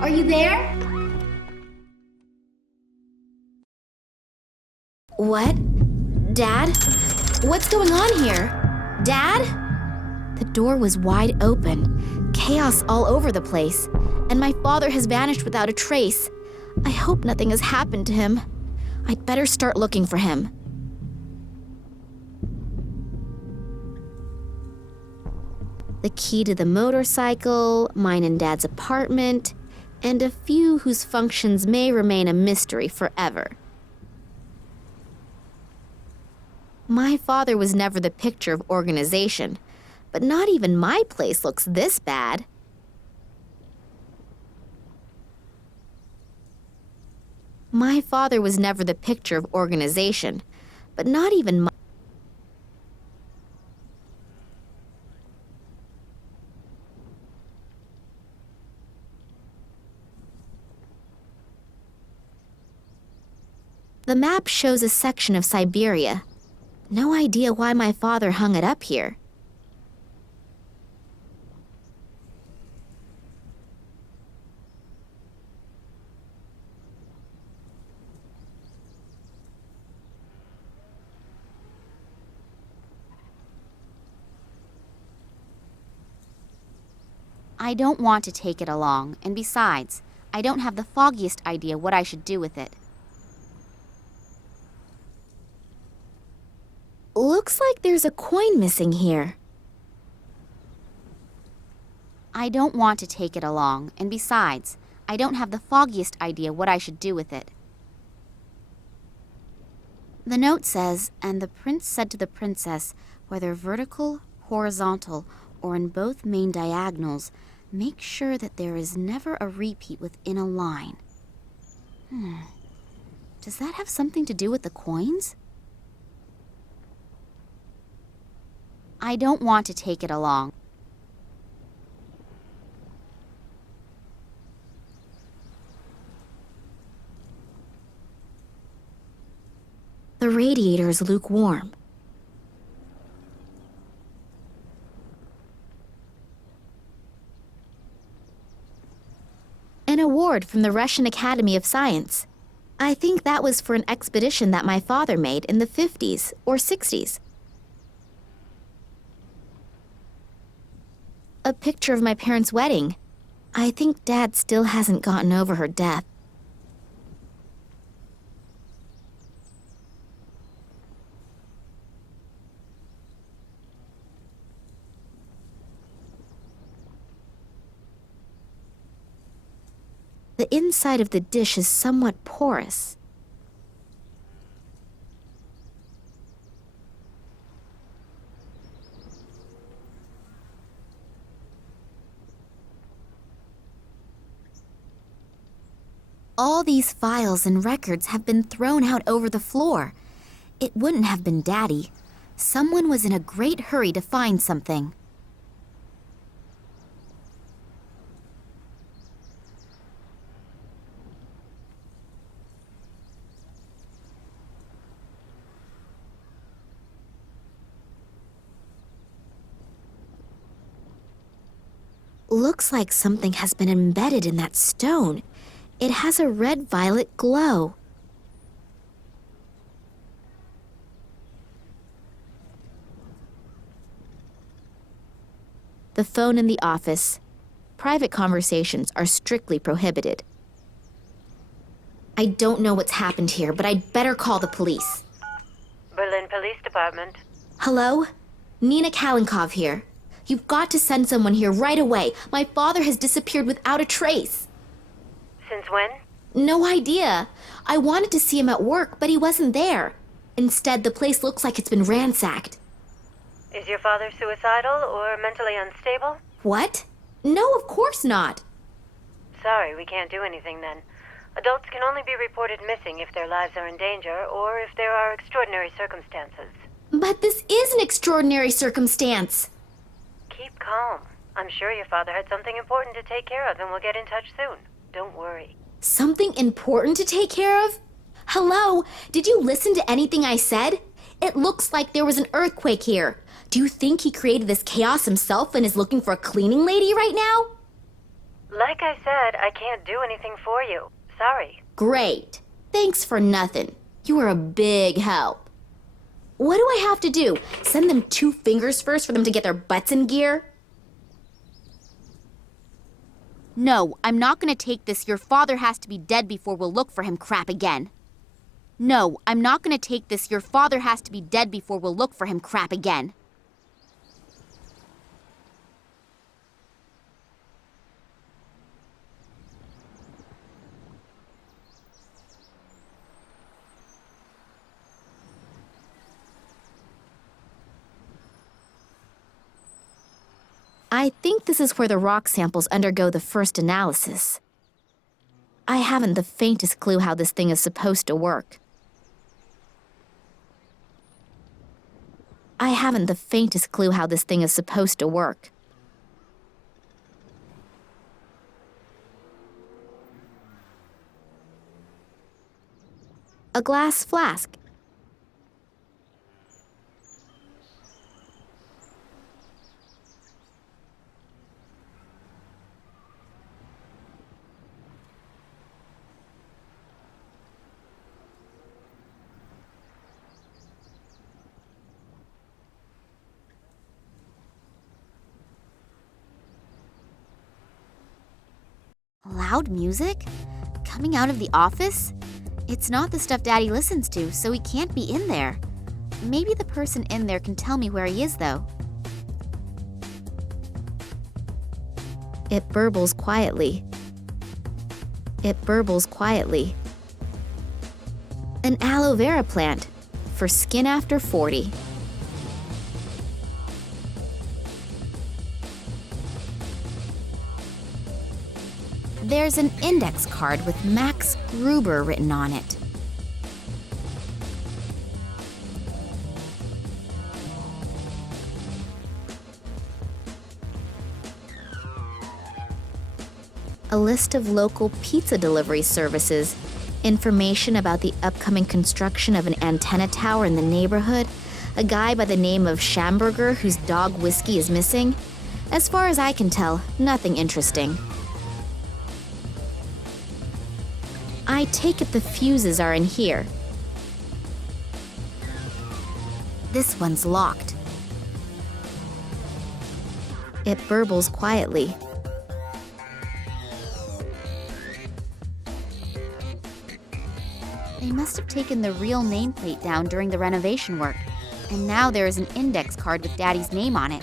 Are you there? What? Dad? What's going on here? Dad? The door was wide open, chaos all over the place, and my father has vanished without a trace. I hope nothing has happened to him. I'd better start looking for him. The key to the motorcycle, mine and Dad's apartment, and a few whose functions may remain a mystery forever. My father was never the picture of organization, but not even my place looks this bad. My father was never the picture of organization, but not even my... The map shows a section of Siberia. No idea why my father hung it up here. I don't want to take it along, and besides, I don't have the foggiest idea what I should do with it. Looks like there's a coin missing here. I don't want to take it along, and besides, I don't have the foggiest idea what I should do with it. The note says, and the prince said to the princess, whether vertical, horizontal, or in both main diagonals, make sure that there is never a repeat within a line. Does that have something to do with the coins? I don't want to take it along. The radiator is lukewarm. An award from the Russian Academy of Science. I think that was for an expedition that my father made in the 50s or 60s. A picture of my parents' wedding. I think Dad still hasn't gotten over her death. The inside of the dish is somewhat porous. All these files and records have been thrown out over the floor. It wouldn't have been Daddy. Someone was in a great hurry to find something. Looks like something has been embedded in that stone. It has a red-violet glow. The phone in the office. Private conversations are strictly prohibited. I don't know what's happened here, but I'd better call the police. Berlin Police Department. Hello? Nina Kalinkov here. You've got to send someone here right away. My father has disappeared without a trace. Since when? No idea. I wanted to see him at work, but he wasn't there. Instead, the place looks like it's been ransacked. Is your father suicidal or mentally unstable? What? No, of course not. Sorry, we can't do anything then. Adults can only be reported missing if their lives are in danger or if there are extraordinary circumstances. But this is an extraordinary circumstance. Keep calm. I'm sure your father had something important to take care of and we'll get in touch soon. Don't worry. Something important to take care of? Hello? Did you listen to anything I said? It looks like there was an earthquake here. Do you think he created this chaos himself and is looking for a cleaning lady right now? Like I said, I can't do anything for you. Sorry. Great. Thanks for nothing. You were a big help. What do I have to do? Send them 2 fingers first for them to get their butts in gear? No, I'm not gonna take this "your father has to be dead before we'll look for him" crap again. No, I'm not gonna take this "your father has to be dead before we'll look for him" crap again. I think this is where the rock samples undergo the first analysis. I haven't the faintest clue how this thing is supposed to work. I haven't the faintest clue how this thing is supposed to work. A glass flask. Loud music? Coming out of the office? It's not the stuff Daddy listens to, so he can't be in there. Maybe the person in there can tell me where he is, though. It burbles quietly. It burbles quietly. An aloe vera plant for skin after 40. There's an index card with Max Gruber written on it. A list of local pizza delivery services, information about the upcoming construction of an antenna tower in the neighborhood, a guy by the name of Schamberger whose dog Whiskey is missing. As far as I can tell, nothing interesting. I take it the fuses are in here. This one's locked. It burbles quietly. They must have taken the real nameplate down during the renovation work, and now there is an index card with Daddy's name on it.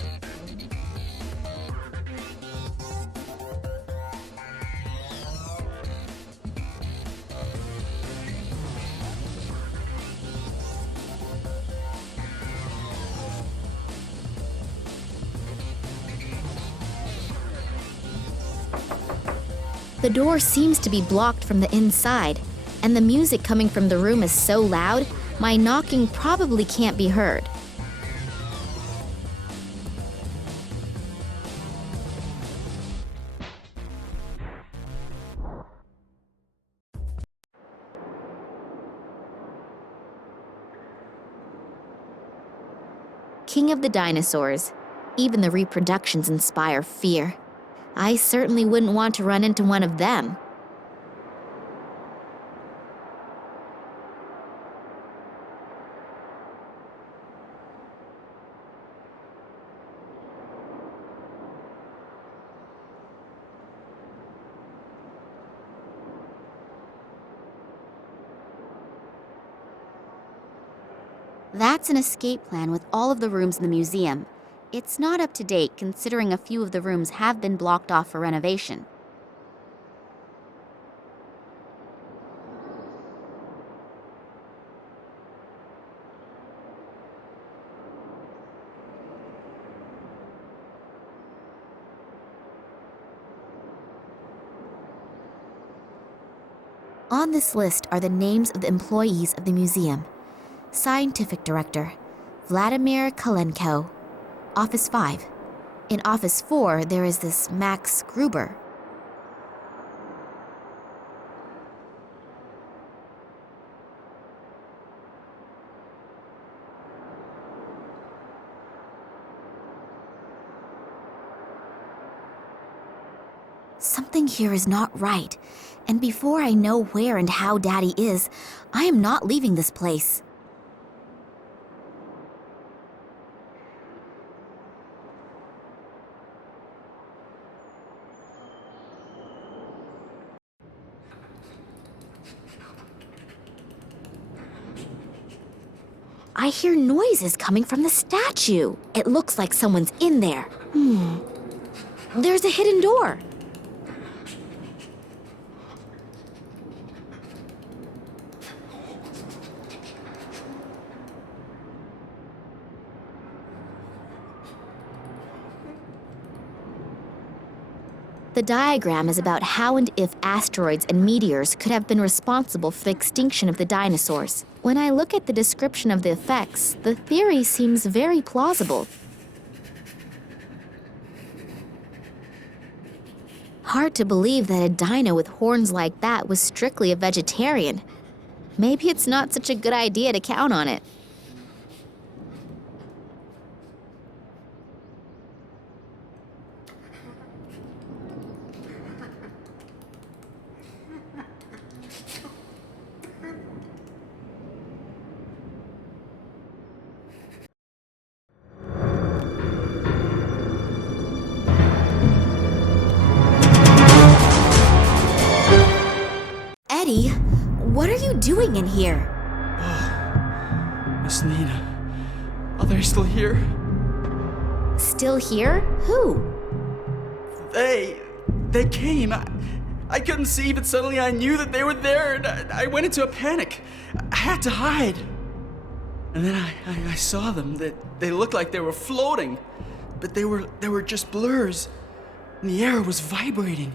The door seems to be blocked from the inside, and the music coming from the room is so loud, my knocking probably can't be heard. King of the dinosaurs. Even the reproductions inspire fear. I certainly wouldn't want to run into one of them. That's an escape plan with all of the rooms in the museum. It's not up to date considering a few of the rooms have been blocked off for renovation. On this list are the names of the employees of the museum. Scientific Director, Vladimir Kalenko. Office 5. In Office 4, there is this Max Gruber. Something here is not right, and before I know where and how Daddy is, I am not leaving this place. I hear noises coming from the statue. It looks like someone's in there. There's a hidden door. The diagram is about how and if asteroids and meteors could have been responsible for the extinction of the dinosaurs. When I look at the description of the effects, the theory seems very plausible. Hard to believe that a dino with horns like that was strictly a vegetarian. Maybe it's not such a good idea to count on it. Eddie, what are you doing in here? Miss Nina, are they still here? Still here? Who? They came. I couldn't see, but suddenly I knew that they were there, and I went into a panic. I had to hide. And then I saw them. They looked like they were floating, but they were just blurs. And the air was vibrating.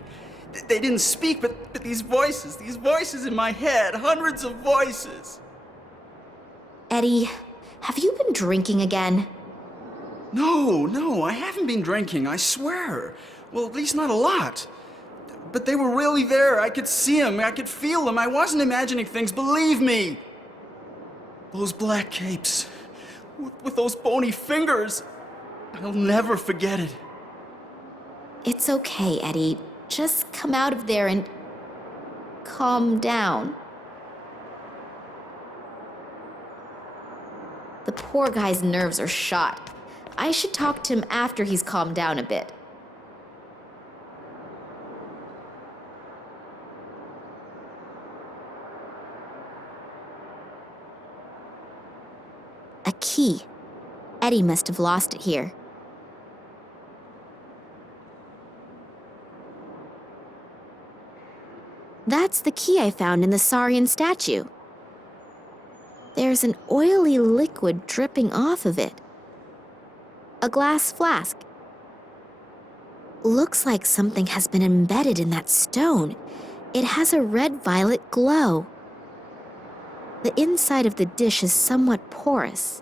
They didn't speak, but these voices in my head, hundreds of voices. Eddie, have you been drinking again? No, I haven't been drinking, I swear. Well, at least not a lot. But they were really there. I could see them, I could feel them. I wasn't imagining things, believe me. Those black capes, with those bony fingers. I'll never forget it. It's okay, Eddie. Just come out of there and calm down. The poor guy's nerves are shot. I should talk to him after he's calmed down a bit. A key. Eddie must have lost it here. That's the key I found in the Saurian statue. There's an oily liquid dripping off of it. A glass flask. Looks like something has been embedded in that stone. It has a red-violet glow. The inside of the dish is somewhat porous.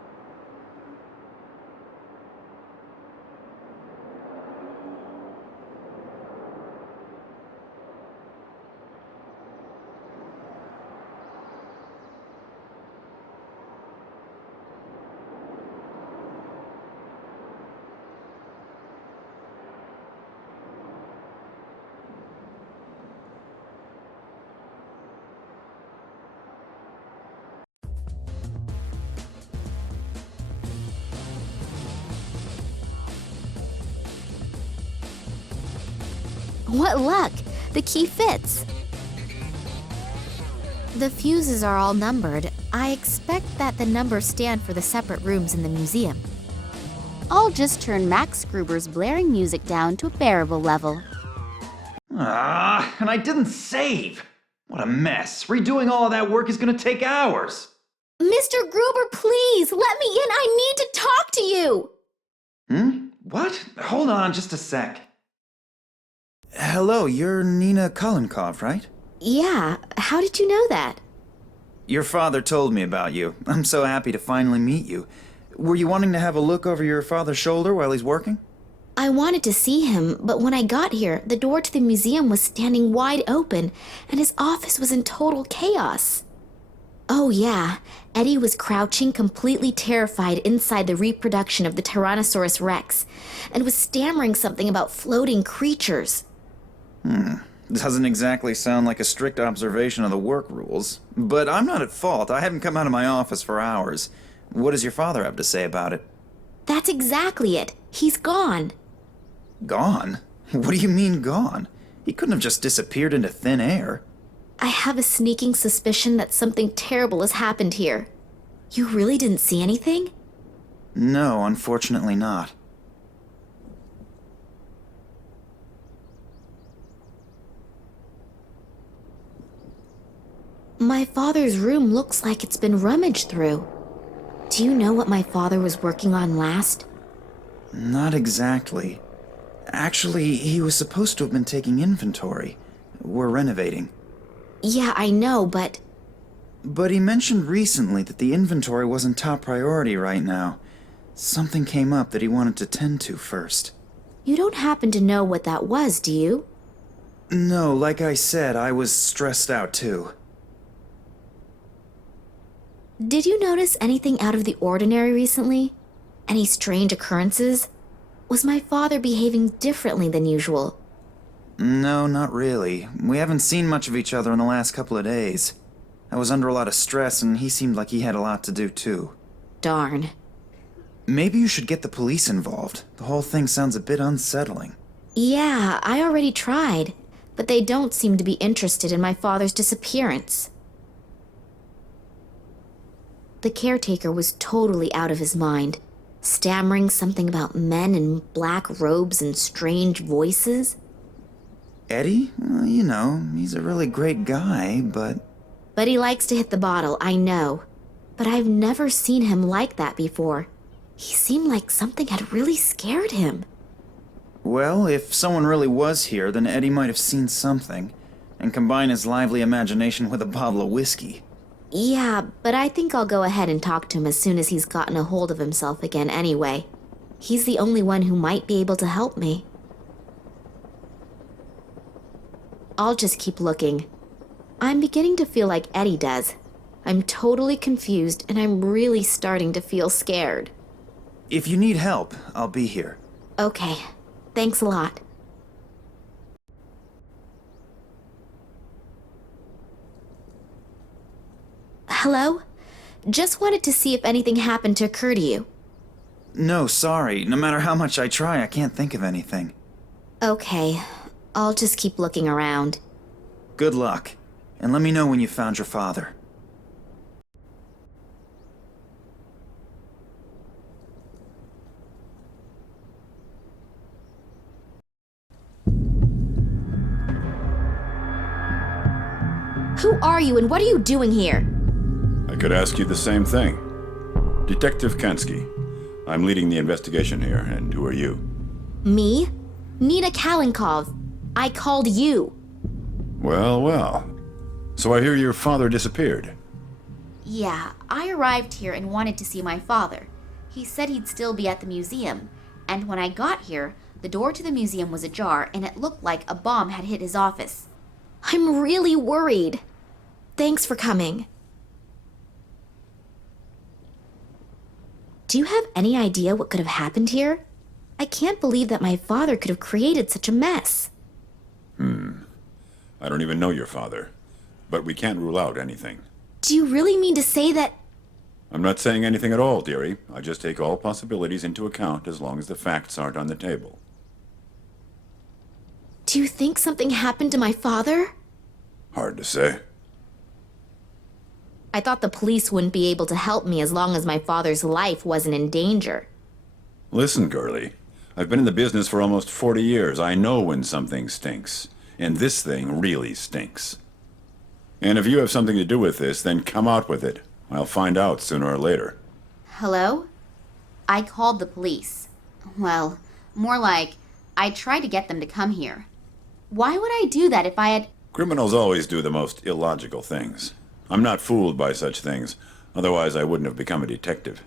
What luck! The key fits. The fuses are all numbered. I expect that the numbers stand for the separate rooms in the museum. I'll just turn Max Gruber's blaring music down to a bearable level. And I didn't save! What a mess. Redoing all of that work is gonna take hours. Mr. Gruber, please, let me in. I need to talk to you. What? Hold on just a sec. Hello, you're Nina Kolenkov, right? Yeah, how did you know that? Your father told me about you. I'm so happy to finally meet you. Were you wanting to have a look over your father's shoulder while he's working? I wanted to see him, but when I got here, the door to the museum was standing wide open, and his office was in total chaos. Oh yeah, Eddie was crouching, completely terrified inside the reproduction of the Tyrannosaurus Rex, and was stammering something about floating creatures. Doesn't exactly sound like a strict observation of the work rules. But I'm not at fault. I haven't come out of my office for hours. What does your father have to say about it? That's exactly it. He's gone. Gone? What do you mean gone? He couldn't have just disappeared into thin air. I have a sneaking suspicion that something terrible has happened here. You really didn't see anything? No, unfortunately not. My father's room looks like it's been rummaged through. Do you know what my father was working on last? Not exactly. Actually, he was supposed to have been taking inventory. We're renovating. Yeah, I know, but But he mentioned recently that the inventory wasn't top priority right now. Something came up that he wanted to tend to first. you don't happen to know what that was, do you? No, like I said, I was stressed out too. Did you notice anything out of the ordinary recently? Any strange occurrences? Was my father behaving differently than usual? No, not really. We haven't seen much of each other in the last couple of days. I was under a lot of stress, and he seemed like he had a lot to do too. Darn. Maybe you should get the police involved. The whole thing sounds a bit unsettling. Yeah, I already tried, but they don't seem to be interested in my father's disappearance. The caretaker was totally out of his mind, stammering something about men in black robes and strange voices. Eddie? You know, he's a really great guy, but... But he likes to hit the bottle, I know. But I've never seen him like that before. He seemed like something had really scared him. Well, if someone really was here, then Eddie might have seen something, and combine his lively imagination with a bottle of whiskey. Yeah, but I think I'll go ahead and talk to him as soon as he's gotten a hold of himself again anyway. He's the only one who might be able to help me. I'll just keep looking. I'm beginning to feel like Eddie does. I'm totally confused, and I'm really starting to feel scared. If you need help, I'll be here. Okay, thanks a lot. Hello? Just wanted to see if anything happened to occur to you. No, sorry. No matter how much I try, I can't think of anything. Okay, I'll just keep looking around. Good luck, and let me know when you found your father. Who are you and what are you doing here? I could ask you the same thing. Detective Kensky. I'm leading the investigation here, and who are you? Me? Nina Kalinkov. I called you. Well, well. So I hear your father disappeared. Yeah, I arrived here and wanted to see my father. He said he'd still be at the museum, and when I got here, the door to the museum was ajar and it looked like a bomb had hit his office. I'm really worried. Thanks for coming. Do you have any idea what could have happened here? I can't believe that my father could have created such a mess. I don't even know your father, but we can't rule out anything. Do you really mean to say that... I'm not saying anything at all, dearie. I just take all possibilities into account as long as the facts aren't on the table. Do you think something happened to my father? Hard to say. I thought the police wouldn't be able to help me as long as my father's life wasn't in danger. Listen, girlie. I've been in the business for almost 40 years. I know when something stinks. And this thing really stinks. And if you have something to do with this, then come out with it. I'll find out sooner or later. Hello? I called the police. Well, more like, I tried to get them to come here. Why would I do that if I had... Criminals always do the most illogical things. I'm not fooled by such things. Otherwise, I wouldn't have become a detective.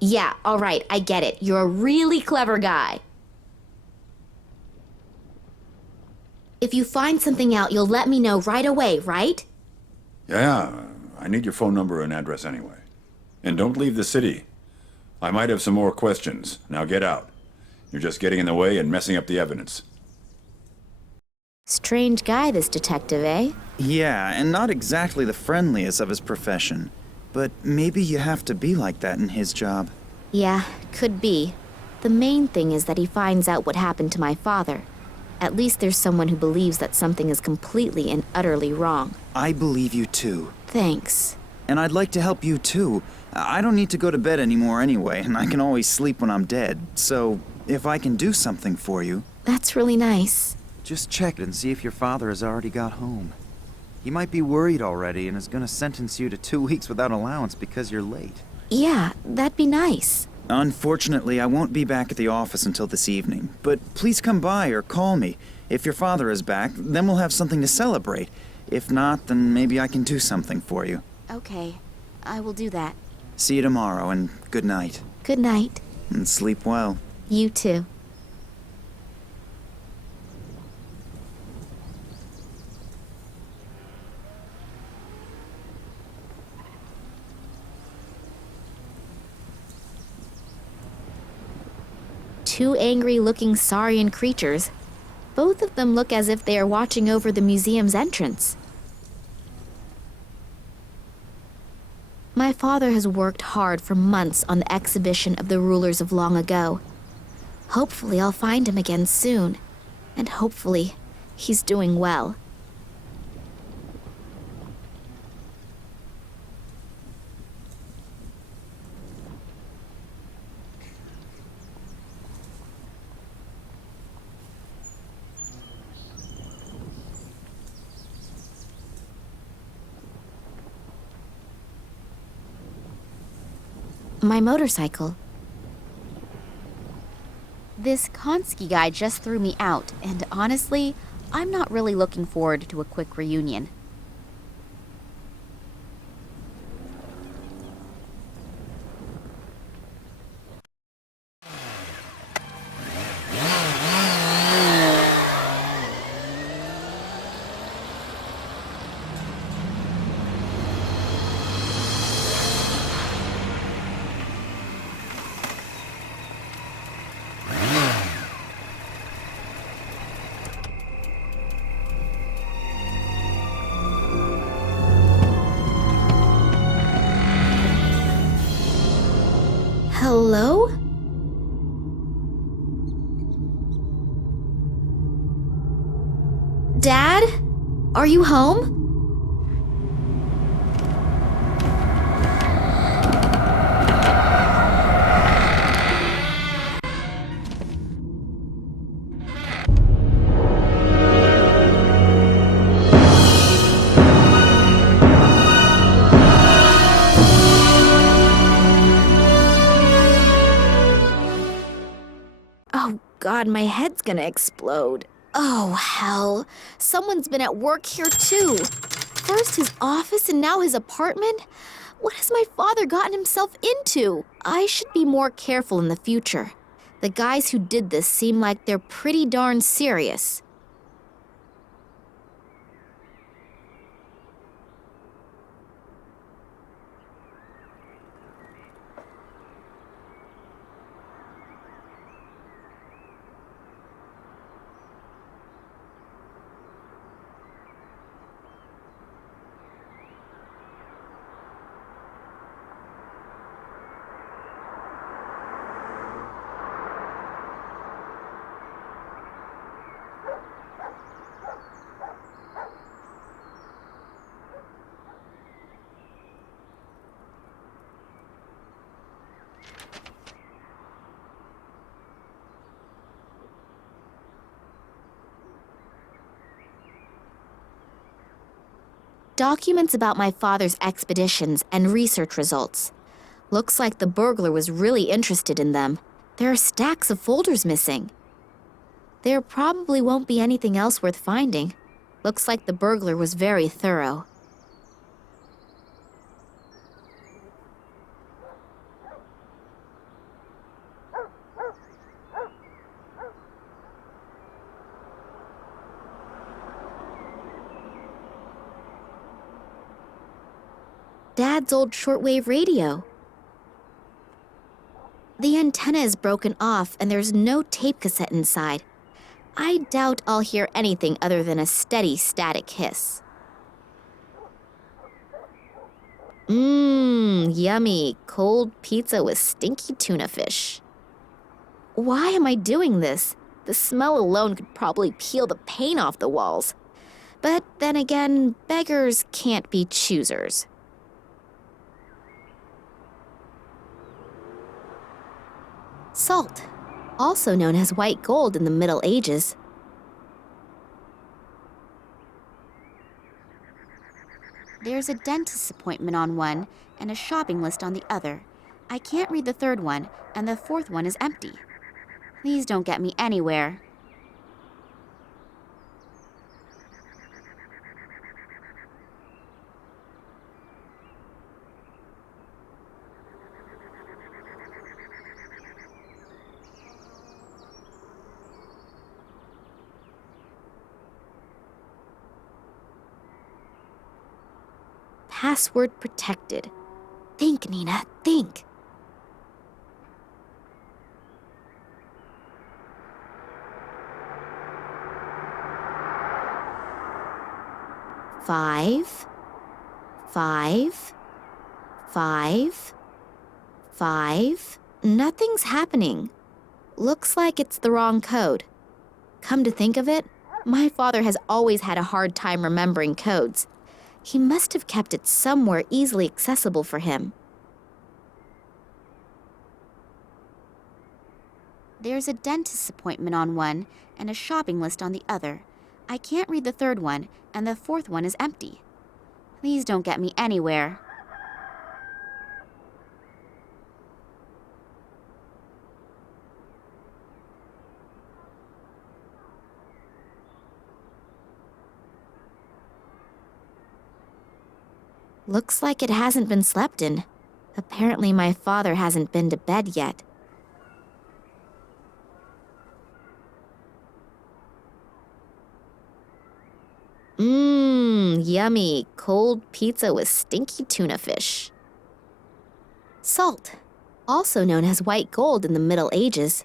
Yeah, all right, I get it. You're a really clever guy. If you find something out, you'll let me know right away, right? Yeah, I need your phone number and address anyway. And don't leave the city. I might have some more questions. Now get out. You're just getting in the way and messing up the evidence. Strange guy, this detective, eh? Yeah, and not exactly the friendliest of his profession. But maybe you have to be like that in his job. Yeah, could be. The main thing is that he finds out what happened to my father. At least there's someone who believes that something is completely and utterly wrong. I believe you too. Thanks. And I'd like to help you too. I don't need to go to bed anymore anyway, and I can always sleep when I'm dead. So, if I can do something for you... That's really nice. Just check and see if your father has already got home. He might be worried already and is gonna sentence you to 2 weeks without allowance because you're late. Yeah, that'd be nice. Unfortunately, I won't be back at the office until this evening, but please come by or call me. If your father is back, then we'll have something to celebrate. If not, then maybe I can do something for you. Okay, I will do that. See you tomorrow, and good night. Good night. And sleep well. You too. Two angry-looking saurian creatures. Both of them look as if they are watching over the museum's entrance. My father has worked hard for months on the exhibition of the rulers of long ago. Hopefully I'll find him again soon. And hopefully he's doing well. My motorcycle. This Konski guy just threw me out, and honestly, I'm not really looking forward to a quick reunion. Hello? Dad? Are you home? Oh God, my head's gonna explode. Oh, hell. Someone's been at work here too. First his office and now his apartment? What has my father gotten himself into? I should be more careful in the future. The guys who did this seem like they're pretty darn serious. Documents about my father's expeditions and research results. Looks like the burglar was really interested in them. There are stacks of folders missing. There probably won't be anything else worth finding. Looks like the burglar was very thorough. Dad's old shortwave radio. The antenna is broken off and there's no tape cassette inside. I doubt I'll hear anything other than a steady, static hiss. Yummy, cold pizza with stinky tuna fish. Why am I doing this? The smell alone could probably peel the paint off the walls. But then again, beggars can't be choosers. Salt, also known as white gold in the Middle Ages. There's a dentist's appointment on one and a shopping list on the other. I can't read the third one, and the fourth one is empty. These don't get me anywhere. Password protected. Think, Nina, think. Five. Nothing's happening. Looks like it's the wrong code. Come to think of it, my father has always had a hard time remembering codes. He must have kept it somewhere easily accessible for him. There's a dentist's appointment on one and a shopping list on the other. I can't read the third one, and the fourth one is empty. These don't get me anywhere. Looks like it hasn't been slept in. Apparently my father hasn't been to bed yet. Yummy, cold pizza with stinky tuna fish. Salt, also known as white gold in the Middle Ages.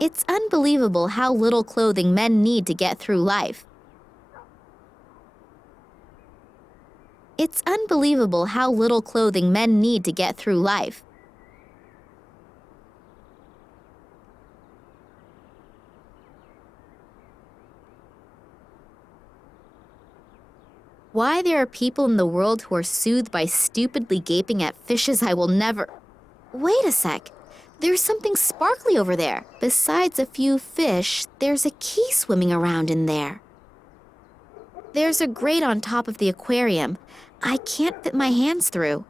It's unbelievable how little clothing men need to get through life. It's unbelievable how little clothing men need to get through life. Why there are people in the world who are soothed by stupidly gaping at fishes I will never... Wait a sec. There's something sparkly over there. Besides a few fish, there's a key swimming around in there. There's a grate on top of the aquarium. I can't fit my hands through.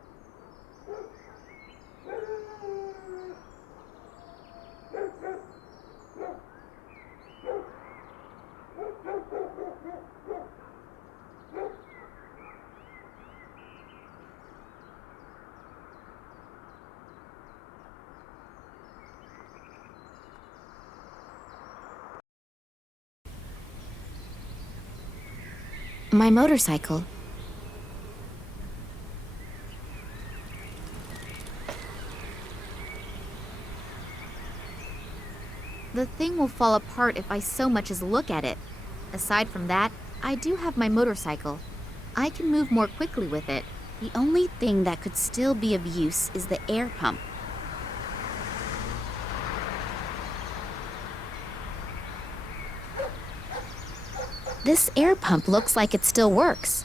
My motorcycle. The thing will fall apart if I so much as look at it. Aside from that, I do have my motorcycle. I can move more quickly with it. The only thing that could still be of use is the air pump. This air pump looks like it still works.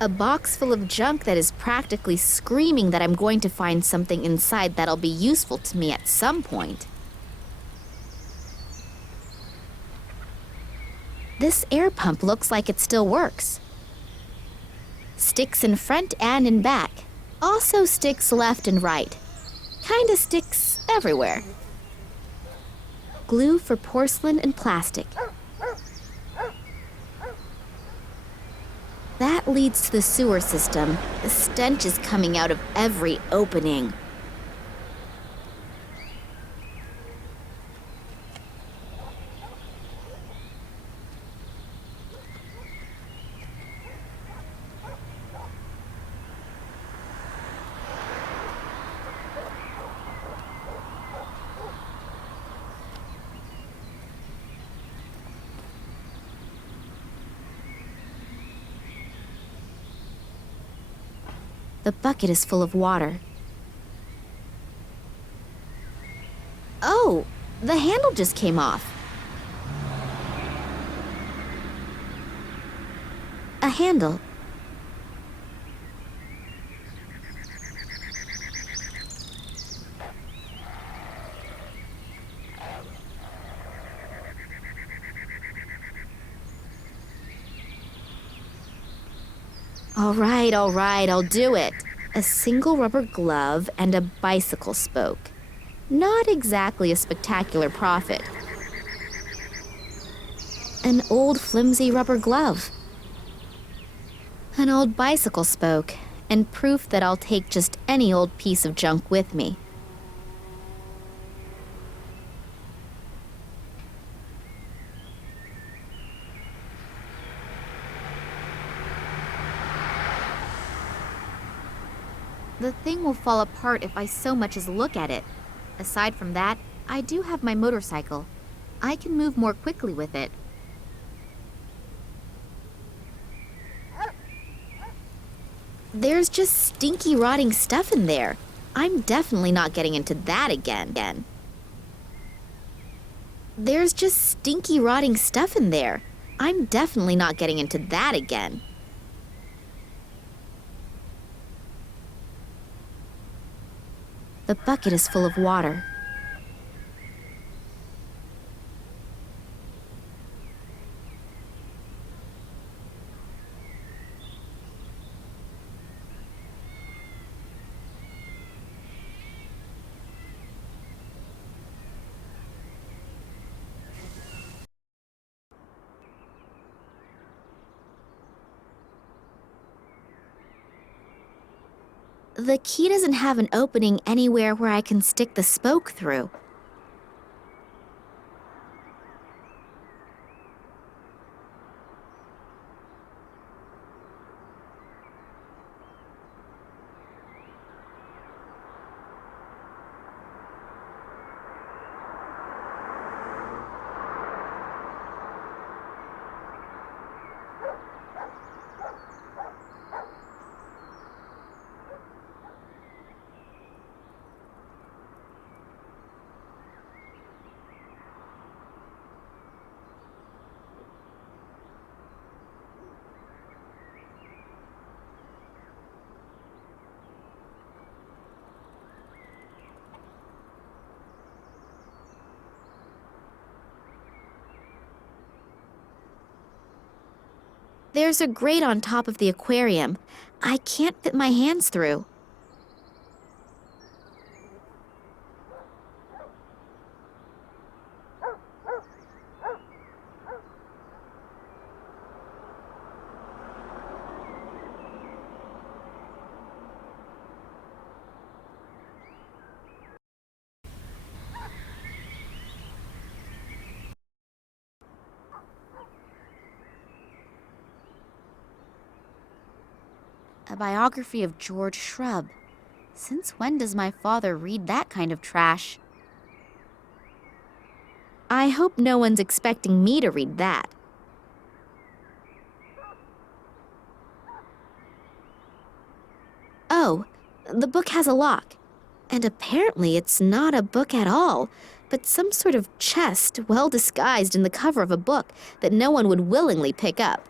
A box full of junk that is practically screaming that I'm going to find something inside that'll be useful to me at some point. This air pump looks like it still works. Sticks in front and in back. Also sticks left and right. Kinda sticks everywhere. Glue for porcelain and plastic. That leads to the sewer system. The stench is coming out of every opening. The bucket is full of water. Oh, the handle just came off. A handle. All right, I'll do it. A single rubber glove and a bicycle spoke. Not exactly a spectacular profit. An old flimsy rubber glove. An old bicycle spoke, and proof that I'll take just any old piece of junk with me. The thing will fall apart if I so much as look at it. Aside from that, I do have my motorcycle. I can move more quickly with it. There's just stinky, rotting stuff in there. I'm definitely not getting into that again. There's just stinky, rotting stuff in there. I'm definitely not getting into that again. The bucket is full of water. The key doesn't have an opening anywhere where I can stick the spoke through. There's a grate on top of the aquarium. I can't fit my hands through. A biography of George Shrub. Since when does my father read that kind of trash? I hope no one's expecting me to read that. Oh, the book has a lock. And apparently it's not a book at all, but some sort of chest well disguised in the cover of a book that no one would willingly pick up.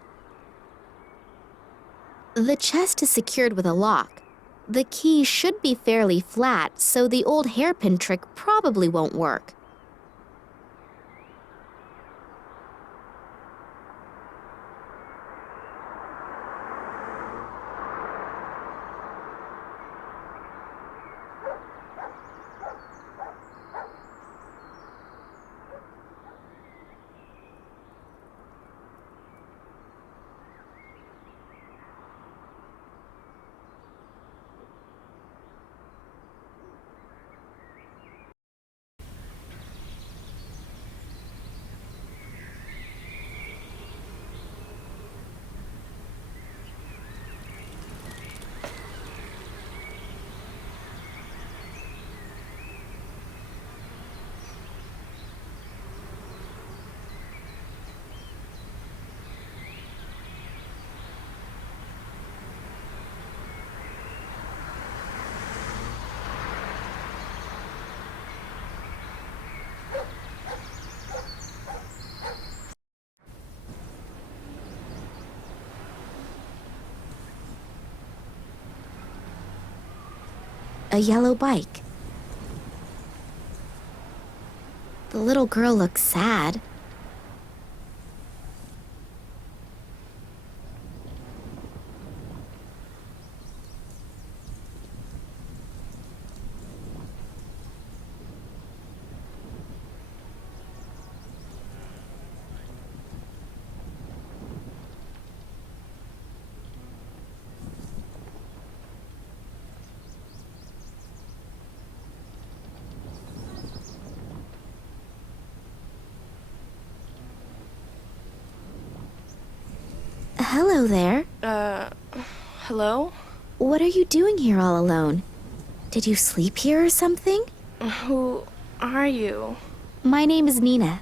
The chest is secured with a lock. The key should be fairly flat, so the old hairpin trick probably won't work. a yellow bike. The little girl looks sad. Hello there. Hello? What are you doing here all alone? Did you sleep here or something? Who are you? My name is Nina.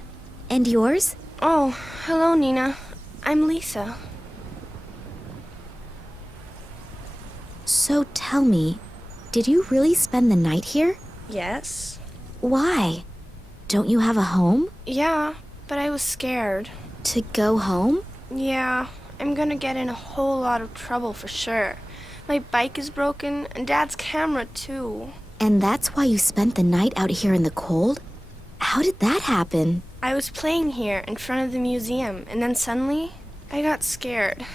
And yours? Oh, hello, Nina. I'm Lisa. So tell me, did you really spend the night here? Yes? Why? Don't you have a home? Yeah, but I was scared. To go home? Yeah, I'm gonna get in a whole lot of trouble for sure. My bike is broken, and Dad's camera, too. And that's why you spent the night out here in the cold? How did that happen? I was playing here in front of the museum, and then suddenly, I got scared.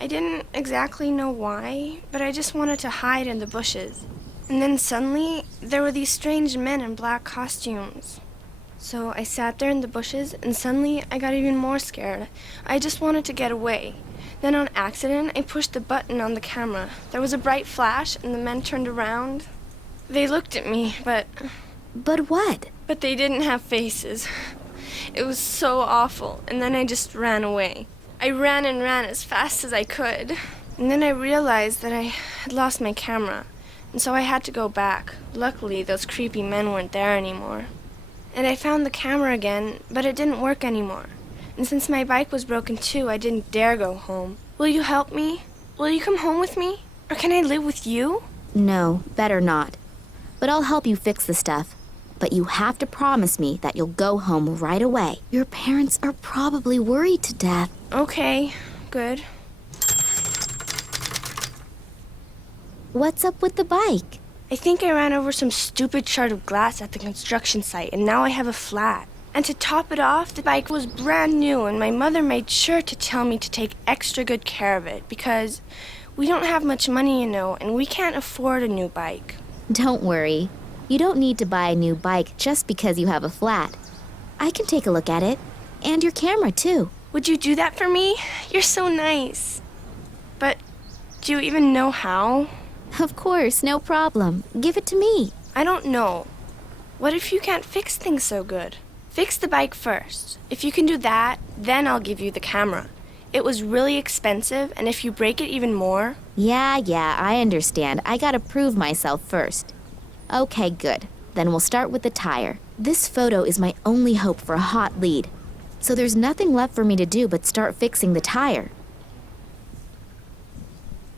I didn't exactly know why, but I just wanted to hide in the bushes. And then suddenly, there were these strange men in black costumes. So I sat there in the bushes, and suddenly I got even more scared. I just wanted to get away. Then on accident, I pushed the button on the camera. There was a bright flash, and the men turned around. They looked at me, but But what? they didn't have faces. It was so awful, and then I just ran away. I ran and ran as fast as I could. And then I realized that I had lost my camera, and so I had to go back. Luckily, those creepy men weren't there anymore. And I found the camera again, but it didn't work anymore. And since my bike was broken too, I didn't dare go home. Will you help me? Will you come home with me? Or can I live with you? No, better not. But I'll help you fix the stuff. But you have to promise me that you'll go home right away. Your parents are probably worried to death. Okay, good. What's up with the bike? I think I ran over some stupid shard of glass at the construction site, and now I have a flat. And to top it off, the bike was brand new, and my mother made sure to tell me to take extra good care of it, because we don't have much money, you know, and we can't afford a new bike. Don't worry. You don't need to buy a new bike just because you have a flat. I can take a look at it. And your camera, too. Would you do that for me? You're so nice. But do you even know how? Of course, no problem. Give it to me. I don't know. What if you can't fix things so good? Fix the bike first. If you can do that, then I'll give you the camera. It was really expensive, and if you break it even more... Yeah, I understand. I gotta prove myself first. Okay, good. Then we'll start with the tire. This photo is my only hope for a hot lead. So there's nothing left for me to do but start fixing the tire.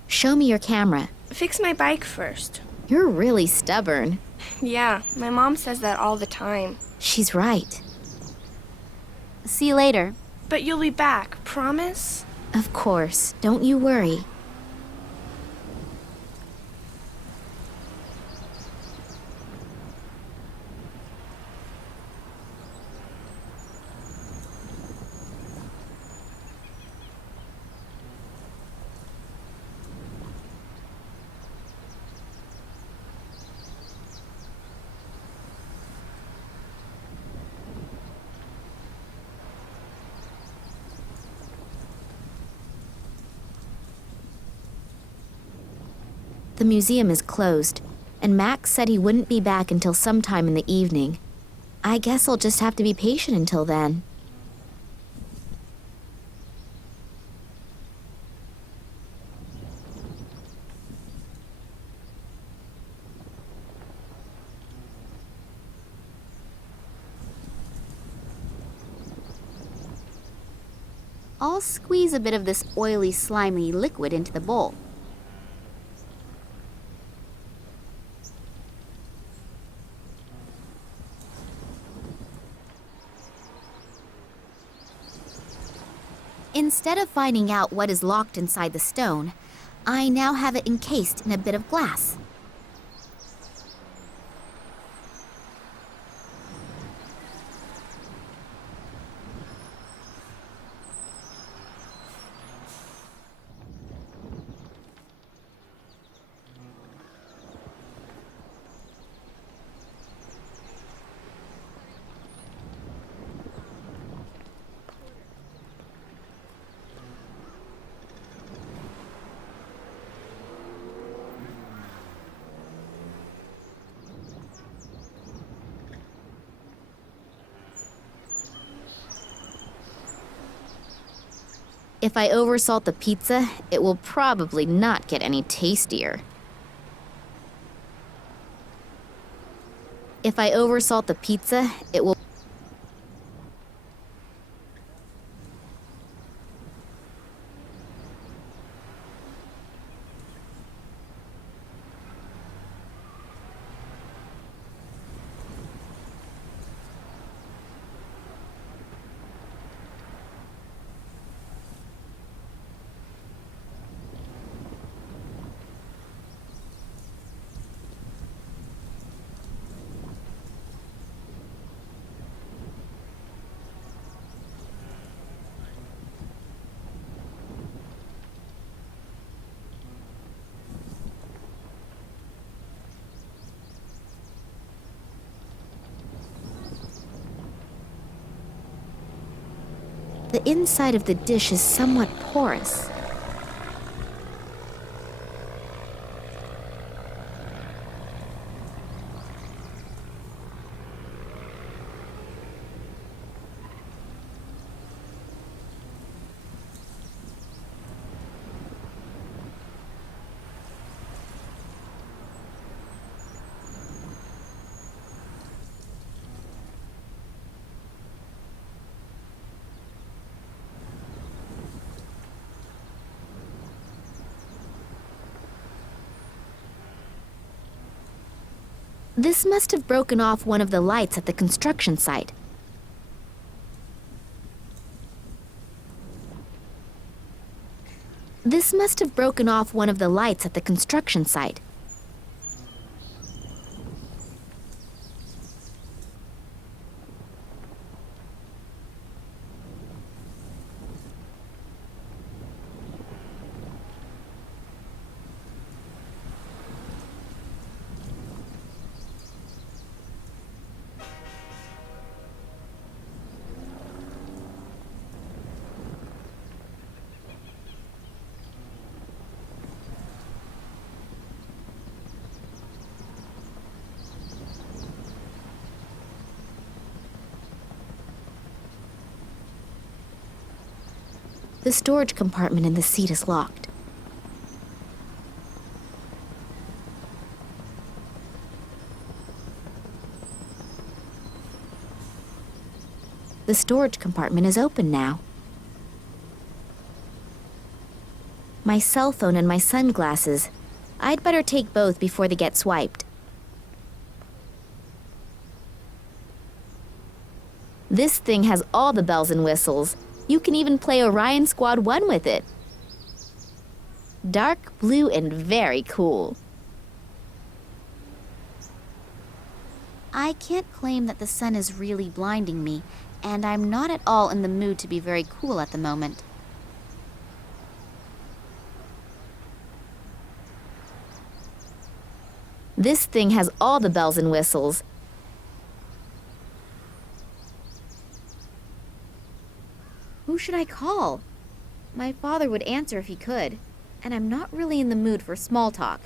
Show me your camera. Fix my bike first. You're really stubborn. Yeah, my mom says that all the time. She's right. See you later. But you'll be back, promise? Of course. Don't you worry. The museum is closed, and Max said he wouldn't be back until sometime in the evening. I guess I'll just have to be patient until then. I'll squeeze a bit of this oily, slimy liquid into the bowl. Instead of finding out what is locked inside the stone, I now have it encased in a bit of glass. If I oversalt the pizza, it will probably not get any tastier. If I oversalt the pizza, it will... The inside of the dish is somewhat porous. This must have broken off one of the lights at the construction site. This must have broken off one of the lights at the construction site. The storage compartment in the seat is locked. The storage compartment is open now. My cell phone and my sunglasses. I'd better take both before they get swiped. This thing has all the bells and whistles. You can even play Orion Squad 1 with it. Dark blue and very cool. I can't claim that the sun is really blinding me, and I'm not at all in the mood to be very cool at the moment. This thing has all the bells and whistles. Who should I call? My father would answer if he could, and I'm not really in the mood for small talk.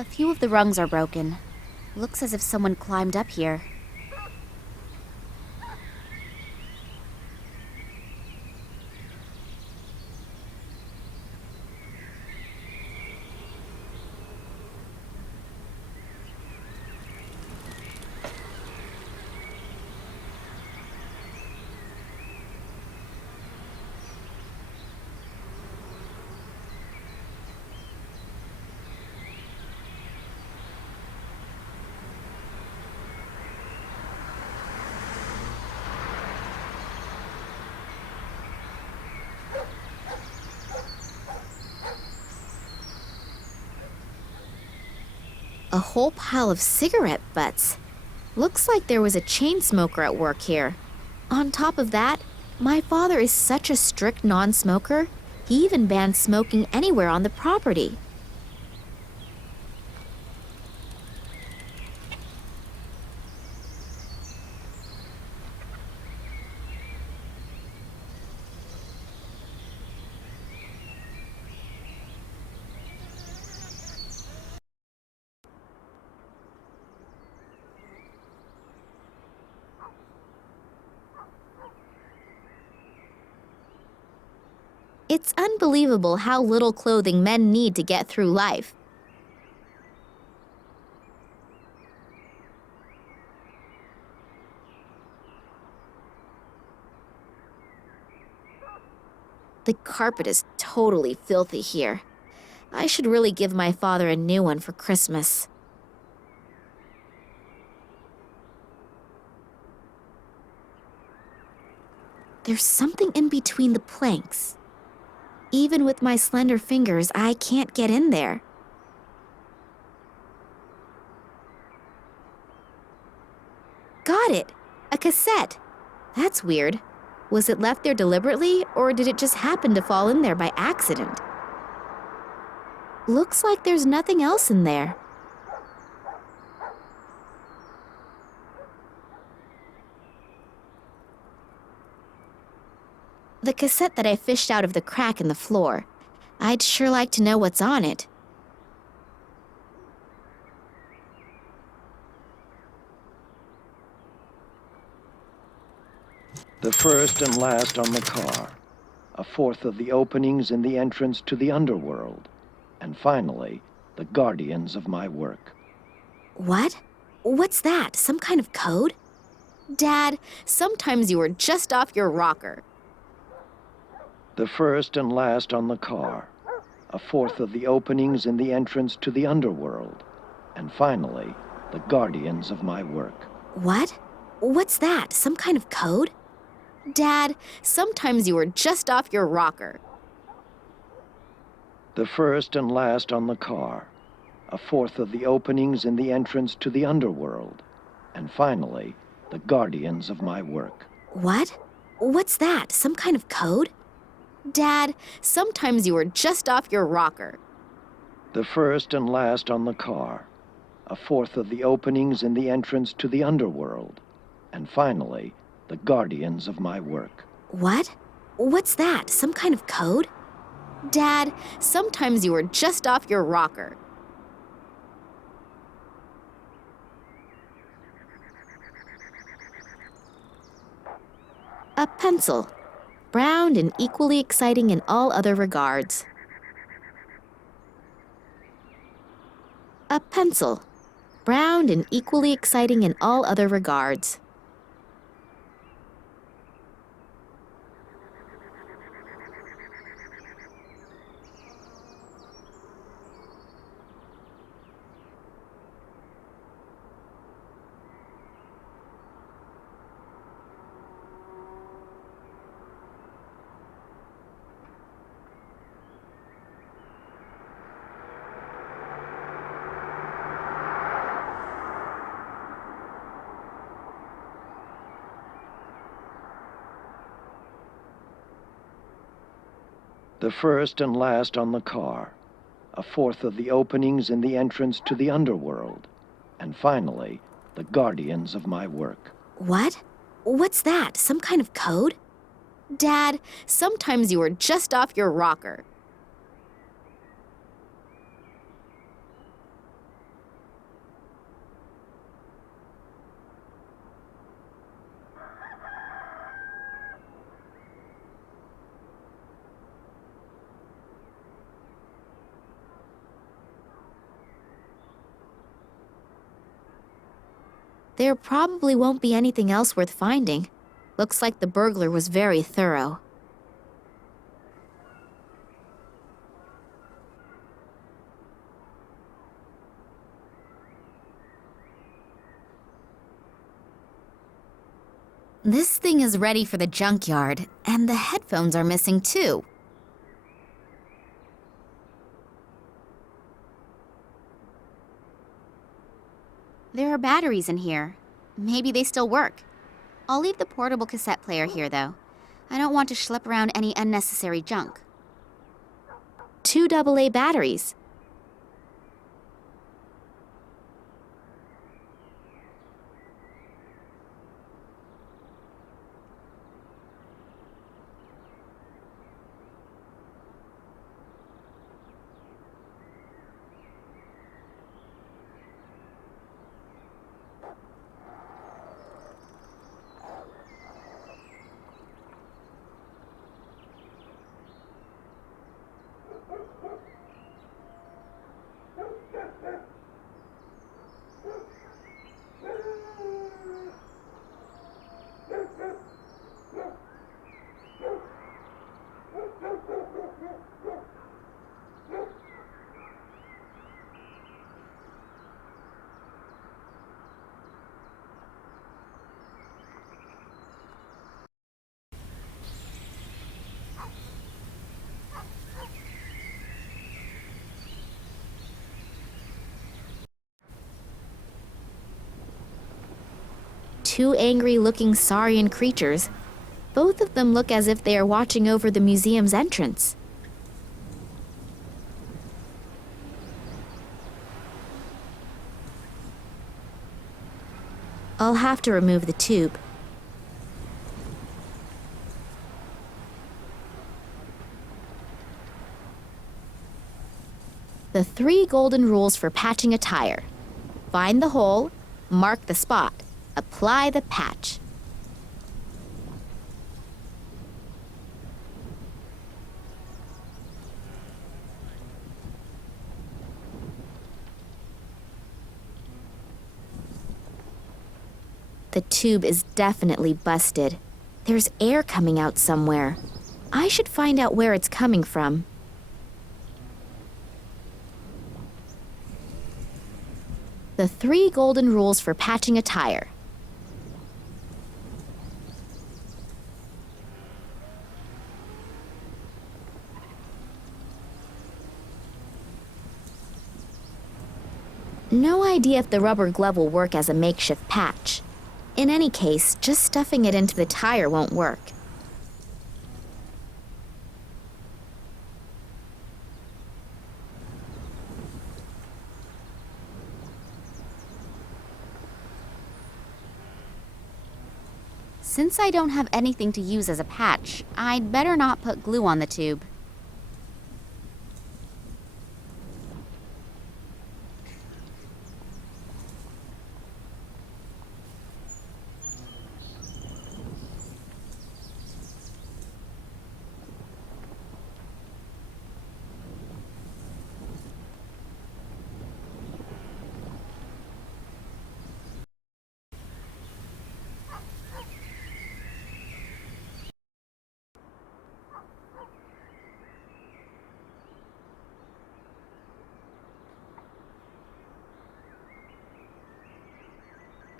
A few of the rungs are broken. Looks as if someone climbed up here. A whole pile of cigarette butts. Looks like there was a chain smoker at work here. On top of that, my father is such a strict non-smoker, he even banned smoking anywhere on the property. It's unbelievable how little clothing men need to get through life. The carpet is totally filthy here. I should really give my father a new one for Christmas. There's something in between the planks. Even with my slender fingers, I can't get in there. Got it! A cassette. That's weird. Was it left there deliberately, or did it just happen to fall in there by accident? Looks like there's nothing else in there. The cassette that I fished out of the crack in the floor. I'd sure like to know what's on it. The first and last on the car, a fourth of the openings in the entrance to the underworld, and finally, the guardians of my work. What? What's that? Some kind of code? Dad, sometimes you are just off your rocker. The first and last on the car, a fourth of the openings in the entrance to the underworld, and finally, the guardians of my work. What? What's that? Some kind of code? Dad, sometimes you are just off your rocker. The first and last on the car, a fourth of the openings in the entrance to the underworld, and finally, the guardians of my work. What? What's that? Some kind of code? Dad, sometimes you are just off your rocker. The first and last on the car, a fourth of the openings in the entrance to the underworld, and finally, the guardians of my work. What? What's that? Some kind of code? Dad, sometimes you are just off your rocker. A pencil. Brown and equally exciting in all other regards. A pencil. Brown and equally exciting in all other regards. The first and last on the car, a fourth of the openings in the entrance to the underworld, and finally, the guardians of my work. What? What's that? Some kind of code? Dad, sometimes you are just off your rocker. There probably won't be anything else worth finding. Looks like the burglar was very thorough. This thing is ready for the junkyard, and the headphones are missing too. There are batteries in here. Maybe they still work. I'll leave the portable cassette player here, though. I don't want to schlep around any unnecessary junk. 2 AA batteries. Two angry-looking saurian creatures. Both of them look as if they are watching over the museum's entrance. I'll have to remove the tube. The 3 golden rules for patching a tire. Find the hole, mark the spot, apply the patch. The tube is definitely busted. There's air coming out somewhere. I should find out where it's coming from. The 3 golden rules for patching a tire. No idea if the rubber glove will work as a makeshift patch. In any case, just stuffing it into the tire won't work. Since I don't have anything to use as a patch, I'd better not put glue on the tube.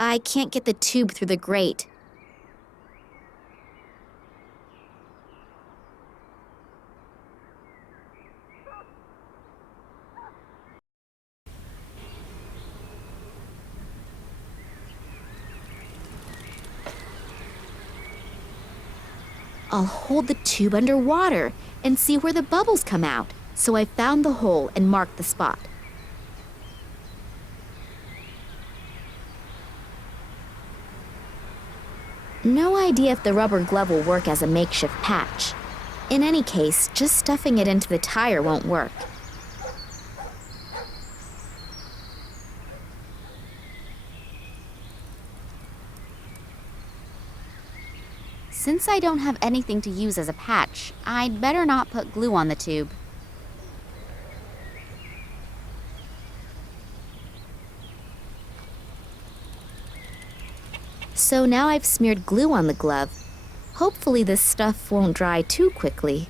I can't get the tube through the grate. I'll hold the tube underwater and see where the bubbles come out. So I found the hole and marked the spot. No idea if the rubber glove will work as a makeshift patch. In any case, just stuffing it into the tire won't work. Since I don't have anything to use as a patch, I'd better not put glue on the tube. So now I've smeared glue on the glove. Hopefully this stuff won't dry too quickly.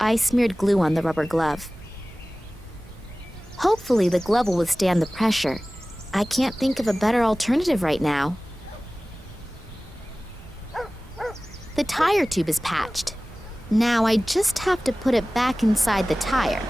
I smeared glue on the rubber glove. Hopefully the glove will withstand the pressure. I can't think of a better alternative right now. The tire tube is patched. Now I just have to put it back inside the tire.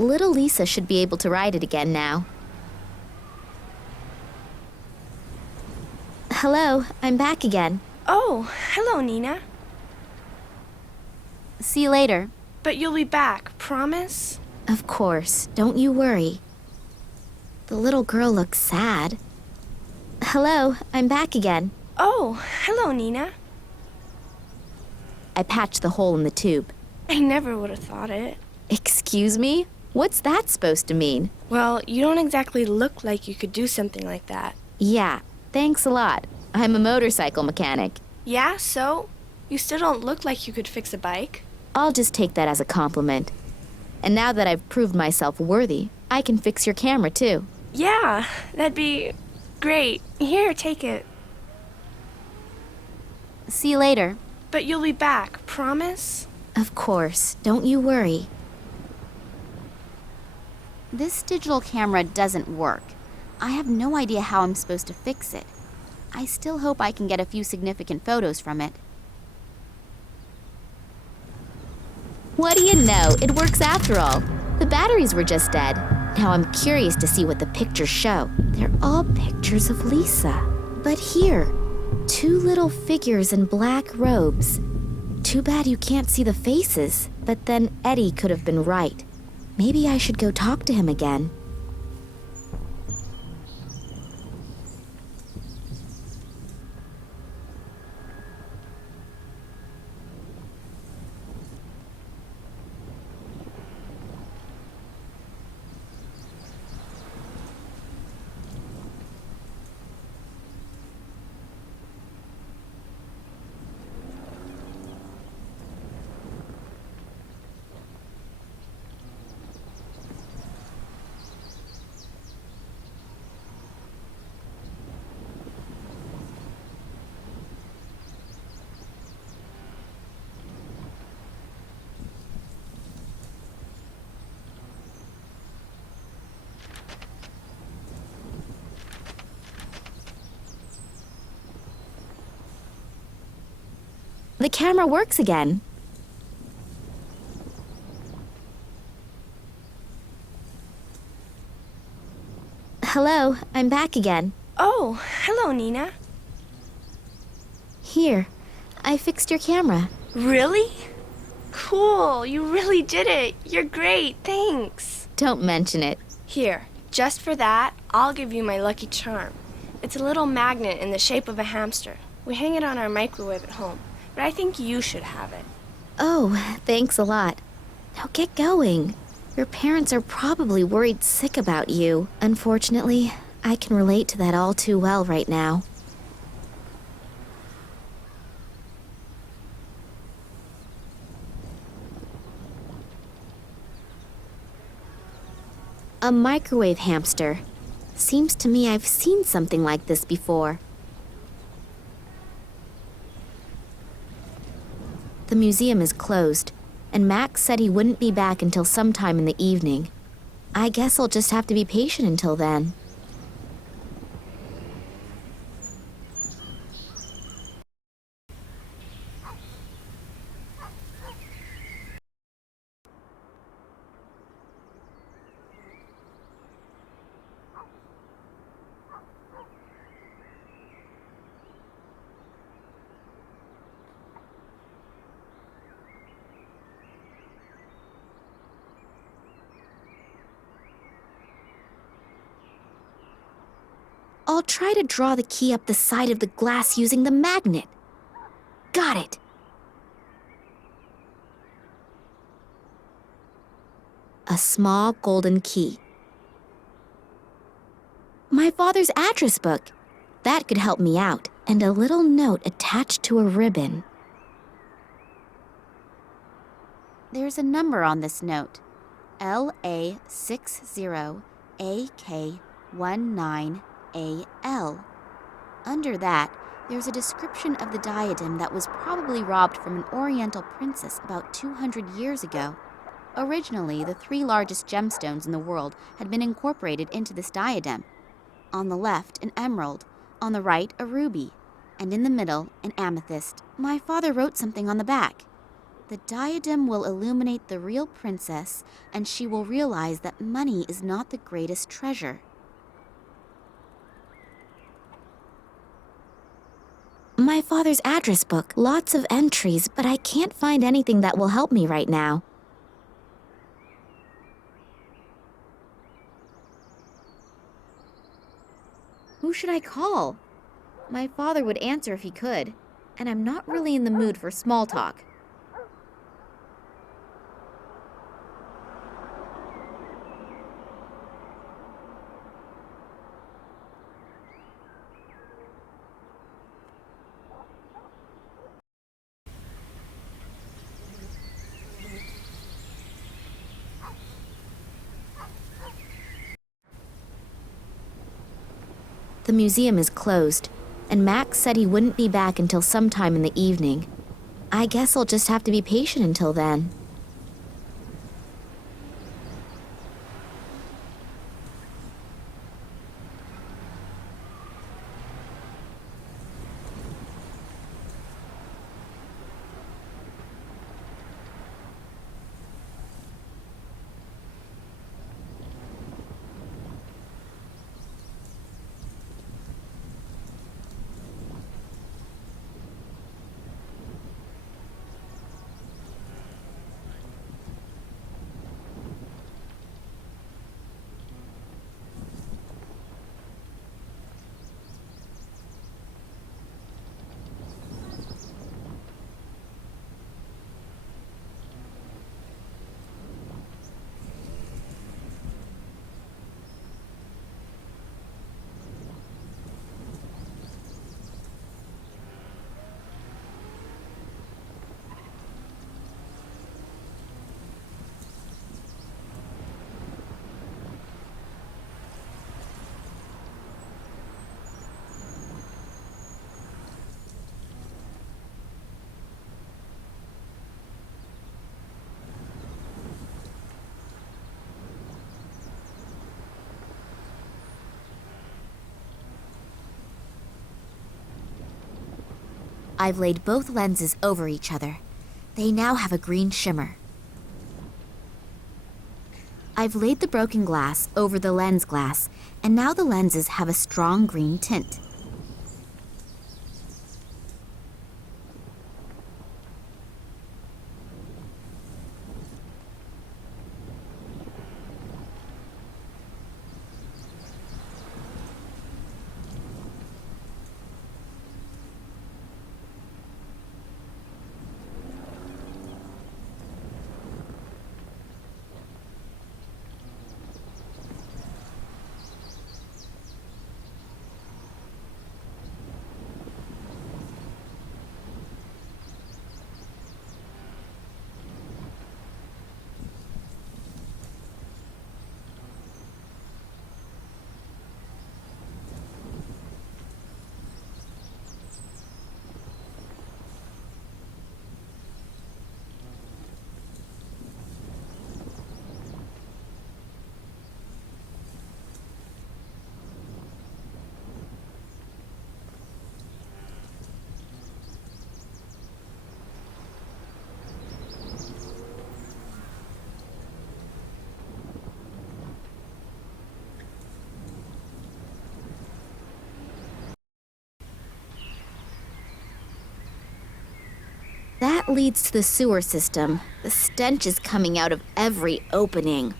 Little Lisa should be able to ride it again now. Hello, I'm back again. Oh, hello, Nina. See you later. But you'll be back, promise? Of course, don't you worry. The little girl looks sad. Hello, I'm back again. Oh, hello, Nina. I patched the hole in the tube. I never would have thought it. Excuse me? What's that supposed to mean? Well, you don't exactly look like you could do something like that. Yeah, thanks a lot. I'm a motorcycle mechanic. Yeah, so? You still don't look like you could fix a bike. I'll just take that as a compliment. And now that I've proved myself worthy, I can fix your camera too. Yeah, that'd be great. Here, take it. See you later. But you'll be back, promise? Of course, don't you worry. This digital camera doesn't work. I have no idea how I'm supposed to fix it. I still hope I can get a few significant photos from it. What do you know? It works after all. The batteries were just dead. Now I'm curious to see what the pictures show. They're all pictures of Lisa. But here, 2 little figures in black robes. Too bad you can't see the faces. But then Eddie could have been right. Maybe I should go talk to him again. The camera works again. Hello, I'm back again. Oh, hello, Nina. Here, I fixed your camera. Really? Cool, you really did it. You're great, thanks. Don't mention it. Here, just for that, I'll give you my lucky charm. It's a little magnet in the shape of a hamster. We hang it on our microwave at home, but I think you should have it. Oh, thanks a lot. Now get going. Your parents are probably worried sick about you. Unfortunately, I can relate to that all too well right now. A microwave hamster. Seems to me I've seen something like this before. The museum is closed, and Max said he wouldn't be back until sometime in the evening. I guess I'll just have to be patient until then. I'll try to draw the key up the side of the glass using the magnet. Got it. A small golden key. My father's address book. That could help me out. And a little note attached to a ribbon. There's a number on this note. LA60AK19AL. Under that, there's a description of the diadem that was probably robbed from an Oriental princess about 200 years ago. Originally, the 3 largest gemstones in the world had been incorporated into this diadem. On the left, an emerald, on the right, a ruby, and in the middle, an amethyst. My father wrote something on the back. The diadem will illuminate the real princess, and she will realize that money is not the greatest treasure. My father's address book. Lots of entries, but I can't find anything that will help me right now. Who should I call? My father would answer if he could, and I'm not really in the mood for small talk. The museum is closed, and Max said he wouldn't be back until sometime in the evening. I guess I'll just have to be patient until then. I've laid both lenses over each other. They now have a green shimmer. I've laid the broken glass over the lens glass, and now the lenses have a strong green tint. That leads to the sewer system. The stench is coming out of every opening.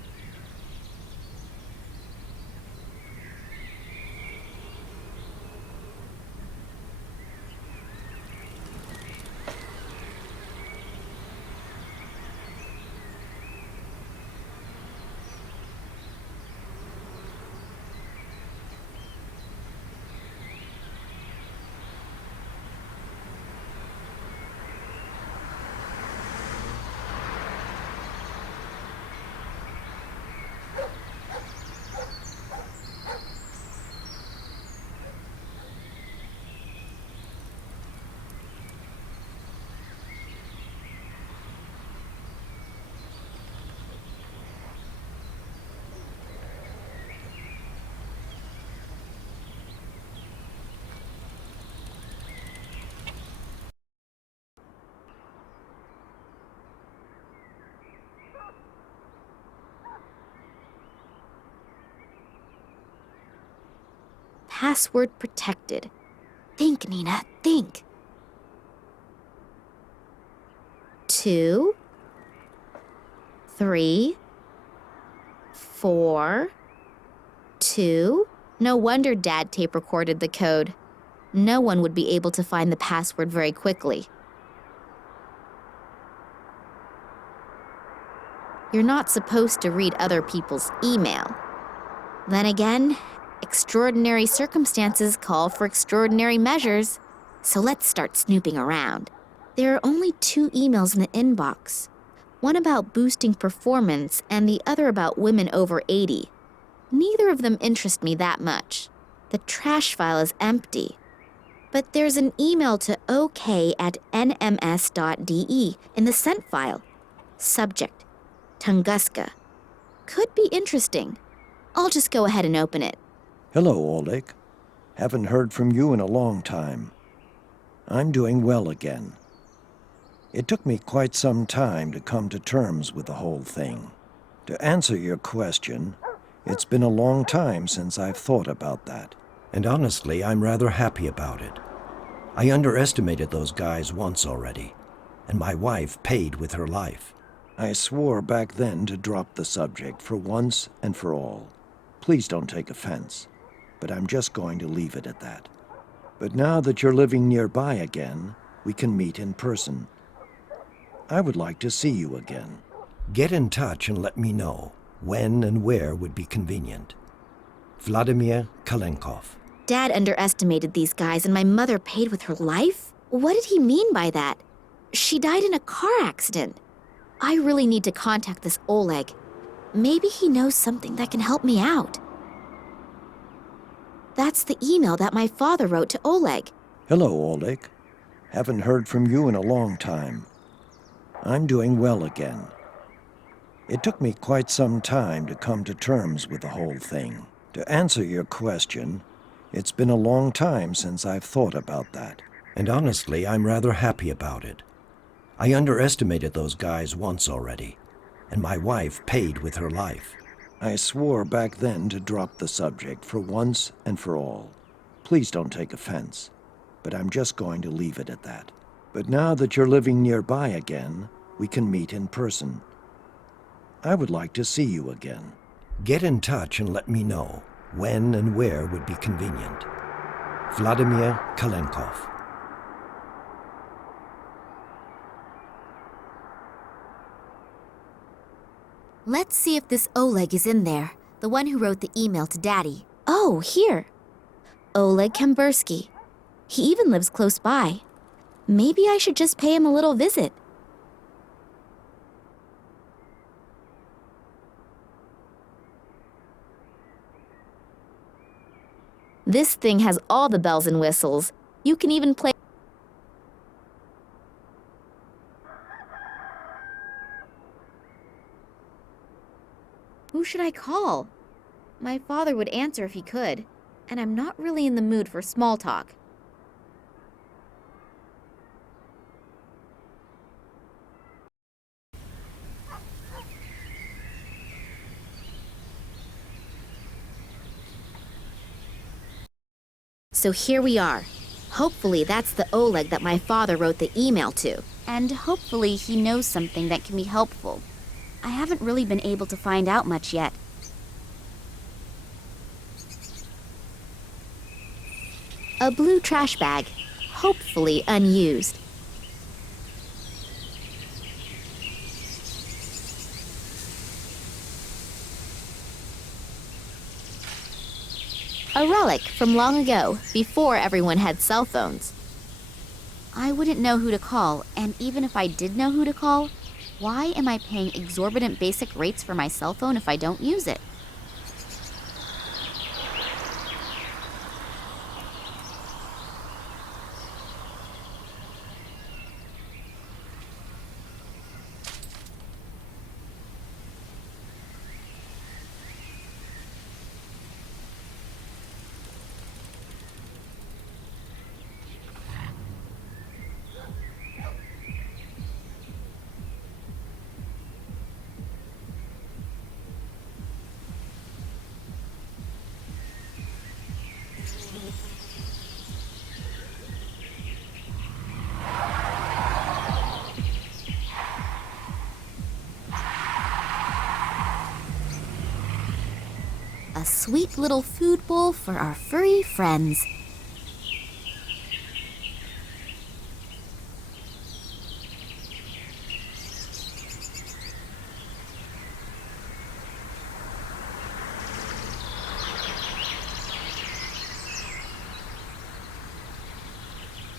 password protected. Think, Nina, think. 2, 3, 4, 2. No wonder Dad tape recorded the code. No one would be able to find the password very quickly. You're not supposed to read other people's email. Then again, extraordinary circumstances call for extraordinary measures. So let's start snooping around. There are only 2 emails in the inbox. One about boosting performance and the other about women over 80. Neither of them interest me that much. The trash file is empty. But there's an email to ok@nms.de in the sent file. Subject, Tunguska. Could be interesting. I'll just go ahead and open it. Hello, Oleg. Haven't heard from you in a long time. I'm doing well again. It took me quite some time to come to terms with the whole thing. To answer your question, it's been a long time since I've thought about that. And honestly, I'm rather happy about it. I underestimated those guys once already, and my wife paid with her life. I swore back then to drop the subject for once and for all. Please don't take offense, but I'm just going to leave it at that. But now that you're living nearby again, we can meet in person. I would like to see you again. Get in touch and let me know when and where would be convenient. Vladimir Kalenkov. Dad underestimated these guys and my mother paid with her life? What did he mean by that? She died in a car accident. I really need to contact this Oleg. Maybe he knows something that can help me out. That's the email that my father wrote to Oleg. Hello, Oleg. Haven't heard from you in a long time. I'm doing well again. It took me quite some time to come to terms with the whole thing. To answer your question, it's been a long time since I've thought about that. And honestly, I'm rather happy about it. I underestimated those guys once already, and my wife paid with her life. I swore back then to drop the subject for once and for all. Please don't take offense, but I'm just going to leave it at that. But now that you're living nearby again, we can meet in person. I would like to see you again. Get in touch and let me know when and where would be convenient. Vladimir Kalenkov. Let's see if this Oleg is in there, the one who wrote the email to Daddy. Oh, here. Oleg Kambursky. He even lives close by. Maybe I should just pay him a little visit. This thing has all the bells and whistles. You can even play... Who should I call? My father would answer if he could, and I'm not really in the mood for small talk. So here we are. Hopefully that's the Oleg that my father wrote the email to. And hopefully he knows something that can be helpful. I haven't really been able to find out much yet. A blue trash bag, hopefully unused. A relic from long ago, before everyone had cell phones. I wouldn't know who to call, and even if I did know who to call, why am I paying exorbitant basic rates for my cell phone if I don't use it? a sweet little food bowl for our furry friends.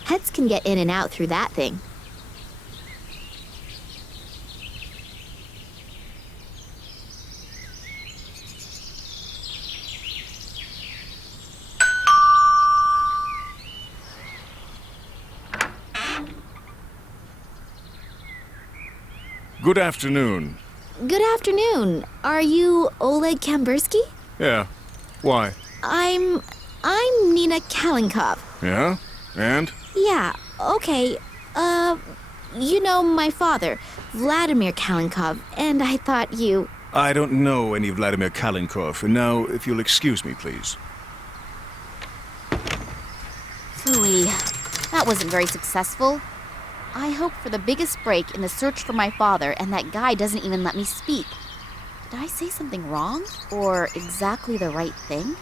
Pets can get in and out through that thing. Good afternoon. Good afternoon. Are you Oleg Kambersky? Yeah. Why? I'm Nina Kalinkov. Yeah? And? Yeah, okay. You know my father, Vladimir Kalinkov, and I thought you... I don't know any Vladimir Kalinkov, and now, if you'll excuse me, please. Phooey, that wasn't very successful. I hope for the biggest break in the search for my father, and that guy doesn't even let me speak. Did I say something wrong? Or exactly the right thing?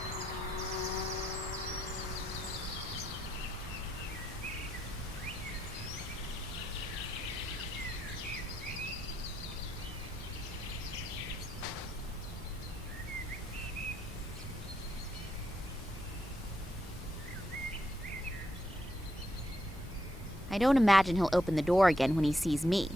I don't imagine he'll open the door again when he sees me.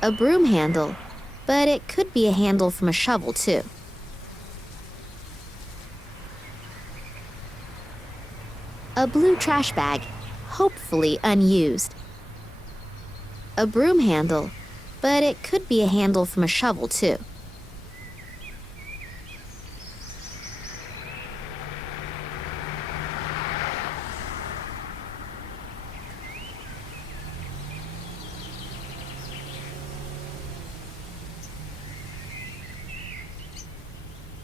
A broom handle, but it could be a handle from a shovel, too. A blue trash bag, hopefully unused. A broom handle, but it could be a handle from a shovel, too.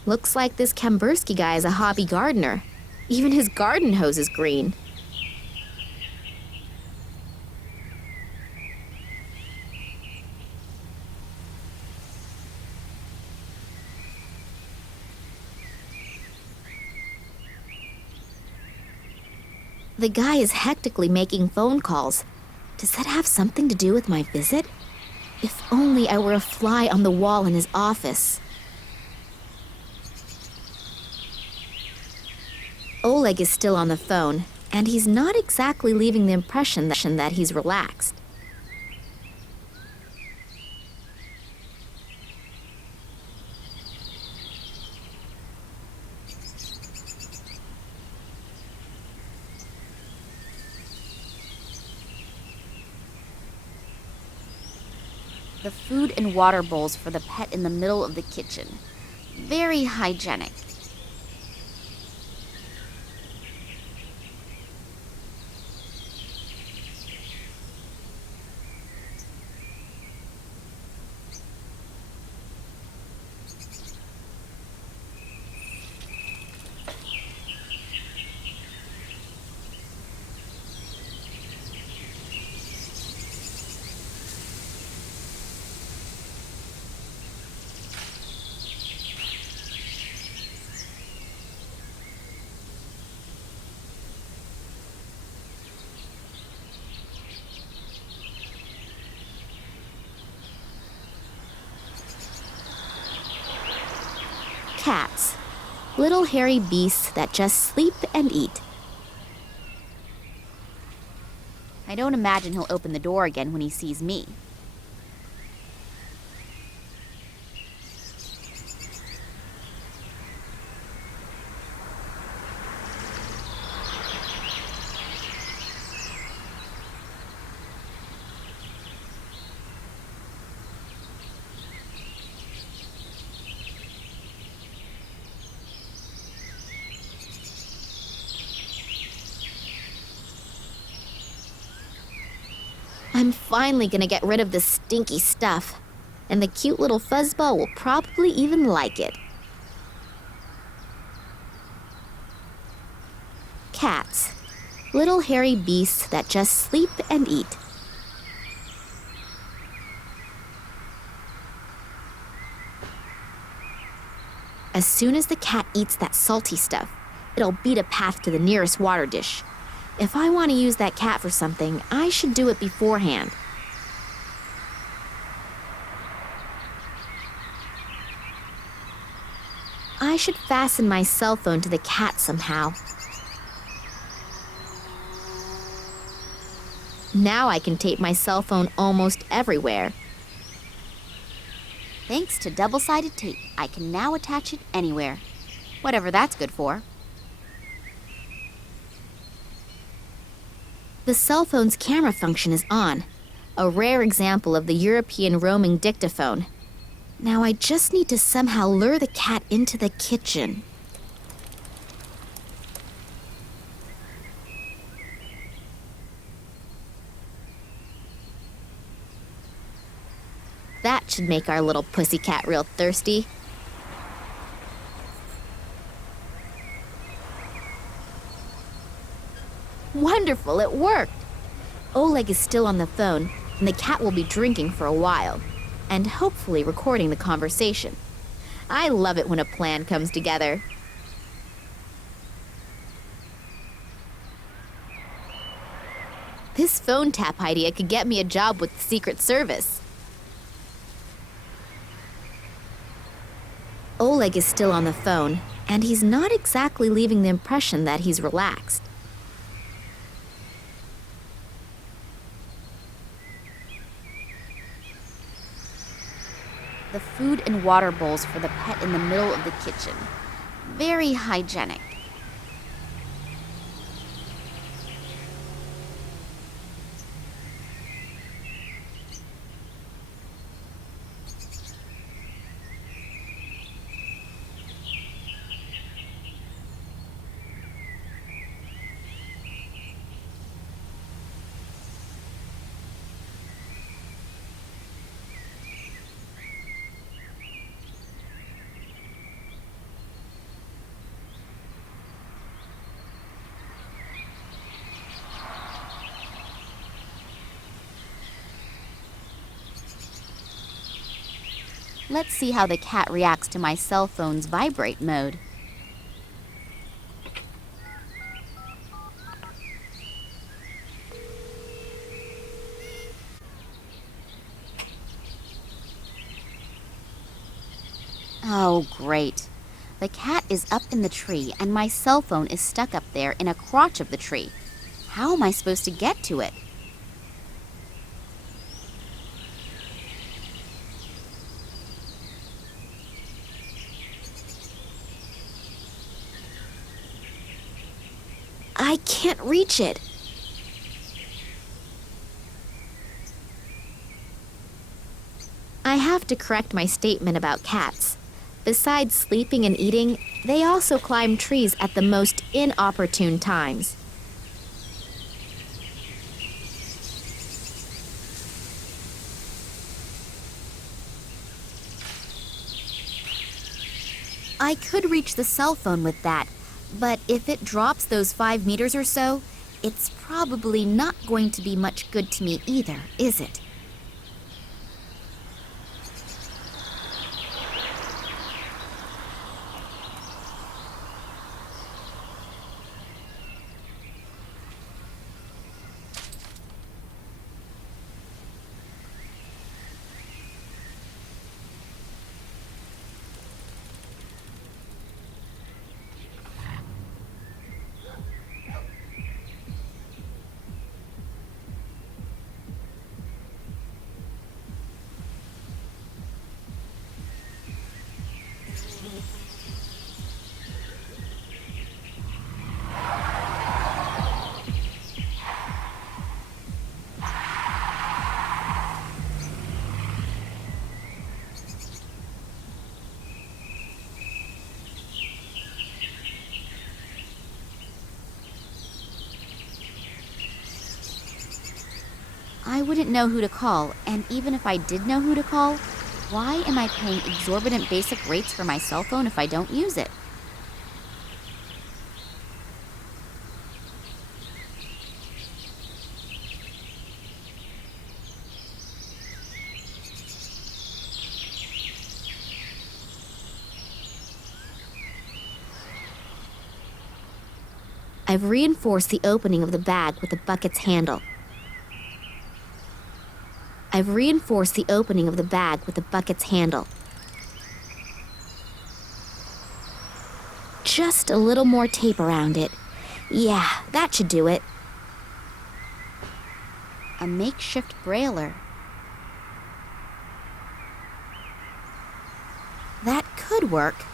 Looks like this Kambersky guy is a hobby gardener. Even his garden hose is green. The guy is hectically making phone calls. Does that have something to do with my visit? If only I were a fly on the wall in his office. Oleg is still on the phone, and he's not exactly leaving the impression that he's relaxed. The food and water bowls for the pet in the middle of the kitchen. Very hygienic. Cats. Little hairy beasts that just sleep and eat. I don't imagine he'll open the door again when he sees me. I'm finally gonna get rid of this stinky stuff. And the cute little fuzzball will probably even like it. Cats. Little hairy beasts that just sleep and eat. As soon as the cat eats that salty stuff, it'll beat a path to the nearest water dish. If I want to use that cat for something, I should do it beforehand. I should fasten my cell phone to the cat somehow. Now I can tape my cell phone almost everywhere. Thanks to double-sided tape, I can now attach it anywhere. Whatever that's good for. The cell phone's camera function is on, a rare example of the European roaming dictaphone. Now I just need to somehow lure the cat into the kitchen. That should make our little pussycat real thirsty. Wonderful, it worked! Oleg is still on the phone, and the cat will be drinking for a while, and hopefully recording the conversation. I love it when a plan comes together. This phone tap idea could get me a job with the Secret Service. Oleg is still on the phone, and he's not exactly leaving the impression that he's relaxed. The food and water bowls for the pet in the middle of the kitchen. Very hygienic. Let's see how the cat reacts to my cell phone's vibrate mode. Oh, great. The cat is up in the tree and my cell phone is stuck up there in a crotch of the tree. How am I supposed to get to it? I can't reach it. I have to correct my statement about cats. Besides sleeping and eating, they also climb trees at the most inopportune times. I could reach the cell phone with that, but if it drops those 5 meters or so, it's probably not going to be much good to me either, is it? wouldn't know who to call, and even if I did know who to call, why am I paying exorbitant basic rates for my cell phone if I don't use it? I've reinforced the opening of the bag with the bucket's handle. Just a little more tape around it. Yeah, that should do it. A makeshift brailer. That could work.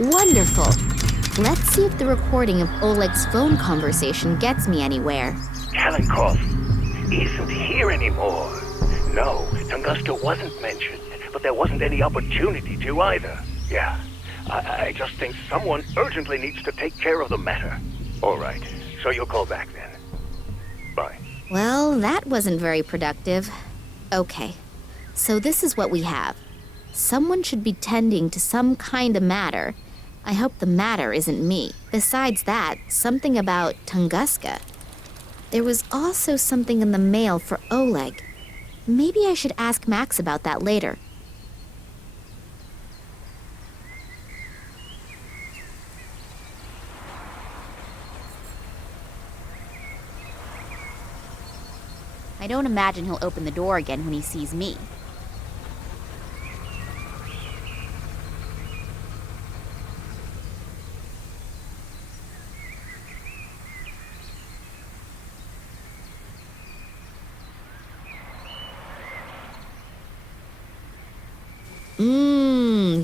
Wonderful. Let's see if the recording of Oleg's phone conversation gets me anywhere. Kalenkov isn't here anymore. No, Tunguska wasn't mentioned, but there wasn't any opportunity to either. Yeah, I just think someone urgently needs to take care of the matter. All right, so you'll call back then. Bye. Well, that wasn't very productive. Okay, so this is what we have. Someone should be tending to some kind of matter. I hope the matter isn't me. Besides that, something about Tunguska. There was also something in the mail for Oleg. Maybe I should ask Max about that later. I don't imagine he'll open the door again when he sees me.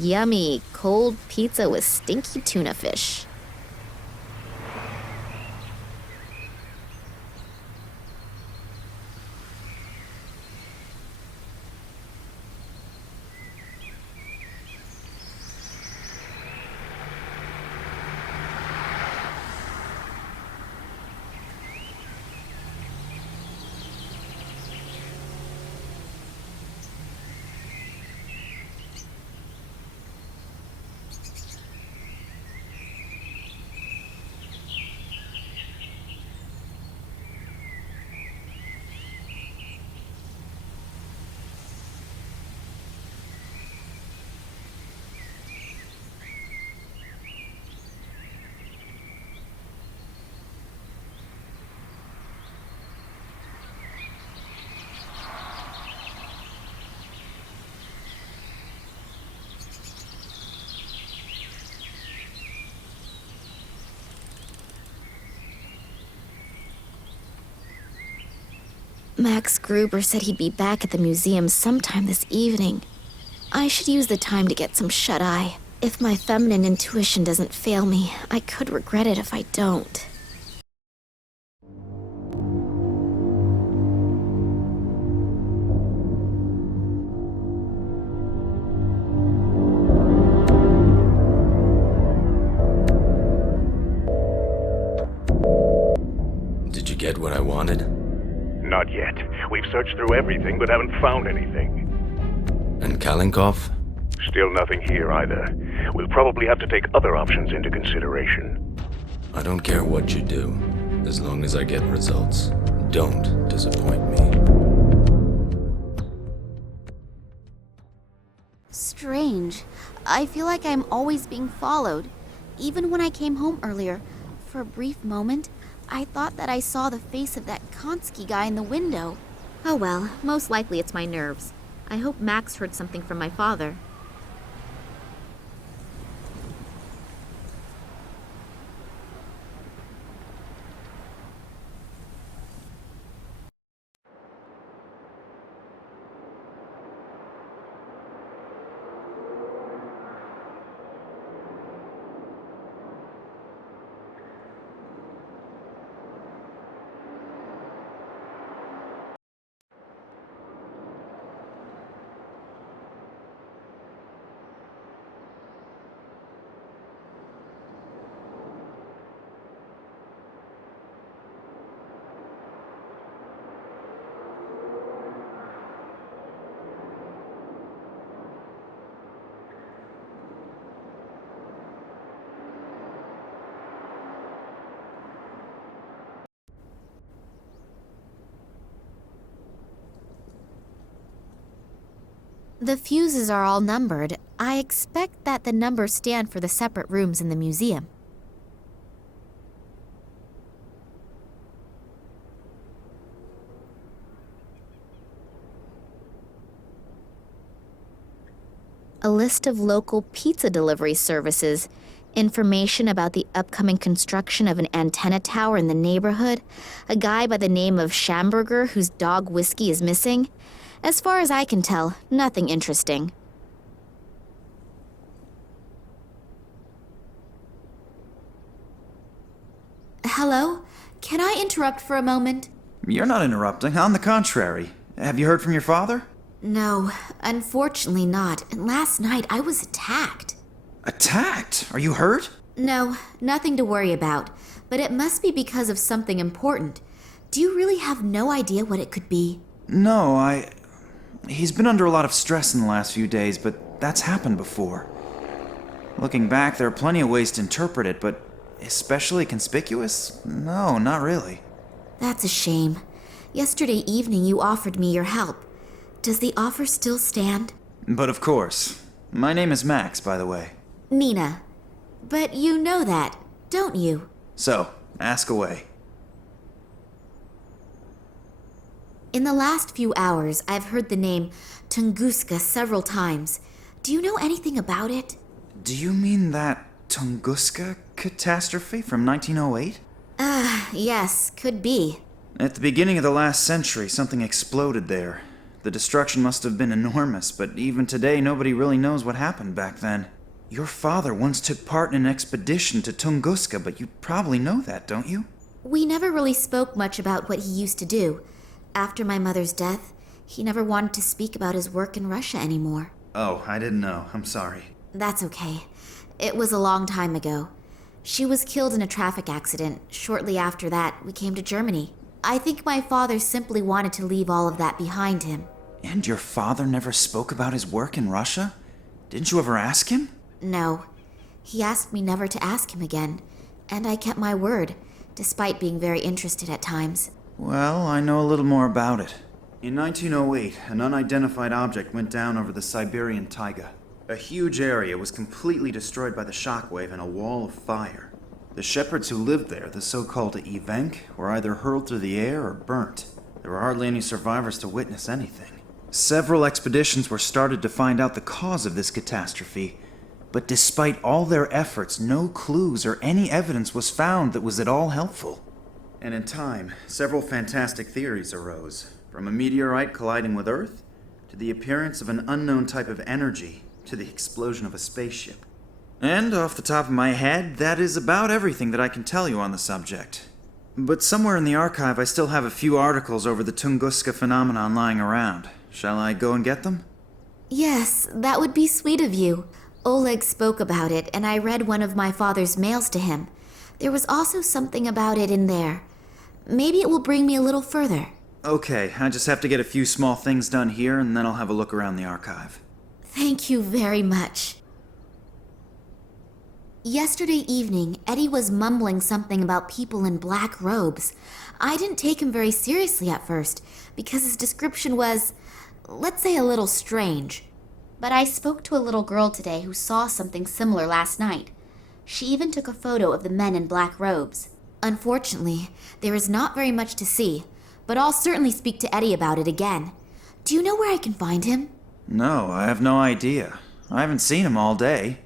Yummy. Cold pizza with stinky tuna fish. Max Gruber said he'd be back at the museum sometime this evening. I should use the time to get some shut-eye. If my feminine intuition doesn't fail me, I could regret it if I don't. Did you get what I wanted? Not yet. We've searched through everything but haven't found anything. And Kalenkov? Still nothing here either. We'll probably have to take other options into consideration. I don't care what you do, as long as I get results. Don't disappoint me. Strange. I feel like I'm always being followed. Even when I came home earlier, for a brief moment, I thought that I saw the face of that Konski guy in the window. Oh well, most likely it's my nerves. I hope Max heard something from my father. The fuses are all numbered. I expect that the numbers stand for the separate rooms in the museum. A list of local pizza delivery services, information about the upcoming construction of an antenna tower in the neighborhood, a guy by the name of Schamberger whose dog Whiskey is missing. As far as I can tell, nothing interesting. Hello? Can I interrupt for a moment? You're not interrupting. On the contrary. Have you heard from your father? No, unfortunately not. And last night I was attacked. Attacked? Are you hurt? No, nothing to worry about. But it must be because of something important. Do you really have no idea what it could be? No, He's been under a lot of stress in the last few days, but that's happened before. Looking back, there are plenty of ways to interpret it, but especially conspicuous? No, not really. That's a shame. Yesterday evening you offered me your help. Does the offer still stand? But of course. My name is Max, by the way. Nina. But you know that, don't you? So, ask away. In the last few hours, I've heard the name Tunguska several times. Do you know anything about it? Do you mean that Tunguska catastrophe from 1908? Yes, could be. At the beginning of the last century, something exploded there. The destruction must have been enormous, but even today, nobody really knows what happened back then. Your father once took part in an expedition to Tunguska, but you probably know that, don't you? We never really spoke much about what he used to do. After my mother's death, he never wanted to speak about his work in Russia anymore. Oh, I didn't know. I'm sorry. That's okay. It was a long time ago. She was killed in a traffic accident. Shortly after that, we came to Germany. I think my father simply wanted to leave all of that behind him. And your father never spoke about his work in Russia? Didn't you ever ask him? No. He asked me never to ask him again, and I kept my word, despite being very interested at times. Well, I know a little more about it. In 1908, an unidentified object went down over the Siberian taiga. A huge area was completely destroyed by the shockwave and a wall of fire. The shepherds who lived there, the so-called Evenk, were either hurled through the air or burnt. There were hardly any survivors to witness anything. Several expeditions were started to find out the cause of this catastrophe, but despite all their efforts, no clues or any evidence was found that was at all helpful. And in time, several fantastic theories arose, from a meteorite colliding with Earth, to the appearance of an unknown type of energy, to the explosion of a spaceship. And off the top of my head, that is about everything that I can tell you on the subject. But somewhere in the archive, I still have a few articles over the Tunguska phenomenon lying around. Shall I go and get them? Yes, that would be sweet of you. Oleg spoke about it, and I read one of my father's mails to him. There was also something about it in there. Maybe it will bring me a little further. Okay, I just have to get a few small things done here, and then I'll have a look around the archive. Thank you very much. Yesterday evening, Eddie was mumbling something about people in black robes. I didn't take him very seriously at first, because his description was, let's say, a little strange. But I spoke to a little girl today who saw something similar last night. She even took a photo of the men in black robes. Unfortunately, there is not very much to see, but I'll certainly speak to Eddie about it again. Do you know where I can find him? No, I have no idea. I haven't seen him all day.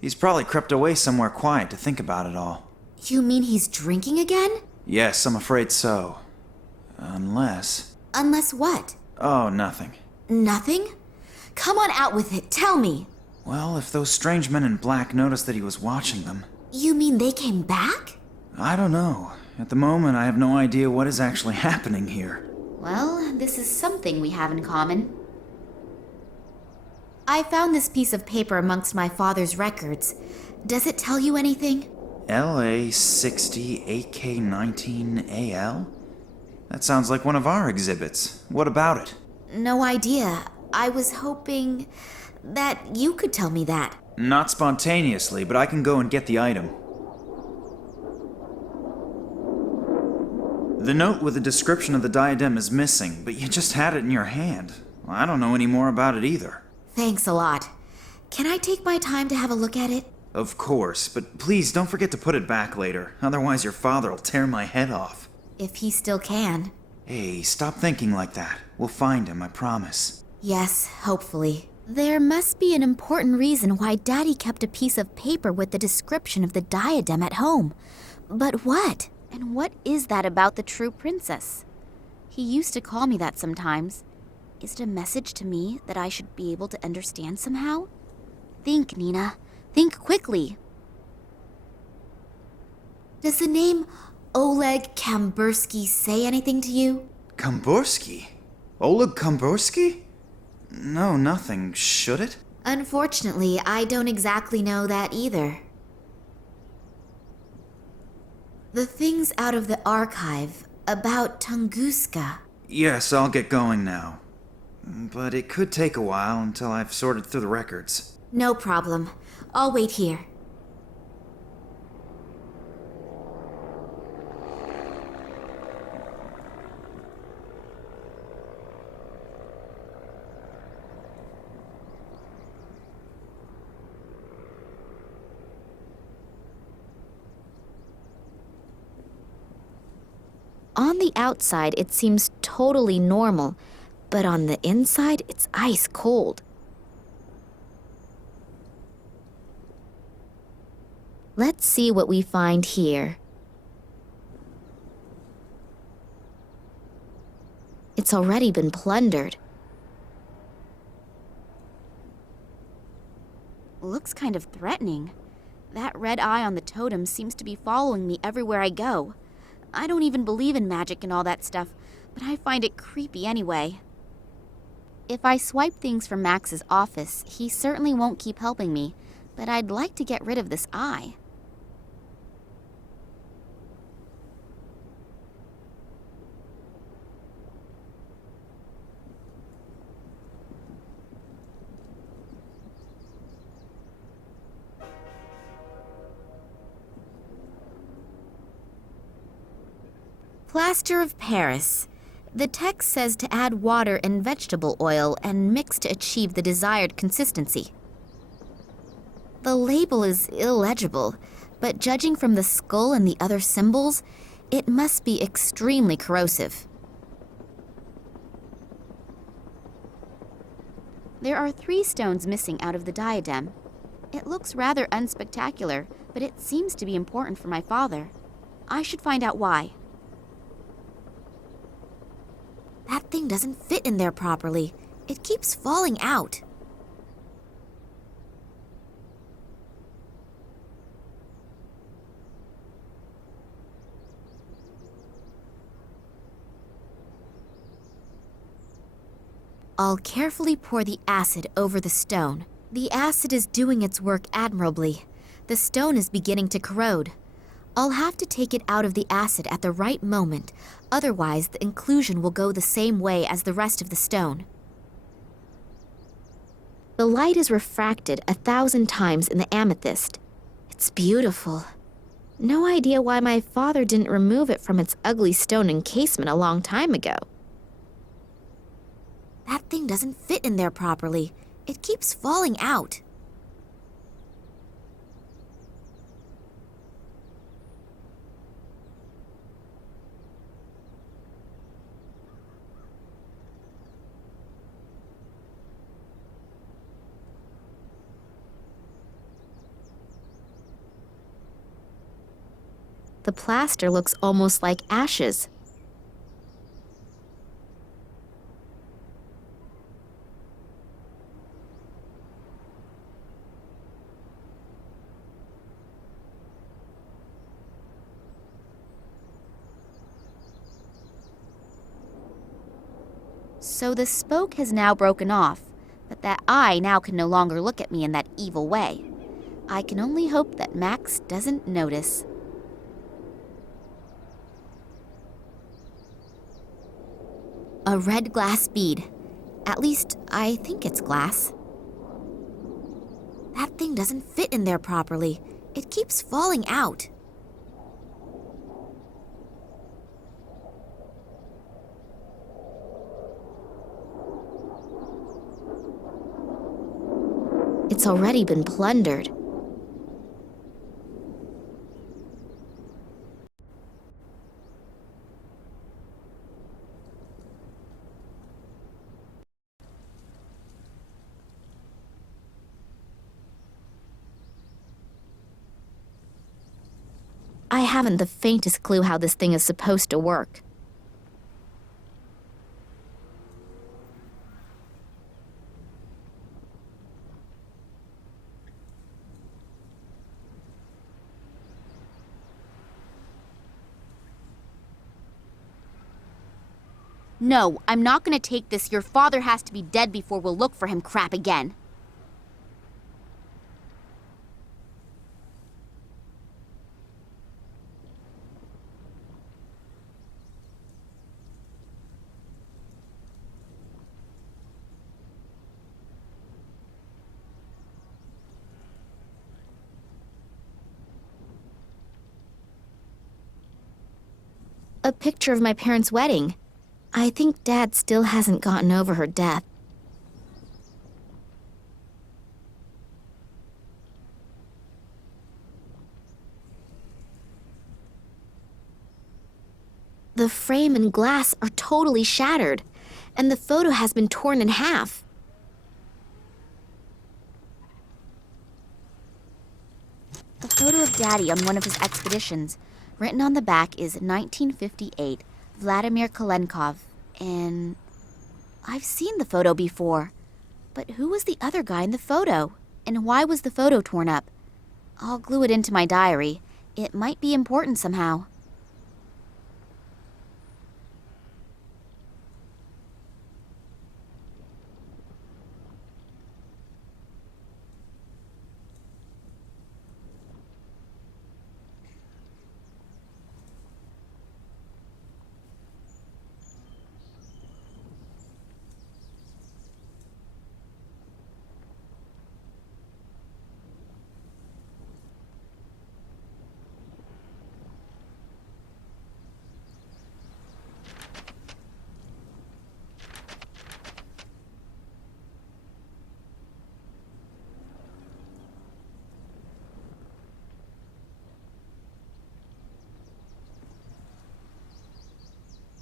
He's probably crept away somewhere quiet to think about it all. You mean he's drinking again? Yes, I'm afraid so. Unless... Unless what? Oh, nothing. Nothing? Come on out with it, tell me. Well, if those strange men in black noticed that he was watching them... You mean they came back? I don't know. At the moment, I have no idea what is actually happening here. Well, this is something we have in common. I found this piece of paper amongst my father's records. Does it tell you anything? LA 60 AK19 AL? That sounds like one of our exhibits. What about it? No idea. I was hoping that you could tell me that. Not spontaneously, but I can go and get the item. The note with the description of the diadem is missing, but you just had it in your hand. Well, I don't know any more about it either. Thanks a lot. Can I take my time to have a look at it? Of course, but please don't forget to put it back later. Otherwise your father'll tear my head off. If he still can. Hey, stop thinking like that. We'll find him, I promise. Yes, hopefully. There must be an important reason why Daddy kept a piece of paper with the description of the diadem at home. But what? And what is that about the true princess? He used to call me that sometimes. Is it a message to me that I should be able to understand somehow? Think, Nina. Think quickly. Does the name Oleg Kambursky say anything to you? Kambursky? Oleg Kambursky? No, nothing. Should it? Unfortunately, I don't exactly know that either. The things out of the archive about Tunguska. Yes, I'll get going now. But it could take a while until I've sorted through the records. No problem. I'll wait here. On the outside, it seems totally normal, but on the inside, it's ice cold. Let's see what we find here. It's already been plundered. Looks kind of threatening. That red eye on the totem seems to be following me everywhere I go. I don't even believe in magic and all that stuff, but I find it creepy anyway. If I swipe things from Max's office, he certainly won't keep helping me, but I'd like to get rid of this eye. Plaster of Paris. The text says to add water and vegetable oil and mix to achieve the desired consistency. The label is illegible, but judging from the skull and the other symbols, it must be extremely corrosive. There are 3 stones missing out of the diadem. It looks rather unspectacular, but it seems to be important for my father. I should find out why. That thing doesn't fit in there properly. It keeps falling out. I'll carefully pour the acid over the stone. The acid is doing its work admirably. The stone is beginning to corrode. I'll have to take it out of the acid at the right moment, otherwise the inclusion will go the same way as the rest of the stone. The light is refracted 1,000 times in the amethyst. It's beautiful. No idea why my father didn't remove it from its ugly stone encasement a long time ago. That thing doesn't fit in there properly. It keeps falling out. The plaster looks almost like ashes. So the spoke has now broken off, but that eye now can no longer look at me in that evil way. I can only hope that Max doesn't notice. A red glass bead. At least, I think it's glass. That thing doesn't fit in there properly. It keeps falling out. it's already been plundered. I haven't the faintest clue how this thing is supposed to work. No, I'm not gonna take this "your father has to be dead before we'll look for him" crap again. A picture of my parents' wedding. I think Dad still hasn't gotten over her death. The frame and glass are totally shattered, and the photo has been torn in half. A photo of Daddy on one of his expeditions. Written on the back is 1958, Vladimir Kalenkov, and I've seen the photo before. But who was the other guy in the photo? And why was the photo torn up? I'll glue it into my diary. It might be important somehow.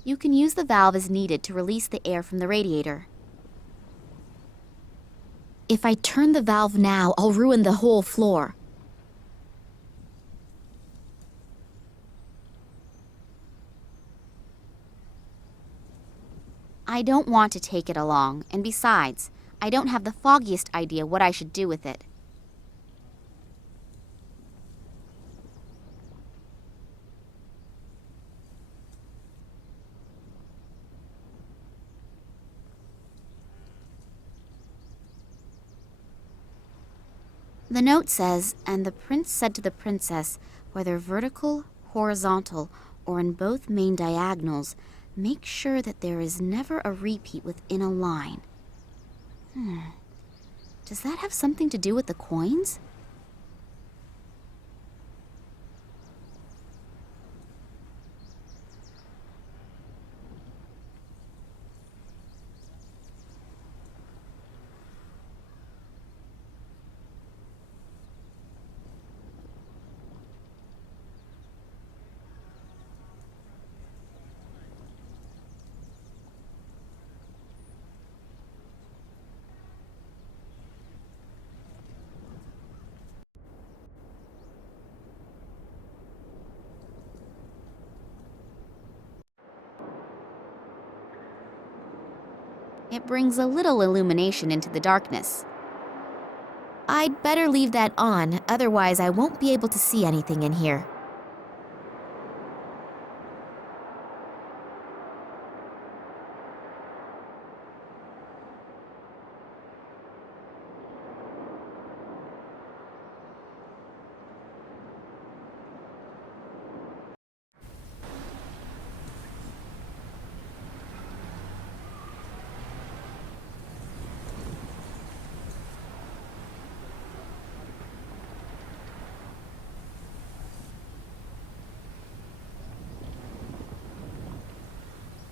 You can use the valve as needed to release the air from the radiator. If I turn the valve now, I'll ruin the whole floor. I don't want to take it along, and besides, I don't have the foggiest idea what I should do with it. The note says, "And the prince said to the princess, whether vertical, horizontal, or in both main diagonals, make sure that there is never a repeat within a line." Does that have something to do with the coins? It brings a little illumination into the darkness. I'd better leave that on, otherwise I won't be able to see anything in here.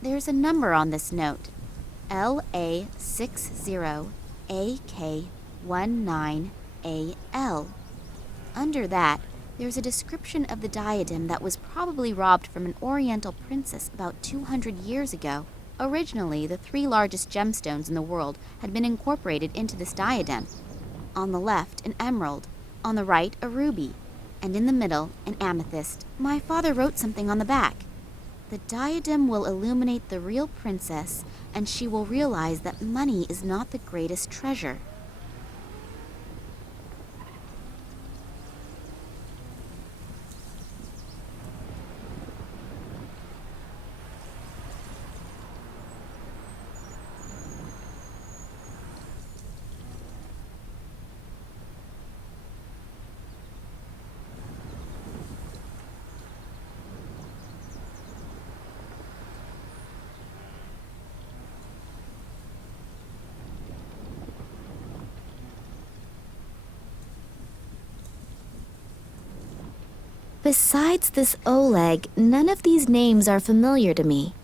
There's a number on this note, LA60AK 19AL. Under that, there's a description of the diadem that was probably robbed from an Oriental princess about 200 years ago. Originally, the 3 largest gemstones in the world had been incorporated into this diadem. On the left, an emerald. On the right, a ruby. And in the middle, an amethyst. My father wrote something on the back. The diadem will illuminate the real princess, and she will realize that money is not the greatest treasure. Besides this Oleg, none of these names are familiar to me.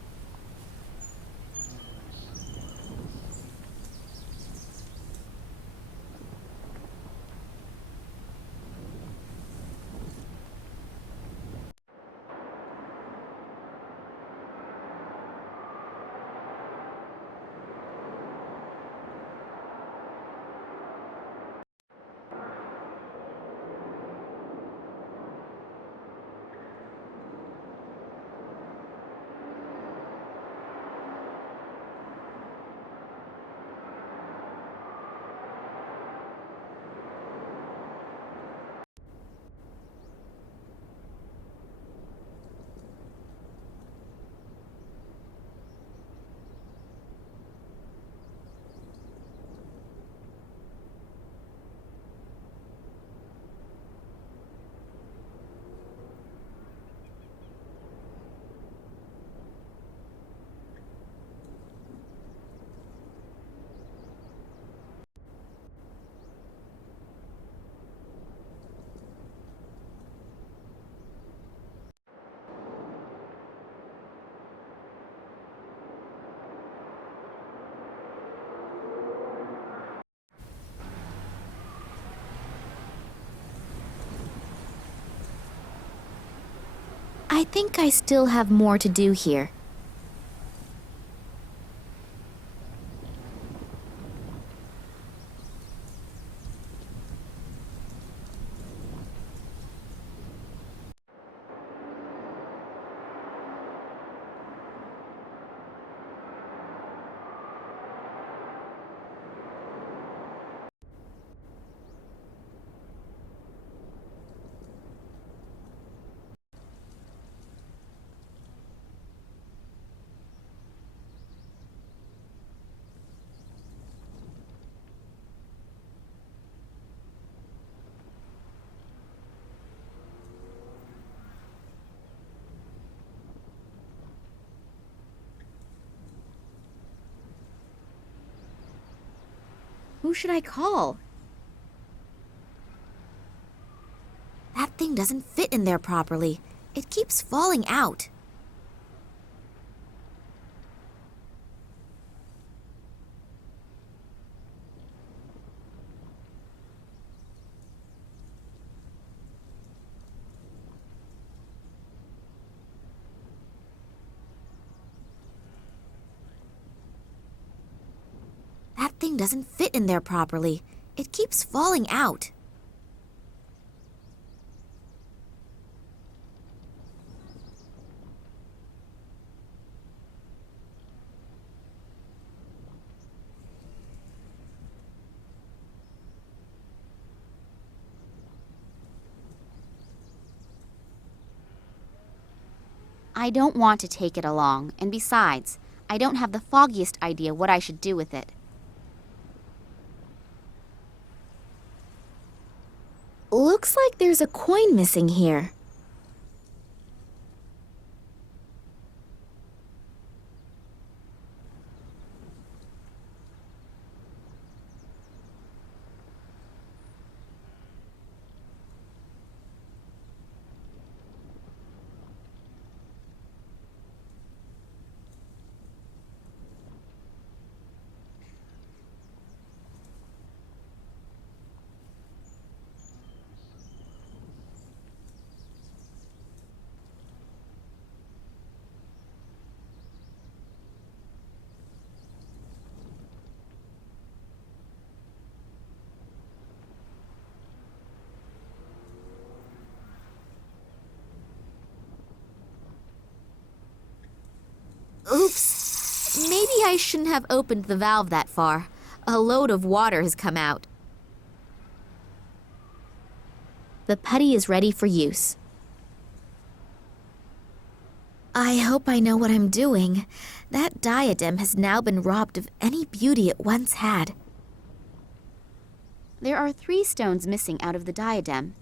I think I still have more to do here. Who should I call? That thing doesn't fit in there properly. It keeps falling out. That thing doesn't fit in there properly. It keeps falling out. I don't want to take it along, and besides, I don't have the foggiest idea what I should do with it. Looks like there's a coin missing here. I shouldn't have opened the valve that far. A load of water has come out. The putty is ready for use. I hope I know what I'm doing. That diadem has now been robbed of any beauty it once had. There are 3 stones missing out of the diadem.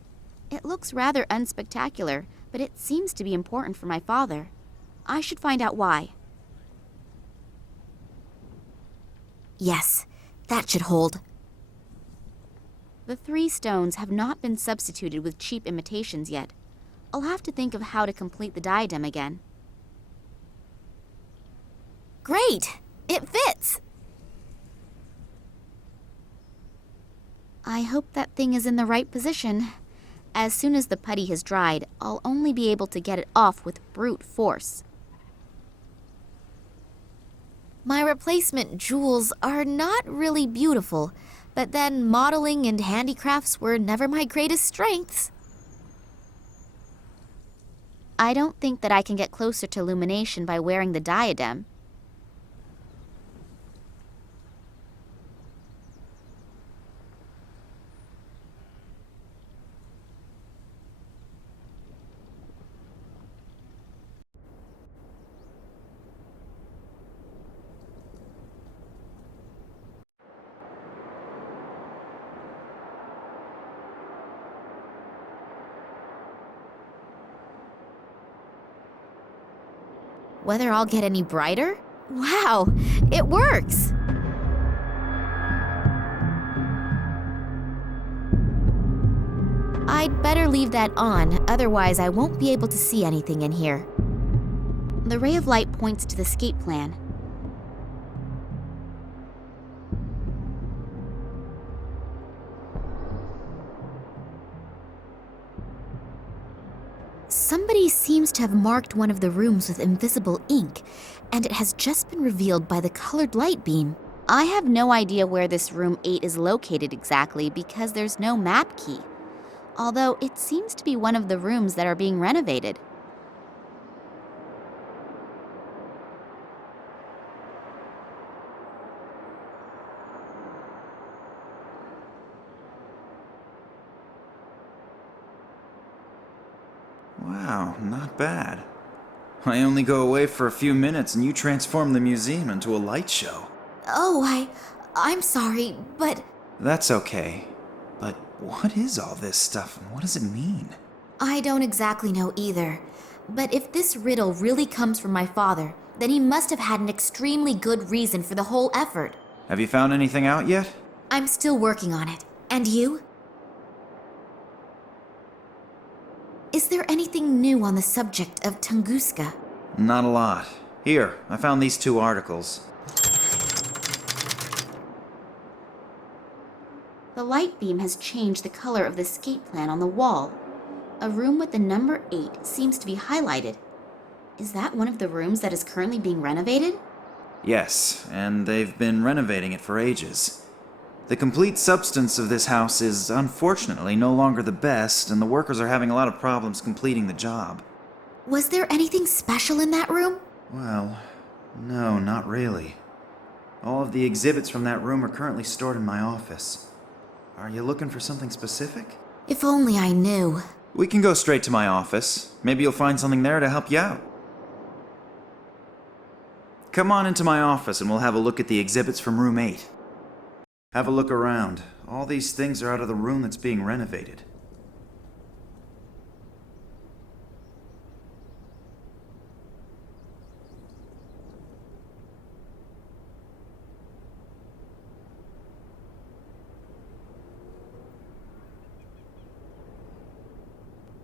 It looks rather unspectacular, but it seems to be important for my father. I should find out why. Yes, that should hold. The 3 stones have not been substituted with cheap imitations yet. I'll have to think of how to complete the diadem again. Great! It fits! I hope that thing is in the right position. As soon as the putty has dried, I'll only be able to get it off with brute force. My replacement jewels are not really beautiful, but then modeling and handicrafts were never my greatest strengths. I don't think that I can get closer to illumination by wearing the diadem. Whether I'll get any brighter? Wow, it works! I'd better leave that on, otherwise I won't be able to see anything in here. The ray of light points to the escape plan. Somebody seems to have marked one of the rooms with invisible ink, and it has just been revealed by the colored light beam. I have no idea where this room 8 is located exactly because there's no map key, although it seems to be one of the rooms that are being renovated. Wow, not bad. I only go away for a few minutes and you transform the museum into a light show. Oh, I'm sorry, but... That's okay. But what is all this stuff and what does it mean? I don't exactly know either. But if this riddle really comes from my father, then he must have had an extremely good reason for the whole effort. Have you found anything out yet? I'm still working on it. And you? Is there anything new on the subject of Tunguska? Not a lot. Here, I found these 2 articles. The light beam has changed the color of the escape plan on the wall. A room with the number 8 seems to be highlighted. Is that one of the rooms that is currently being renovated? Yes, and they've been renovating it for ages. The complete substance of this house is unfortunately no longer the best, and the workers are having a lot of problems completing the job. Was there anything special in that room? Well, no, not really. All of the exhibits from that room are currently stored in my office. Are you looking for something specific? If only I knew. We can go straight to my office. Maybe you'll find something there to help you out. Come on into my office and we'll have a look at the exhibits from room 8. Have a look around. All these things are out of the room that's being renovated.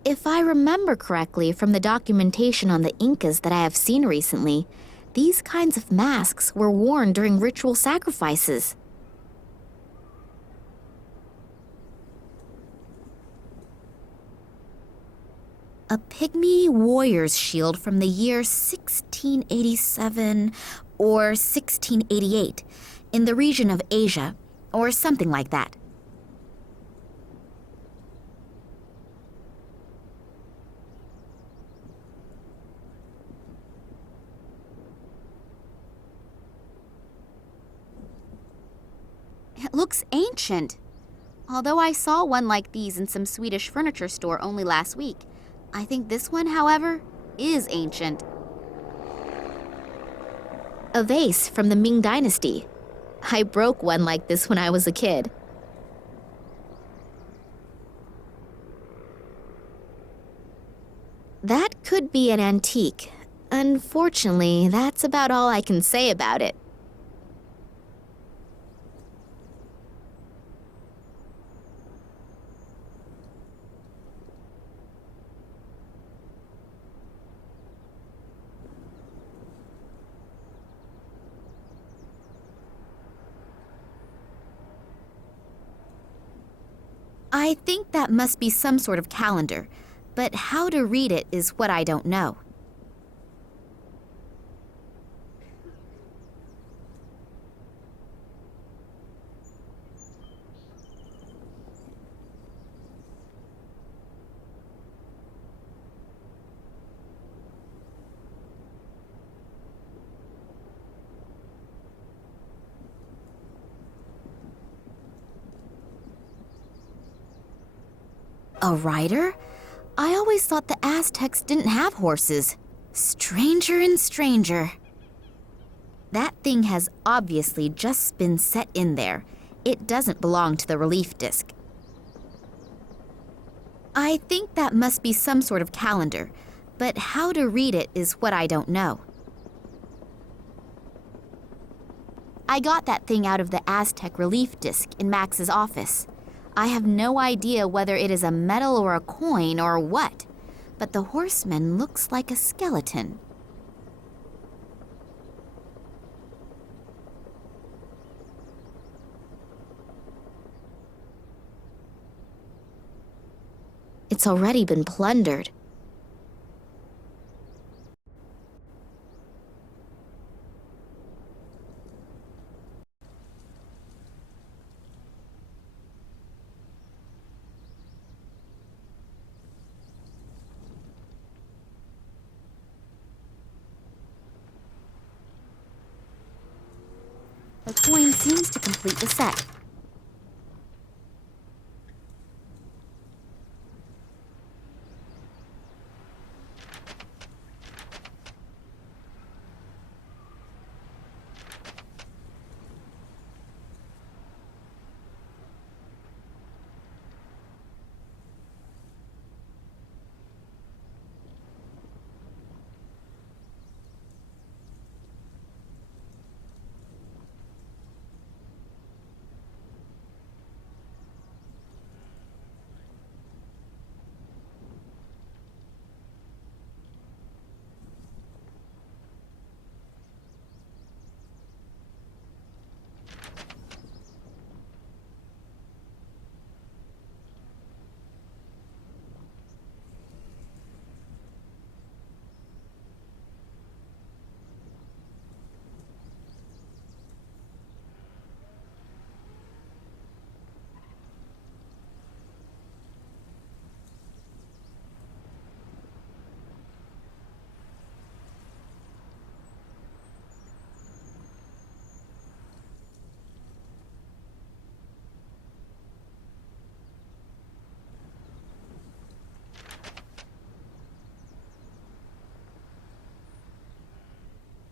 If I remember correctly from the documentation on the Incas that I have seen recently, these kinds of masks were worn during ritual sacrifices. A pygmy warrior's shield from the year 1687 or 1688 in the region of Asia, or something like that. It looks ancient. Although I saw one like these in some Swedish furniture store only last week, I think this one, however, is ancient. A vase from the Ming Dynasty. I broke one like this when I was a kid. That could be an antique. Unfortunately, that's about all I can say about it. I think that must be some sort of calendar, but how to read it is what I don't know. A rider? I always thought the Aztecs didn't have horses. Stranger and stranger. That thing has obviously just been set in there. It doesn't belong to the relief disc. I think that must be some sort of calendar, but how to read it is what I don't know. I got that thing out of the Aztec relief disc in Max's office. I have no idea whether it is a medal or a coin or what, but the horseman looks like a skeleton. It's already been plundered. The coin seems to complete the set.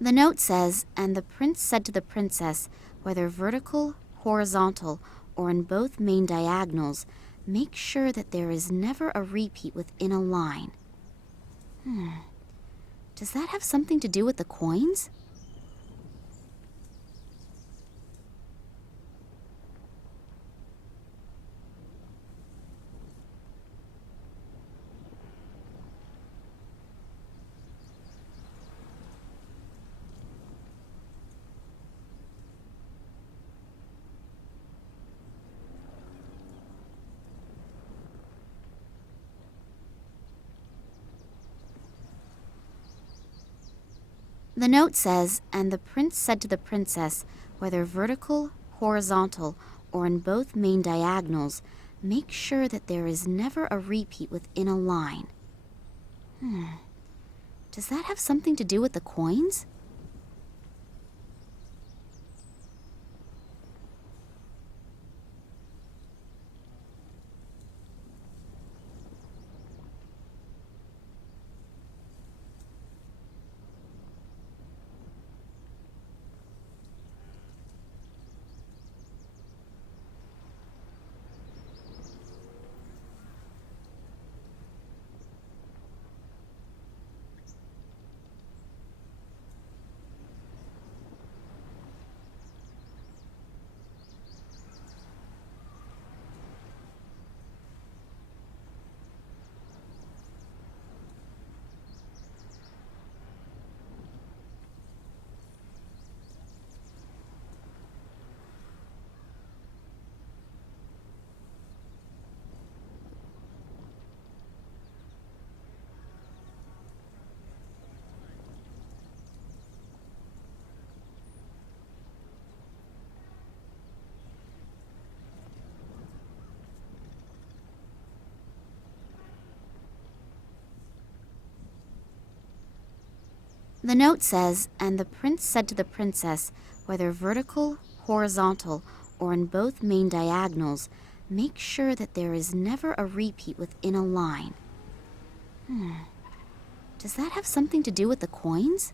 The note says, and the prince said to the princess, whether vertical, horizontal, or in both main diagonals, make sure that there is never a repeat within a line. Does that have something to do with the coins? The note says, and the prince said to the princess, whether vertical, horizontal, or in both main diagonals, make sure that there is never a repeat within a line. Does that have something to do with the coins? The note says, and the prince said to the princess, whether vertical, horizontal, or in both main diagonals, make sure that there is never a repeat within a line. Does that have something to do with the coins?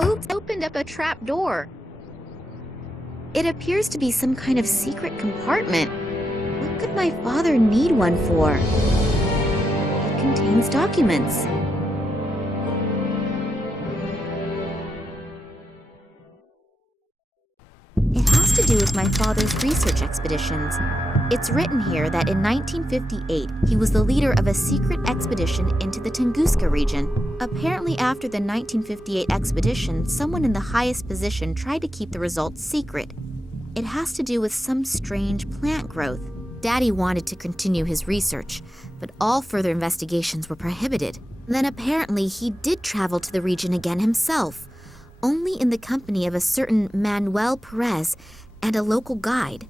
Oops, opened up a trap door. It appears to be some kind of secret compartment. What could my father need one for? It contains documents. It has to do with my father's research expeditions. It's written here that in 1958, he was the leader of a secret expedition into the Tunguska region. Apparently, after the 1958 expedition, someone in the highest position tried to keep the results secret. It has to do with some strange plant growth. Daddy wanted to continue his research, but all further investigations were prohibited. Then apparently, he did travel to the region again himself, only in the company of a certain Manuel Perez and a local guide.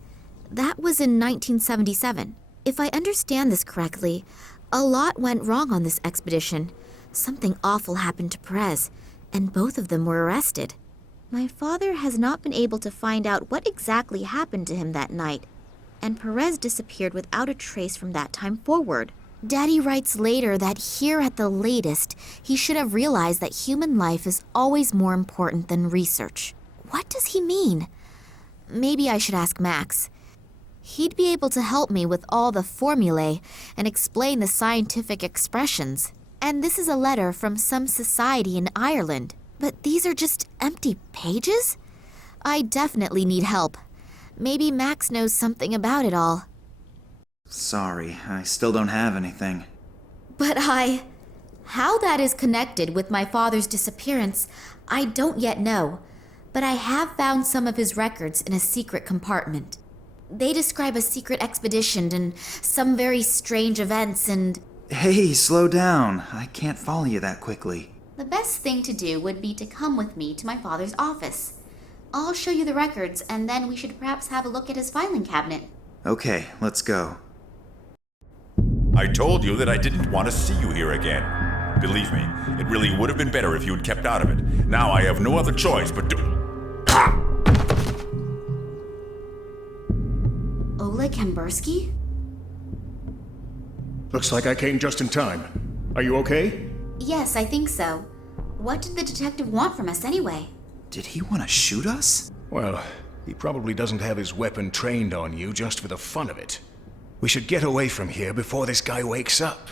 That was in 1977. If I understand this correctly, a lot went wrong on this expedition. Something awful happened to Perez, and both of them were arrested. My father has not been able to find out what exactly happened to him that night, and Perez disappeared without a trace from that time forward. Daddy writes later that here at the latest, he should have realized that human life is always more important than research. What does he mean? Maybe I should ask Max. He'd be able to help me with all the formulae and explain the scientific expressions. And this is a letter from some society in Ireland. But these are just empty pages? I definitely need help. Maybe Max knows something about it all. Sorry, I still don't have anything. But how that is connected with my father's disappearance, I don't yet know. But I have found some of his records in a secret compartment. They describe a secret expedition and some very strange events and... Hey, slow down. I can't follow you that quickly. The best thing to do would be to come with me to my father's office. I'll show you the records, and then we should perhaps have a look at his filing cabinet. Okay, let's go. I told you that I didn't want to see you here again. Believe me, it really would have been better if you had kept out of it. Now I have no other choice but to... Ha! Oleg Kambersky? Looks like I came just in time. Are you okay? Yes, I think so. What did the detective want from us anyway? Did he want to shoot us? Well, he probably doesn't have his weapon trained on you just for the fun of it. We should get away from here before this guy wakes up.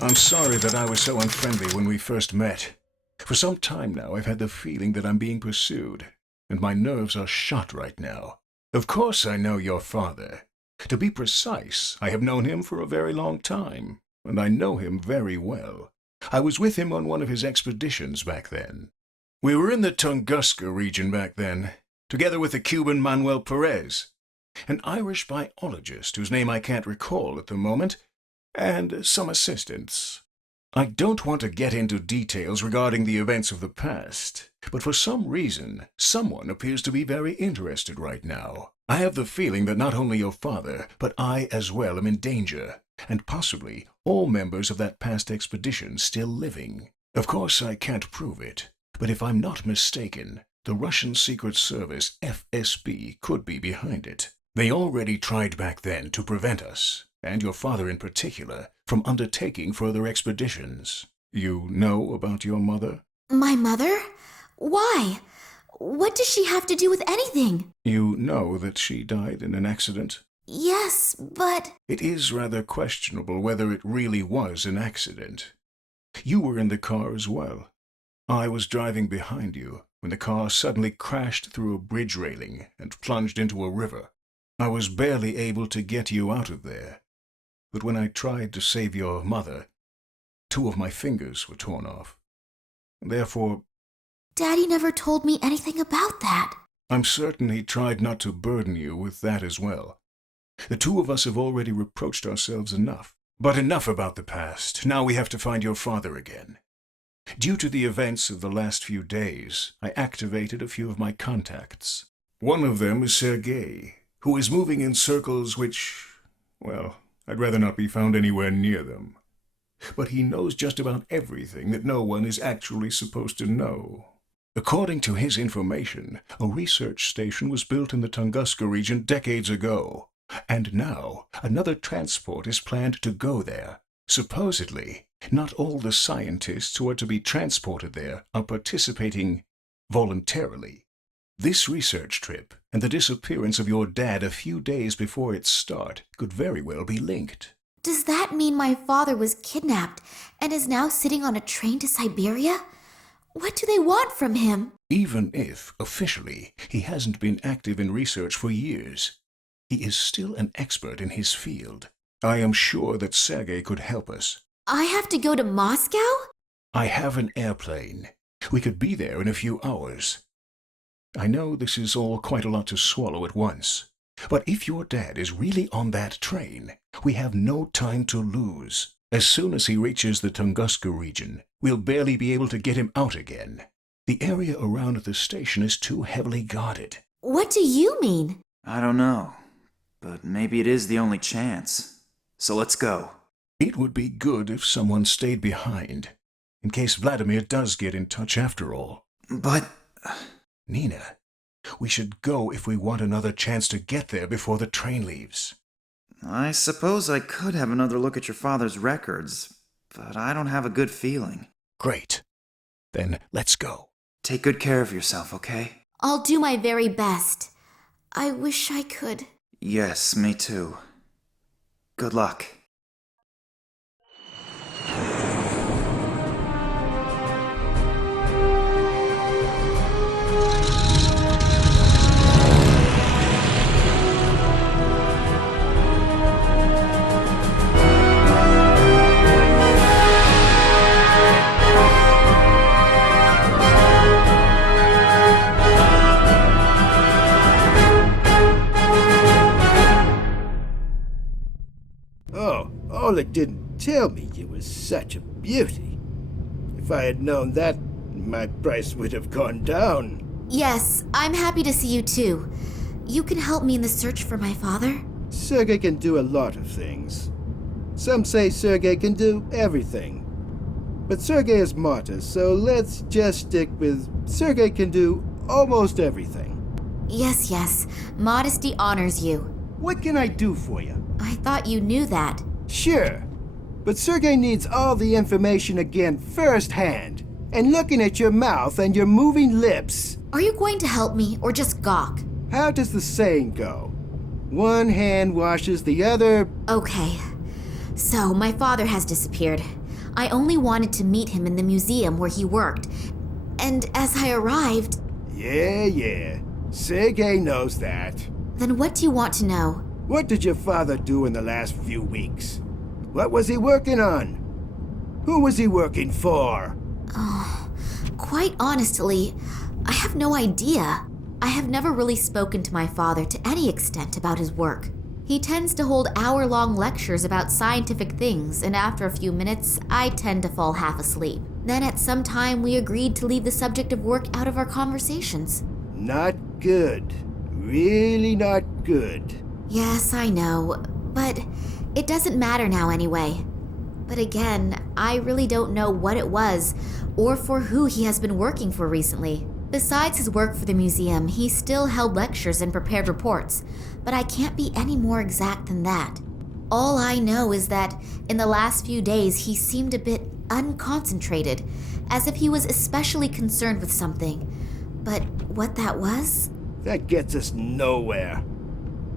I'm sorry that I was so unfriendly when we first met. For some time now, I've had the feeling that I'm being pursued, and my nerves are shot right now. Of course I know your father. To be precise, I have known him for a very long time, and I know him very well. I was with him on one of his expeditions back then. We were in the Tunguska region back then, together with the Cuban Manuel Perez, an Irish biologist whose name I can't recall at the moment, and some assistants. I don't want to get into details regarding the events of the past, but for some reason, someone appears to be very interested right now. I have the feeling that not only your father, but I as well am in danger, and possibly all members of that past expedition still living. Of course, I can't prove it, but if I'm not mistaken, the Russian Secret Service, FSB, could be behind it. They already tried back then to prevent us, and your father in particular, from undertaking further expeditions. You know about your mother? My mother? Why? What does she have to do with anything? You know that she died in an accident? Yes, but... It is rather questionable whether it really was an accident. You were in the car as well. I was driving behind you when the car suddenly crashed through a bridge railing and plunged into a river. I was barely able to get you out of there. But when I tried to save your mother, 2 of my fingers were torn off. Therefore... Daddy never told me anything about that. I'm certain he tried not to burden you with that as well. The 2 of us have already reproached ourselves enough. But enough about the past. Now we have to find your father again. Due to the events of the last few days, I activated a few of my contacts. One of them is Sergei, who is moving in circles which, well, I'd rather not be found anywhere near them. But he knows just about everything that no one is actually supposed to know. According to his information, a research station was built in the Tunguska region decades ago, and now another transport is planned to go there. Supposedly, not all the scientists who are to be transported there are participating voluntarily. This research trip and the disappearance of your dad a few days before its start could very well be linked. Does that mean my father was kidnapped and is now sitting on a train to Siberia? What do they want from him? Even if, officially, he hasn't been active in research for years, he is still an expert in his field. I am sure that Sergei could help us. I have to go to Moscow? I have an airplane. We could be there in a few hours. I know this is all quite a lot to swallow at once, but if your dad is really on that train, we have no time to lose. As soon as he reaches the Tunguska region, we'll barely be able to get him out again. The area around the station is too heavily guarded. What do you mean? I don't know, but maybe it is the only chance. So let's go. It would be good if someone stayed behind, in case Vladimir does get in touch after all. But... Nina, we should go if we want another chance to get there before the train leaves. I suppose I could have another look at your father's records, but I don't have a good feeling. Great. Then let's go. Take good care of yourself, okay? I'll do my very best. I wish I could. Yes, me too. Good luck. Oleg didn't tell me you were such a beauty. If I had known that, my price would have gone down. Yes, I'm happy to see you too. You can help me in the search for my father? Sergei can do a lot of things. Some say Sergei can do everything. But Sergei is martyr, so let's just stick with Sergei can do almost everything. Yes. Modesty honors you. What can I do for you? I thought you knew that. Sure. But Sergei needs all the information again firsthand. And looking at your mouth and your moving lips. Are you going to help me or just gawk? How does the saying go? One hand washes the other. Okay. So, my father has disappeared. I only wanted to meet him in the museum where he worked. And as I arrived... Yeah. Sergei knows that. Then what do you want to know? What did your father do in the last few weeks? What was he working on? Who was he working for? Oh, quite honestly, I have no idea. I have never really spoken to my father to any extent about his work. He tends to hold hour-long lectures about scientific things, and after a few minutes, I tend to fall half asleep. Then at some time, we agreed to leave the subject of work out of our conversations. Not good. Really not good. Yes, I know, but it doesn't matter now anyway. But again, I really don't know what it was, or for who he has been working for recently. Besides his work for the museum, he still held lectures and prepared reports, but I can't be any more exact than that. All I know is that in the last few days he seemed a bit unconcentrated, as if he was especially concerned with something. But what that was? That gets us nowhere.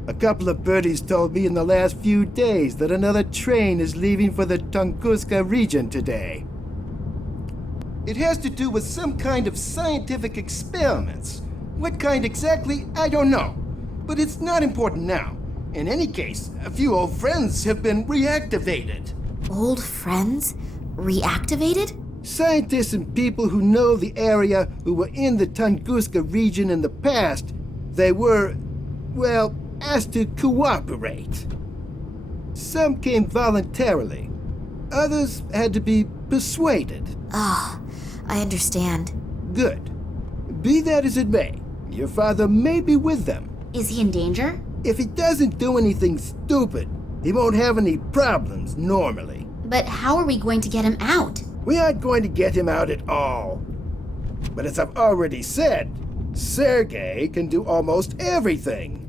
A couple of birdies told me in the last few days that another train is leaving for the Tunguska region today. It has to do with some kind of scientific experiments. What kind exactly, I don't know. But it's not important now. In any case, a few old friends have been reactivated. Old friends? Reactivated? Scientists and people who know the area who were in the Tunguska region in the past, they were, well, asked to cooperate. Some came voluntarily. Others had to be persuaded. Ah, I understand. Good. Be that as it may, your father may be with them. Is he in danger? If he doesn't do anything stupid, he won't have any problems normally. But how are we going to get him out? We aren't going to get him out at all. But as I've already said, Sergei can do almost everything.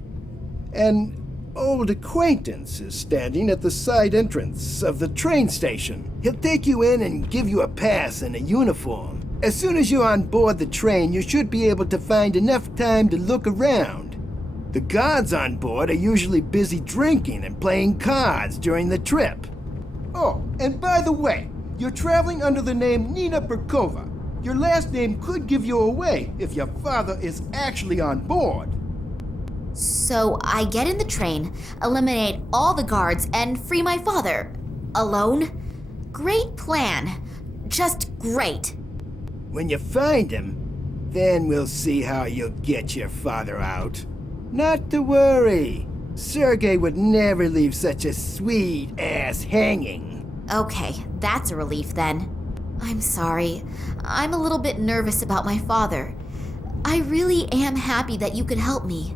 An old acquaintance is standing at the side entrance of the train station. He'll take you in and give you a pass and a uniform. As soon as you're on board the train, you should be able to find enough time to look around. The guards on board are usually busy drinking and playing cards during the trip. Oh, and by the way, you're traveling under the name Nina Burkova. Your last name could give you away if your father is actually on board. So I get in the train, eliminate all the guards, and free my father. Alone? Great plan. Just great. When you find him, then we'll see how you'll get your father out. Not to worry. Sergei would never leave such a sweet ass hanging. Okay, that's a relief then. I'm sorry. I'm a little bit nervous about my father. I really am happy that you could help me.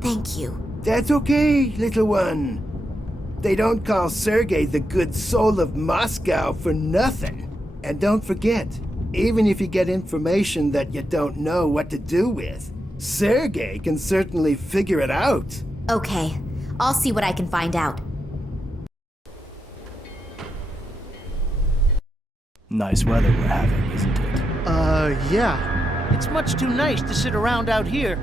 Thank you. That's okay, little one. They don't call Sergei the good soul of Moscow for nothing. And don't forget, even if you get information that you don't know what to do with, Sergei can certainly figure it out. Okay, I'll see what I can find out. Nice weather we're having, isn't it? Yeah. It's much too nice to sit around out here.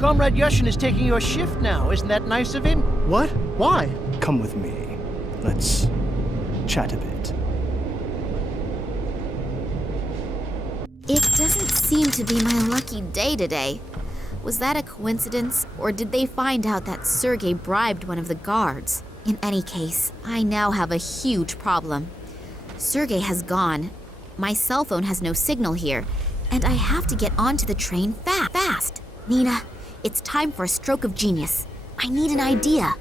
Comrade Yushin is taking your shift now. Isn't that nice of him? What? Why? Come with me. Let's chat a bit. It doesn't seem to be my lucky day today. Was that a coincidence, or did they find out that Sergei bribed one of the guards? In any case, I now have a huge problem. Sergei has gone. My cell phone has no signal here, and I have to get onto the train fast. Nina, it's time for a stroke of genius. I need an idea.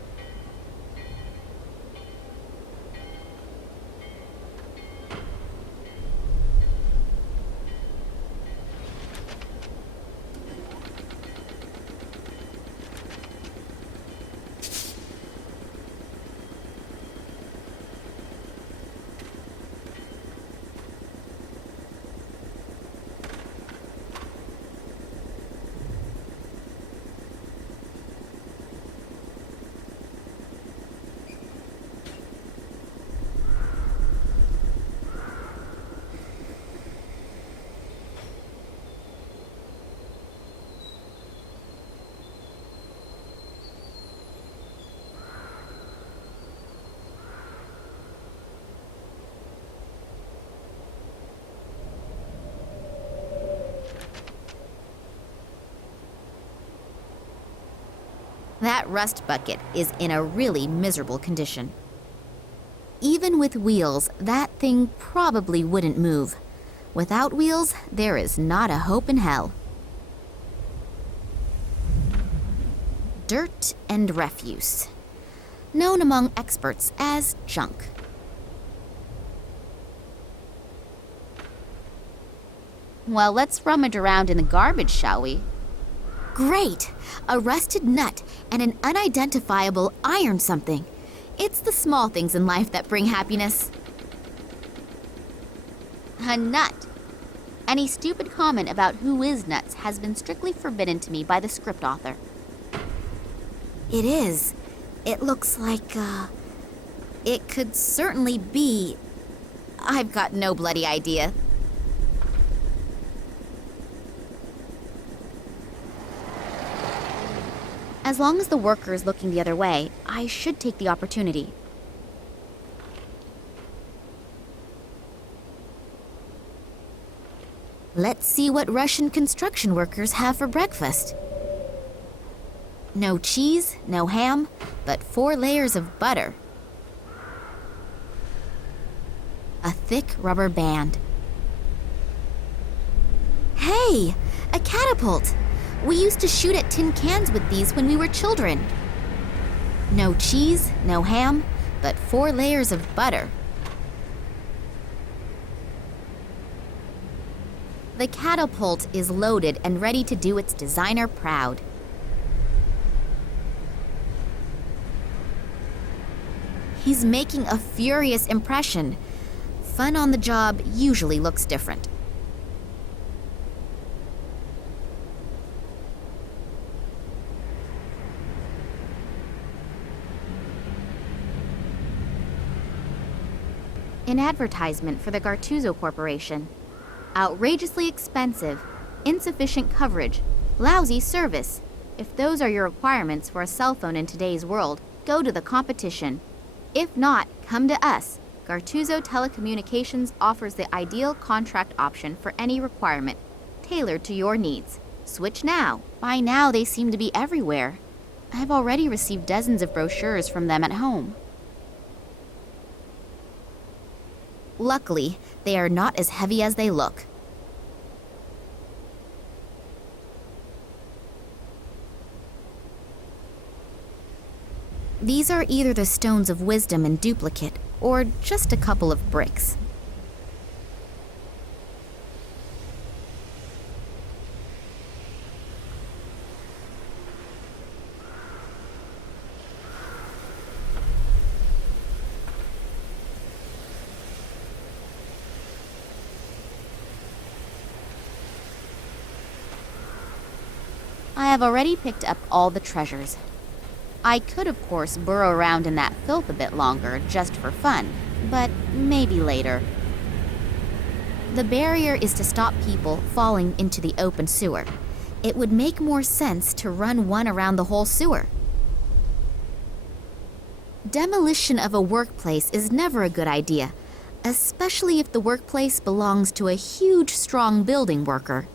That rust bucket is in a really miserable condition. Even with wheels, that thing probably wouldn't move. Without wheels, there is not a hope in hell. Dirt and refuse, known among experts as junk. Well, let's rummage around in the garbage, shall we? Great! A rusted nut and an unidentifiable iron something. It's the small things in life that bring happiness. A nut. Any stupid comment about who is nuts has been strictly forbidden to me by the script author. It is. It looks like, it could certainly be. I've got no bloody idea. As long as the worker is looking the other way, I should take the opportunity. Let's see what Russian construction workers have for breakfast. No cheese, no ham, but 4 layers of butter. A thick rubber band. Hey, a catapult! We used to shoot at tin cans with these when we were children. No cheese, no ham, but 4 layers of butter. The catapult is loaded and ready to do its designer proud. He's making a furious impression. Fun on the job usually looks different. An advertisement for the Gattuso Corporation. Outrageously expensive, insufficient coverage, lousy service. If those are your requirements for a cell phone in today's world, go to the competition. If not, come to us. Gattuso Telecommunications offers the ideal contract option for any requirement, tailored to your needs. Switch now. By now, they seem to be everywhere. I've already received dozens of brochures from them at home. Luckily, they are not as heavy as they look. These are either the stones of wisdom in duplicate, or just a couple of bricks. I have already picked up all the treasures. I could, of course, burrow around in that filth a bit longer, just for fun, but maybe later. The barrier is to stop people falling into the open sewer. It would make more sense to run one around the whole sewer. Demolition of a workplace is never a good idea, especially if the workplace belongs to a huge, strong building worker.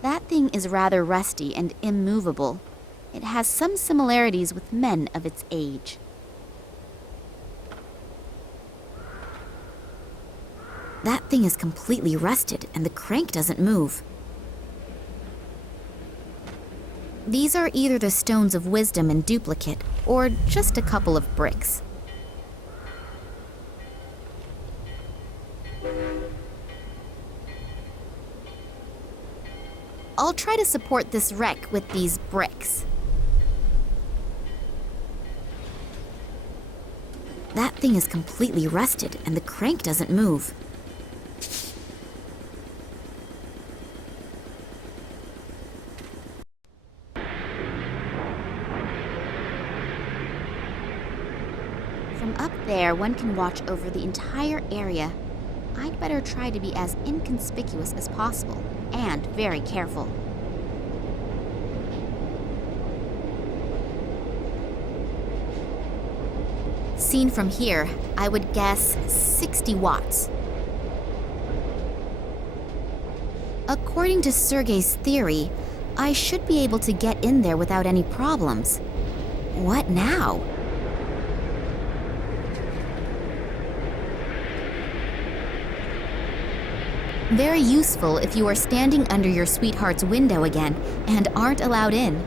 That thing is rather rusty and immovable. It has some similarities with men of its age. That thing is completely rusted and the crank doesn't move. These are either the stones of wisdom in duplicate, or just a couple of bricks. I'll try to support this wreck with these bricks. That thing is completely rusted and the crank doesn't move. From up there, one can watch over the entire area. I'd better try to be as inconspicuous as possible, and very careful. Seen from here, I would guess 60 watts. According to Sergei's theory, I should be able to get in there without any problems. What now? Very useful if you are standing under your sweetheart's window again and aren't allowed in.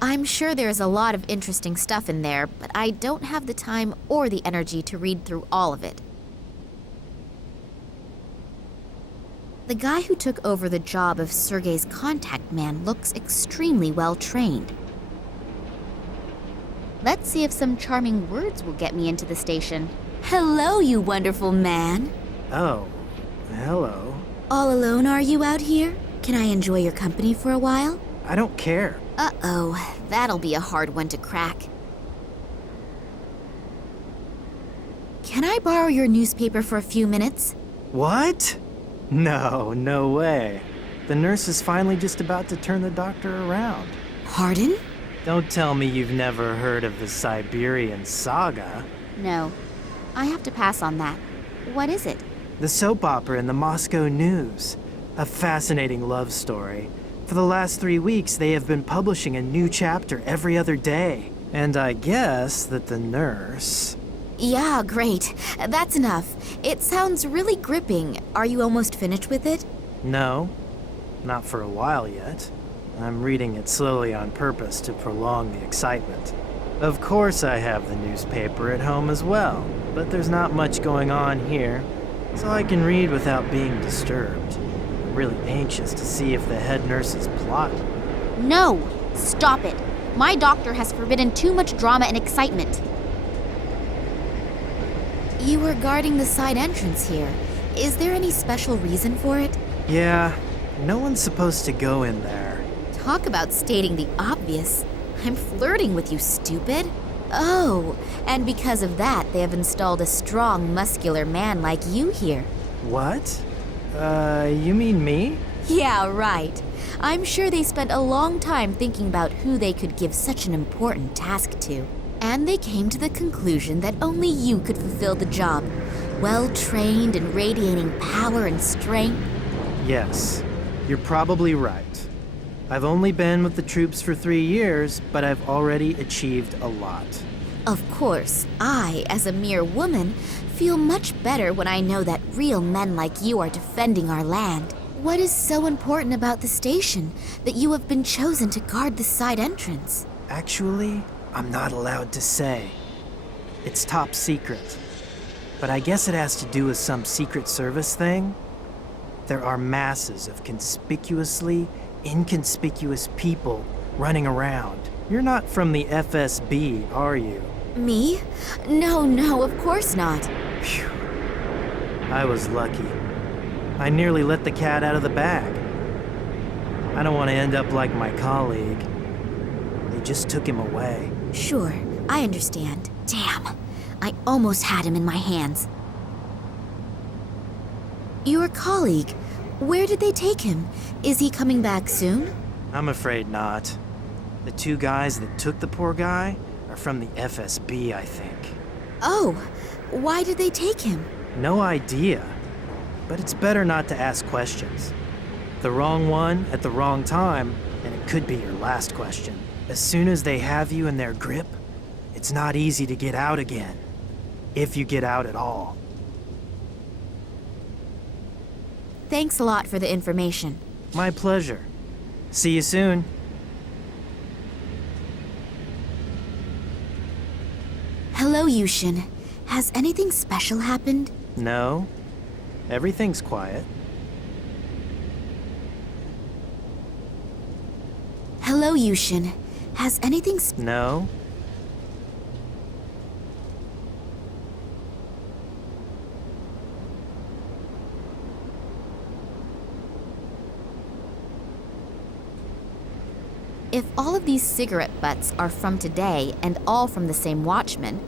I'm sure there's a lot of interesting stuff in there, but I don't have the time or the energy to read through all of it. The guy who took over the job of Sergei's contact man looks extremely well trained. Let's see if some charming words will get me into the station. Hello, you wonderful man. Oh, hello. All alone are you out here? Can I enjoy your company for a while? I don't care. Uh-oh, that'll be a hard one to crack. Can I borrow your newspaper for a few minutes? What? No way. The nurse is finally just about to turn the doctor around. Pardon? Don't tell me you've never heard of the Siberian Saga. No, I have to pass on that. What is it? The soap opera in the Moscow News. A fascinating love story. For the last 3 weeks, they have been publishing a new chapter every other day. And I guess that the nurse... Yeah, great. That's enough. It sounds really gripping. Are you almost finished with it? No, not for a while yet. I'm reading it slowly on purpose to prolong the excitement. Of course I have the newspaper at home as well, but there's not much going on here, so I can read without being disturbed. I'm really anxious to see if the head nurse is plotting. No! Stop it! My doctor has forbidden too much drama and excitement. You were guarding the side entrance here. Is there any special reason for it? Yeah, no one's supposed to go in there. Talk about stating the obvious. I'm flirting with you, stupid. Oh, and because of that, they have installed a strong, muscular man like you here. What? You mean me? Yeah, right. I'm sure they spent a long time thinking about who they could give such an important task to. And they came to the conclusion that only you could fulfill the job. Well-trained and radiating power and strength. Yes, you're probably right. I've only been with the troops for 3 years, but I've already achieved a lot. Of course, I, as a mere woman, feel much better when I know that real men like you are defending our land. What is so important about the station that you have been chosen to guard the side entrance? Actually, I'm not allowed to say. It's top secret. But I guess it has to do with some Secret Service thing. There are masses of conspicuously inconspicuous people running around. You're not from the FSB, are you? Me? No, of course not. Phew. I was lucky. I nearly let the cat out of the bag. I don't want to end up like my colleague. They just took him away. Sure, I understand. Damn, I almost had him in my hands. Your colleague, where did they take him? Is he coming back soon? I'm afraid not. The 2 guys that took the poor guy are from the FSB, I think. Oh, why did they take him? No idea. But it's better not to ask questions. The wrong one at the wrong time, and it could be your last question. As soon as they have you in their grip, it's not easy to get out again. If you get out at all. Thanks a lot for the information. My pleasure. See you soon. Hello, Yushin. Has anything special happened? No. Everything's quiet. Hello, Yushin. Has anything... No. If all of these cigarette butts are from today and all from the same watchman,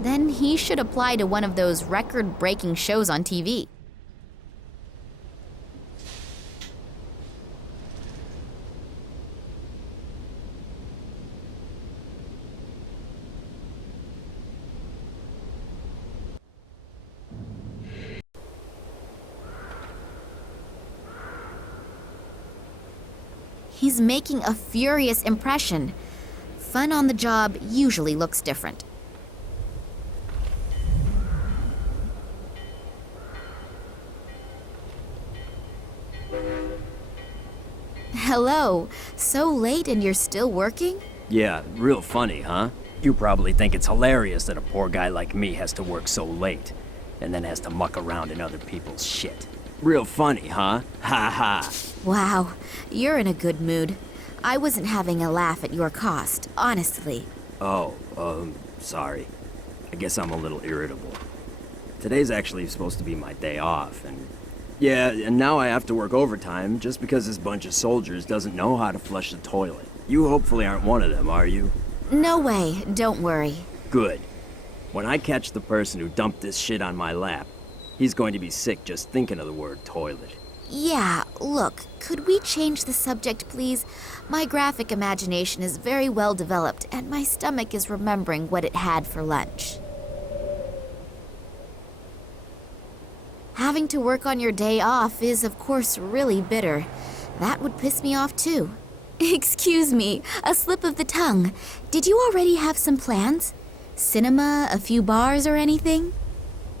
then he should apply to one of those record-breaking shows on TV. He's making a furious impression. Fun on the job usually looks different. Hello. So late and you're still working? Yeah, real funny, huh? You probably think it's hilarious that a poor guy like me has to work so late, and then has to muck around in other people's shit. Real funny, huh? Ha ha. Wow, you're in a good mood. I wasn't having a laugh at your cost, honestly. Oh, sorry. I guess I'm a little irritable. Today's actually supposed to be my day off, and yeah, and now I have to work overtime just because this bunch of soldiers doesn't know how to flush the toilet. You hopefully aren't one of them, are you? No way, don't worry. Good. When I catch the person who dumped this shit on my lap, he's going to be sick just thinking of the word toilet. Yeah, look, could we change the subject, please? My graphic imagination is very well developed, and my stomach is remembering what it had for lunch. Having to work on your day off is, of course, really bitter. That would piss me off, too. Excuse me, a slip of the tongue. Did you already have some plans? Cinema, a few bars, or anything?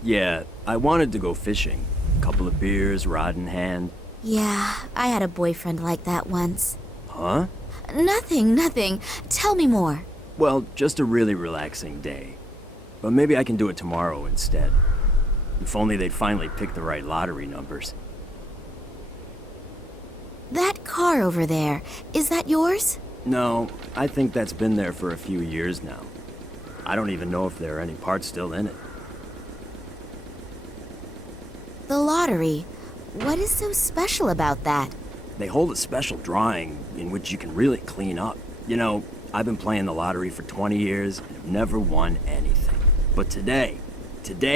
Yeah, I wanted to go fishing. A couple of beers, rod in hand. Yeah, I had a boyfriend like that once. Huh? Nothing. Tell me more. Well, just a really relaxing day. But maybe I can do it tomorrow instead. If only they'd finally pick the right lottery numbers. That car over there, is that yours? No, I think that's been there for a few years now. I don't even know if there are any parts still in it. The lottery. What is so special about that? They hold a special drawing in which you can really clean up. You know, I've been playing the lottery for 20 years and have never won anything. But today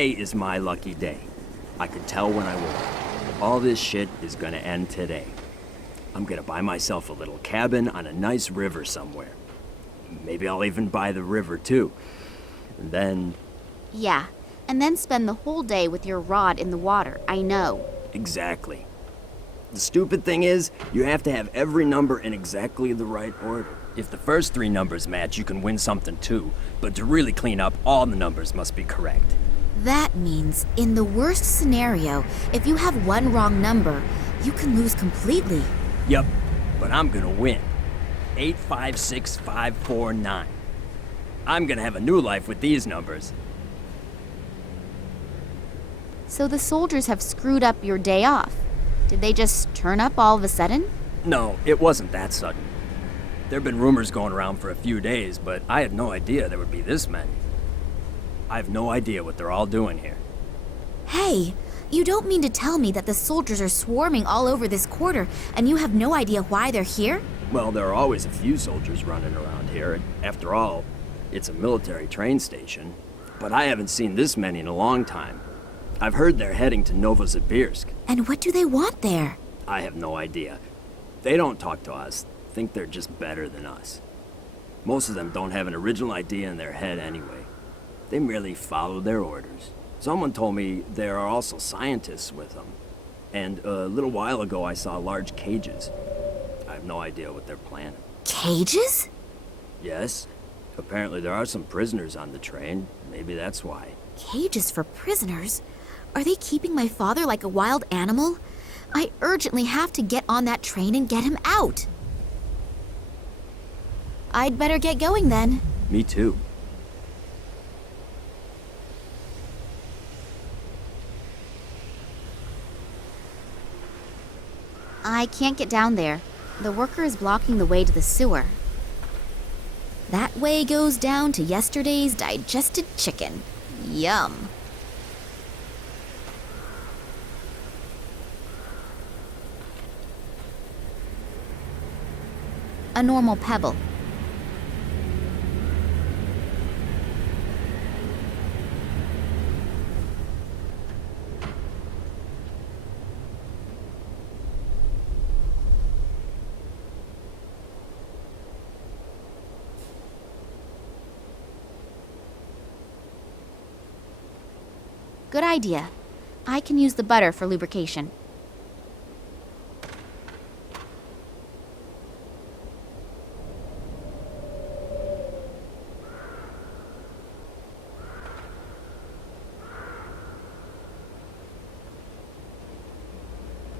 is my lucky day. I could tell when I woke up. All this shit is gonna end today. I'm gonna buy myself a little cabin on a nice river somewhere. Maybe I'll even buy the river too. And then... Yeah, and then spend the whole day with your rod in the water, I know. Exactly. The stupid thing is, you have to have every number in exactly the right order. If the first 3 numbers match, you can win something too. But to really clean up, all the numbers must be correct. That means, in the worst scenario, if you have one wrong number, you can lose completely. Yup, but I'm gonna win. 856549. I'm gonna have a new life with these numbers. So the soldiers have screwed up your day off. Did they just turn up all of a sudden? No, it wasn't that sudden. There've been rumors going around for a few days, but I had no idea there would be this many. I have no idea what they're all doing here. Hey, you don't mean to tell me that the soldiers are swarming all over this quarter and you have no idea why they're here? Well, there are always a few soldiers running around here. After all, it's a military train station. But I haven't seen this many in a long time. I've heard they're heading to Novosibirsk. And what do they want there? I have no idea. They don't talk to us. Think they're just better than us. Most of them don't have an original idea in their head anyway. They merely follow their orders. Someone told me there are also scientists with them. And a little while ago I saw large cages. I have no idea what they're planning. Cages? Yes. Apparently there are some prisoners on the train. Maybe that's why. Cages for prisoners? Are they keeping my father like a wild animal? I urgently have to get on that train and get him out. I'd better get going then. Me too. I can't get down there. The worker is blocking the way to the sewer. That way goes down to yesterday's digested chicken. Yum. A normal pebble. Good idea. I can use the butter for lubrication.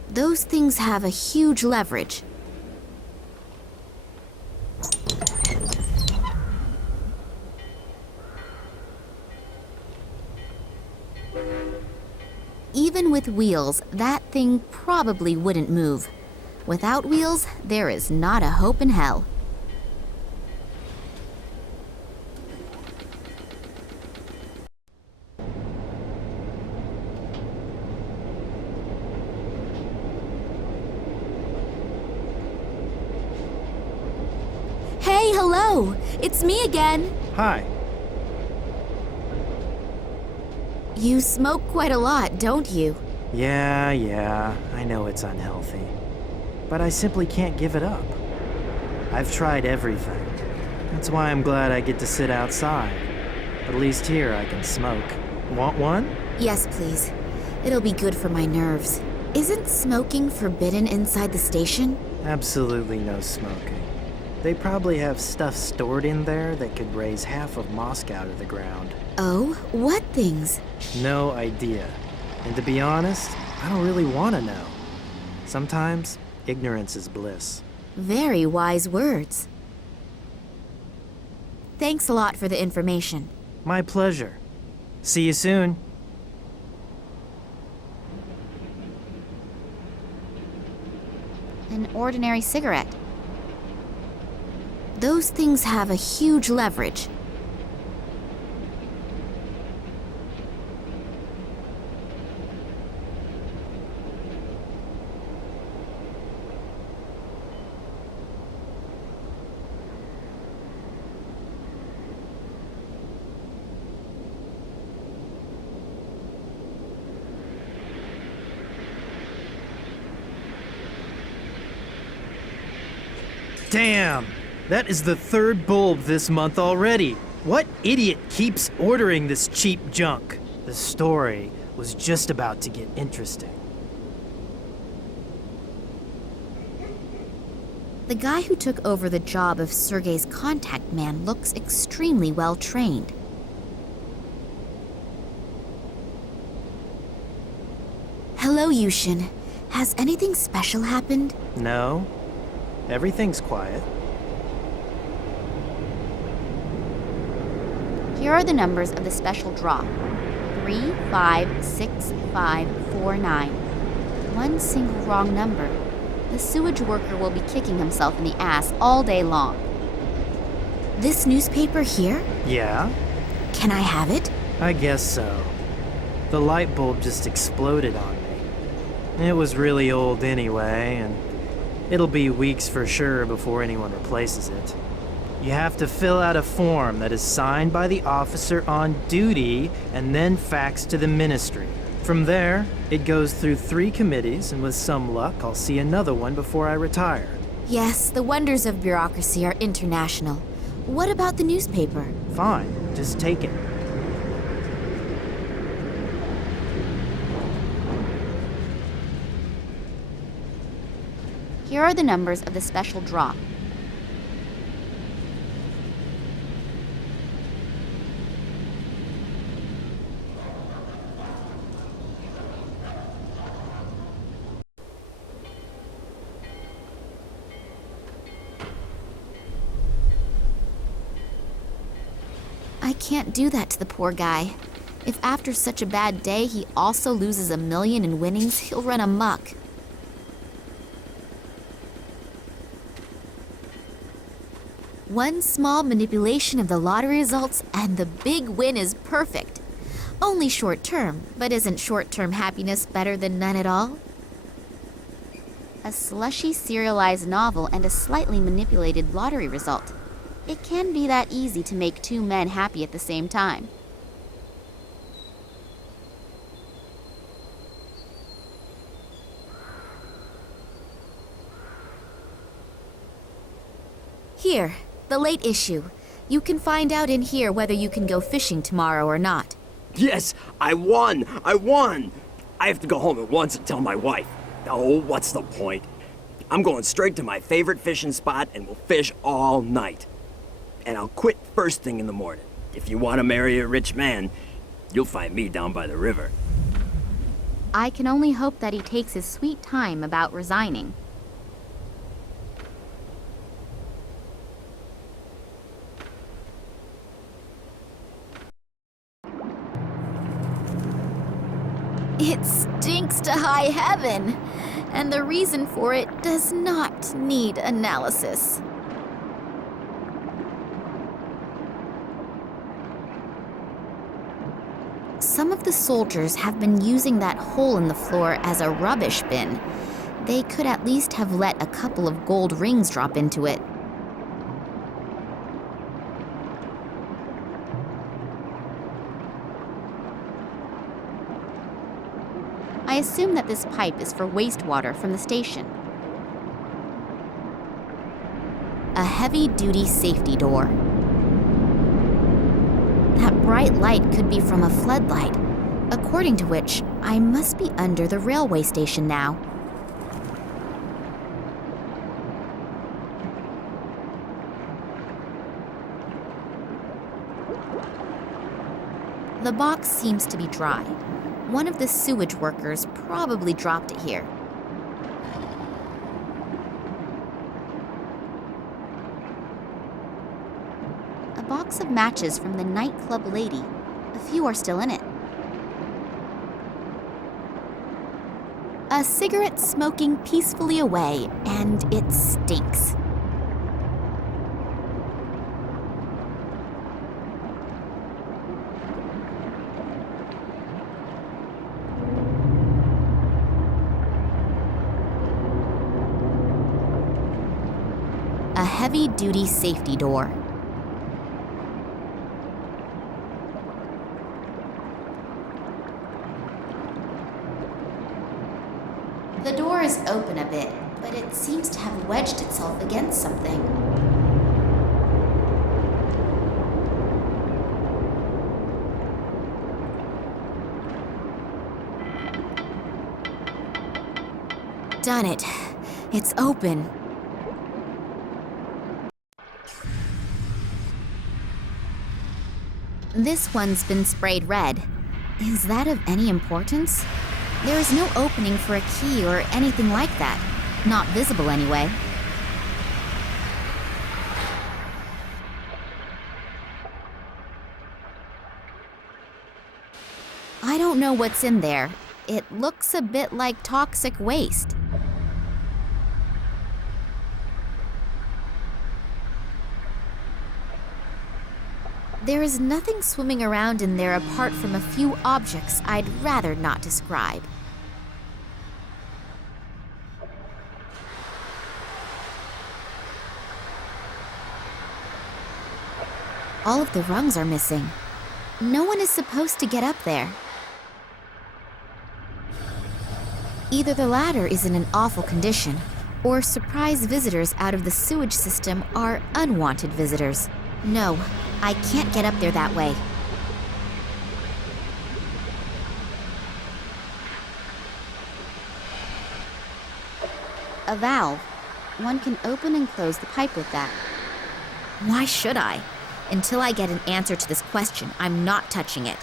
Those things have a huge leverage. Even with wheels, that thing probably wouldn't move. Without wheels, there is not a hope in hell. Hey, hello! It's me again! Hi. You smoke quite a lot, don't you? Yeah, I know it's unhealthy. But I simply can't give it up. I've tried everything. That's why I'm glad I get to sit outside. At least here I can smoke. Want one? Yes, please. It'll be good for my nerves. Isn't smoking forbidden inside the station? Absolutely no smoking. They probably have stuff stored in there that could raise half of Moscow out of the ground. Oh, what things? No idea. And to be honest, I don't really want to know. Sometimes, ignorance is bliss. Very wise words. Thanks a lot for the information. My pleasure. See you soon. An ordinary cigarette. Those things have a huge leverage. Damn! That is the third bulb this month already. What idiot keeps ordering this cheap junk? The story was just about to get interesting. The guy who took over the job of Sergei's contact man looks extremely well trained. Hello, Yushin. Has anything special happened? No. Everything's quiet. Here are the numbers of the special draw. 356549. One single wrong number. The sewage worker will be kicking himself in the ass all day long. This newspaper here? Yeah? Can I have it? I guess so. The light bulb just exploded on me. It was really old anyway, and it'll be weeks for sure before anyone replaces it. You have to fill out a form that is signed by the officer on duty and then faxed to the ministry. From there, it goes through 3 committees, and with some luck, I'll see another one before I retire. Yes, the wonders of bureaucracy are international. What about the newspaper? Fine, just take it. Here are the numbers of the special draw. I can't do that to the poor guy. If after such a bad day he also loses $1 million in winnings, he'll run amok. One small manipulation of the lottery results and the big win is perfect. Only short term, but isn't short-term happiness better than none at all? A slushy serialized novel and a slightly manipulated lottery result. It can be that easy to make two men happy at the same time. Here, the late issue. You can find out in here whether you can go fishing tomorrow or not. Yes, I won! I won! I have to go home at once and tell my wife. Oh, what's the point? I'm going straight to my favorite fishing spot and we'll fish all night. And I'll quit first thing in the morning. If you want to marry a rich man, you'll find me down by the river. I can only hope that he takes his sweet time about resigning. It stinks to high heaven, and the reason for it does not need analysis. Some of the soldiers have been using that hole in the floor as a rubbish bin. They could at least have let a couple of gold rings drop into it. I assume that this pipe is for wastewater from the station. A heavy-duty safety door. That bright light could be from a floodlight, according to which I must be under the railway station now. The box seems to be dry. One of the sewage workers probably dropped it here. A box of matches from the nightclub lady. A few are still in it. A cigarette smoking peacefully away, and it stinks. A heavy-duty safety door. The door is open a bit, but it seems to have wedged itself against something. Done it. It's open. This one's been sprayed red. Is that of any importance? There is no opening for a key or anything like that. Not visible anyway. I don't know what's in there. It looks a bit like toxic waste. There is nothing swimming around in there apart from a few objects I'd rather not describe. All of the rungs are missing. No one is supposed to get up there. Either the ladder is in an awful condition, or surprise visitors out of the sewage system are unwanted visitors. No, I can't get up there that way. A valve. One can open and close the pipe with that. Why should I? Until I get an answer to this question, I'm not touching it.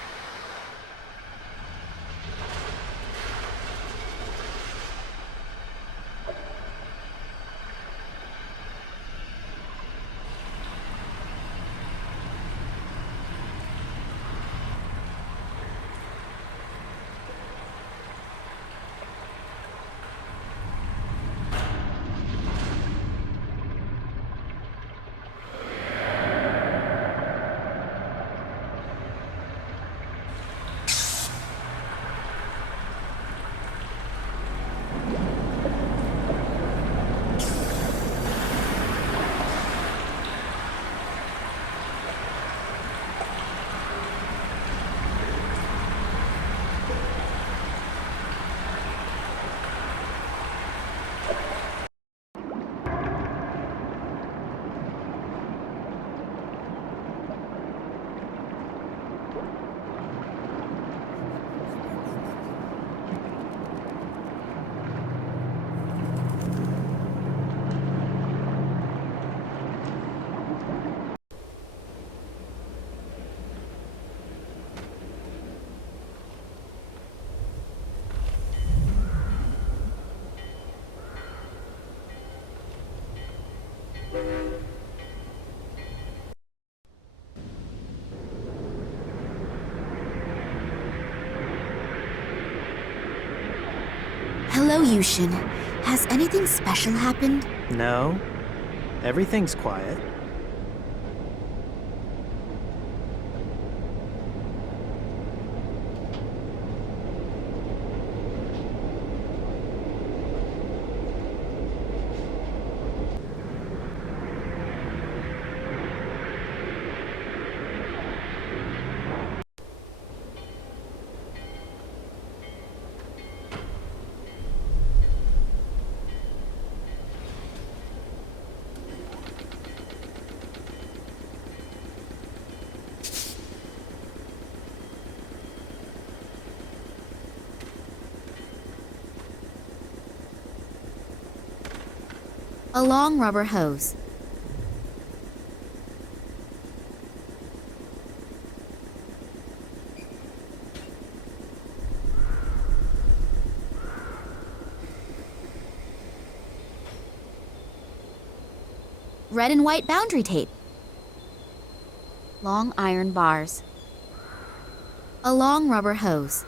Hello, Yushin. Has anything special happened? No, everything's quiet. A long rubber hose. Red and white boundary tape. Long iron bars. A long rubber hose.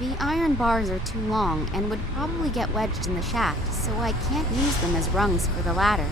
The iron bars are too long and would probably get wedged in the shaft, so I can't use them as rungs for the ladder.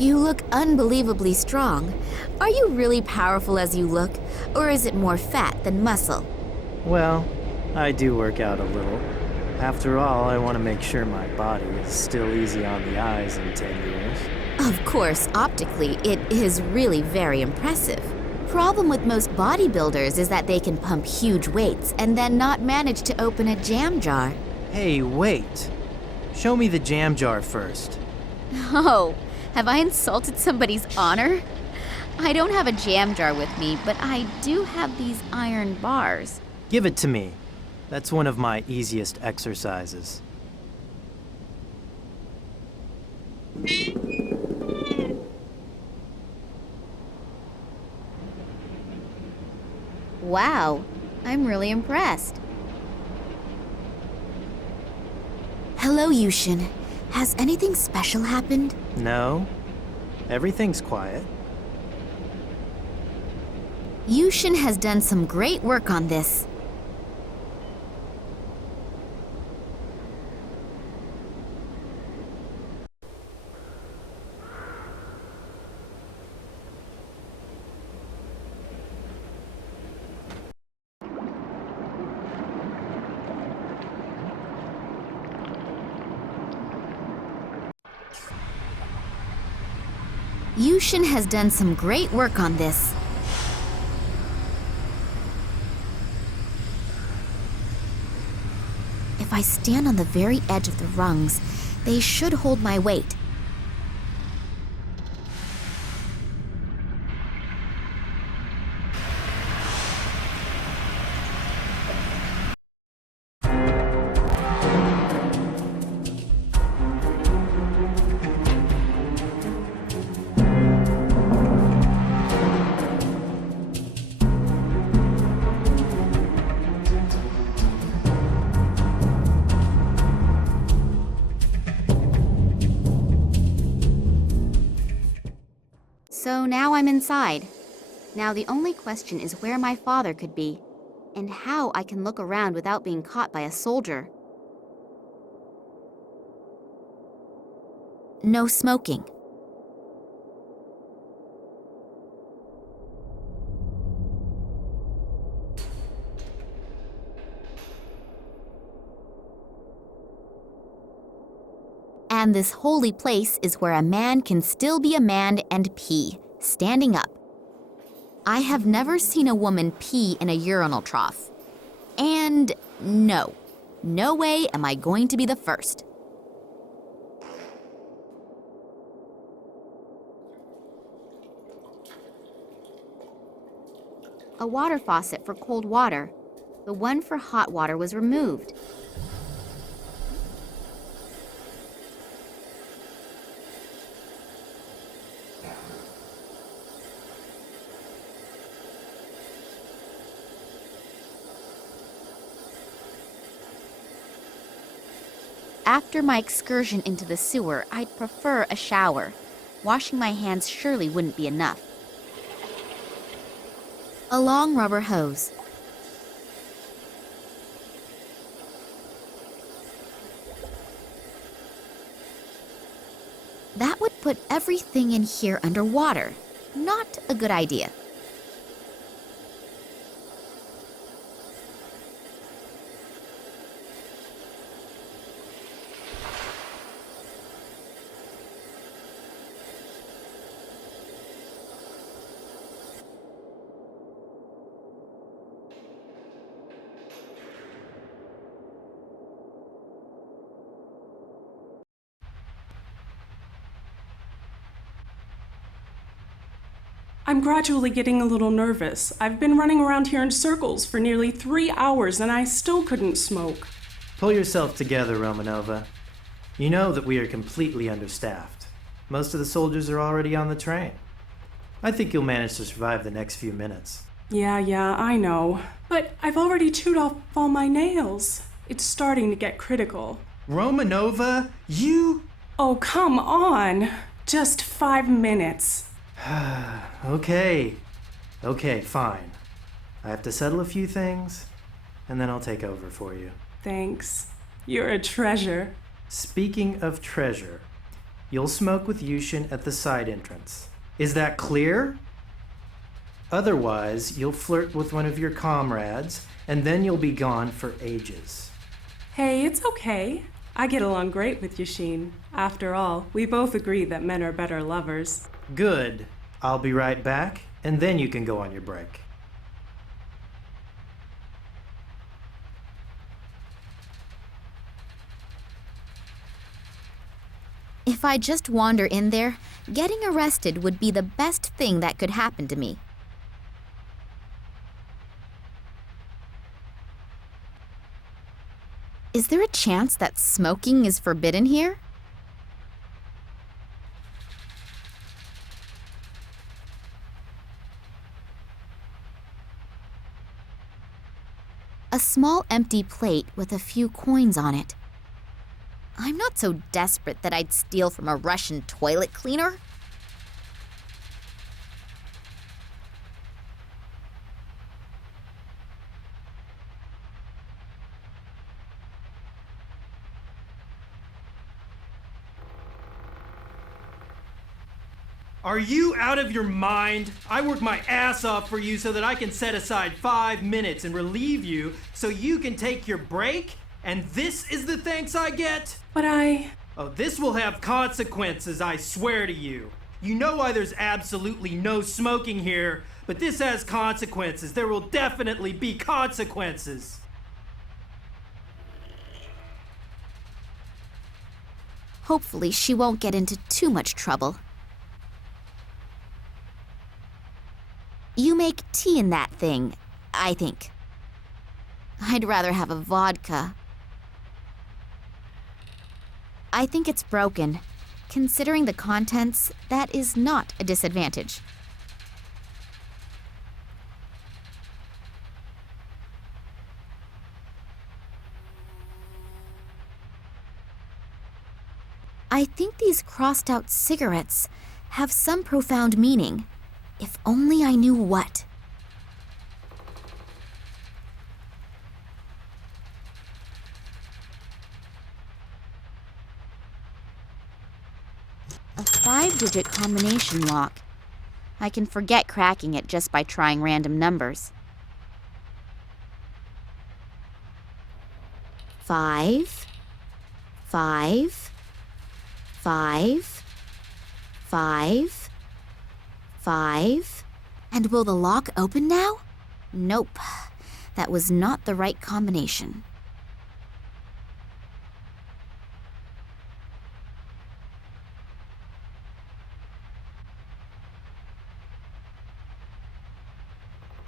You look unbelievably strong. Are you really powerful as you look, or is it more fat than muscle? Well, I do work out a little. After all, I want to make sure my body is still easy on the eyes in 10 years. Of course, optically, it is really very impressive. Problem with most bodybuilders is that they can pump huge weights and then not manage to open a jam jar. Hey, wait. Show me the jam jar first. Oh, have I insulted somebody's honor? I don't have a jam jar with me, but I do have these iron bars. Give it to me. That's one of my easiest exercises. Wow, I'm really impressed. Hello, Yushin. Has anything special happened? No, everything's quiet. Yushin has done some great work on this. Yushin has done some great work on this. If I stand on the very edge of the rungs, they should hold my weight. So now I'm inside. Now the only question is where my father could be, and how I can look around without being caught by a soldier. No smoking. And this holy place is where a man can still be a man and pee, standing up. I have never seen a woman pee in a urinal trough. And no way am I going to be the first. A water faucet for cold water. The one for hot water was removed. After my excursion into the sewer, I'd prefer a shower. Washing my hands surely wouldn't be enough. A long rubber hose. That would put everything in here underwater. Not a good idea. I'm gradually getting a little nervous. I've been running around here in circles for nearly 3 hours and I still couldn't smoke. Pull yourself together, Romanova. You know that we are completely understaffed. Most of the soldiers are already on the train. I think you'll manage to survive the next few minutes. Yeah, I know. But I've already chewed off all my nails. It's starting to get critical. Romanova, you... Oh, come on. Just 5 minutes. Okay, fine. I have to settle a few things, and then I'll take over for you. Thanks. You're a treasure. Speaking of treasure, you'll smoke with Yushin at the side entrance. Is that clear? Otherwise, you'll flirt with one of your comrades, and then you'll be gone for ages. Hey, it's okay. I get along great with Yushin. After all, we both agree that men are better lovers. Good. I'll be right back, and then you can go on your break. If I just wander in there, getting arrested would be the best thing that could happen to me. Is there a chance that smoking is forbidden here? A small empty plate with a few coins on it. I'm not so desperate that I'd steal from a Russian toilet cleaner. Are you out of your mind? I work my ass off for you so that I can set aside 5 minutes and relieve you so you can take your break? And this is the thanks I get? But Oh, this will have consequences, I swear to you. You know why there's absolutely no smoking here, but this has consequences. There will definitely be consequences. Hopefully, she won't get into too much trouble. You make tea in that thing, I think. I'd rather have a vodka. I think it's broken. Considering the contents, that is not a disadvantage. I think these crossed-out cigarettes have some profound meaning. If only I knew what. A 5-digit combination lock. I can forget cracking it just by trying random numbers. 5, 5, 5, 5, 5. And will the lock open now? Nope. That was not the right combination.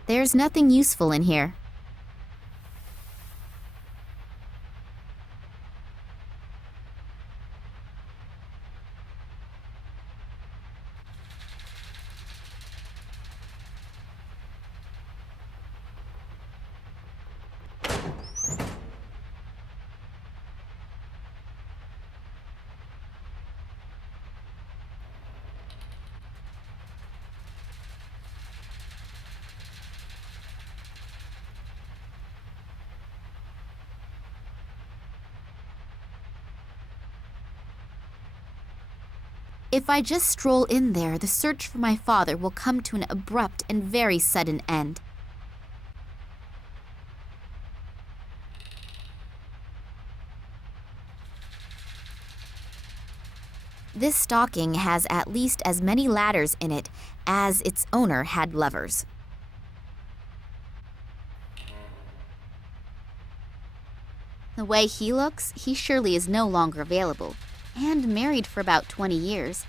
There's nothing useful in here. If I just stroll in there, the search for my father will come to an abrupt and very sudden end. This stocking has at least as many ladders in it as its owner had lovers. The way he looks, he surely is no longer available. And married for about 20 years.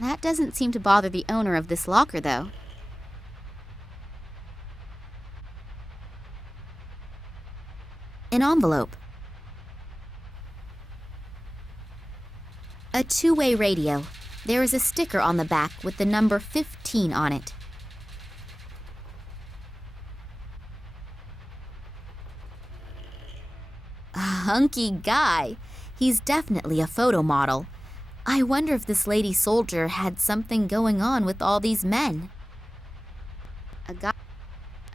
That doesn't seem to bother the owner of this locker, though. An envelope. A two-way radio. There is a sticker on the back with the number 15 on it. A hunky guy. He's definitely a photo model. I wonder if this lady soldier had something going on with all these men. A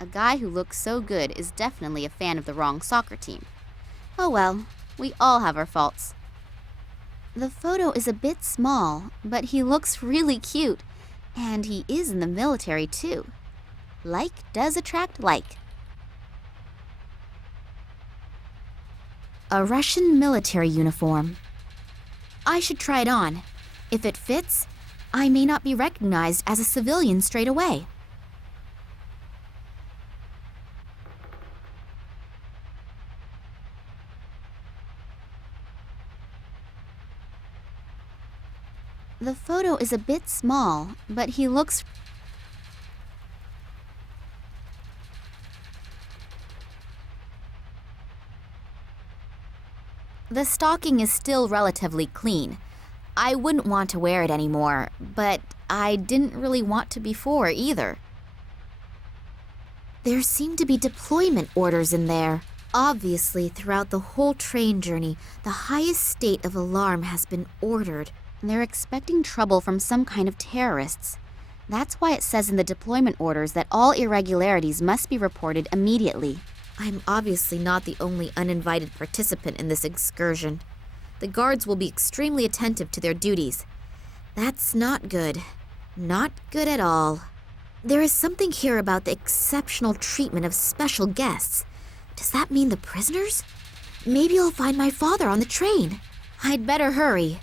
guy who looks so good is definitely a fan of the wrong soccer team. Oh well, we all have our faults. The photo is a bit small, but he looks really cute. And he is in the military too. Like does attract like. A Russian military uniform. I should try it on. If it fits, I may not be recognized as a civilian straight away. The photo is a bit small, but he looks The stocking is still relatively clean. I wouldn't want to wear it anymore, but I didn't really want to before either. There seem to be deployment orders in there. Obviously, throughout the whole train journey, the highest state of alarm has been ordered. They're expecting trouble from some kind of terrorists. That's why it says in the deployment orders that all irregularities must be reported immediately. I'm obviously not the only uninvited participant in this excursion. The guards will be extremely attentive to their duties. That's not good. Not good at all. There is something here about the exceptional treatment of special guests. Does that mean the prisoners? Maybe I'll find my father on the train. I'd better hurry.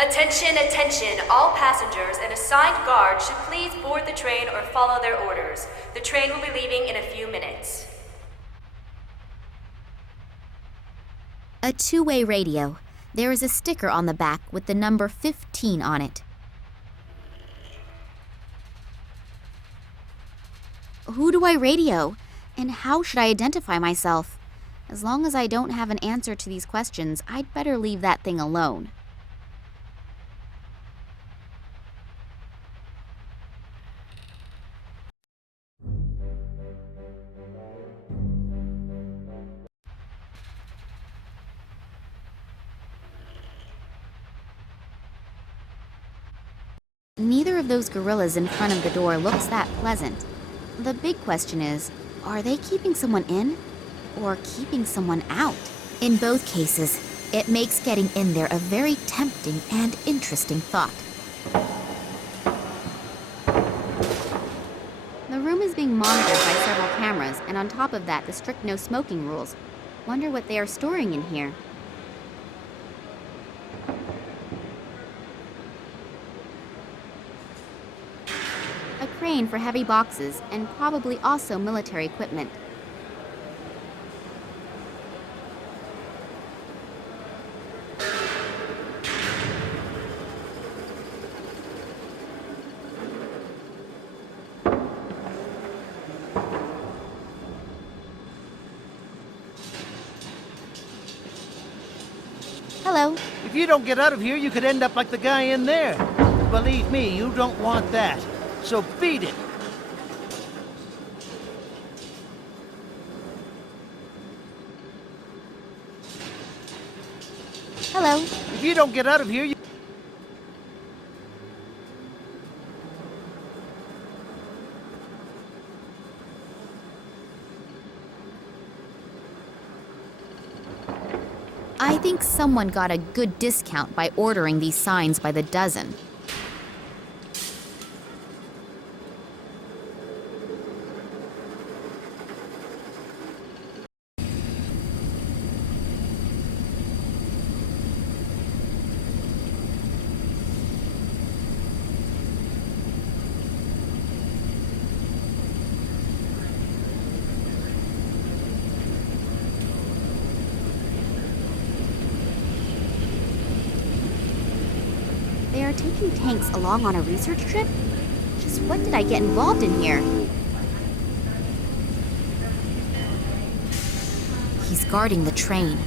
Attention, attention! All passengers and assigned guards should please board the train or follow their orders. The train will be leaving in a few minutes. A two-way radio. There is a sticker on the back with the number 15 on it. Who do I radio? And how should I identify myself? As long as I don't have an answer to these questions, I'd better leave that thing alone. Neither of those gorillas in front of the door looks that pleasant. The big question is, are they keeping someone in or keeping someone out? In both cases, it makes getting in there a very tempting and interesting thought. The room is being monitored by several cameras, and on top of that, the strict no smoking rules. Wonder what they are storing in here. A crane for heavy boxes, and probably also military equipment. Hello. If you don't get out of here, you could end up like the guy in there. Believe me, you don't want that. So beat it. Hello. If you don't get out of here, you... I think someone got a good discount by ordering these signs by the dozen. They are taking tanks along on a research trip? Just what did I get involved in here? He's guarding the train.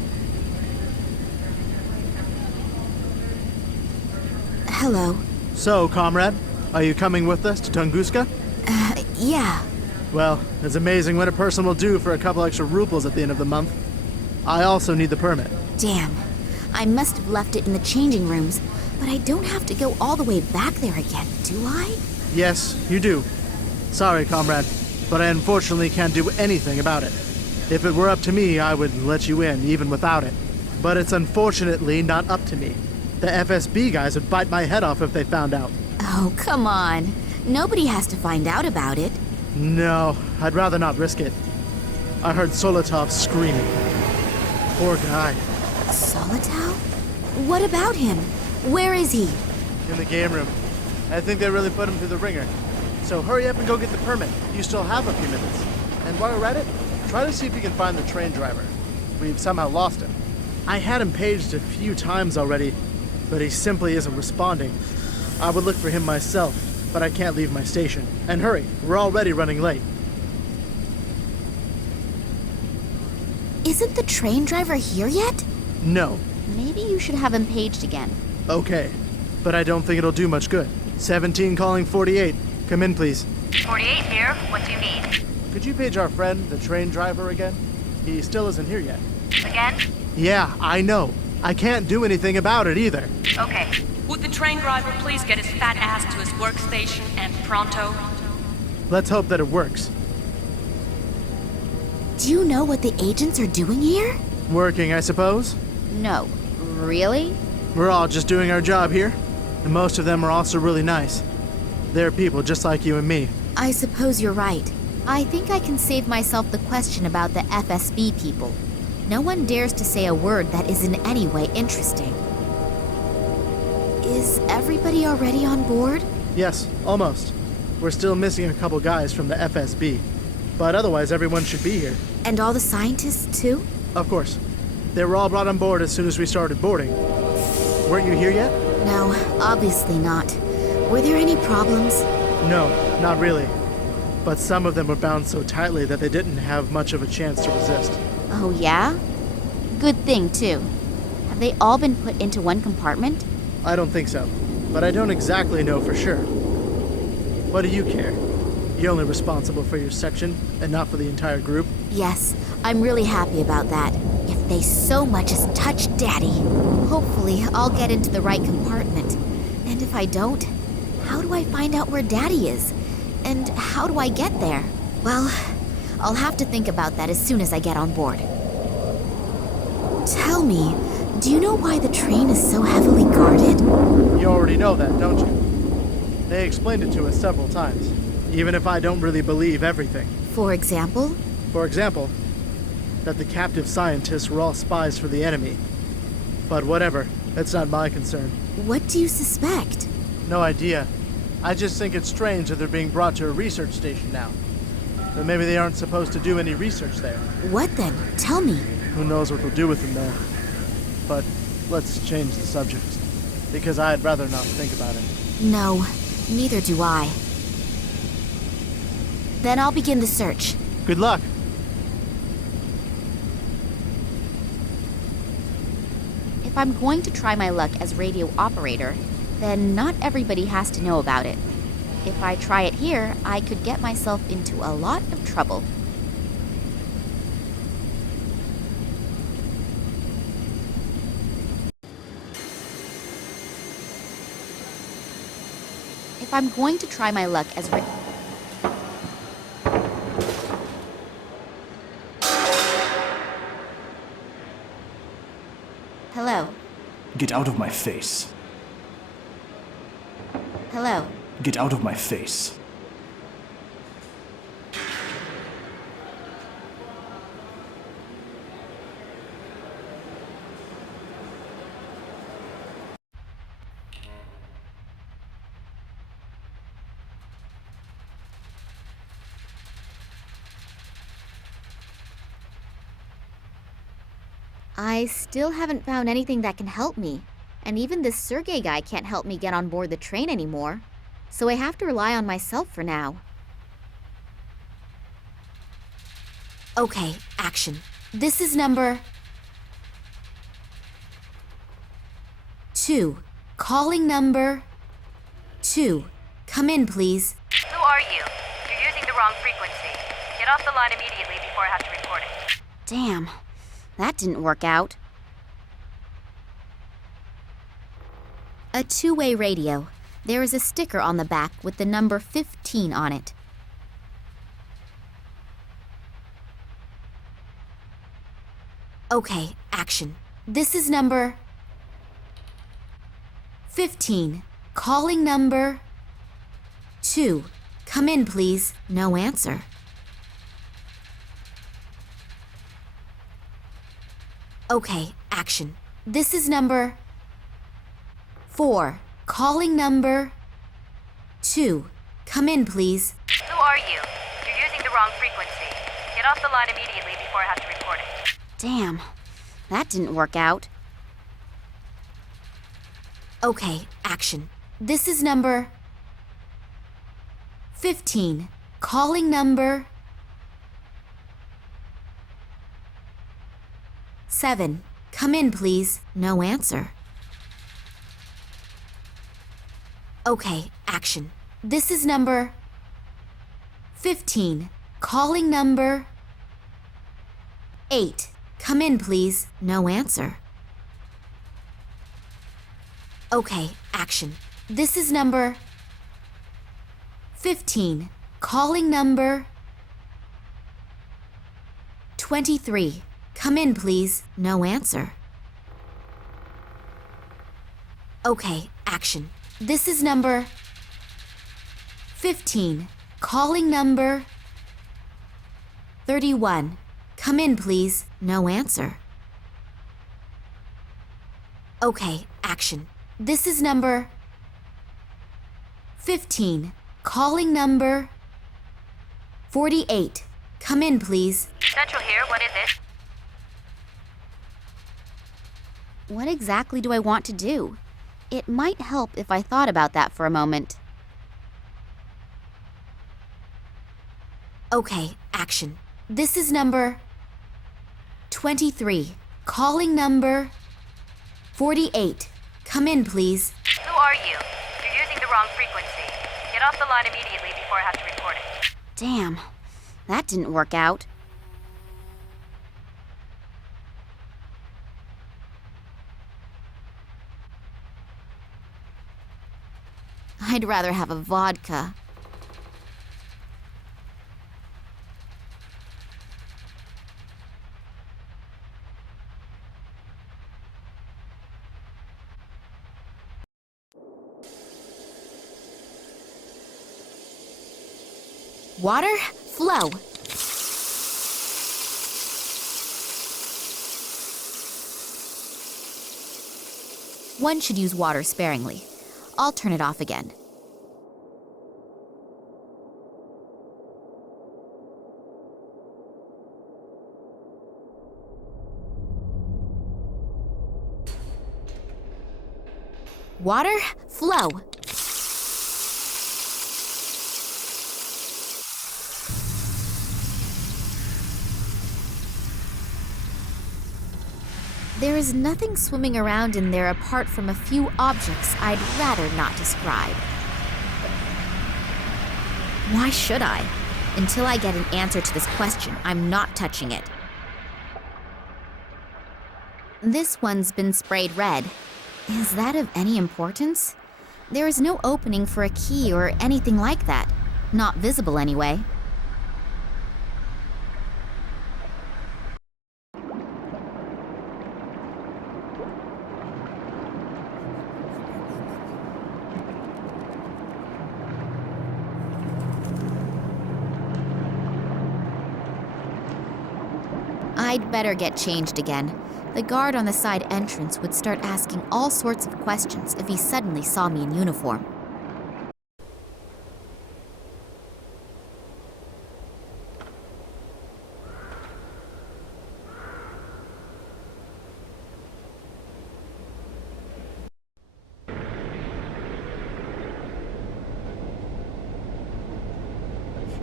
Hello. So, comrade, are you coming with us to Tunguska? Yeah. Well, it's amazing what a person will do for a couple extra rubles at the end of the month. I also need the permit. Damn. I must have left it in the changing rooms. But I don't have to go all the way back there again, do I? Yes, you do. Sorry, comrade, but I unfortunately can't do anything about it. If it were up to me, I would let you in, even without it. But it's unfortunately not up to me. The FSB guys would bite my head off if they found out. Oh, come on. Nobody has to find out about it. No, I'd rather not risk it. I heard Solotov screaming. Poor guy. Solotov? What about him? Where is he? In the game room. I think they really put him through the ringer. So hurry up and go get the permit. You still have a few minutes. And while you're at it, try to see if you can find the train driver. We've somehow lost him. I had him paged a few times already, but he simply isn't responding. I would look for him myself, but I can't leave my station. And hurry, we're already running late. Isn't the train driver here yet? No, Maybe you should have him paged again. Okay, but I don't think it'll do much good. 17 calling 48. Come in, please. 48 here. What do you need? Could you page our friend, the train driver, again? He still isn't here yet. Again? Yeah, I know. I can't do anything about it either. Okay. Would the train driver please get his fat ass to his workstation and pronto? Let's hope that it works. Do you know what the agents are doing here? Working, I suppose? No. Really? We're all just doing our job here. And most of them are also really nice. They're people just like you and me. I suppose you're right. I think I can save myself the question about the FSB people. No one dares to say a word that is in any way interesting. Is everybody already on board? Yes, almost. We're still missing a couple guys from the FSB. But otherwise, everyone should be here. And all the scientists, too? Of course. They were all brought on board as soon as we started boarding. Weren't you here yet? No, obviously not. Were there any problems? No, not really. But some of them were bound so tightly that they didn't have much of a chance to resist. Oh, yeah? Good thing, too. Have they all been put into one compartment? I don't think so, but I don't exactly know for sure. What do you care? You're only responsible for your section and not for the entire group? Yes, I'm really happy about that. If they so much as touch Daddy, hopefully I'll get into the right compartment. And if I don't, how do I find out where Daddy is? And how do I get there? Well, I'll have to think about that as soon as I get on board. Tell me, do you know why the train is so heavily guarded? You already know that, don't you? They explained it to us several times, even if I don't really believe everything. For example? For example, that the captive scientists were all spies for the enemy. But whatever, that's not my concern. What do you suspect? No idea. I just think it's strange that they're being brought to a research station now. But maybe they aren't supposed to do any research there. What then? Tell me. Who knows what they'll do with them there. But let's change the subject, because I'd rather not think about it. No, neither do I. Then I'll begin the search. Good luck. If I'm going to try my luck as radio operator, then not everybody has to know about it. If I try it here, I could get myself into a lot of trouble. If I'm going to try my luck as Hello. Get out of my face. Hello. Get out of my face. I still haven't found anything that can help me. And even this Sergey guy can't help me get on board the train anymore. So I have to rely on myself for now. Okay, action. This is number 2. Calling number 2. Come in, please. Who are you? You're using the wrong frequency. Get off the line immediately before I have to report it. Damn, that didn't work out. A two-way radio. There is a sticker on the back with the number 15 on it. Okay, action. This is number 15. Calling number 2. Come in, please. No answer. Okay, action. This is number 4. Calling number 2. Come in, please. Who are you? You're using the wrong frequency. Get off the line immediately before I have to report it. Damn, that didn't work out. Okay, action. This is number 15. Calling number 7. Come in, please. No answer. Okay, action. This is number 15. Calling number 8. Come in, please. No answer. Okay, action. This is number 15. Calling number 23. Come in, please. No answer. Okay, action. This is number 15. Calling number 31. Come in, please. No answer. Okay, action. This is number 15. Calling number 48. Come in, please. Central here, what is it? What exactly do I want to do? It might help if I thought about that for a moment. Okay, action. This is number 23. Calling number 48. Come in, please. Who are you? You're using the wrong frequency. Get off the line immediately before I have to report it. Damn, that didn't work out. I'd rather have a vodka. Water, flow. One should use water sparingly. I'll turn it off again. Water, flow. There is nothing swimming around in there apart from a few objects I'd rather not describe. Why should I? Until I get an answer to this question, I'm not touching it. This one's been sprayed red. Is that of any importance? There is no opening for a key or anything like that. Not visible anyway. I'd better get changed again. The guard on the side entrance would start asking all sorts of questions if he suddenly saw me in uniform.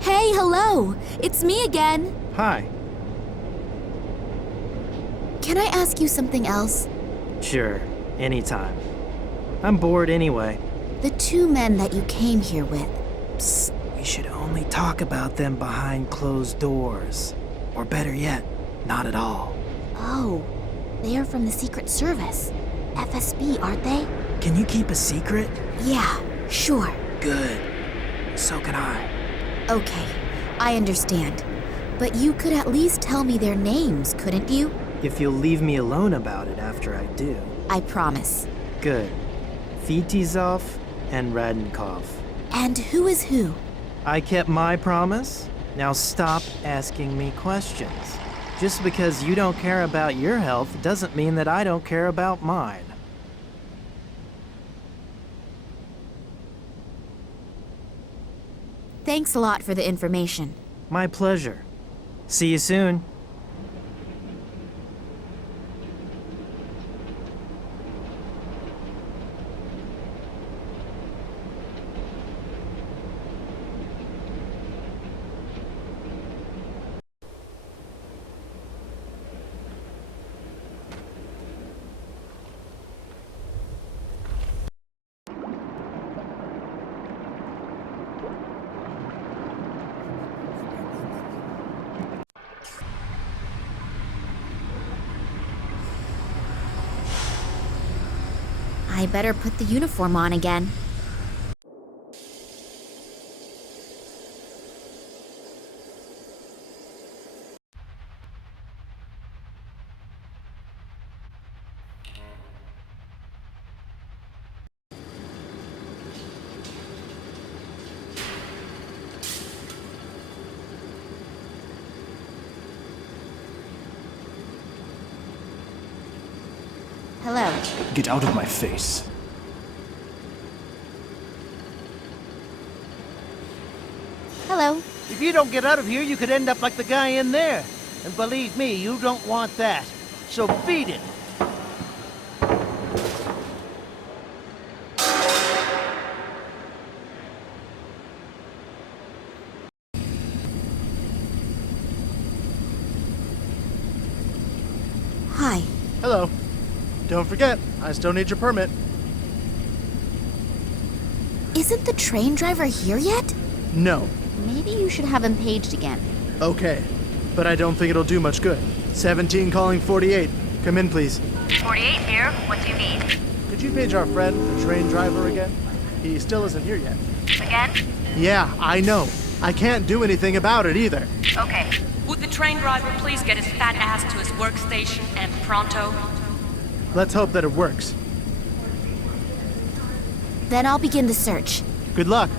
Hey, hello! It's me again! Hi. Can I ask you something else? Sure, anytime. I'm bored anyway. The two men that you came here with. Psst, we should only talk about them behind closed doors. Or better yet, not at all. Oh, they are from the Secret Service. FSB, aren't they? Can you keep a secret? Yeah, sure. Good. So can I. Okay, I understand. But you could at least tell me their names, couldn't you? If you'll leave me alone about it after I do. I promise. Good. Vitizov and Radenkov. And who is who? I kept my promise. Now stop asking me questions. Just because you don't care about your health doesn't mean that I don't care about mine. Thanks a lot for the information. My pleasure. See you soon. I better put the uniform on again. Hello. Get out of my face. Hello. If you don't get out of here, you could end up like the guy in there. And believe me, you don't want that. So beat it. Hi. Hello. Don't forget, I still need your permit. Isn't the train driver here yet? No. Maybe you should have him paged again. Okay. But I don't think it'll do much good. 17 calling 48. Come in, please. 48 here. What do you need? Could you page our friend, the train driver, again? He still isn't here yet. Again? Yeah, I know. I can't do anything about it either. Okay. Would the train driver please get his fat ass to his workstation and pronto? Let's hope that it works. Then I'll begin the search. Good luck.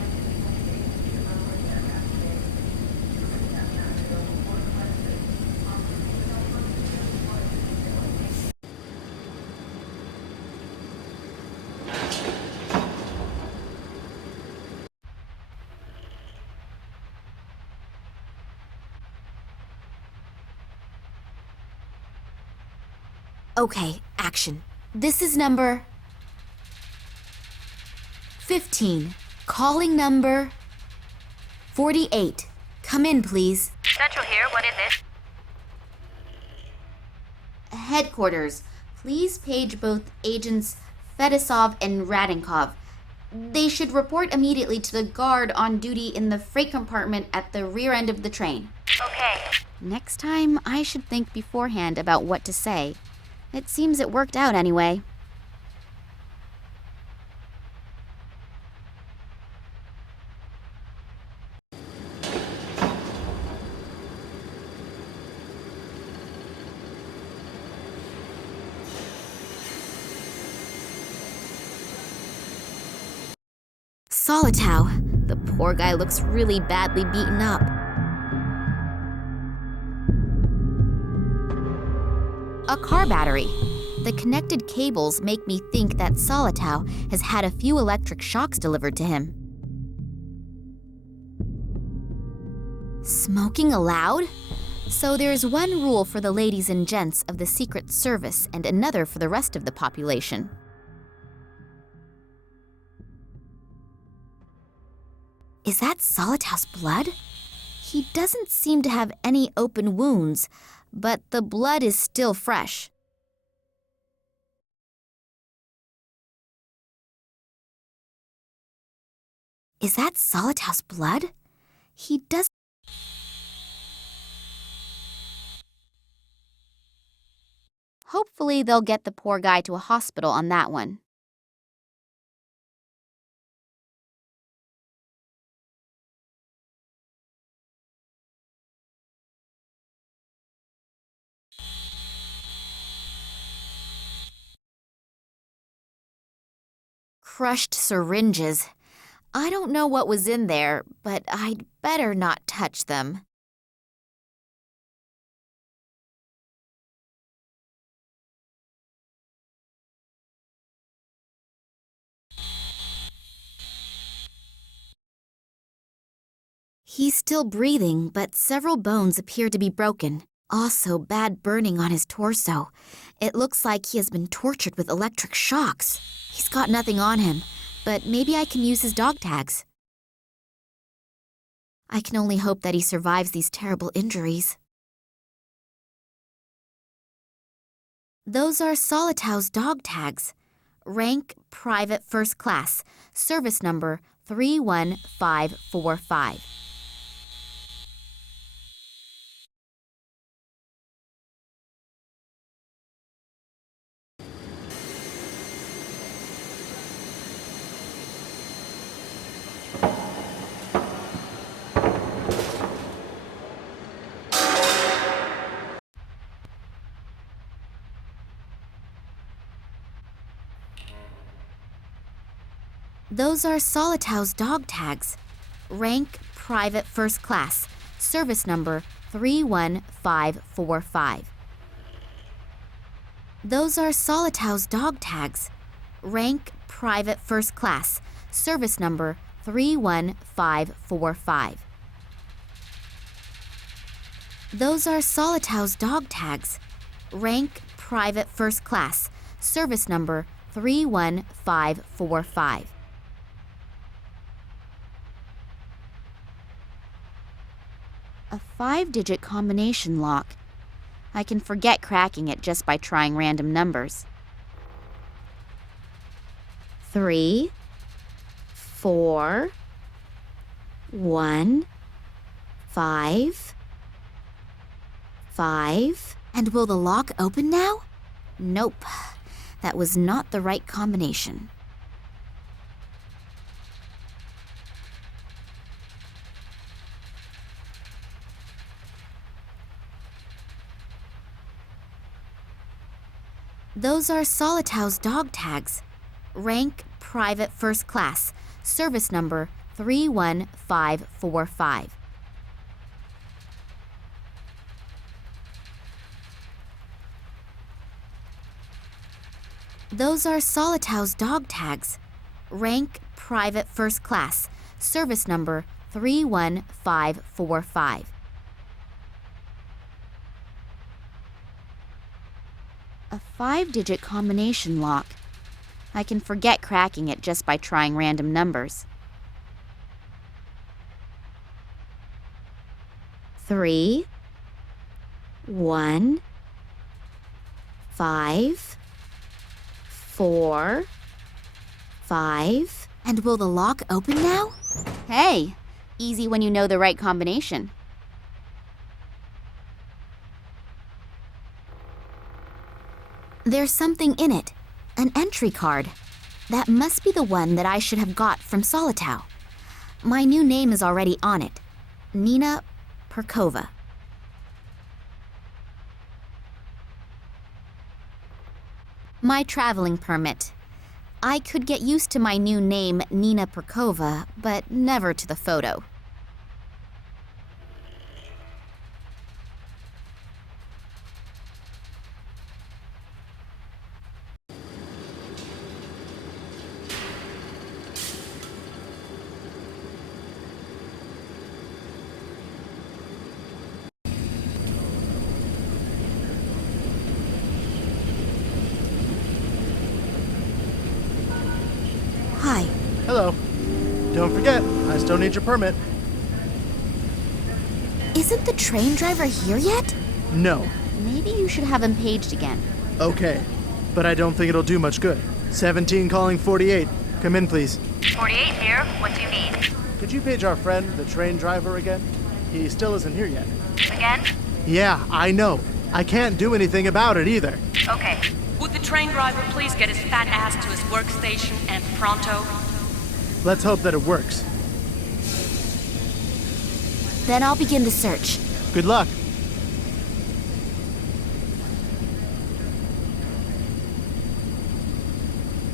Okay, action. This is number 15. Calling number 48. Come in, please. Central here. What is it? Headquarters. Please page both agents Fedosov and Radinkov. They should report immediately to the guard on duty in the freight compartment at the rear end of the train. Okay. Next time, I should think beforehand about what to say. It seems it worked out anyway. Solitow. The poor guy looks really badly beaten up. A car battery. The connected cables make me think that Solitow has had a few electric shocks delivered to him. Smoking allowed? So there's one rule for the ladies and gents of the Secret Service and another for the rest of the population. Is that Solitow's blood? He doesn't seem to have any open wounds, but the blood is still fresh. Is that Solitow's blood? He does. Hopefully they'll get the poor guy to a hospital on that one. Crushed syringes. I don't know what was in there, but I'd better not touch them. He's still breathing, but several bones appear to be broken. Also, bad burning on his torso. It looks like he has been tortured with electric shocks. He's got nothing on him, but maybe I can use his dog tags. I can only hope that he survives these terrible injuries. Those are Solitow's dog tags. Rank Private First Class, service number 31545. Those are Solitau's dog tags. Rank Private First Class. Service number 31545. Those are Solitau's dog tags. Rank Private First Class. Service number 31545. Those are Solitau's dog tags. Rank Private First Class. Service number 31545. A 5-digit combination lock. I can forget cracking it just by trying random numbers. 3, 4, 1, 5, 5. And will the lock open now? Nope. That was not the right combination. Those are Solitau's dog tags. Rank Private First Class. Service number 31545. Those are Solitau's dog tags. Rank Private First Class. Service number 31545. A 5-digit combination lock. I can forget cracking it just by trying random numbers. 3, 1, 5, 4, 5. And will the lock open now? Hey, easy when you know the right combination. There's something in it. An entry card. That must be the one that I should have got from Solitau. My new name is already on it. Nina Perkova. My traveling permit. I could get used to my new name, Nina Perkova, but never to the photo. Hi. Hello. Don't forget, I still need your permit. Isn't the train driver here yet? No. Maybe you should have him paged again. Okay. But I don't think it'll do much good. 17 calling 48. Come in, please. 48 here. What do you need? Could you page our friend, the train driver, again? He still isn't here yet. Again? Yeah, I know. I can't do anything about it either. Okay. Would the train driver please get his fat ass to his workstation and pronto? Let's hope that it works. Then I'll begin the search. Good luck.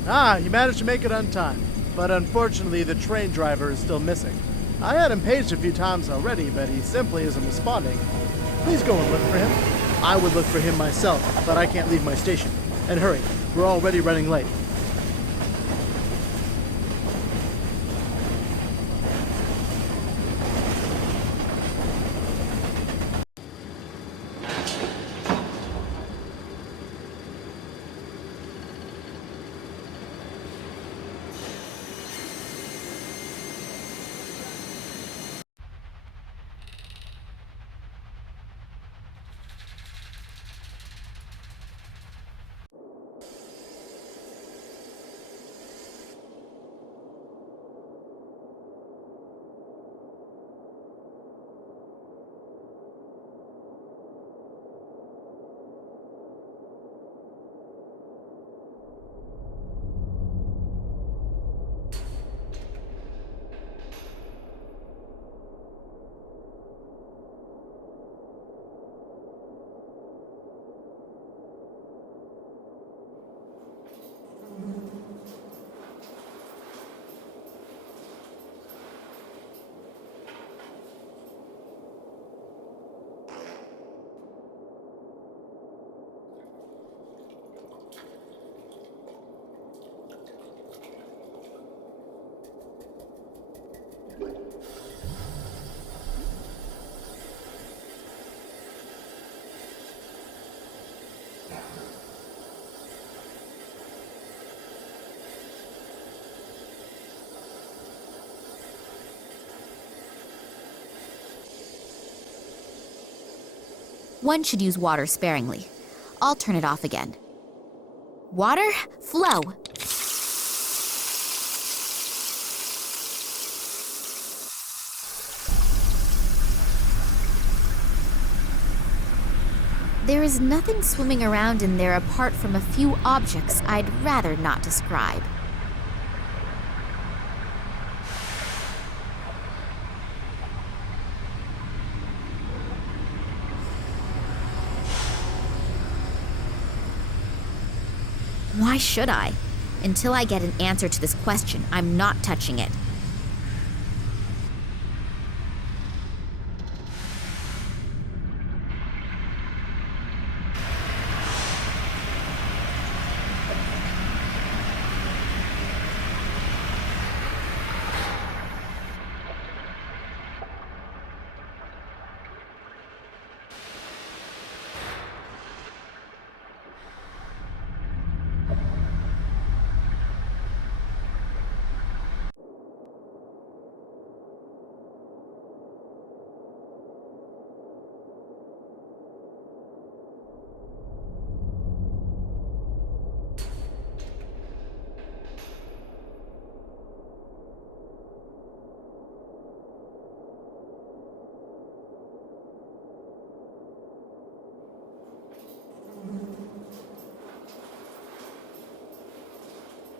Ah, you managed to make it on time. But unfortunately, the train driver is still missing. I had him paged a few times already, but he simply isn't responding. Please go and look for him. I would look for him myself, but I can't leave my station. And hurry, we're already running late. One should use water sparingly. I'll turn it off again. Water, flow. There is nothing swimming around in there apart from a few objects I'd rather not describe. Why should I? Until I get an answer to this question, I'm not touching it.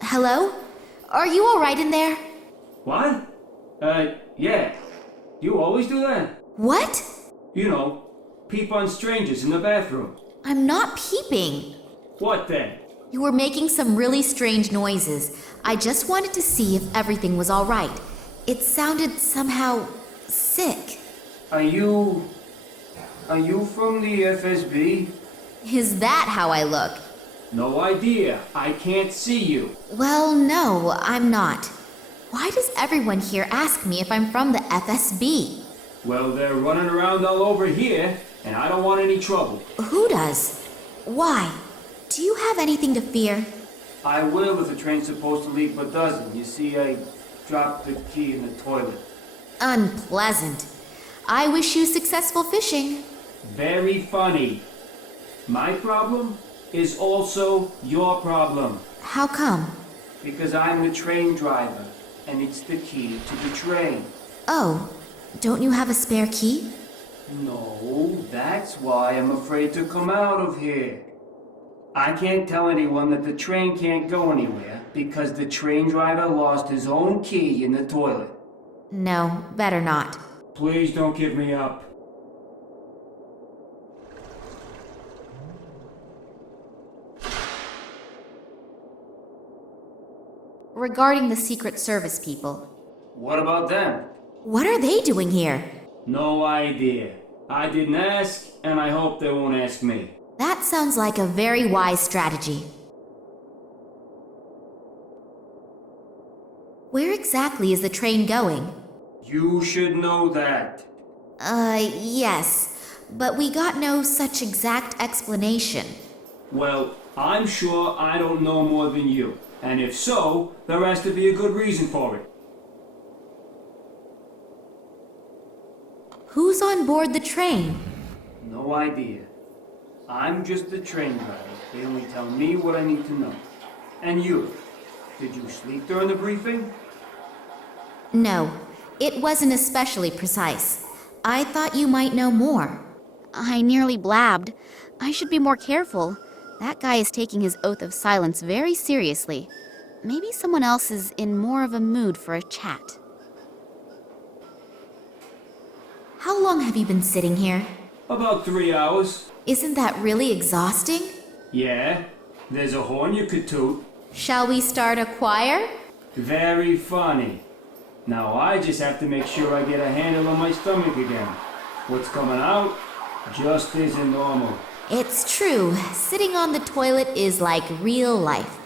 Hello? Are you all right in there? What? Yeah. You always do that? What? You know, peep on strangers in the bathroom. I'm not peeping. What then? You were making some really strange noises. I just wanted to see if everything was all right. It sounded somehow sick. Are you from the FSB? Is that how I look? No idea. I can't see you. Well, no, I'm not. Why does everyone here ask me if I'm from the FSB? Well, they're running around all over here, and I don't want any trouble. Who does? Why? Do you have anything to fear? I will if the train's supposed to leave but doesn't. You see, I dropped the key in the toilet. Unpleasant. I wish you successful fishing. Very funny. My problem is also your problem. How come? Because I'm the train driver, and it's the key to the train. Oh, don't you have a spare key? No, that's why I'm afraid to come out of here. I can't tell anyone that the train can't go anywhere because the train driver lost his own key in the toilet. No, better not. Please don't give me up. Regarding the Secret Service people. What about them? What are they doing here? No idea. I didn't ask, and I hope they won't ask me. That sounds like a very wise strategy. Where exactly is the train going? You should know that. Yes, but we got no such exact explanation. Well, I'm sure I don't know more than you. And if so, there has to be a good reason for it. Who's on board the train? No idea. I'm just the train driver. They only tell me what I need to know. And you? Did you sleep during the briefing? No, it wasn't especially precise. I thought you might know more. I nearly blabbed. I should be more careful. That guy is taking his oath of silence very seriously. Maybe someone else is in more of a mood for a chat. How long have you been sitting here? About 3 hours. Isn't that really exhausting? Yeah, there's a horn you could toot. Shall we start a choir? Very funny. Now I just have to make sure I get a handle on my stomach again. What's coming out just isn't normal. It's true. Sitting on the toilet is like real life.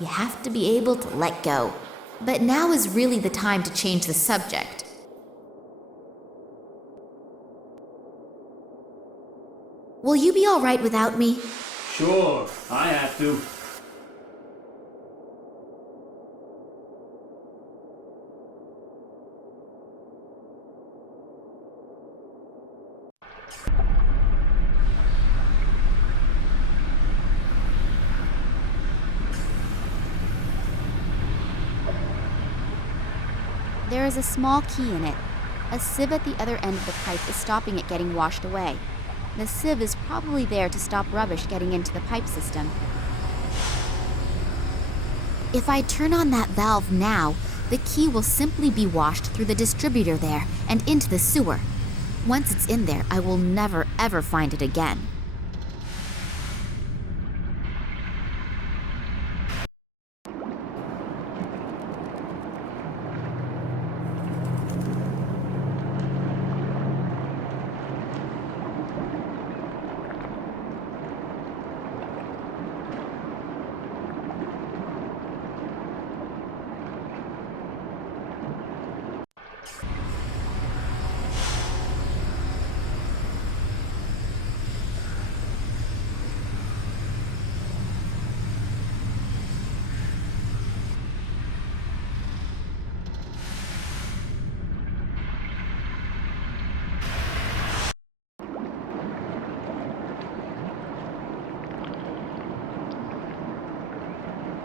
You have to be able to let go. But now is really the time to change the subject. Will you be all right without me? Sure, I have to. There is a small key in it. A sieve at the other end of the pipe is stopping it getting washed away. The sieve is probably there to stop rubbish getting into the pipe system. If I turn on that valve now, the key will simply be washed through the distributor there and into the sewer. Once it's in there, I will never ever find it again.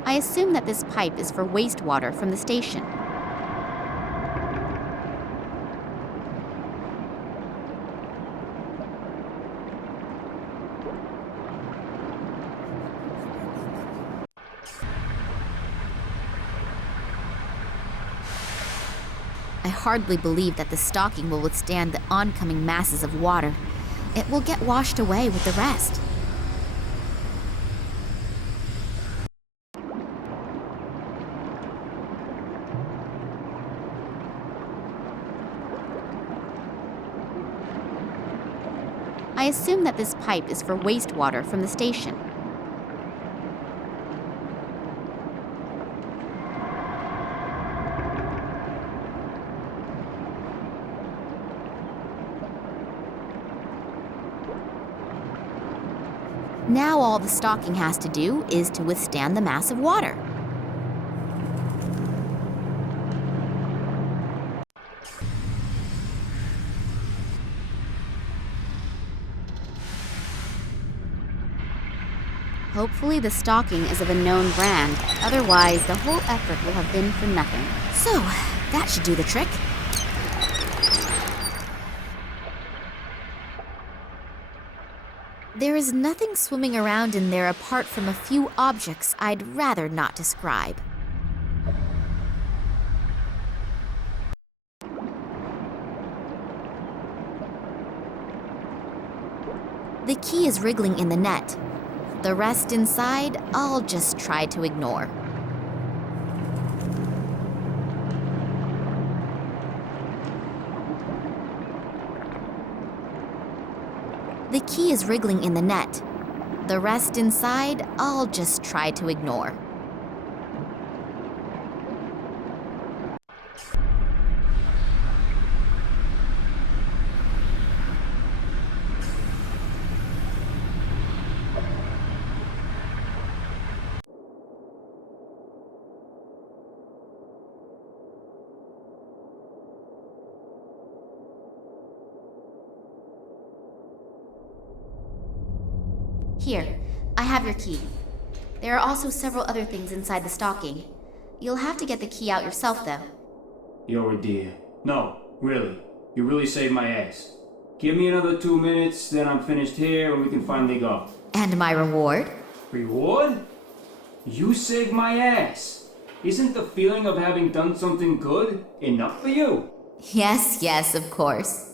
I assume that this pipe is for wastewater from the station. I hardly believe that the stocking will withstand the oncoming masses of water. It will get washed away with the rest. I assume that this pipe is for wastewater from the station. Now all the stocking has to do is to withstand the mass of water. Hopefully the stocking is of a known brand, otherwise the whole effort will have been for nothing. So, that should do the trick. There is nothing swimming around in there apart from a few objects I'd rather not describe. The key is wriggling in the net. The rest inside, I'll just try to ignore. The key is wriggling in the net. The rest inside, I'll just try to ignore. Here, I have your key. There are also several other things inside the stocking. You'll have to get the key out yourself, though. You're a dear. No, really. You really saved my ass. Give me another 2 minutes, then I'm finished here and we can finally go. And my reward? Reward? You saved my ass. Isn't the feeling of having done something good enough for you? Yes, of course.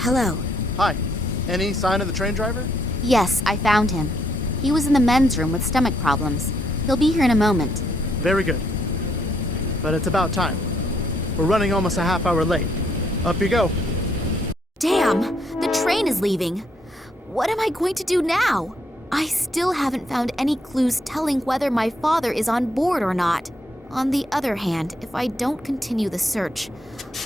Hello. Hi. Any sign of the train driver? Yes, I found him. He was in the men's room with stomach problems. He'll be here in a moment. Very good. But it's about time. We're running almost a half hour late. Up you go. Damn! The train is leaving. What am I going to do now? I still haven't found any clues telling whether my father is on board or not. On the other hand, if I don't continue the search,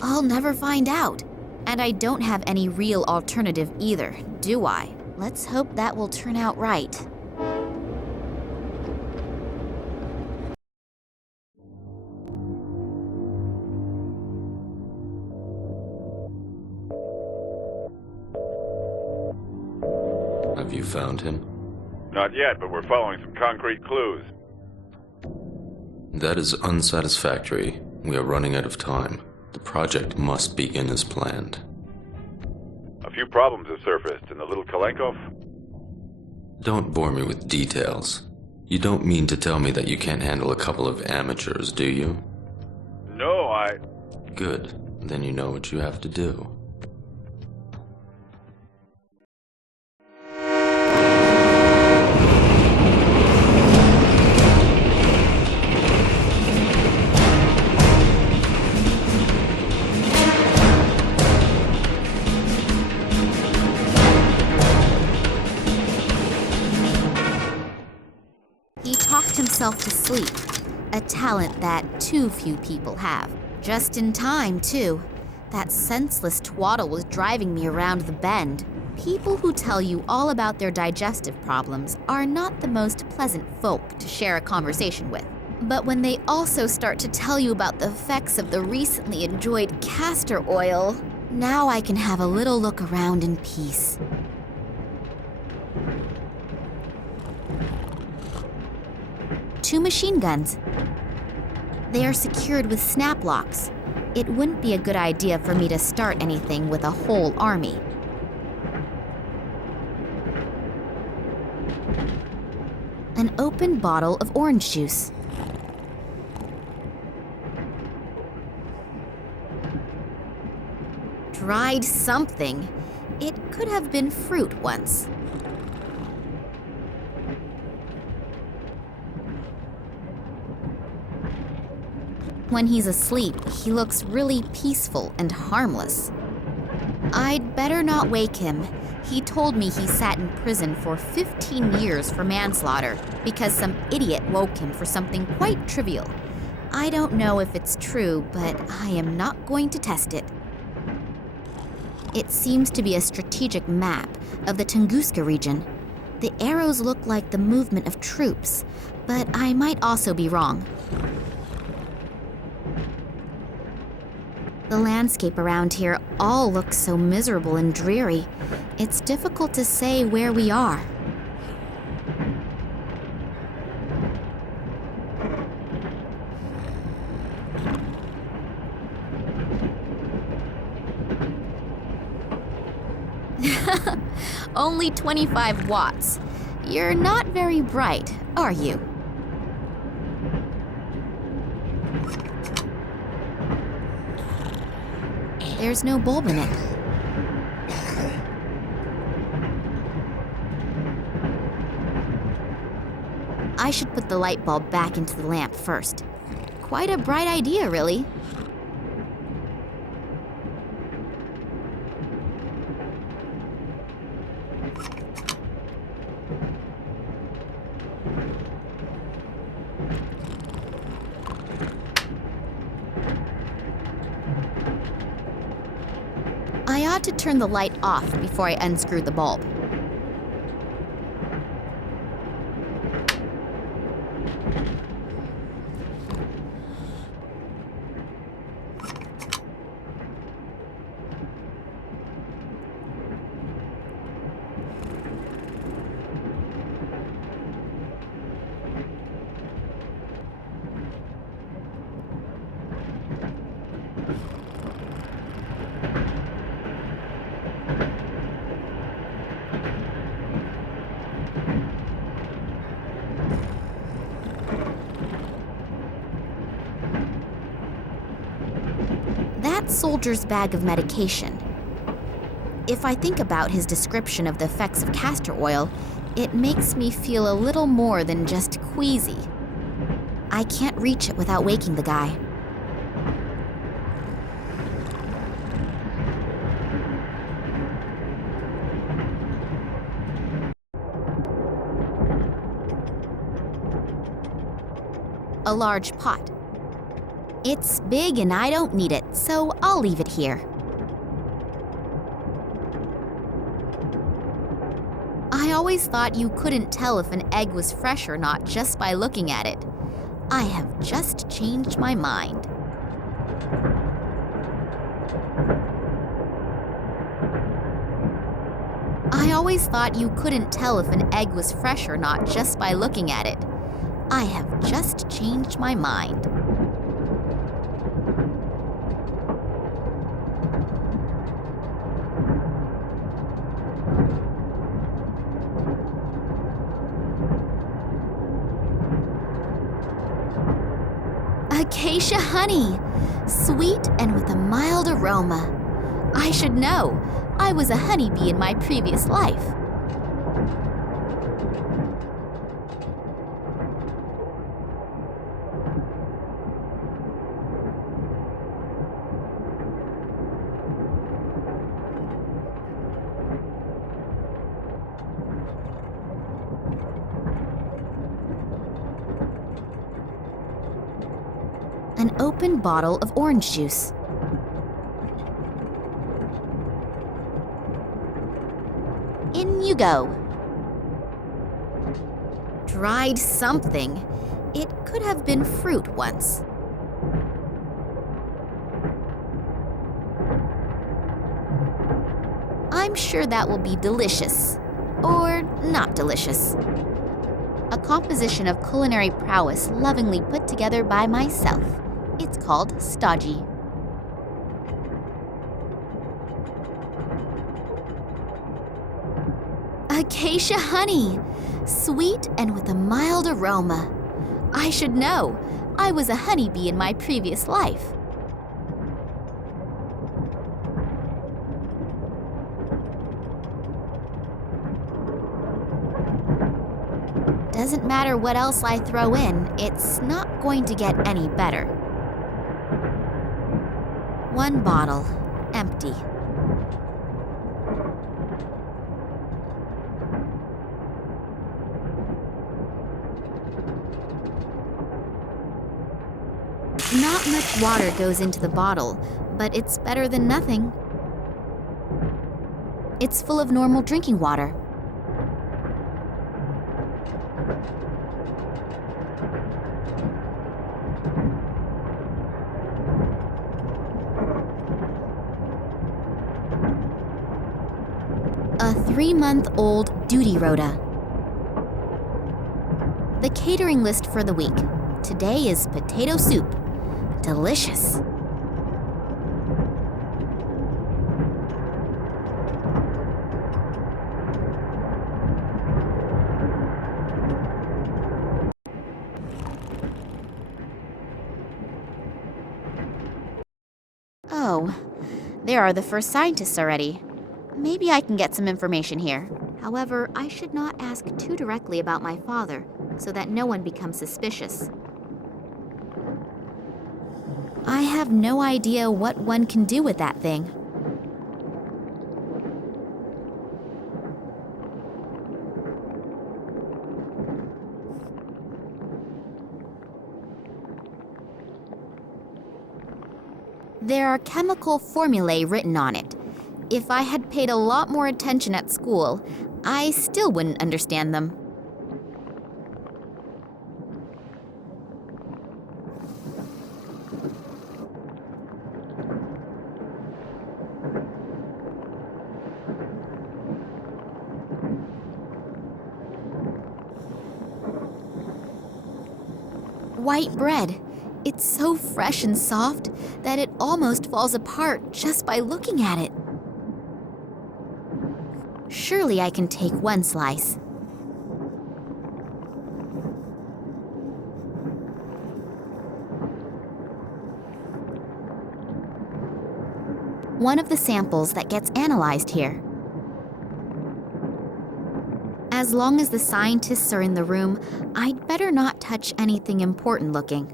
I'll never find out. And I don't have any real alternative either, do I? Let's hope that will turn out right. Have you found him? Not yet, but we're following some concrete clues. That is unsatisfactory. We are running out of time. The project must begin as planned. A few problems have surfaced in the little Kalenkov. Don't bore me with details. You don't mean to tell me that you can't handle a couple of amateurs, do you? No, Good. Then you know what you have to do. He talked himself to sleep, a talent that too few people have. Just in time, too. That senseless twaddle was driving me around the bend. People who tell you all about their digestive problems are not the most pleasant folk to share a conversation with. But when they also start to tell you about the effects of the recently enjoyed castor oil, now I can have a little look around in peace. Two machine guns. They are secured with snap locks. It wouldn't be a good idea for me to start anything with a whole army. An open bottle of orange juice. Dried something. It could have been fruit once. When he's asleep, he looks really peaceful and harmless. I'd better not wake him. He told me he sat in prison for 15 years for manslaughter because some idiot woke him for something quite trivial. I don't know if it's true, but I am not going to test it. It seems to be a strategic map of the Tunguska region. The arrows look like the movement of troops, but I might also be wrong. The landscape around here all looks so miserable and dreary. It's difficult to say where we are. Only 25 watts. You're not very bright, are you? There's no bulb in it. I should put the light bulb back into the lamp first. Quite a bright idea, really. I ought to turn the light off before I unscrew the bulb. That soldier's bag of medication. If I think about his description of the effects of castor oil, it makes me feel a little more than just queasy. I can't reach it without waking the guy. a large pot. It's big and I don't need it, so I'll leave it here. I always thought you couldn't tell if an egg was fresh or not just by looking at it. I have just changed my mind. I always thought you couldn't tell if an egg was fresh or not just by looking at it. I have just changed my mind. Acacia honey, sweet and with a mild aroma. I should know. I was a honeybee in my previous life. An open bottle of orange juice. In you go. Dried something. It could have been fruit once. I'm sure that will be delicious. Or not delicious. A composition of culinary prowess lovingly put together by myself. It's called stodgy. Acacia honey, sweet and with a mild aroma. I should know. I was a honeybee in my previous life. Doesn't matter what else I throw in, it's not going to get any better. One bottle, empty. Not much water goes into the bottle, but it's better than nothing. It's full of normal drinking water. A 3-month-old duty rota. The catering list for the week. Today is potato soup. Delicious. Oh, there are the first scientists already. Maybe I can get some information here. However, I should not ask too directly about my father, so that no one becomes suspicious. I have no idea what one can do with that thing. There are chemical formulae written on it. If I had paid a lot more attention at school, I still wouldn't understand them. White bread. It's so fresh and soft that it almost falls apart just by looking at it. Surely I can take one slice. One of the samples that gets analyzed here. As long as the scientists are in the room, I'd better not touch anything important looking.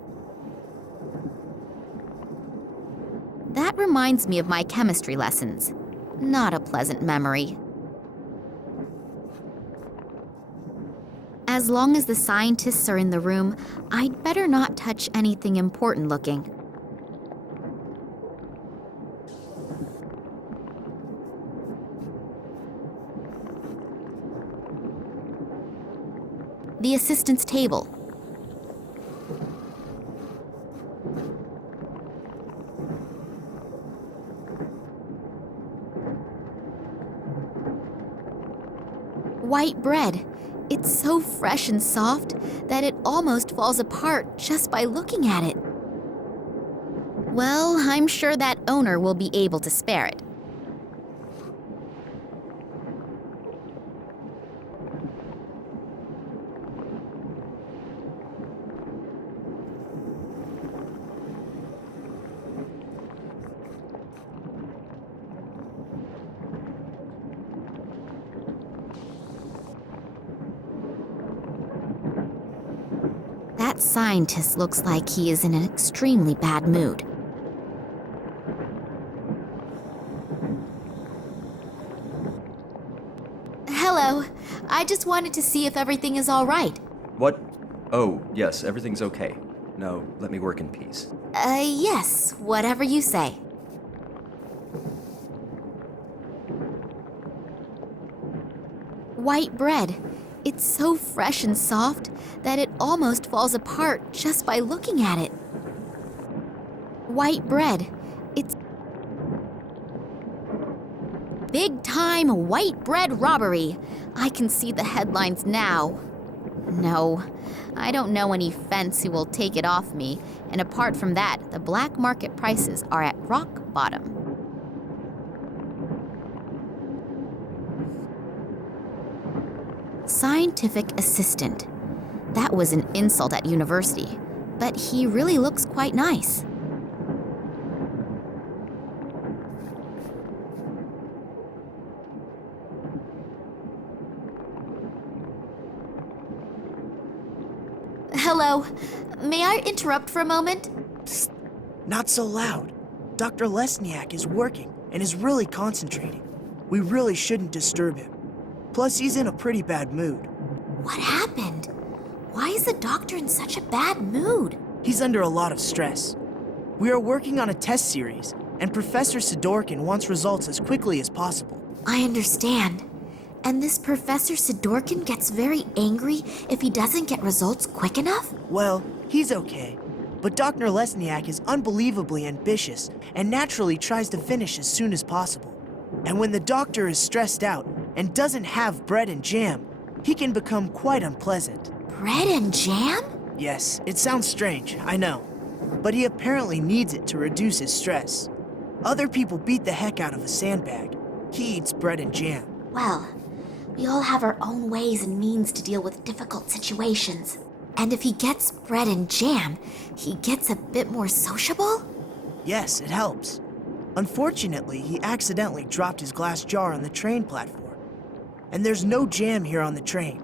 That reminds me of my chemistry lessons. Not a pleasant memory. As long as the scientists are in the room, I'd better not touch anything important looking. The assistant's table. White bread. It's so fresh and soft that it almost falls apart just by looking at it. Well, I'm sure that owner will be able to spare it. That scientist looks like he is in an extremely bad mood. Hello. I just wanted to see if everything is all right. What? Oh, yes, everything's okay. Now, let me work in peace. Yes, whatever you say. White bread. It's so fresh and soft that it almost falls apart just by looking at it. White bread. It's big time white bread robbery. I can see the headlines now. No, I don't know any fence who will take it off me, and apart from that, the black market prices are at rock bottom. Scientific assistant. That was an insult at university, but he really looks quite nice. Hello. May I interrupt for a moment? Psst. Not so loud. Dr. Lesniak is working and is really concentrating. We really shouldn't disturb him. Plus, he's in a pretty bad mood. What happened? Why is the doctor in such a bad mood? He's under a lot of stress. We are working on a test series, and Professor Sidorkin wants results as quickly as possible. I understand. And this Professor Sidorkin gets very angry if he doesn't get results quick enough? Well, he's okay. But Dr. Lesniak is unbelievably ambitious and naturally tries to finish as soon as possible. And when the doctor is stressed out and doesn't have bread and jam, he can become quite unpleasant. Bread and jam? Yes, it sounds strange, I know. But he apparently needs it to reduce his stress. Other people beat the heck out of a sandbag. He eats bread and jam. Well, we all have our own ways and means to deal with difficult situations. And if he gets bread and jam, he gets a bit more sociable? Yes, it helps. Unfortunately, he accidentally dropped his glass jar on the train platform. And there's no jam here on the train.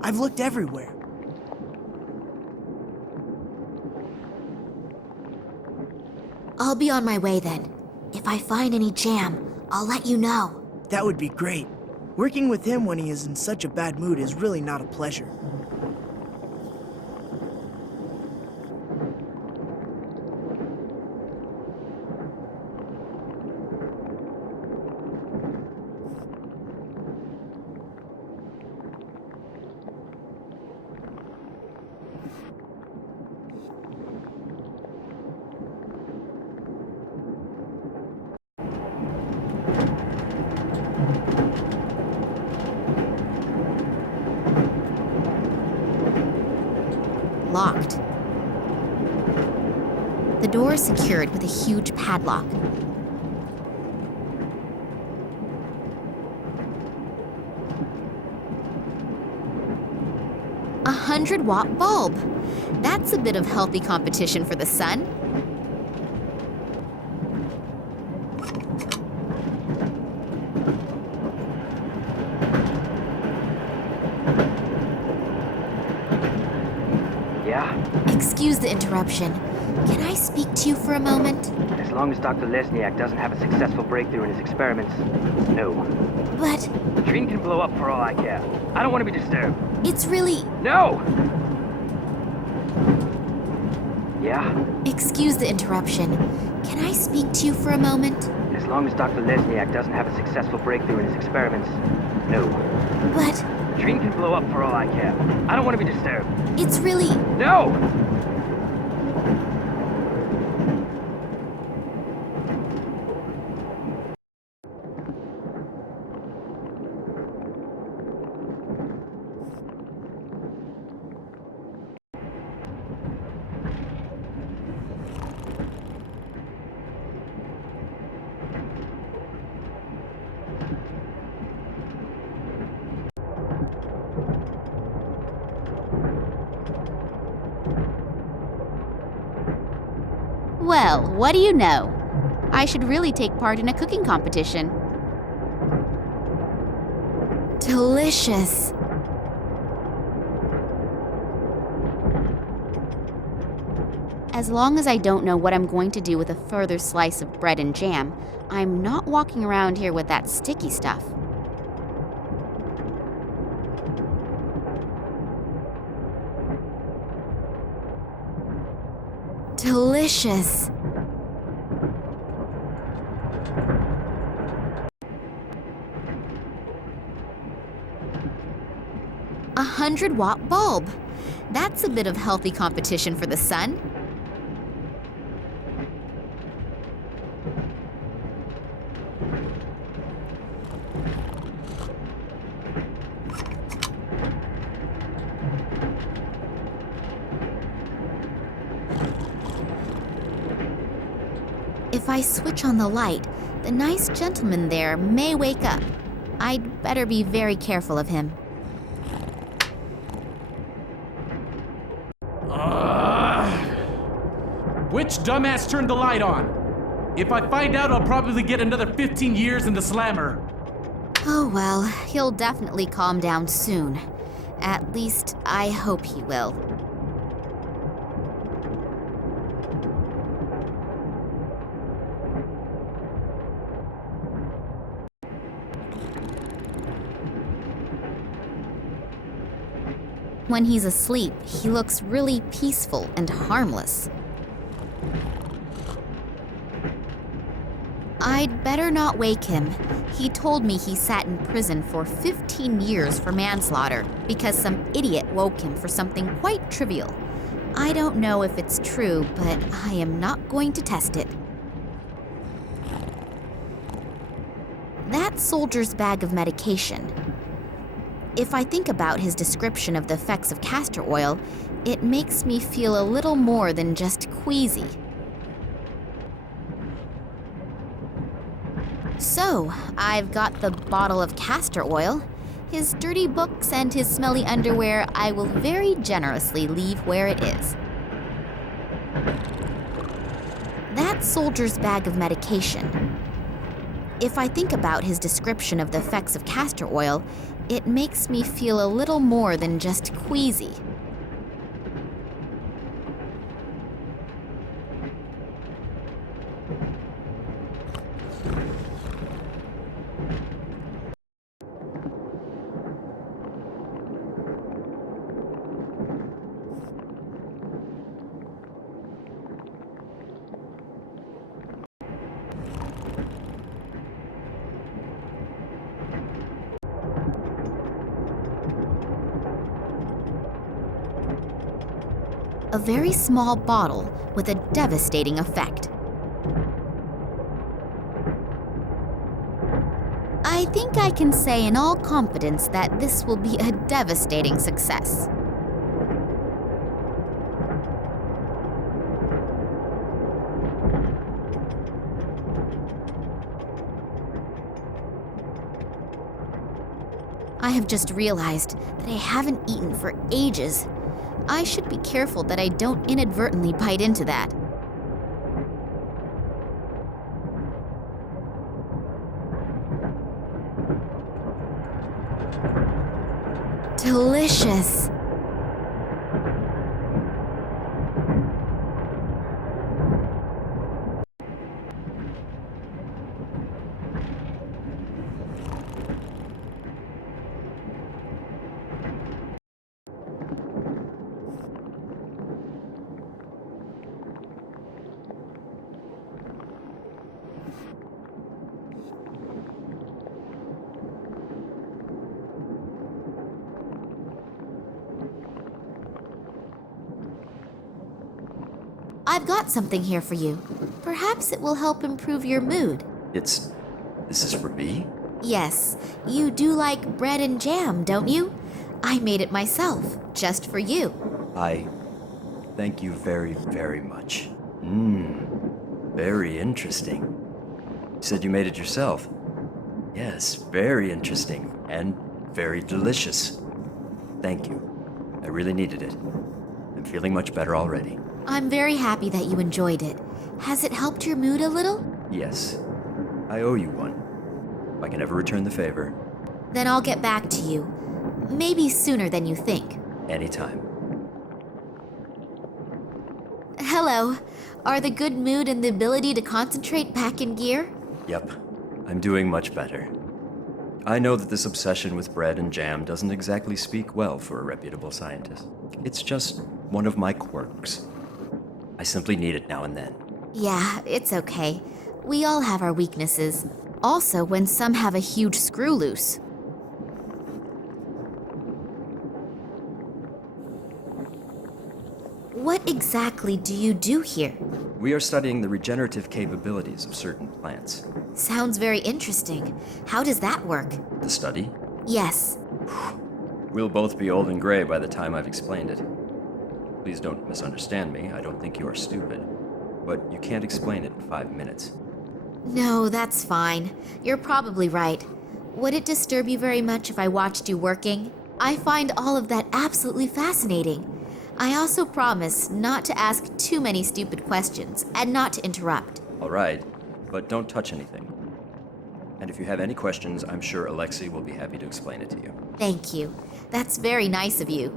I've looked everywhere. I'll be on my way then. If I find any jam, I'll let you know. That would be great. Working with him when he is in such a bad mood is really not a pleasure. Locked. The door is secured with a huge padlock. A 100-watt bulb. That's a bit of healthy competition for the sun. Yeah? Excuse the interruption. Can I speak to you for a moment? As long as Dr. Lesniak doesn't have a successful breakthrough in his experiments, no. But... The train can blow up for all I care. I don't want to be disturbed. It's really... No! Yeah? Excuse the interruption. Can I speak to you for a moment? As long as Dr. Lesniak doesn't have a successful breakthrough in his experiments, no. But... The train can blow up for all I care. I don't want to be disturbed. It's really... No! Well, what do you know? I should really take part in a cooking competition. Delicious. As long as I don't know what I'm going to do with a further slice of bread and jam, I'm not walking around here with that sticky stuff. Delicious. A 100-watt bulb. That's a bit of healthy competition for the sun. If I switch on the light, the nice gentleman there may wake up. I'd better be very careful of him. Which dumbass turned the light on? If I find out, I'll probably get another 15 years in the slammer. Oh well, he'll definitely calm down soon. At least, I hope he will. When he's asleep, he looks really peaceful and harmless. I'd better not wake him. He told me he sat in prison for 15 years for manslaughter because some idiot woke him for something quite trivial. I don't know if it's true, but I am not going to test it. That soldier's bag of medication. If I think about his description of the effects of castor oil, it makes me feel a little more than just queasy. So, I've got the bottle of castor oil. His dirty books and his smelly underwear I will very generously leave where it is. That soldier's bag of medication. If I think about his description of the effects of castor oil, it makes me feel a little more than just queasy. A very small bottle with a devastating effect. I think I can say in all confidence that this will be a devastating success. I have just realized that I haven't eaten for ages. I should be careful that I don't inadvertently bite into that. Delicious. I've got something here for you. Perhaps it will help improve your mood. This is for me? Yes, you do like bread and jam, don't you? I made it myself, just for you. Thank you very, very much. Very interesting. You said you made it yourself. Yes, very interesting and very delicious. Thank you. I really needed it. I'm feeling much better already. I'm very happy that you enjoyed it. Has it helped your mood a little? Yes, I owe you one. If I can ever return the favor. Then I'll get back to you. Maybe sooner than you think. Anytime. Hello. Are the good mood and the ability to concentrate back in gear? Yep, I'm doing much better. I know that this obsession with bread and jam doesn't exactly speak well for a reputable scientist. It's just one of my quirks. I simply need it now and then. Yeah, it's okay. We all have our weaknesses. Also, when some have a huge screw loose. What exactly do you do here? We are studying the regenerative capabilities of certain plants. Sounds very interesting. How does that work? The study? Yes. We'll both be old and gray by the time I've explained it. Please don't misunderstand me. I don't think you are stupid. But you can't explain it in 5 minutes. No, that's fine. You're probably right. Would it disturb you very much if I watched you working? I find all of that absolutely fascinating. I also promise not to ask too many stupid questions and not to interrupt. All right, but don't touch anything. And if you have any questions, I'm sure Alexei will be happy to explain it to you. Thank you. That's very nice of you.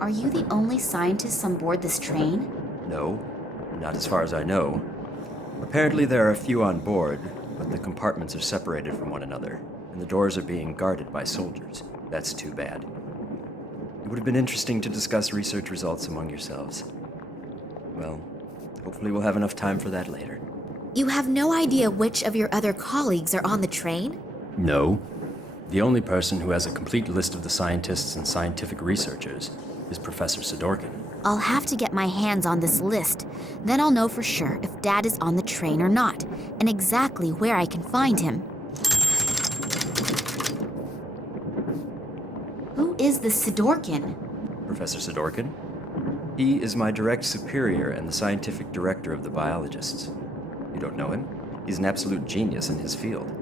Are you the only scientists on board this train? No, not as far as I know. Apparently there are a few on board, but the compartments are separated from one another, and the doors are being guarded by soldiers. That's too bad. It would have been interesting to discuss research results among yourselves. Well, hopefully we'll have enough time for that later. You have no idea which of your other colleagues are on the train? No. The only person who has a complete list of the scientists and scientific researchers is Professor Sidorkin. I'll have to get my hands on this list. Then I'll know for sure if Dad is on the train or not, and exactly where I can find him. Who is this Sidorkin? Professor Sidorkin? He is my direct superior and the scientific director of the biologists. You don't know him? He's an absolute genius in his field.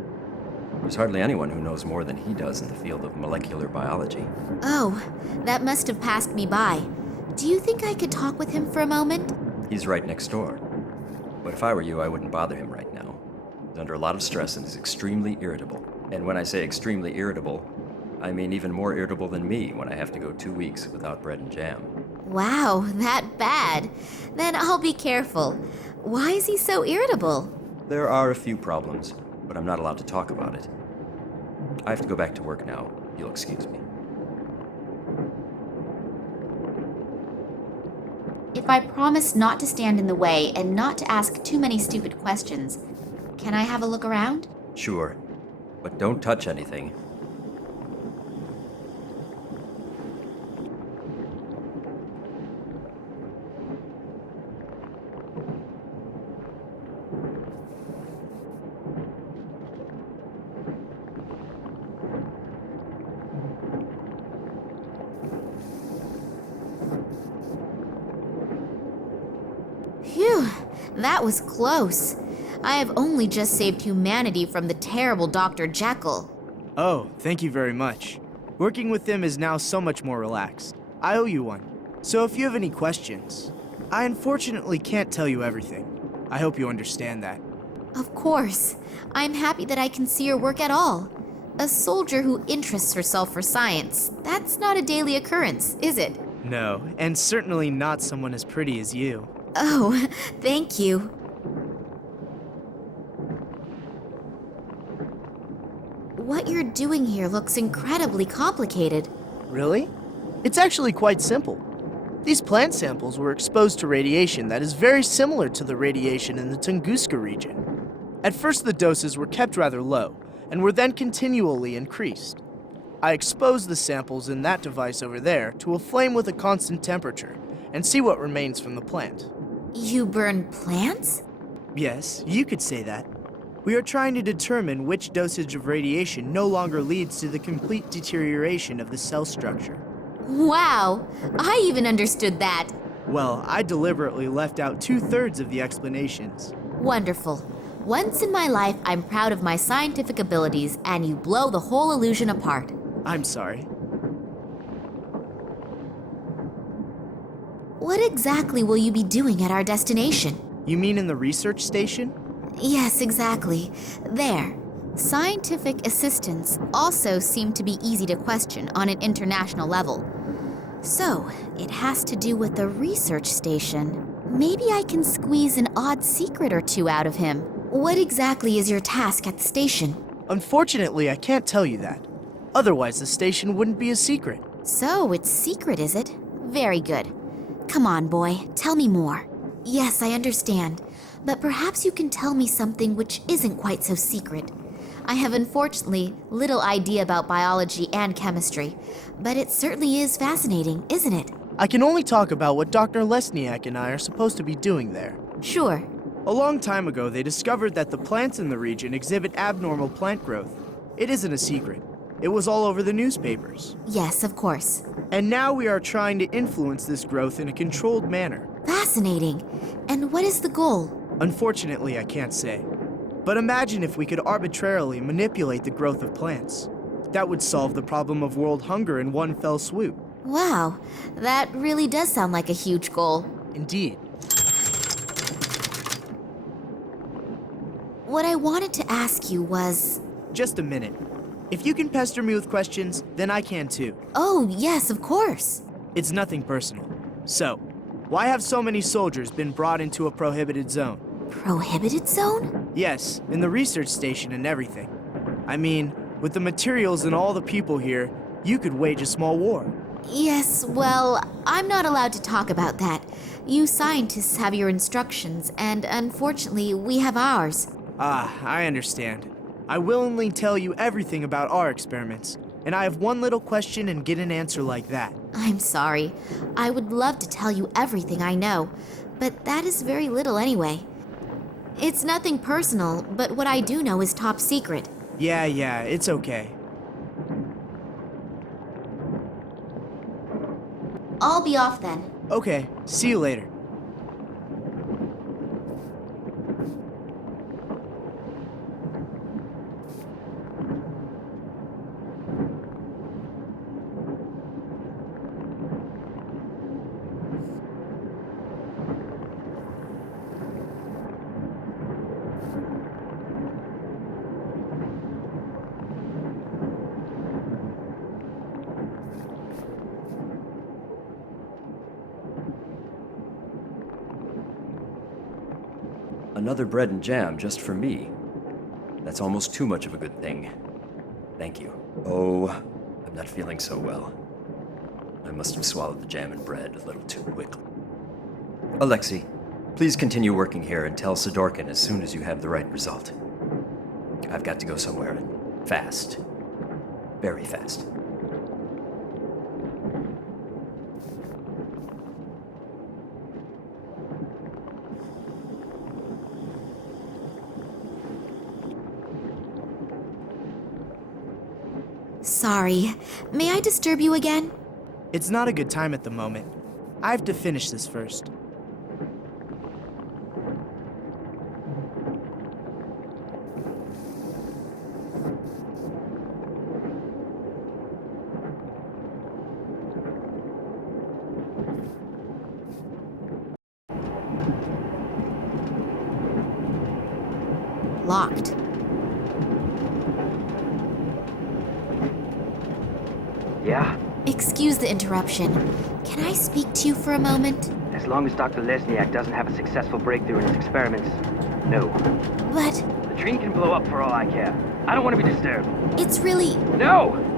There's hardly anyone who knows more than he does in the field of molecular biology. Oh, that must have passed me by. Do you think I could talk with him for a moment? He's right next door. But if I were you, I wouldn't bother him right now. He's under a lot of stress and is extremely irritable. And when I say extremely irritable, I mean even more irritable than me when I have to go 2 weeks without bread and jam. Wow, that bad. Then I'll be careful. Why is he so irritable? There are a few problems, but I'm not allowed to talk about it. I have to go back to work now. You'll excuse me. If I promise not to stand in the way and not to ask too many stupid questions, can I have a look around? Sure, but don't touch anything. Phew, that was close. I have only just saved humanity from the terrible Dr. Jekyll. Oh, thank you very much. Working with him is now so much more relaxed. I owe you one. So if you have any questions, I unfortunately can't tell you everything. I hope you understand that. Of course. I'm happy that I can see your work at all. A soldier who interests herself for science, that's not a daily occurrence, is it? No, and certainly not someone as pretty as you. Oh, thank you. What you're doing here looks incredibly complicated. Really? It's actually quite simple. These plant samples were exposed to radiation that is very similar to the radiation in the Tunguska region. At first the doses were kept rather low, and were then continually increased. I exposed the samples in that device over there to a flame with a constant temperature, and see what remains from the plant. You burn plants? Yes, you could say that. We are trying to determine which dosage of radiation no longer leads to the complete deterioration of the cell structure. Wow, I even understood that. Well, I deliberately left out 2/3 of the explanations. Wonderful. Once in my life, I'm proud of my scientific abilities, and you blow the whole illusion apart. I'm sorry. What exactly will you be doing at our destination? You mean in the research station? Yes, exactly. There. Scientific assistants also seem to be easy to question on an international level. So, it has to do with the research station. Maybe I can squeeze an odd secret or two out of him. What exactly is your task at the station? Unfortunately, I can't tell you that. Otherwise, the station wouldn't be a secret. So, it's secret, is it? Very good. Come on, boy, tell me more. Yes, I understand, but perhaps you can tell me something which isn't quite so secret. I have unfortunately little idea about biology and chemistry, but it certainly is fascinating, isn't it? I can only talk about what Dr. Lesniak and I are supposed to be doing there. Sure. A long time ago, they discovered that the plants in the region exhibit abnormal plant growth. It isn't a secret. It was all over the newspapers. Yes, of course. And now we are trying to influence this growth in a controlled manner. Fascinating. And what is the goal? Unfortunately, I can't say. But imagine if we could arbitrarily manipulate the growth of plants. That would solve the problem of world hunger in one fell swoop. Wow, that really does sound like a huge goal. Indeed. What I wanted to ask you was... Just a minute. If you can pester me with questions, then I can too. Oh, yes, of course. It's nothing personal. So, why have so many soldiers been brought into a prohibited zone? Prohibited zone? Yes, in the research station and everything. I mean, with the materials and all the people here, you could wage a small war. Yes, well, I'm not allowed to talk about that. You scientists have your instructions, and unfortunately, we have ours. Ah, I understand. I willingly tell you everything about our experiments, and I have one little question and get an answer like that. I'm sorry. I would love to tell you everything I know, but that is very little anyway. It's nothing personal, but what I do know is top secret. Yeah, it's okay. I'll be off then. Okay, see you later. Another bread and jam just for me. That's almost too much of a good thing. Thank you. Oh, I'm not feeling so well. I must have swallowed the jam and bread a little too quickly. Alexei, please continue working here and tell Sidorkin as soon as you have the right result. I've got to go somewhere, and fast. Very fast. Sorry. May I disturb you again? It's not a good time at the moment. I have to finish this first. Locked. Yeah? Excuse the interruption. Can I speak to you for a moment? As long as Dr. Lesniak doesn't have a successful breakthrough in his experiments, no. But... The train can blow up for all I care. I don't want to be disturbed. It's really... No!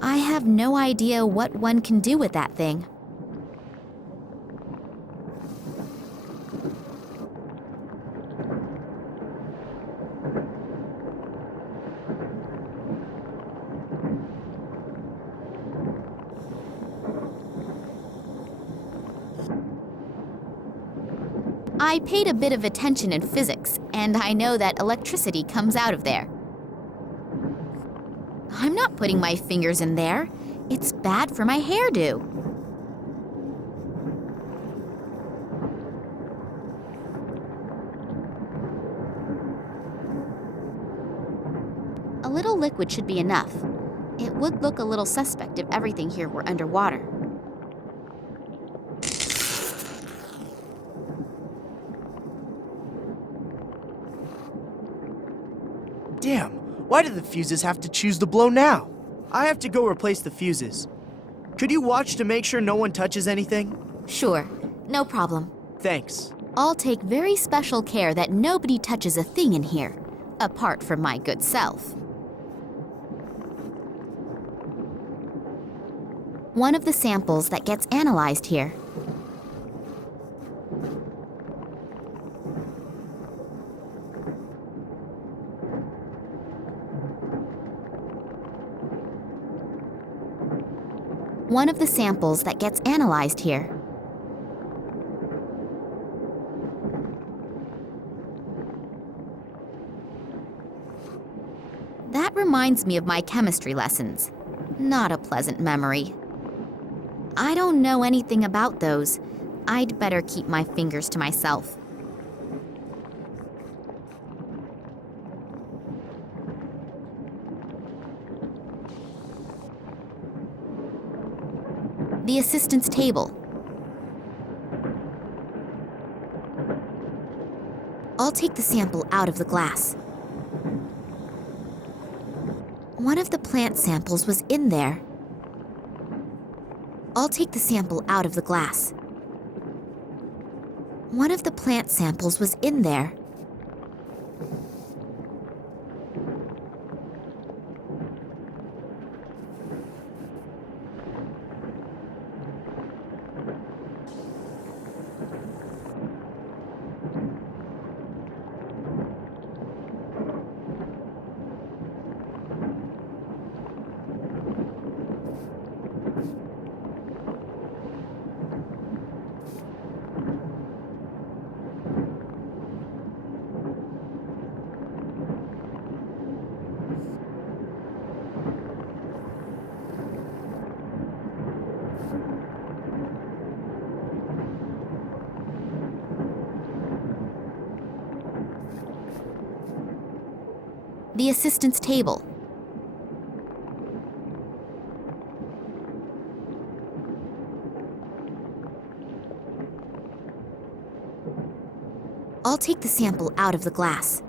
I have no idea what one can do with that thing. I paid a bit of attention in physics, and I know that electricity comes out of there. I'm not putting my fingers in there. It's bad for my hairdo. A little liquid should be enough. It would look a little suspect if everything here were underwater. Damn, why did the fuses have to choose to blow now? I have to go replace the fuses. Could you watch to make sure no one touches anything? Sure, no problem. Thanks. I'll take very special care that nobody touches a thing in here, apart from my good self. One of the samples that gets analyzed here. One of the samples that gets analyzed here. That reminds me of my chemistry lessons. Not a pleasant memory. I don't know anything about those. I'd better keep my fingers to myself. The assistant's table. I'll take the sample out of the glass. One of the plant samples was in there. I'll take the sample out of the glass. One of the plant samples was in there. The assistant's table. I'll take the sample out of the glass.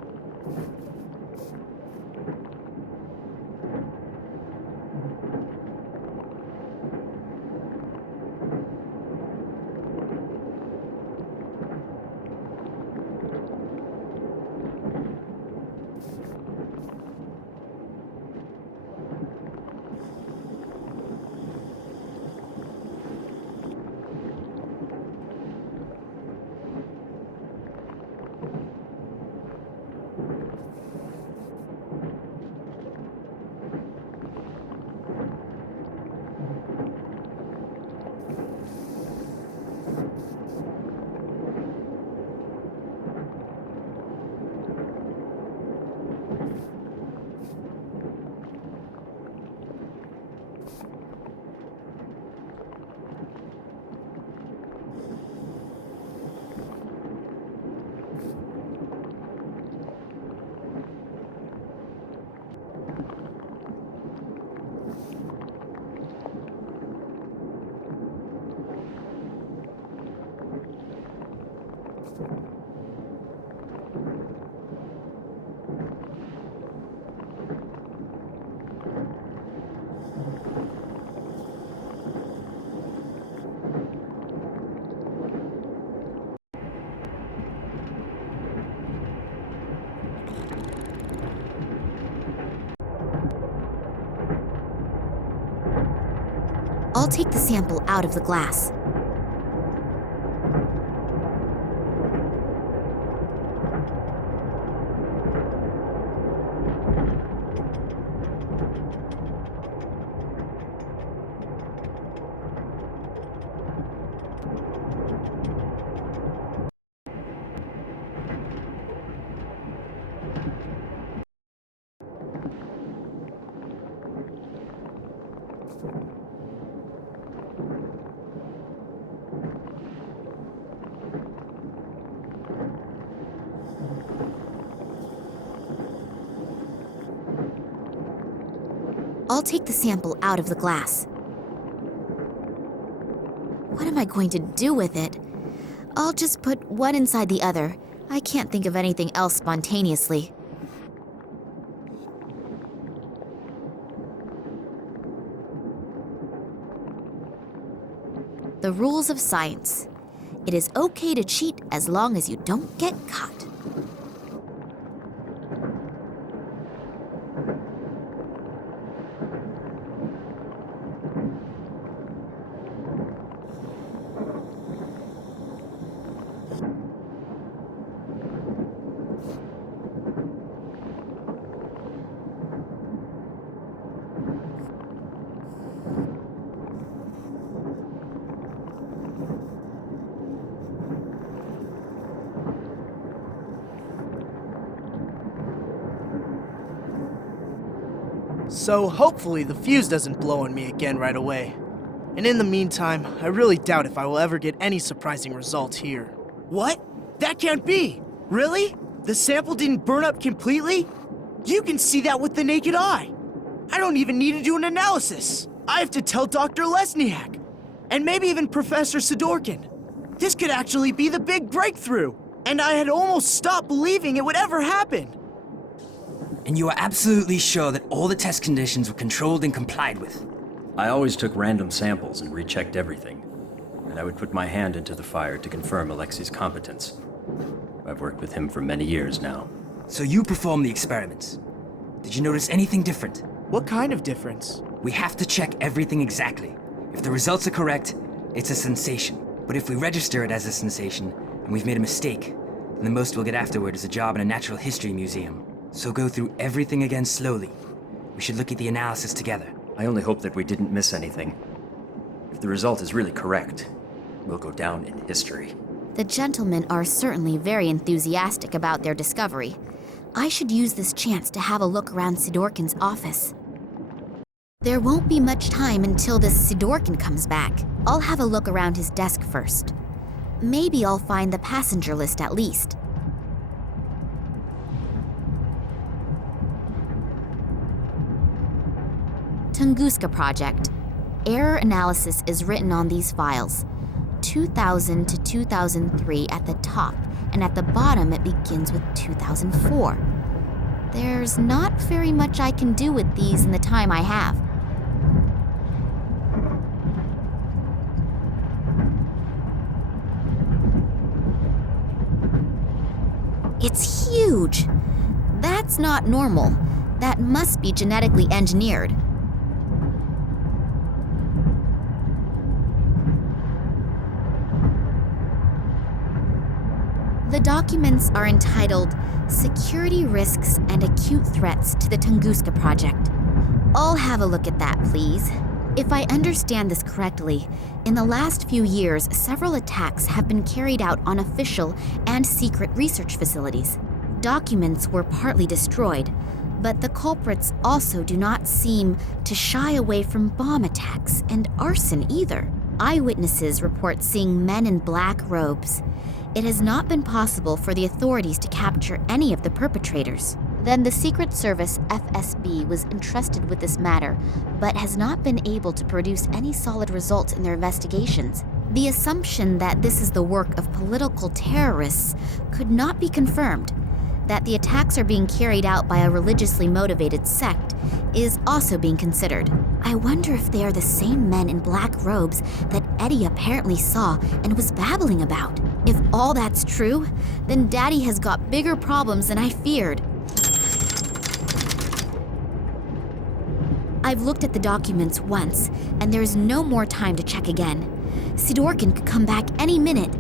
I'll take the sample out of the glass. I'll take the sample out of the glass. What am I going to do with it? I'll just put one inside the other. I can't think of anything else spontaneously. The rules of science. It is okay to cheat as long as you don't get caught. So hopefully the fuse doesn't blow on me again right away. And in the meantime, I really doubt if I will ever get any surprising results here. What? That can't be! Really? The sample didn't burn up completely? You can see that with the naked eye! I don't even need to do an analysis! I have to tell Dr. Lesniak! And maybe even Professor Sidorkin! This could actually be the big breakthrough! And I had almost stopped believing it would ever happen! And you are absolutely sure that all the test conditions were controlled and complied with? I always took random samples and rechecked everything. And I would put my hand into the fire to confirm Alexei's competence. I've worked with him for many years now. So you performed the experiments. Did you notice anything different? What kind of difference? We have to check everything exactly. If the results are correct, it's a sensation. But if we register it as a sensation, and we've made a mistake, then the most we'll get afterward is a job in a natural history museum. So go through everything again slowly. We should look at the analysis together. I only hope that we didn't miss anything. If the result is really correct, we'll go down in history. The gentlemen are certainly very enthusiastic about their discovery. I should use this chance to have a look around Sidorkin's office. There won't be much time until this Sidorkin comes back. I'll have a look around his desk first. Maybe I'll find the passenger list at least. Tunguska Project. Error analysis is written on these files. 2000 to 2003 at the top, and at the bottom it begins with 2004. There's not very much I can do with these in the time I have. It's huge! That's not normal. That must be genetically engineered. The documents are entitled Security Risks and Acute Threats to the Tunguska Project. I'll have a look at that, please. If I understand this correctly, in the last few years, several attacks have been carried out on official and secret research facilities. Documents were partly destroyed, but the culprits also do not seem to shy away from bomb attacks and arson either. Eyewitnesses report seeing men in black robes. It has not been possible for the authorities to capture any of the perpetrators. Then the Secret Service FSB was entrusted with this matter, but has not been able to produce any solid results in their investigations. The assumption that this is the work of political terrorists could not be confirmed. That the attacks are being carried out by a religiously motivated sect is also being considered. I wonder if they are the same men in black robes that Eddie apparently saw and was babbling about. If all that's true, then Daddy has got bigger problems than I feared. I've looked at the documents once, and there's no more time to check again. Sidorkin could come back any minute.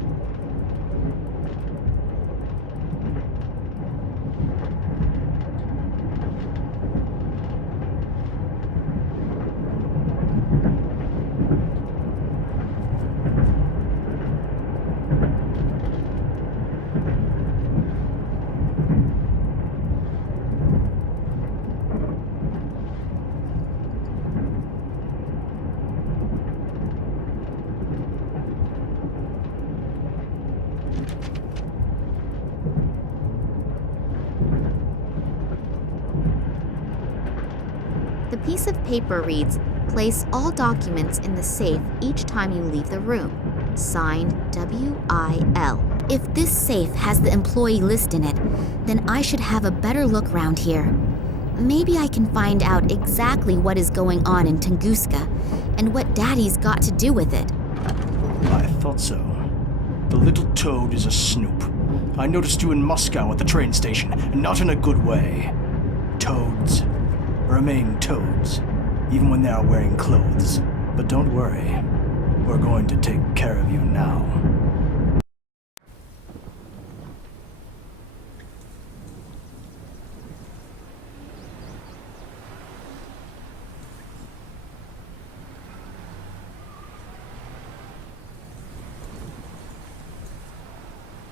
The piece of paper reads, "Place all documents in the safe each time you leave the room. Signed, W.I.L." If this safe has the employee list in it, then I should have a better look around here. Maybe I can find out exactly what is going on in Tunguska and what Daddy's got to do with it. I thought so. The little toad is a snoop. I noticed you in Moscow at the train station, and not in a good way. Toads remain toads, even when they are wearing clothes. But don't worry, we're going to take care of you now.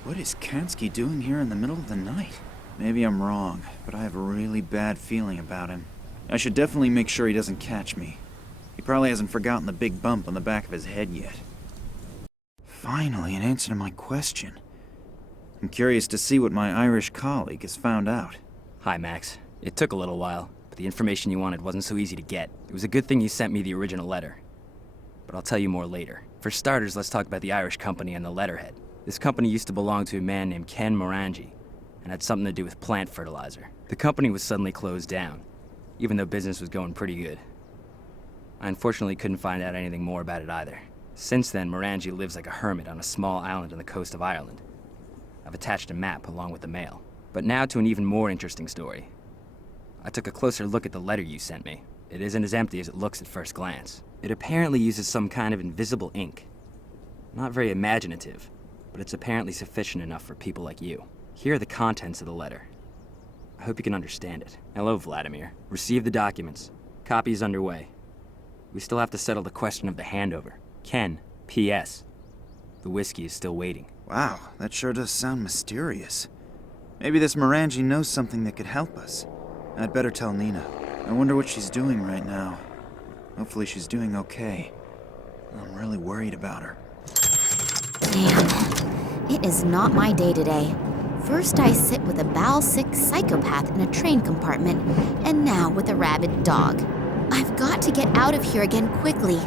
What is Kansky doing here in the middle of the night? Maybe I'm wrong, but I have a really bad feeling about him. I should definitely make sure he doesn't catch me. He probably hasn't forgotten the big bump on the back of his head yet. Finally, an answer to my question. I'm curious to see what my Irish colleague has found out. Hi, Max. It took a little while, but the information you wanted wasn't so easy to get. It was a good thing you sent me the original letter. But I'll tell you more later. For starters, let's talk about the Irish company and the letterhead. This company used to belong to a man named Ken Morangi, and had something to do with plant fertilizer. The company was suddenly closed down, even though business was going pretty good. I unfortunately couldn't find out anything more about it either. Since then, Morangi lives like a hermit on a small island on the coast of Ireland. I've attached a map along with the mail. But now to an even more interesting story. I took a closer look at the letter you sent me. It isn't as empty as it looks at first glance. It apparently uses some kind of invisible ink. Not very imaginative, but it's apparently sufficient enough for people like you. Here are the contents of the letter. I hope you can understand it. Hello, Vladimir. Receive the documents. Copy is underway. We still have to settle the question of the handover. Ken, P.S. The whiskey is still waiting. Wow, that sure does sound mysterious. Maybe this Morangi knows something that could help us. I'd better tell Nina. I wonder what she's doing right now. Hopefully she's doing okay. I'm really worried about her. Damn. It is not my day today. First I sit with a bowel-sick psychopath in a train compartment, and now with a rabid dog. I've got to get out of here again quickly.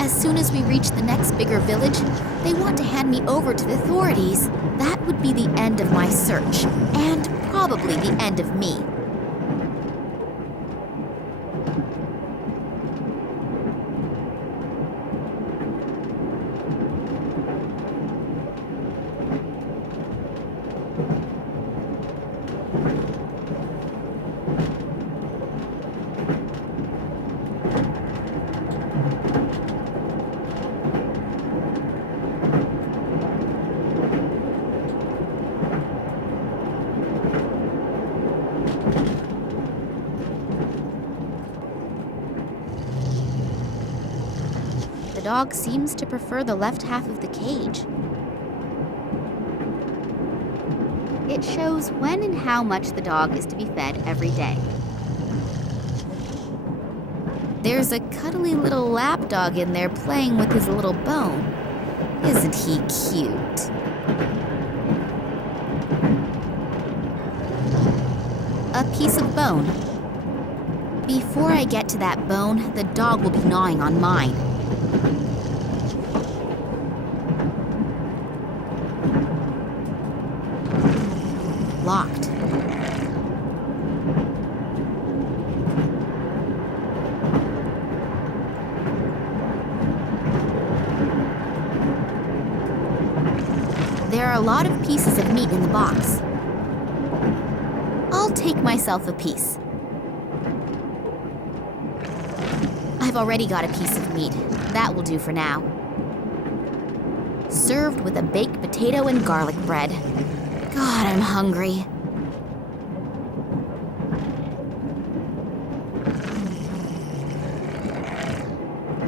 As soon as we reach the next bigger village, they want to hand me over to the authorities. That would be the end of my search, and probably the end of me. The dog seems to prefer the left half of the cage. It shows when and how much the dog is to be fed every day. There's a cuddly little lapdog in there playing with his little bone. Isn't he cute? A piece of bone. Before I get to that bone, the dog will be gnawing on mine. There are a lot of pieces of meat in the box. I'll take myself a piece. I've already got a piece of meat. That will do for now. Served with a baked potato and garlic bread. God, I'm hungry.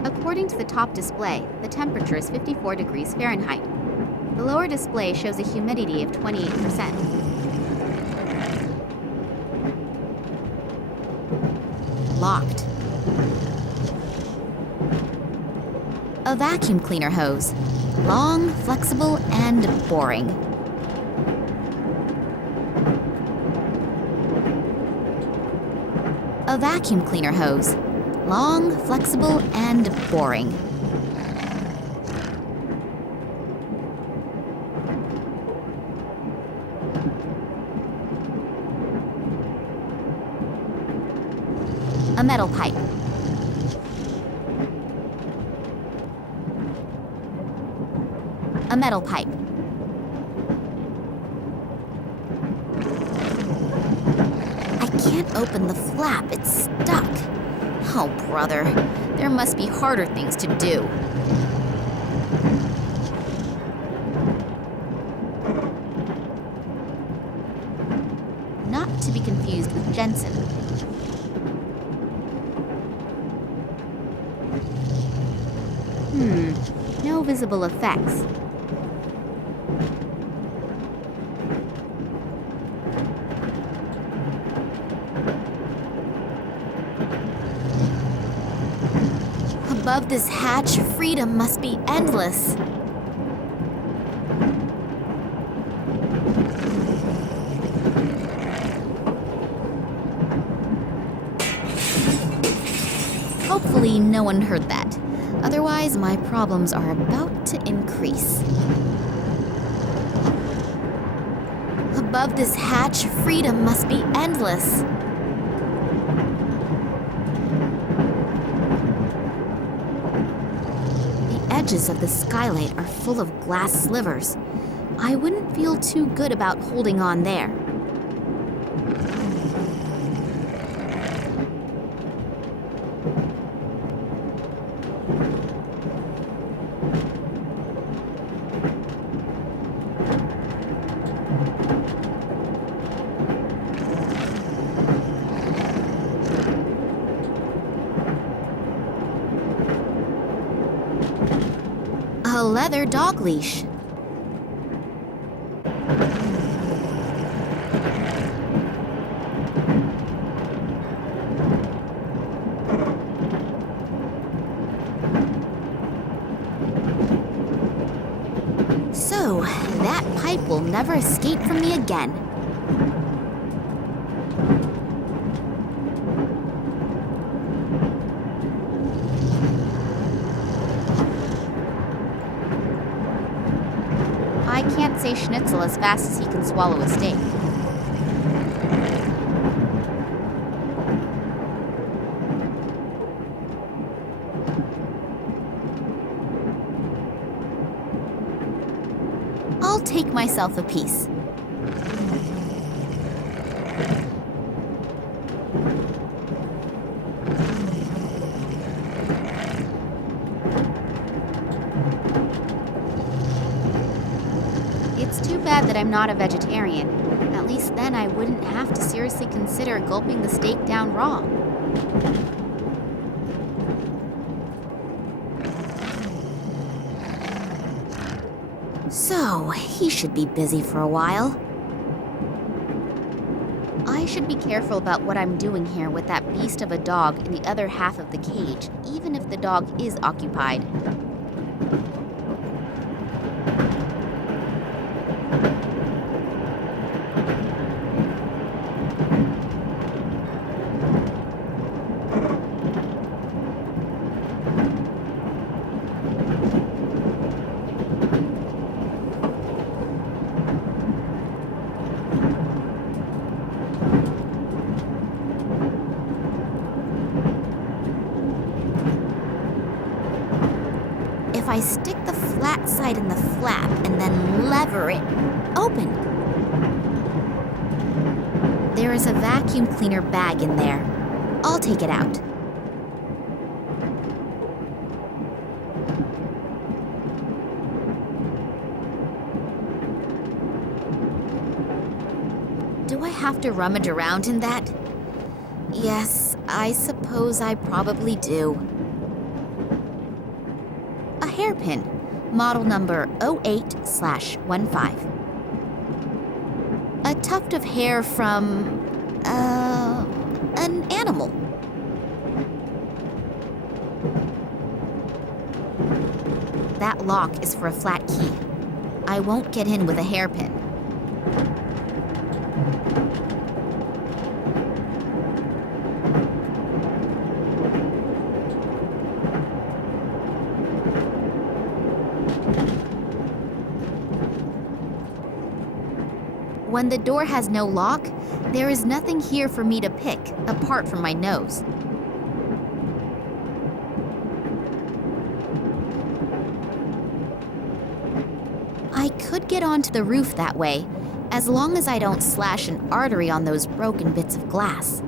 According to the top display, the temperature is 54 degrees Fahrenheit. The lower display shows a humidity of 28%. Locked. A vacuum cleaner hose. Long, flexible, and boring. A vacuum cleaner hose. Long, flexible, and boring. A metal pipe. A metal pipe. I can't open the flap, it's stuck. Oh, brother, there must be harder things to do. Not to be confused with Jensen. No visible effects. Above this hatch, freedom must be endless. Hopefully no one heard that. Otherwise, my problems are about to increase. Above this hatch, freedom must be endless. The edges of the skylight are full of glass slivers. I wouldn't feel too good about holding on there. A leather dog leash. So, that pipe will never escape from me again. I can't say schnitzel as fast as he can swallow a steak. I'll take myself a piece. It's too bad that I'm not a vegetarian. At least then I wouldn't have to seriously consider gulping the steak down raw. So, he should be busy for a while. I should be careful about what I'm doing here with that beast of a dog in the other half of the cage, even if the dog is occupied. flat side in the flap and then lever it open. There is a vacuum cleaner bag in there. I'll take it out. Do I have to rummage around in that? Yes, I suppose I probably do. A hairpin, model number 08/15. A tuft of hair from, an animal. That lock is for a flat key. I won't get in with a hairpin. When the door has no lock, there is nothing here for me to pick apart from my nose. I could get onto the roof that way, as long as I don't slash an artery on those broken bits of glass.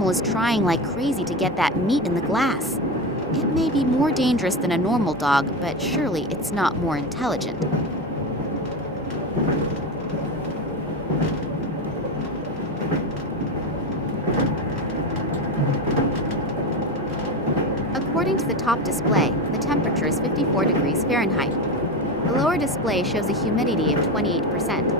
Was trying like crazy to get that meat in the glass. It may be more dangerous than a normal dog, but surely it's not more intelligent. According to the top display, the temperature is 54 degrees Fahrenheit. The lower display shows a humidity of 28%.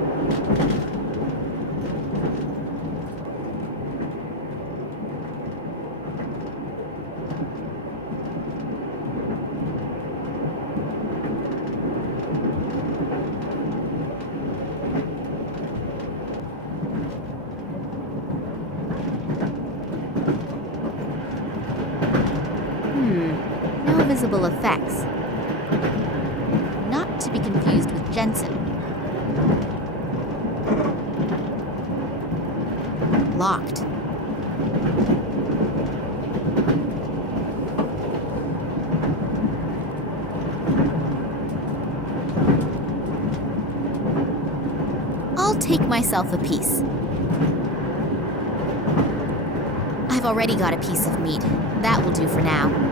No visible effects. Not to be confused with Jensen. Locked. myself a piece. I've already got a piece of meat. That will do for now.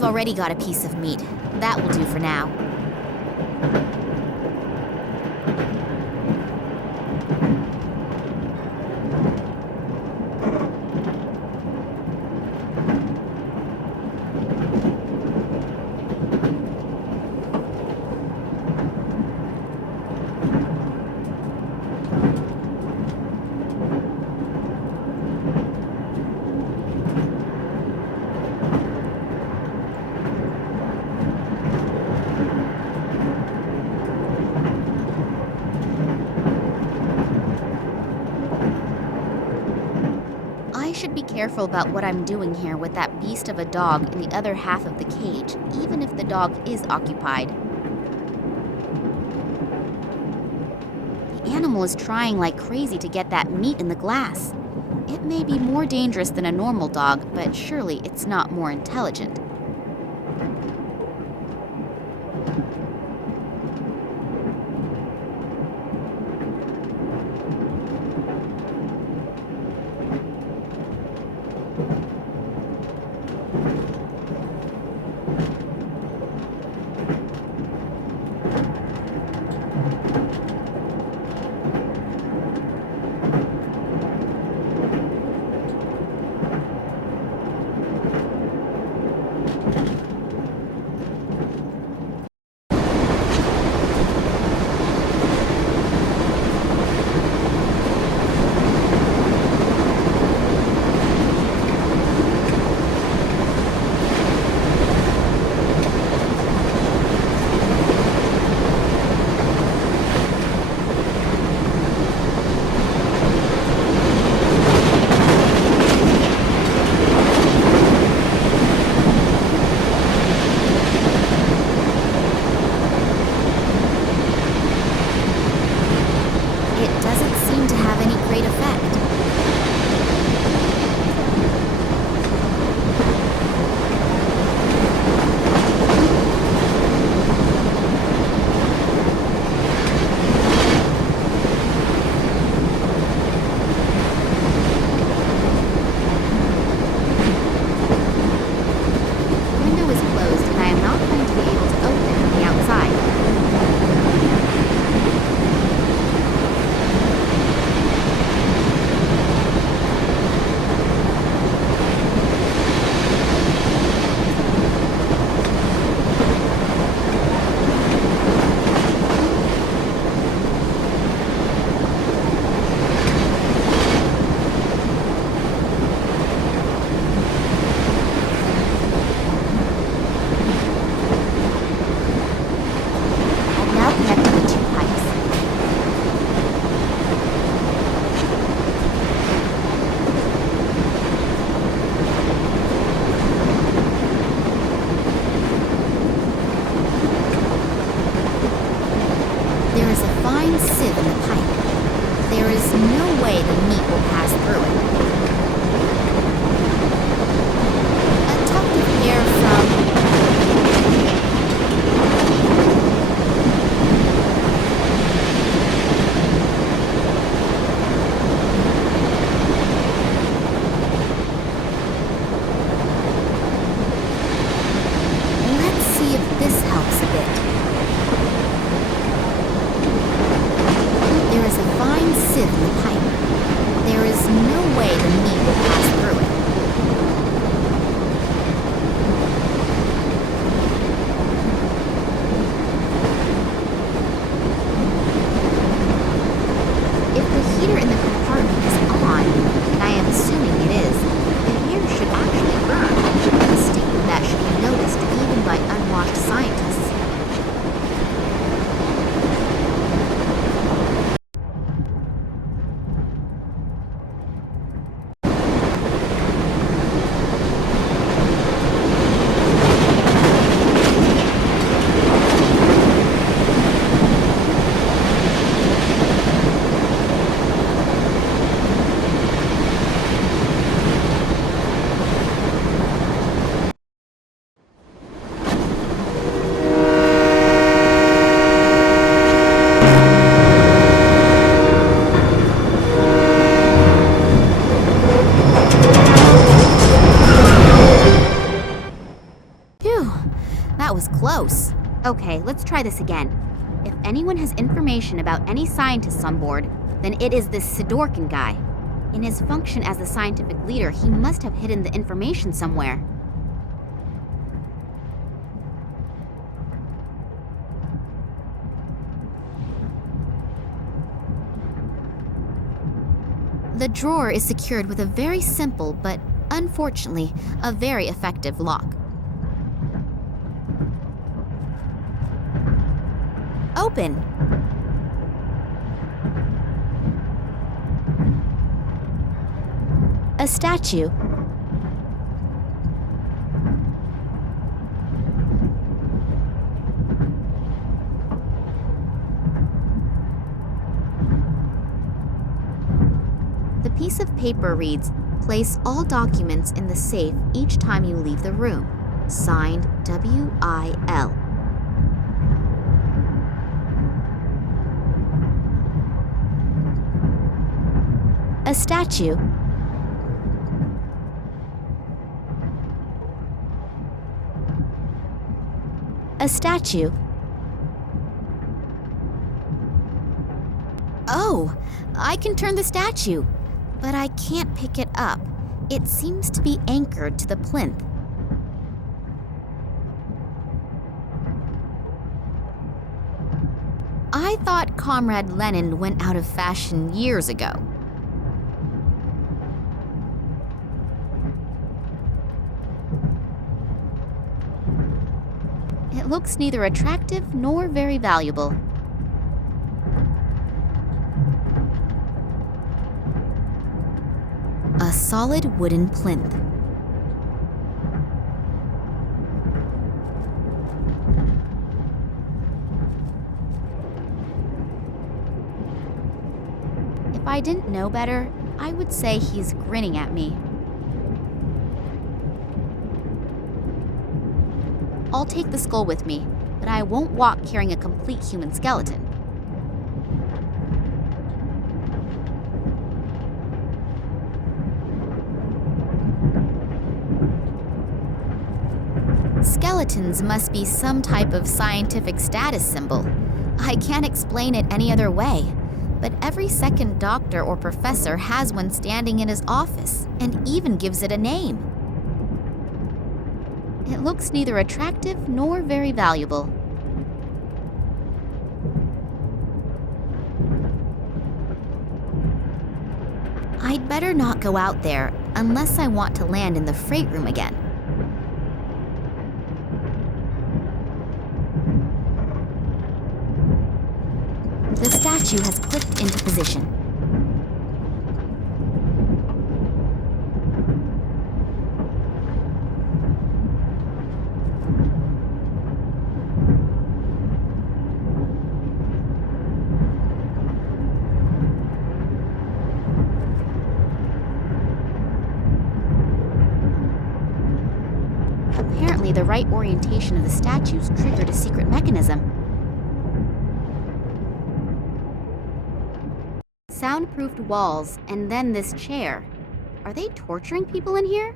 I've already got a piece of meat. That will do for now. I should be careful about what I'm doing here with that beast of a dog in the other half of the cage, even if the dog is occupied. The animal is trying like crazy to get that meat in the glass. It may be more dangerous than a normal dog, but surely it's not more intelligent. close. Okay, let's try this again. If anyone has information about any scientists on board, then it is this Sidorkin guy. In his function as the scientific leader, he must have hidden the information somewhere. The drawer is secured with a very simple, but unfortunately, a very effective lock. Open! A statue. The piece of paper reads, "Place all documents in the safe each time you leave the room. Signed, W.I.L." A statue. A statue. Oh, I can turn the statue, but I can't pick it up. It seems to be anchored to the plinth. I thought Comrade Lenin went out of fashion years ago. It looks neither attractive nor very valuable. A solid wooden plinth. If I didn't know better, I would say he's grinning at me. I'll take the skull with me, but I won't walk carrying a complete human skeleton. Skeletons must be some type of scientific status symbol. I can't explain it any other way, but every second doctor or professor has one standing in his office, and even gives it a name. It looks neither attractive nor very valuable. I'd better not go out there unless I want to land in the freight room again. The statue has clicked into position. Apparently, the right orientation of the statues triggered a secret mechanism. Soundproofed walls, and then this chair. Are they torturing people in here?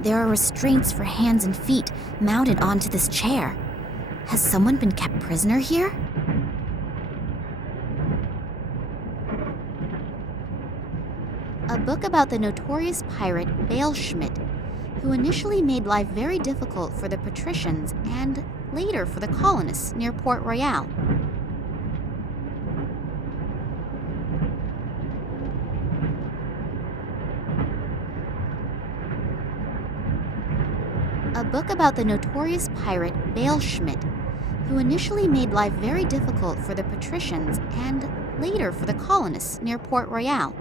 There are restraints for hands and feet mounted onto this chair. Has someone been kept prisoner here? A book about the notorious pirate Bale Schmidt, who initially made life very difficult for the patricians and later for the colonists near Port Royal. A book about the notorious pirate Bale Schmidt, who initially made life very difficult for the patricians and later for the colonists near Port Royal.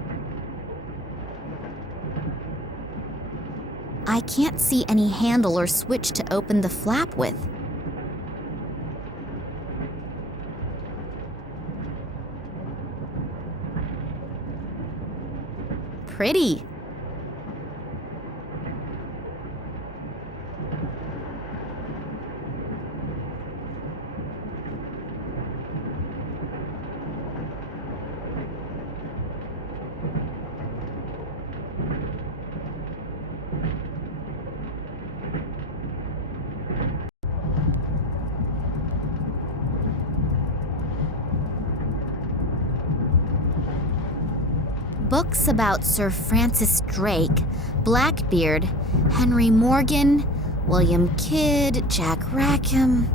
I can't see any handle or switch to open the flap with. Pretty. Books about Sir Francis Drake, Blackbeard, Henry Morgan, William Kidd, Jack Rackham,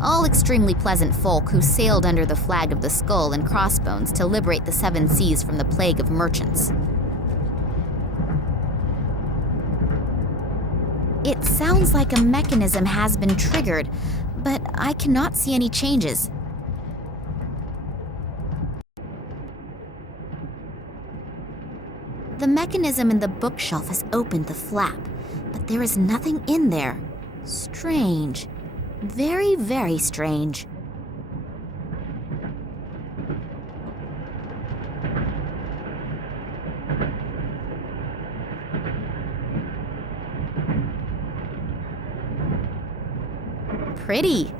all extremely pleasant folk who sailed under the flag of the Skull and Crossbones to liberate the Seven Seas from the plague of merchants. It sounds like a mechanism has been triggered, but I cannot see any changes. The mechanism in the bookshelf has opened the flap, but there is nothing in there. Strange. Very, very strange. Pretty.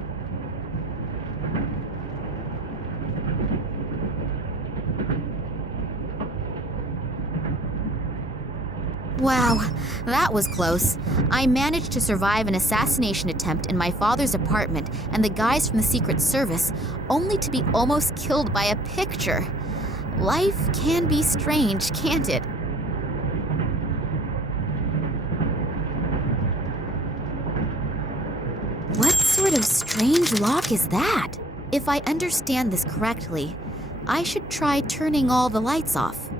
Wow, that was close. I managed to survive an assassination attempt in my father's apartment and the guys from the Secret Service, only to be almost killed by a picture. Life can be strange, can't it? What sort of strange lock is that? If I understand this correctly, I should try turning all the lights off.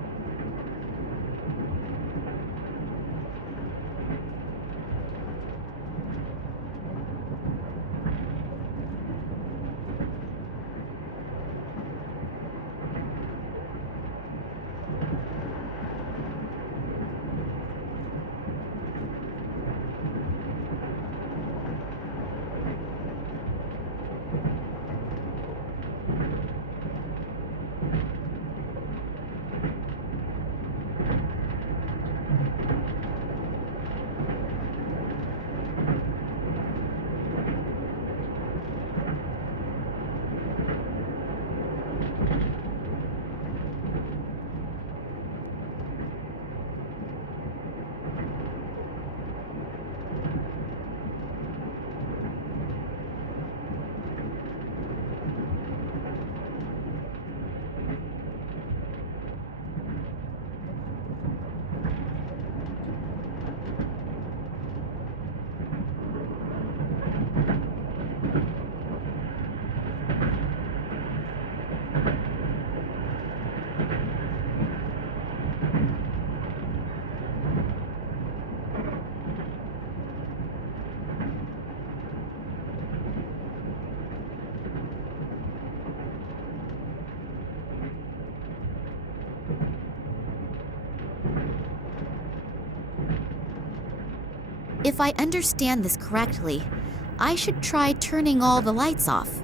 If I understand this correctly, I should try turning all the lights off.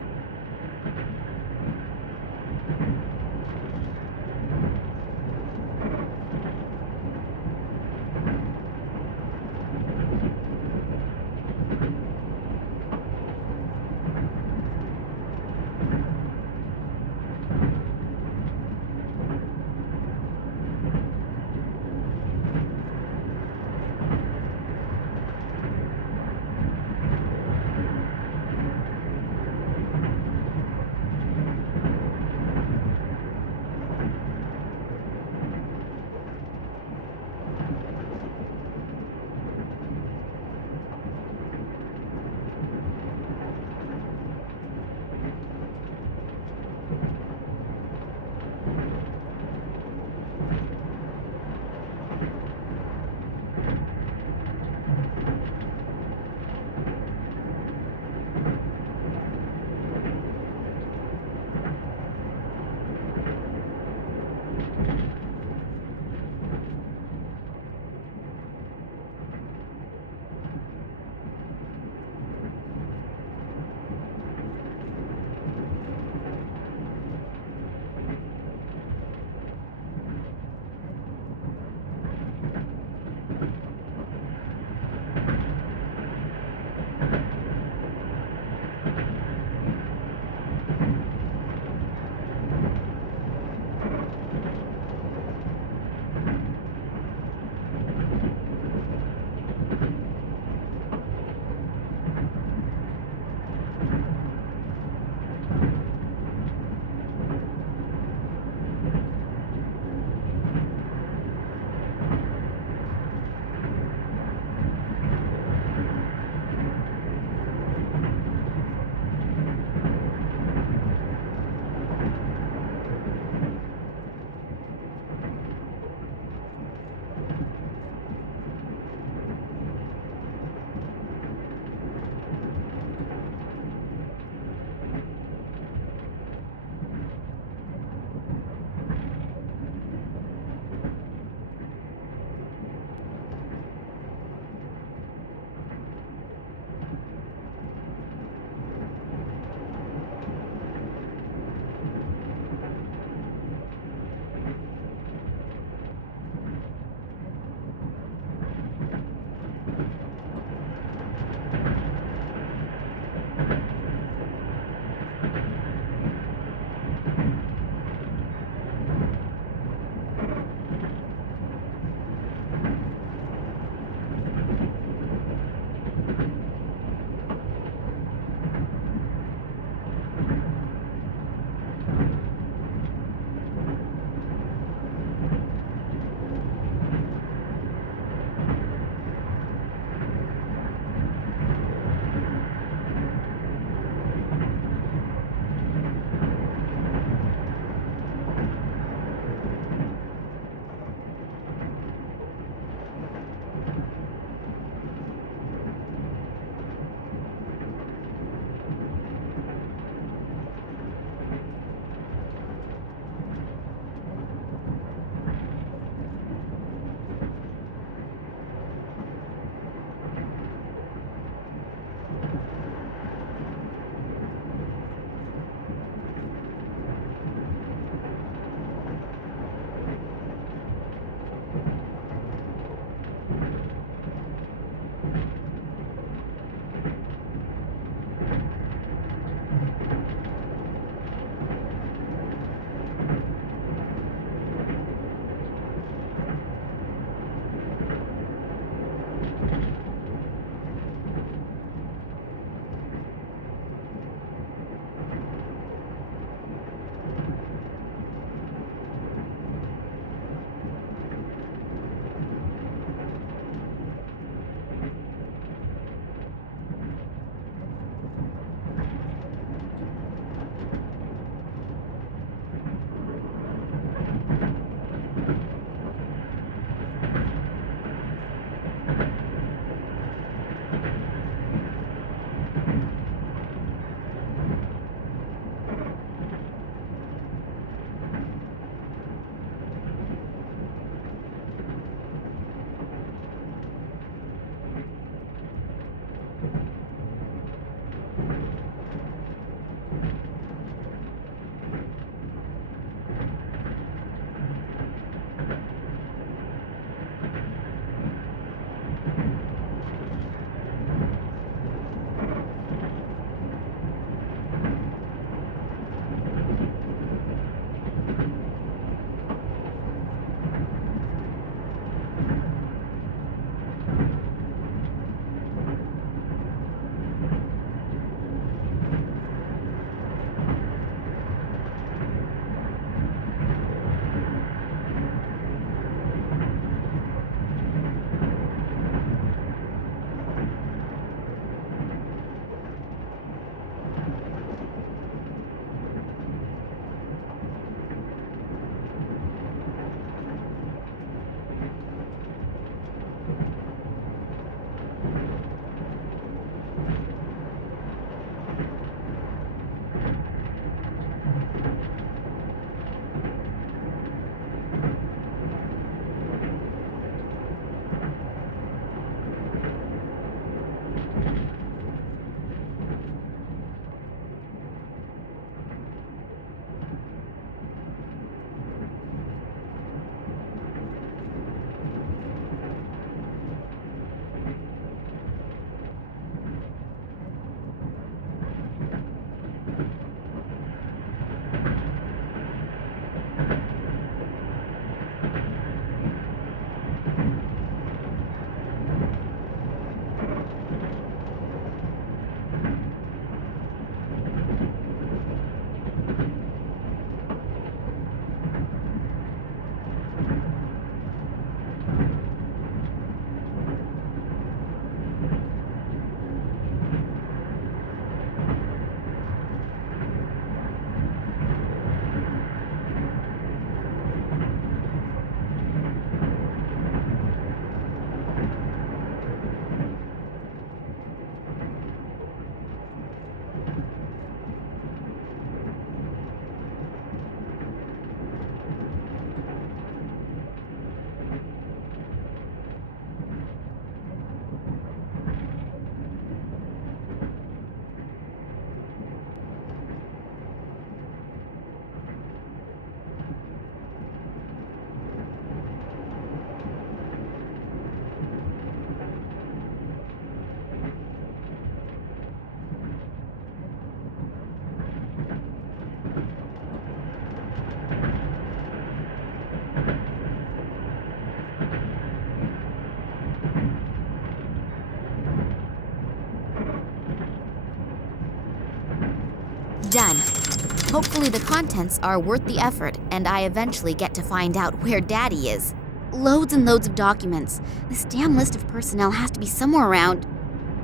Hopefully the contents are worth the effort, and I eventually get to find out where Daddy is. Loads and loads of documents. This damn list of personnel has to be somewhere around.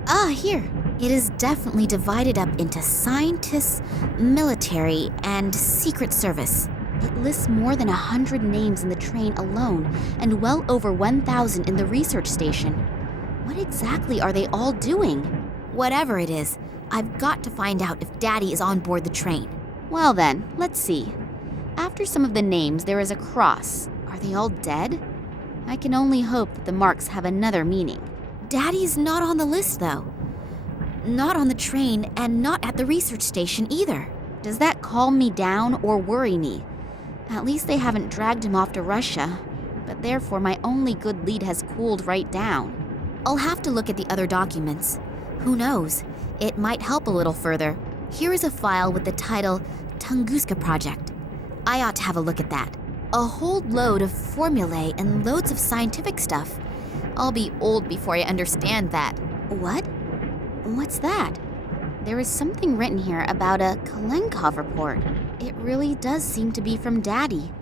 Ah, here. It is definitely divided up into scientists, military, and Secret Service. It lists more than 100 names in the train alone, and well over 1,000 in the research station. What exactly are they all doing? Whatever it is, I've got to find out if Daddy is on board the train. Well then, let's see. After some of the names, there is a cross. Are they all dead? I can only hope that the marks have another meaning. Daddy is not on the list, though. Not on the train, and not at the research station either. Does that calm me down or worry me? At least they haven't dragged him off to Russia, but therefore my only good lead has cooled right down. I'll have to look at the other documents. Who knows? It might help a little further. Here is a file with the title Tunguska Project. I ought to have a look at that. A whole load of formulae and loads of scientific stuff. I'll be old before I understand that. What? What's that? There is something written here about a Kalenkov report. It really does seem to be from Daddy.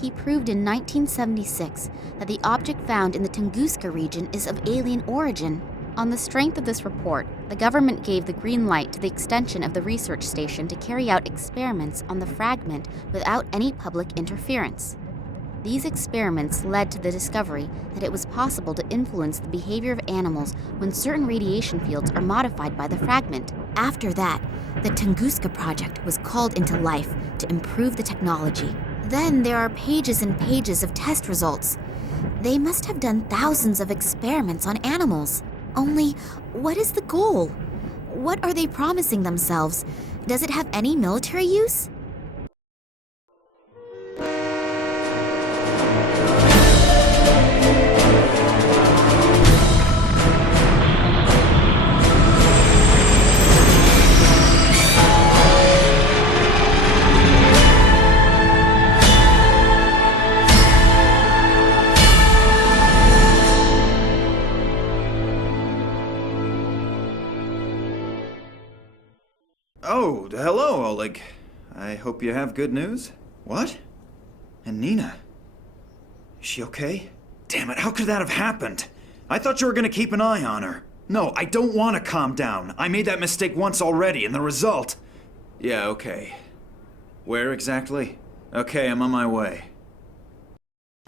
He proved in 1976 that the object found in the Tunguska region is of alien origin. On the strength of this report, the government gave the green light to the extension of the research station to carry out experiments on the fragment without any public interference. These experiments led to the discovery that it was possible to influence the behavior of animals when certain radiation fields are modified by the fragment. After that, the Tunguska project was called into life to improve the technology. Then there are pages and pages of test results. They must have done thousands of experiments on animals. Only, what is the goal? What are they promising themselves? Does it have any military use? Oh, hello, Oleg. I hope you have good news. What? And Nina? Is she okay? Damn it, how could that have happened? I thought you were gonna keep an eye on her. No, I don't want to calm down. I made that mistake once already, and the result... Yeah, okay. Where exactly? Okay, I'm on my way.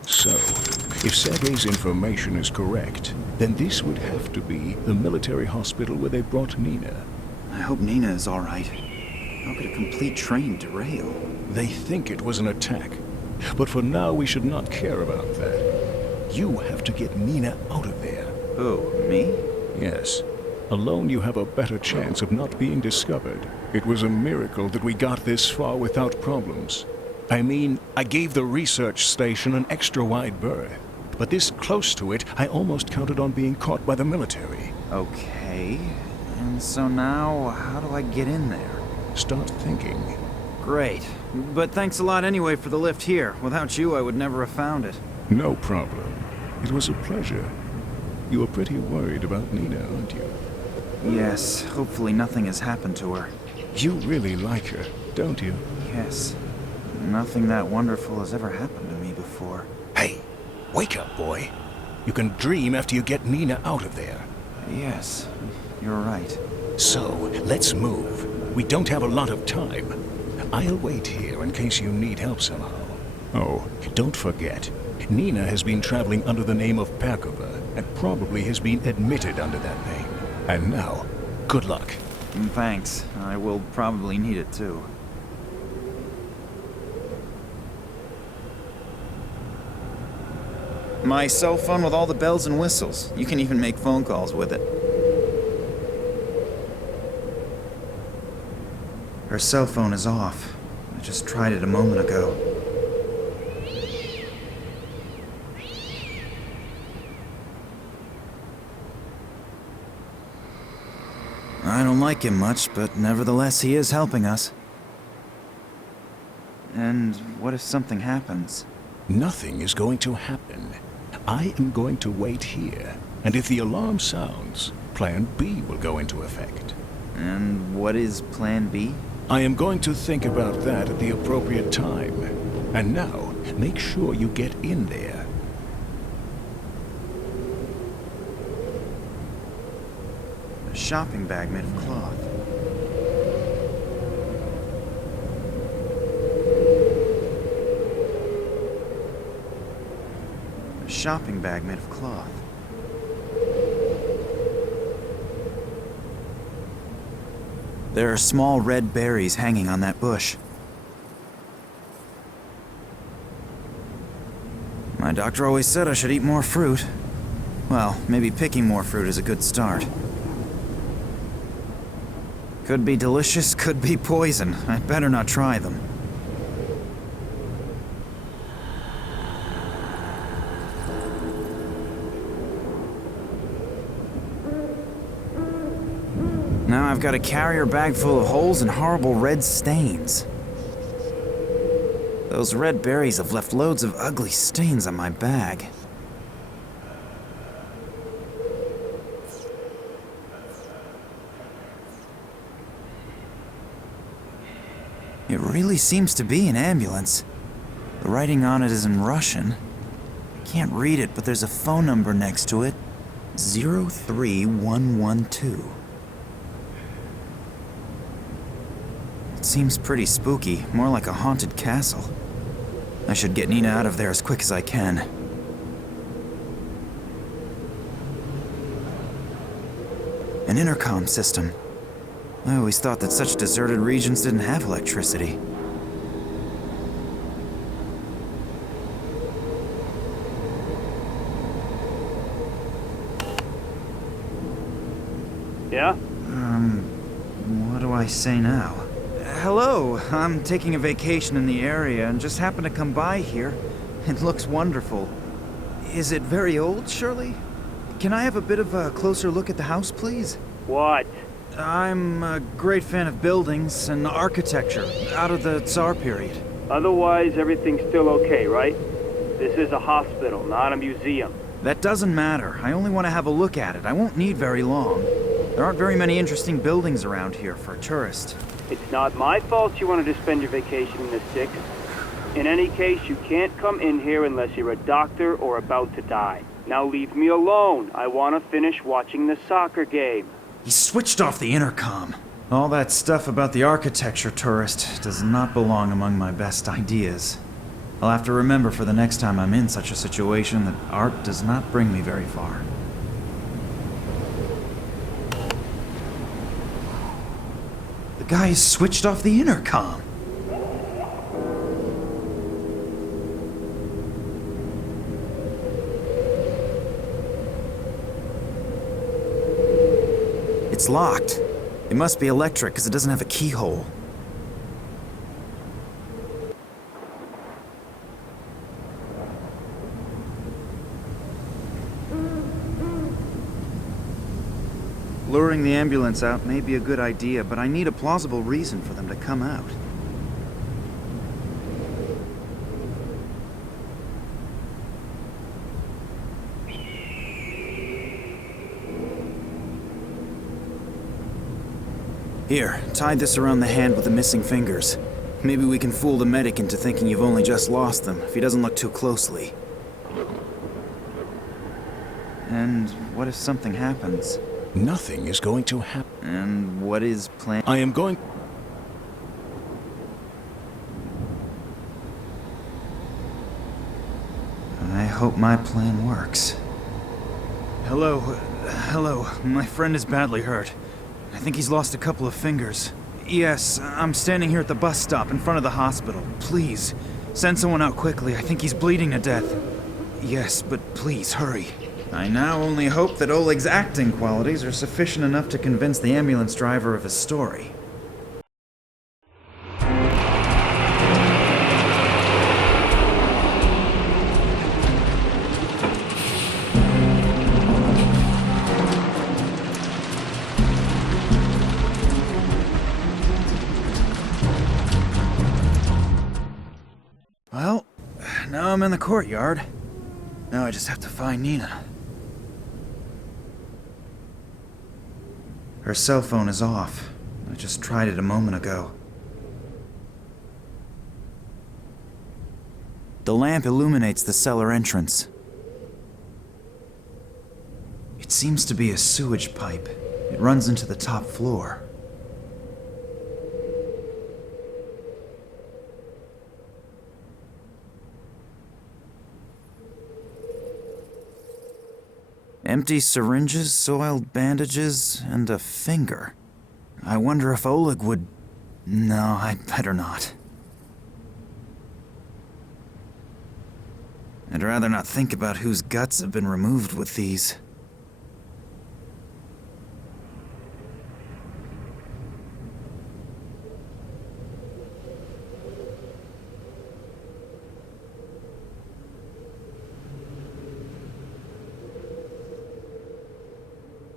So, if Sergei's information is correct, then this would have to be the military hospital where they brought Nina. I hope Nina is all right. How could a complete train derail? They think it was an attack. But for now, we should not care about that. You have to get Nina out of there. Who, me? Yes. Alone, you have a better chance of not being discovered. It was a miracle that we got this far without problems. I mean, I gave the research station an extra wide berth. But this close to it, I almost counted on being caught by the military. Okay. And so now, how do I get in there? Start thinking. Great. But thanks a lot anyway for the lift here. Without you, I would never have found it. No problem. It was a pleasure. You were pretty worried about Nina, aren't you? Yes. Hopefully nothing has happened to her. You really like her, don't you? Yes. Nothing that wonderful has ever happened to me before. Hey, wake up, boy. You can dream after you get Nina out of there. Yes. You're right. So, let's move. We don't have a lot of time. I'll wait here in case you need help somehow. Oh, don't forget, Nina has been traveling under the name of Perkova, and probably has been admitted under that name. And now, good luck. Thanks. I will probably need it too. My cell phone with all the bells and whistles. You can even make phone calls with it. Her cell phone is off. I just tried it a moment ago. I don't like him much, but nevertheless he is helping us. And what if something happens? Nothing is going to happen. I am going to wait here, and if the alarm sounds, Plan B will go into effect. And what is Plan B? I am going to think about that at the appropriate time. And now, make sure you get in there. A shopping bag made of cloth. A shopping bag made of cloth. There are small red berries hanging on that bush. My doctor always said I should eat more fruit. Well, maybe picking more fruit is a good start. Could be delicious, could be poison. I'd better not try them. Now I've got a carrier bag full of holes and horrible red stains. Those red berries have left loads of ugly stains on my bag. It really seems to be an ambulance. The writing on it is in Russian. I can't read it, but there's a phone number next to it. 03112. It seems pretty spooky, more like a haunted castle. I should get Nina out of there as quick as I can. An intercom system. I always thought that such deserted regions didn't have electricity. Yeah? What do I say now? Hello, I'm taking a vacation in the area and just happened to come by here. It looks wonderful. Is it very old, Shirley? Can I have a bit of a closer look at the house, please? What? I'm a great fan of buildings and architecture out of the Tsar period. Otherwise, everything's still okay, right? This is a hospital, not a museum. That doesn't matter. I only want to have a look at it. I won't need very long. There aren't very many interesting buildings around here for a tourist. It's not my fault you wanted to spend your vacation in the sticks. In any case, you can't come in here unless you're a doctor or about to die. Now leave me alone. I want to finish watching the soccer game. He switched off the intercom. All that stuff about the architecture tourist does not belong among my best ideas. I'll have to remember for the next time I'm in such a situation that art does not bring me very far. The guy has switched off the intercom. It's locked. It must be electric because it doesn't have a keyhole. Luring the ambulance out may be a good idea, but I need a plausible reason for them to come out. Here, tie this around the hand with the missing fingers. Maybe we can fool the medic into thinking you've only just lost them, if he doesn't look too closely. And what if something happens? Nothing is going to happen. And what is plan? I am going... I hope my plan works. Hello. My friend is badly hurt. I think he's lost a couple of fingers. Yes, I'm standing here at the bus stop in front of the hospital. Please, send someone out quickly. I think he's bleeding to death. Yes, but please, hurry. I now only hope that Oleg's acting qualities are sufficient enough to convince the ambulance driver of his story. Well, now I'm in the courtyard. Now I just have to find Nina. Her cell phone is off. I just tried it a moment ago. The lamp illuminates the cellar entrance. It seems to be a sewage pipe. It runs into the top floor. Empty syringes, soiled bandages, and a finger. I wonder if Oleg would... No, I'd better not. I'd rather not think about whose guts have been removed with these.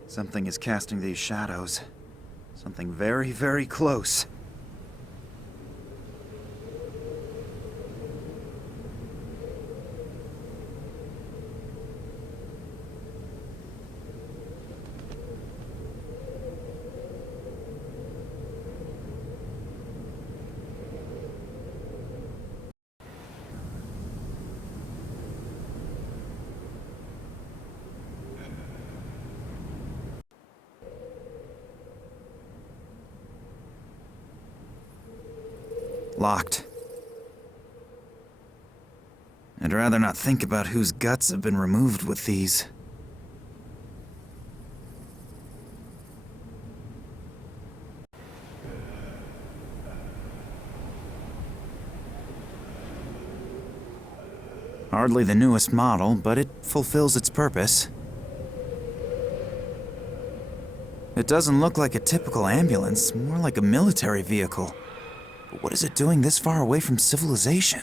Something is casting these shadows. Something very, very close. Locked. I'd rather not think about whose guts have been removed with these. Hardly the newest model, but it fulfills its purpose. It doesn't look like a typical ambulance, more like a military vehicle. But what is it doing this far away from civilization?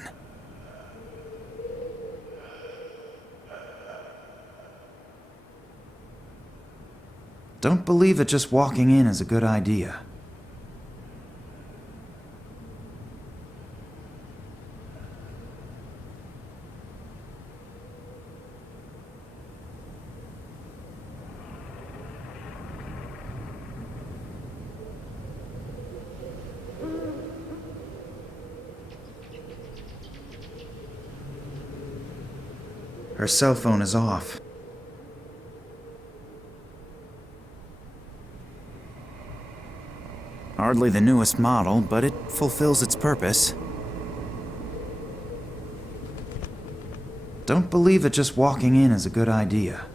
Don't believe that just walking in is a good idea. Her cell phone is off. Hardly the newest model, but it fulfills its purpose. Don't believe that just walking in is a good idea.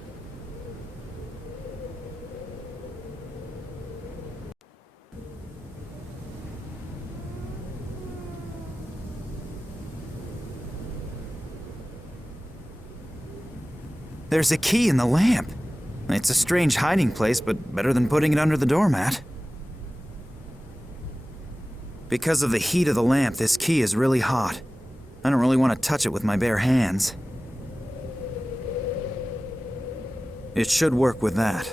There's a key in the lamp. It's a strange hiding place, but better than putting it under the doormat. Because of the heat of the lamp, this key is really hot. I don't really want to touch it with my bare hands. It should work with that.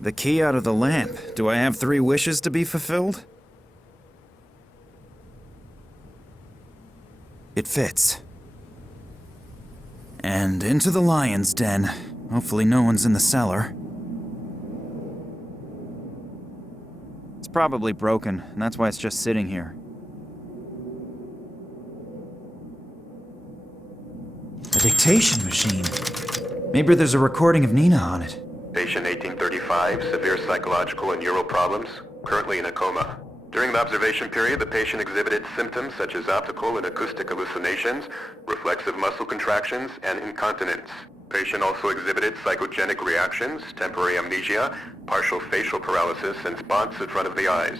The key out of the lamp. Do I have 3 wishes to be fulfilled? It fits. And into the lion's den. Hopefully no one's in the cellar. It's probably broken, and that's why it's just sitting here. A dictation machine. Maybe there's a recording of Nina on it. Patient 1835, severe psychological and neural problems, currently in a coma. During the observation period, the patient exhibited symptoms such as optical and acoustic hallucinations, reflexive muscle contractions, and incontinence. Patient also exhibited psychogenic reactions, temporary amnesia, partial facial paralysis, and spots in front of the eyes.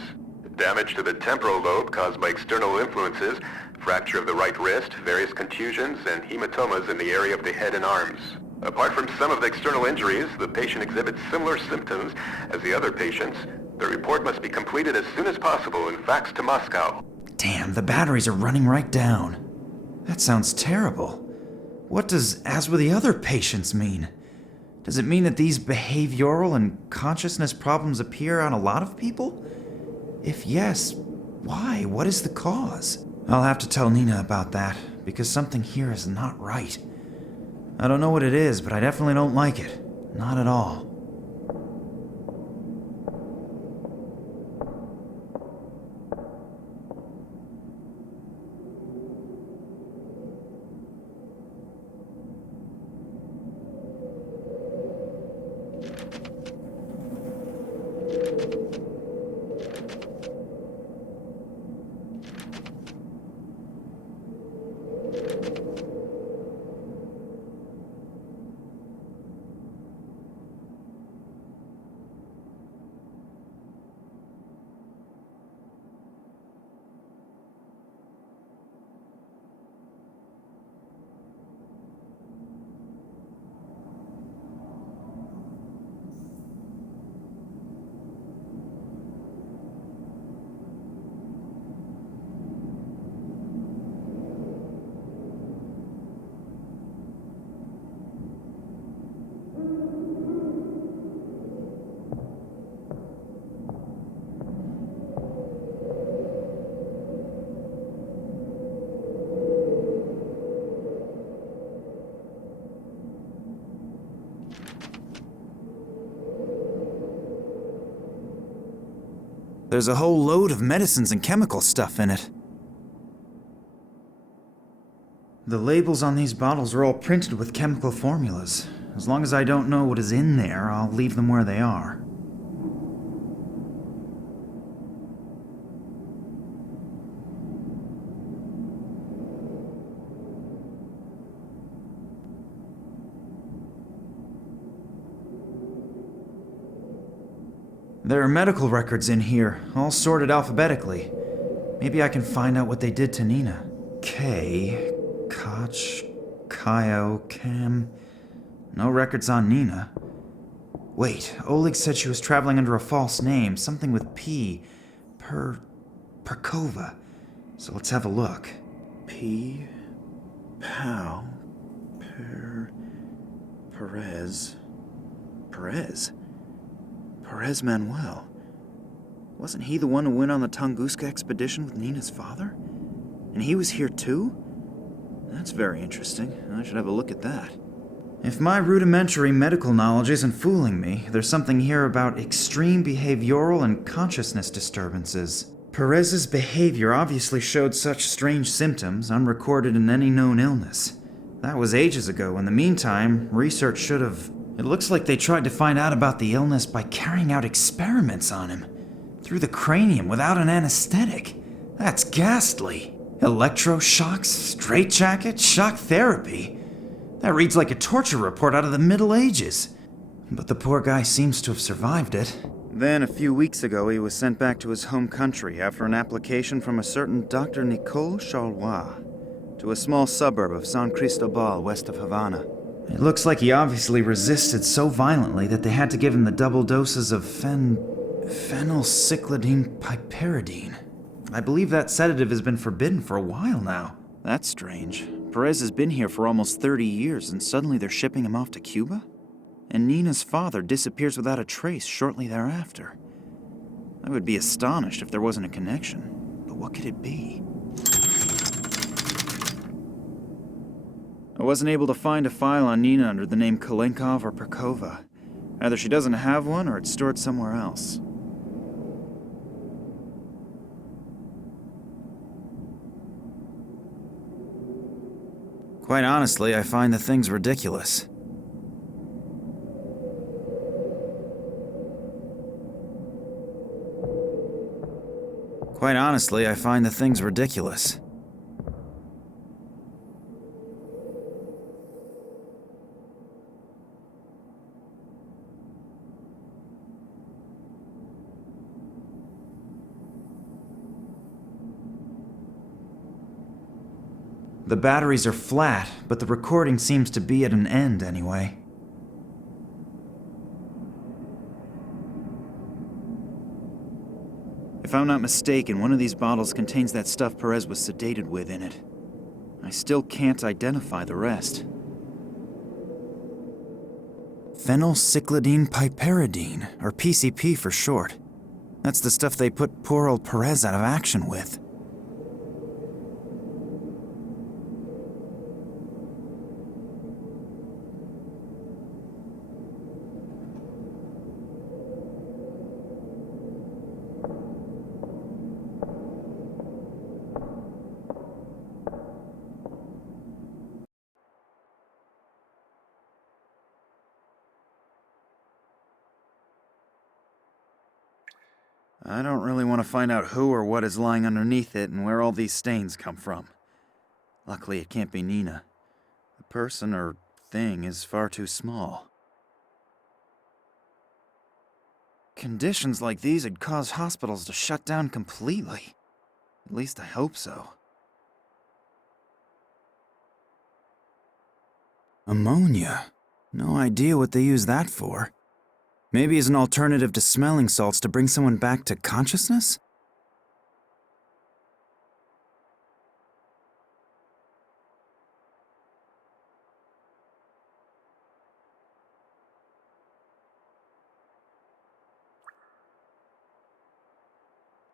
Damage to the temporal lobe caused by external influences, fracture of the right wrist, various contusions, and hematomas in the area of the head and arms. Apart from some of the external injuries, the patient exhibits similar symptoms as the other patients. The report must be completed as soon as possible and faxed to Moscow. Damn, the batteries are running right down. That sounds terrible. What does "as with the other patients" mean? Does it mean that these behavioral and consciousness problems appear on a lot of people? If yes, why? What is the cause? I'll have to tell Nina about that, because something here is not right. I don't know what it is, but I definitely don't like it. Not at all. There's a whole load of medicines and chemical stuff in it. The labels on these bottles are all printed with chemical formulas. As long as I don't know what is in there, I'll leave them where they are. There are medical records in here, all sorted alphabetically. Maybe I can find out what they did to Nina. K, Koch, Kaio, Cam. No records on Nina. Wait, Oleg said she was traveling under a false name, something with P. Perkova. So let's have a look. P. Pow. Perez. Perez Manuel. Wasn't he the one who went on the Tunguska expedition with Nina's father? And he was here too? That's very interesting. I should have a look at that. If my rudimentary medical knowledge isn't fooling me, there's something here about extreme behavioral and consciousness disturbances. Perez's behavior obviously showed such strange symptoms, unrecorded in any known illness. That was ages ago. In the meantime, research should have... It looks like they tried to find out about the illness by carrying out experiments on him. Through the cranium without an anesthetic. That's ghastly. Electroshocks, straitjacket, shock therapy. That reads like a torture report out of the Middle Ages. But the poor guy seems to have survived it. Then, a few weeks ago, he was sent back to his home country after an application from a certain Dr. Nicole Charlois to a small suburb of San Cristobal west of Havana. It looks like he obviously resisted so violently that they had to give him the double doses of phenylcyclidine piperidine. I believe that sedative has been forbidden for a while now. That's strange. Perez has been here for almost 30 years, and suddenly they're shipping him off to Cuba? And Nina's father disappears without a trace shortly thereafter. I would be astonished if there wasn't a connection. But what could it be? I wasn't able to find a file on Nina under the name Kolenkov or Perkova. Either she doesn't have one or it's stored somewhere else. Quite honestly, I find the things ridiculous. Quite honestly, I find the things ridiculous. The batteries are flat, but the recording seems to be at an end anyway. If I'm not mistaken, one of these bottles contains that stuff Perez was sedated with in it. I still can't identify the rest. Phenylcyclidine piperidine, or PCP for short. That's the stuff they put poor old Perez out of action with. I don't really want to find out who or what is lying underneath it and where all these stains come from. Luckily, it can't be Nina. The person or thing is far too small. Conditions like these would cause hospitals to shut down completely. At least I hope so. Ammonia. No idea what they use that for. Maybe as an alternative to smelling salts to bring someone back to consciousness?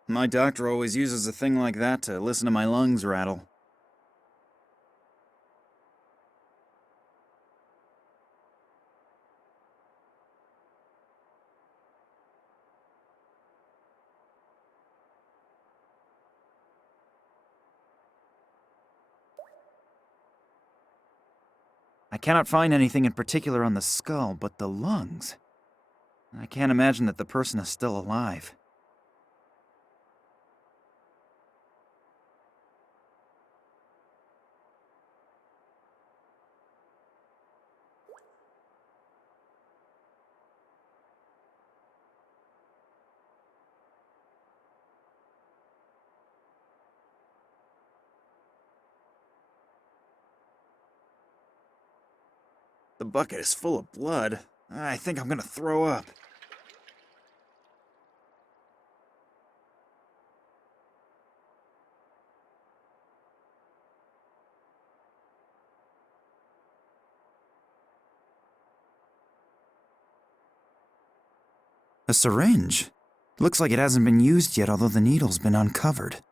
My doctor always uses a thing like that to listen to my lungs rattle. I cannot find anything in particular on the skull, but the lungs. I can't imagine that the person is still alive. The bucket is full of blood. I think I'm gonna throw up. A syringe. Looks like it hasn't been used yet, although the needle's been uncovered.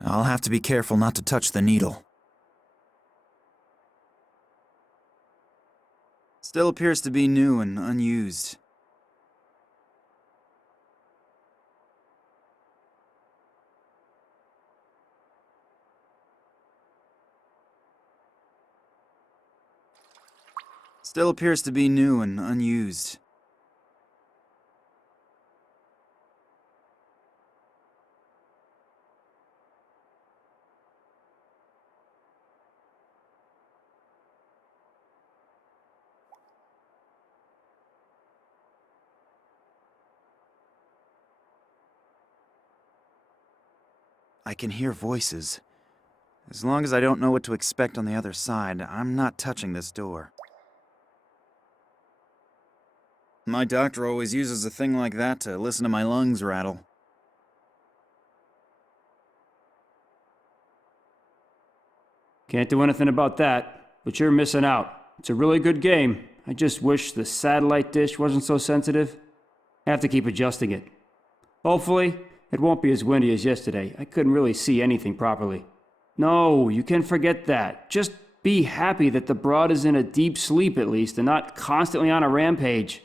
I'll have to be careful not to touch the needle. Still appears to be new and unused. Still appears to be new and unused. I can hear voices. As long as I don't know what to expect on the other side, I'm not touching this door. My doctor always uses a thing like that to listen to my lungs rattle. Can't do anything about that, but you're missing out. It's a really good game. I just wish the satellite dish wasn't so sensitive. I have to keep adjusting it. Hopefully, it won't be as windy as yesterday. I couldn't really see anything properly. No, you can forget that. Just be happy that the broad is in a deep sleep at least and not constantly on a rampage.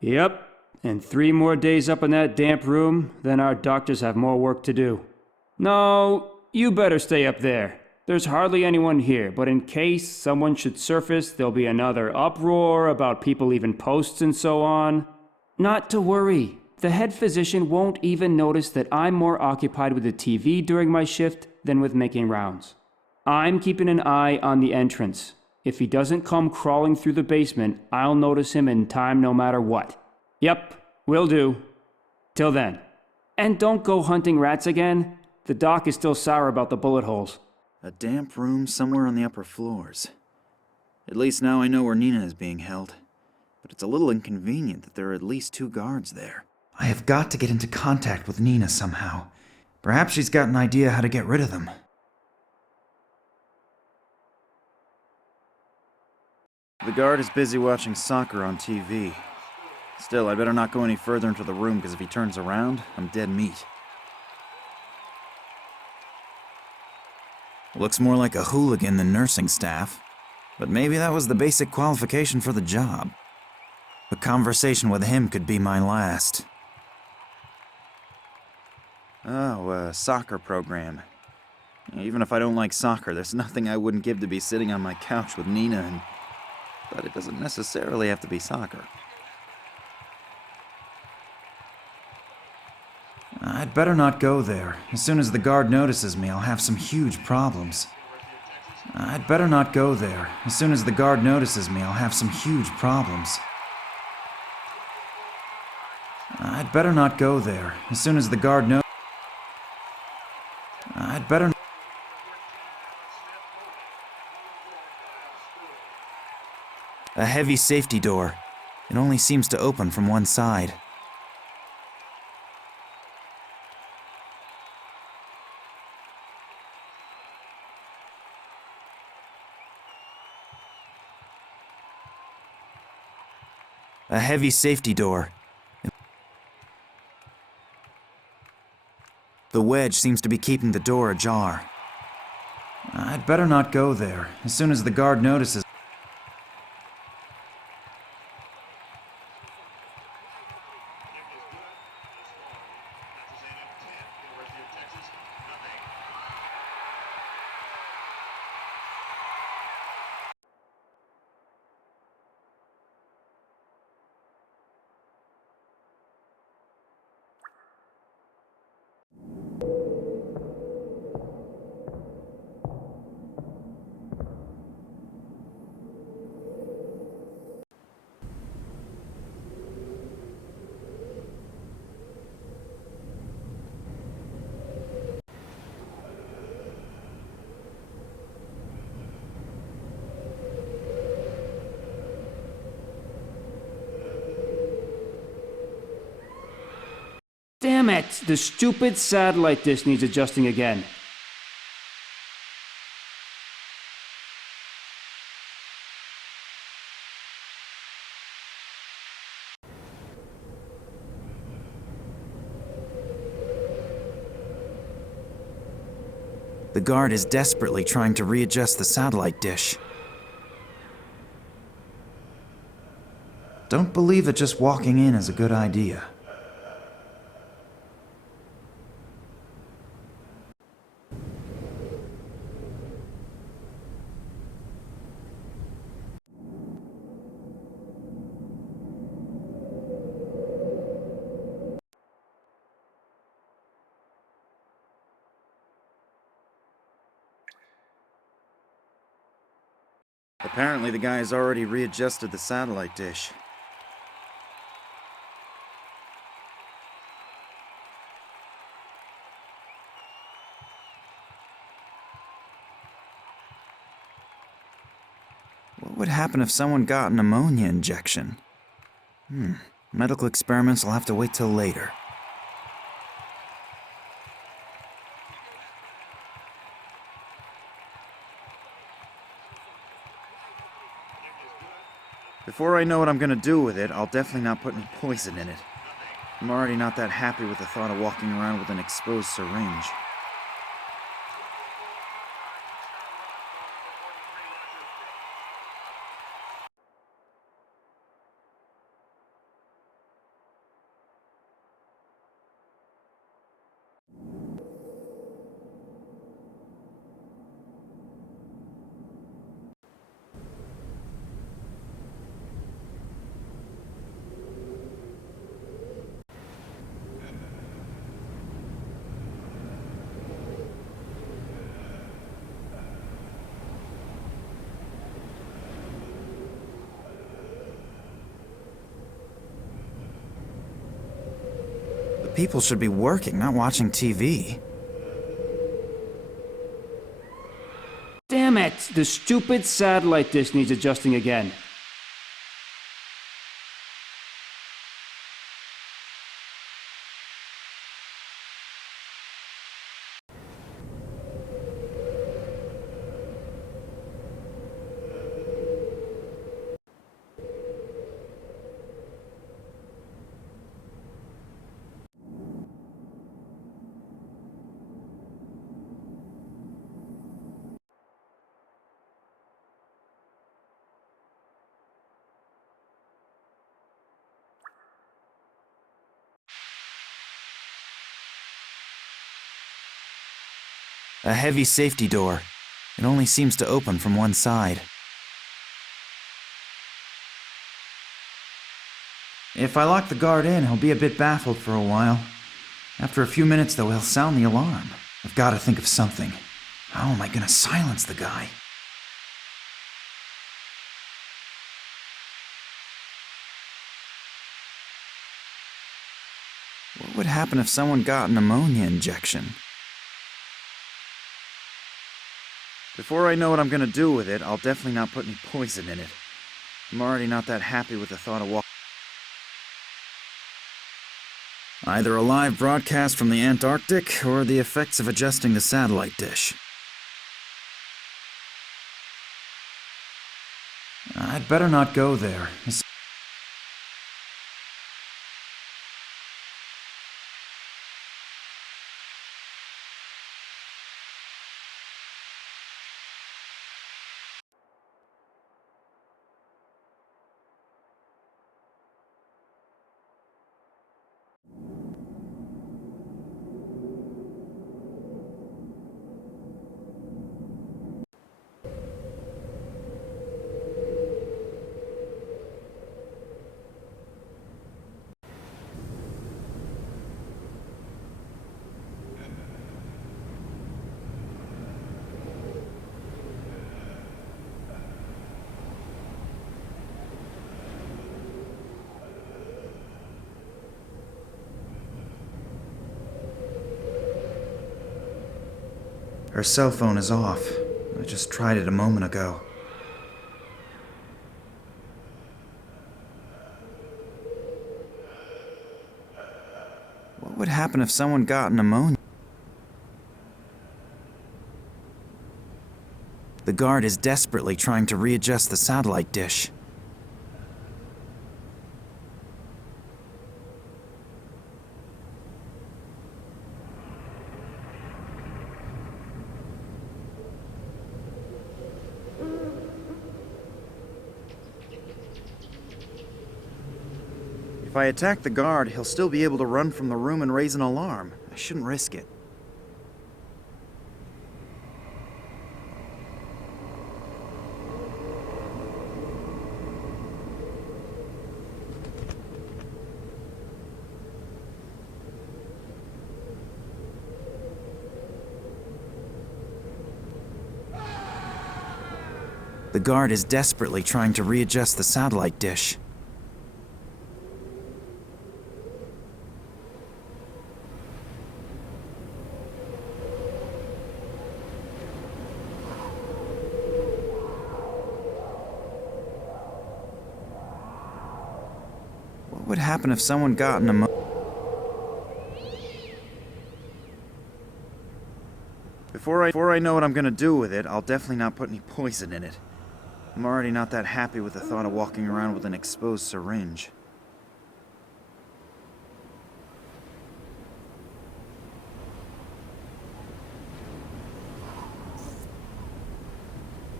Yep, and 3 more days up in that damp room, then our doctors have more work to do. No, you better stay up there. There's hardly anyone here, but in case someone should surface, there'll be another uproar about people leaving posts and so on. Not to worry. The head physician won't even notice that I'm more occupied with the TV during my shift than with making rounds. I'm keeping an eye on the entrance. If he doesn't come crawling through the basement, I'll notice him in time no matter what. Yep, will do. Till then. And don't go hunting rats again. The doc is still sour about the bullet holes. A damp room somewhere on the upper floors. At least now I know where Nina is being held. But it's a little inconvenient that there are at least 2 guards there. I have got to get into contact with Nina somehow. Perhaps she's got an idea how to get rid of them. The guard is busy watching soccer on TV. Still, I better not go any further into the room because if he turns around, I'm dead meat. Looks more like a hooligan than nursing staff. But maybe that was the basic qualification for the job. A conversation with him could be my last. Oh, a soccer program. Even if I don't like soccer, there's nothing I wouldn't give to be sitting on my couch with Nina and... But it doesn't necessarily have to be soccer. I'd better better not go there. As soon as the guard notices me, I'll have some huge problems. I'd better not go there. As soon as the guard notices me, I'll have some huge problems. I'd better not go there. As soon as the guard I'd better... A heavy safety door. It only seems to open from one side. A heavy safety door. The wedge seems to be keeping the door ajar. I'd better not go there. As soon as the guard notices... Damn it! The stupid satellite dish needs adjusting again. The guard is desperately trying to readjust the satellite dish. Don't believe that just walking in is a good idea. Apparently the guy has already readjusted the satellite dish. What would happen if someone got an ammonia injection? Medical experiments will have to wait till later. Before I know what I'm gonna do with it, I'll definitely not put any poison in it. I'm already not that happy with the thought of walking around with an exposed syringe. People should be working, not watching TV. Damn it! The stupid satellite dish needs adjusting again. A heavy safety door. It only seems to open from one side. If I lock the guard in, he'll be a bit baffled for a while. After a few minutes, though, he'll sound the alarm. I've got to think of something. How am I gonna silence the guy? What would happen if someone got an ammonia injection? Before I know what I'm gonna do with it, I'll definitely not put any poison in it. I'm already not that happy with the thought of either a live broadcast from the Antarctic or the effects of adjusting the satellite dish. I'd better not go there. Her cell phone is off. I just tried it a moment ago. What would happen if someone got pneumonia? The guard is desperately trying to readjust the satellite dish. If I attack the guard, he'll still be able to run from the room and raise an alarm. I shouldn't risk it. The guard is desperately trying to readjust the satellite dish. What would happen if someone got pneumonia? Before I know what I'm gonna do with it, I'll definitely not put any poison in it. I'm already not that happy with the thought of walking around with an exposed syringe.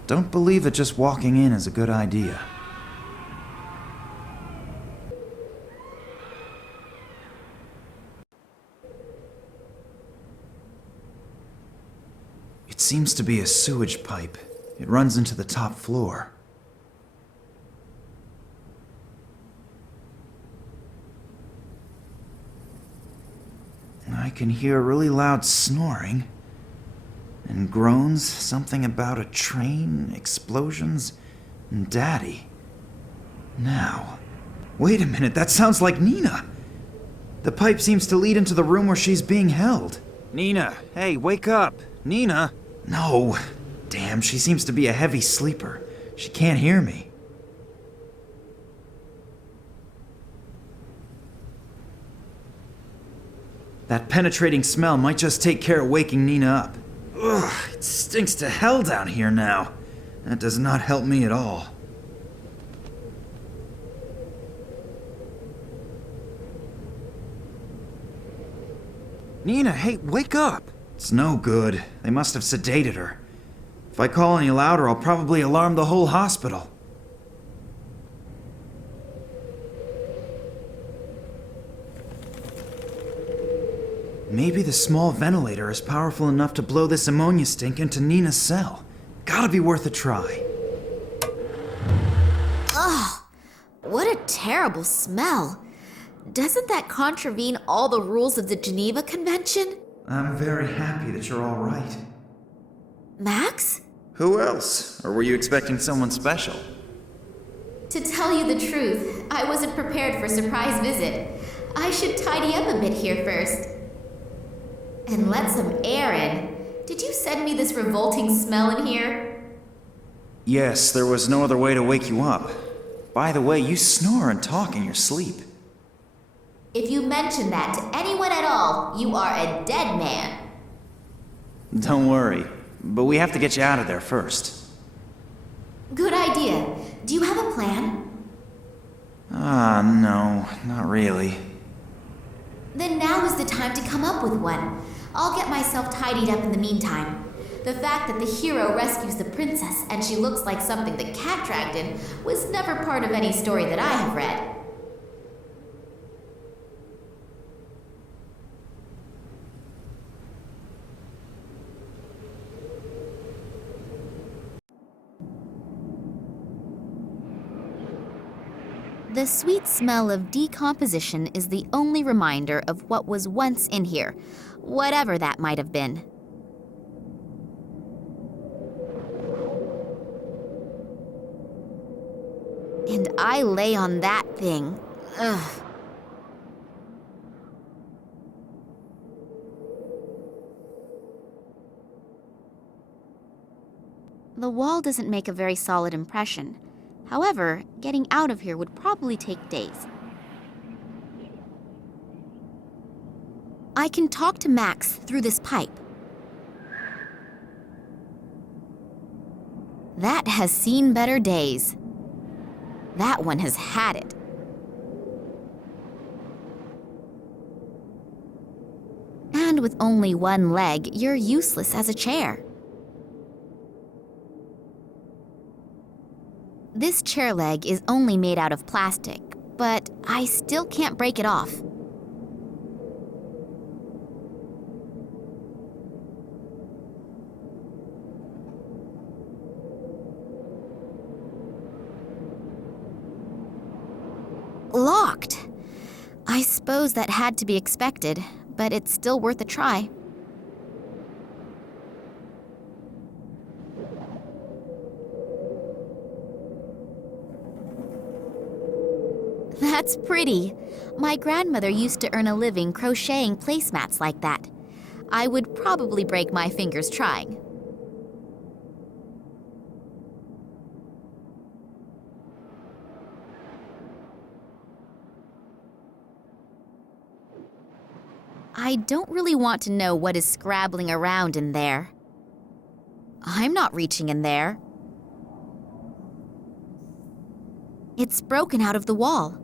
Don't believe that just walking in is a good idea. It seems to be a sewage pipe. It runs into the top floor. I can hear really loud snoring and groans, something about a train, explosions, and Daddy. Now, wait a minute, that sounds like Nina. The pipe seems to lead into the room where she's being held. Nina, hey, wake up. Nina? No. Damn, she seems to be a heavy sleeper. She can't hear me. That penetrating smell might just take care of waking Nina up. Ugh, it stinks to hell down here now. That does not help me at all. Nina, hey, wake up! It's no good. They must have sedated her. If I call any louder, I'll probably alarm the whole hospital. Maybe the small ventilator is powerful enough to blow this ammonia stink into Nina's cell. Gotta be worth a try. Ugh, what a terrible smell. Doesn't that contravene all the rules of the Geneva Convention? I'm very happy that you're all right. Max? Who else? Or were you expecting someone special? To tell you the truth, I wasn't prepared for a surprise visit. I should tidy up a bit here first. And let some air in. Did you send me this revolting smell in here? Yes, there was no other way to wake you up. By the way, you snore and talk in your sleep. If you mention that to anyone at all, you are a dead man. Don't worry, but we have to get you out of there first. Good idea. Do you have a plan? No, not really. Then now is the time to come up with one. I'll get myself tidied up in the meantime. The fact that the hero rescues the princess and she looks like something the cat dragged in was never part of any story that I have read. The sweet smell of decomposition is the only reminder of what was once in here, whatever that might have been. And I lay on that thing. Ugh. The wall doesn't make a very solid impression. However, getting out of here would probably take days. I can talk to Max through this pipe. That has seen better days. That one has had it. And with only one leg, you're useless as a chair. This chair leg is only made out of plastic, but I still can't break it off. Locked. I suppose that had to be expected, but it's still worth a try. That's pretty. My grandmother used to earn a living crocheting placemats like that. I would probably break my fingers trying. I don't really want to know what is scrabbling around in there. I'm not reaching in there. It's broken out of the wall.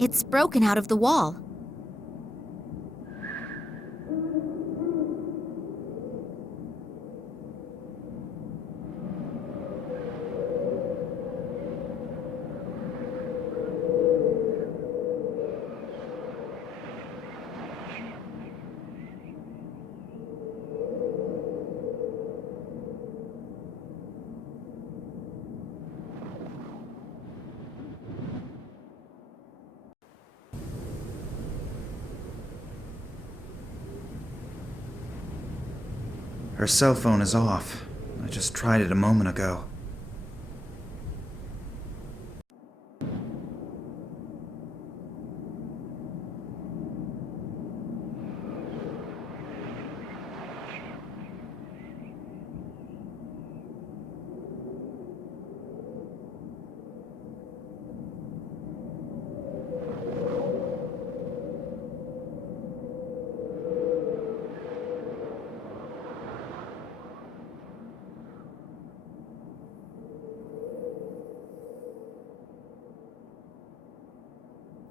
It's broken out of the wall. Her cell phone is off. I just tried it a moment ago.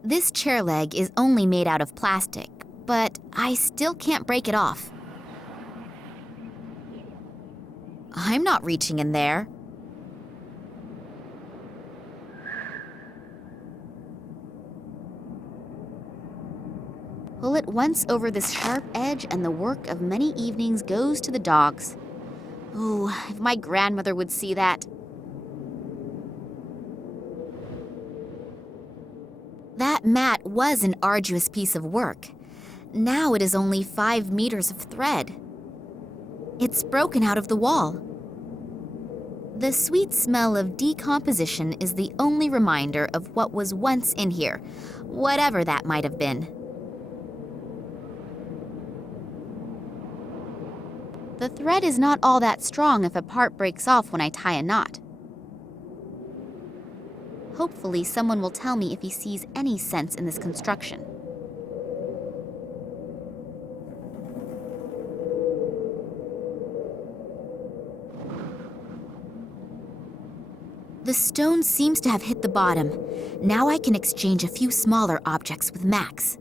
This chair leg is only made out of plastic, but I still can't break it off. I'm not reaching in there. Pull it once over this sharp edge and the work of many evenings goes to the dogs. Oh, if my grandmother would see that. That mat was an arduous piece of work. Now it is only 5 meters of thread. It's broken out of the wall. The sweet smell of decomposition is the only reminder of what was once in here, whatever that might have been. The thread is not all that strong if a part breaks off when I tie a knot. Hopefully, someone will tell me if he sees any sense in this construction. The stone seems to have hit the bottom. Now I can exchange a few smaller objects with Max.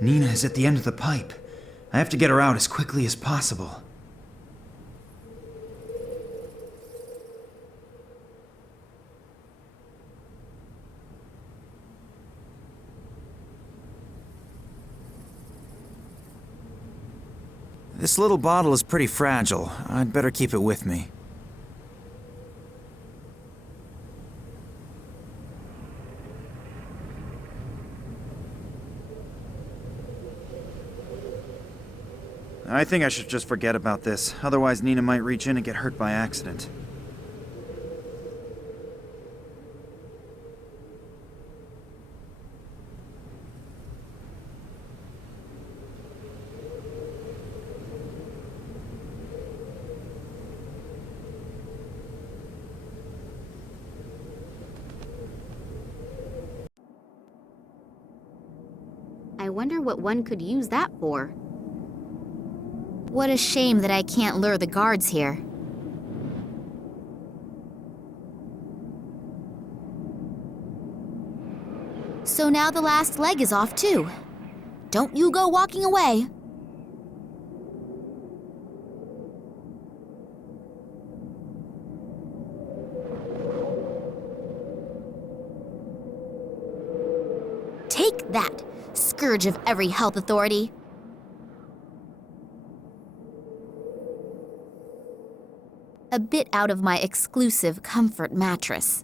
Nina is at the end of the pipe. I have to get her out as quickly as possible. This little bottle is pretty fragile. I'd better keep it with me. I think I should just forget about this. Otherwise, Nina might reach in and get hurt by accident. I wonder what one could use that for. What a shame that I can't lure the guards here. So now the last leg is off too. Don't you go walking away. Take that, scourge of every health authority. A bit out of my exclusive comfort mattress.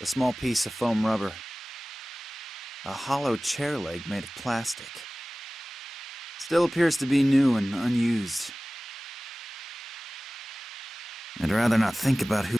A small piece of foam rubber. A hollow chair leg made of plastic. Still appears to be new and unused. I'd rather not think about who...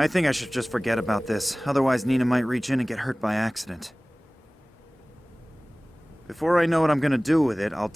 I think I should just forget about this. Otherwise, Nina might reach in and get hurt by accident. Before I know what I'm gonna do with it, I'll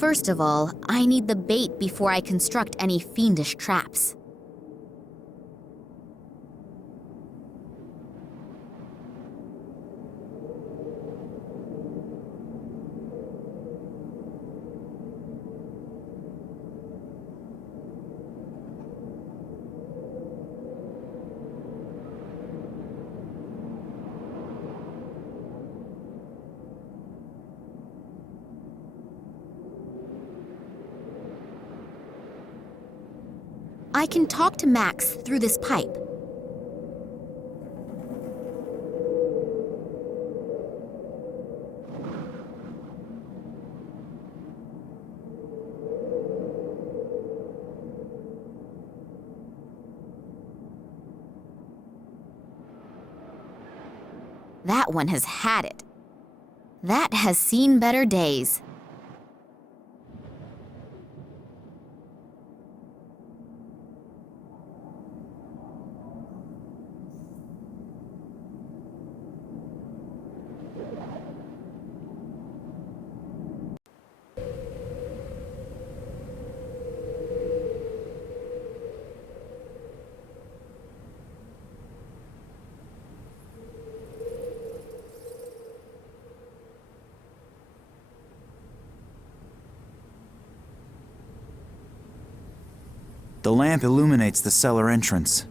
First of all, I need the bait before I construct any fiendish traps. I can talk to Max through this pipe. That one has had it. That has seen better days. The lamp illuminates the cellar entrance.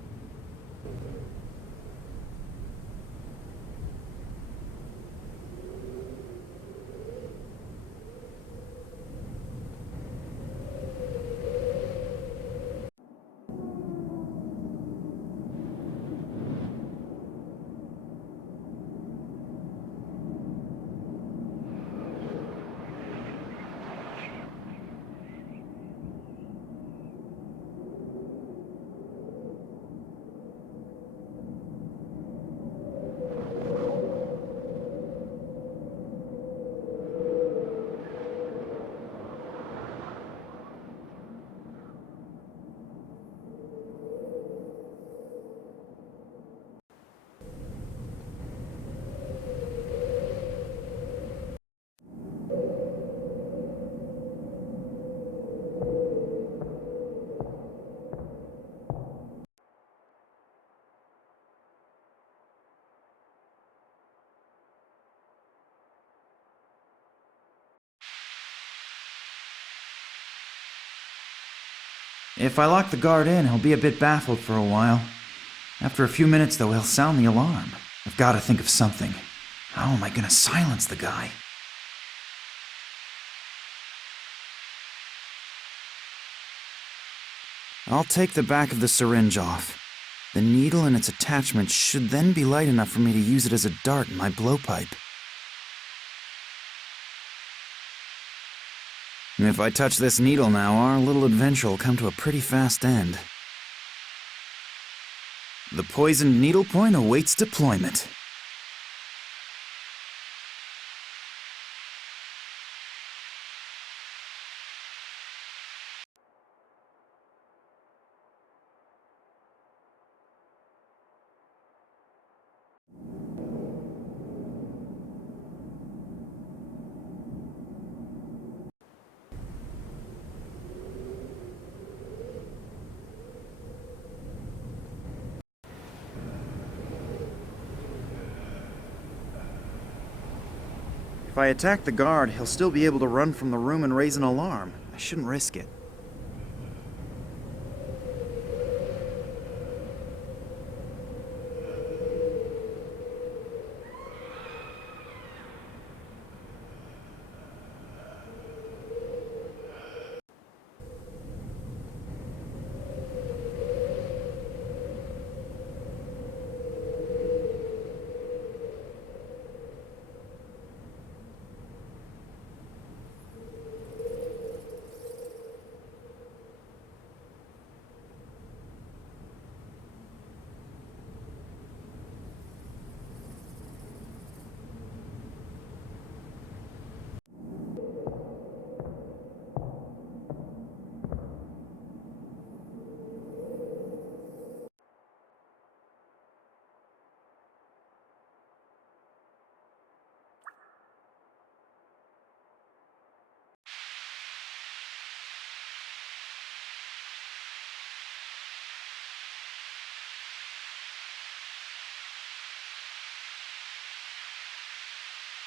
If I lock the guard in, he'll be a bit baffled for a while. After a few minutes, though, he'll sound the alarm. I've got to think of something. How am I going to silence the guy? I'll take the back of the syringe off. The needle and its attachment should then be light enough for me to use it as a dart in my blowpipe. If I touch this needle now, our little adventure will come to a pretty fast end. The poisoned needle point awaits deployment. If I attack the guard, he'll still be able to run from the room and raise an alarm. I shouldn't risk it.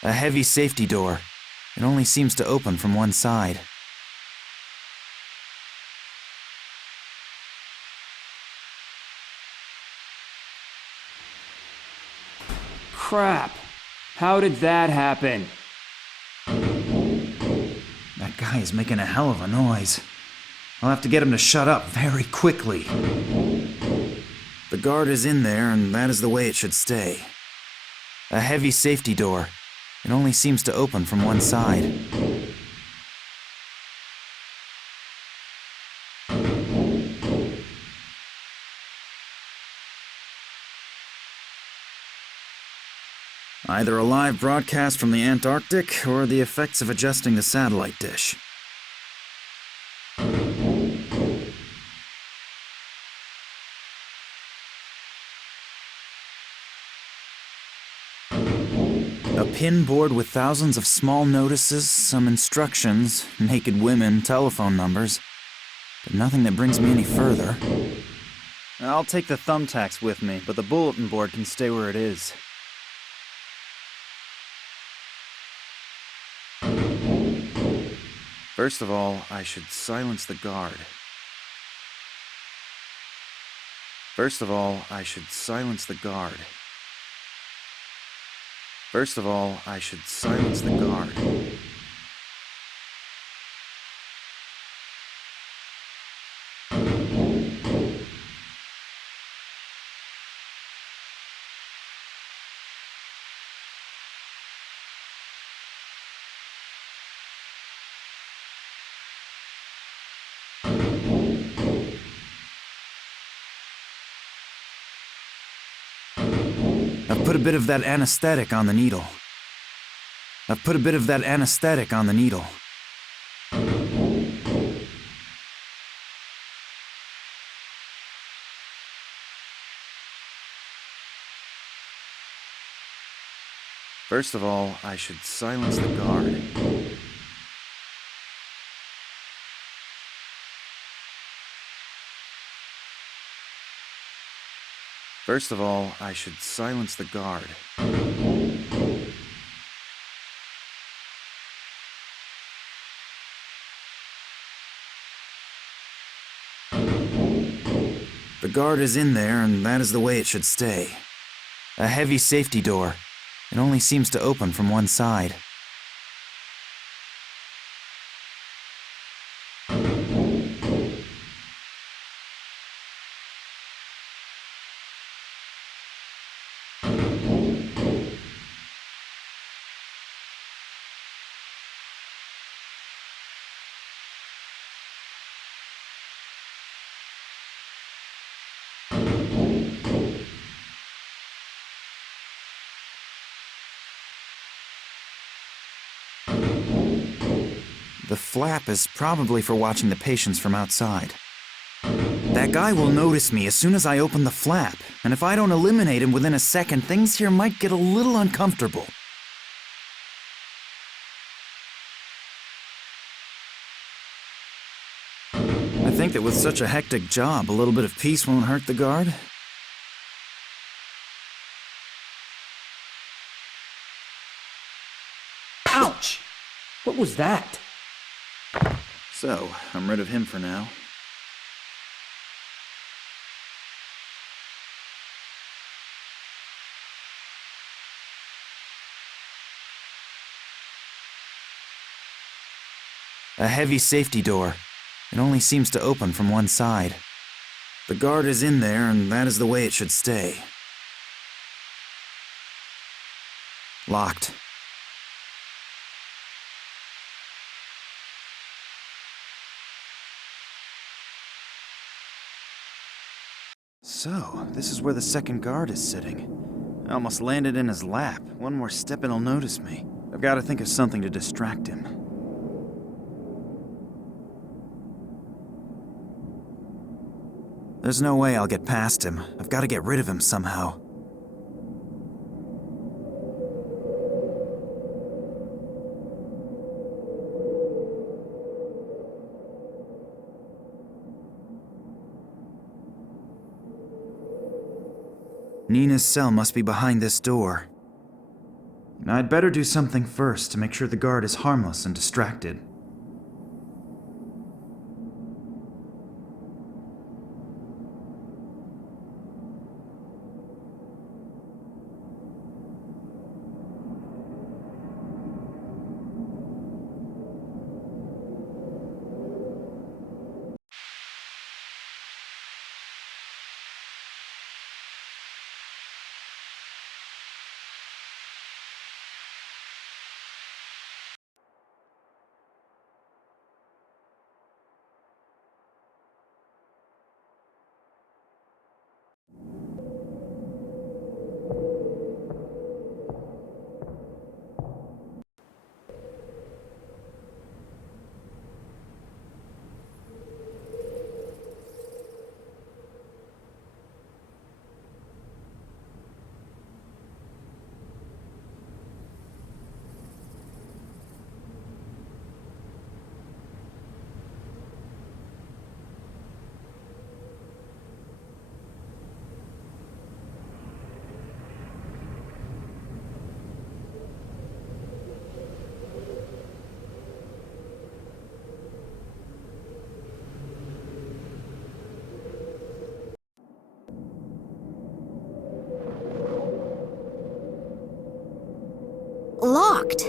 A heavy safety door. It only seems to open from one side. Crap. How did that happen? That guy is making a hell of a noise. I'll have to get him to shut up very quickly. The guard is in there, and that is the way it should stay. A heavy safety door. It only seems to open from one side. Either a live broadcast from the Antarctic or the effects of adjusting the satellite dish. A pin board with thousands of small notices, some instructions, naked women, telephone numbers, but nothing that brings me any further. I'll take the thumbtacks with me, but the bulletin board can stay where it is. First of all, I should silence the guard. First of all, I should silence the guard. First of all, I should silence the guard. I've put a bit of that anesthetic on the needle. I've put a bit of that anesthetic on the needle. First of all, I should silence the guard. First of all, I should silence the guard. The guard is in there, and that is the way it should stay. A heavy safety door. It only seems to open from one side. The flap is probably for watching the patients from outside. That guy will notice me as soon as I open the flap, and if I don't eliminate him within a second, things here might get a little uncomfortable. I think that with such a hectic job, a little bit of peace won't hurt the guard. What was that? So, I'm rid of him for now. A heavy safety door. It only seems to open from one side. The guard is in there, and that is the way it should stay. Locked. So, this is where the second guard is sitting. I almost landed in his lap. One more step and he'll notice me. I've got to think of something to distract him. There's no way I'll get past him. I've got to get rid of him somehow. Nina's cell must be behind this door. I'd better do something first to make sure the guard is harmless and distracted. Locked.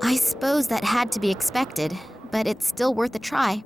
I suppose that had to be expected, but it's still worth a try.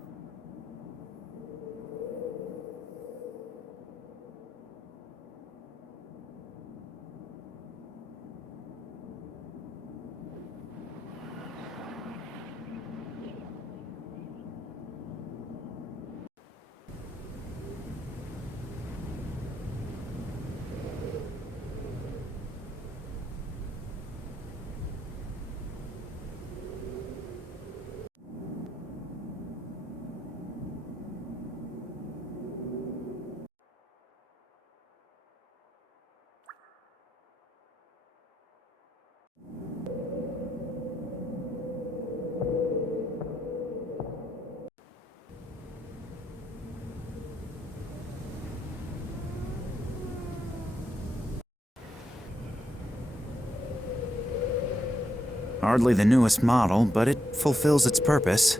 Hardly the newest model, but it fulfills its purpose.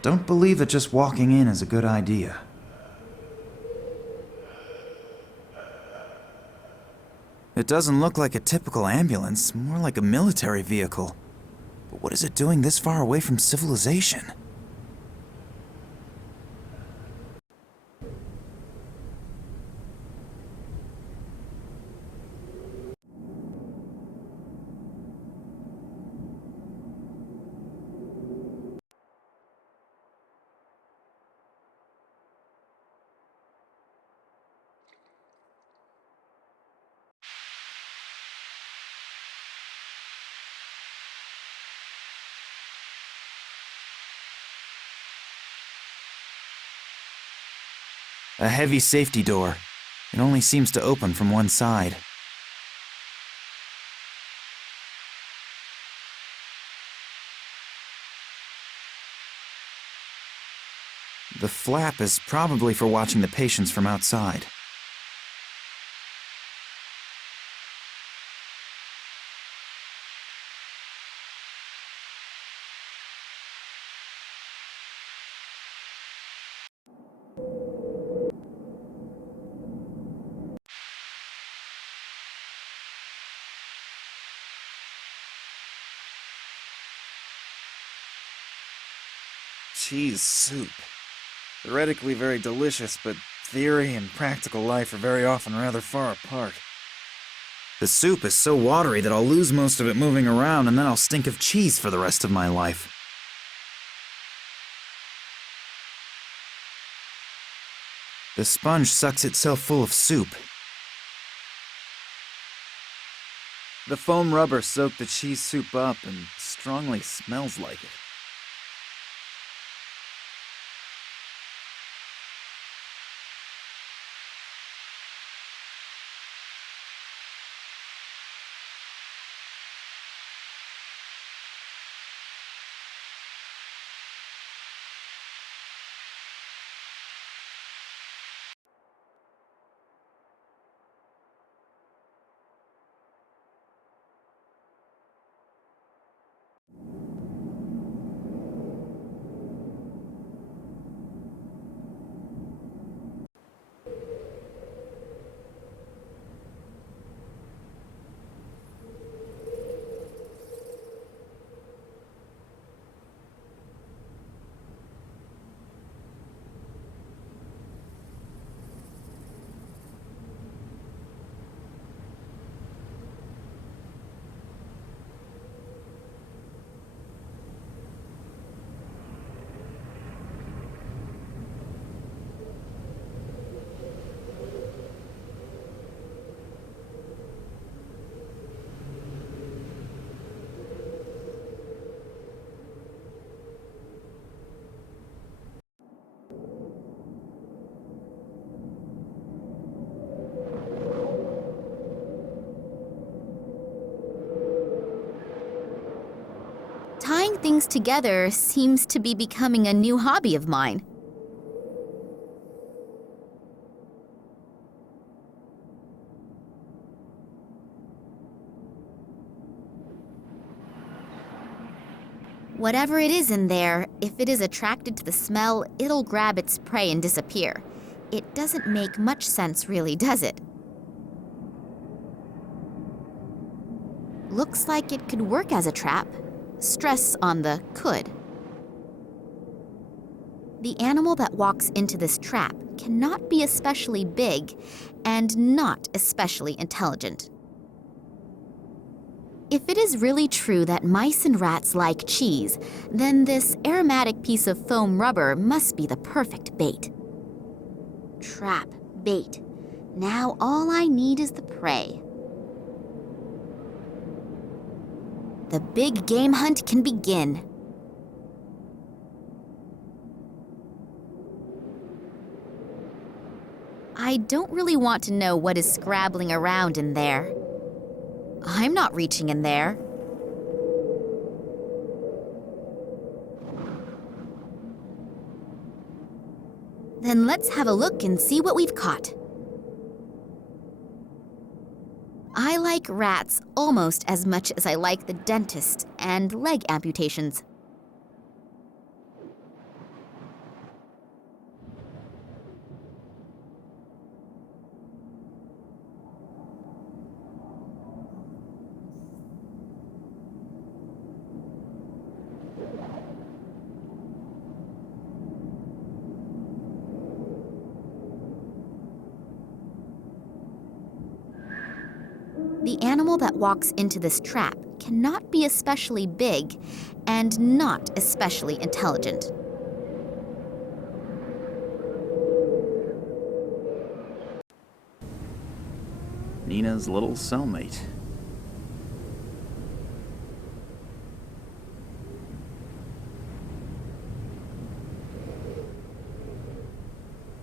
Don't believe that just walking in is a good idea. It doesn't look like a typical ambulance, more like a military vehicle. But what is it doing this far away from civilization? A heavy safety door. It only seems to open from one side. The flap is probably for watching the patients from outside. cheese soup. Theoretically very delicious, but theory and practical life are very often rather far apart. The soup is so watery that I'll lose most of it moving around, and then I'll stink of cheese for the rest of my life. The sponge sucks itself full of soup. The foam rubber soaked the cheese soup up and strongly smells like it. Tying things together seems to be becoming a new hobby of mine. Whatever it is in there, if it is attracted to the smell, it'll grab its prey and disappear. It doesn't make much sense, really, does it? Looks like it could work as a trap. Stress on the could. The animal that walks into this trap cannot be especially big and not especially intelligent. If it is really true that mice and rats like cheese, then this aromatic piece of foam rubber must be the perfect bait. Trap, bait. Now all I need is the prey. The big game hunt can begin. I don't really want to know what is scrabbling around in there. I'm not reaching in there. Then let's have a look and see what we've caught. I like rats almost as much as I like the dentist and leg amputations. The animal that walks into this trap cannot be especially big and not especially intelligent. Nina's little cellmate.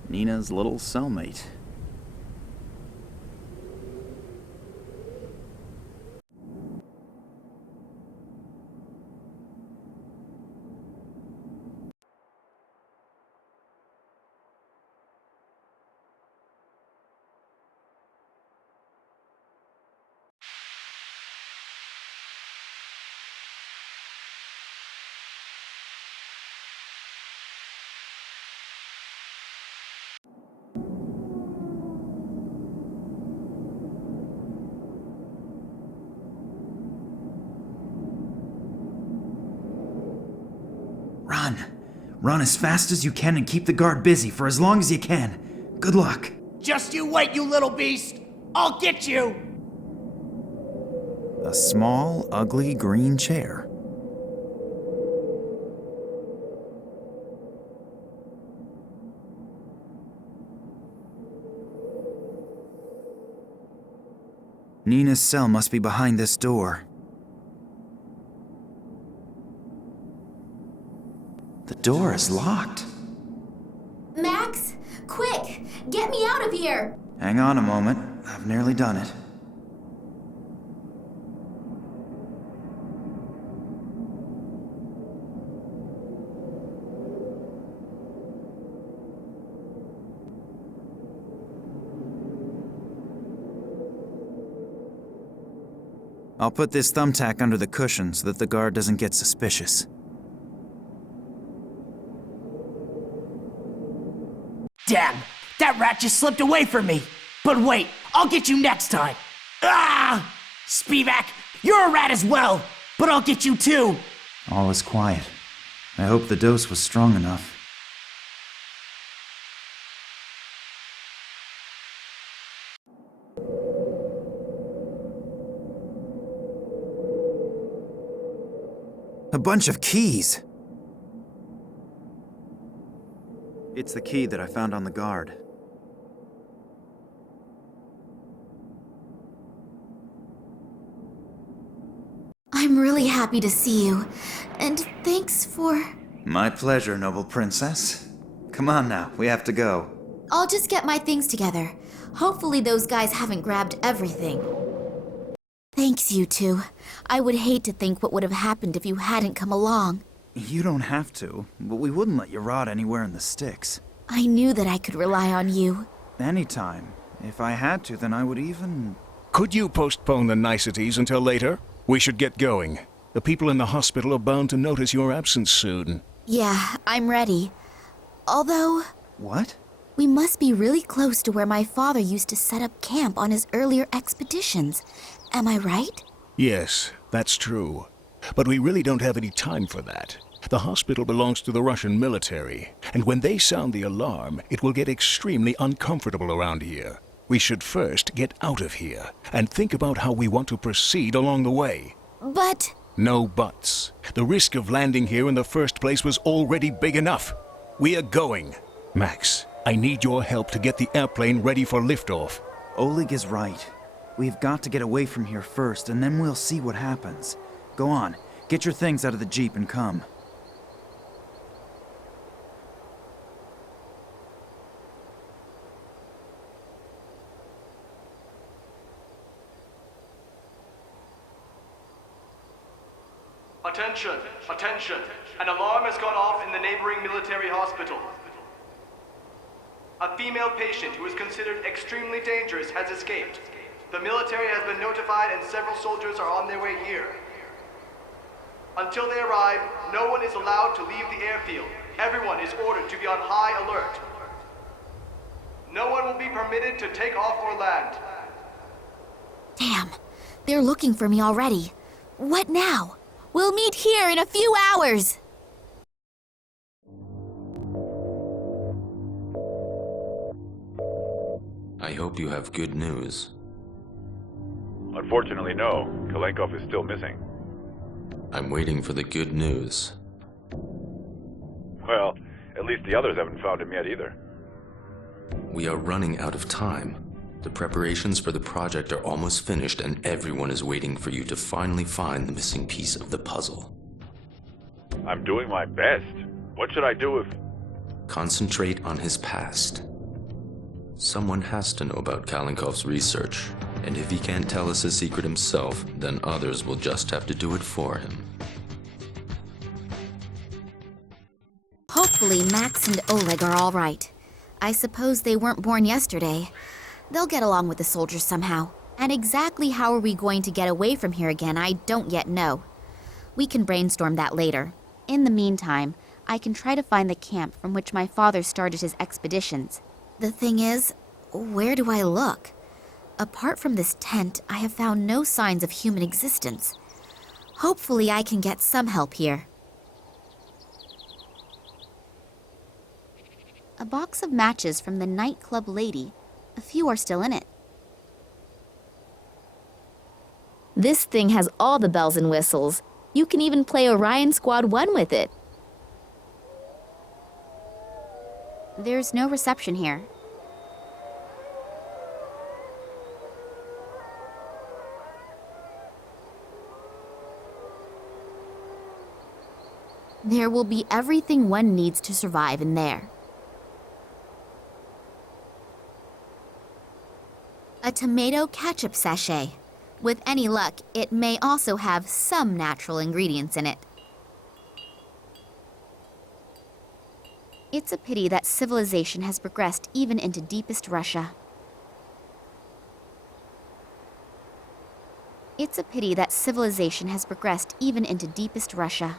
Nina's little cellmate. Run as fast as you can and keep the guard busy for as long as you can. Good luck. Just you wait, you little beast! I'll get you! A small, ugly green chair. Nina's cell must be behind this door. The door is locked. Max, quick! Get me out of here! Hang on a moment. I've nearly done it. I'll put this thumbtack under the cushion so that the guard doesn't get suspicious. Damn! That rat just slipped away from me! But wait, I'll get you next time! Ah! Spivak, you're a rat as well! But I'll get you too! All is quiet. I hope the dose was strong enough. A bunch of keys! It's the key that I found on the guard. I'm really happy to see you, and thanks for... My pleasure, noble princess. Come on now, we have to go. I'll just get my things together. Hopefully those guys haven't grabbed everything. Thanks, you two. I would hate to think what would have happened if you hadn't come along. You don't have to, but we wouldn't let you rot anywhere in the sticks. I knew that I could rely on you. Anytime. If I had to, then I would even... Could you postpone the niceties until later? We should get going. The people in the hospital are bound to notice your absence soon. Yeah, I'm ready. Although... What? We must be really close to where my father used to set up camp on his earlier expeditions. Am I right? Yes, that's true. But we really don't have any time for that. The hospital belongs to the Russian military, and when they sound the alarm, it will get extremely uncomfortable around here. We should first get out of here, and think about how we want to proceed along the way. But... No buts. The risk of landing here in the first place was already big enough. We are going. Max, I need your help to get the airplane ready for liftoff. Oleg is right. We've got to get away from here first, and then we'll see what happens. Go on, get your things out of the Jeep and come. Attention! Attention! An alarm has gone off in the neighboring military hospital. A female patient who is considered extremely dangerous has escaped. The military has been notified and several soldiers are on their way here. Until they arrive, no one is allowed to leave the airfield. Everyone is ordered to be on high alert. No one will be permitted to take off or land. Damn, they're looking for me already. What now? We'll meet here in a few hours. I hope you have good news. Unfortunately, no. Kalenkov is still missing. I'm waiting for the good news. Well, at least the others haven't found him yet either. We are running out of time. The preparations for the project are almost finished and everyone is waiting for you to finally find the missing piece of the puzzle. I'm doing my best. What should I do if... Concentrate on his past. Someone has to know about Kalenkov's research, and if he can't tell us his secret himself, then others will just have to do it for him. Hopefully Max and Oleg are all right. I suppose they weren't born yesterday. They'll get along with the soldiers somehow. And exactly how are we going to get away from here again, I don't yet know. We can brainstorm that later. In the meantime, I can try to find the camp from which my father started his expeditions. The thing is, where do I look? Apart from this tent, I have found no signs of human existence. Hopefully I can get some help here. A box of matches from the nightclub lady. A few are still in it. This thing has all the bells and whistles. You can even play Orion Squad 1 with it. There's no reception here. There will be everything one needs to survive in there. A tomato ketchup sachet. With any luck, it may also have some natural ingredients in it. It's a pity that civilization has progressed even into deepest Russia. It's a pity that civilization has progressed even into deepest Russia.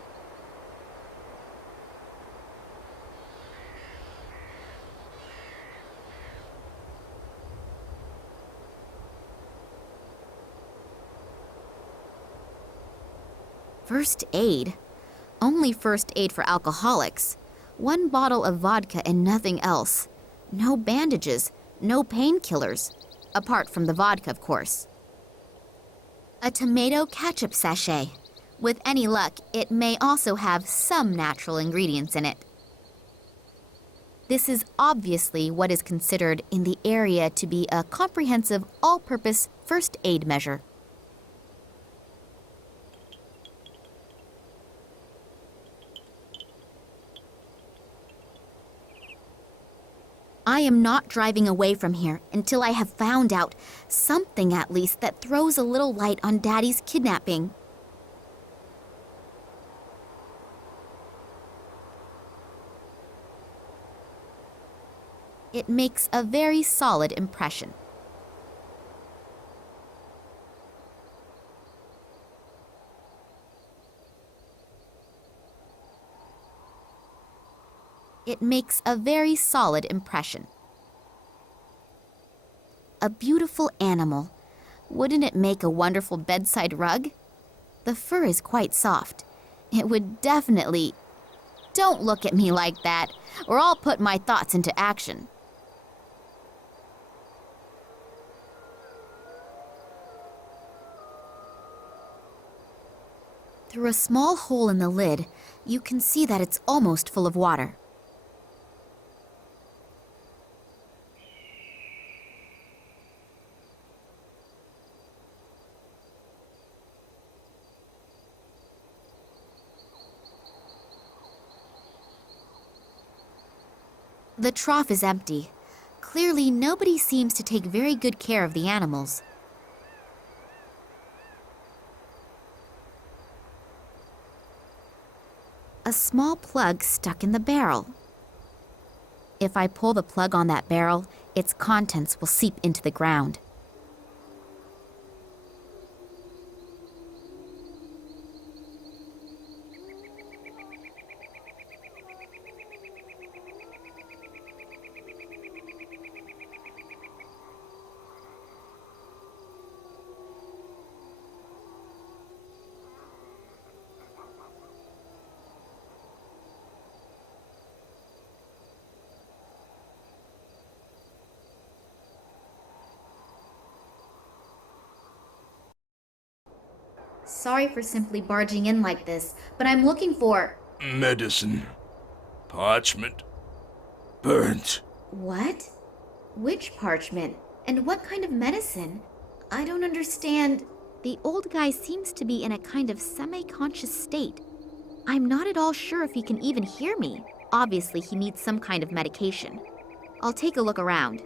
First aid? Only first aid for alcoholics. 1 bottle of vodka and nothing else. No bandages, no painkillers. Apart from the vodka, of course. A tomato ketchup sachet. With any luck, it may also have some natural ingredients in it. This is obviously what is considered in the area to be a comprehensive, all-purpose first aid measure. I am not driving away from here until I have found out something at least that throws a little light on Daddy's kidnapping. It makes a very solid impression. It makes a very solid impression. A beautiful animal. Wouldn't it make a wonderful bedside rug? The fur is quite soft. It would definitely... Don't look at me like that, or I'll put my thoughts into action. Through a small hole in the lid, you can see that it's almost full of water. The trough is empty. Clearly, nobody seems to take very good care of the animals. A small plug stuck in the barrel. If I pull the plug on that barrel, its contents will seep into the ground. Sorry for simply barging in like this, but I'm looking for... Medicine. Parchment. Burnt. What? Which parchment? And what kind of medicine? I don't understand. The old guy seems to be in a kind of semi-conscious state. I'm not at all sure if he can even hear me. Obviously, he needs some kind of medication. I'll take a look around.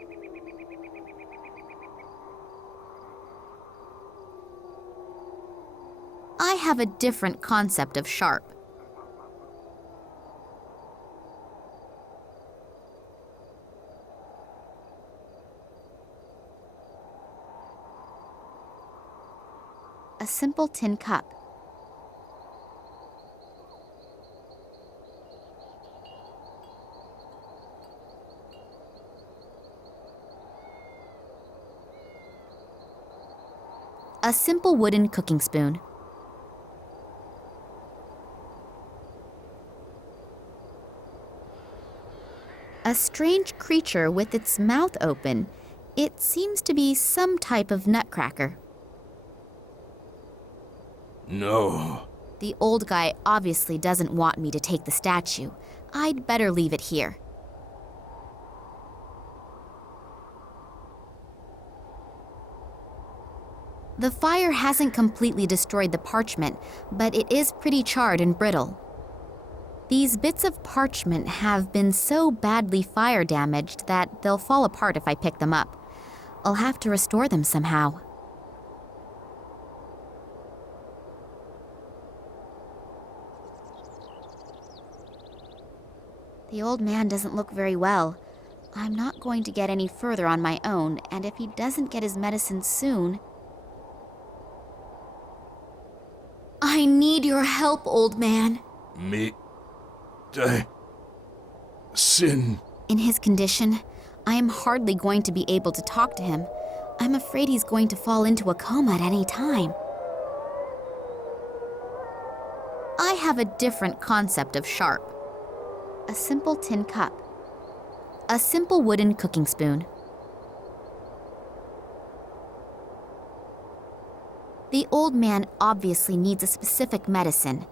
I have a different concept of sharp. A simple tin cup. A simple wooden cooking spoon. A strange creature with its mouth open. It seems to be some type of nutcracker. No. The old guy obviously doesn't want me to take the statue. I'd better leave it here. The fire hasn't completely destroyed the parchment, but it is pretty charred and brittle. These bits of parchment have been so badly fire damaged that they'll fall apart if I pick them up. I'll have to restore them somehow. The old man doesn't look very well. I'm not going to get any further on my own, and if he doesn't get his medicine soon... I need your help, old man. Sin. In his condition, I am hardly going to be able to talk to him. I'm afraid he's going to fall into a coma at any time. I have a different concept of sharp. A simple tin cup. A simple wooden cooking spoon. The old man obviously needs a specific medicine.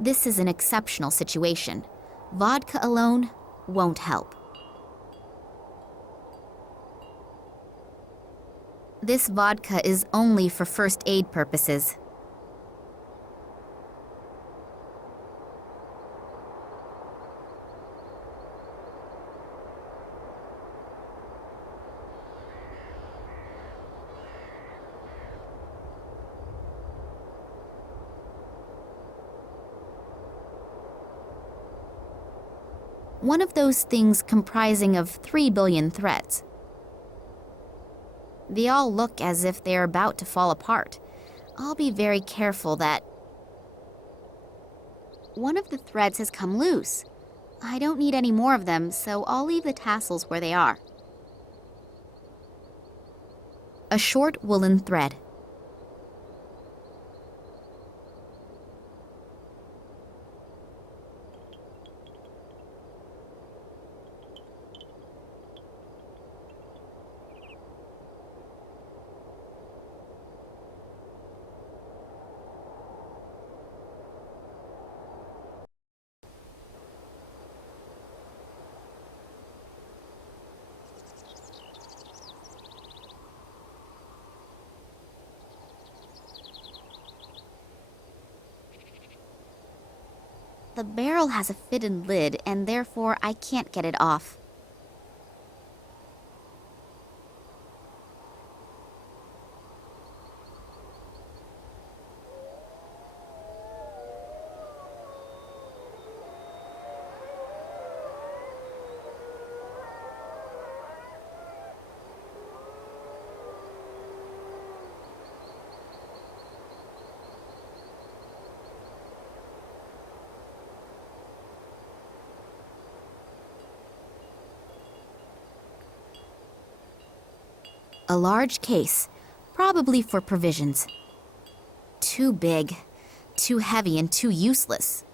This is an exceptional situation. Vodka alone won't help. This vodka is only for first aid purposes. One of those things comprising of 3 billion threads. They all look as if they're about to fall apart. I'll be very careful that... One of the threads has come loose. I don't need any more of them, so I'll leave the tassels where they are. A short woolen thread. The barrel has a fitted lid, and therefore I can't get it off. A large case, probably for provisions. Too big, too heavy, and too useless.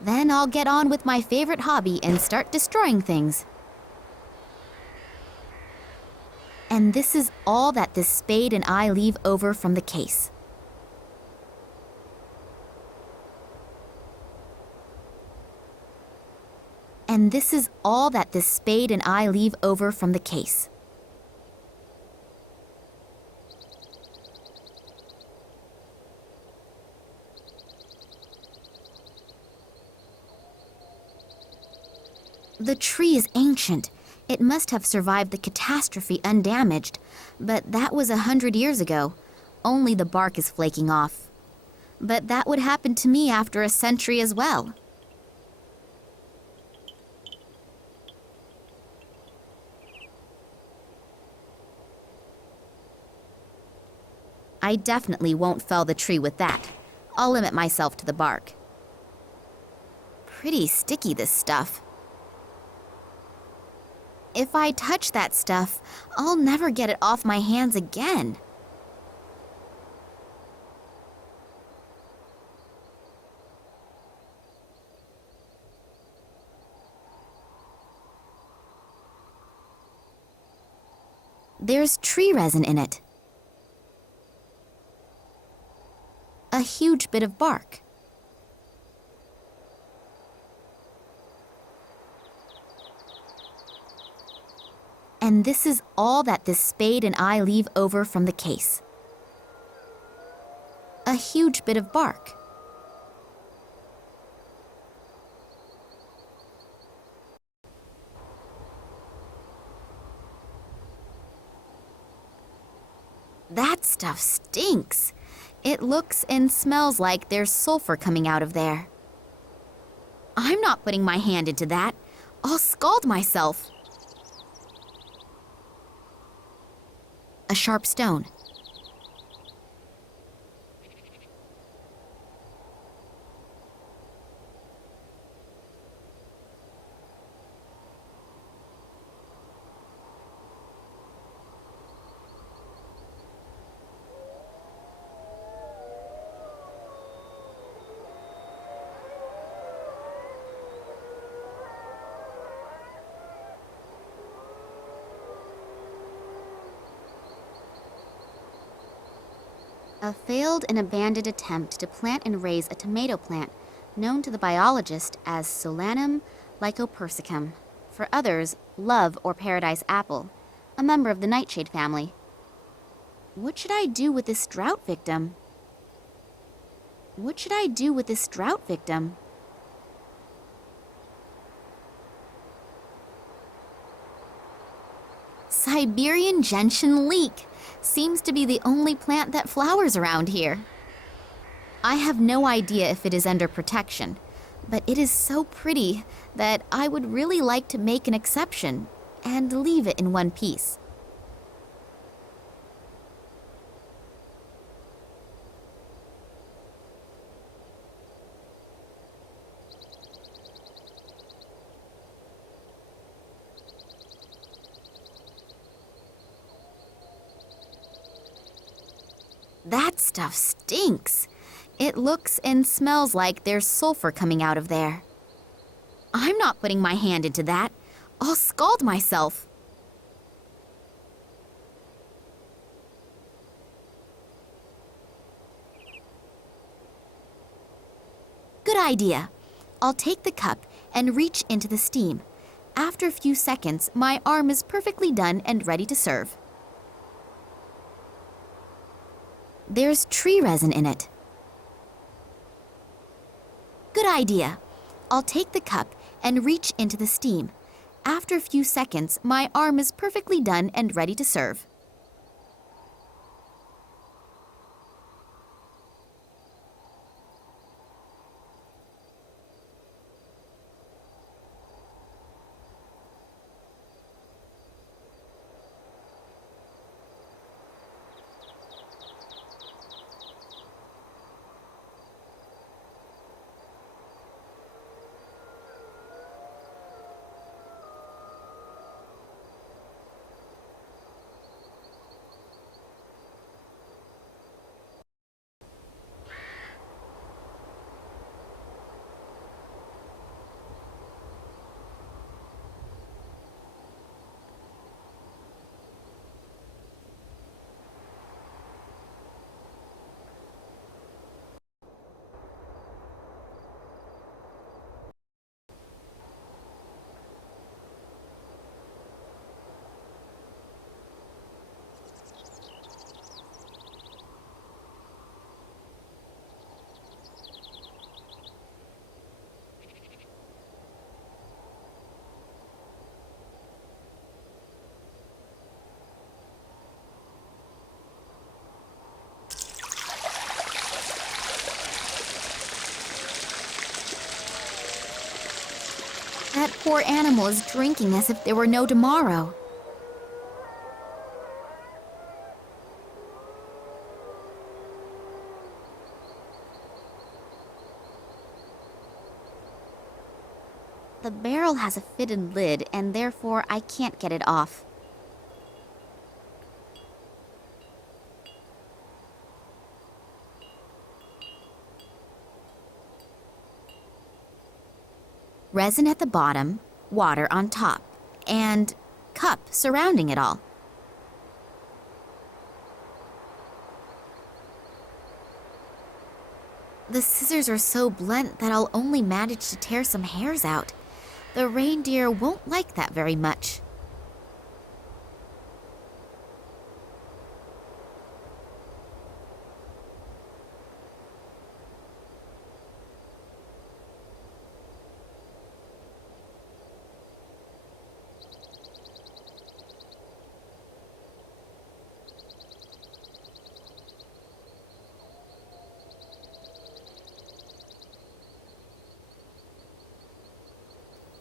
Then I'll get on with my favorite hobby and start destroying things. And this is all that this spade and I leave over from the case. And this is all that this spade and I leave over from the case. The tree is ancient. It must have survived the catastrophe undamaged, but that was 100 years ago. Only the bark is flaking off. But that would happen to me after a century as well. I definitely won't fell the tree with that. I'll limit myself to the bark. Pretty sticky, this stuff. If I touch that stuff, I'll never get it off my hands again. There's tree resin in it. A huge bit of bark. And this is all that this spade and I leave over from the case. A huge bit of bark. That stuff stinks. It looks and smells like there's sulfur coming out of there. I'm not putting my hand into that. I'll scald myself. A sharp stone. A failed and abandoned attempt to plant and raise a tomato plant known to the biologist as Solanum lycopersicum. For others, love or paradise apple, a member of the nightshade family. What should I do with this drought victim? What should I do with this drought victim? Siberian gentian leek seems to be the only plant that flowers around here. I have no idea if it is under protection, but it is so pretty that I would really like to make an exception and leave it in one piece. That stuff stinks. It looks and smells like there's sulfur coming out of there. I'm not putting my hand into that. I'll scald myself. Good idea. I'll take the cup and reach into the steam. After a few seconds, my arm is perfectly done and ready to serve. There's tree resin in it. Good idea. I'll take the cup and reach into the steam. After a few seconds, my arm is perfectly done and ready to serve. That poor animal is drinking as if there were no tomorrow. The barrel has a fitted lid, and therefore I can't get it off. Resin at the bottom, water on top, and cup surrounding it all. The scissors are so blunt that I'll only manage to tear some hairs out. The reindeer won't like that very much.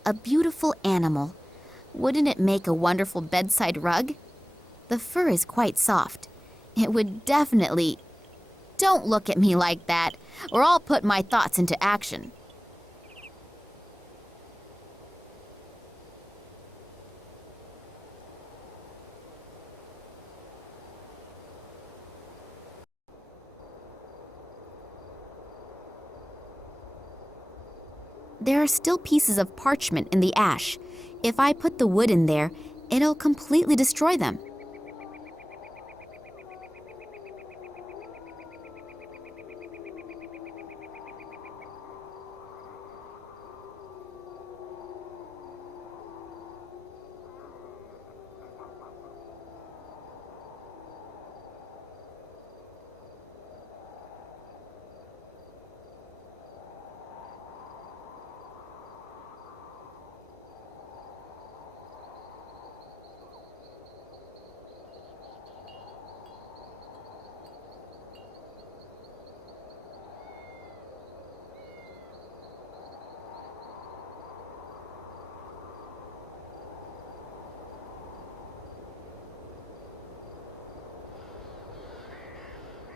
A beautiful animal. Wouldn't it make a wonderful bedside rug? The fur is quite soft. It would definitely... Don't look at me like that, or I'll put my thoughts into action. There are still pieces of parchment in the ash. If I put the wood in there, it'll completely destroy them.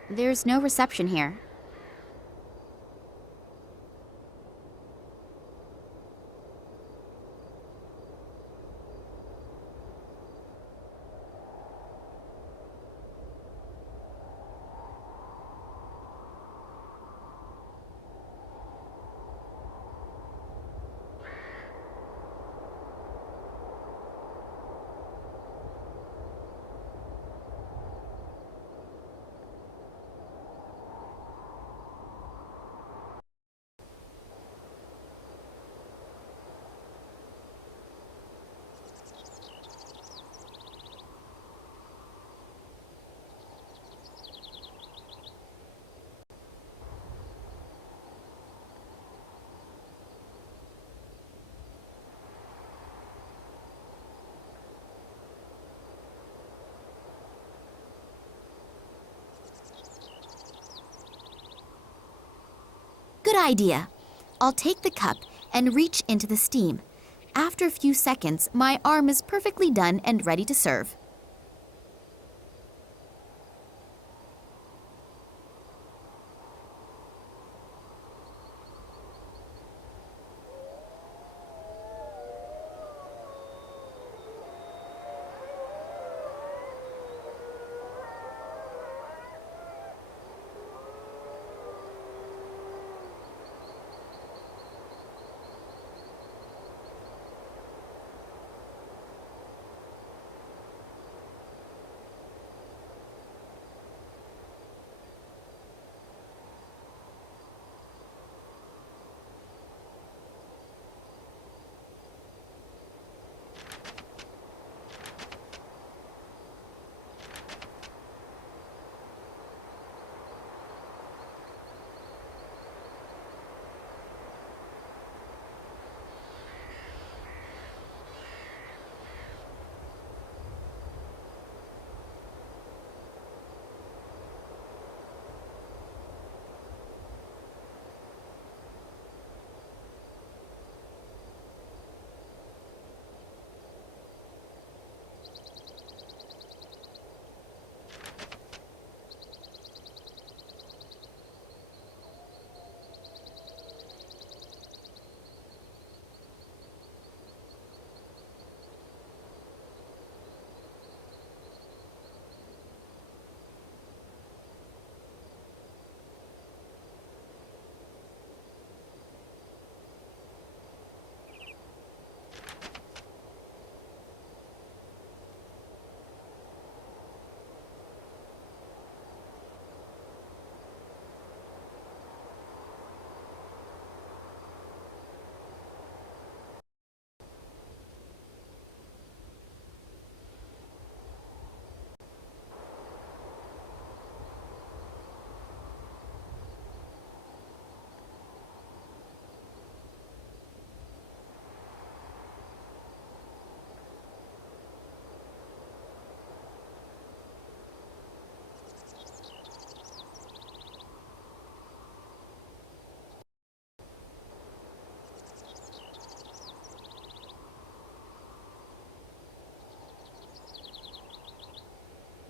There's no reception here. Good idea. I'll take the cup and reach into the steam. After a few seconds, my arm is perfectly done and ready to serve.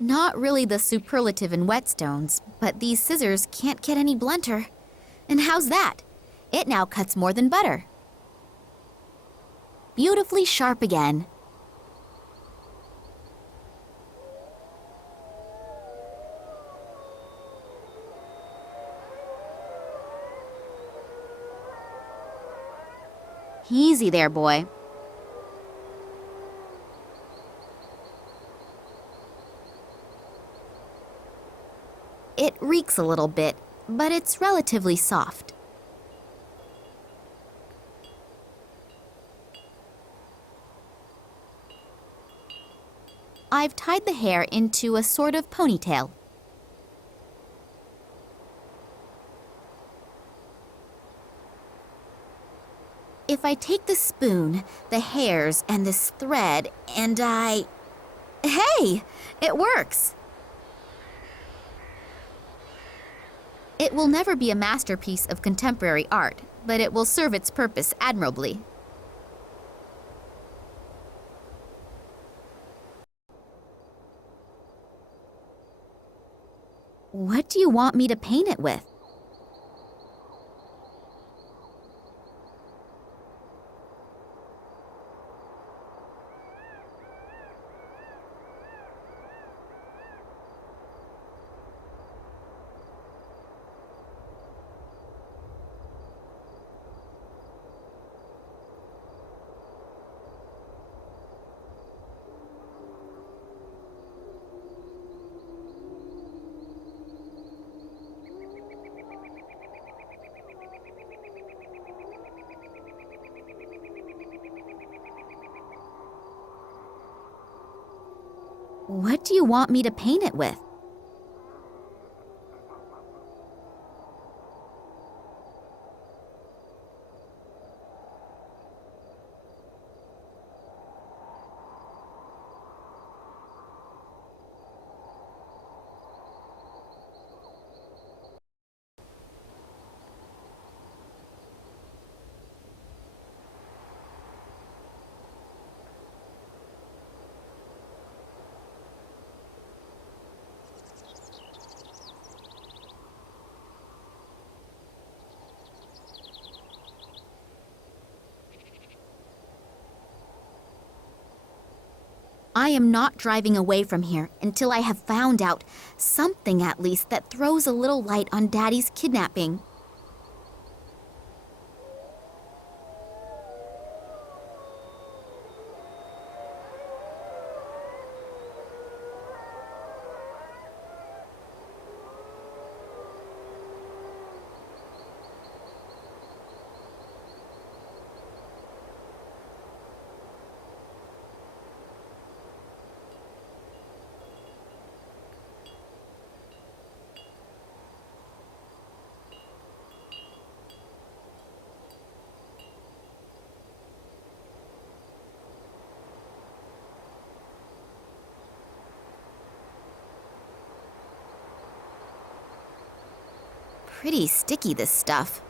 Not really the superlative in whetstones, but these scissors can't get any blunter. And how's that? It now cuts more than butter. Beautifully sharp again. Easy there, boy. It reeks a little bit, but it's relatively soft. I've tied the hair into a sort of ponytail. If I take the spoon, the hairs, and this thread, and Hey! It works! It will never be a masterpiece of contemporary art, but it will serve its purpose admirably. What do you want me to paint it with? What do you want me to paint it with? I am not driving away from here until I have found out something at least that throws a little light on Daddy's kidnapping. Pretty sticky, this stuff.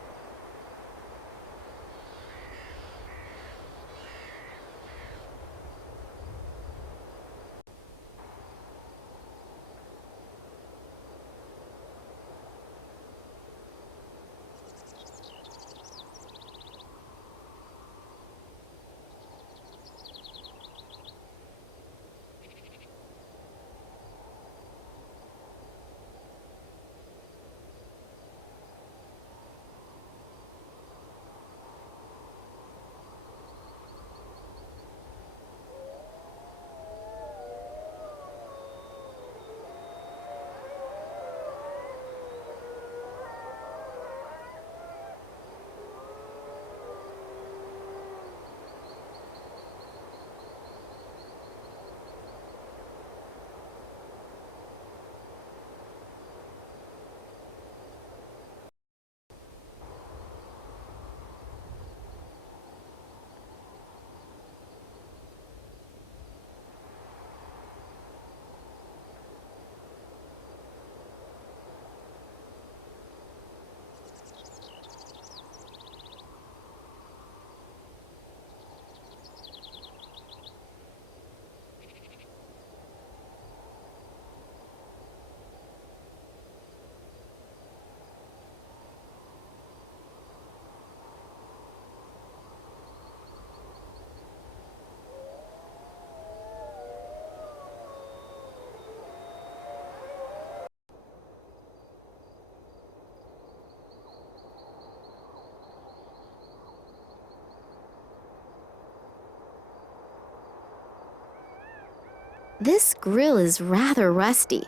This grill is rather rusty.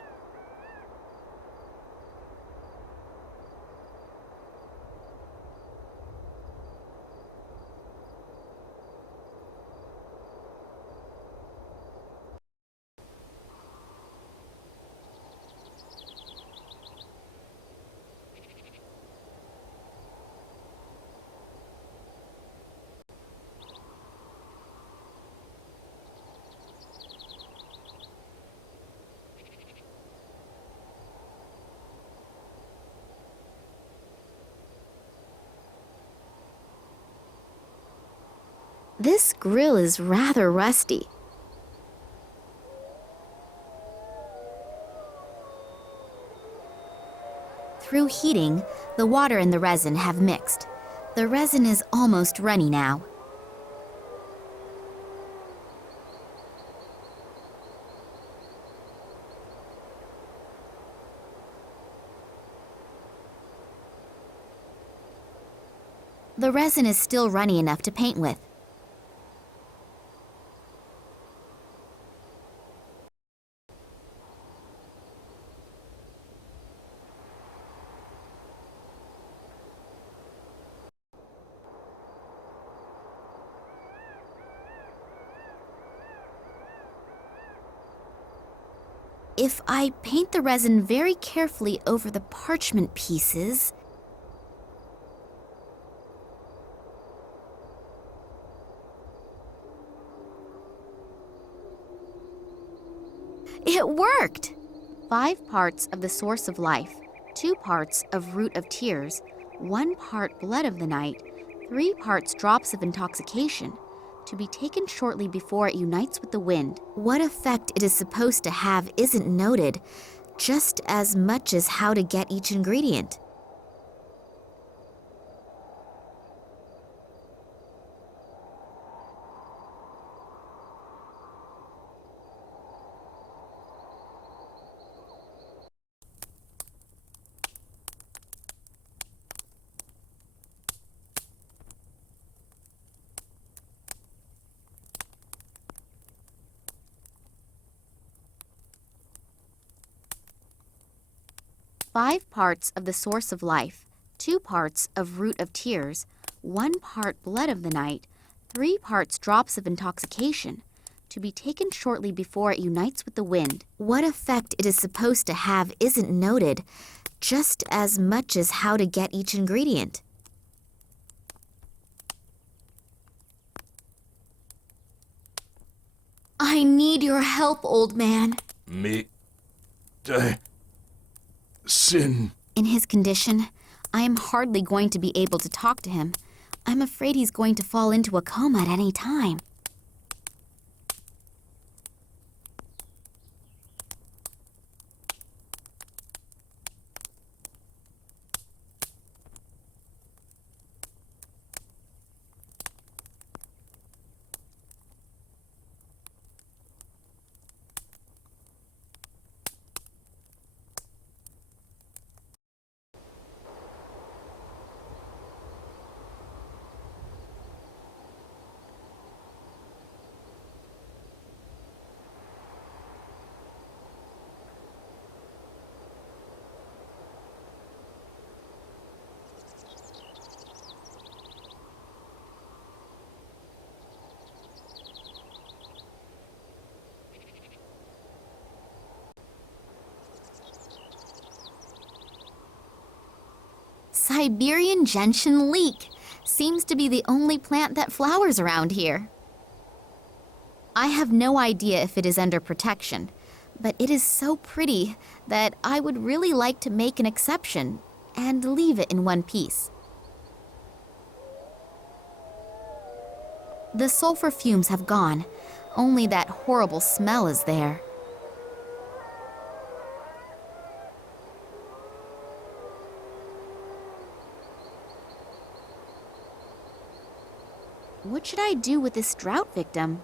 This grill is rather rusty. Through heating, the water and the resin have mixed. The resin is almost runny now. The resin is still runny enough to paint with. If I paint the resin very carefully over the parchment pieces, it worked! 5 parts of the source of life, 2 parts of root of tears, 1 part blood of the night, 3 parts drops of intoxication, to be taken shortly before it unites with the wind. What effect it is supposed to have isn't noted, just as much as how to get each ingredient. Five parts of the source of life, 2 parts of root of tears, 1 part blood of the night, 3 parts drops of intoxication, to be taken shortly before it unites with the wind. What effect it is supposed to have isn't noted, just as much as how to get each ingredient. I need your help, old man. Sin. In his condition, I am hardly going to be able to talk to him. I'm afraid he's going to fall into a coma at any time. Siberian gentian leek seems to be the only plant that flowers around here. I have no idea if it is under protection, but it is so pretty that I would really like to make an exception and leave it in one piece. The sulfur fumes have gone, only that horrible smell is there. What should I do with this drought victim?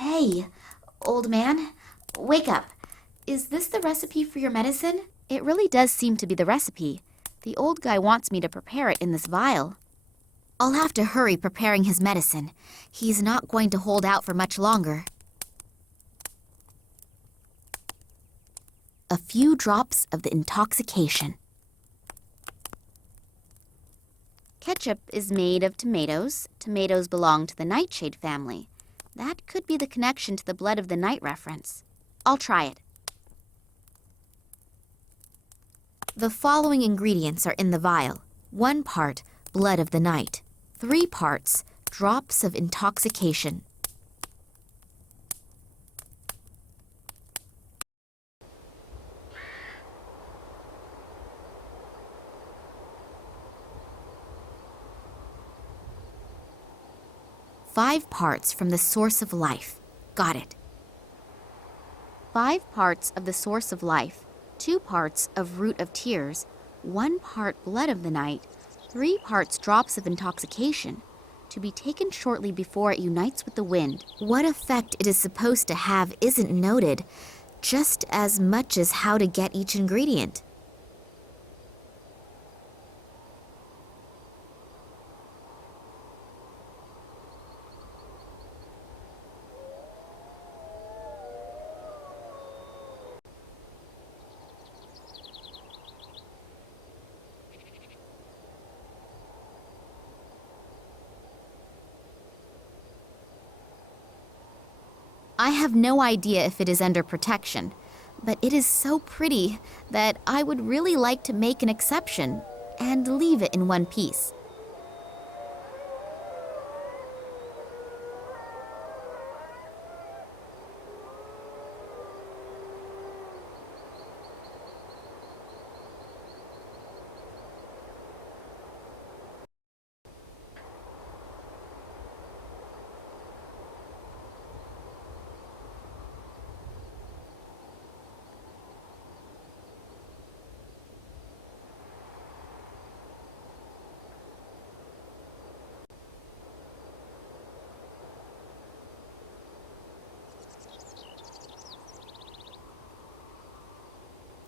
Hey, old man, wake up. Is this the recipe for your medicine? It really does seem to be the recipe. The old guy wants me to prepare it in this vial. I'll have to hurry preparing his medicine. He's not going to hold out for much longer. A few drops of the intoxication. Ketchup is made of tomatoes. Tomatoes belong to the nightshade family. That could be the connection to the blood of the night reference. I'll try it. The following ingredients are in the vial. 1 part, blood of the night. 3 parts, drops of intoxication. Five parts from the source of life. Got it. 5 parts of the source of life, 2 parts of root of tears, 1 part blood of the night, 3 parts drops of intoxication, to be taken shortly before it unites with the wind. What effect it is supposed to have isn't noted, just as much as how to get each ingredient. I have no idea if it is under protection, but it is so pretty that I would really like to make an exception and leave it in one piece.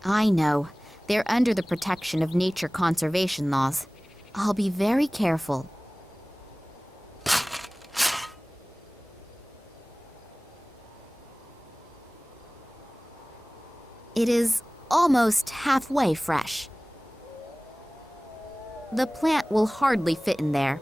I know. They're under the protection of nature conservation laws. I'll be very careful. It is almost halfway fresh. The plant will hardly fit in there.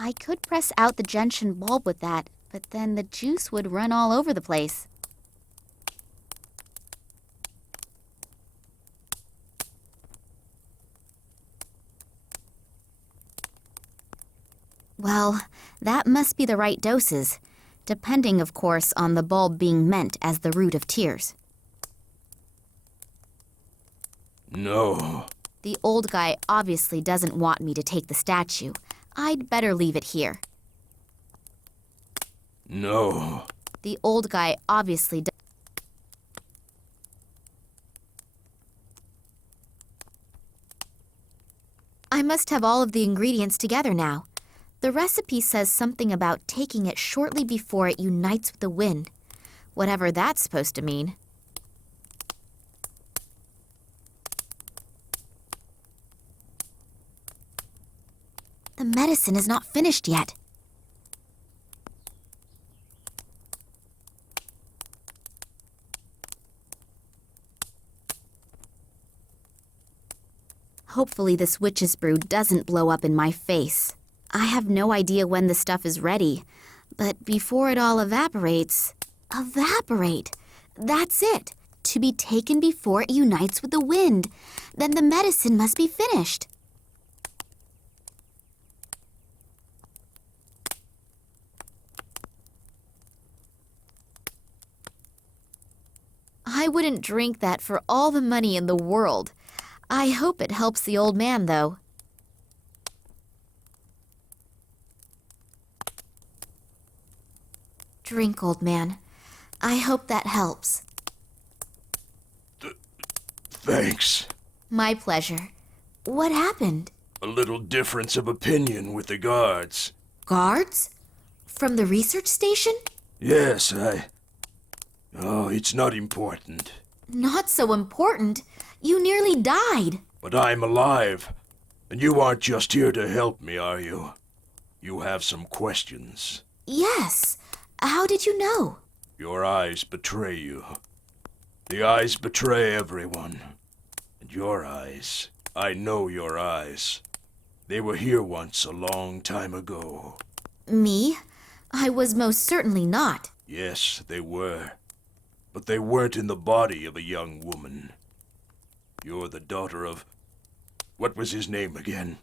I could press out the gentian bulb with that, but then the juice would run all over the place. Well, that must be the right doses, depending, of course, on the bulb being meant as the root of tears. No. The old guy obviously doesn't want me to take the statue. I'd better leave it here. No. The old guy obviously does. I must have all of the ingredients together now. The recipe says something about taking it shortly before it unites with the wind. Whatever that's supposed to mean. The medicine is not finished yet. Hopefully this witch's brew doesn't blow up in my face. I have no idea when the stuff is ready, but before it all evaporates... Evaporate! That's it! To be taken before it unites with the wind. Then the medicine must be finished. I wouldn't drink that for all the money in the world. I hope it helps the old man, though. Drink, old man. I hope that helps. Thanks. My pleasure. What happened? A little difference of opinion with the guards. Guards? From the research station? Yes, Oh, it's not important. Not so important. You nearly died. But I'm alive. And you aren't just here to help me, are you? You have some questions. Yes. How did you know? Your eyes betray you. The eyes betray everyone. And your eyes, I know your eyes. They were here once a long time ago. Me? I was most certainly not. Yes, they were. But they weren't in the body of a young woman. You're the daughter of... What was his name again?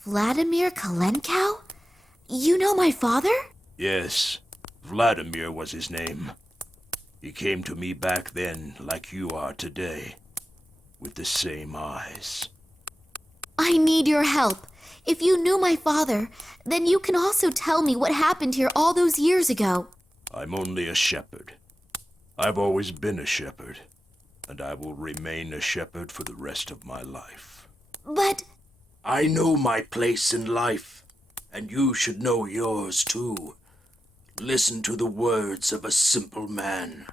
Vladimir Kalenkow? You know my father? Yes, Vladimir was his name. He came to me back then like you are today, with the same eyes. I need your help. If you knew my father, then you can also tell me what happened here all those years ago. I'm only a shepherd. I've always been a shepherd, and I will remain a shepherd for the rest of my life. But... I know my place in life, and you should know yours too. Listen to the words of a simple man.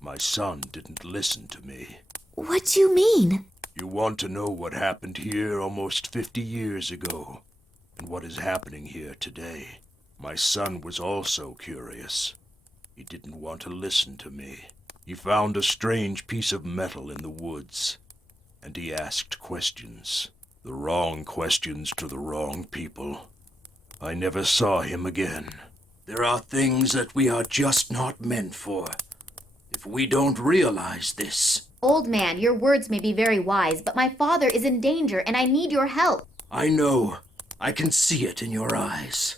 My son didn't listen to me. What do you mean? You want to know what happened here almost 50 years ago, and what is happening here today. My son was also curious. He didn't want to listen to me. He found a strange piece of metal in the woods, and he asked questions. The wrong questions to the wrong people. I never saw him again. There are things that we are just not meant for. If we don't realize this... Old man, your words may be very wise, but my father is in danger and I need your help. I know. I can see it in your eyes.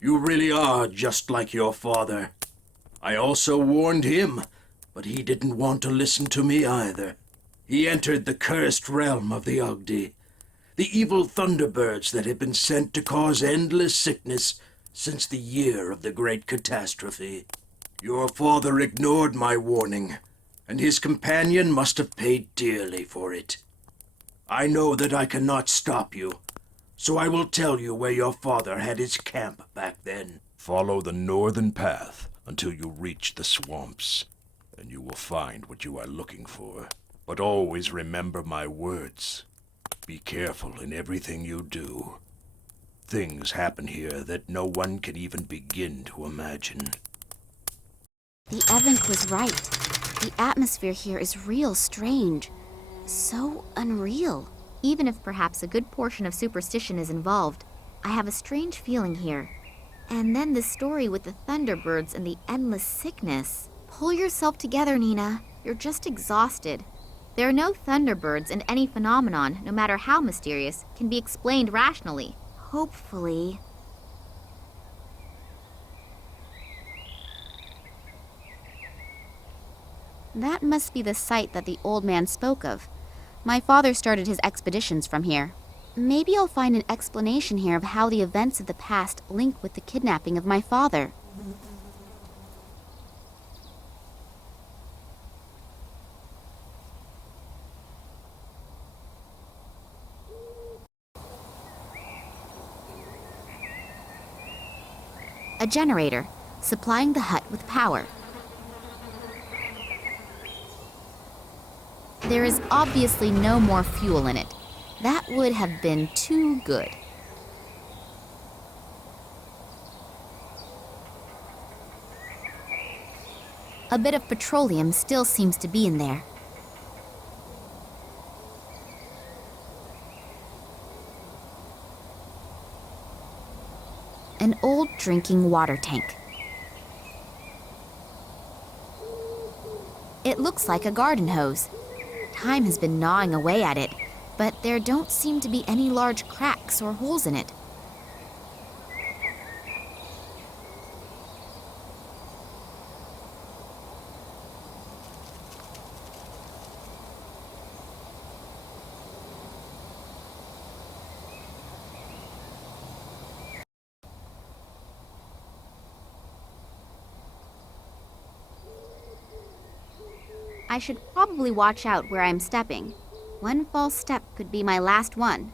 You really are just like your father. I also warned him, but he didn't want to listen to me either. He entered the cursed realm of the Ugdi, the evil thunderbirds that have been sent to cause endless sickness since the year of the great catastrophe. Your father ignored my warning, and his companion must have paid dearly for it. I know that I cannot stop you, so I will tell you where your father had his camp back then. Follow the northern path until you reach the swamps, and you will find what you are looking for. But always remember my words. Be careful in everything you do. Things happen here that no one can even begin to imagine. The Evank was right. The atmosphere here is real strange. So unreal. Even if perhaps a good portion of superstition is involved, I have a strange feeling here. And then the story with the thunderbirds and the endless sickness. Pull yourself together, Nina. You're just exhausted. There are no thunderbirds, and any phenomenon, no matter how mysterious, can be explained rationally. Hopefully. That must be the site that the old man spoke of. My father started his expeditions from here. Maybe I'll find an explanation here of how the events of the past link with the kidnapping of my father. A generator, supplying the hut with power. There is obviously no more fuel in it. That would have been too good. A bit of petroleum still seems to be in there. An old drinking water tank. It looks like a garden hose. Time has been gnawing away at it, but there don't seem to be any large cracks or holes in it. I should probably watch out where I'm stepping. One false step could be my last one.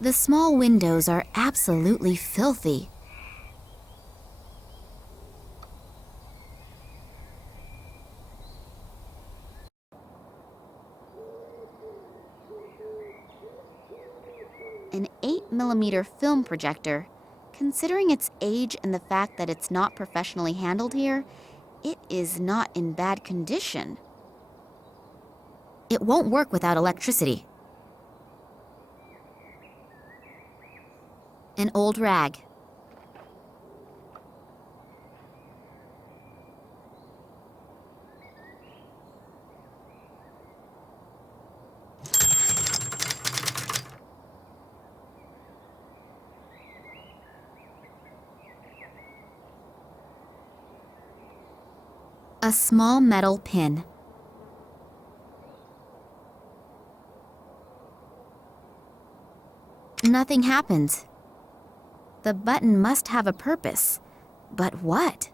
The small windows are absolutely filthy. An 8mm film projector. Considering its age and the fact that it's not professionally handled here, it is not in bad condition. It won't work without electricity. An old rag. A small metal pin. Nothing happens. The button must have a purpose. But what?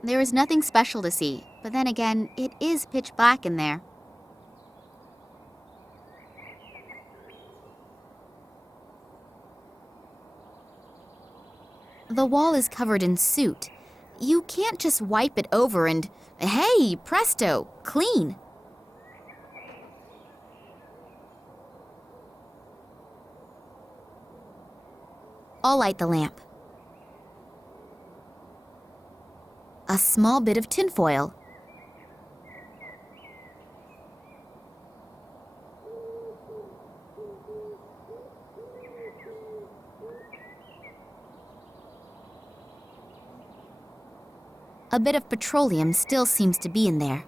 There is nothing special to see, but then again, it is pitch black in there. The wall is covered in soot. You can't just wipe it over and, hey, presto, clean. I'll light the lamp. A small bit of tinfoil. A bit of petroleum still seems to be in there.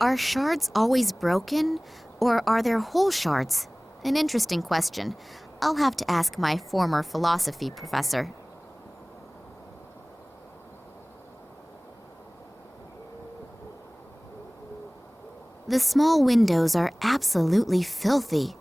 Are shards always broken, or are there whole shards? An interesting question. I'll have to ask my former philosophy professor. The small windows are absolutely filthy.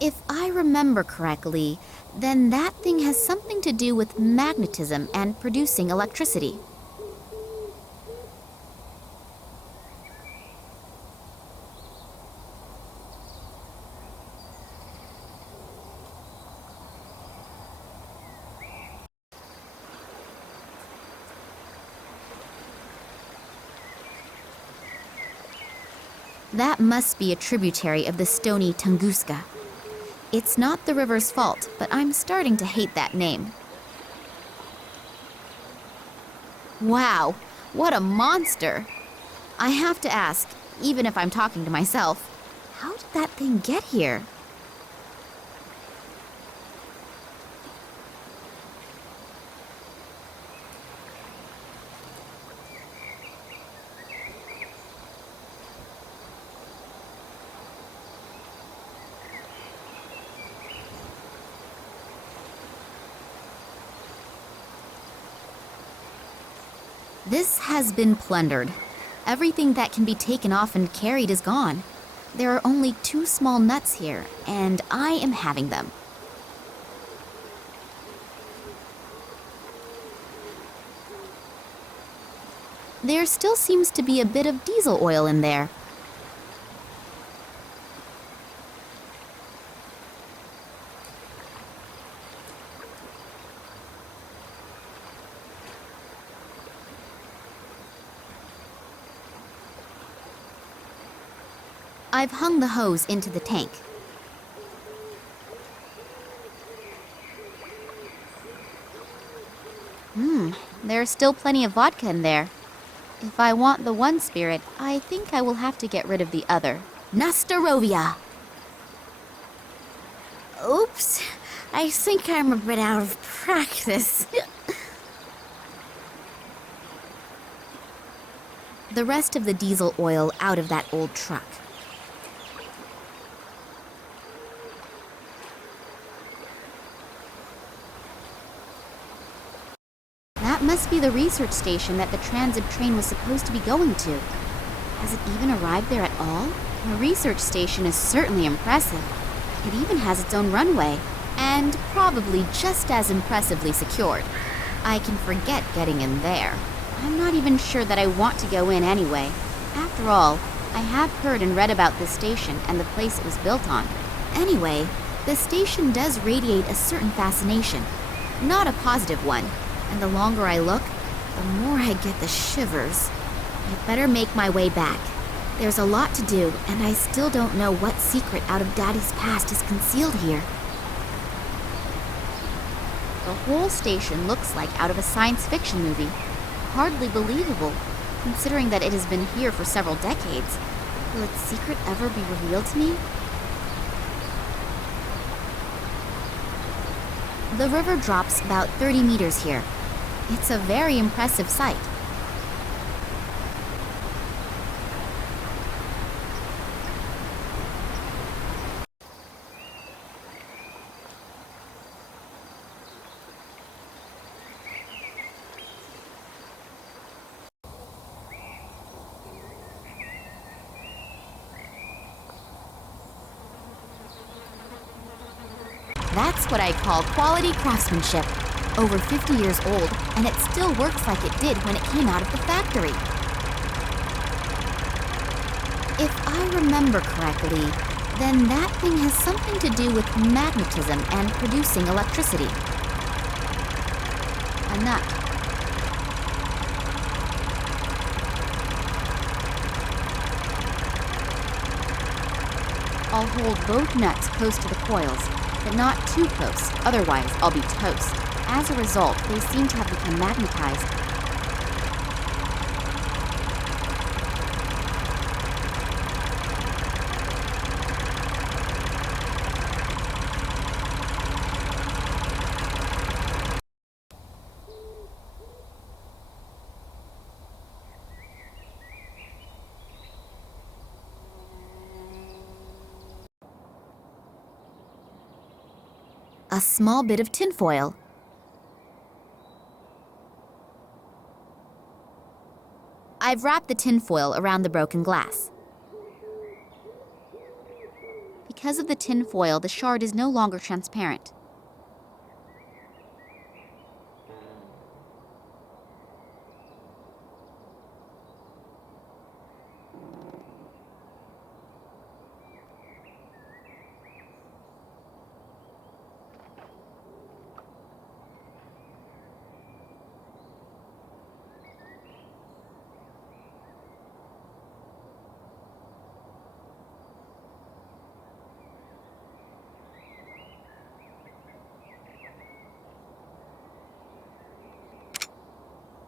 If I remember correctly, then that thing has something to do with magnetism and producing electricity. That must be a tributary of the stony Tunguska. It's not the river's fault, but I'm starting to hate that name. Wow, what a monster! I have to ask, even if I'm talking to myself, how did that thing get here? This has been plundered. Everything that can be taken off and carried is gone. There are only 2 small nuts here, and I am having them. There still seems to be a bit of diesel oil in there. I've hung the hose into the tank. There's still plenty of vodka in there. If I want the one spirit, I think I will have to get rid of the other. Nastarovia! Oops, I think I'm a bit out of practice. The rest of the diesel oil out of that old truck. That must be the research station that the transit train was supposed to be going to. Has it even arrived there at all? The research station is certainly impressive. It even has its own runway, and probably just as impressively secured. I can forget getting in there. I'm not even sure that I want to go in anyway. After all, I have heard and read about this station and the place it was built on. Anyway, the station does radiate a certain fascination. Not a positive one. And the longer I look, the more I get the shivers. I'd better make my way back. There's a lot to do, and I still don't know what secret out of Daddy's past is concealed here. The whole station looks like out of a science fiction movie. Hardly believable, considering that it has been here for several decades. Will its secret ever be revealed to me? The river drops about 30 meters here. It's a very impressive sight. That's what I call quality craftsmanship. Over 50 years old, and it still works like it did when it came out of the factory. If I remember correctly, then that thing has something to do with magnetism and producing electricity. A nut. I'll hold both nuts close to the coils, but not too close, otherwise I'll be toast. As a result, they seem to have become magnetized. A small bit of tinfoil. I've wrapped the tinfoil around the broken glass. Because of the tinfoil, the shard is no longer transparent.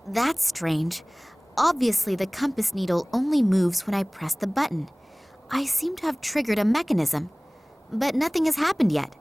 That's strange. Obviously, the compass needle only moves when I press the button. I seem to have triggered a mechanism, but nothing has happened yet.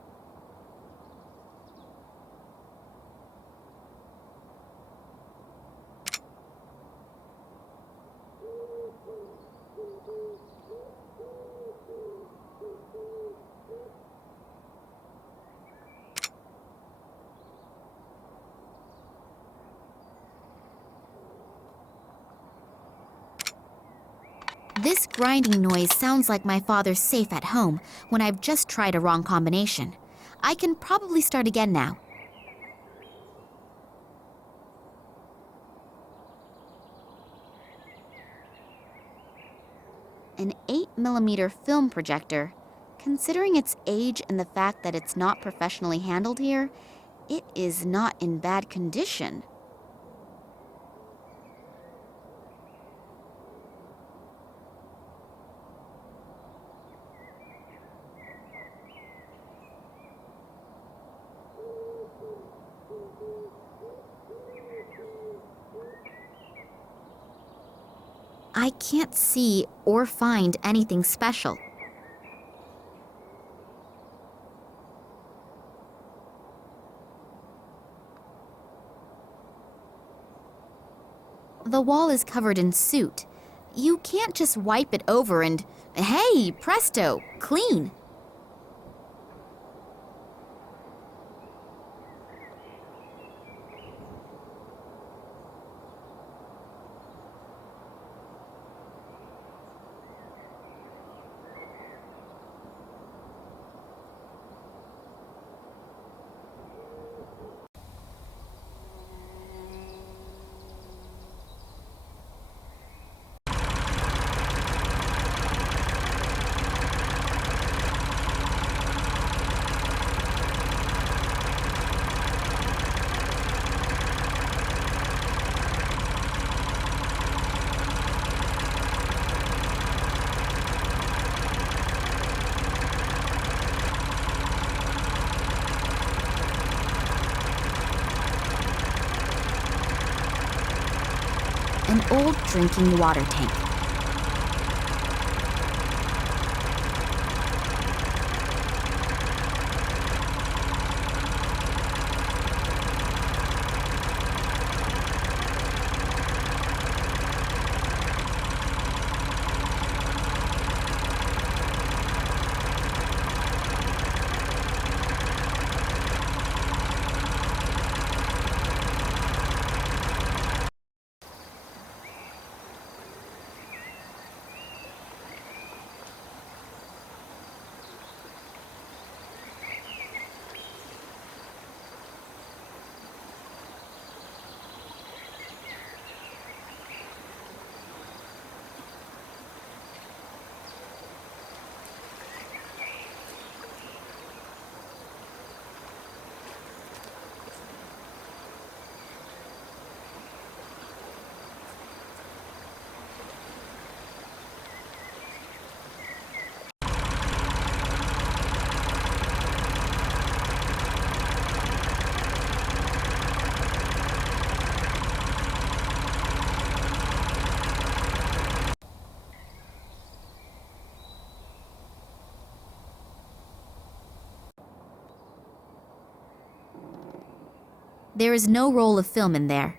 This grinding noise sounds like my father's safe at home when I've just tried a wrong combination. I can probably start again now. An 8mm film projector. Considering its age and the fact that it's not professionally handled here, it is not in bad condition. I can't see or find anything special. The wall is covered in soot. You can't just wipe it over and, hey, presto, clean. An old drinking water tank. There is no roll of film in there.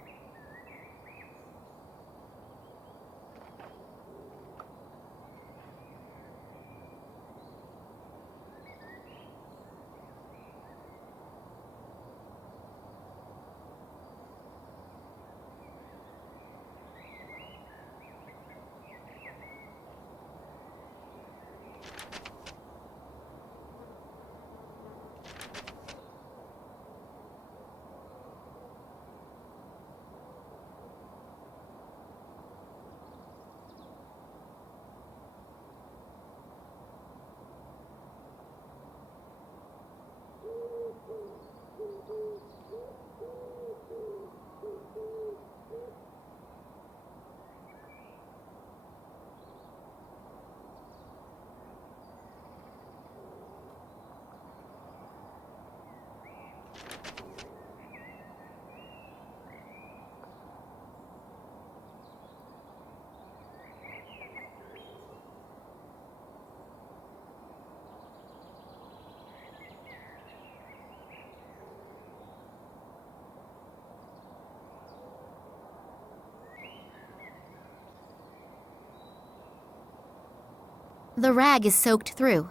The rag is soaked through.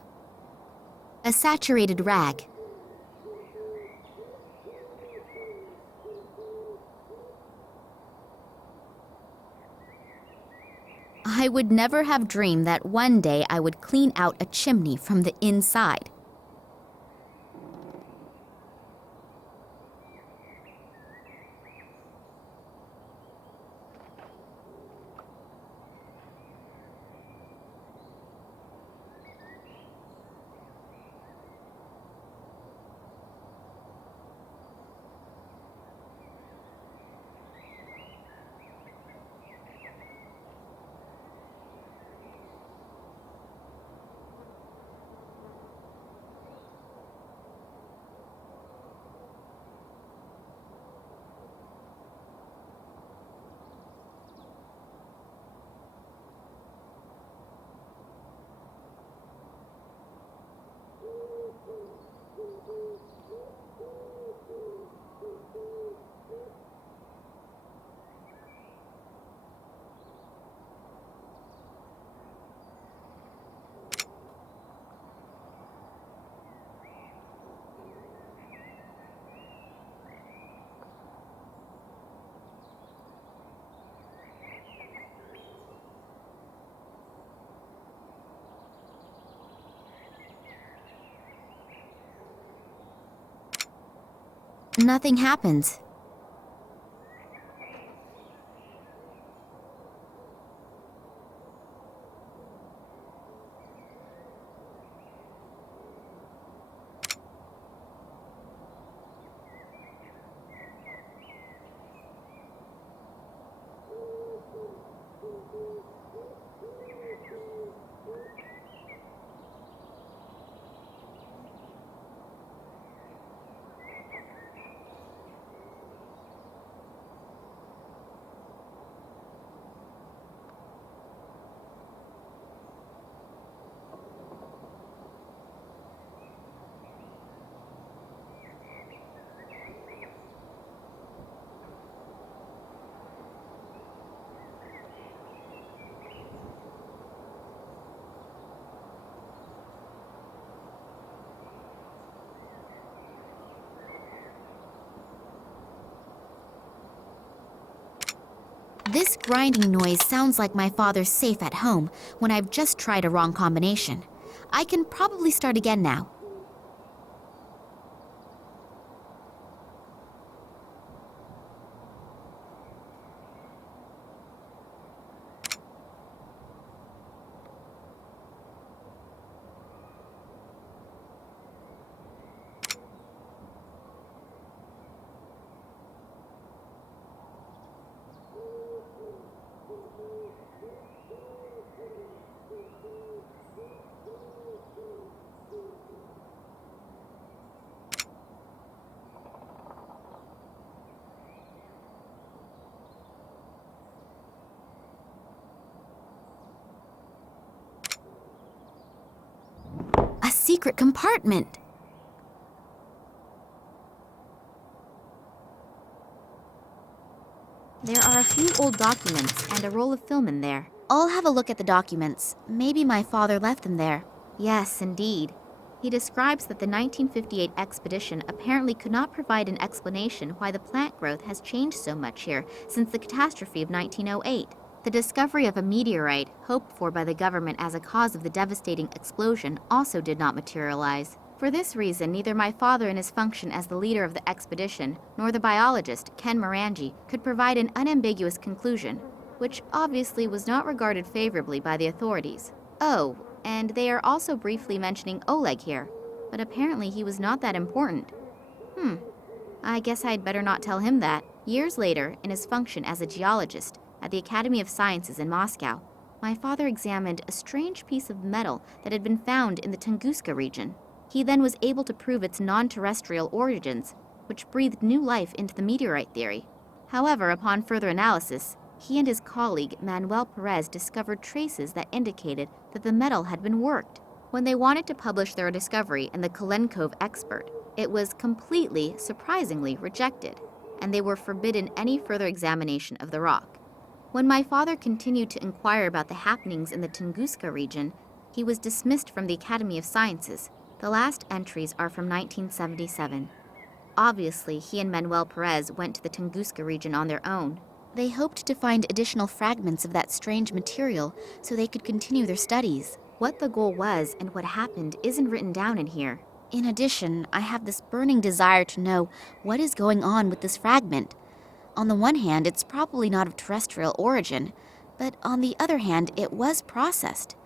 A saturated rag. I would never have dreamed that one day I would clean out a chimney from the inside. nothing happens. This grinding noise sounds like my father's safe at home when I've just tried a wrong combination. I can probably start again now. A secret compartment! There are a few old documents and a roll of film in there. I'll have a look at the documents. Maybe my father left them there. Yes, indeed. He describes that the 1958 expedition apparently could not provide an explanation why the plant growth has changed so much here since the catastrophe of 1908. The discovery of a meteorite, hoped for by the government as a cause of the devastating explosion, also did not materialize. For this reason, neither my father in his function as the leader of the expedition, nor the biologist, Ken Morangi, could provide an unambiguous conclusion, which obviously was not regarded favorably by the authorities. Oh, and they are also briefly mentioning Oleg here, but apparently he was not that important. I guess I'd better not tell him that. Years later, in his function as a geologist at the Academy of Sciences in Moscow, my father examined a strange piece of metal that had been found in the Tunguska region. He then was able to prove its non-terrestrial origins, which breathed new life into the meteorite theory. However, upon further analysis, he and his colleague Manuel Perez discovered traces that indicated that the metal had been worked. When they wanted to publish their discovery in the Kalenkov Expert, it was completely, surprisingly, rejected, and they were forbidden any further examination of the rock. When my father continued to inquire about the happenings in the Tunguska region, he was dismissed from the Academy of Sciences. The last entries are from 1977. Obviously, he and Manuel Perez went to the Tunguska region on their own. They hoped to find additional fragments of that strange material so they could continue their studies. What the goal was and what happened isn't written down in here. In addition, I have this burning desire to know what is going on with this fragment. On the one hand, it's probably not of terrestrial origin, but on the other hand, it was processed.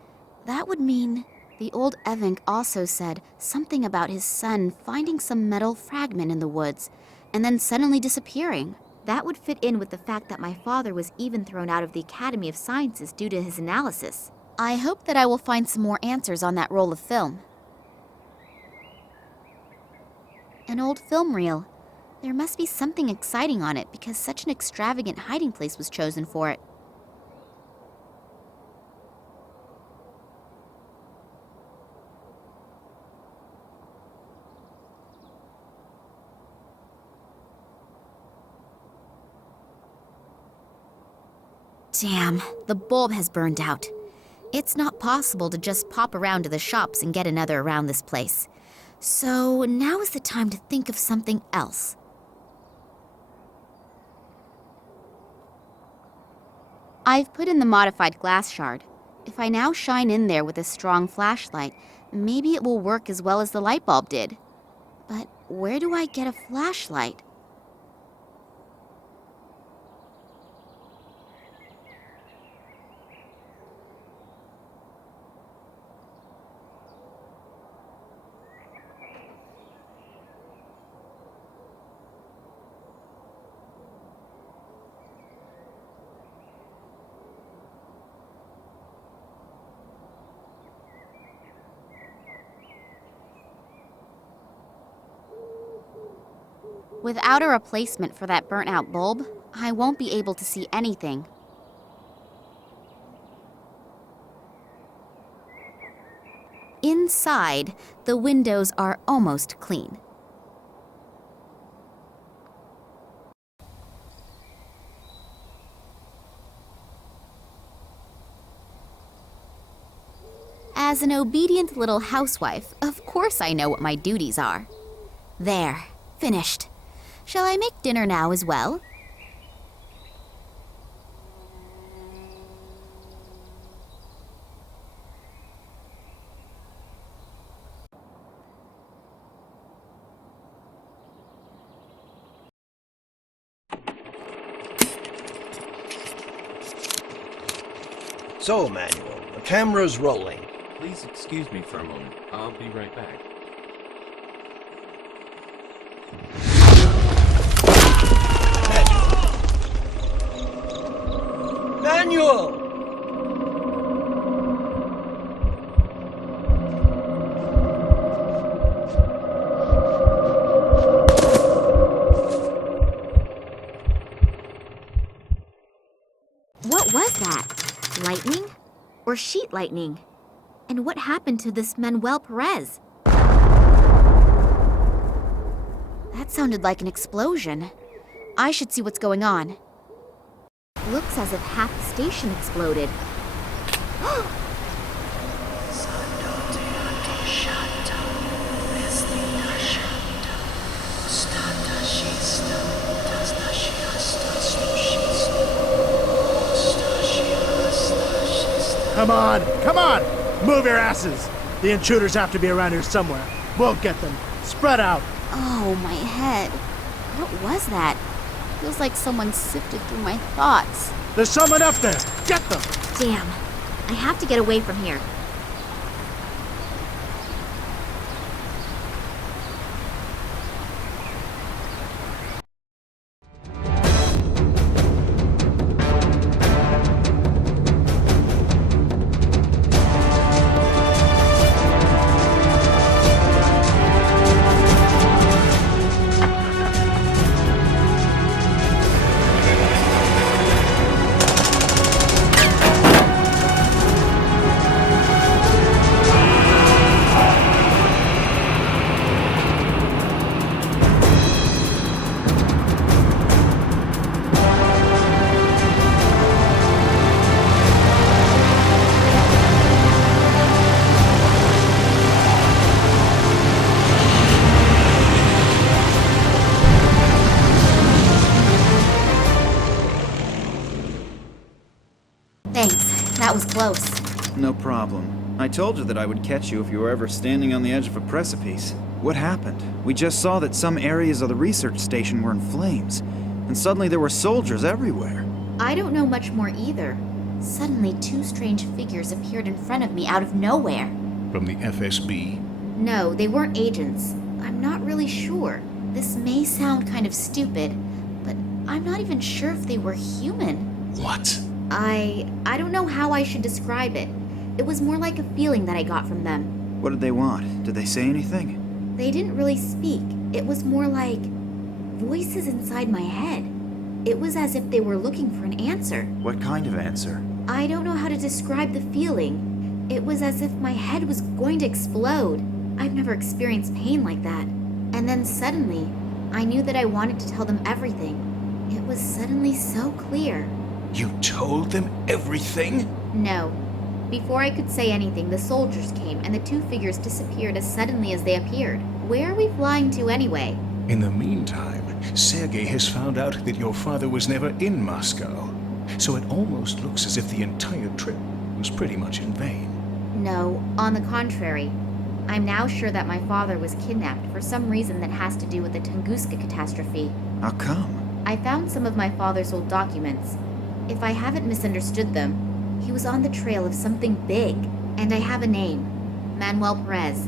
That would mean... The old Evank also said something about his son finding some metal fragment in the woods, and then suddenly disappearing. That would fit in with the fact that my father was even thrown out of the Academy of Sciences due to his analysis. I hope that I will find some more answers on that roll of film. An old film reel. There must be something exciting on it because such an extravagant hiding place was chosen for it. Damn, the bulb has burned out. It's not possible to just pop around to the shops and get another around this place. So now is the time to think of something else. I've put in the modified glass shard. If I now shine in there with a strong flashlight, maybe it will work as well as the light bulb did. But where do I get a flashlight? Without a replacement for that burnt-out bulb, I won't be able to see anything. Inside, the windows are almost clean. As an obedient little housewife, of course I know what my duties are. There, finished. Shall I make dinner now as well? So, Manuel, the camera's rolling. Please excuse me for a moment. I'll be right back. Manuel! What was that? Lightning? Or sheet lightning? And what happened to this Manuel Perez? That sounded like an explosion. I should see what's going on. Looks as if half the station exploded. Come on, come on! Move your asses! The intruders have to be around here somewhere. We'll get them. Spread out. Oh, my head. What was that? Feels like someone sifted through my thoughts. There's someone up there! Get them! Damn. I have to get away from here. Thanks. That was close. No problem. I told you that I would catch you if you were ever standing on the edge of a precipice. What happened? We just saw that some areas of the research station were in flames, and suddenly there were soldiers everywhere. I don't know much more either. Suddenly, two strange figures appeared in front of me out of nowhere. From the FSB? No, they weren't agents. I'm not really sure. This may sound kind of stupid, but I'm not even sure if they were human. What? I don't know how I should describe it. It was more like a feeling that I got from them. What did they want? Did they say anything? They didn't really speak. It was more like voices inside my head. It was as if they were looking for an answer. What kind of answer? I don't know how to describe the feeling. It was as if my head was going to explode. I've never experienced pain like that. And then suddenly, I knew that I wanted to tell them everything. It was suddenly so clear. You told them everything? No. Before I could say anything, the soldiers came and the two figures disappeared as suddenly as they appeared. Where are we flying to anyway? In the meantime, Sergei has found out that your father was never in Moscow. So it almost looks as if the entire trip was pretty much in vain. No, on the contrary. I'm now sure that my father was kidnapped for some reason that has to do with the Tunguska catastrophe. How come? I found some of my father's old documents. If I haven't misunderstood them, he was on the trail of something big, and I have a name, Manuel Perez.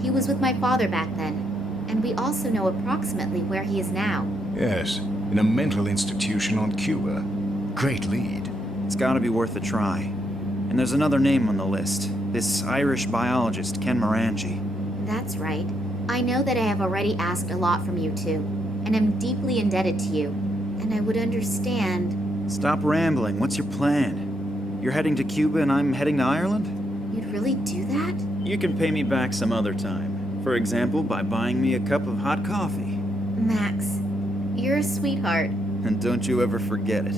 He was with my father back then, and we also know approximately where he is now. Yes, in a mental institution on Cuba. Great lead. It's gotta be worth a try. And there's another name on the list. This Irish biologist, Ken Morangi. That's right. I know that I have already asked a lot from you two, and am deeply indebted to you. And I would understand... Stop rambling. What's your plan? You're heading to Cuba and I'm heading to Ireland? You'd really do that? You can pay me back some other time. For example, by buying me a cup of hot coffee. Max, you're a sweetheart. And don't you ever forget it.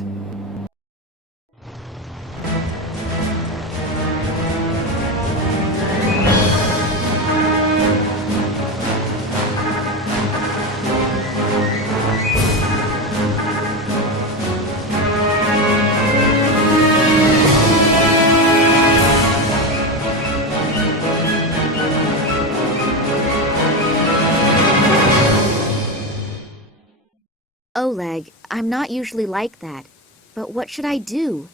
Oleg, I'm not usually like that. But what should I do?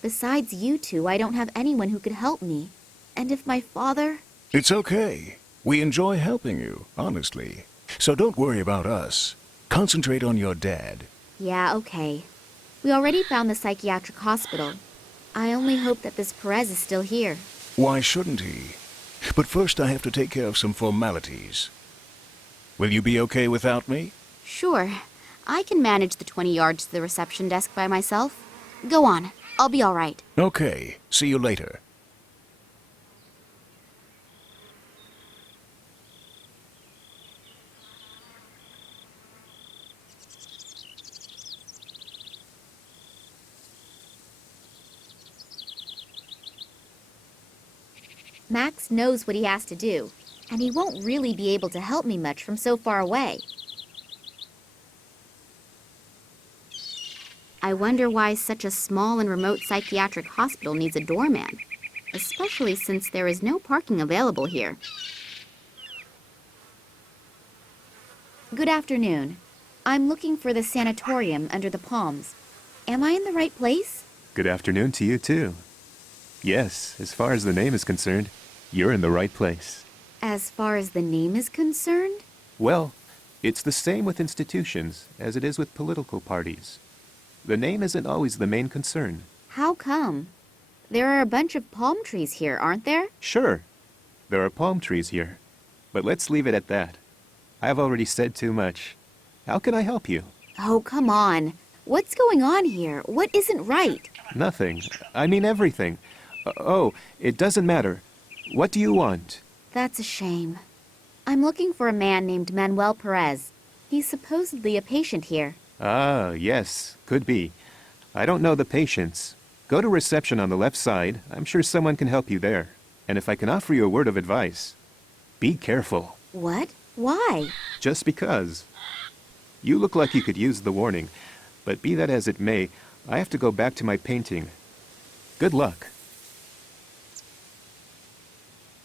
Besides you two, I don't have anyone who could help me. And if my father... It's okay. We enjoy helping you, honestly. So don't worry about us. Concentrate on your dad. Yeah, okay. We already found the psychiatric hospital. I only hope that this Perez is still here. Why shouldn't he? But first I have to take care of some formalities. Will you be okay without me? Sure. I can manage the 20 yards to the reception desk by myself. Go on. I'll be all right. Okay. See you later. Max knows what he has to do, and he won't really be able to help me much from so far away. I wonder why such a small and remote psychiatric hospital needs a doorman, especially since there is no parking available here. Good afternoon. I'm looking for the sanatorium under the palms. Am I in the right place? Good afternoon to you, too. Yes, as far as the name is concerned, you're in the right place. As far as the name is concerned? Well, it's the same with institutions as it is with political parties. The name isn't always the main concern. How come? There are a bunch of palm trees here, aren't there? Sure, there are palm trees here. But let's leave it at that. I've already said too much. How can I help you? Oh, come on. What's going on here? What isn't right? Nothing. I mean everything. Oh, it doesn't matter. What do you want? That's a shame. I'm looking for a man named Manuel Perez. He's supposedly a patient here. Ah, yes, could be. I don't know the patients. Go to reception on the left side. I'm sure someone can help you there. And if I can offer you a word of advice, be careful. What? Why? Just because. You look like you could use the warning, but be that as it may, I have to go back to my painting. Good luck.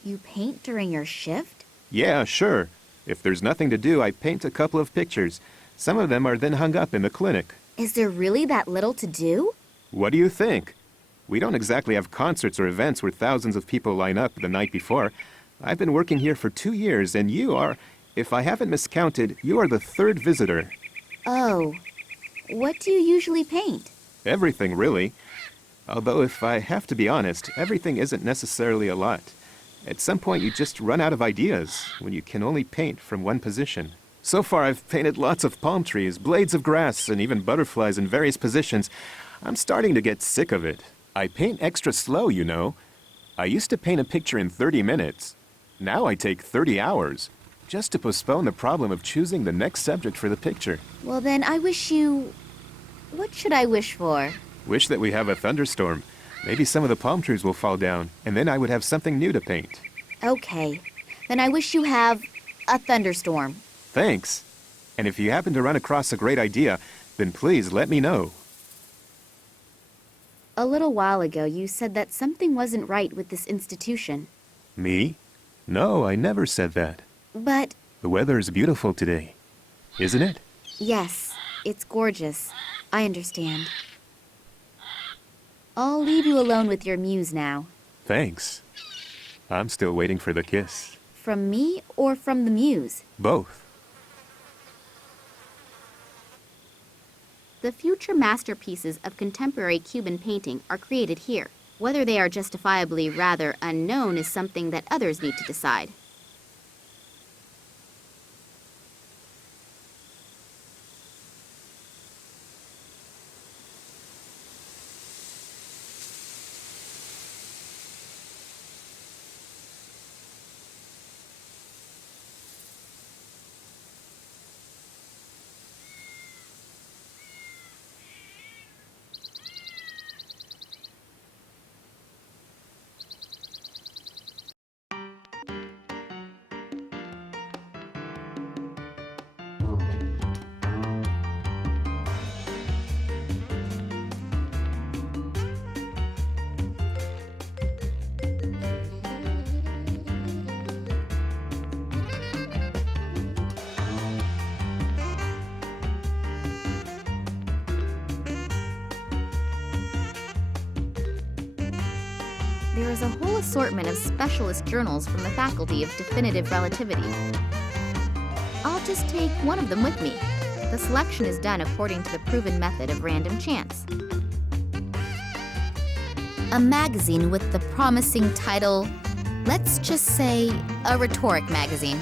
You paint during your shift? Yeah, sure. If there's nothing to do, I paint a couple of pictures. Some of them are then hung up in the clinic. Is there really that little to do? What do you think? We don't exactly have concerts or events where thousands of people line up the night before. I've been working here for 2 years, and you are, if I haven't miscounted, you are the third visitor. Oh. What do you usually paint? Everything, really. Although, if I have to be honest, everything isn't necessarily a lot. At some point, you just run out of ideas when you can only paint from one position. So far, I've painted lots of palm trees, blades of grass, and even butterflies in various positions. I'm starting to get sick of it. I paint extra slow, you know. I used to paint a picture in 30 minutes. Now I take 30 hours, just to postpone the problem of choosing the next subject for the picture. Well, then I wish you... What should I wish for? Wish that we have a thunderstorm. Maybe some of the palm trees will fall down, and then I would have something new to paint. Okay. Then I wish you have a thunderstorm. Thanks. And if you happen to run across a great idea, then please let me know. A little while ago, you said that something wasn't right with this institution. Me? No, I never said that. But The weather is beautiful today, isn't it? yes, it's gorgeous. I understand. I'll leave you alone with your muse now. Thanks. I'm still waiting for the kiss. From me or from the muse? Both. The future masterpieces of contemporary Cuban painting are created here. Whether they are justifiably rather unknown is something that others need to decide. There is a whole assortment of specialist journals from the Faculty of Definitive Relativity. I'll just take one of them with me. The selection is done according to the proven method of random chance. A magazine with the promising title, let's just say, a rhetoric magazine.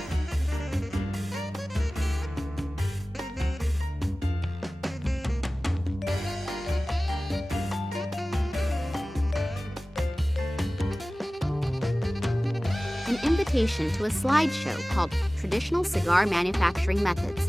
An invitation to a slideshow called Traditional Cigar Manufacturing Methods.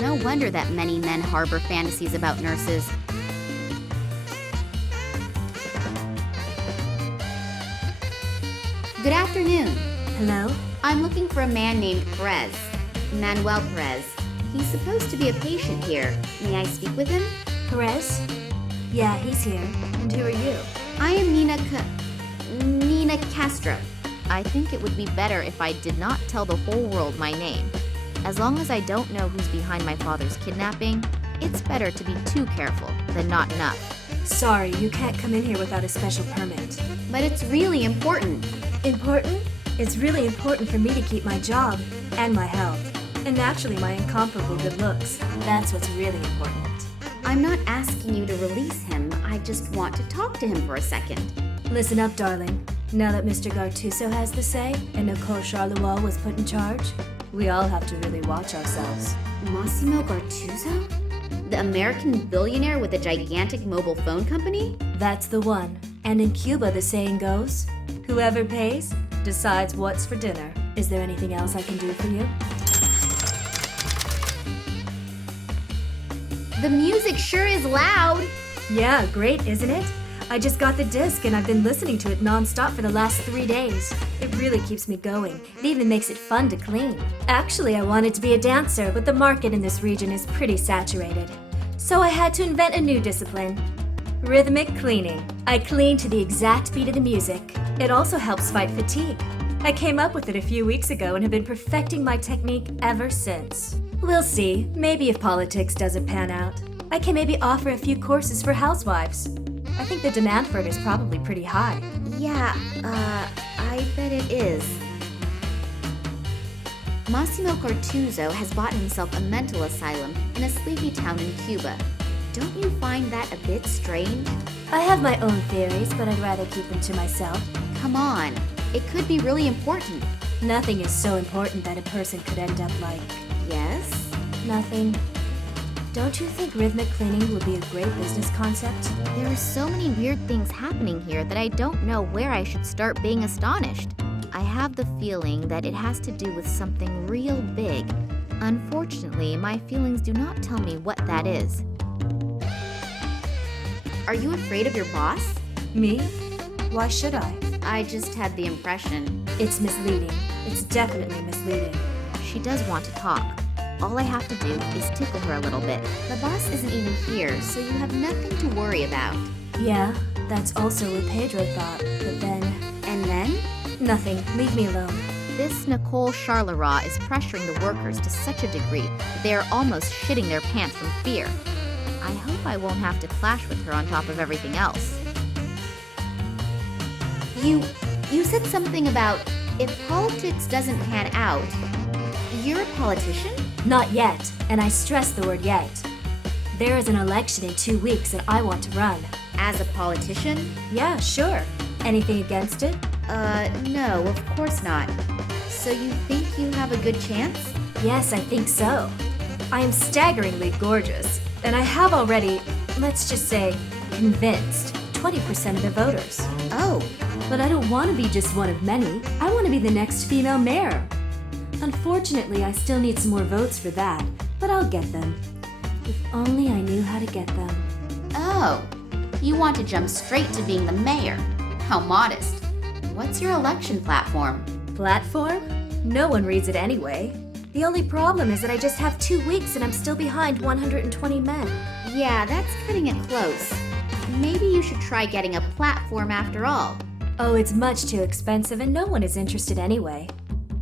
No wonder that many men harbor fantasies about nurses. Good afternoon. Hello? I'm looking for a man named Perez. Manuel Perez. He's supposed to be a patient here. May I speak with him? Perez? Yeah, he's here. And who are you? I am Nina Castro. I think it would be better if I did not tell the whole world my name. As long as I don't know who's behind my father's kidnapping, it's better to be too careful than not enough. Sorry, you can't come in here without a special permit. But it's really important. Important? It's really important for me to keep my job and my health. And naturally, my incomparable good looks. That's what's really important. I'm not asking you to release him. I just want to talk to him for a second. Listen up, darling. Now that Mr. Gartuso has the say and Nicole Charleroi was put in charge, we all have to really watch ourselves. Massimo Gartuso? The American billionaire with a gigantic mobile phone company? That's the one. And in Cuba, the saying goes, whoever pays decides what's for dinner. Is there anything else I can do for you? The music sure is loud. Yeah, great, isn't it? I just got the disc and I've been listening to it non-stop for the last 3 days. It really keeps me going. It even makes it fun to clean. Actually, I wanted to be a dancer, but the market in this region is pretty saturated. So I had to invent a new discipline. Rhythmic cleaning. I clean to the exact beat of the music. It also helps fight fatigue. I came up with it a few weeks ago and have been perfecting my technique ever since. We'll see. Maybe if politics doesn't pan out, I can maybe offer a few courses for housewives. I think the demand for it is probably pretty high. Yeah, I bet it is. Massimo Gartuso has bought himself a mental asylum in a sleepy town in Cuba. Don't you find that a bit strange? I have my own theories, but I'd rather keep them to myself. Come on, it could be really important. Nothing is so important that a person could end up like... Yes? Nothing. Don't you think rhythmic cleaning would be a great business concept? There are so many weird things happening here that I don't know where I should start being astonished. I have the feeling that it has to do with something real big. Unfortunately, my feelings do not tell me what that is. Are you afraid of your boss? Me? Why should I? I just had the impression. It's misleading. It's definitely misleading. She does want to talk. All I have to do is tickle her a little bit. The boss isn't even here, so you have nothing to worry about. Yeah, that's also what Pedro thought, but then... And then? Nothing. Leave me alone. This Nicole Charleroi is pressuring the workers to such a degree that they are almost shitting their pants from fear. I hope I won't have to clash with her on top of everything else. You said something about if politics doesn't pan out. You're a politician? Not yet, and I stress the word yet. There is an election in 2 weeks and I want to run. As a politician? Yeah, sure. Anything against it? No, of course not. So you think you have a good chance? Yes, I think so. I am staggeringly gorgeous, and I have already, let's just say, convinced 20% of the voters. Oh. But I don't want to be just one of many. I want to be the next female mayor. Unfortunately, I still need some more votes for that, but I'll get them. If only I knew how to get them. Oh, you want to jump straight to being the mayor. How modest. What's your election platform? Platform? No one reads it anyway. The only problem is that I just have 2 weeks and I'm still behind 120 men. Yeah, that's cutting it close. Maybe you should try getting a platform after all. Oh, it's much too expensive and no one is interested anyway.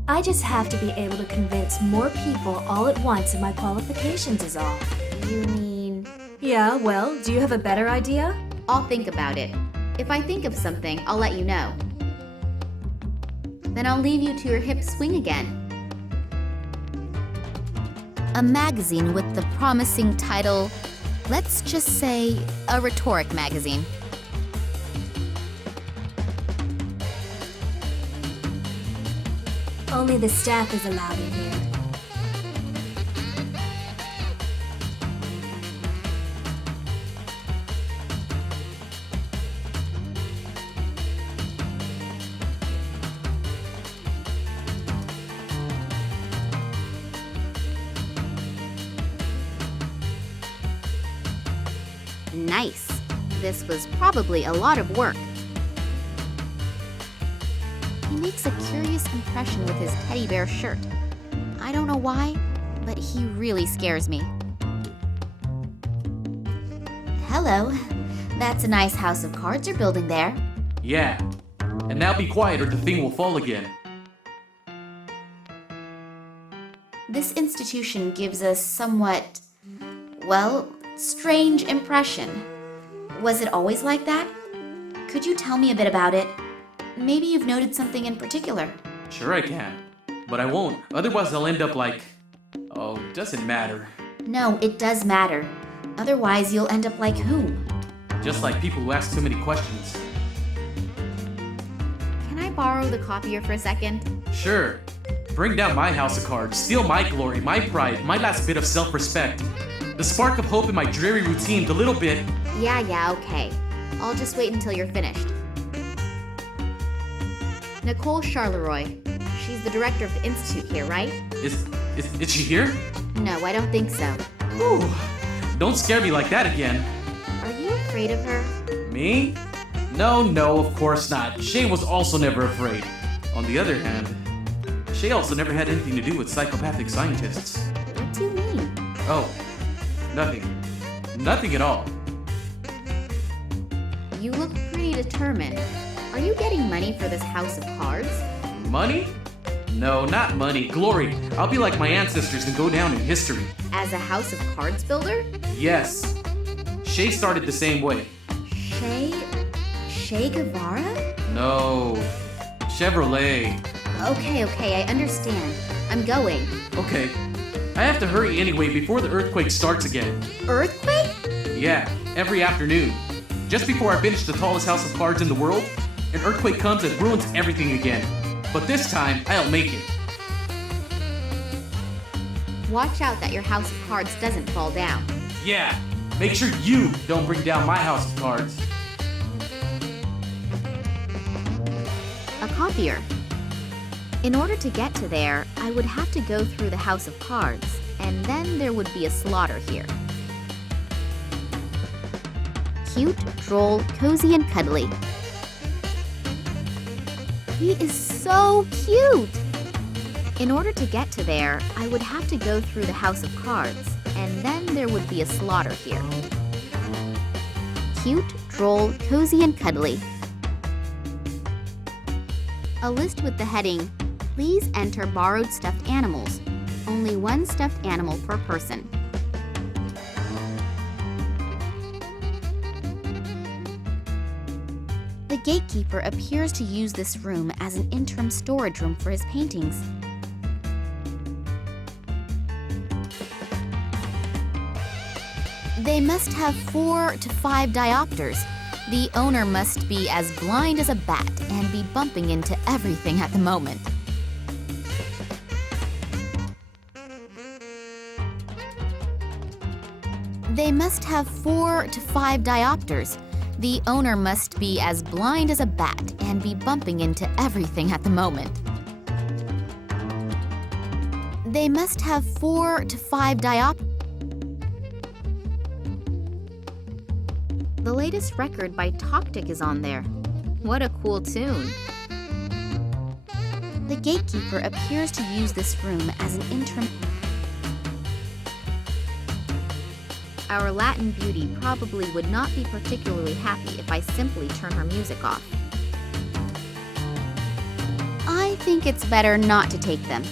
I just have to be able to convince more people all at once of my qualifications is all. You mean... Yeah, well, do you have a better idea? I'll think about it. If I think of something, I'll let you know. Then I'll leave you to your hip swing again. A magazine with the promising title, let's just say, a rhetoric magazine. Only the staff is allowed in here. Nice. This was probably a lot of work. He makes a curious impression with his teddy bear shirt. I don't know why, but he really scares me. Hello. That's a nice house of cards you're building there. Yeah. And now be quiet or the thing will fall again. This institution gives a somewhat, well, strange impression. Was it always like that? Could you tell me a bit about it? Maybe you've noted something in particular. Sure I can. But I won't. Otherwise I'll end up like... Oh, doesn't matter. No, it does matter. Otherwise you'll end up like whom? Just like people who ask too many questions. Can I borrow the copier for a second? Sure. Bring down my house of cards. Steal my glory, my pride, my last bit of self-respect. The spark of hope in my dreary routine, the little bit... Yeah, okay. I'll just wait until you're finished. Nicole Charleroi. She's the director of the institute here, right? Is she here? No, I don't think so. Ooh, don't scare me like that again. Are you afraid of her? Me? No, of course not. Shay was also never afraid. On the other hand, Shay also never had anything to do with psychopathic scientists. What do you mean? Oh, nothing. Nothing at all. You look pretty determined. Are you getting money for this house of cards? Money? No, not money. Glory. I'll be like my ancestors and go down in history. As a house of cards builder? Yes. Shay started the same way. Che Guevara? No. Chevrolet. Okay, I understand. I'm going. Okay. I have to hurry anyway before the earthquake starts again. Earthquake? Yeah, every afternoon. Just before I finish the tallest house of cards in the world, an earthquake comes and ruins everything again. But this time, I'll make it. Watch out that your house of cards doesn't fall down. Yeah, make sure you don't bring down my house of cards. A copier. In order to get to there, I would have to go through the house of cards, and then there would be a slaughter here. Cute, droll, cozy, and cuddly. He is so cute! In order to get to there, I would have to go through the House of Cards, and then there would be a slaughter here. Cute, droll, cozy, and cuddly. A list with the heading, "Please enter borrowed stuffed animals. Only one stuffed animal per person." The gatekeeper appears to use this room as an interim storage room for his paintings. They must have 4 to 5 diopters. The owner must be as blind as a bat and be bumping into everything at the moment. They must have 4 to 5 diopters. The owner must be as blind as a bat and be bumping into everything at the moment. They must have 4 to 5 diopters. The latest record by Toctic is on there. What a cool tune. The gatekeeper appears to use this room as an interim. Our Latin beauty probably would not be particularly happy if I simply turn her music off. I think it's better not to take them.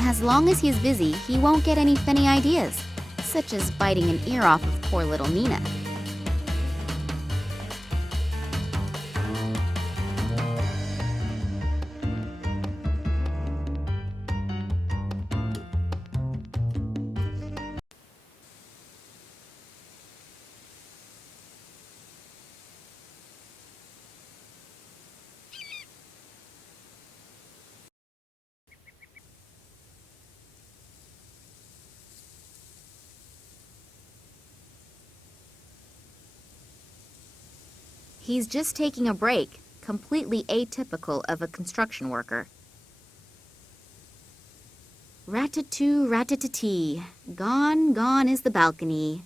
As long as he's busy, he won't get any funny ideas, such as biting an ear off of poor little Nina. He's just taking a break, completely atypical of a construction worker. Rat-a-too, rat-a-tee, gone, gone is the balcony.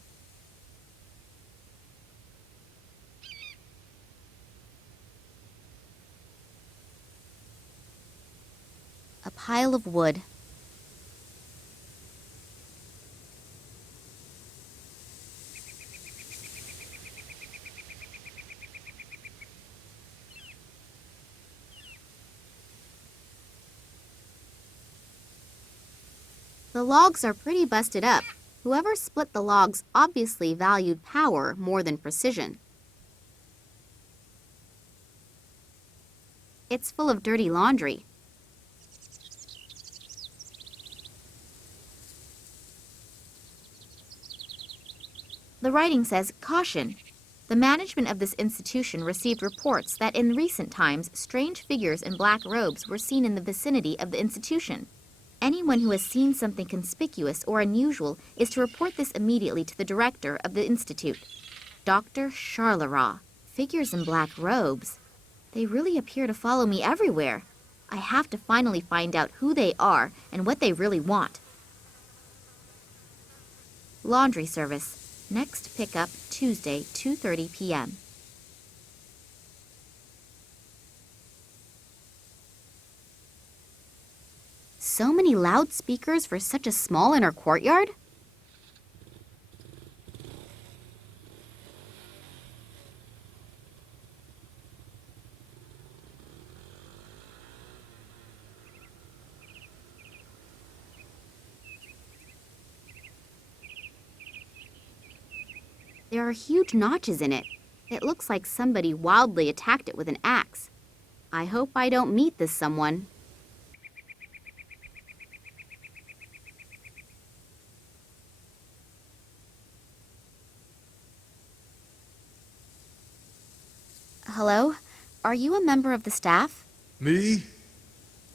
A pile of wood. The logs are pretty busted up. Whoever split the logs obviously valued power more than precision. It's full of dirty laundry. The writing says, "Caution. The management of this institution received reports that in recent times, strange figures in black robes were seen in the vicinity of the institution. Anyone who has seen something conspicuous or unusual is to report this immediately to the director of the institute, Dr. Charleroi." Figures in black robes. They really appear to follow me everywhere. I have to finally find out who they are and what they really want. Laundry service. Next pickup Tuesday, 2:30 p.m. So many loudspeakers for such a small inner courtyard? There are huge notches in it. It looks like somebody wildly attacked it with an axe. I hope I don't meet this someone. Hello? Are you a member of the staff? Me?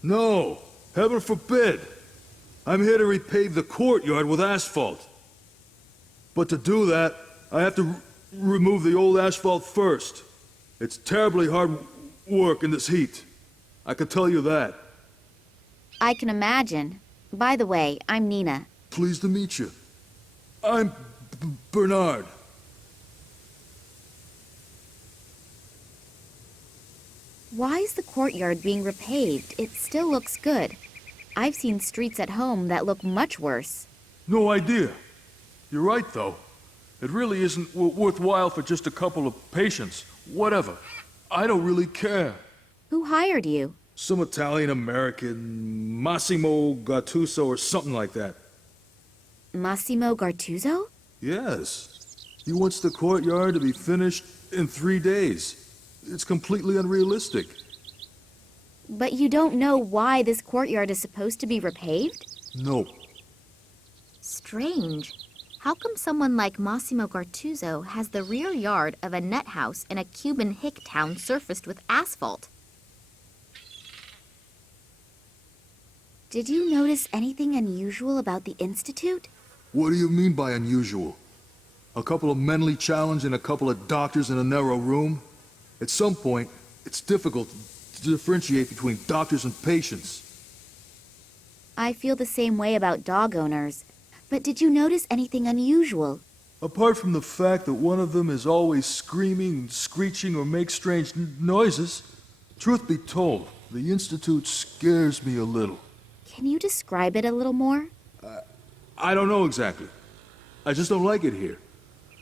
No, heaven forbid. I'm here to repave the courtyard with asphalt. But to do that, I have to remove the old asphalt first. It's terribly hard work in this heat. I can tell you that. I can imagine. By the way, I'm Nina. Pleased to meet you. I'm Bernard. Why is the courtyard being repaved? It still looks good. I've seen streets at home that look much worse. No idea. You're right, though. It really isn't worthwhile for just a couple of patients. Whatever. I don't really care. Who hired you? Some Italian-American, Massimo Gattuso or something like that. Massimo Gartuzzo? Yes. He wants the courtyard to be finished in 3 days. It's completely unrealistic. But you don't know why this courtyard is supposed to be repaved? No. Strange. How come someone like Massimo Gartuzzo has the rear yard of a net house in a Cuban hick town surfaced with asphalt? Did you notice anything unusual about the Institute? What do you mean by unusual? A couple of mentally challenged and a couple of doctors in a narrow room? At some point, it's difficult to differentiate between doctors and patients. I feel the same way about dog owners. But did you notice anything unusual? Apart from the fact that one of them is always screaming, screeching, or makes strange noises, truth be told, the Institute scares me a little. Can you describe it a little more? I don't know exactly. I just don't like it here.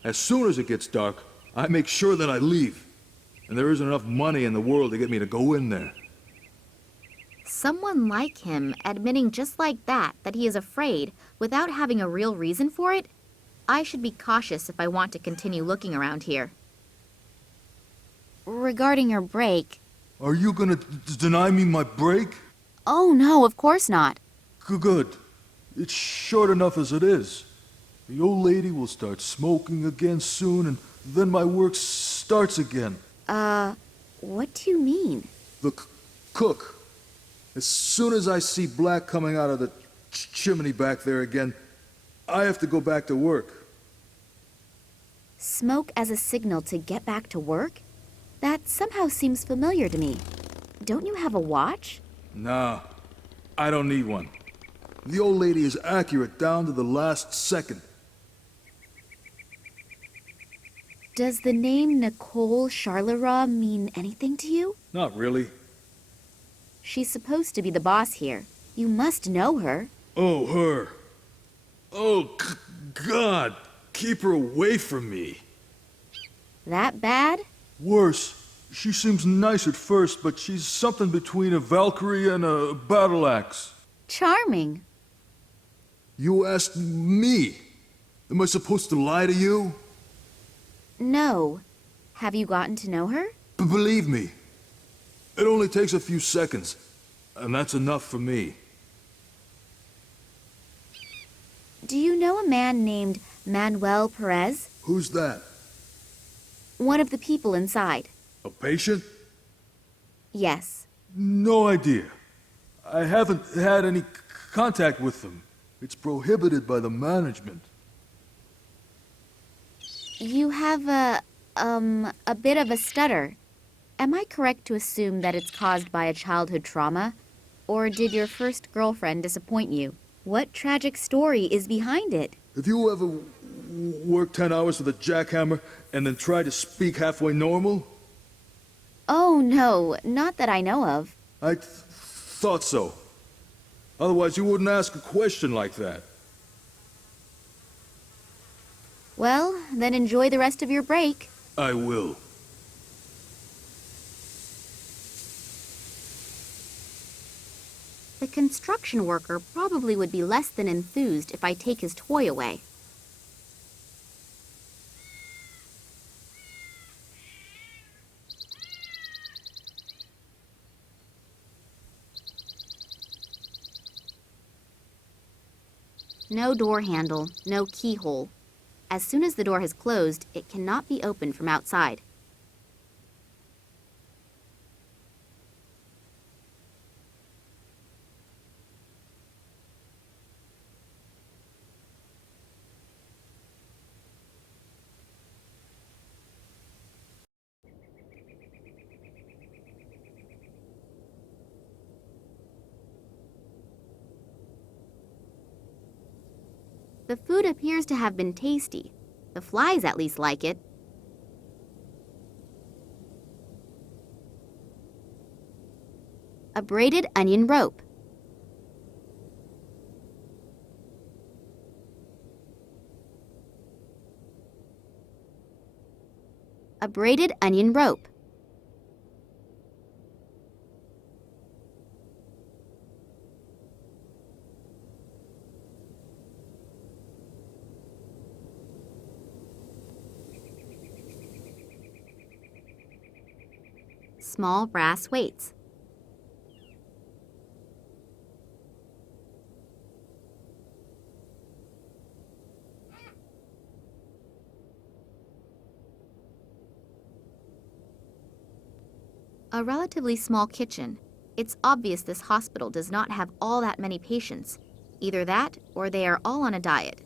As soon as it gets dark, I make sure that I leave. And there isn't enough money in the world to get me to go in there. Someone like him admitting just like that he is afraid without having a real reason for it? I should be cautious if I want to continue looking around here. Regarding your break... Are you gonna deny me my break? Oh no, of course not. Good. It's short enough as it is. The old lady will start smoking again soon, and then my work starts again. What do you mean? The cook. As soon as I see black coming out of the chimney back there again, I have to go back to work. Smoke as a signal to get back to work? That somehow seems familiar to me. Don't you have a watch? Nah, I don't need one. The old lady is accurate down to the last second. Does the name Nicole Charleroi mean anything to you? Not really. She's supposed to be the boss here. You must know her. Oh, her. Oh, God. Keep her away from me. That bad? Worse. She seems nice at first, but she's something between a Valkyrie and a battle axe. Charming. You asked me. Am I supposed to lie to you? No. Have you gotten to know her? Believe me. It only takes a few seconds, and that's enough for me. Do you know a man named Manuel Perez? Who's that? One of the people inside. A patient? Yes. No idea. I haven't had any contact with them. It's prohibited by the management. You have a bit of a stutter. Am I correct to assume that it's caused by a childhood trauma? Or did your first girlfriend disappoint you? What tragic story is behind it? Have you ever worked 10 hours with a jackhammer and then tried to speak halfway normal? Oh, no, not that I know of. I thought so. Otherwise, you wouldn't ask a question like that. Well, then enjoy the rest of your break. I will. The construction worker probably would be less than enthused if I take his toy away. No door handle, no keyhole. As soon as the door has closed, it cannot be opened from outside. The food appears to have been tasty. The flies at least like it. A braided onion rope. A braided onion rope. Small brass weights. A relatively small kitchen. It's obvious this hospital does not have all that many patients. Either that, or they are all on a diet.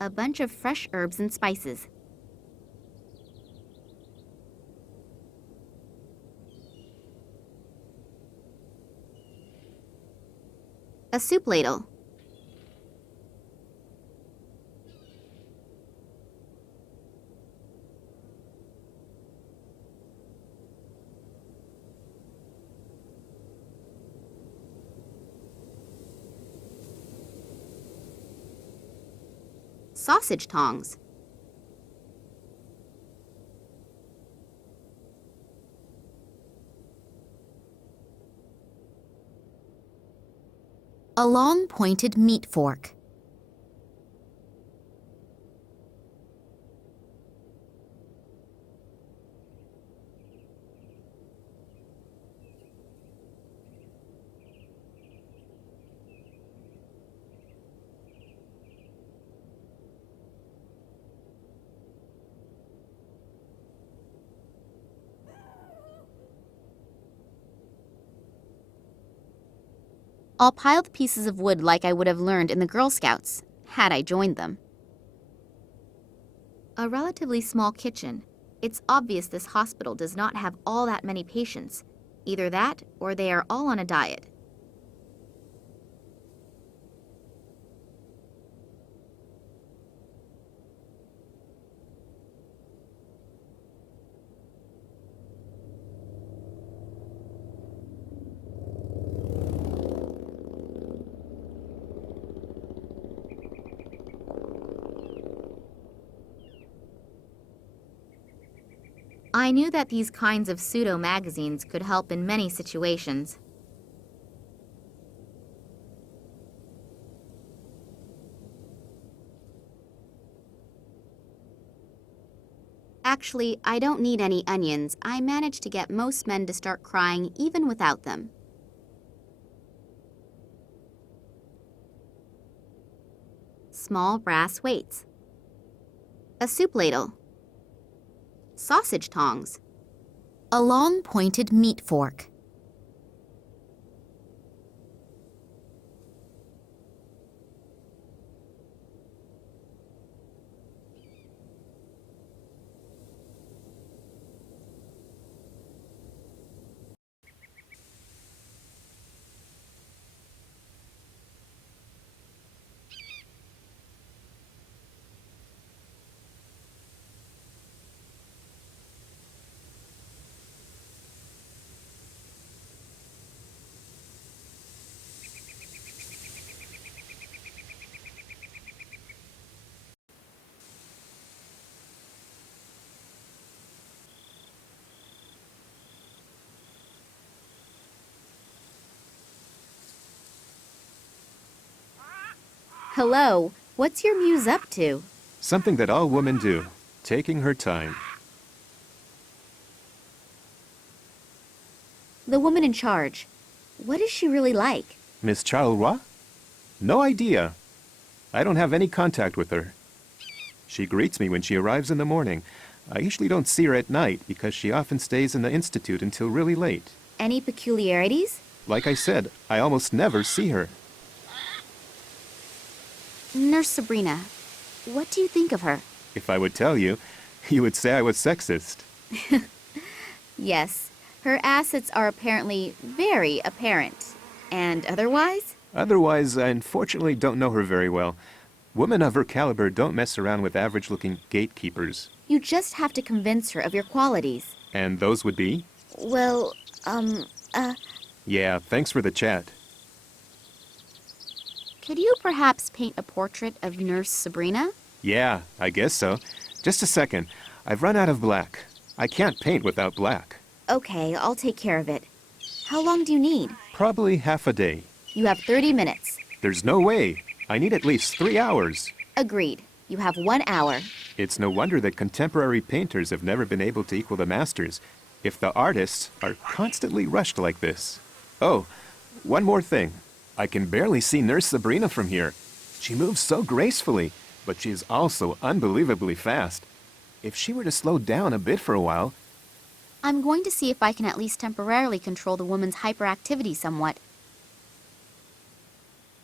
A bunch of fresh herbs and spices. A soup ladle. Sausage tongs. A long pointed meat fork. All piled pieces of wood like I would have learned in the Girl Scouts, had I joined them. A relatively small kitchen. It's obvious this hospital does not have all that many patients. Either that, or they are all on a diet. I knew that these kinds of pseudo-magazines could help in many situations. Actually, I don't need any onions. I managed to get most men to start crying even without them. Small brass weights. A soup ladle. Sausage tongs. A long pointed meat fork. Hello, what's your muse up to? Something that all women do, taking her time. The woman in charge. What is she really like? Miss Charleroi? No idea. I don't have any contact with her. She greets me when she arrives in the morning. I usually don't see her at night because she often stays in the institute until really late. Any peculiarities? Like I said, I almost never see her. Nurse Sabrina, what do you think of her? If I would tell you, you would say I was sexist. Yes, her assets are apparently very apparent. And otherwise? Otherwise, I unfortunately don't know her very well. Women of her caliber don't mess around with average-looking gatekeepers. You just have to convince her of your qualities. And those would be? Well, Yeah, thanks for the chat. Could you perhaps paint a portrait of Nurse Sabrina? Yeah, I guess so. Just a second. I've run out of black. I can't paint without black. Okay, I'll take care of it. How long do you need? Probably half a day. You have 30 minutes. There's no way. I need at least 3 hours. Agreed. You have 1 hour. It's no wonder that contemporary painters have never been able to equal the masters, if the artists are constantly rushed like this. Oh, one more thing. I can barely see Nurse Sabrina from here. She moves so gracefully, but she is also unbelievably fast. If she were to slow down a bit for a while... I'm going to see if I can at least temporarily control the woman's hyperactivity somewhat.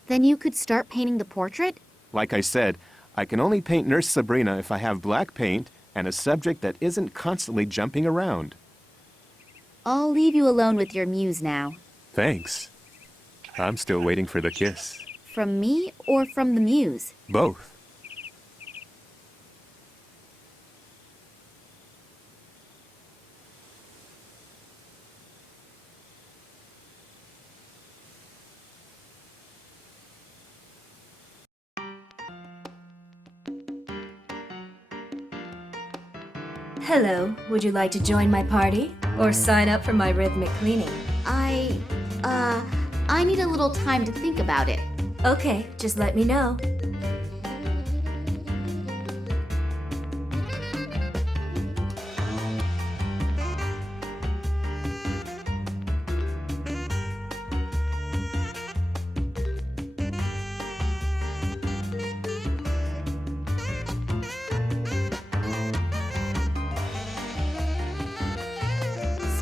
Then you could start painting the portrait? Like I said, I can only paint Nurse Sabrina if I have black paint and a subject that isn't constantly jumping around. I'll leave you alone with your muse now. Thanks. I'm still waiting for the kiss. From me or from the muse? Both. Hello, would you like to join my party? Or sign up for my rhythmic cleaning? I need a little time to think about it. Okay, just let me know.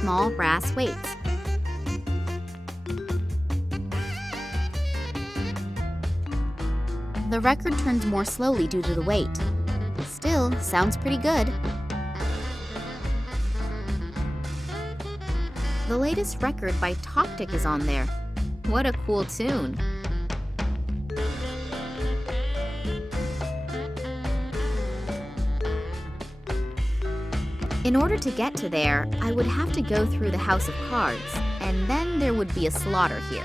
Small brass weights. The record turns more slowly due to the weight. Still, sounds pretty good. The latest record by Toptic is on there. What a cool tune. In order to get to there, I would have to go through the House of Cards, and then there would be a slaughter here.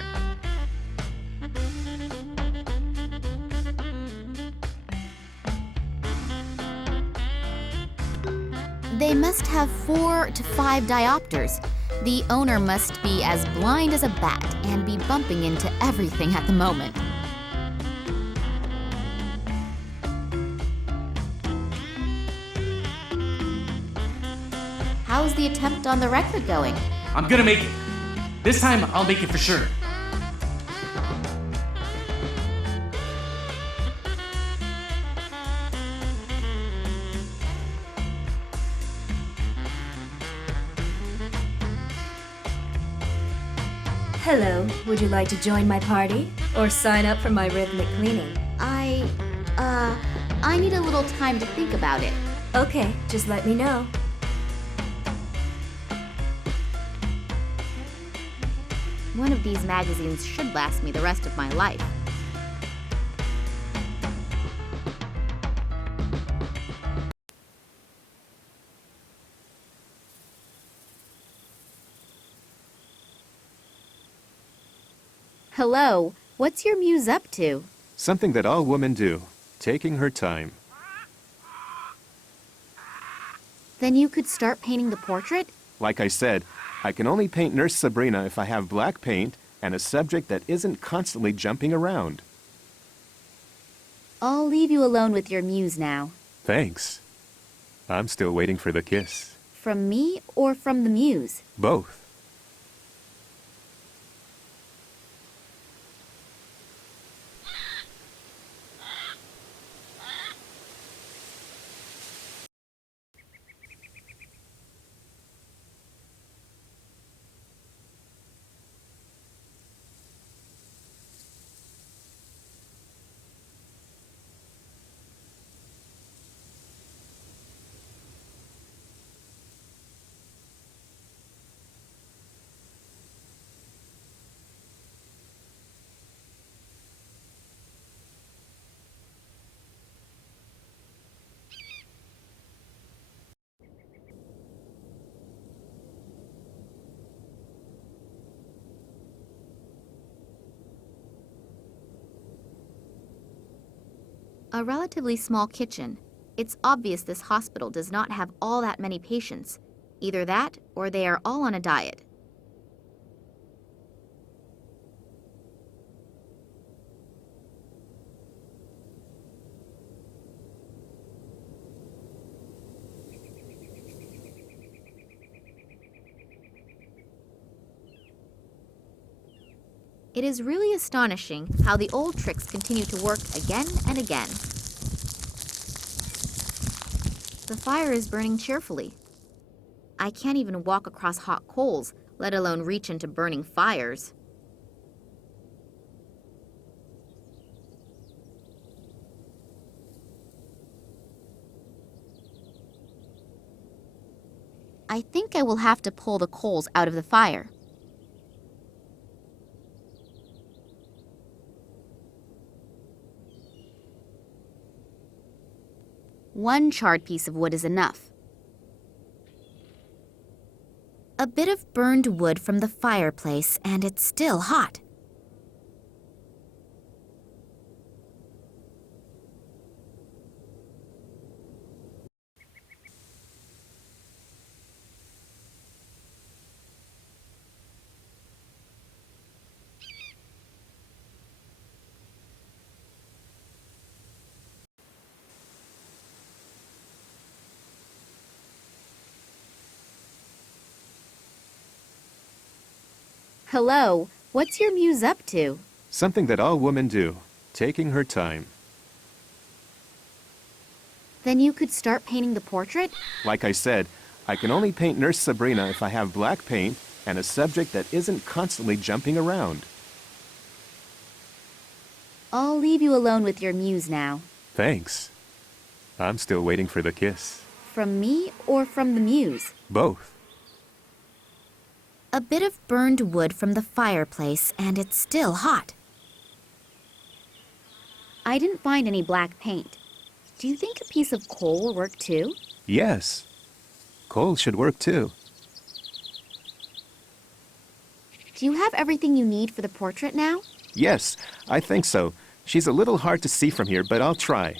They must have 4 to 5 diopters. The owner must be as blind as a bat and be bumping into everything at the moment. How's the attempt on the record going? I'm gonna make it. This time, I'll make it for sure. Hello, would you like to join my party? Or sign up for my rhythmic cleaning? I need a little time to think about it. Okay, just let me know. One of these magazines should last me the rest of my life. Hello, what's your muse up to? Something that all women do, taking her time. Then you could start painting the portrait? Like I said, I can only paint Nurse Sabrina if I have black paint and a subject that isn't constantly jumping around. I'll leave you alone with your muse now. Thanks. I'm still waiting for the kiss. From me or from the muse? Both. A relatively small kitchen. It's obvious this hospital does not have all that many patients. Either that, or they are all on a diet. It is really astonishing how the old tricks continue to work again and again. The fire is burning cheerfully. I can't even walk across hot coals, let alone reach into burning fires. I think I will have to pull the coals out of the fire. One charred piece of wood is enough. A bit of burned wood from the fireplace, and it's still hot. Hello, what's your muse up to? Something that all women do, taking her time. Then you could start painting the portrait? Like I said, I can only paint Nurse Sabrina if I have black paint and a subject that isn't constantly jumping around. I'll leave you alone with your muse now. Thanks. I'm still waiting for the kiss. From me or from the muse? Both. A bit of burned wood from the fireplace, and it's still hot. I didn't find any black paint. Do you think a piece of coal will work too? Yes. Coal should work too. Do you have everything you need for the portrait now? Yes, I think so. She's a little hard to see from here, but I'll try.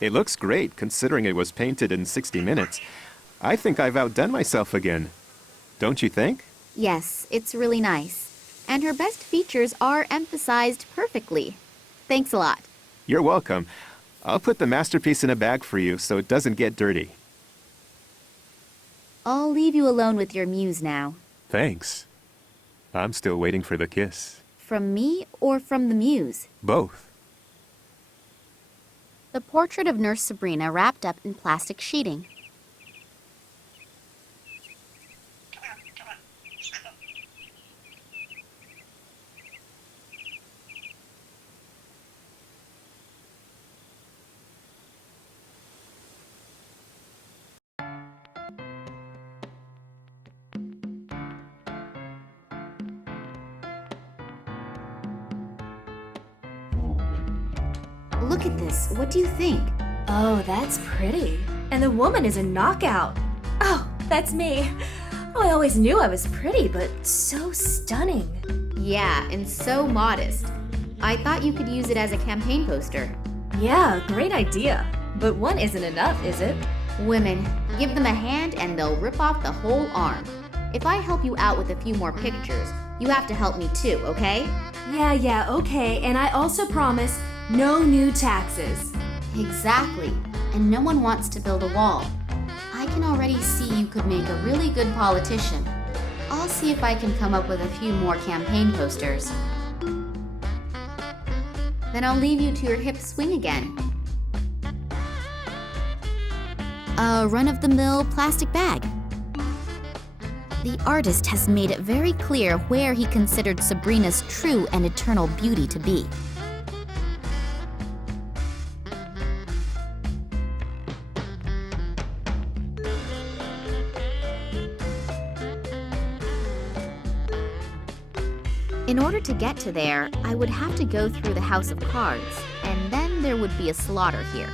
It looks great, considering it was painted in 60 minutes. I think I've outdone myself again. Don't you think? Yes, it's really nice. And her best features are emphasized perfectly. Thanks a lot. You're welcome. I'll put the masterpiece in a bag for you so it doesn't get dirty. I'll leave you alone with your muse now. Thanks. I'm still waiting for the kiss. From me or from the muse? Both. The portrait of Nurse Sabrina wrapped up in plastic sheeting. Look at this. What do you think? Oh, that's pretty. And the woman is a knockout. Oh, that's me. Oh, I always knew I was pretty, but so stunning. Yeah, and so modest. I thought you could use it as a campaign poster. Yeah, great idea. But one isn't enough, is it? Women, give them a hand and they'll rip off the whole arm. If I help you out with a few more pictures, you have to help me too, okay? Yeah, okay. And I also promise no new taxes. Exactly. And no one wants to build a wall. I can already see you could make a really good politician. I'll see if I can come up with a few more campaign posters. Then I'll leave you to your hip swing again. A run-of-the-mill plastic bag. The artist has made it very clear where he considered Sabrina's true and eternal beauty to be. In order to get to there, I would have to go through the House of Cards, and then there would be a slaughter here.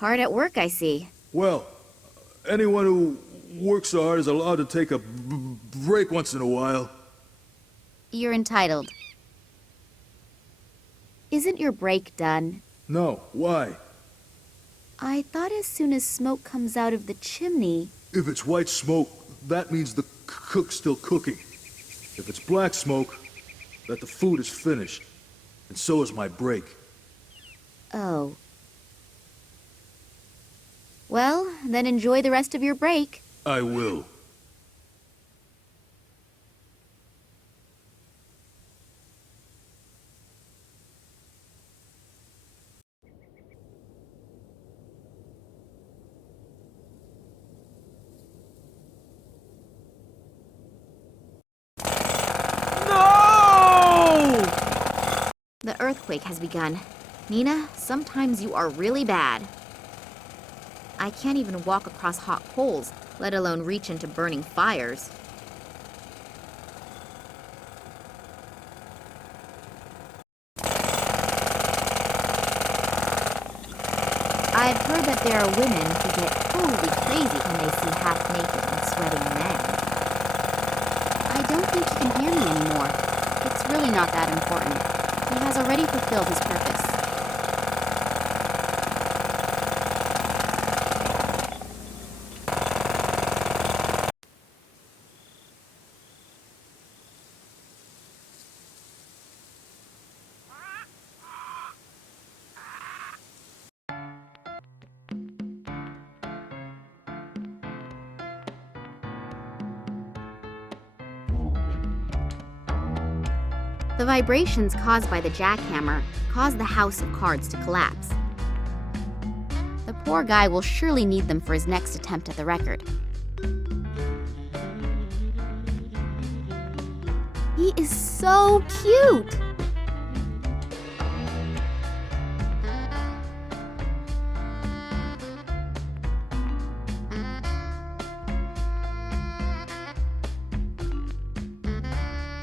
Hard at work, I see. Well, anyone who works so hard is allowed to take a break once in a while. You're entitled. Isn't your break done? No, why? I thought as soon as smoke comes out of the chimney... If it's white smoke, that means the cook's still cooking. If it's black smoke, that the food is finished. And so is my break. Oh. Well, then enjoy the rest of your break. I will. The earthquake has begun. Nina, sometimes you are really bad. I can't even walk across hot coals, let alone reach into burning fires. I've heard that there are women who get totally crazy when they see half-naked and sweating men. I don't think he can hear me anymore. It's really not that important. He has already fulfilled his purpose. The vibrations caused by the jackhammer cause the house of cards to collapse. The poor guy will surely need them for his next attempt at the record. He is so cute!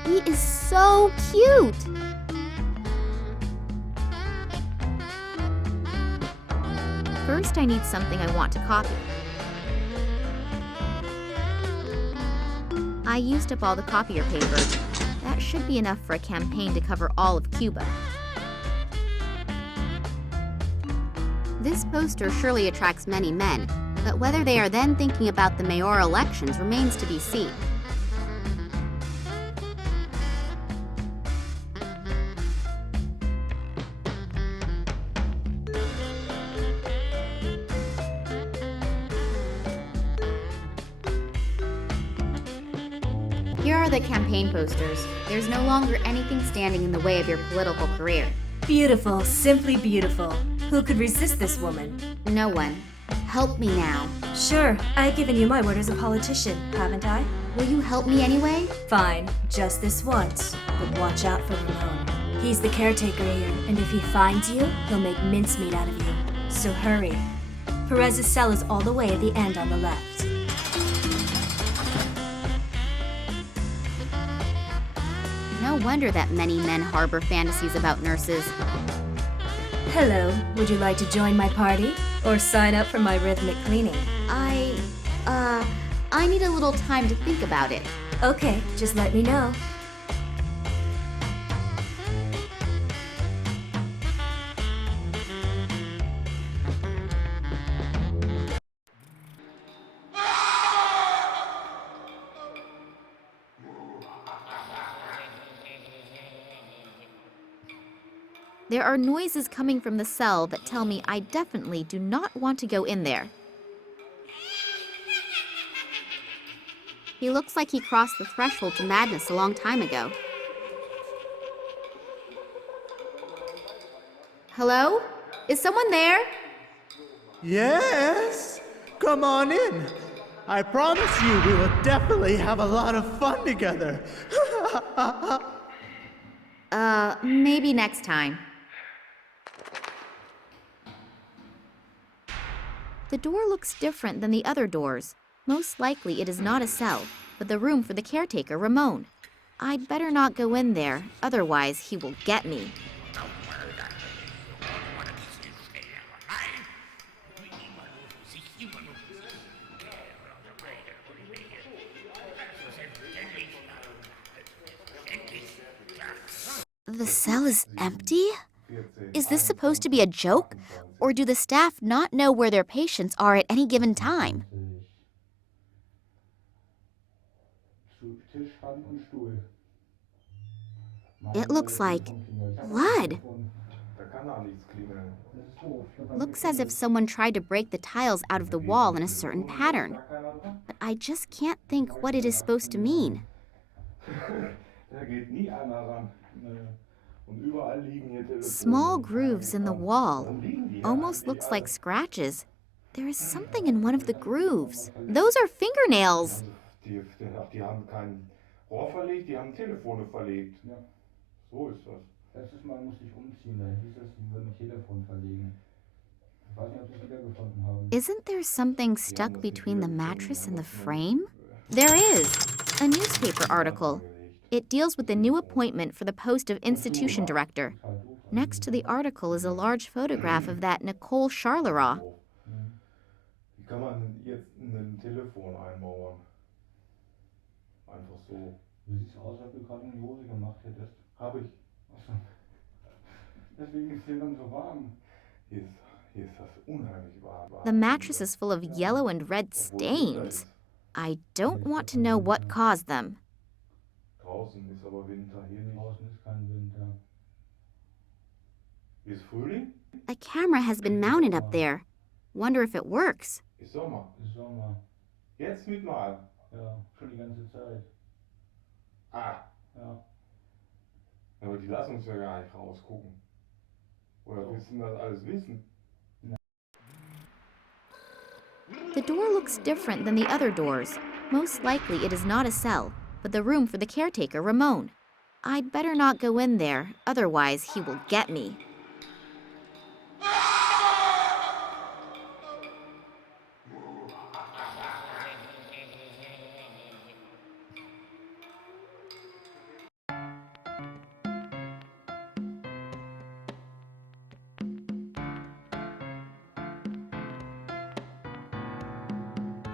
He is so cute! First, I need something I want to copy. I used up all the copier paper. That should be enough for a campaign to cover all of Cuba. This poster surely attracts many men, but whether they are then thinking about the mayoral elections remains to be seen. Here are the campaign posters. There's no longer anything standing in the way of your political career. Beautiful, simply beautiful. Who could resist this woman? No one. Help me now. Sure, I've given you my word as a politician, haven't I? Will you help me anyway? Fine, just this once. But watch out for Ramon. He's the caretaker here, and if he finds you, he'll make mincemeat out of you. So hurry. Perez's cell is all the way at the end on the left. No wonder that many men harbor fantasies about nurses. Hello, would you like to join my party? Or sign up for my rhythmic cleaning? I need a little time to think about it. Okay, just let me know. There are noises coming from the cell that tell me I definitely do not want to go in there. He looks like he crossed the threshold to madness a long time ago. Hello? Is someone there? Yes? Come on in. I promise you we will definitely have a lot of fun together. Maybe next time. The door looks different than the other doors. Most likely it is not a cell, but the room for the caretaker, Ramon. I'd better not go in there, otherwise he will get me. The cell is empty? Is this supposed to be a joke? Or do the staff not know where their patients are at any given time? It looks like blood. Looks as if someone tried to break the tiles out of the wall in a certain pattern. But I just can't think what it is supposed to mean. Small grooves in the wall. Almost looks like scratches. There is something in one of the grooves. Those are fingernails. Die haben kein Rohr verlegt, die haben Telefone verlegt. Ja, so ist das. Letztes Mal musste ich umziehen, da hieß es, sie würden ein Telefon verlegen. Ich weiß nicht, ob sie es wiedergefunden haben. Isn't there something stuck between the mattress and the frame? There is. A newspaper article. It deals with the new appointment for the post of institution director. Next to the article is a large photograph of that Nicole Charleroi. Wie kann man jetzt ein Telefon einmauern? Einfach so. Du siehst aus, als ob du gerade in die Hose gemacht hättest. Hab ich. Achso. Deswegen ist hier dann so warm. Hier ist das unheimlich warm. The mattress is full of yellow and red stains. I don't want to know what caused them. Draußen ist aber Winter, hier nicht. Draußen ist kein Winter. Ist Frühling? A camera has been mounted up there. Wonder if it works. Ist Sommer. Ist Sommer. Jetzt mitmal. Ja, schon die ganze Zeit. Ah. Ja. Aber die lassen uns ja gar nicht rausgucken. Oder willst du das alles wissen? The door looks different than the other doors. Most likely it is not a cell, but the room for the caretaker, Ramon. I'd better not go in there, otherwise he will get me.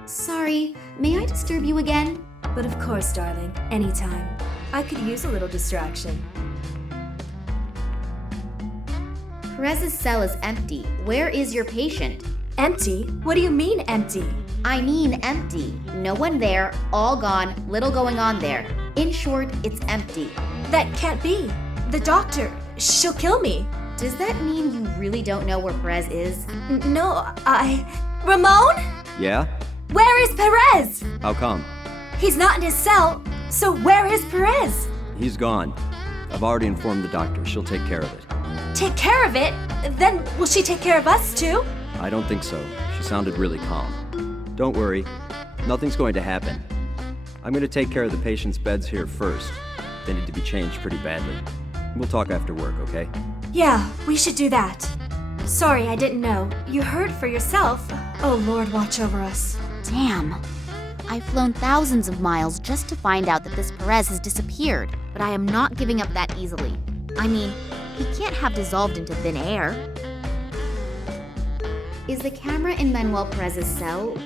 Sorry, may I disturb you again? But of course, darling, anytime. I could use a little distraction. Perez's cell is empty. Where is your patient? Empty? What do you mean empty? I mean empty. No one there, all gone, little going on there. In short, it's empty. That can't be. The doctor, she'll kill me. Does that mean you really don't know where Perez is? No, Ramon? Yeah? Where is Perez? How come? He's not in his cell, so where is Perez? He's gone. I've already informed the doctor. She'll take care of it. Take care of it? Then will she take care of us too? I don't think so. She sounded really calm. Don't worry. Nothing's going to happen. I'm going to take care of the patient's beds here first. They need to be changed pretty badly. We'll talk after work, okay? Yeah, we should do that. Sorry, I didn't know. You heard for yourself. Oh, Lord, watch over us. Damn. I've flown thousands of miles just to find out that this Perez has disappeared, but I am not giving up that easily. I mean, he can't have dissolved into thin air. Is the camera in Manuel Perez's cell,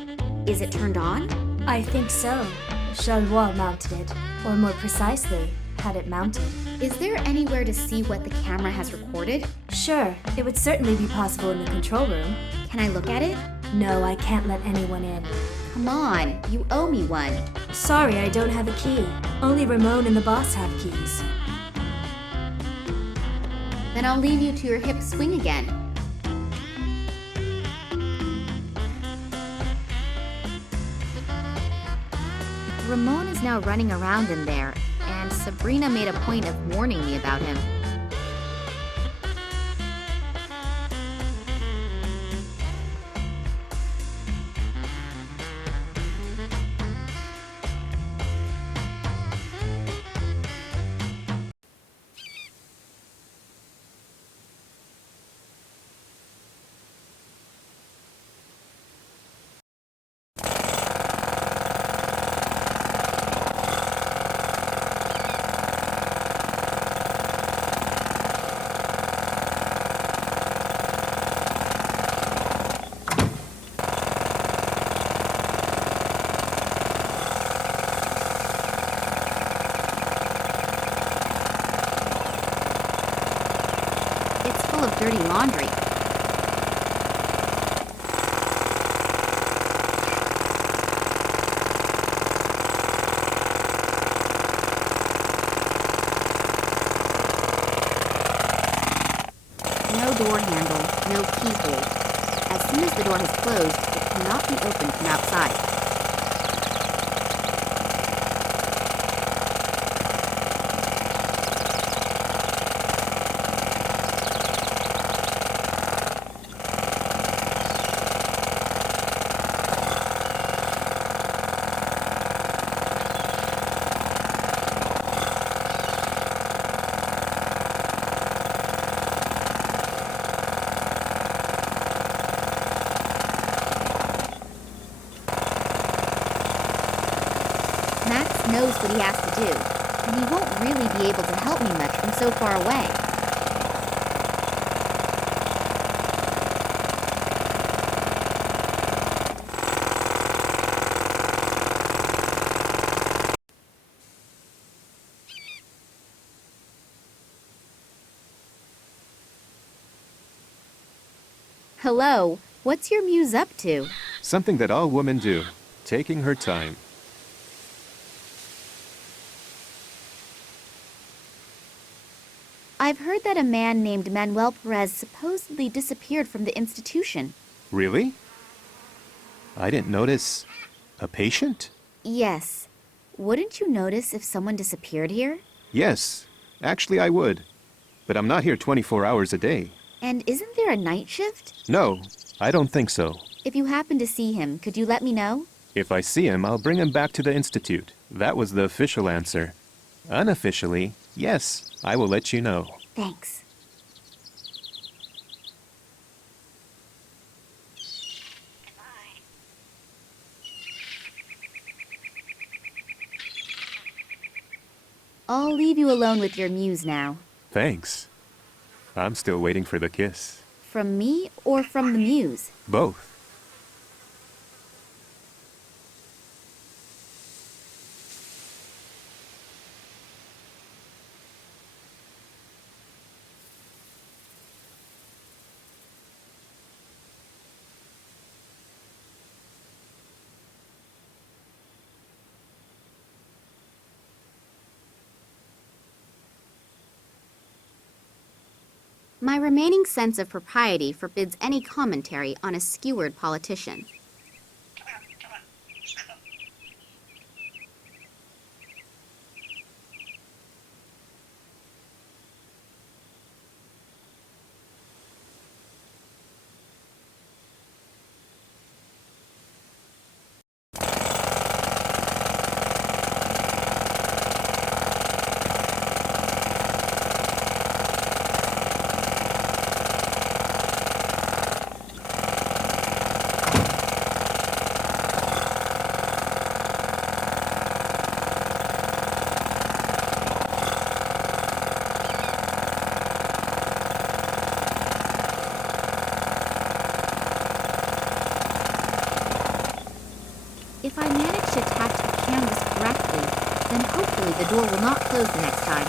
is it turned on? I think so. Charleroi mounted it, or more precisely, had it mounted. Is there anywhere to see what the camera has recorded? Sure, it would certainly be possible in the control room. Can I look at it? No, I can't let anyone in. Come on, you owe me one. Sorry, I don't have a key. Only Ramon and the boss have keys. Then I'll leave you to your hip swing again. Ramon is now running around in there, and Sabrina made a point of warning me about him. laundry. No door handle, no keyhole. As soon as the door has closed, it cannot be opened from outside. Max knows what he has to do, and he won't really be able to help me much from so far away. Hello, what's your muse up to? Something that all women do, taking her time. I've heard that a man named Manuel Perez supposedly disappeared from the institution. Really? I didn't notice. A patient? Yes. Wouldn't you notice if someone disappeared here? Yes, actually I would. But I'm not here 24 hours a day. And isn't there a night shift? No, I don't think so. If you happen to see him, could you let me know? If I see him, I'll bring him back to the Institute. That was the official answer. Unofficially, yes, I will let you know. Thanks. I'll leave you alone with your muse now. Thanks. I'm still waiting for the kiss. From me or from the muse? Both. My remaining sense of propriety forbids any commentary on a skewered politician. If I manage to attach the canvas correctly, then hopefully the door will not close the next time.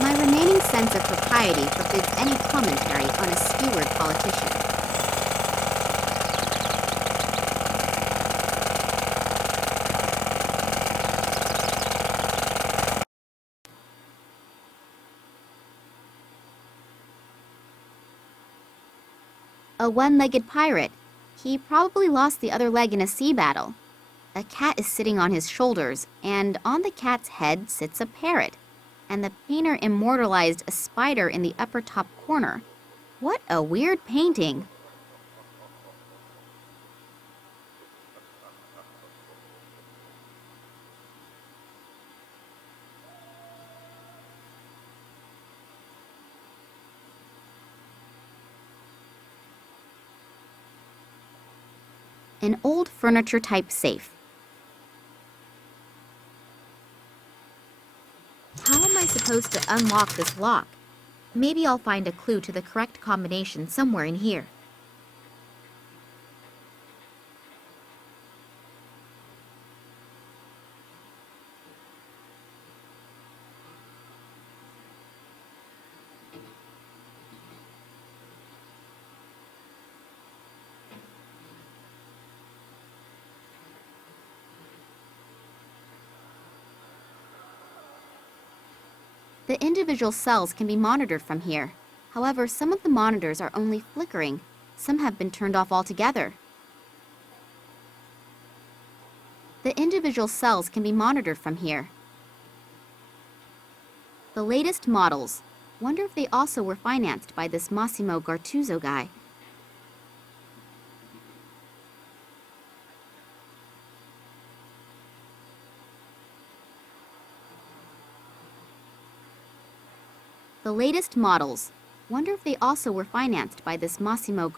My remaining sense of propriety forbids any commentary on a skewered politician. A one-legged pirate. He probably lost the other leg in a sea battle. A cat is sitting on his shoulders, and on the cat's head sits a parrot. And the painter immortalized a spider in the upper top corner. What a weird painting. An old furniture type safe. supposed to unlock this lock? Maybe I'll find a clue to the correct combination somewhere in here. The individual cells can be monitored from here. However, some of the monitors are only flickering. Some have been turned off altogether. The individual cells can be monitored from here. The latest models. Wonder if they also were financed by this Massimo Gartuzzo guy. The latest models. Wonder if they also were financed by this Massimo.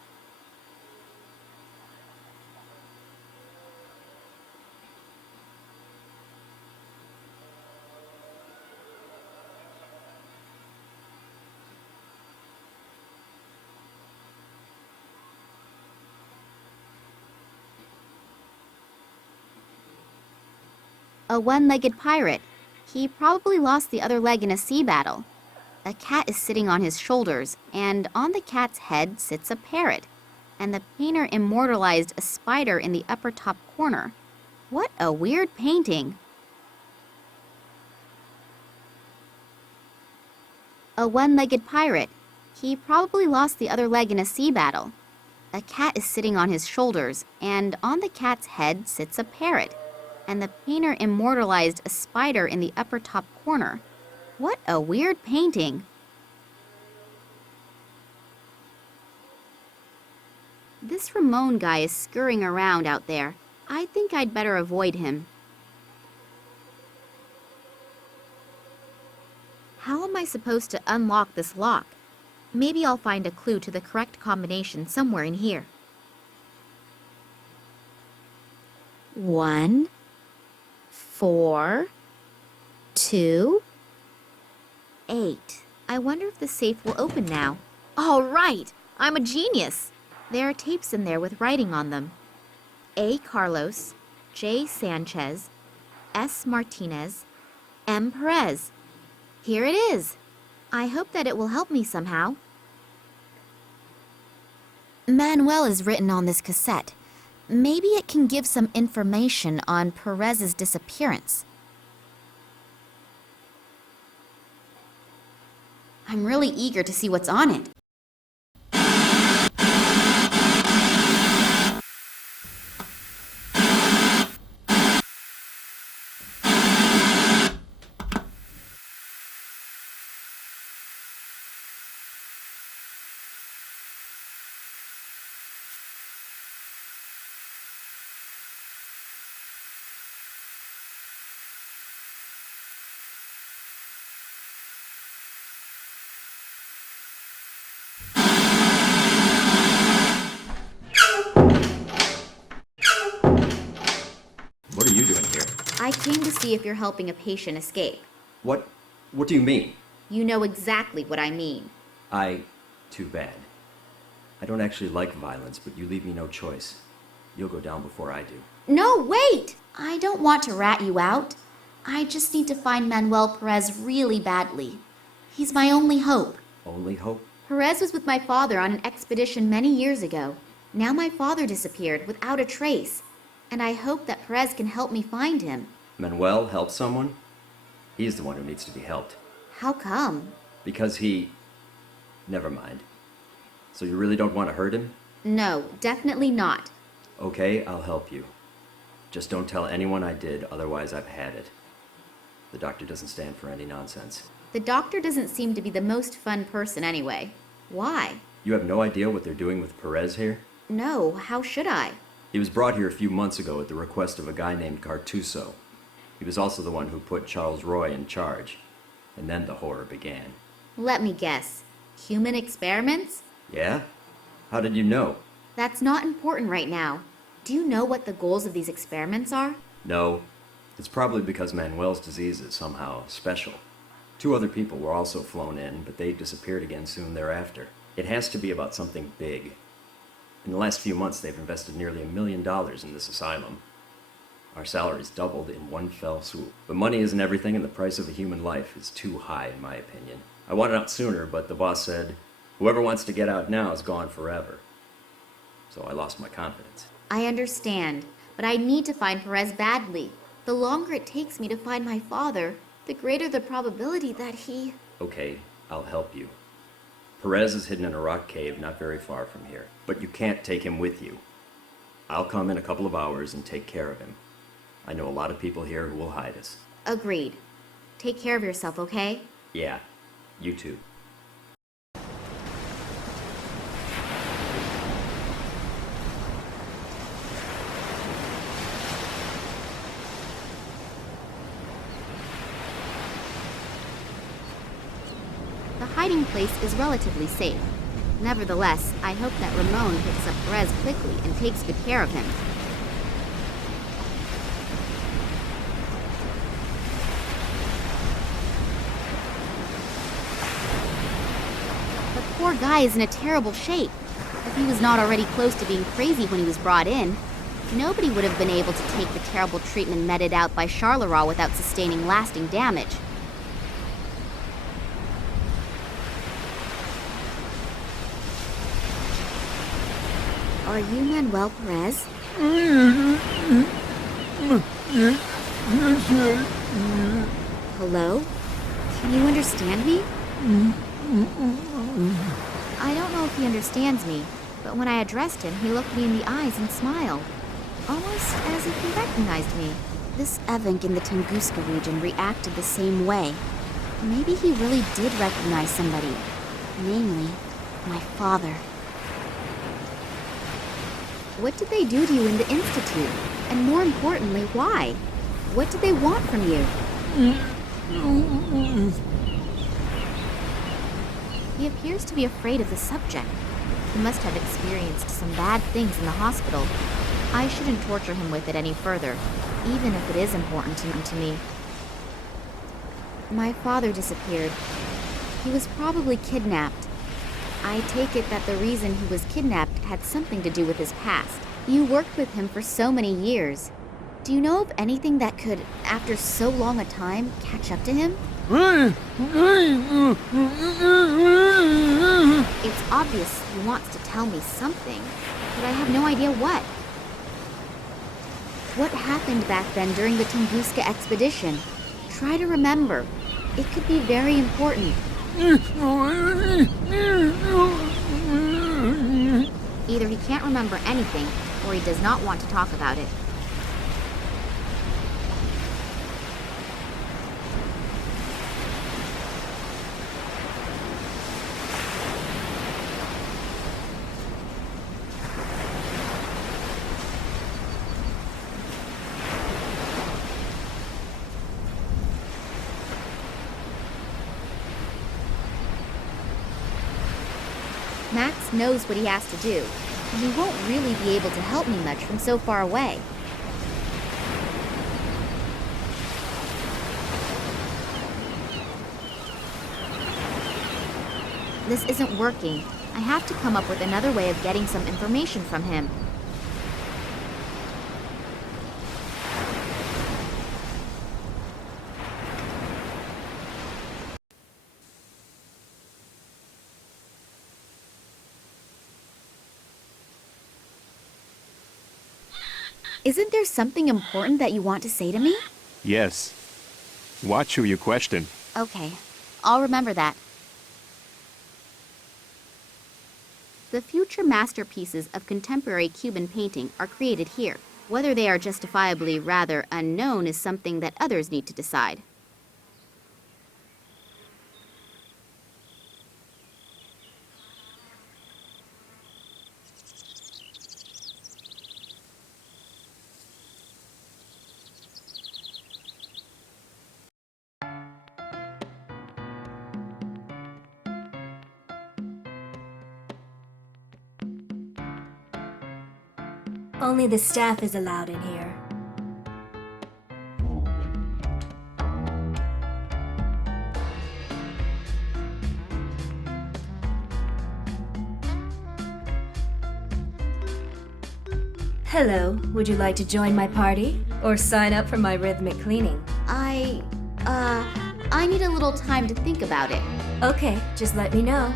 A one-legged pirate. He probably lost the other leg in a sea battle. A cat is sitting on his shoulders, and on the cat's head sits a parrot, and the painter immortalized a spider in the upper top corner. What a weird painting. A one-legged pirate. He probably lost the other leg in a sea battle. A cat is sitting on his shoulders, and on the cat's head sits a parrot, and the painter immortalized a spider in the upper top corner. What a weird painting. This Ramon guy is scurrying around out there. I think I'd better avoid him. How am I supposed to unlock this lock? Maybe I'll find a clue to the correct combination somewhere in here. 1, 4, 2, 8. I wonder if the safe will open now. All right! I'm a genius! There are tapes in there with writing on them. A. Carlos, J. Sanchez, S. Martinez, M. Perez. Here it is. I hope that it will help me somehow. Manuel is written on this cassette. Maybe it can give some information on Perez's disappearance. I'm really eager to see what's on it. What are you doing here? I came to see if you're helping a patient escape. What do you mean? You know exactly what I mean. Too bad. I don't actually like violence, but you leave me no choice. You'll go down before I do. No, wait! I don't want to rat you out. I just need to find Manuel Perez really badly. He's my only hope. Only hope? Perez was with my father on an expedition many years ago. Now my father disappeared without a trace, and I hope that Perez can help me find him. Manuel help someone? He's the one who needs to be helped. How come? Because he... Never mind. So you really don't want to hurt him? No, definitely not. Okay, I'll help you. Just don't tell anyone I did, otherwise I've had it. The doctor doesn't stand for any nonsense. The doctor doesn't seem to be the most fun person anyway. Why? You have no idea what they're doing with Perez here? No, how should I? He was brought here a few months ago at the request of a guy named Gartuzzo. He was also the one who put Charles Roy in charge. And then the horror began. Let me guess. Human experiments? Yeah? How did you know? That's not important right now. Do you know what the goals of these experiments are? No. It's probably because Manuel's disease is somehow special. 2 other people were also flown in, but they disappeared again soon thereafter. It has to be about something big. In the last few months, they've invested nearly $1 million in this asylum. Our salaries doubled in one fell swoop. But money isn't everything, and the price of a human life is too high, in my opinion. I wanted out sooner, but the boss said, whoever wants to get out now is gone forever. So I lost my confidence. I understand, but I need to find Perez badly. The longer it takes me to find my father, the greater the probability that he... Okay, I'll help you. Perez is hidden in a rock cave not very far from here, but you can't take him with you. I'll come in a couple of hours and take care of him. I know a lot of people here who will hide us. Agreed. Take care of yourself, okay? Yeah, you too. The hiding place is relatively safe. Nevertheless, I hope that Ramon picks up Perez quickly and takes good care of him. The poor guy is in a terrible shape. If he was not already close to being crazy when he was brought in, nobody would have been able to take the terrible treatment meted out by Charleroi without sustaining lasting damage. Are you Manuel Perez? Hello? Can you understand me? I don't know if he understands me, but when I addressed him, he looked me in the eyes and smiled. Almost as if he recognized me. This Evank in the Tunguska region reacted the same way. Maybe he really did recognize somebody. Namely, my father. What did they do to you in the Institute? And more importantly, why? What did they want from you? He appears to be afraid of the subject. He must have experienced some bad things in the hospital. I shouldn't torture him with it any further, even if it is important to me. My father disappeared. He was probably kidnapped. I take it that the reason he was kidnapped had something to do with his past. You worked with him for so many years. Do you know of anything that could, after so long a time, catch up to him? It's obvious he wants to tell me something, but I have no idea what. What happened back then during the Tunguska expedition? Try to remember. It could be very important. Either he can't remember anything, or he does not want to talk about it. Max knows what he has to do, and he won't really be able to help me much from so far away. This isn't working. I have to come up with another way of getting some information from him. Isn't there something important that you want to say to me? Yes. Watch who you question. Okay, I'll remember that. The future masterpieces of contemporary Cuban painting are created here. Whether they are justifiably rather unknown is something that others need to decide. Only the staff is allowed in here. Hello, would you like to join my party? Or sign up for my rhythmic cleaning? I need a little time to think about it. Okay, just let me know.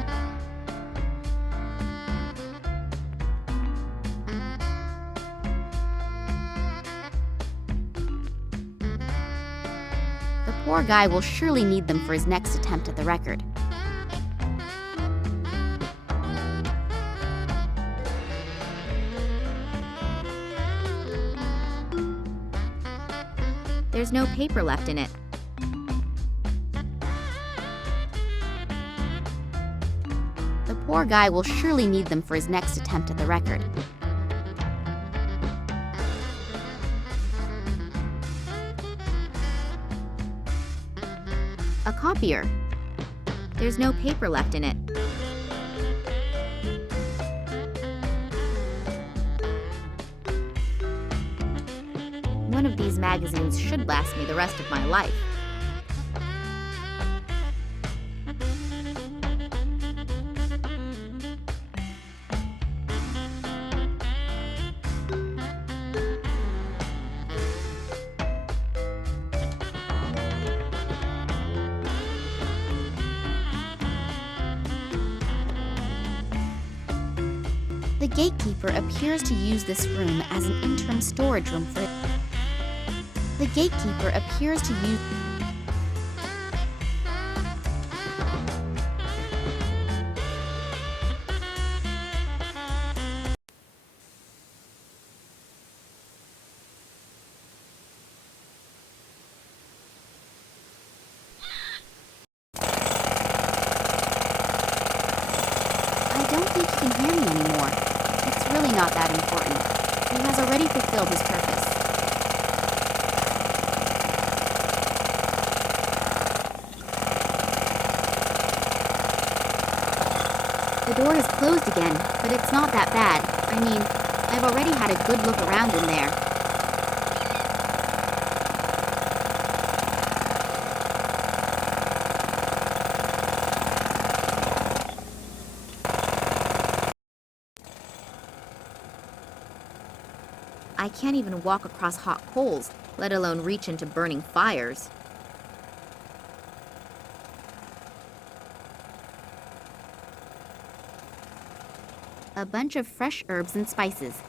The poor guy will surely need them for his next attempt at the record. There's no paper left in it. The poor guy will surely need them for his next attempt at the record. A copier. There's no paper left in it. One of these magazines should last me the rest of my life. The gatekeeper appears to use this room as an interim storage room for... The gatekeeper appears to use... I don't think he can hear me anymore. It's really not that important. He has already fulfilled his purpose. The door is closed again, but it's not that bad. I mean, I've already had a good look around in there. I can't even walk across hot coals, let alone reach into burning fires. A bunch of fresh herbs and spices.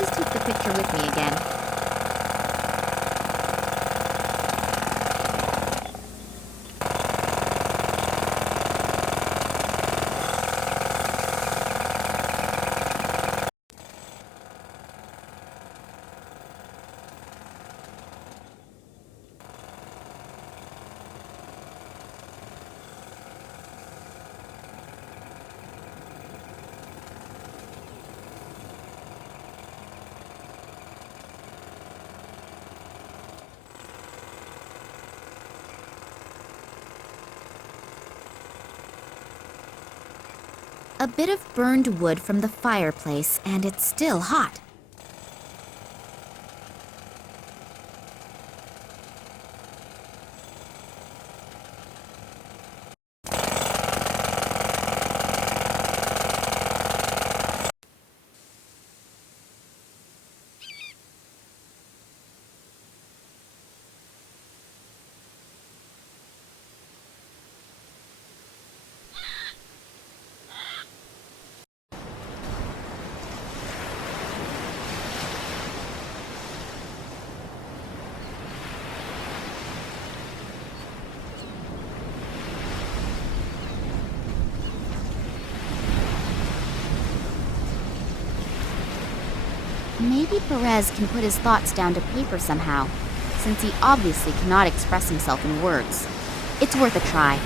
just take the picture with me again. A bit of burned wood from the fireplace, and it's still hot. Maybe Perez can put his thoughts down to paper somehow, since he obviously cannot express himself in words. It's worth a try.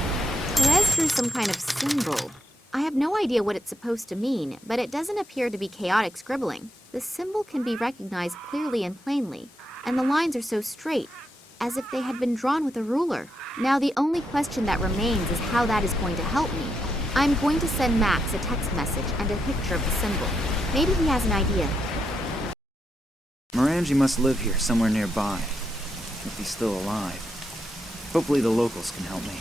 Perez drew some kind of symbol. I have no idea what it's supposed to mean, but it doesn't appear to be chaotic scribbling. The symbol can be recognized clearly and plainly, and the lines are so straight, as if they had been drawn with a ruler. Now the only question that remains is how that is going to help me. I'm going to send Max a text message and a picture of the symbol. Maybe he has an idea. Morangi must live here somewhere nearby, if he's still alive. Hopefully the locals can help me.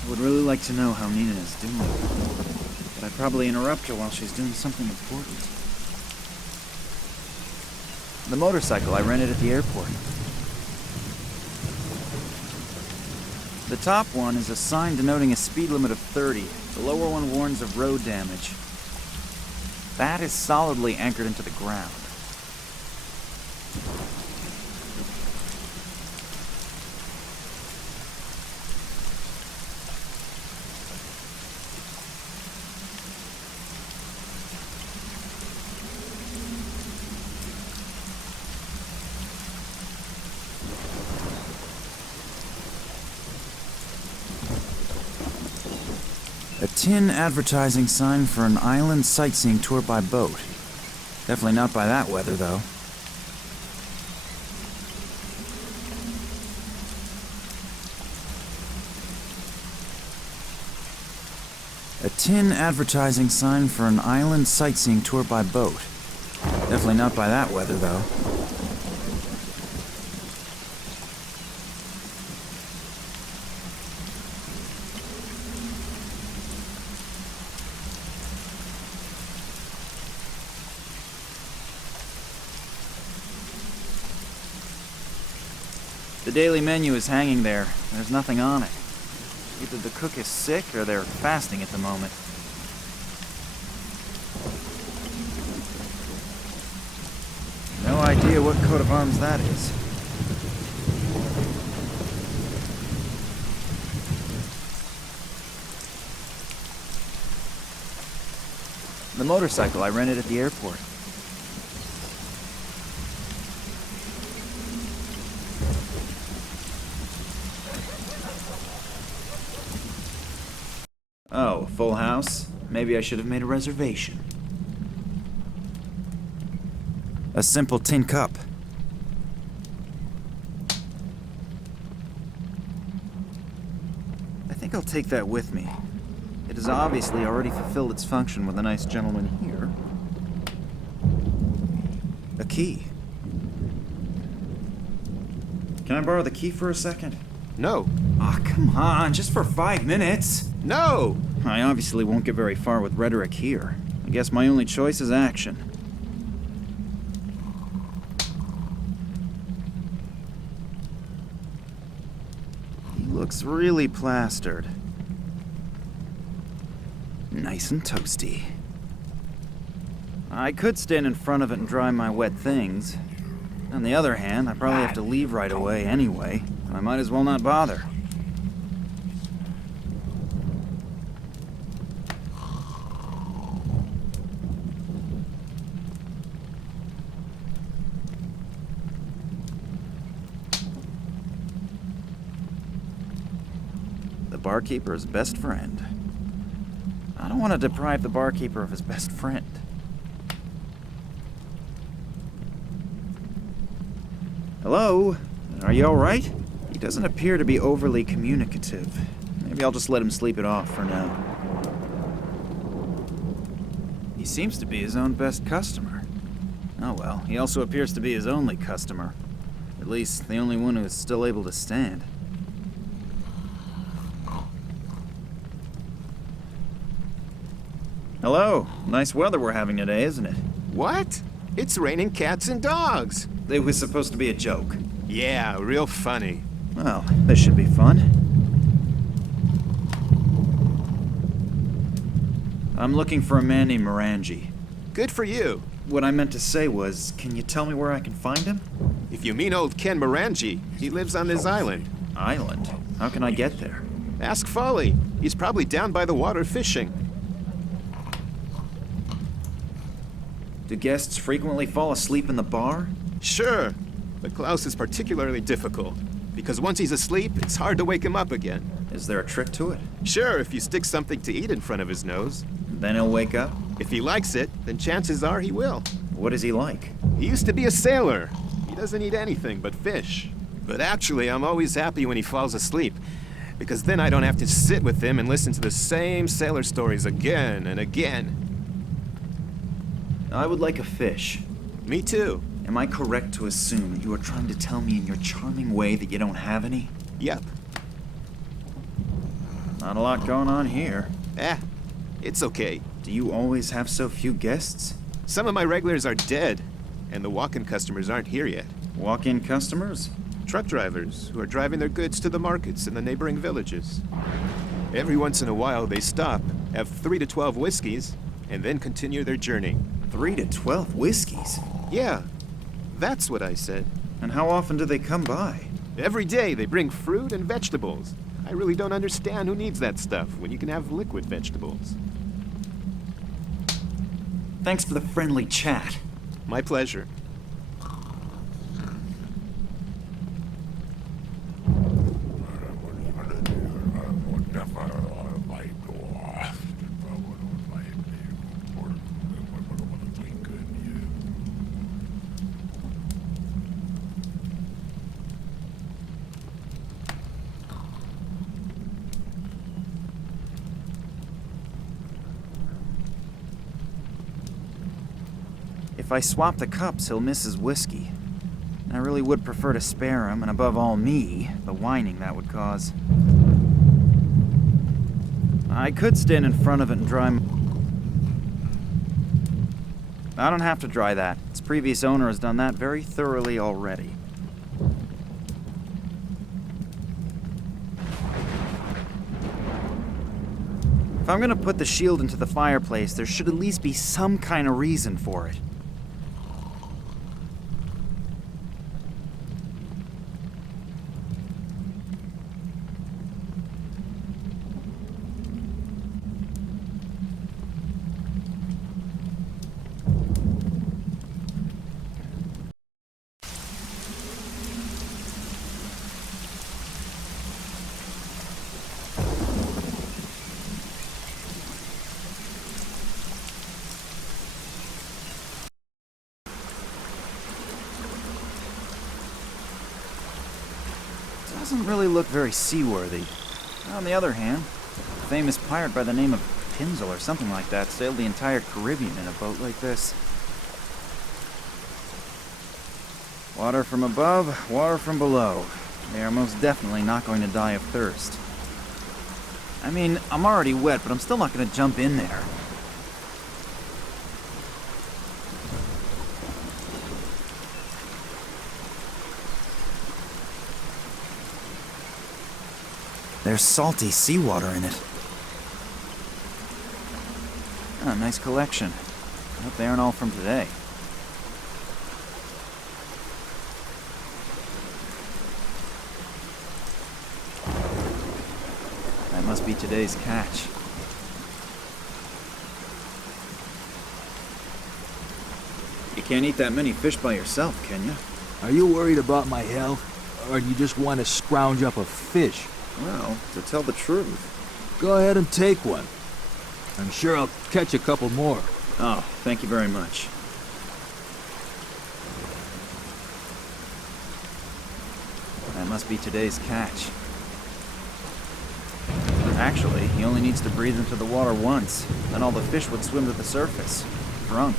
I would really like to know how Nina is doing, but I'd probably interrupt her while she's doing something important. The motorcycle I rented at the airport. The top one is a sign denoting a speed limit of 30. The lower one warns of road damage. That is solidly anchored into the ground. A tin advertising sign for an island sightseeing tour by boat. Definitely not by that weather, though. A tin advertising sign for an island sightseeing tour by boat. Definitely not by that weather, though. The daily menu is hanging there. There's nothing on it. Either the cook is sick or they're fasting at the moment. No idea what coat of arms that is. The motorcycle I rented at the airport. Oh, full house? Maybe I should have made a reservation. A simple tin cup. I think I'll take that with me. It has obviously already fulfilled its function with a nice gentleman here. A key. Can I borrow the key for a second? No. Aw, come on, just for 5 minutes. No! I obviously won't get very far with rhetoric here. I guess my only choice is action. He looks really plastered. Nice and toasty. I could stand in front of it and dry my wet things. On the other hand, I probably have to leave right away anyway. I might as well not bother. The barkeeper's best friend. I don't want to deprive the barkeeper of his best friend. Hello? Are you alright? He doesn't appear to be overly communicative. Maybe I'll just let him sleep it off for now. He seems to be his own best customer. Oh well, he also appears to be his only customer. At least, the only one who is still able to stand. Hello. Nice weather we're having today, isn't it? What? It's raining cats and dogs. It was supposed to be a joke. Yeah, real funny. Well, this should be fun. I'm looking for a man named Morangi. Good for you. What I meant to say was, can you tell me where I can find him? If you mean old Ken Morangi, he lives on this island. Island? How can I get there? Ask Folly. He's probably down by the water fishing. Do guests frequently fall asleep in the bar? Sure, but Klaus is particularly difficult, because once he's asleep, it's hard to wake him up again. Is there a trick to it? Sure, if you stick something to eat in front of his nose. Then he'll wake up? If he likes it, then chances are he will. What is he like? He used to be a sailor. He doesn't eat anything but fish. But actually, I'm always happy when he falls asleep, because then I don't have to sit with him and listen to the same sailor stories again and again. I would like a fish. Me too. Am I correct to assume that you are trying to tell me in your charming way that you don't have any? Yep. Not a lot going on here. It's okay. Do you always have so few guests? Some of my regulars are dead, and the walk-in customers aren't here yet. Walk-in customers? Truck drivers who are driving their goods to the markets in the neighboring villages. Every once in a while, they stop, have 3 to 12 whiskeys, and then continue their journey. 3 to 12 whiskeys? Yeah, that's what I said. And how often do they come by? Every day they bring fruit and vegetables. I really don't understand who needs that stuff when you can have liquid vegetables. Thanks for the friendly chat. My pleasure. If I swap the cups, he'll miss his whiskey. I really would prefer to spare him, and above all me, the whining that would cause. I could stand in front of it and dry I don't have to dry that. Its previous owner has done that very thoroughly already. If I'm gonna put the shield into the fireplace, there should at least be some kind of reason for it. Doesn't really look very seaworthy. On the other hand, a famous pirate by the name of Pinzel or something like that sailed the entire Caribbean in a boat like this. Water from above, water from below. They are most definitely not going to die of thirst. I mean, I'm already wet, but I'm still not going to jump in there. There's salty seawater in it. Ah, nice collection. I hope they aren't all from today. That must be today's catch. You can't eat that many fish by yourself, can you? Are you worried about my health? Or do you just want to scrounge up a fish? Well, to tell the truth. Go ahead and take one. I'm sure I'll catch a couple more. Oh, thank you very much. That must be today's catch. Actually, he only needs to breathe into the water once, then all the fish would swim to the surface, drunk.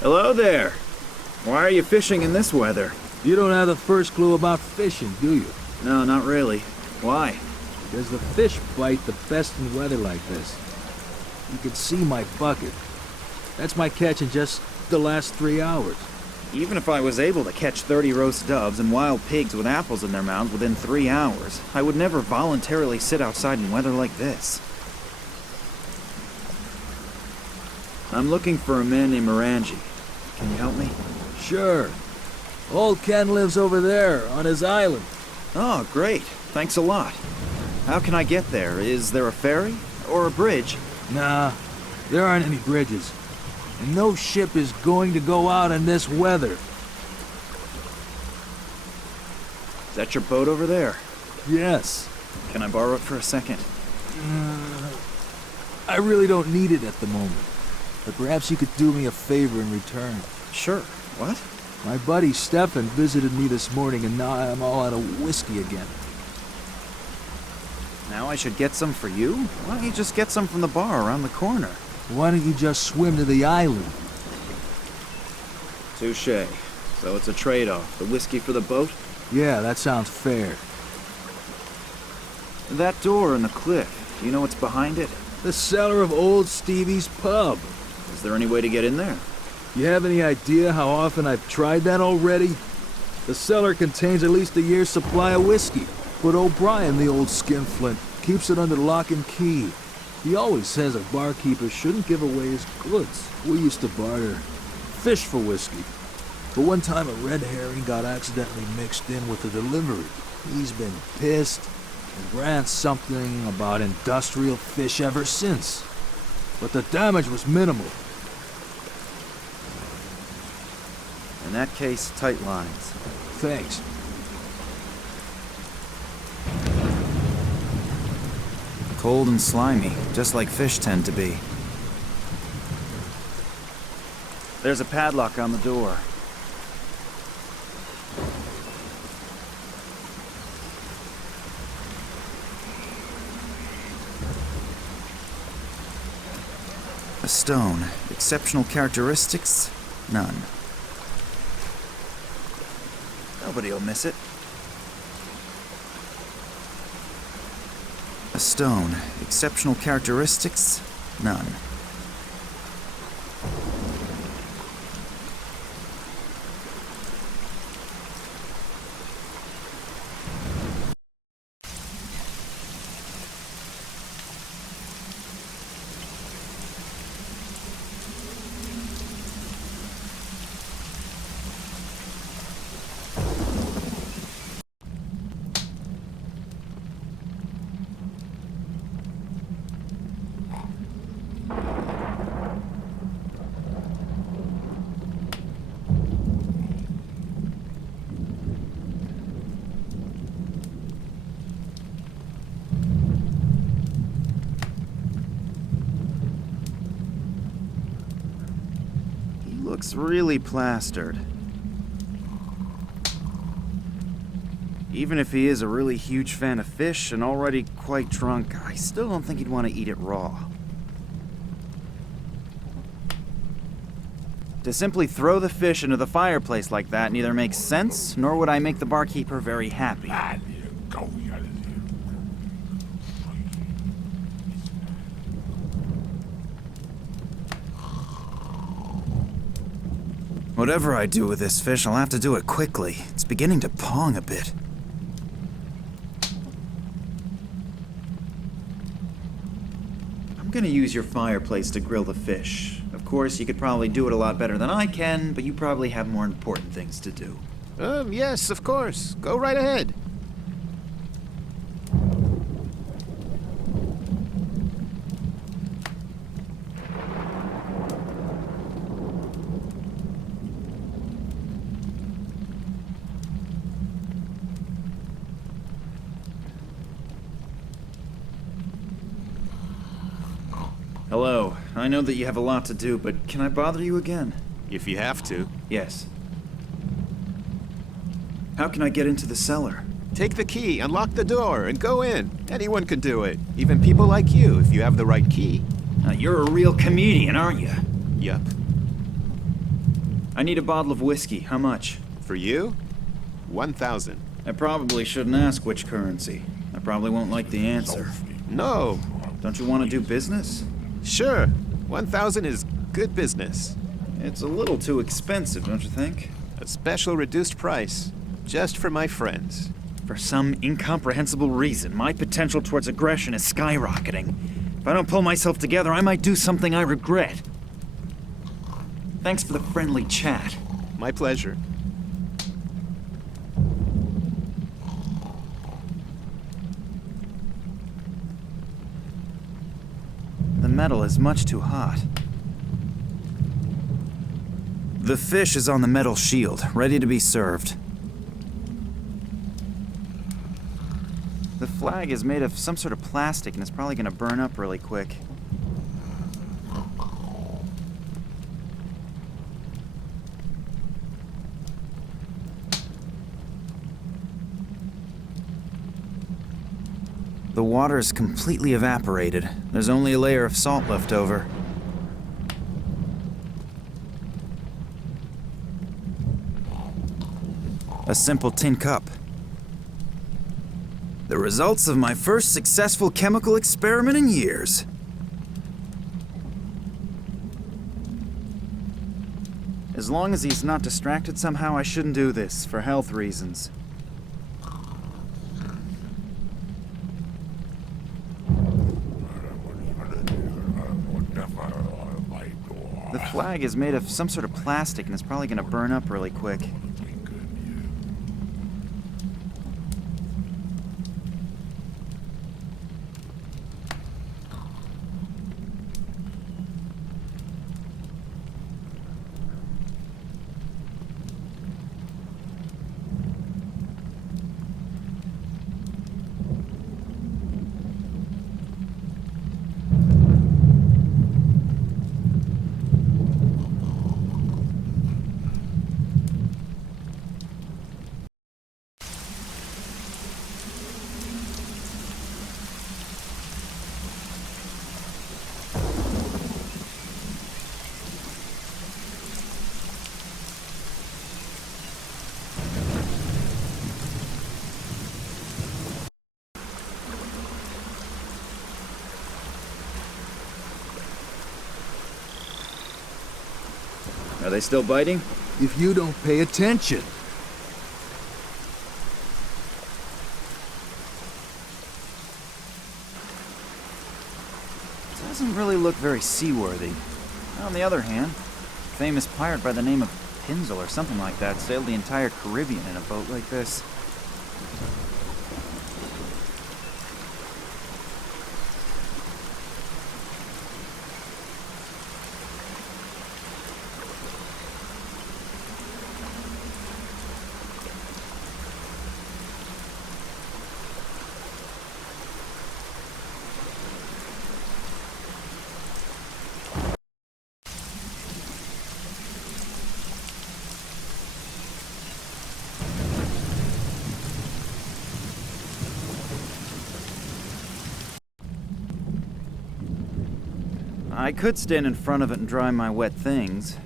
Hello there! Why are you fishing in this weather? You don't have the first clue about fishing, do you? No, not really. Why? Because the fish bite the best in weather like this. You can see my bucket. That's my catch in just the last 3 hours. Even if I was able to catch 30 roast doves and wild pigs with apples in their mouths within 3 hours, I would never voluntarily sit outside in weather like this. I'm looking for a man named Morangi. Can you help me? Sure. Old Ken lives over there, on his island. Oh, great. Thanks a lot. How can I get there? Is there a ferry? Or a bridge? Nah, there aren't any bridges. And no ship is going to go out in this weather. Is that your boat over there? Yes. Can I borrow it for a second? I really don't need it at the moment. But perhaps you could do me a favor in return. Sure. What? My buddy Stefan visited me this morning and now I'm all out of whiskey again. Now I should get some for you? Why don't you just get some from the bar around the corner? Why don't you just swim to the island? Touché. So it's a trade-off. The whiskey for the boat? Yeah, that sounds fair. That door in the cliff, do you know what's behind it? The cellar of old Stevie's pub. Is there any way to get in there? You have any idea how often I've tried that already? The cellar contains at least a year's supply of whiskey, but O'Brien, the old skinflint, keeps it under lock and key. He always says a barkeeper shouldn't give away his goods. We used to barter fish for whiskey. But one time a red herring got accidentally mixed in with the delivery. He's been pissed and ran something about industrial fish ever since. But the damage was minimal. In that case, tight lines. Thanks. Cold and slimy, just like fish tend to be. There's a padlock on the door. A stone. Exceptional characteristics? None. Nobody'll miss it. A stone. Exceptional characteristics? None. Looks really plastered. Even if he is a really huge fan of fish and already quite drunk, I still don't think he'd want to eat it raw. To simply throw the fish into the fireplace like that neither makes sense, nor would I make the barkeeper very happy. Whatever I do with this fish, I'll have to do it quickly. It's beginning to pong a bit. gonna use your fireplace to grill the fish. Of course, you could probably do it a lot better than I can, but you probably have more important things to do. Yes, of course. Go right ahead. Hello. I know that you have a lot to do, but can I bother you again? If you have to. Yes. How can I get into the cellar? Take the key, unlock the door, and go in. Anyone can do it. Even people like you, if you have the right key. You're a real comedian, aren't you? Yep. I need a bottle of whiskey. How much? For you? 1,000. I probably shouldn't ask which currency. I probably won't like the answer. No. Don't you want to do business? Sure. 1,000 is good business. It's a little too expensive, don't you think? A special reduced price. Just for my friends. For some incomprehensible reason, my potential towards aggression is skyrocketing. If I don't pull myself together, I might do something I regret. Thanks for the friendly chat. My pleasure. The metal is much too hot. The fish is on the metal shield, ready to be served. The flag is made of some sort of plastic and it's probably gonna burn up really quick. The water is completely evaporated. There's only a layer of salt left over. A simple tin cup. The results of my first successful chemical experiment in years. As long as he's not distracted somehow, I shouldn't do this, for health reasons. The flag is made of some sort of plastic and it's probably gonna burn up really quick. Are they still biting? If you don't pay attention. It doesn't really look very seaworthy. On the other hand, a famous pirate by the name of Pinzel or something like that sailed the entire Caribbean in a boat like this. I could stand in front of it and dry my wet things.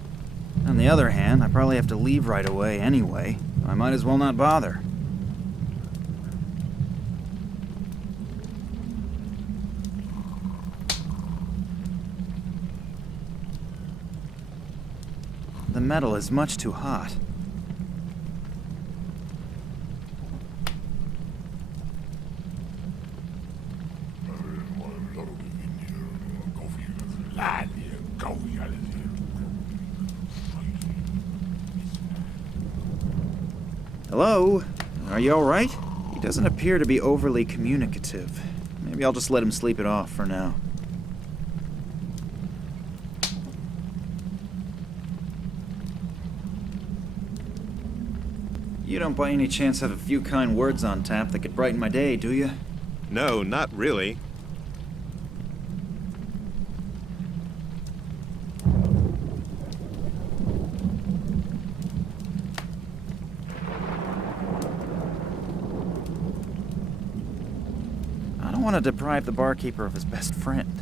On the other hand, I probably have to leave right away anyway. I might as well not bother. The metal is much too hot. Hello? Are you alright? He doesn't appear to be overly communicative. Maybe I'll just let him sleep it off for now. You don't by any chance have a few kind words on tap that could brighten my day, do you? No, not really. I don't want to deprive the barkeeper of his best friend.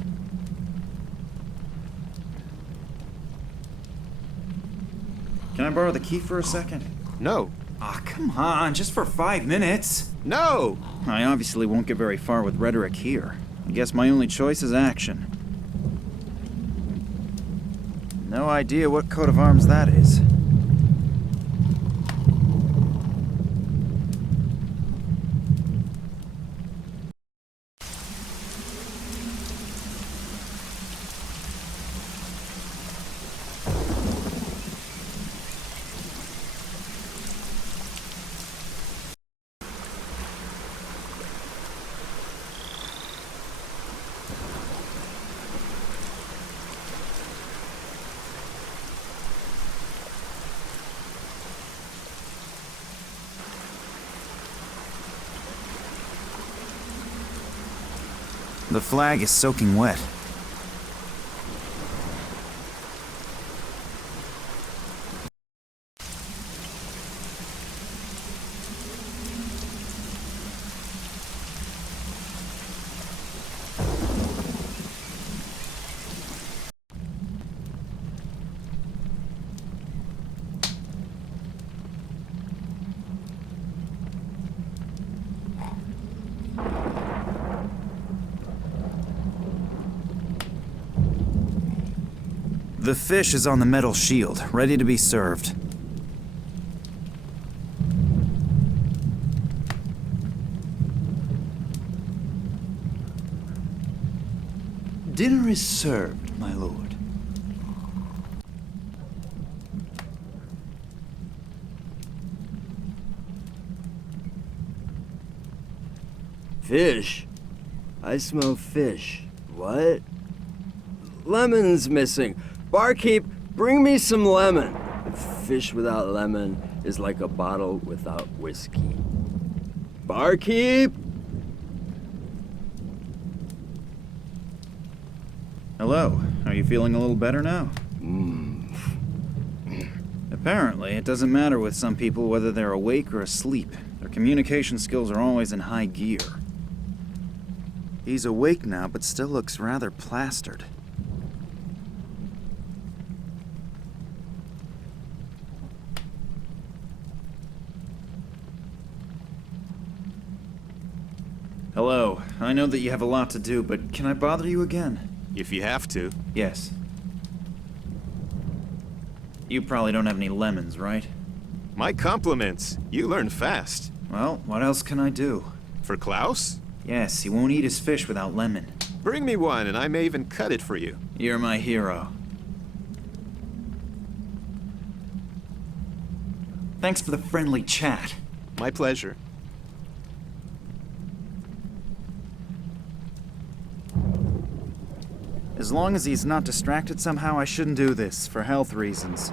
Can I borrow the key for a second? No. Aw, come on, just for 5 minutes. No! I obviously won't get very far with rhetoric here. I guess my only choice is action. No idea what coat of arms that is. The flag is soaking wet. The fish is on the metal shield, ready to be served. Dinner is served, my lord. Fish? I smell fish. What? Lemon's missing. Barkeep, bring me some lemon. Fish without lemon is like a bottle without whiskey. Barkeep? Hello. Are you feeling a little better now? Apparently, it doesn't matter with some people whether they're awake or asleep. Their communication skills are always in high gear. He's awake now, but still looks rather plastered. Hello. I know that you have a lot to do, but can I bother you again? If you have to. Yes. You probably don't have any lemons, right? My compliments. You learn fast. Well, what else can I do? For Klaus? Yes, he won't eat his fish without lemon. Bring me one, and I may even cut it for you. You're my hero. Thanks for the friendly chat. My pleasure. As long as he's not distracted somehow, I shouldn't do this, for health reasons.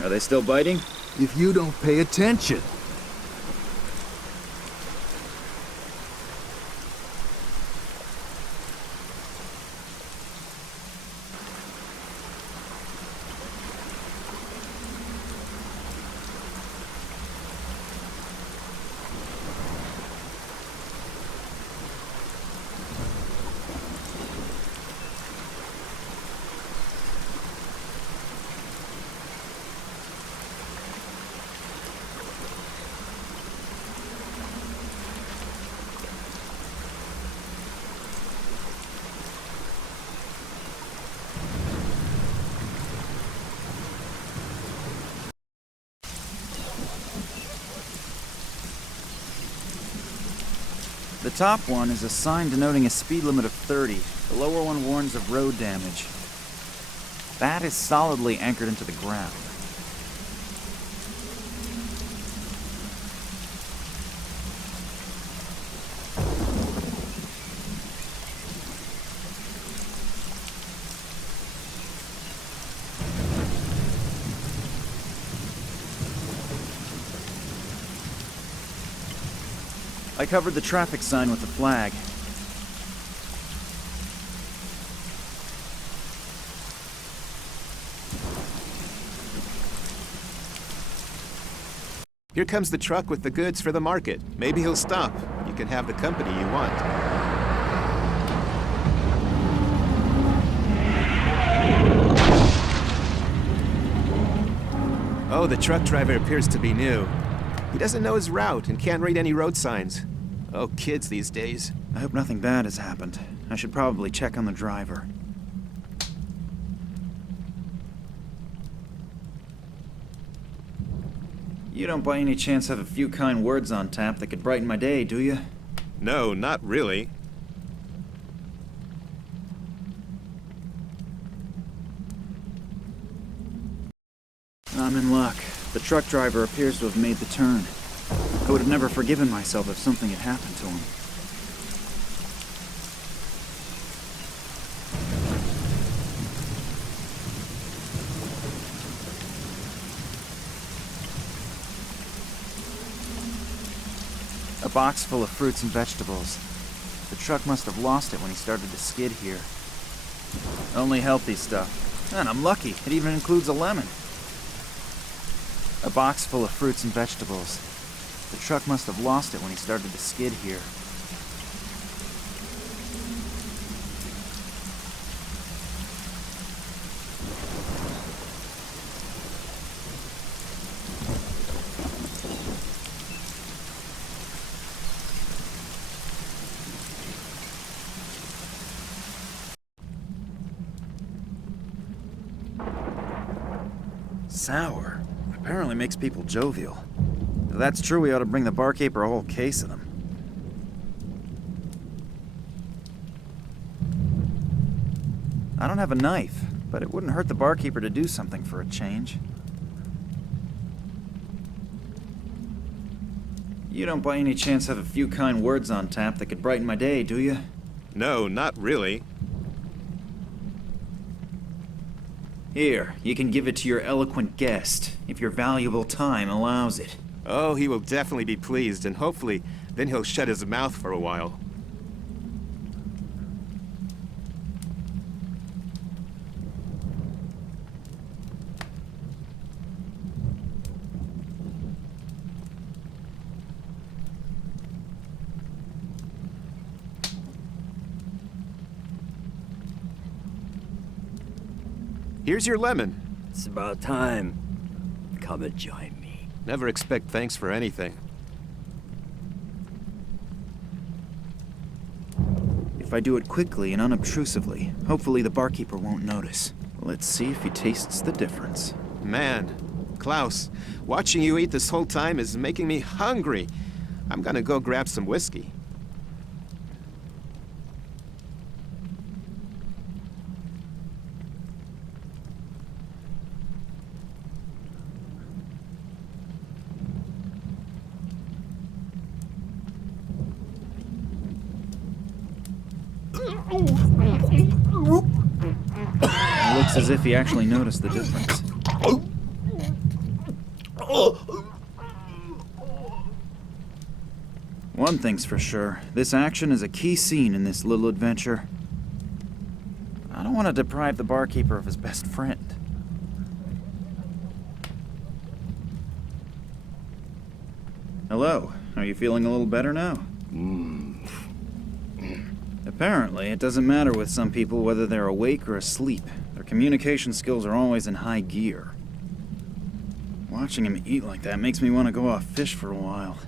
Are they still biting? If you don't pay attention. The top one is a sign denoting a speed limit of 30. The lower one warns of road damage. That is solidly anchored into the ground. I covered the traffic sign with the flag. Here comes the truck with the goods for the market. Maybe he'll stop. You can have the company you want. Oh, the truck driver appears to be new. He doesn't know his route and can't read any road signs. Oh, kids these days. I hope nothing bad has happened. I should probably check on the driver. You don't by any chance have a few kind words on tap that could brighten my day, do you? No, not really. I'm in luck. The truck driver appears to have made the turn. I would have never forgiven myself if something had happened to him. A box full of fruits and vegetables. The truck must have lost it when he started to skid here. Only healthy stuff. And I'm lucky, it even includes a lemon. A box full of fruits and vegetables. The truck must have lost it when he started to skid here. Sour. Apparently makes people jovial. If that's true, we ought to bring the barkeeper a whole case of them. I don't have a knife, but it wouldn't hurt the barkeeper to do something for a change. You don't by any chance have a few kind words on tap that could brighten my day, do you? No, not really. Here, you can give it to your eloquent guest, if your valuable time allows it. Oh, he will definitely be pleased, and hopefully, then he'll shut his mouth for a while. Here's your lemon. It's about time. Come and join me. Never expect thanks for anything. If I do it quickly and unobtrusively, hopefully the barkeeper won't notice. Let's see if he tastes the difference. Man, Klaus, watching you eat this whole time is making me hungry. I'm gonna go grab some whiskey. It looks as if he actually noticed the difference. One thing's for sure, this action is a key scene in this little adventure. I don't want to deprive the barkeeper of his best friend. Hello, are you feeling a little better now? Apparently, it doesn't matter with some people whether they're awake or asleep. Their communication skills are always in high gear. Watching him eat like that makes me want to go off fish for a while.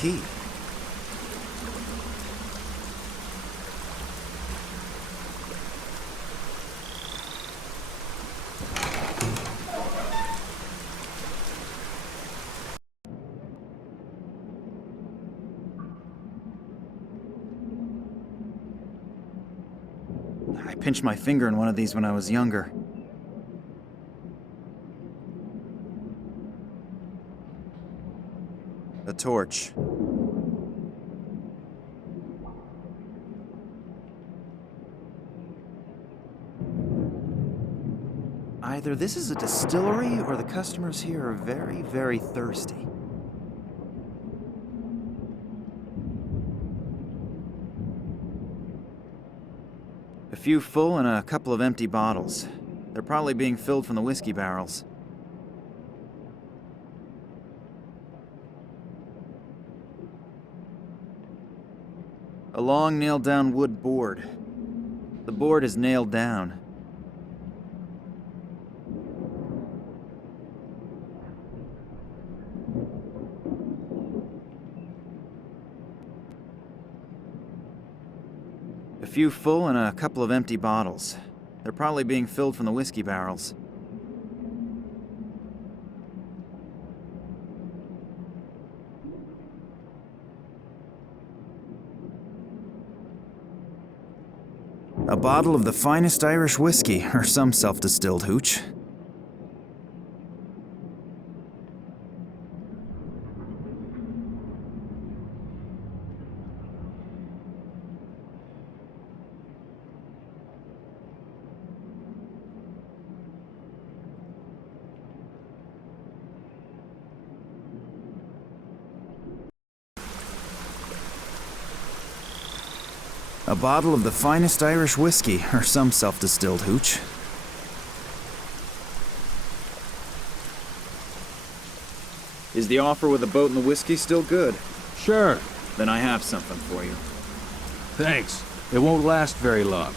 key. I pinched my finger in one of these when I was younger. A torch. Either this is a distillery or the customers here are very, very thirsty. A few full and a couple of empty bottles. They're probably being filled from the whiskey barrels. A long nailed-down wood board. The board is nailed down. A few full and a couple of empty bottles. They're probably being filled from the whiskey barrels. A bottle of the finest Irish whiskey, or some self-distilled hooch. A bottle of the finest Irish whiskey, or some self-distilled hooch. Is the offer with the boat and the whiskey still good? Sure. Then I have something for you. Thanks. It won't last very long.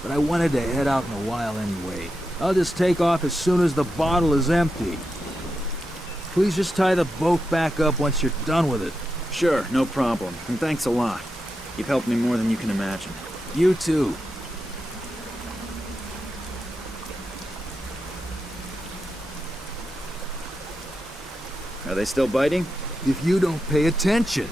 But I wanted to head out in a while anyway. I'll just take off as soon as the bottle is empty. Please just tie the boat back up once you're done with it. Sure, no problem. And thanks a lot. You've helped me more than you can imagine. You too. Are they still biting? If you don't pay attention.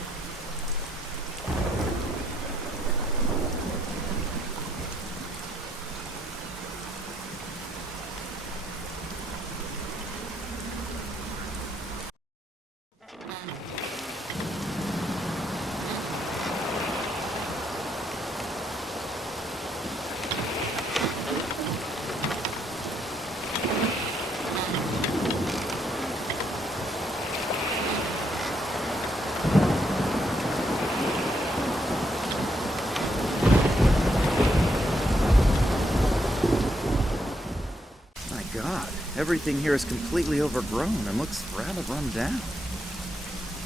Everything here is completely overgrown and looks rather run down.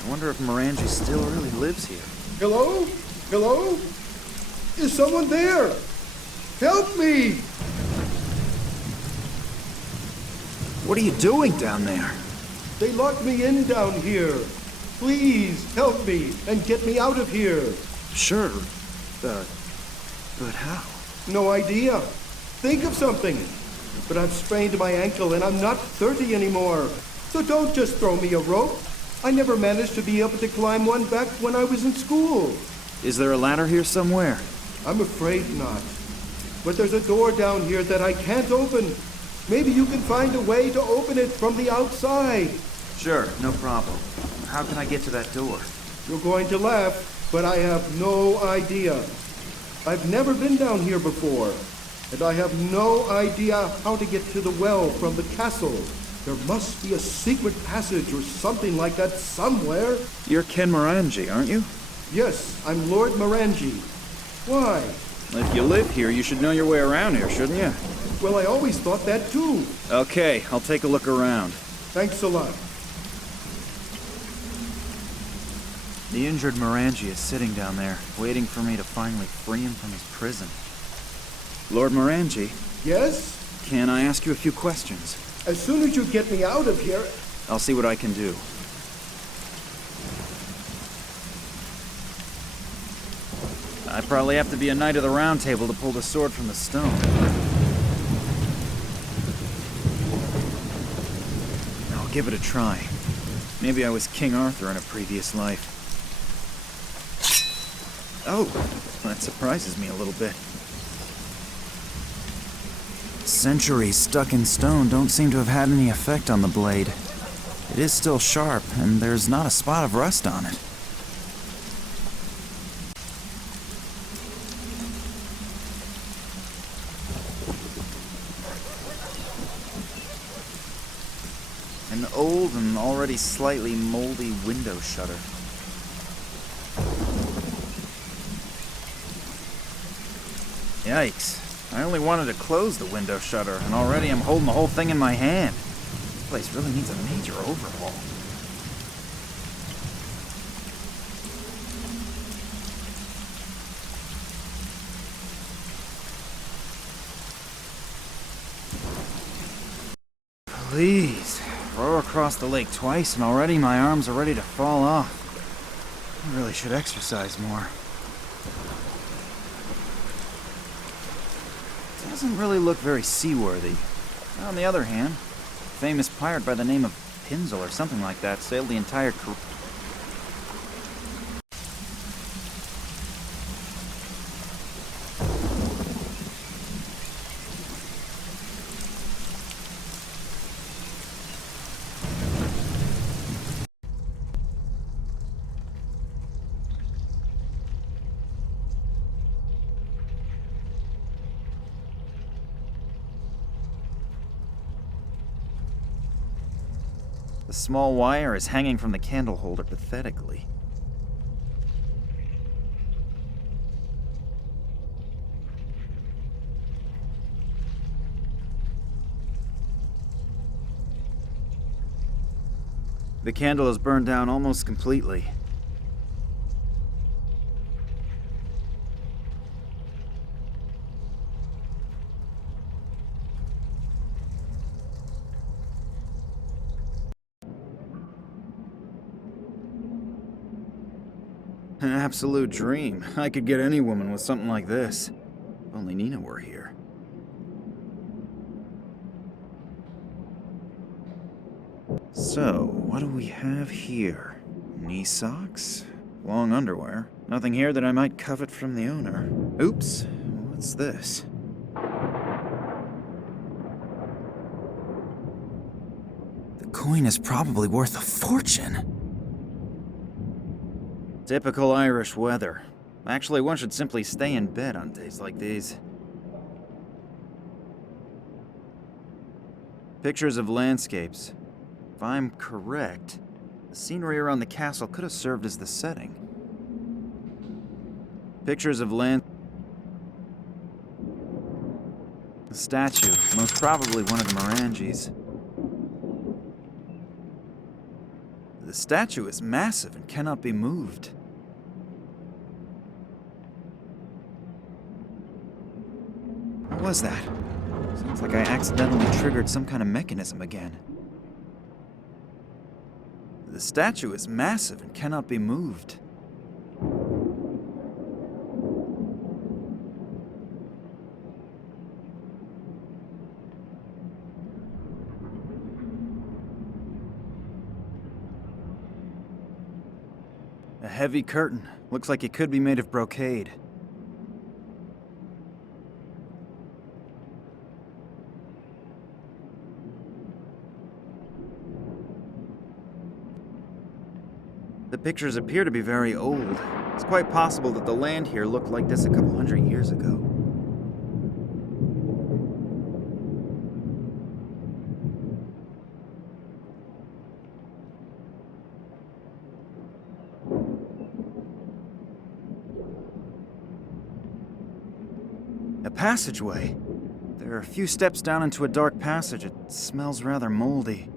I wonder if Morangi still really lives here. Hello? Hello? Is someone there? Help me! What are you doing down there? They locked me in down here. Please help me and get me out of here. Sure. But how? No idea. Think of something. But I've sprained my ankle and I'm not 30 anymore. So don't just throw me a rope. I never managed to be able to climb one back when I was in school. Is there a ladder here somewhere? I'm afraid not. But there's a door down here that I can't open. Maybe you can find a way to open it from the outside. Sure, no problem. How can I get to that door? You're going to laugh, but I have no idea. I've never been down here before. And I have no idea how to get to the well from the castle. There must be a secret passage or something like that somewhere. You're Ken Morangi, aren't you? Yes, I'm Lord Morangi. Why? If you live here, you should know your way around here, shouldn't you? Well, I always thought that too. Okay, I'll take a look around. Thanks a lot. The injured Morangi is sitting down there, waiting for me to finally free him from his prison. Lord Morangi? Yes? Can I ask you a few questions? As soon as you get me out of here... I'll see what I can do. I probably have to be a knight of the round table to pull the sword from the stone. I'll give it a try. Maybe I was King Arthur in a previous life. Oh, that surprises me a little bit. Centuries stuck in stone don't seem to have had any effect on the blade. It is still sharp, and there's not a spot of rust on it. An old and already slightly moldy window shutter. Yikes. I only wanted to close the window shutter, and already I'm holding the whole thing in my hand. This place really needs a major overhaul. Please. Row across the lake twice, and already my arms are ready to fall off. I really should exercise more. Doesn't really look very seaworthy. On the other hand, a famous pirate by the name of Pinzel or something like that sailed the entire The small wire is hanging from the candle holder pathetically. The candle is burned down almost completely. An absolute dream. I could get any woman with something like this. If only Nina were here. So, what do we have here? Knee socks? Long underwear? Nothing here that I might covet from the owner. Oops. What's this? The coin is probably worth a fortune. Typical Irish weather. Actually, one should simply stay in bed on days like these. Pictures of landscapes. If I'm correct, the scenery around the castle could have served as the setting. Pictures of land... A statue, most probably one of the Morangis. The statue is massive and cannot be moved. What was that? Sounds like I accidentally triggered some kind of mechanism again. The statue is massive and cannot be moved. A heavy curtain. Looks like it could be made of brocade. The pictures appear to be very old. It's quite possible that the land here looked like this a couple hundred years ago. A passageway. There are a few steps down into a dark passage. It smells rather moldy.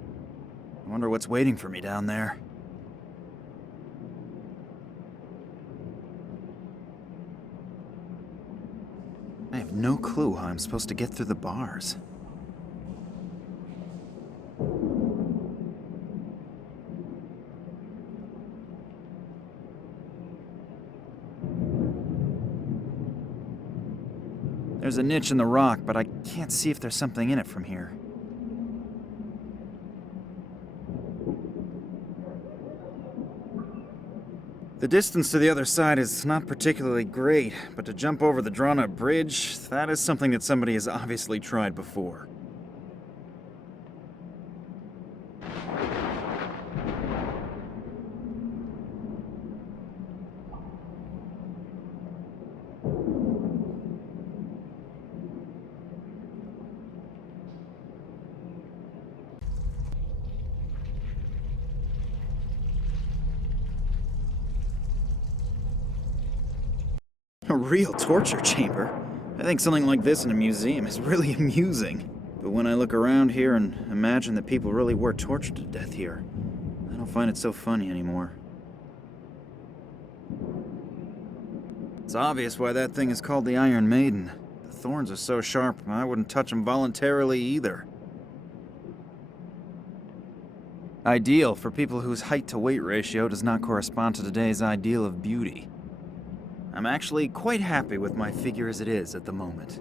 I wonder what's waiting for me down there. I have no clue how I'm supposed to get through the bars. There's a niche in the rock, but I can't see if there's something in it from here. The distance to the other side is not particularly great, but to jump over the drawn-up bridge, that is something that somebody has obviously tried before. A real torture chamber? I think something like this in a museum is really amusing. But when I look around here and imagine that people really were tortured to death here, I don't find it so funny anymore. It's obvious why that thing is called the Iron Maiden. The thorns are so sharp, I wouldn't touch them voluntarily either. Ideal for people whose height-to-weight ratio does not correspond to today's ideal of beauty. I'm actually quite happy with my figure as it is at the moment.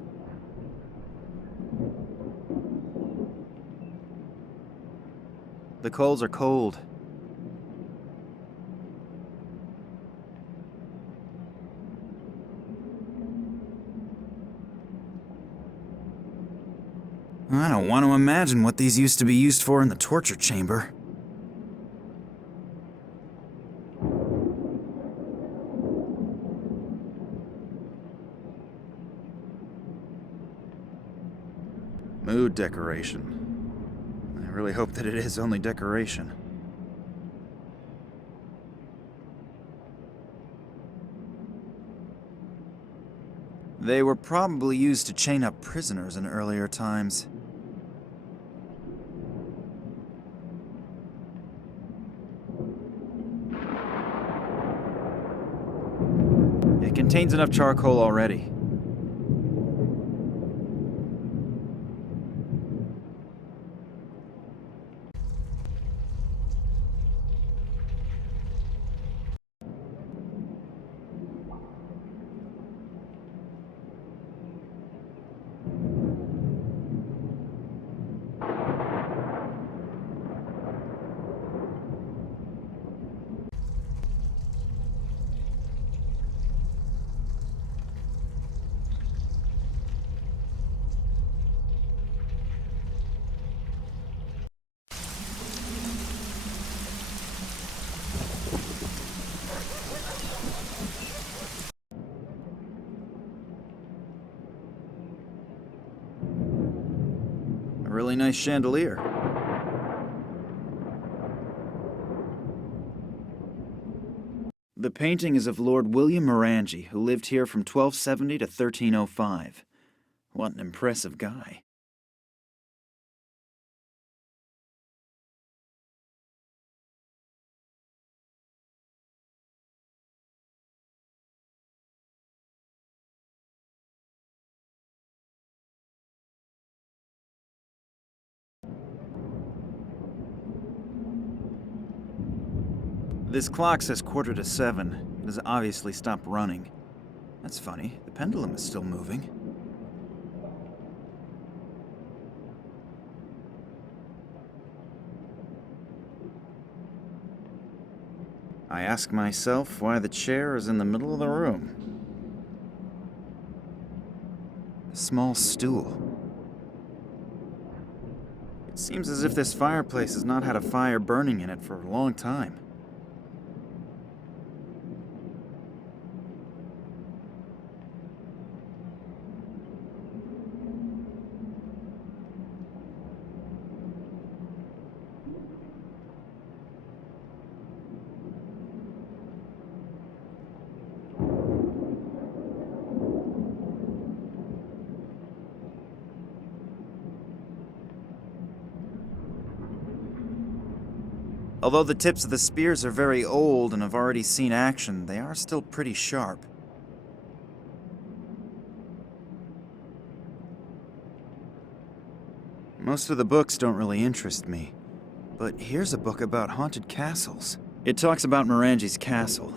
The coals are cold. I don't want to imagine what these used to be used for in the torture chamber. Mood decoration. I really hope that it is only decoration. They were probably used to chain up prisoners in earlier times. It contains enough charcoal already. A really nice chandelier. The painting is of Lord William Morangi, who lived here from 1270 to 1305. What an impressive guy. This clock says 7:15. It has obviously stopped running. That's funny. The pendulum is still moving. I ask myself why the chair is in the middle of the room. A small stool. It seems as if this fireplace has not had a fire burning in it for a long time. Although the tips of the spears are very old and have already seen action, they are still pretty sharp. Most of the books don't really interest me, but here's a book about haunted castles. It talks about Morangi's castle.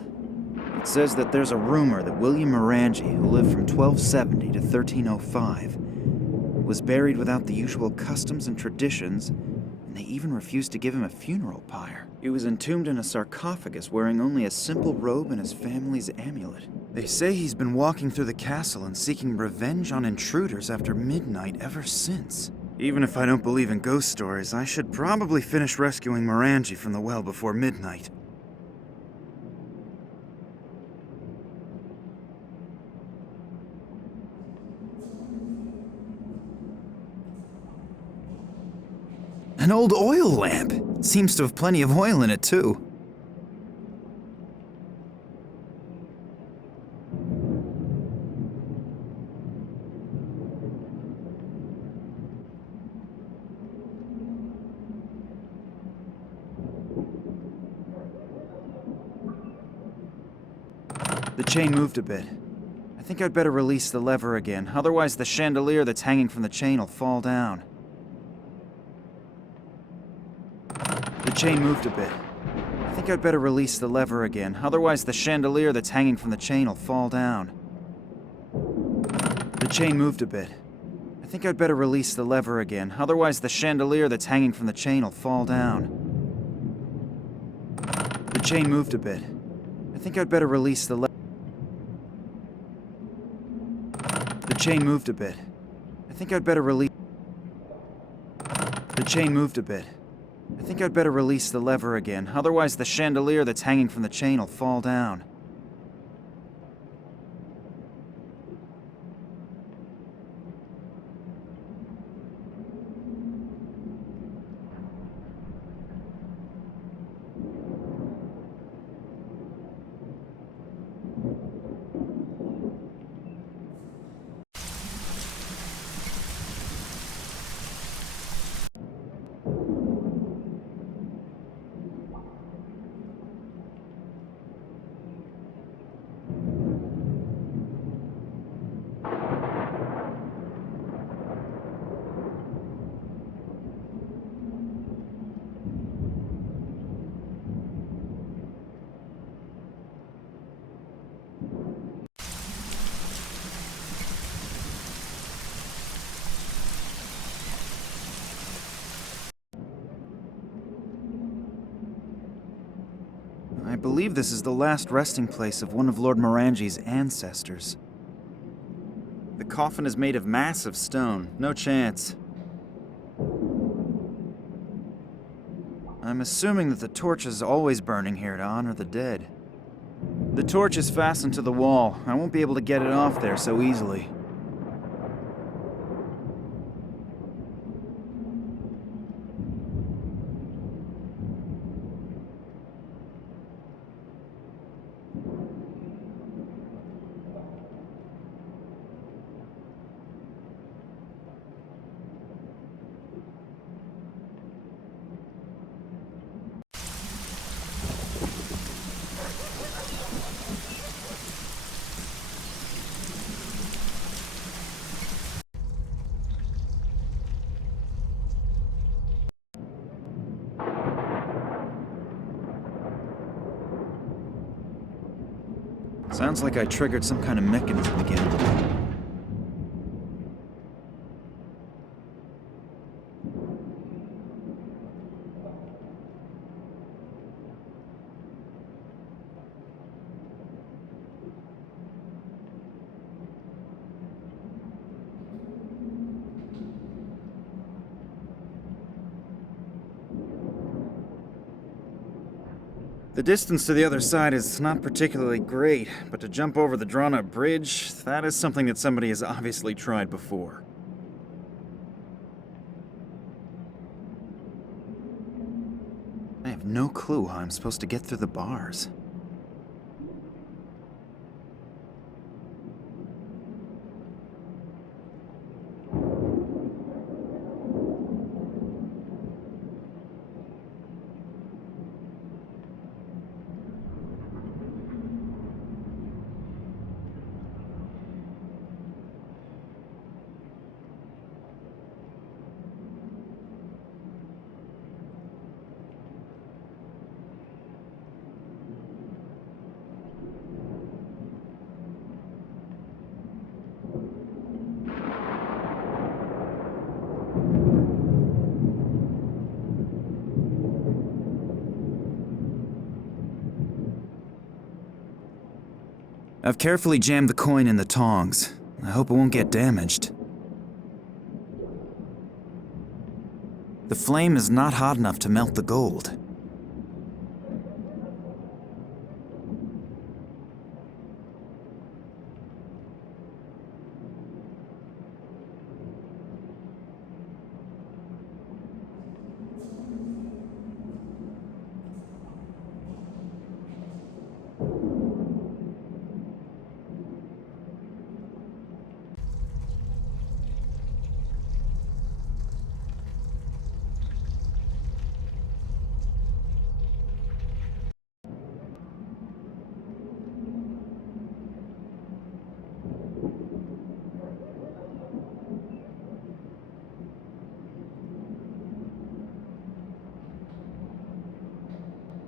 It It says that there's a rumor that William Morangi, who lived from 1270 to 1305, was buried without the usual customs and traditions, and they even refused to give him a funeral pyre. He was entombed in a sarcophagus wearing only a simple robe and his family's amulet. They say he's been walking through the castle and seeking revenge on intruders after midnight ever since. Even if I don't believe in ghost stories, I should probably finish rescuing Morangi from the well before midnight. An old oil lamp! Seems to have plenty of oil in it, too. The chain moved a bit. I think I'd better release the lever again, otherwise the chandelier that's hanging from the chain will fall down. The chain moved a bit. I think I'd better release the lever again, otherwise the chandelier that's hanging from the chain will fall down. The chain moved a bit. I think I'd better release the lever again, otherwise the chandelier that's hanging from the chain will fall down. The chain moved a bit. I think I'd better release the lever. The chain moved a bit. I think I'd better release. The chain moved a bit. I think I'd better release the lever again, otherwise the chandelier that's hanging from the chain will fall down. I believe this is the last resting place of one of Lord Morangi's ancestors. The coffin is made of massive stone. No chance. I'm assuming that the torch is always burning here to honor the dead. The torch is fastened to the wall. I won't be able to get it off there so easily. Sounds like I triggered some kind of mechanism again. The distance to the other side is not particularly great, but to jump over the drawn-up bridge, that is something that somebody has obviously tried before. I have no clue how I'm supposed to get through the bars. I've carefully jammed the coin in the tongs. I hope it won't get damaged. The flame is not hot enough to melt the gold.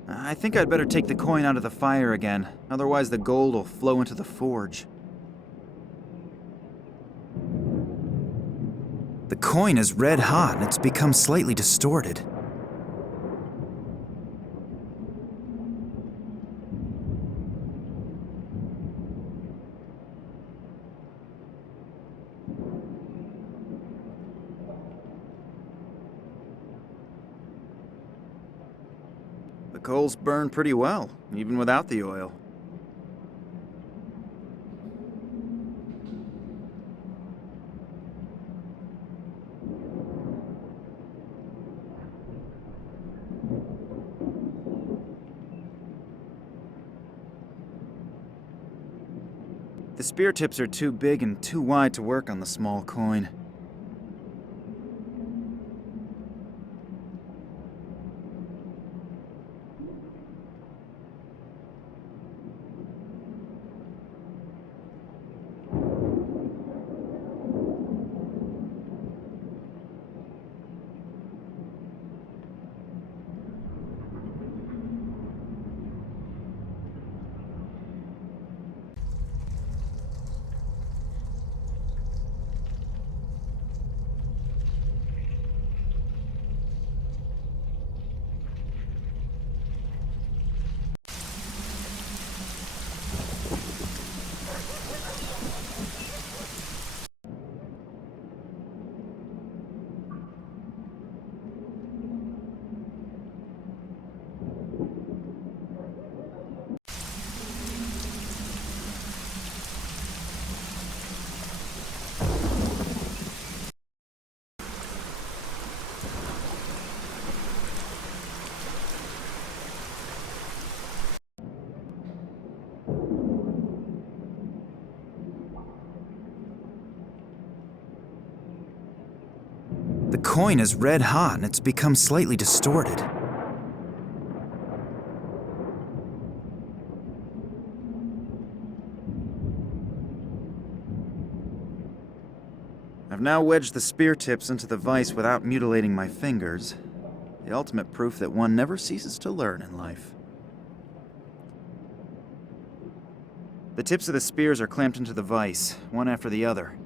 I think I'd better take the coin out of the fire again, otherwise the gold will flow into the forge. The coin is red hot and it's become slightly distorted. The coals burn pretty well, even without the oil. The spear tips are too big and too wide to work on the small coin. The coin is red hot and it's become slightly distorted. I've now wedged the spear tips into the vise without mutilating my fingers. The ultimate proof that one never ceases to learn in life. The tips of the spears are clamped into the vise, one after the other.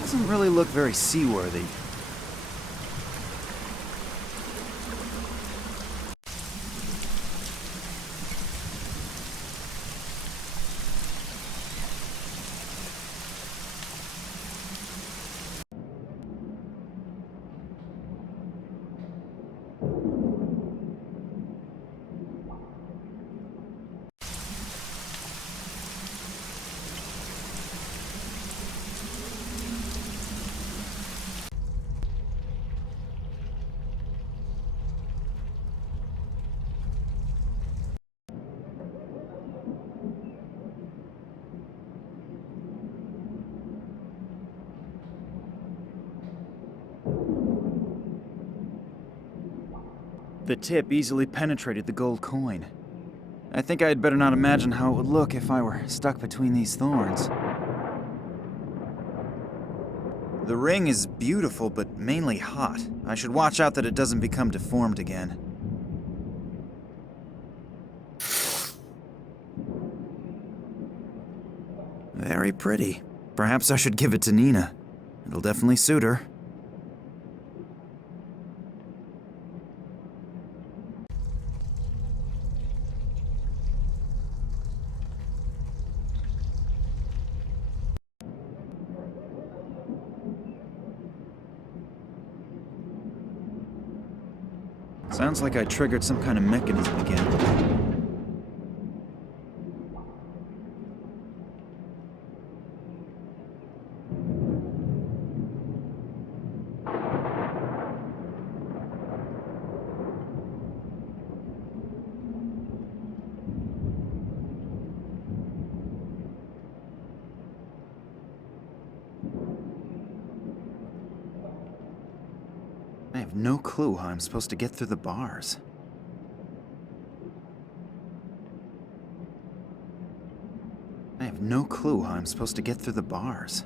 Doesn't really look very seaworthy. The tip easily penetrated the gold coin. I think I'd better not imagine how it would look if I were stuck between these thorns. The ring is beautiful, but mainly hot. I should watch out that it doesn't become deformed again. Very pretty. Perhaps I should give it to Nina. It'll definitely suit her. Sounds like I triggered some kind of mechanism again. I have no clue how I'm supposed to get through the bars. I have no clue how I'm supposed to get through the bars.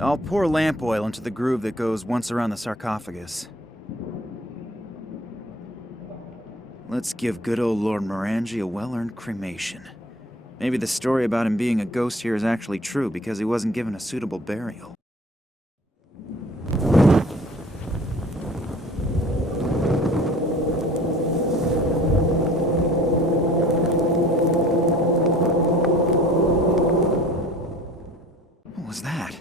I'll pour lamp oil into the groove that goes once around the sarcophagus. Let's give good old Lord Morangi a well-earned cremation. Maybe the story about him being a ghost here is actually true because he wasn't given a suitable burial. What was that?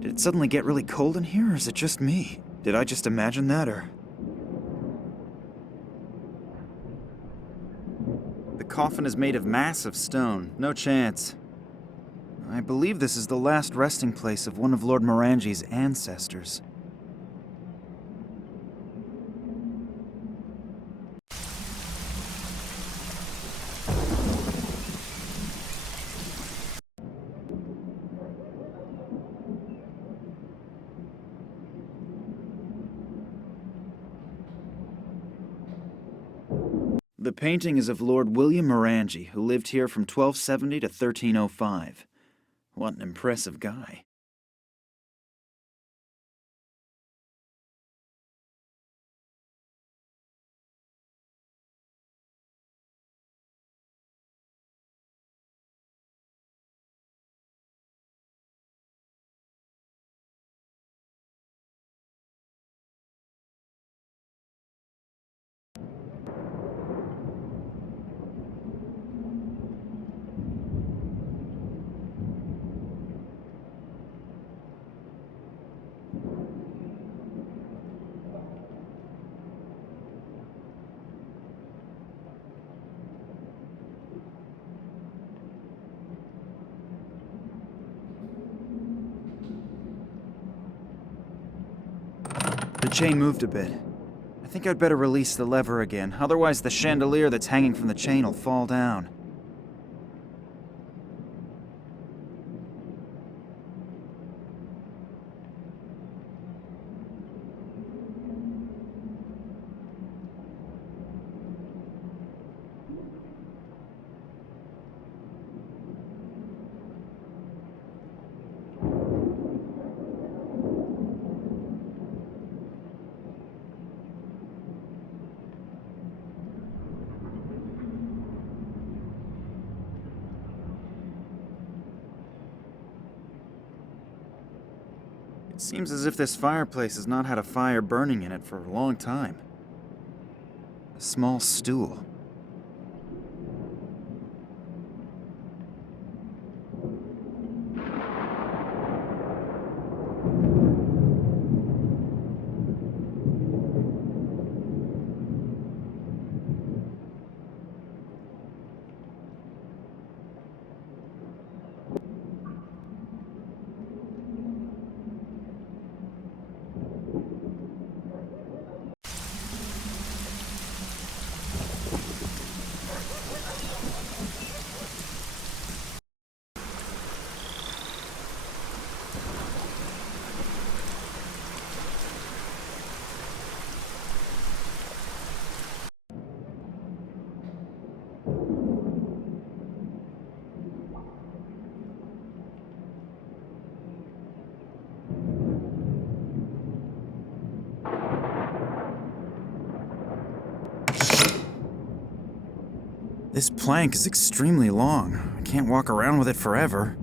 Did it suddenly get really cold in here, or is it just me? Did I just imagine that, or... The coffin is made of massive stone. No chance. I believe this is the last resting place of one of Lord Morangi's ancestors. The painting is of Lord William Morangi, who lived here from 1270 to 1305. What an impressive guy. The chain moved a bit. I think I'd better release the lever again, otherwise the chandelier that's hanging from the chain will fall down. Seems as if this fireplace has not had a fire burning in it for a long time. A small stool. This plank is extremely long. I can't walk around with it forever.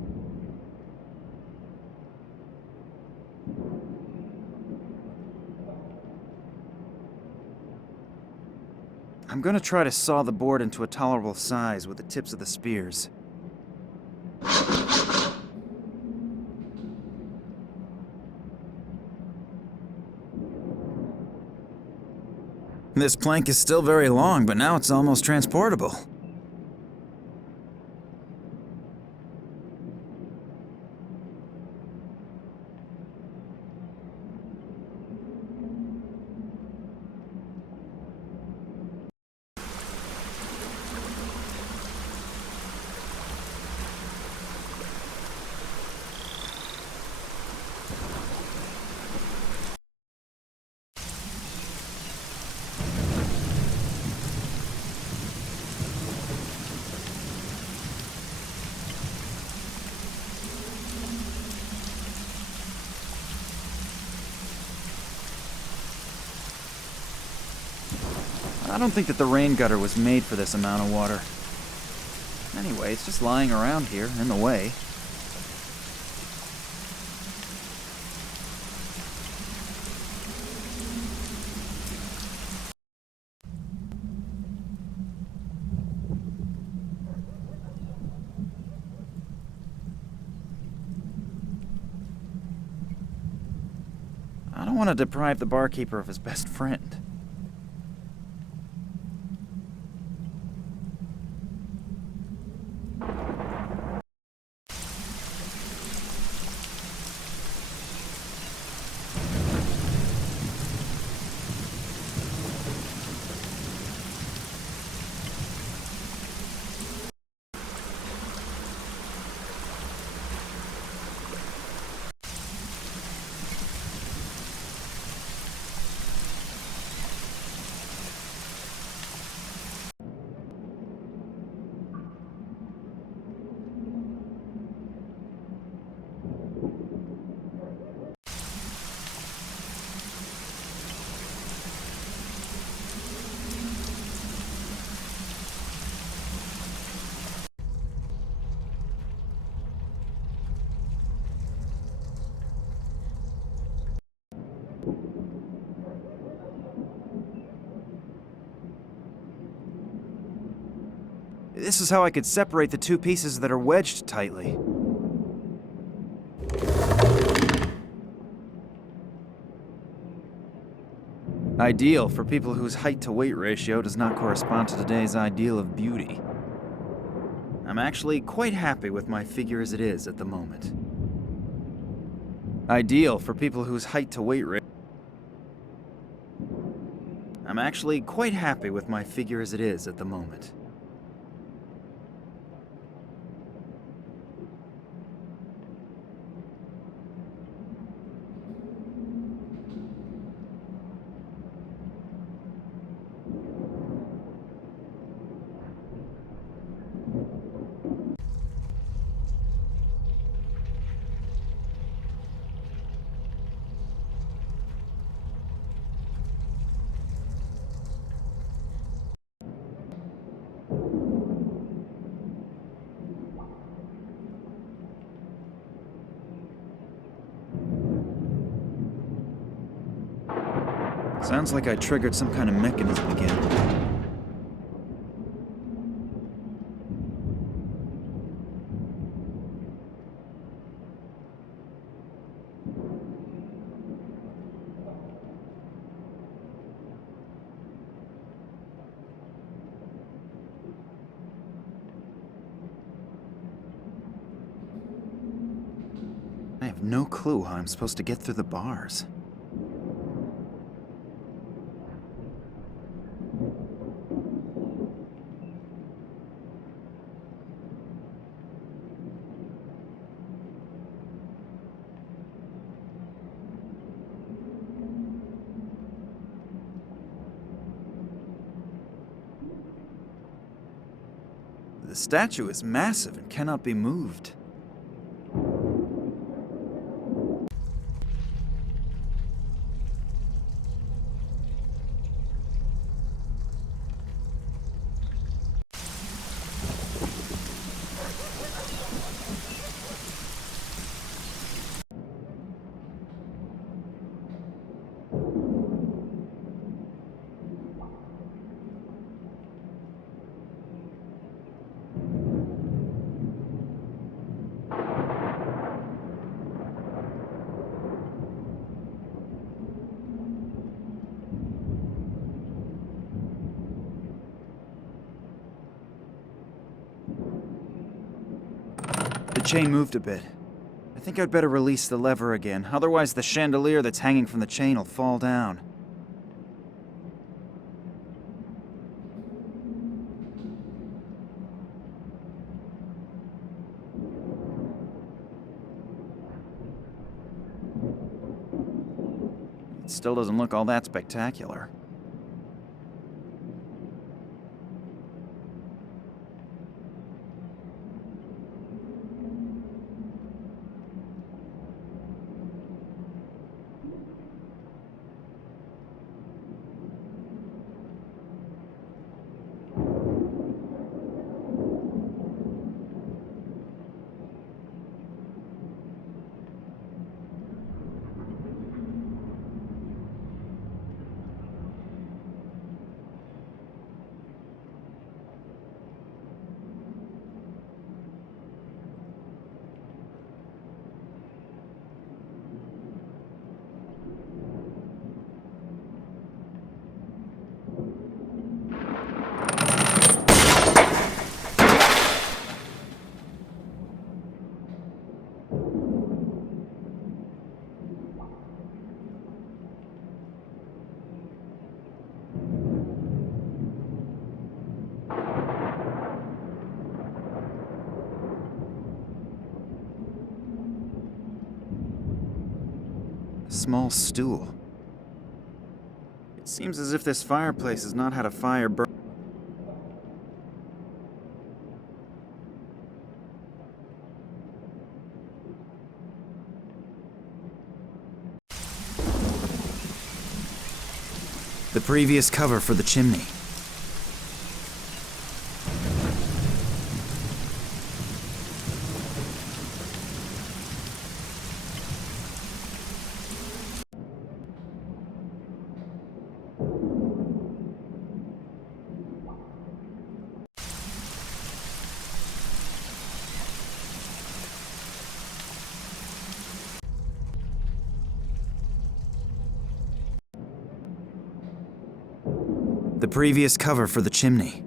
I'm gonna try to saw the board into a tolerable size with the tips of the spears. This plank is still very long, but now it's almost transportable. I don't think that the rain gutter was made for this amount of water. Anyway, it's just lying around here, in the way. I don't want to deprive the barkeeper of his best friend. This is how I could separate the two pieces that are wedged tightly. Ideal for people whose height-to-weight ratio does not correspond to today's ideal of beauty. I'm actually quite happy with my figure as it is at the moment. Ideal for people whose height-to-weight ratio... I'm actually quite happy with my figure as it is at the moment. Sounds like I triggered some kind of mechanism again. I have no clue how I'm supposed to get through the bars. The statue is massive and cannot be moved. The chain moved a bit. I think I'd better release the lever again, otherwise the chandelier that's hanging from the chain will fall down. It still doesn't look all that spectacular. A small stool. It seems as if this fireplace has not had a fire burn. The previous cover for the chimney. The previous cover for the chimney.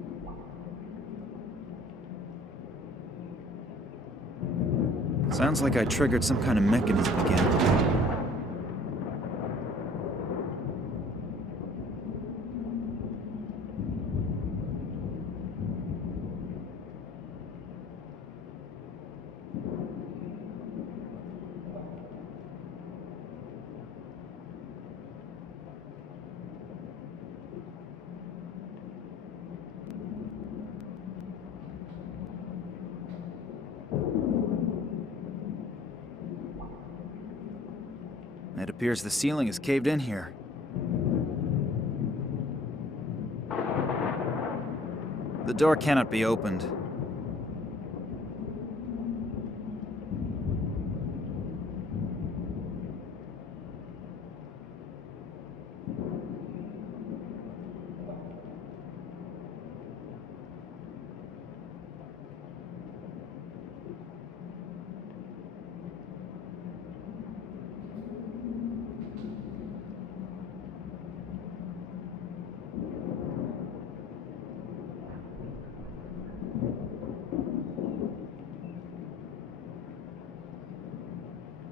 Sounds like I triggered some kind of mechanism again. It appears the ceiling is caved in here. The door cannot be opened.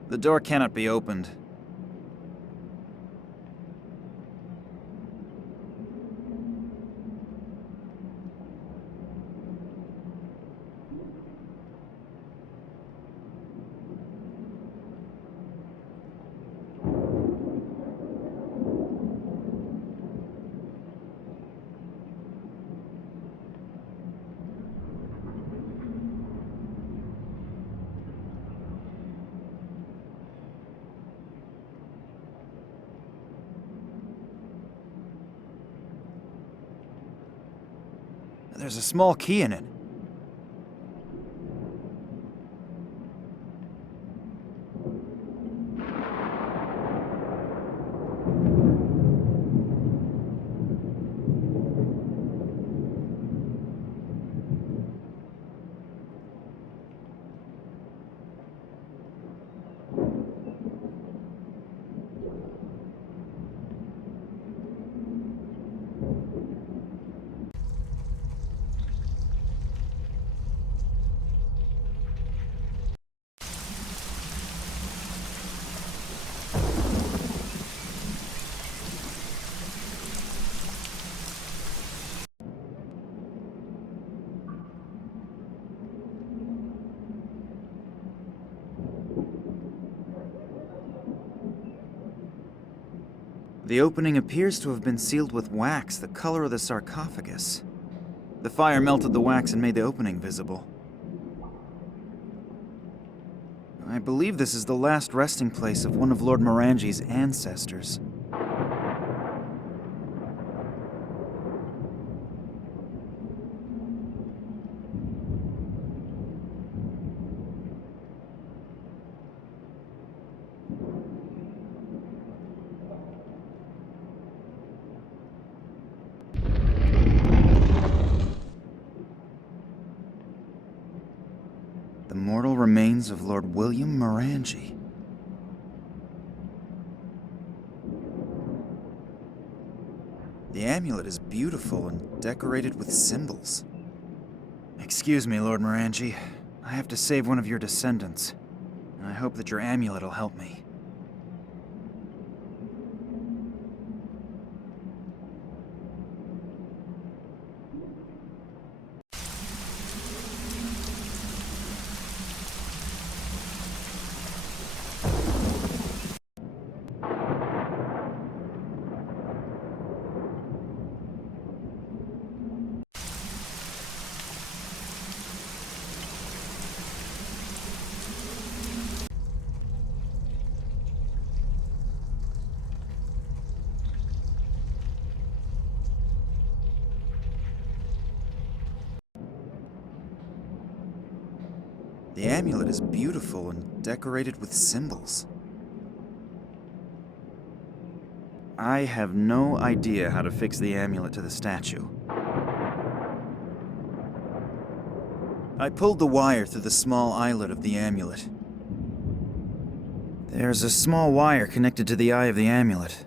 The door cannot be opened. There's a small key in it. The opening appears to have been sealed with wax, the color of the sarcophagus. The fire melted the wax and made the opening visible. I believe this is the last resting place of one of Lord Morangi's ancestors. The mortal remains of Lord William Morangi. The amulet is beautiful and decorated with symbols. Excuse me, Lord Morangi. I have to save one of your descendants. And I hope that your amulet will help me. The amulet is beautiful and decorated with symbols. I have no idea how to fix the amulet to the statue. I pulled the wire through the small eyelet of the amulet. There's a small wire connected to the eye of the amulet.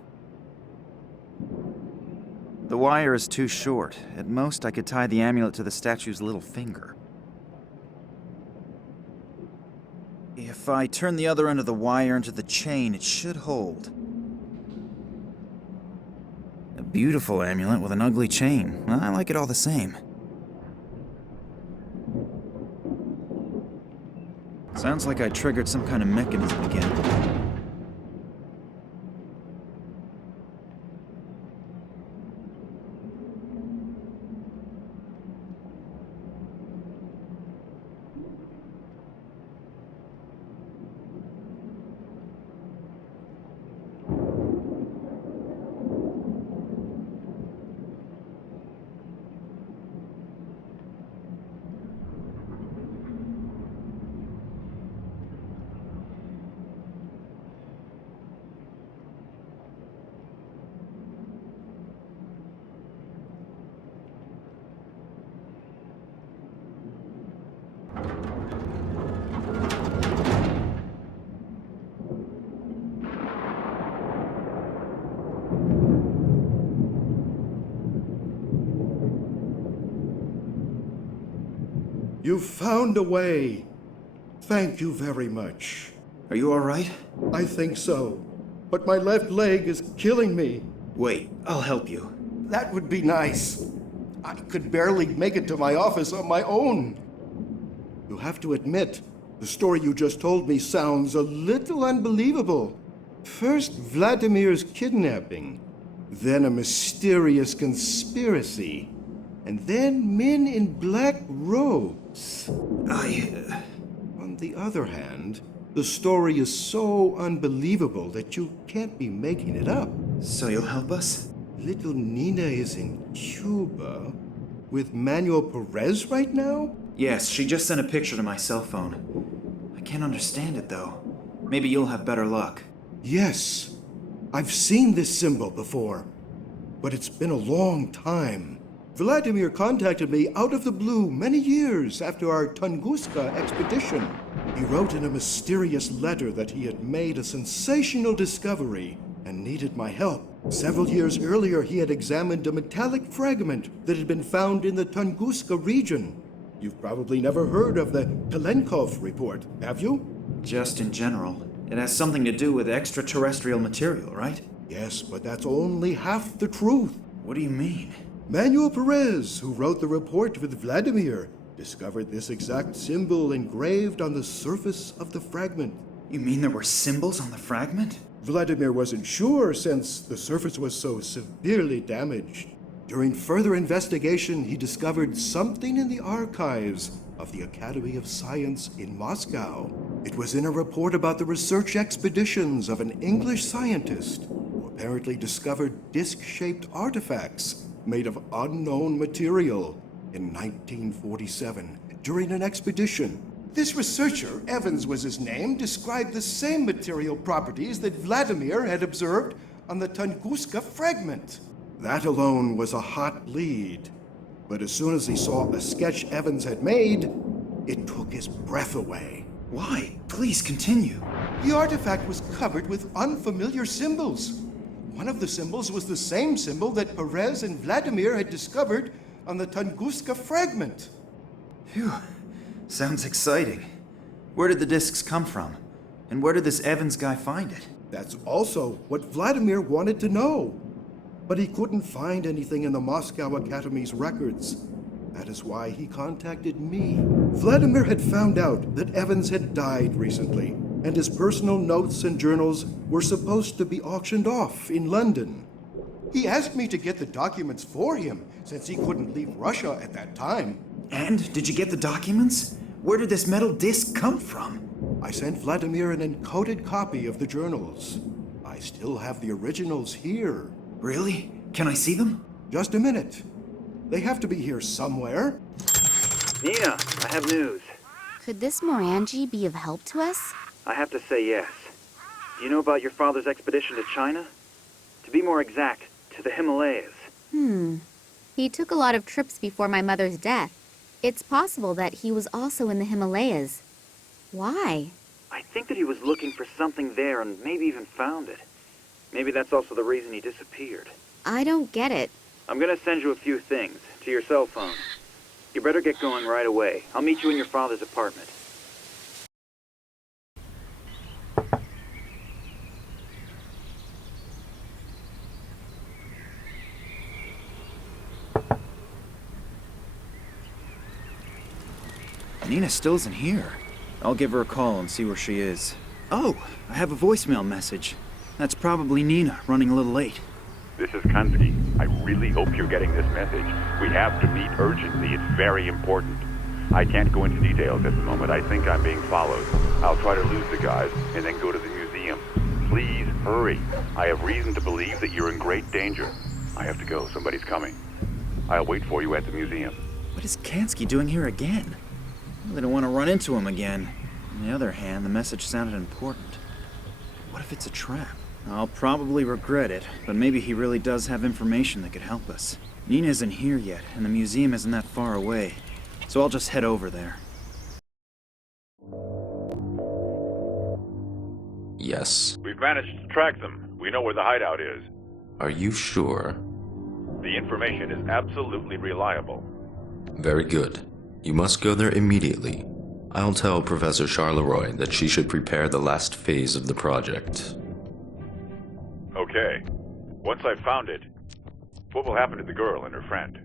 The wire is too short. At most, I could tie the amulet to the statue's little finger. If I turn the other end of the wire into the chain, it should hold. A beautiful amulet with an ugly chain. I like it all the same. Sounds like I triggered some kind of mechanism again. You've found a way. Thank you very much. Are you alright? I think so. But my left leg is killing me. Wait, I'll help you. That would be nice. I could barely make it to my office on my own. You have to admit, the story you just told me sounds a little unbelievable. First, Vladimir's kidnapping, then a mysterious conspiracy, and then men in black robes. On the other hand, the story is so unbelievable that you can't be making it up. So you'll help us? Little Nina is in Cuba with Manuel Perez right now? Yes, she just sent a picture to my cell phone. I can't understand it, though. Maybe you'll have better luck. Yes. I've seen this symbol before, but it's been a long time. Vladimir contacted me out of the blue many years after our Tunguska expedition. He wrote in a mysterious letter that he had made a sensational discovery and needed my help. Several years earlier, he had examined a metallic fragment that had been found in the Tunguska region. You've probably never heard of the Kalenkov report, have you? Just in general. It has something to do with extraterrestrial material, right? Yes, but that's only half the truth. What do you mean? Manuel Perez, who wrote the report with Vladimir, discovered this exact symbol engraved on the surface of the fragment. You mean there were symbols on the fragment? Vladimir wasn't sure since the surface was so severely damaged. During further investigation, he discovered something in the archives of the Academy of Science in Moscow. It was in a report about the research expeditions of an English scientist who apparently discovered disc-shaped artifacts made of unknown material in 1947 during an expedition. This researcher, Evans was his name, described the same material properties that Vladimir had observed on the Tunguska fragment. That alone was a hot lead. But as soon as he saw a sketch Evans had made, it took his breath away. Why? Please continue. The artifact was covered with unfamiliar symbols. One of the symbols was the same symbol that Perez and Vladimir had discovered on the Tunguska fragment. Phew. Sounds exciting. Where did the discs come from? And where did this Evans guy find it? That's also what Vladimir wanted to know. But he couldn't find anything in the Moscow Academy's records. That is why he contacted me. Vladimir had found out that Evans had died recently, and his personal notes and journals were supposed to be auctioned off in London. He asked me to get the documents for him, since he couldn't leave Russia at that time. And did you get the documents? Where did this metal disc come from? I sent Vladimir an encoded copy of the journals. I still have the originals here. Really? Can I see them? Just a minute. They have to be here somewhere. Nina, I have news. Could this Morangi be of help to us? I have to say yes. Do you know about your father's expedition to China? To be more exact, to the Himalayas. He took a lot of trips before my mother's death. It's possible that he was also in the Himalayas. Why? I think that he was looking for something there and maybe even found it. Maybe that's also the reason he disappeared. I don't get it. I'm gonna send you a few things to your cell phone. You better get going right away. I'll meet you in your father's apartment. Nina still isn't here. I'll give her a call and see where she is. Oh, I have a voicemail message. That's probably Nina, running a little late. This is Kanski. I really hope you're getting this message. We have to meet urgently. It's very important. I can't go into details at the moment. I think I'm being followed. I'll try to lose the guys and then go to the museum. Please, hurry. I have reason to believe that you're in great danger. I have to go. Somebody's coming. I'll wait for you at the museum. What is Kanski doing here again? Well, they don't want to run into him again. On the other hand, the message sounded important. What if it's a trap? I'll probably regret it, but maybe he really does have information that could help us. Nina isn't here yet, and the museum isn't that far away, so I'll just head over there. Yes. We've managed to track them. We know where the hideout is. Are you sure? The information is absolutely reliable. Very good. You must go there immediately. I'll tell Professor Charleroi that she should prepare the last phase of the project. Okay. Once I've found it, what will happen to the girl and her friend?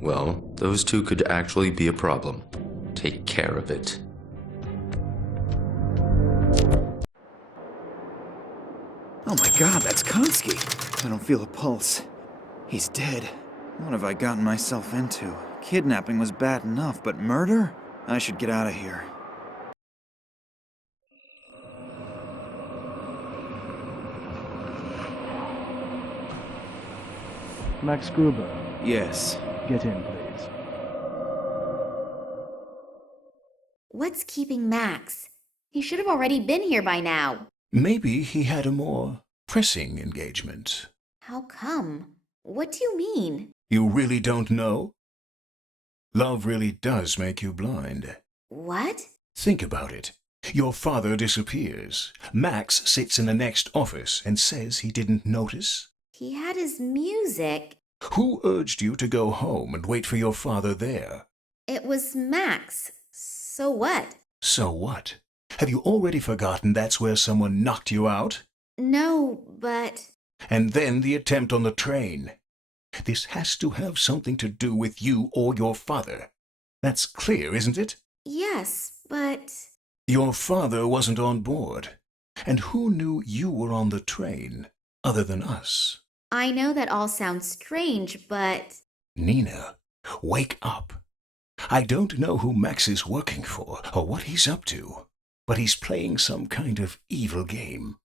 Well, those two could actually be a problem. Take care of it. Oh my god, that's Konski. I don't feel a pulse. He's dead. What have I gotten myself into? Kidnapping was bad enough, but murder? I should get out of here. Max Gruber. Yes. Get in, please. What's keeping Max? He should have already been here by now. Maybe he had a more pressing engagement. How come? What do you mean? You really don't know? Love really does make you blind. What? Think about it. Your father disappears. Max sits in the next office and says he didn't notice. He had his music. Who urged you to go home and wait for your father there? It was Max. So what? So what? Have you already forgotten that's where someone knocked you out? No, but... And then the attempt on the train. This has to have something to do with you or your father. That's clear, isn't it? Yes, but... Your father wasn't on board. And who knew you were on the train, other than us? I know that all sounds strange, but... Nina, wake up. I don't know who Max is working for or what he's up to, but he's playing some kind of evil game.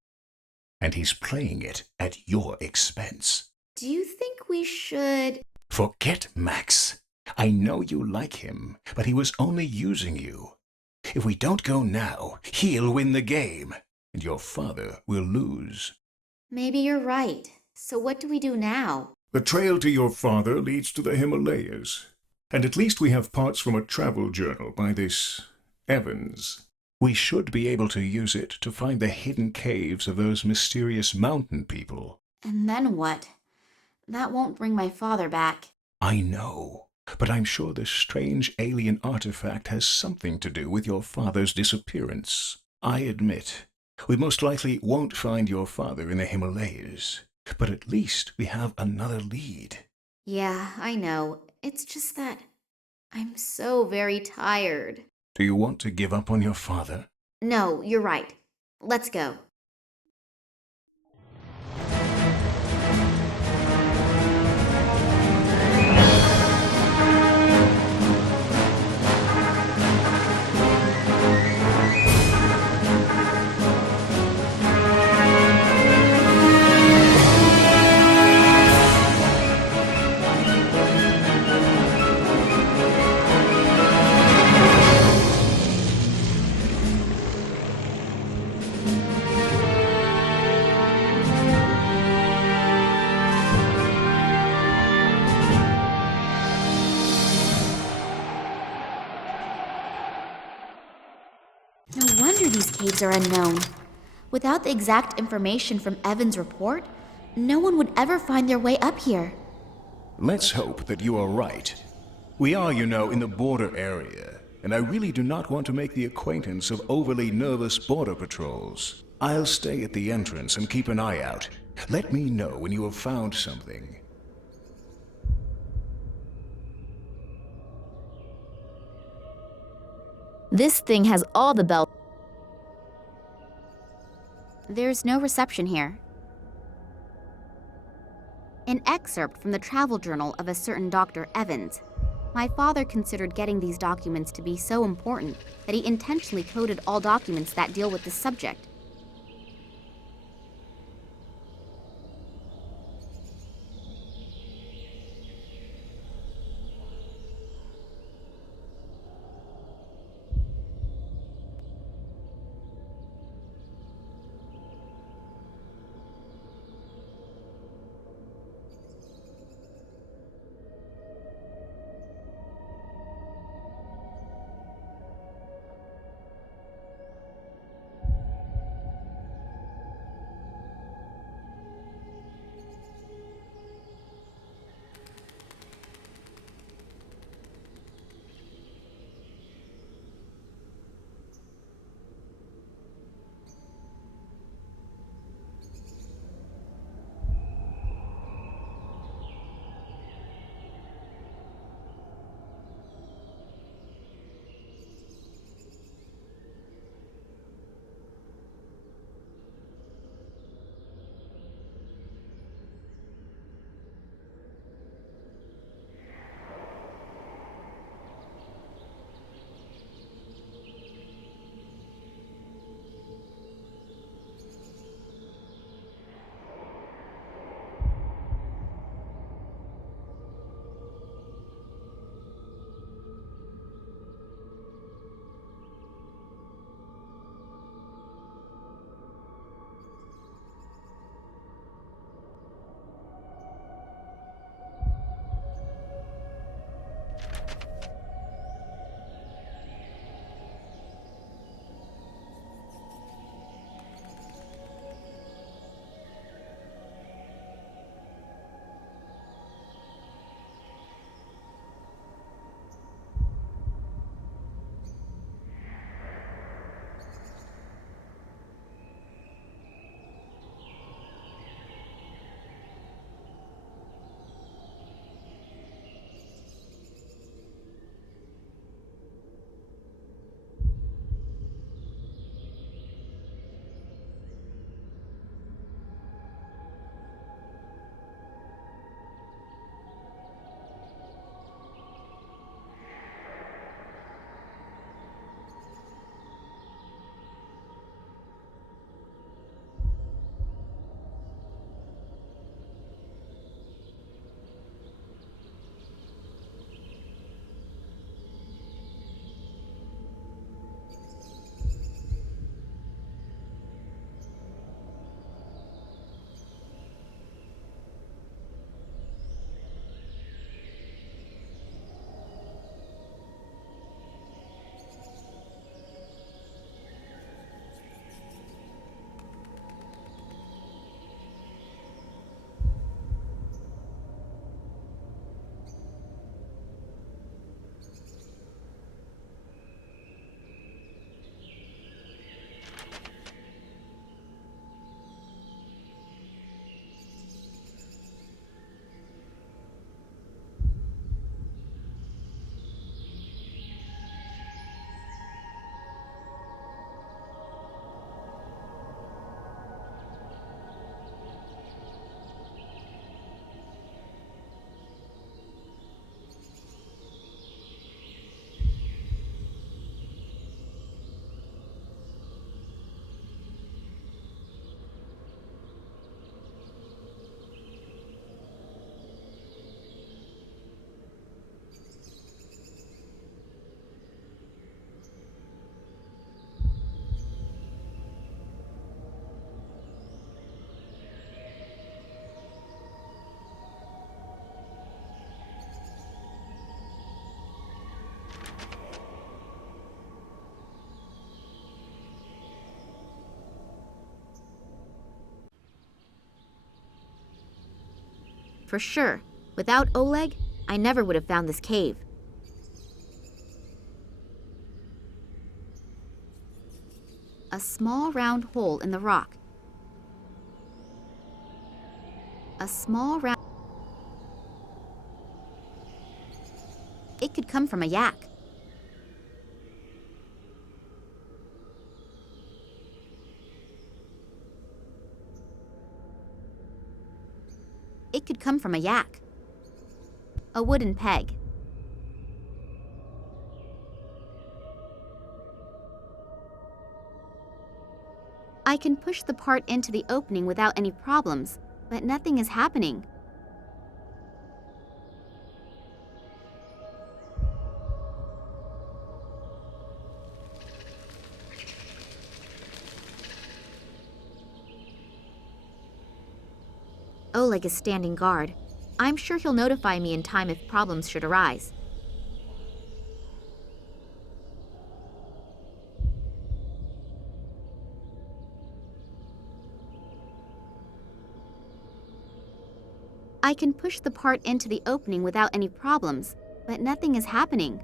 And he's playing it at your expense. Do you think we should... Forget Max. I know you like him, but he was only using you. If we don't go now, he'll win the game, and your father will lose. Maybe you're right. So what do we do now? The trail to your father leads to the Himalayas, and at least we have parts from a travel journal by this Evans. We should be able to use it to find the hidden caves of those mysterious mountain people. And then what? That won't bring my father back. I know, but I'm sure this strange alien artifact has something to do with your father's disappearance. I admit, we most likely won't find your father in the Himalayas, but at least we have another lead. Yeah, I know. It's just that I'm so very tired. Do you want to give up on your father? No, you're right. Let's go. No wonder these caves are unknown. Without the exact information from Evan's report, no one would ever find their way up here. Let's hope that you are right. We are, you know, in the border area, and I really do not want to make the acquaintance of overly nervous border patrols. I'll stay at the entrance and keep an eye out. Let me know when you have found something. This thing has all the bells. There's no reception here. An excerpt from the travel journal of a certain Dr. Evans. My father considered getting these documents to be so important that he intentionally coded all documents that deal with this subject. For sure. Without Oleg, I never would have found this cave. A small round hole in the rock. A small round... It could come from a yak. It could come from a yak. A wooden peg. I can push the part into the opening without any problems, but nothing is happening. Oleg is standing guard. I'm sure he'll notify me in time if problems should arise. I can push the part into the opening without any problems, but nothing is happening.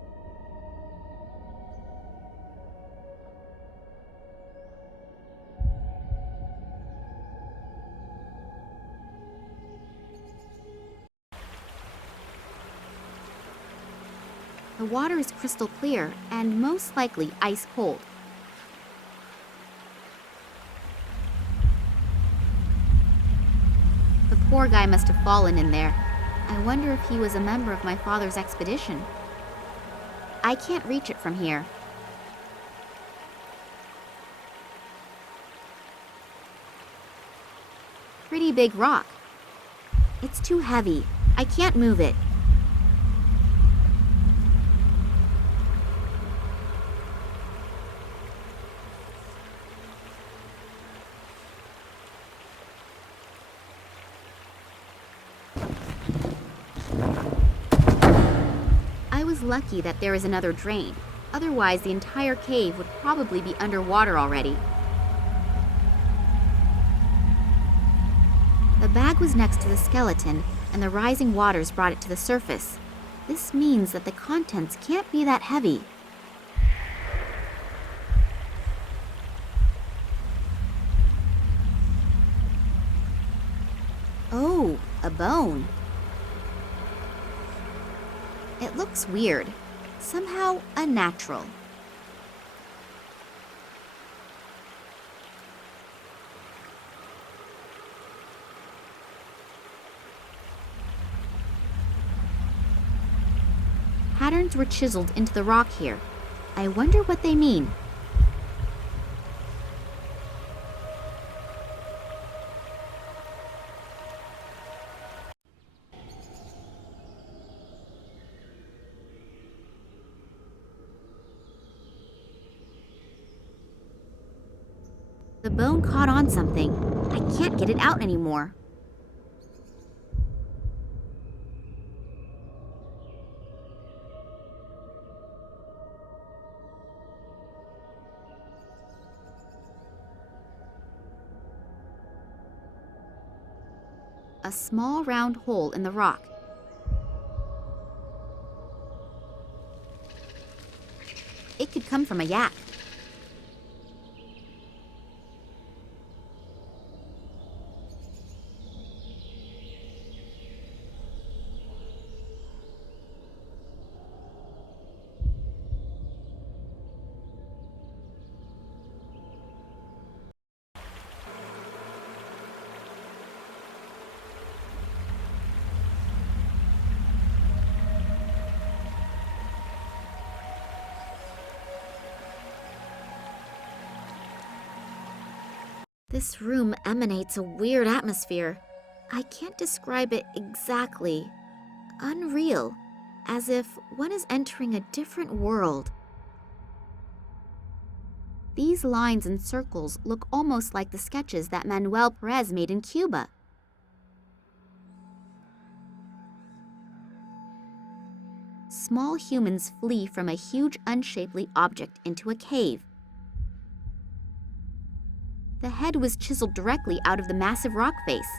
The water is crystal clear and most likely ice cold. The poor guy must have fallen in there. I wonder if he was a member of my father's expedition. I can't reach it from here. Pretty big rock. It's too heavy. I can't move it. I was lucky that there is another drain. Otherwise, the entire cave would probably be underwater already. The bag was next to the skeleton, and the rising waters brought it to the surface. This means that the contents can't be that heavy. Oh, a bone. It looks weird, somehow unnatural. Patterns were chiseled into the rock here. I wonder what they mean. The bone caught on something. I can't get it out anymore. A small round hole in the rock. It could come from a yak. This room emanates a weird atmosphere. I can't describe it exactly. Unreal, as if one is entering a different world. These lines and circles look almost like the sketches that Manuel Perez made in Cuba. Small humans flee from a huge unshapely object into a cave. The head was chiseled directly out of the massive rock face.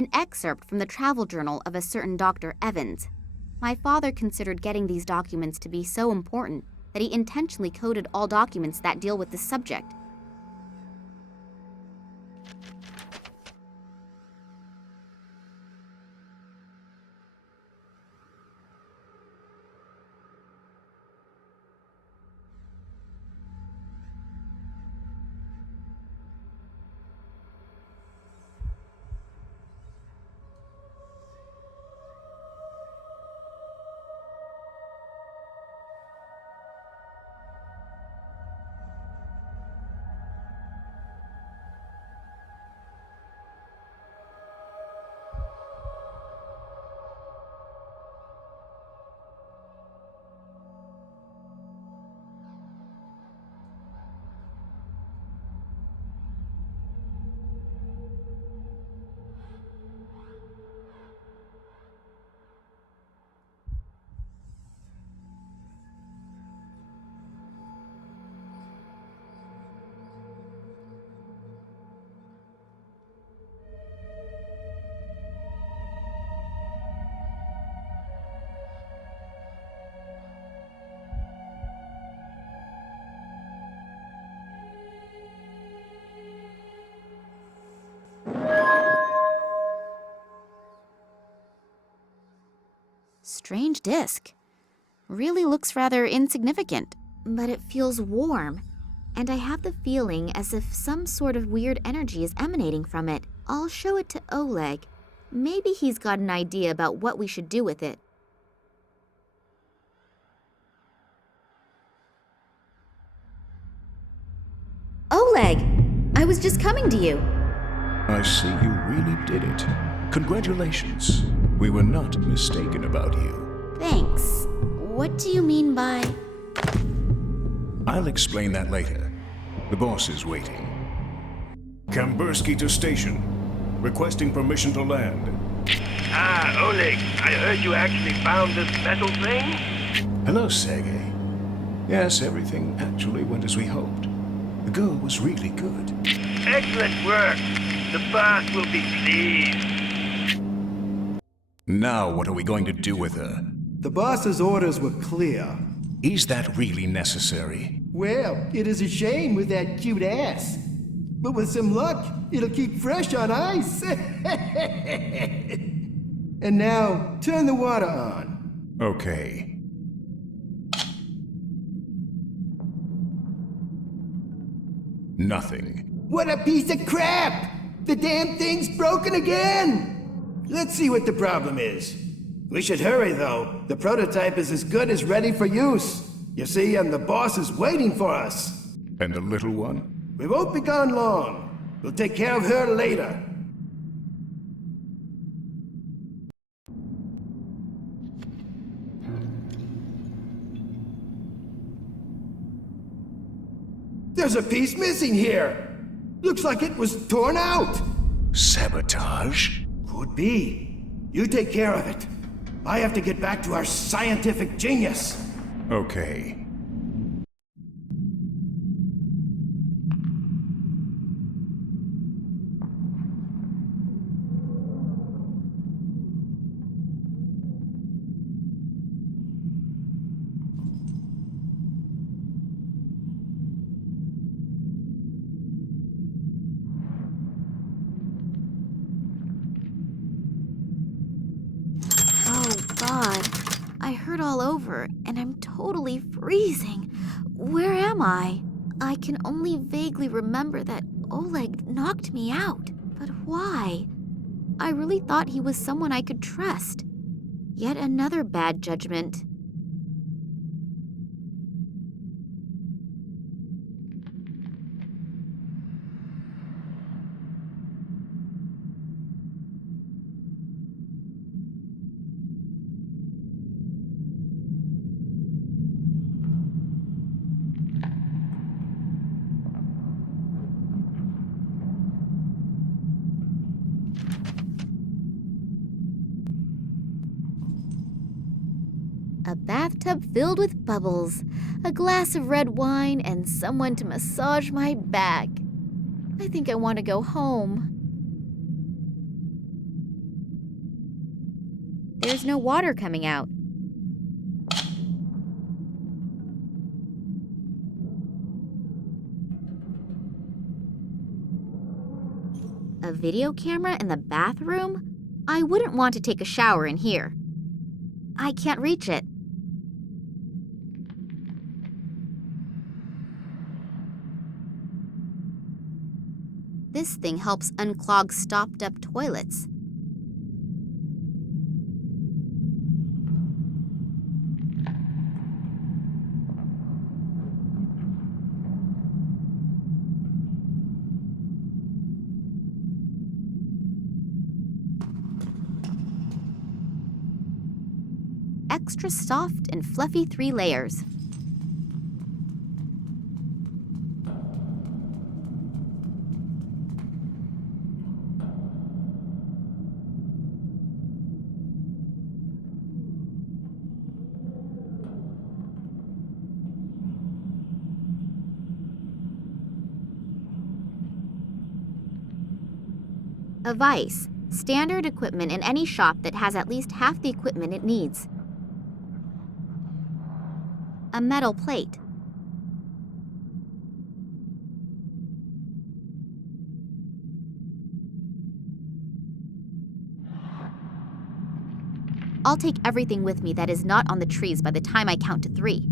an excerpt from the travel journal of a certain Dr. Evans. My father considered getting these documents to be so important that he intentionally coded all documents that deal with this subject. Strange disc. Really looks rather insignificant, but it feels warm, and I have the feeling as if some sort of weird energy is emanating from it. I'll show it to Oleg. Maybe he's got an idea about what we should do with it. Oleg! I was just coming to you. I see you really did it. Congratulations. We were not mistaken about you. Thanks. What do you mean by... I'll explain that later. The boss is waiting. Kambursky to station. Requesting permission to land. Ah, Oleg, I heard you actually found this metal thing? Hello, Sergei. Yes, everything actually went as we hoped. The girl was really good. Excellent work. The boss will be pleased. Now what are we going to do with her? The boss's orders were clear. Is that really necessary? Well, it is a shame with that cute ass. But with some luck, it'll keep fresh on ice. And now, turn the water on. Okay. Nothing. What a piece of crap! The damn thing's broken again! Let's see what the problem is. We should hurry, though. The prototype is as good as ready for use. You see, and the boss is waiting for us. And the little one? We won't be gone long. We'll take care of her later. There's a piece missing here. Looks like it was torn out. Sabotage? Could be. You take care of it. I have to get back to our scientific genius. Okay. I hurt all over, and I'm totally freezing. Where am I? I can only vaguely remember that Oleg knocked me out. But why? I really thought he was someone I could trust. Yet another bad judgment. A bathtub filled with bubbles, a glass of red wine, and someone to massage my back. I think I want to go home. There's no water coming out. A video camera in the bathroom? I wouldn't want to take a shower in here. I can't reach it. This thing helps unclog stopped-up toilets. Extra soft and fluffy 3 layers. A vise, standard equipment in any shop that has at least half the equipment it needs. A metal plate. I'll take everything with me that is not on the trees by the time I count to 3.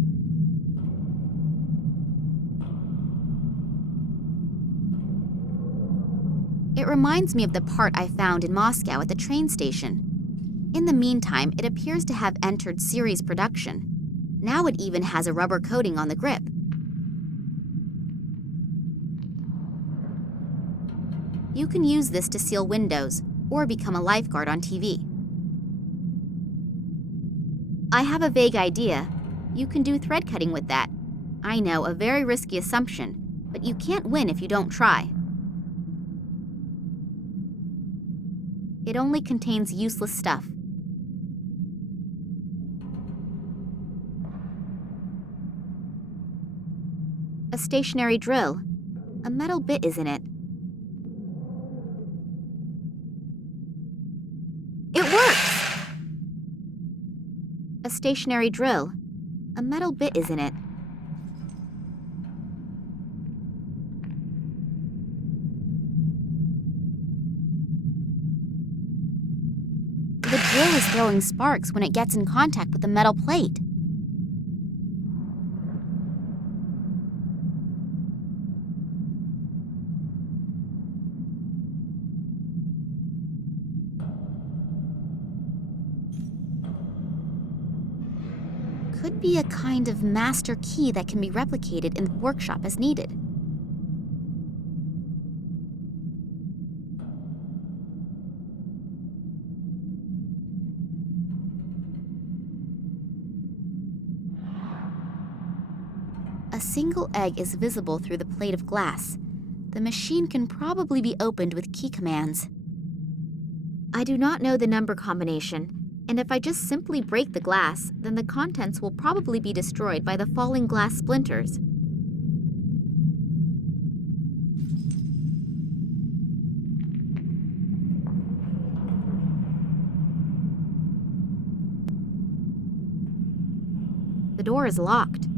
It reminds me of the part I found in Moscow at the train station. In the meantime, it appears to have entered series production. Now it even has a rubber coating on the grip. You can use this to seal windows or become a lifeguard on TV. I have a vague idea. You can do thread cutting with that. I know, a very risky assumption, but you can't win if you don't try. It only contains useless stuff. A stationary drill. A metal bit is in it. It works! A stationary drill. A metal bit is in it. The drill is throwing sparks when it gets in contact with the metal plate. Could be a kind of master key that can be replicated in the workshop as needed. A single egg is visible through the plate of glass. The machine can probably be opened with key commands. I do not know the number combination, and if I just simply break the glass, then the contents will probably be destroyed by the falling glass splinters. The door is locked.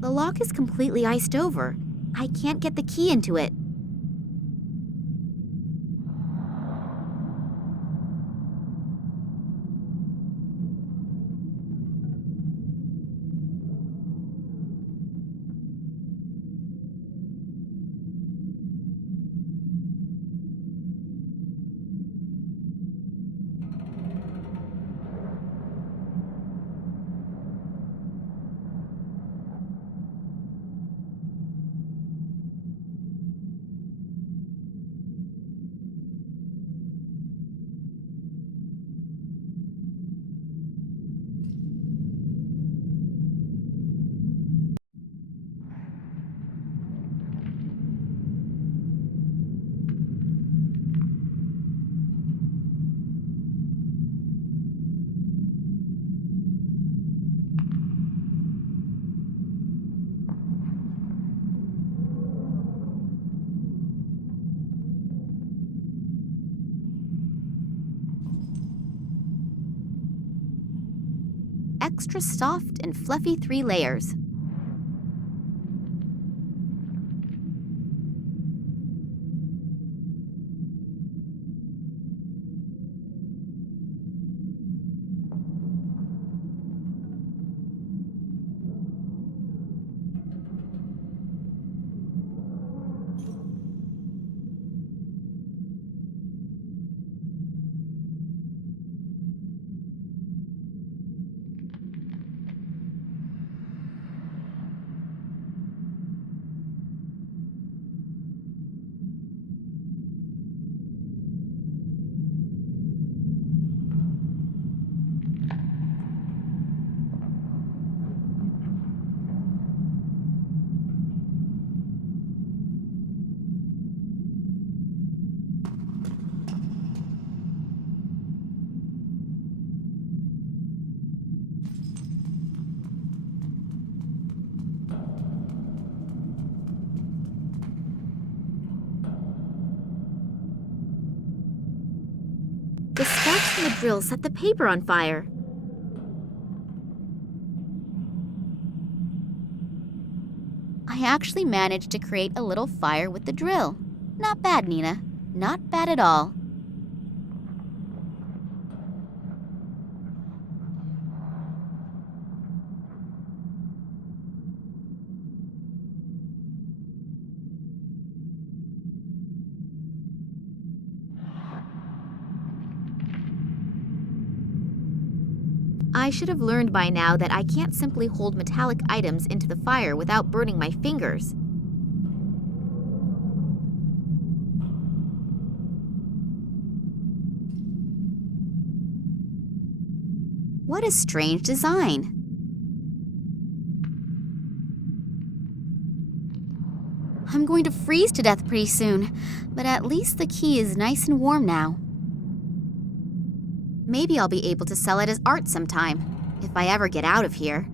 The lock is completely iced over. I can't get the key into it. extra soft and fluffy 3 layers. The sparks from the drill set the paper on fire. I actually managed to create a little fire with the drill. Not bad, Nina. Not bad at all. I should have learned by now that I can't simply hold metallic items into the fire without burning my fingers. What a strange design. I'm going to freeze to death pretty soon, but at least the key is nice and warm now. Maybe I'll be able to sell it as art sometime, if I ever get out of here.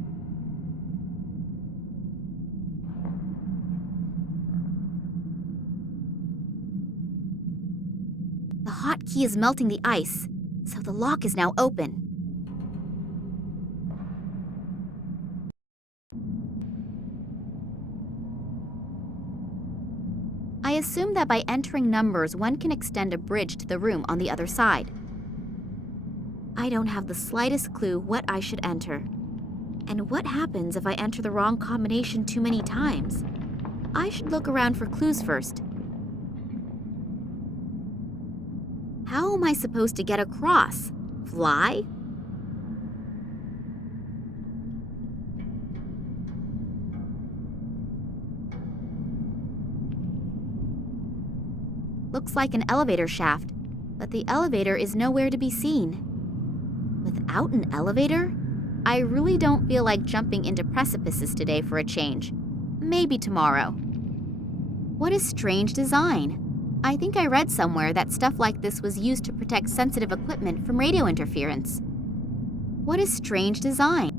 The hotkey is melting the ice, so the lock is now open. I assume that by entering numbers, one can extend a bridge to the room on the other side. I don't have the slightest clue what I should enter. And what happens if I enter the wrong combination too many times? I should look around for clues first. How am I supposed to get across? Fly? Looks like an elevator shaft, but the elevator is nowhere to be seen. Without an elevator, I really don't feel like jumping into precipices today for a change. Maybe tomorrow. What a strange design. I think I read somewhere that stuff like this was used to protect sensitive equipment from radio interference. What a strange design.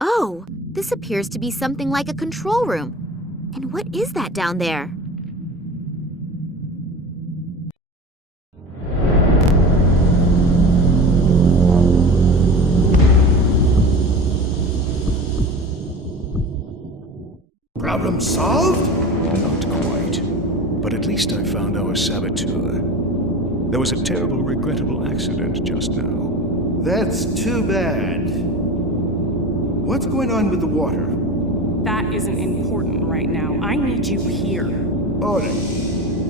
Oh, this appears to be something like a control room. And what is that down there? Problem solved? Not quite. But at least I found our saboteur. There was a terrible, regrettable accident just now. That's too bad. What's going on with the water? That isn't important right now. I need you here. Oleg,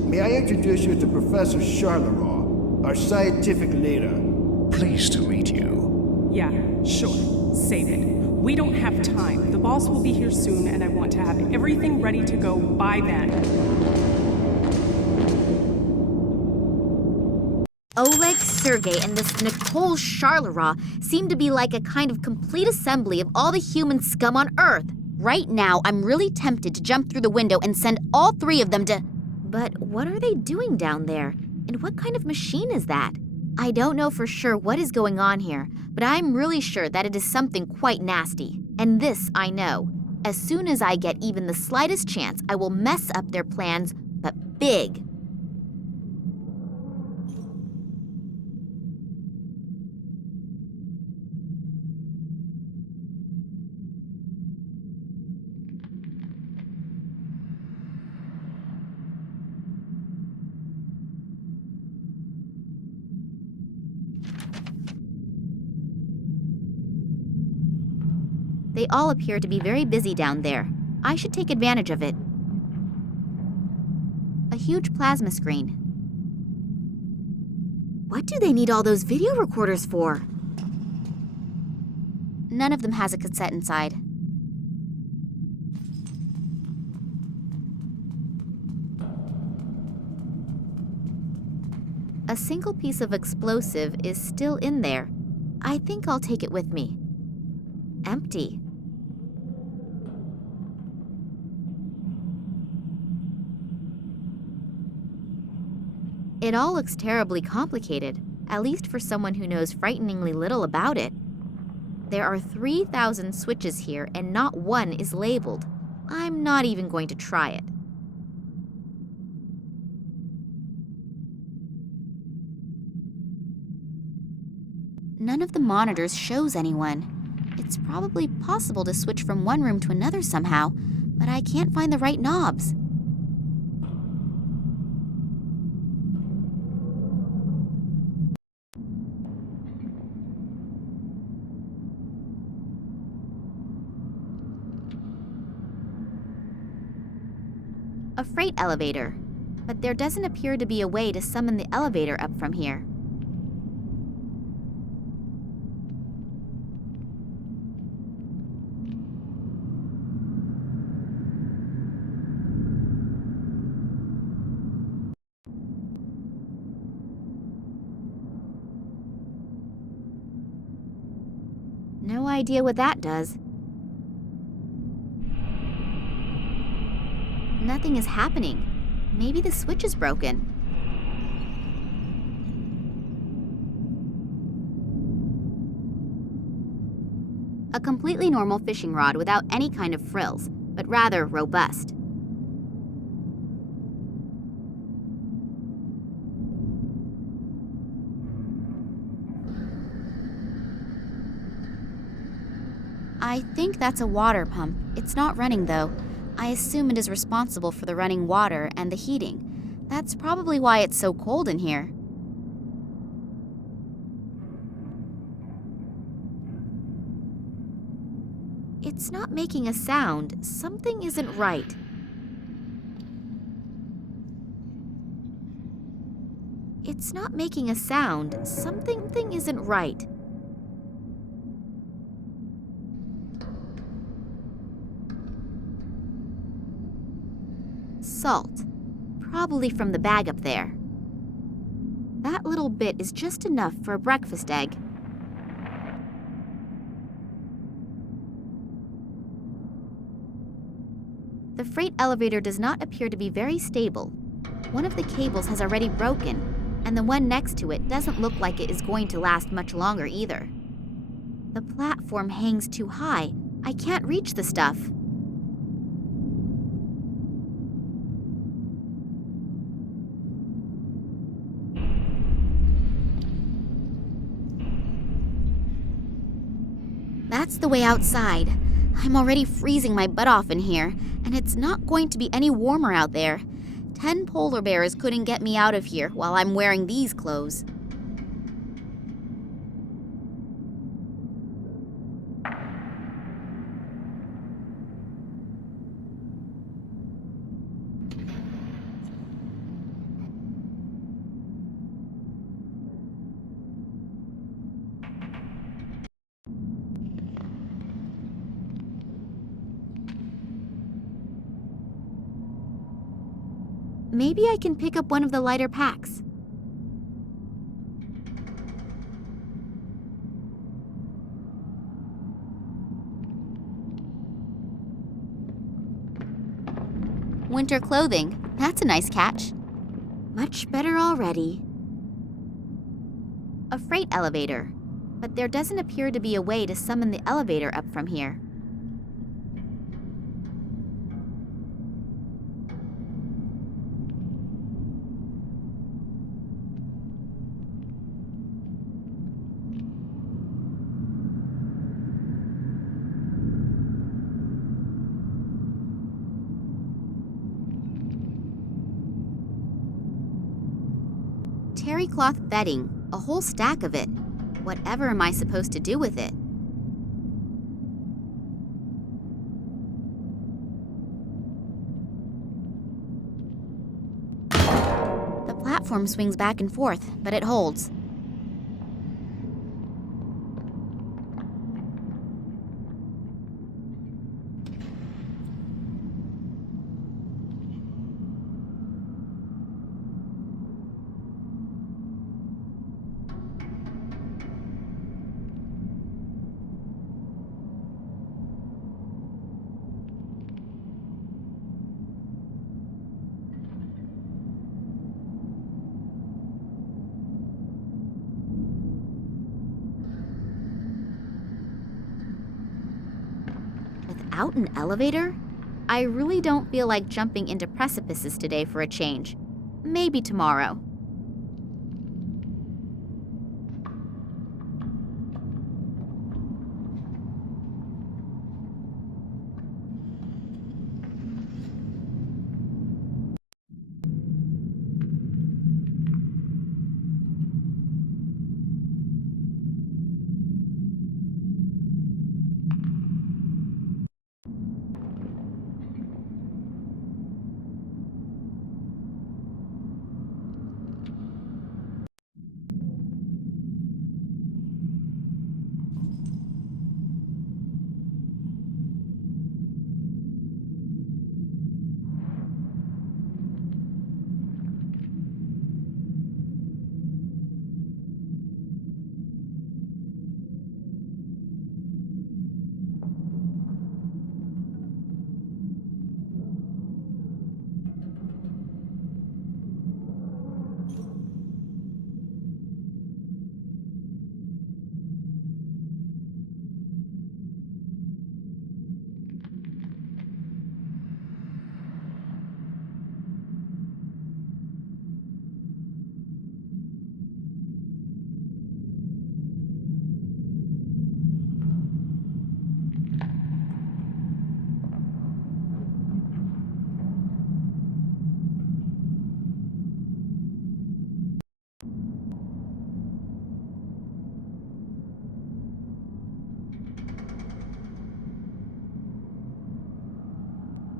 may I introduce you to Professor Charleroi, our scientific leader? Pleased to meet you. Yeah, sure. Save it. We don't have time. The boss will be here soon, and I want to have everything ready to go by then. Oleg, Sergei, and this Nicole Charleroi seem to be like a kind of complete assembly of all the human scum on Earth. Right now, I'm really tempted to jump through the window and send all 3 of them to... But what are they doing down there? And what kind of machine is that? I don't know for sure what is going on here, but I'm really sure that it is something quite nasty. And this I know. As soon as I get even the slightest chance, I will mess up their plans, but big. They all appear to be very busy down there. I should take advantage of it. A huge plasma screen. What do they need all those video recorders for? None of them has a cassette inside. A single piece of explosive is still in there. I think I'll take it with me. Empty. It all looks terribly complicated, at least for someone who knows frighteningly little about it. There are 3,000 switches here and not one is labeled. I'm not even going to try it. None of the monitors shows anyone. It's probably possible to switch from one room to another somehow, but I can't find the right knobs. A freight elevator, but there doesn't appear to be a way to summon the elevator up from here. No idea what that does. Nothing is happening. Maybe the switch is broken. A completely normal fishing rod without any kind of frills, but rather robust. I think that's a water pump. It's not running though. I assume it is responsible for the running water and the heating. That's probably why it's so cold in here. It's not making a sound. Something isn't right. It's not making a sound. Something isn't right. Salt. Probably from the bag up there. That little bit is just enough for a breakfast egg. The freight elevator does not appear to be very stable. One of the cables has already broken, and the one next to it doesn't look like it is going to last much longer either. The platform hangs too high. I can't reach the stuff. That's the way outside. I'm already freezing my butt off in here, and it's not going to be any warmer out there. 10 polar bears couldn't get me out of here while I'm wearing these clothes. Maybe I can pick up one of the lighter packs. Winter clothing. That's a nice catch. Much better already. A freight elevator, but there doesn't appear to be a way to summon the elevator up from here. Terry cloth bedding, a whole stack of it. Whatever am I supposed to do with it? platform swings back and forth, but it holds. Without an elevator? I really don't feel like jumping into precipices today for a change. Maybe tomorrow.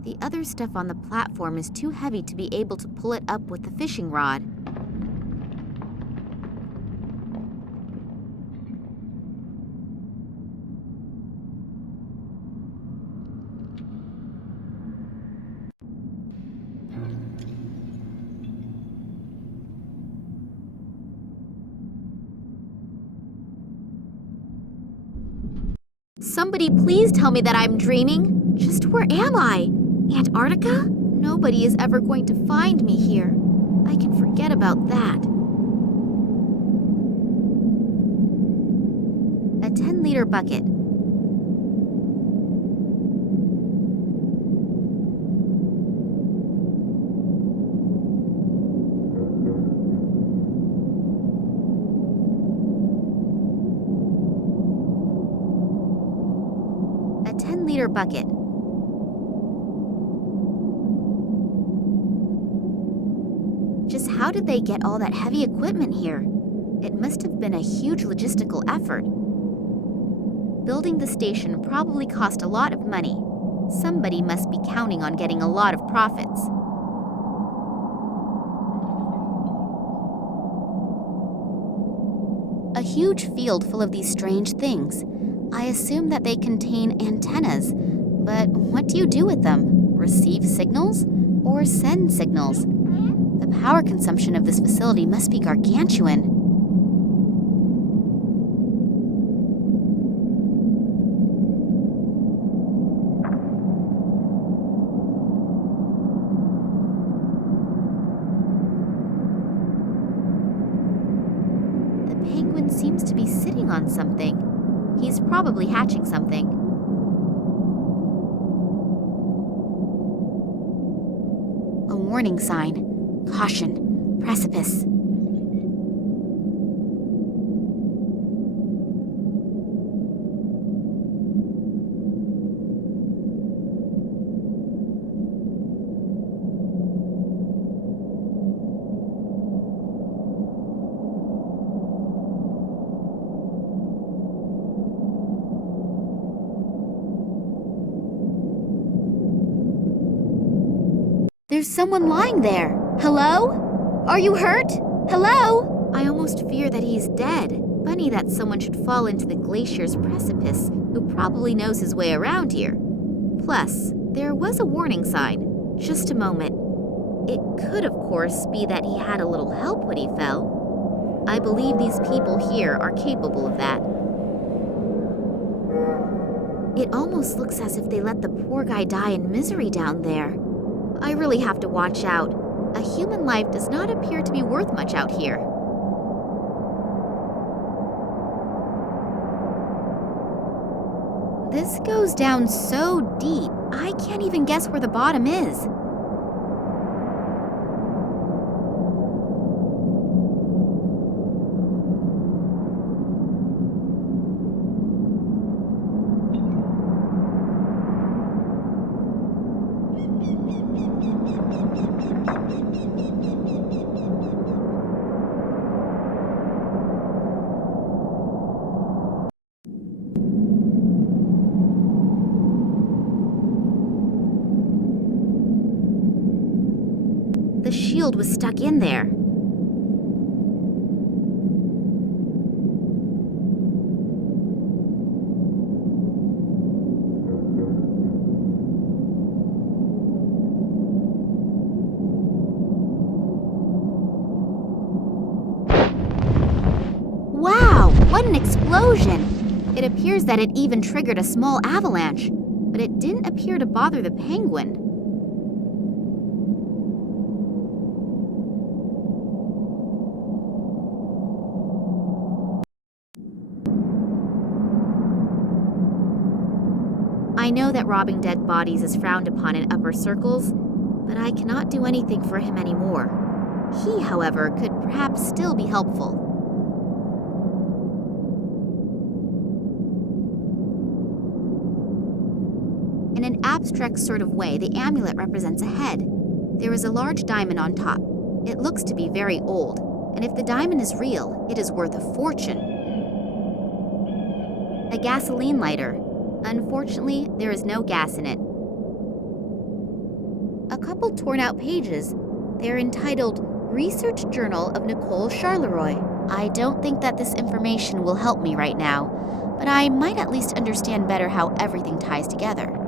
The other stuff on the platform is too heavy to be able to pull it up with the fishing rod. Somebody please tell me that I'm dreaming. Just where am I? Antarctica? Nobody is ever going to find me here. I can forget about that. A 10-liter bucket. A 10-liter bucket. Just how did they get all that heavy equipment here? It must have been a huge logistical effort. Building the station probably cost a lot of money. Somebody must be counting on getting a lot of profits. A huge field full of these strange things. I assume that they contain antennas, but what do you do with them? Receive signals? Or send signals? The power consumption of this facility must be gargantuan. The penguin seems to be sitting on something. He's probably hatching something. A warning sign. Caution. Precipice. There's someone lying there. Hello? Are you hurt? Hello? I almost fear that he's dead. Funny that someone should fall into the glacier's precipice who probably knows his way around here. Plus, there was a warning sign. Just a moment. It could, of course, be that he had a little help when he fell. I believe these people here are capable of that. It almost looks as if they let the poor guy die in misery down there. I really have to watch out. A human life does not appear to be worth much out here. This goes down so deep, I can't even guess where the bottom is. The shield was stuck in there. Wow, what an explosion! It appears that it even triggered a small avalanche, but it didn't appear to bother the penguin. I know that robbing dead bodies is frowned upon in upper circles, but I cannot do anything for him anymore. He, however, could perhaps still be helpful. In an abstract sort of way, the amulet represents a head. There is a large diamond on top. It looks to be very old, and if the diamond is real, it is worth a fortune. A gasoline lighter. Unfortunately, there is no gas in it. A couple torn out pages. They're entitled Research Journal of Nicole Charleroi. I don't think that this information will help me right now, but I might at least understand better how everything ties together.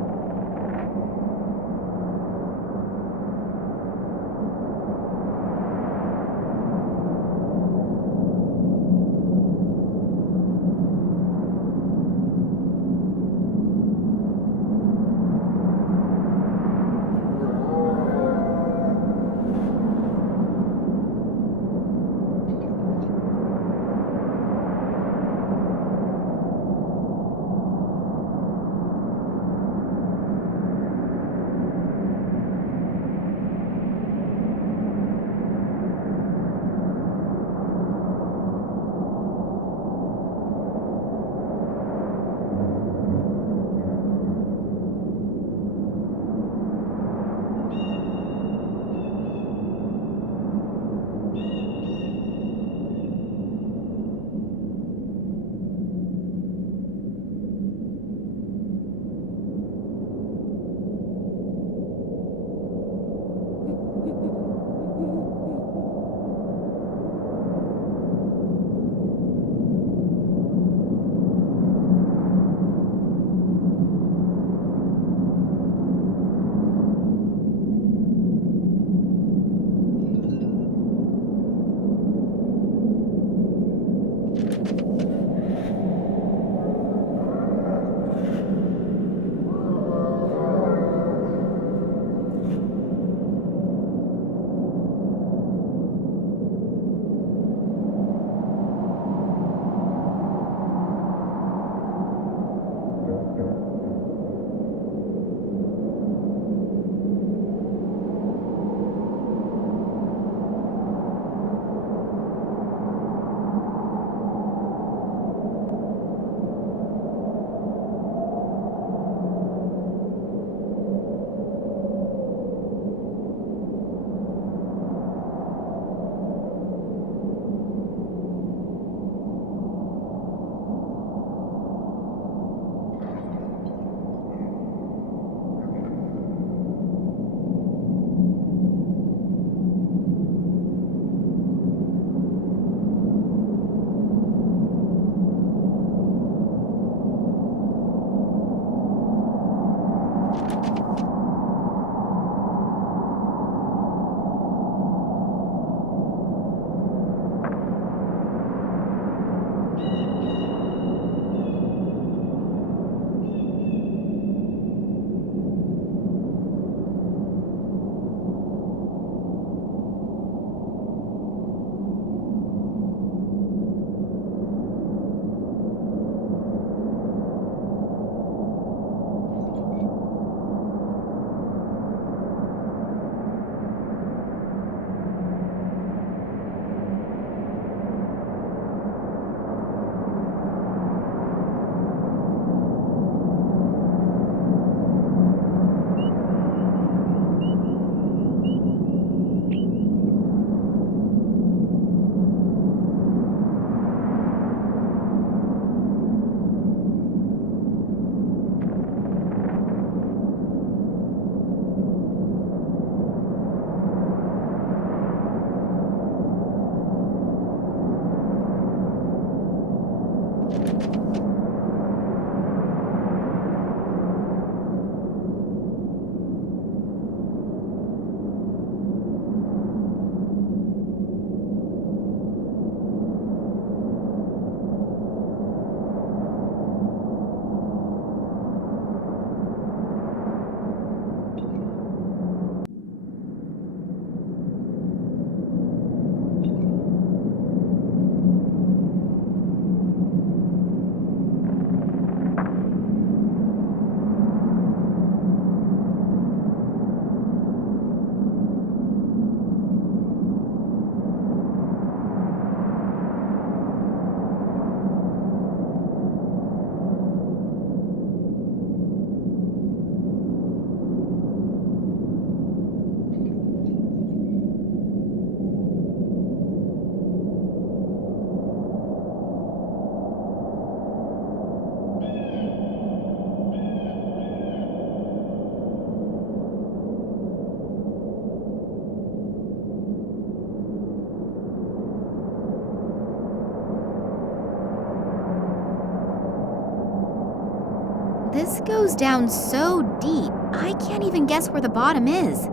This goes down so deep, I can't even guess where the bottom is.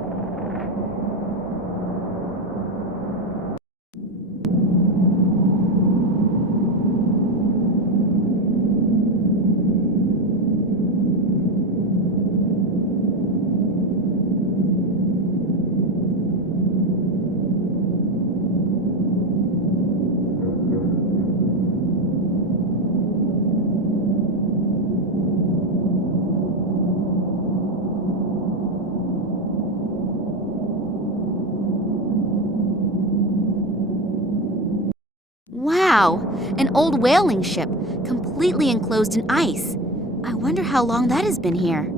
Wow, an old whaling ship, completely enclosed in ice. I wonder how long that has been here.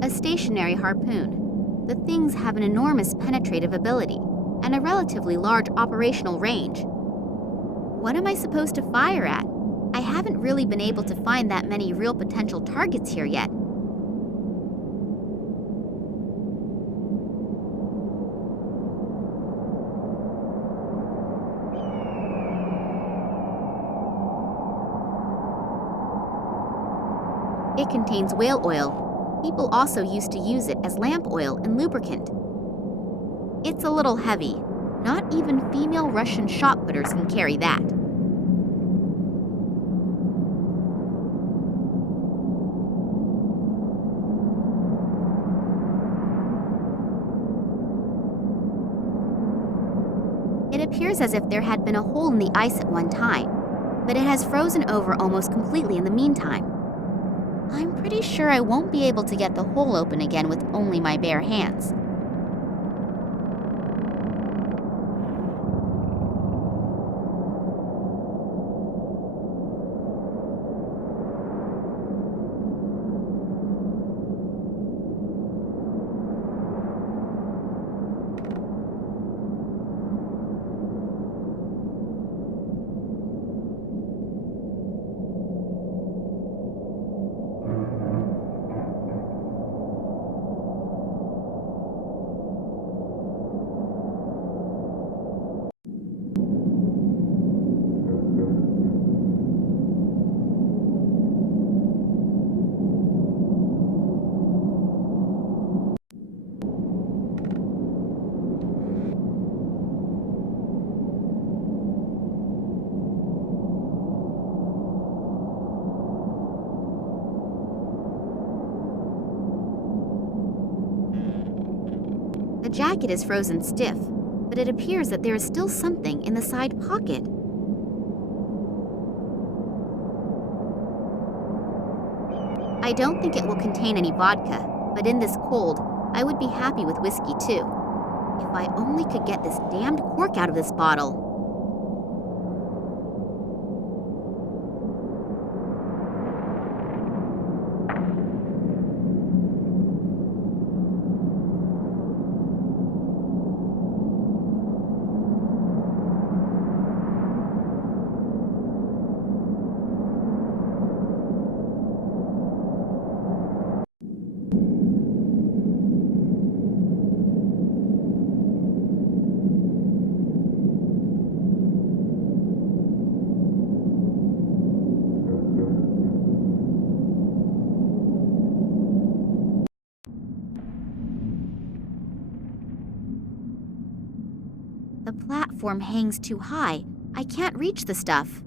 A stationary harpoon. The things have an enormous penetrative ability and a relatively large operational range. What am I supposed to fire at? I haven't really been able to find that many real potential targets here yet. It contains whale oil. People also used to use it as lamp oil and lubricant. It's a little heavy. Not even female Russian shot putters can carry that. It appears as if there had been a hole in the ice at one time, but it has frozen over almost completely in the meantime. I'm pretty sure I won't be able to get the hole open again with only my bare hands. The jacket is frozen stiff, but it appears that there is still something in the side pocket. I don't think it will contain any vodka, but in this cold, I would be happy with whiskey too. If I only could get this damned cork out of this bottle. The platform hangs too high. I can't reach the stuff.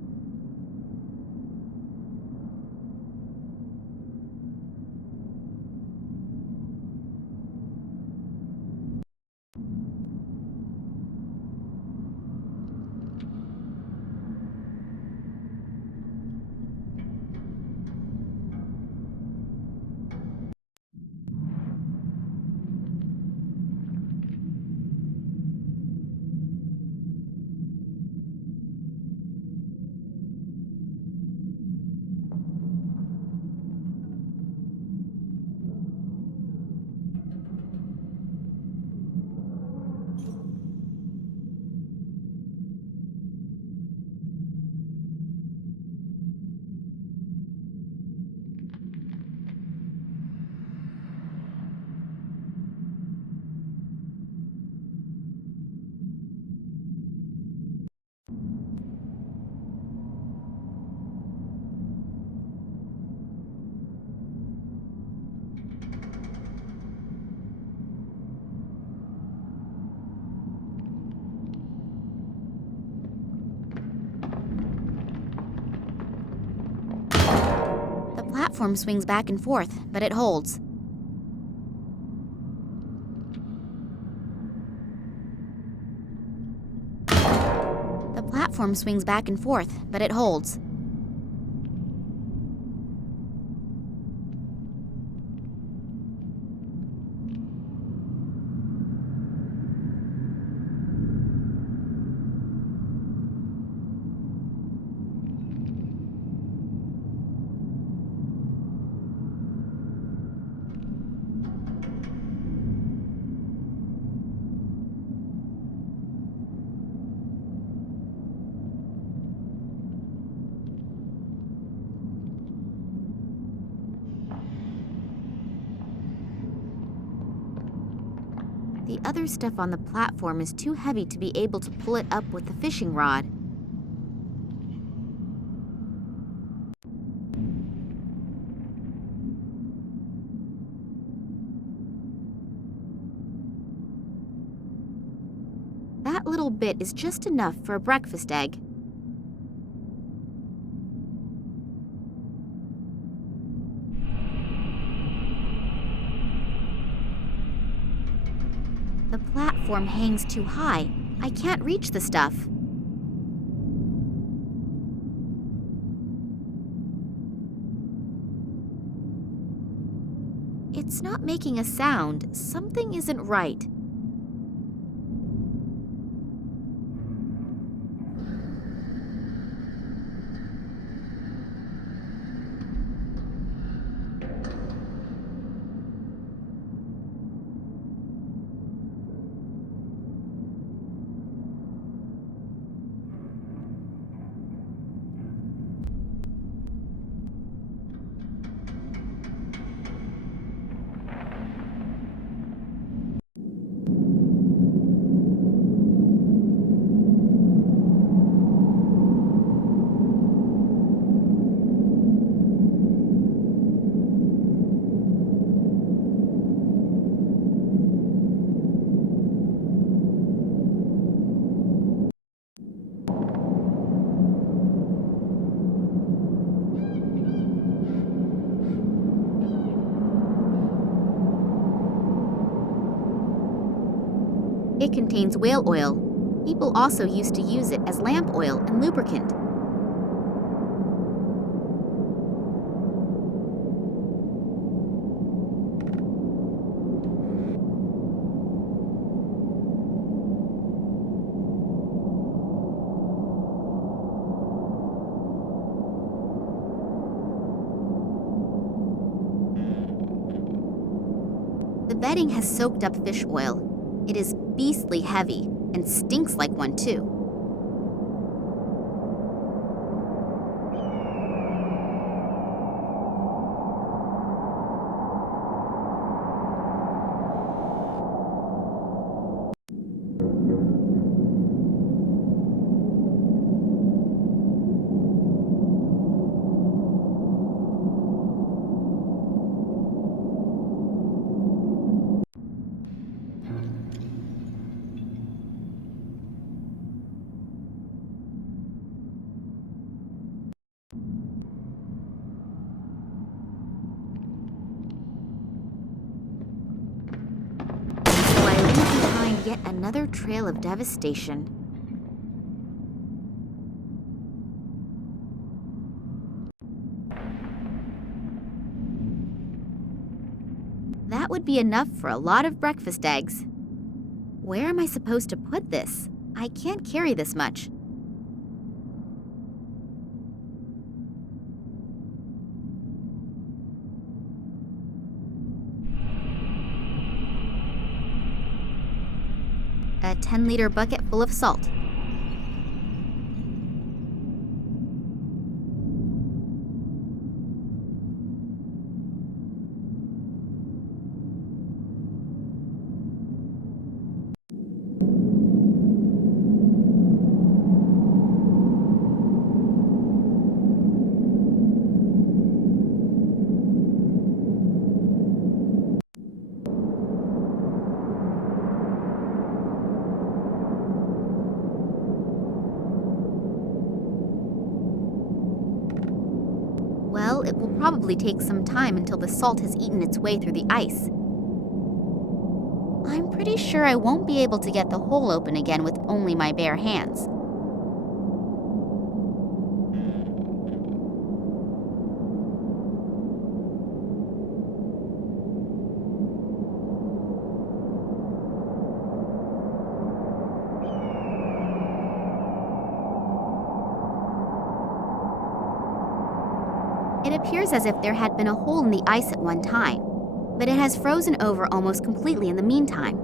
platform swings back and forth, but it holds. The platform swings back and forth, but it holds. The other stuff on the platform is too heavy to be able to pull it up with the fishing rod. That little bit is just enough for a breakfast egg. The platform hangs too high. I can't reach the stuff. It's not making a sound. Something isn't right. It contains whale oil. People also used to use it as lamp oil and lubricant. The bedding has soaked up fish oil. It is beastly heavy and stinks like one too. Yet another trail of devastation. That would be enough for a lot of breakfast eggs. Where am I supposed to put this? I can't carry this much. A 10-liter bucket full of salt. it will probably take some time until the salt has eaten its way through the ice. I'm pretty sure I won't be able to get the hole open again with only my bare hands. It appears as if there had been a hole in the ice at one time, but it has frozen over almost completely in the meantime.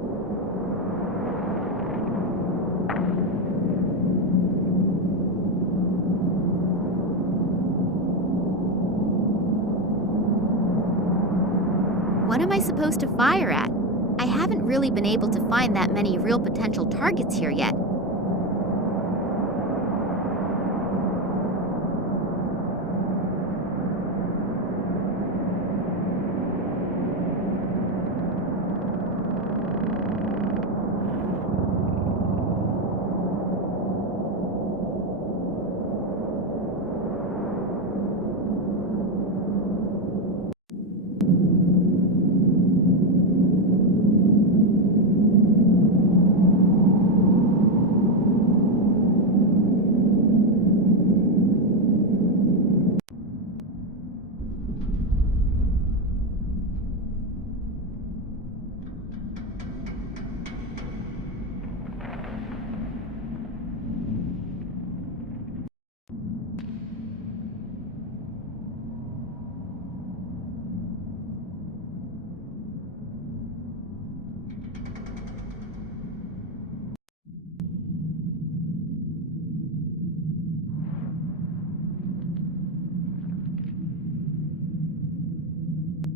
What am I supposed to fire at? I haven't really been able to find that many real potential targets here yet.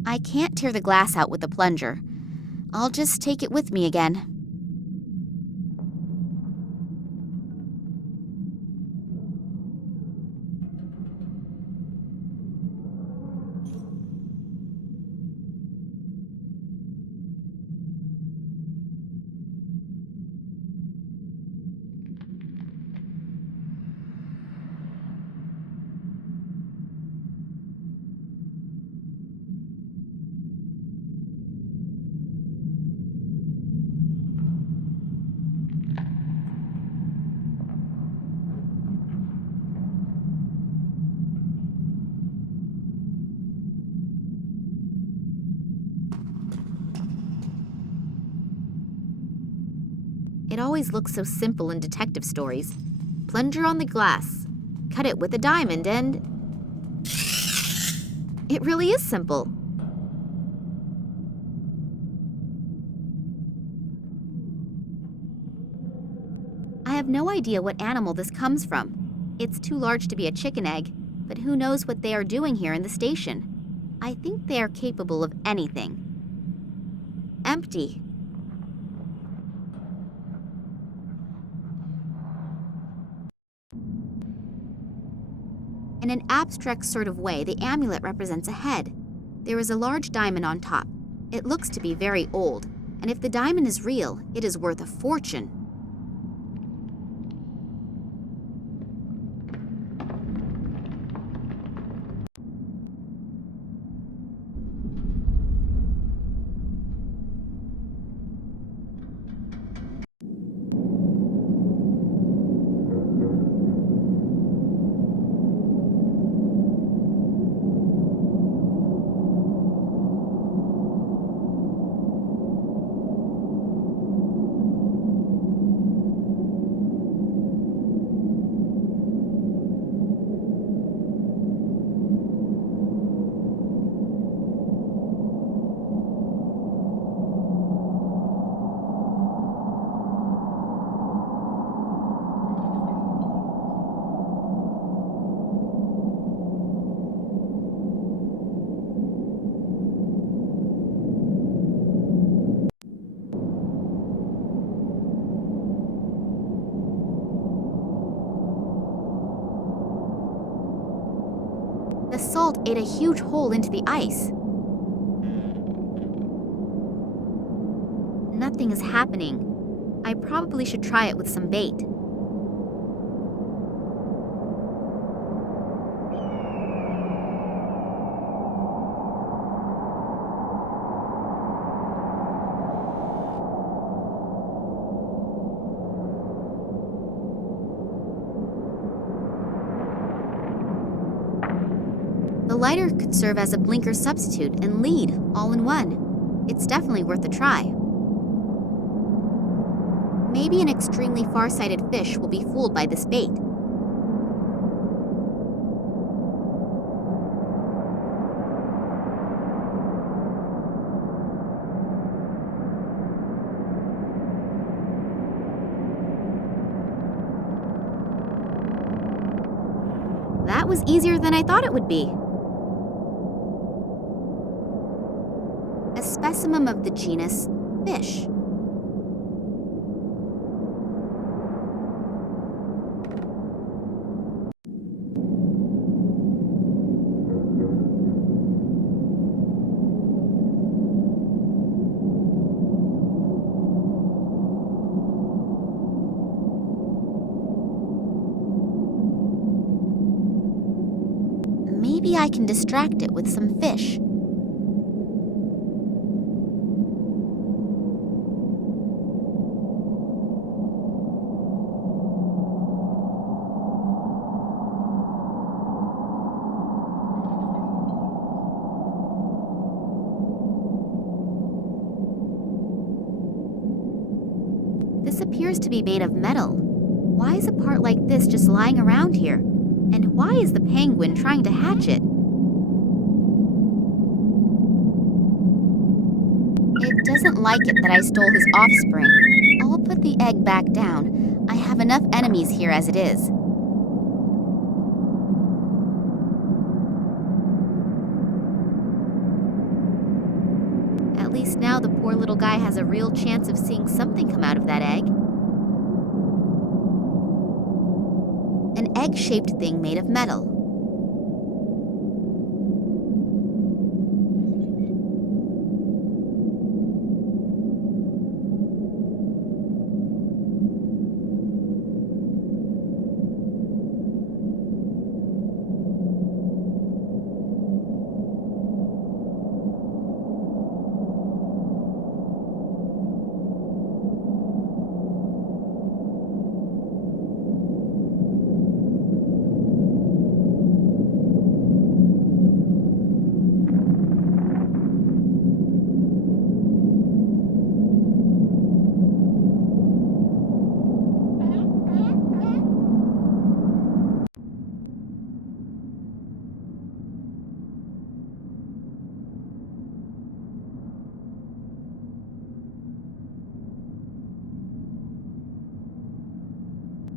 I can't tear the glass out with the plunger. I'll just take it with me again. It always looks so simple in detective stories. Plunger on the glass, cut it with a diamond, and... it really is simple. I have no idea what animal this comes from. It's too large to be a chicken egg, but who knows what they are doing here in the station. I think they are capable of anything. Empty. In an abstract sort of way, the amulet represents a head. There is a large diamond on top. It looks to be very old, and if the diamond is real, it is worth a fortune. The salt ate a huge hole into the ice. Nothing is happening. I probably should try it with some bait. The lighter could serve as a blinker substitute and lead all in one. It's definitely worth a try. Maybe an extremely far-sighted fish will be fooled by this bait. That was easier than I thought it would be. A specimen of the genus fish. Maybe I can distract it with some fish. This appears to be made of metal. Why is a part like this just lying around here? And why is the penguin trying to hatch it? It doesn't like it that I stole his offspring. I'll put the egg back down. I have enough enemies here as it is. At least now the poor little guy has a real chance of seeing something come out of that egg. An egg-shaped thing made of metal.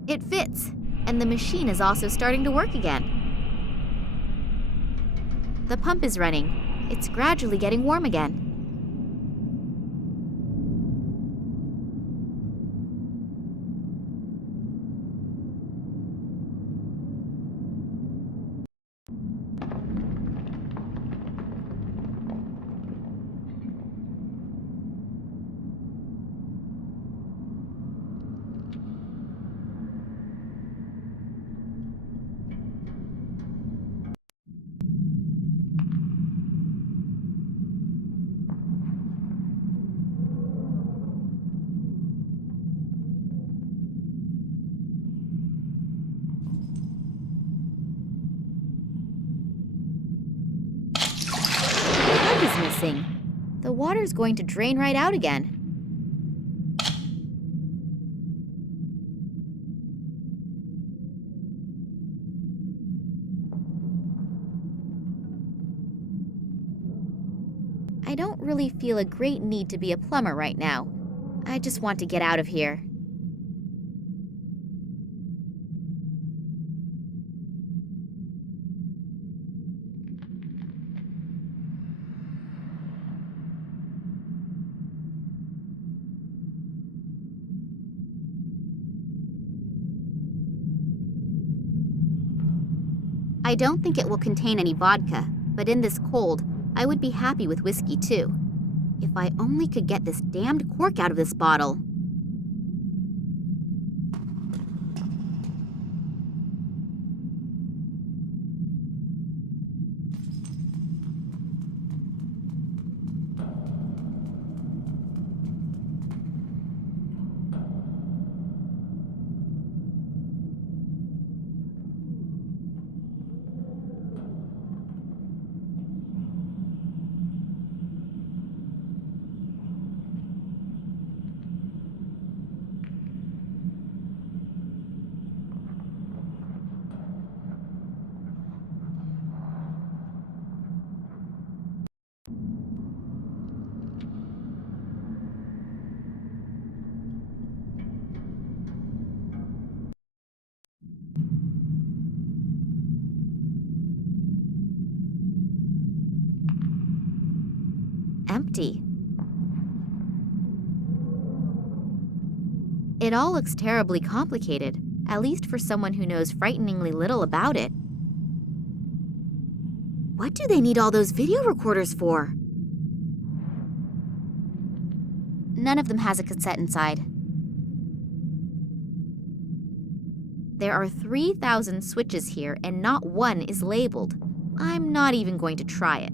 It fits, and the machine is also starting to work again. The pump is running. It's gradually getting warm again. Missing. The water's going to drain right out again. I don't really feel a great need to be a plumber right now. I just want to get out of here. I don't think it will contain any vodka, but in this cold, I would be happy with whiskey too. If I only could get this damned cork out of this bottle. empty. It all looks terribly complicated, at least for someone who knows frighteningly little about it. What do they need all those video recorders for? None of them has a cassette inside. There are 3,000 switches here, and not one is labeled. I'm not even going to try it.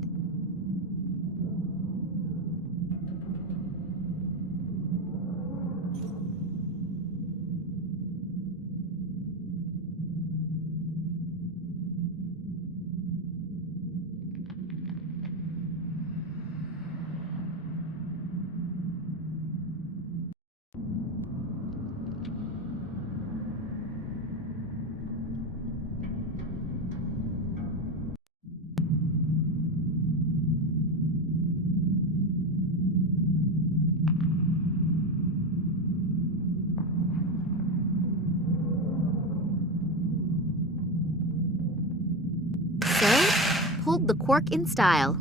So, pulled the cork in style.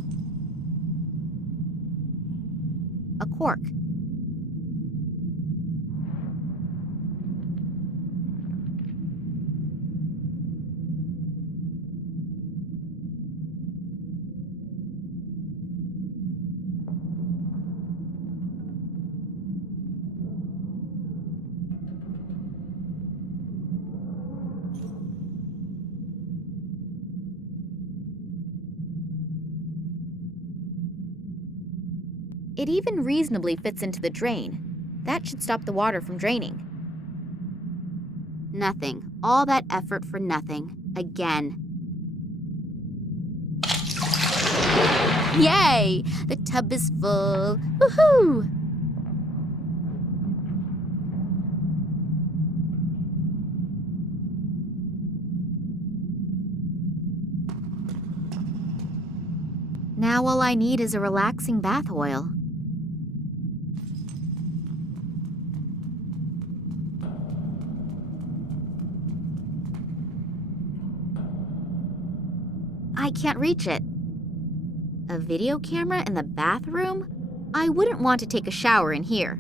A cork. It even reasonably fits into the drain. That should stop the water from draining. Nothing. All that effort for nothing. Again. Yay! The tub is full. Woohoo! Now all I need is a relaxing bath oil. I can't reach it. A video camera in the bathroom? I wouldn't want to take a shower in here.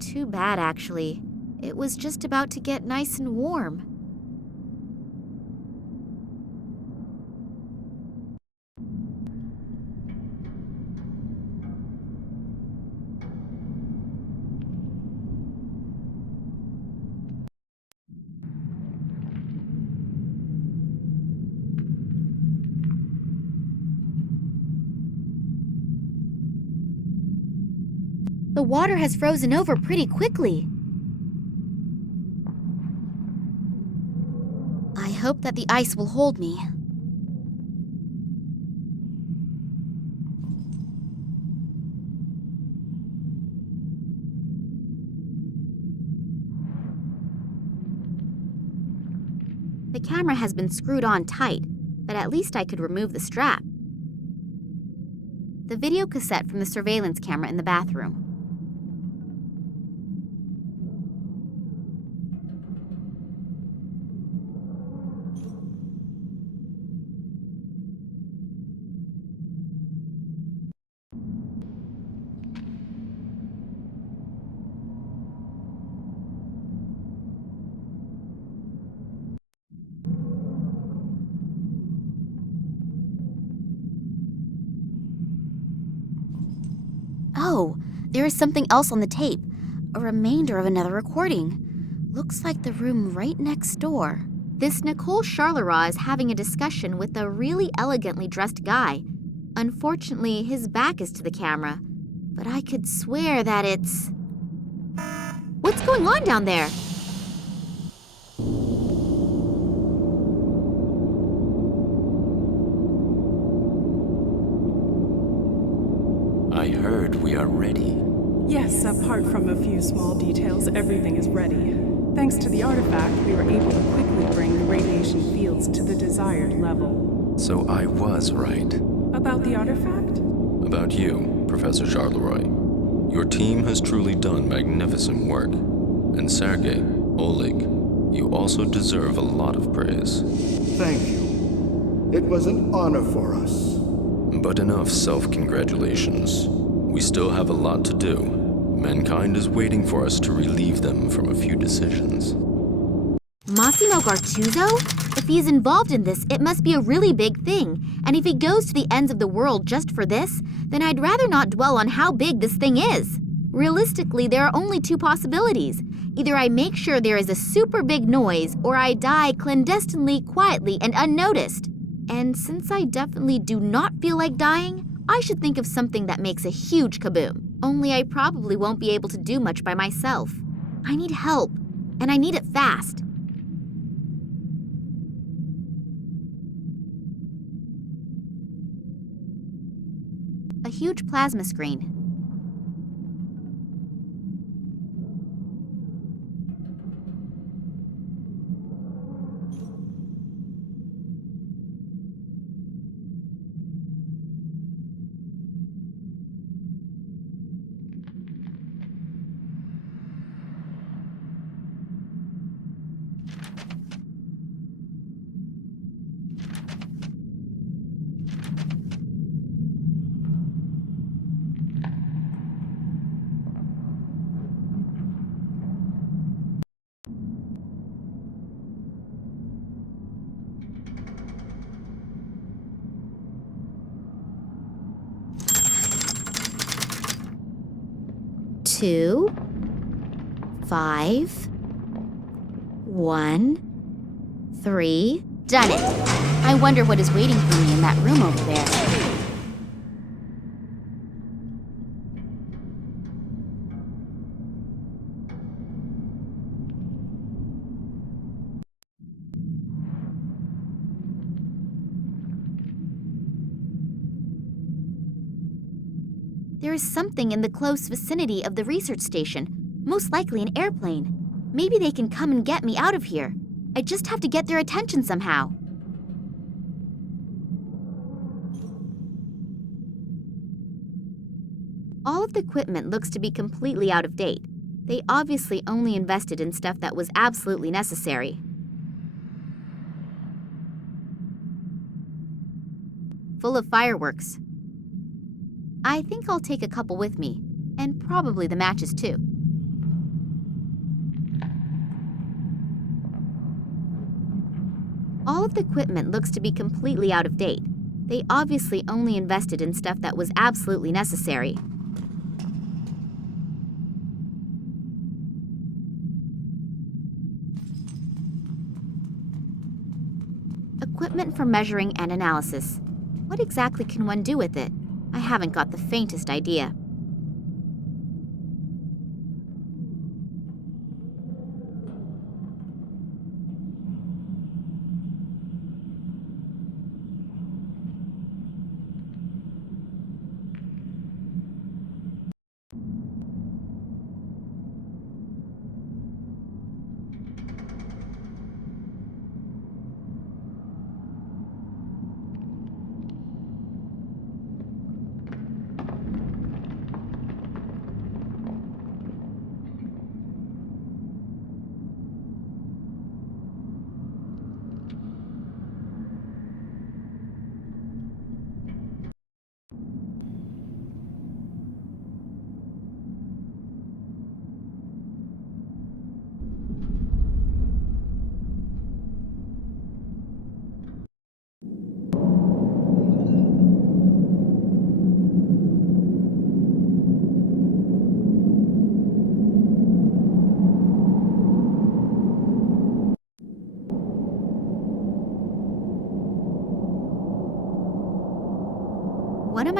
Too bad, actually. It was just about to get nice and warm. The water has frozen over pretty quickly. I hope that the ice will hold me. The camera has been screwed on tight, but at least I could remove the strap. The video cassette from the surveillance camera in the bathroom. Oh, There is something else on the tape. A remainder of another recording. Looks like the room right next door. This Nicole Charleroi is having a discussion with a really elegantly dressed guy. Unfortunately, his back is to the camera, but I could swear that it's... What's going on down there? I heard we are ready. Yes, apart from a few small details, everything is ready. Thanks to the artifact, we were able to quickly bring the radiation fields to the desired level. So I was right. About the artifact? About you, Professor Charleroi. Your team has truly done magnificent work. And Sergei, Oleg, you also deserve a lot of praise. Thank you. It was an honor for us. But enough self-congratulations. We still have a lot to do. Mankind is waiting for us to relieve them from a few decisions. Massimo Gartuzzo? If he's involved in this, it must be a really big thing. And if he goes to the ends of the world just for this, then I'd rather not dwell on how big this thing is. Realistically, there are only two possibilities. Either I make sure there is a super big noise, or I die clandestinely, quietly, and unnoticed. And since I definitely do not feel like dying, I should think of something that makes a huge kaboom. Only I probably won't be able to do much by myself. I need help, and I need it fast. A huge plasma screen. Two, 5, 1, 3. Done it. I wonder what is waiting for me in that room over there. There is something in the close vicinity of the research station, most likely an airplane. Maybe they can come and get me out of here. I just have to get their attention somehow. All of the equipment looks to be completely out of date. They obviously only invested in stuff that was absolutely necessary. Full of fireworks. I think I'll take a couple with me, and probably the matches too. All of the equipment looks to be completely out of date. They obviously only invested in stuff that was absolutely necessary. Equipment for measuring and analysis. What exactly can one do with it? I haven't got the faintest idea.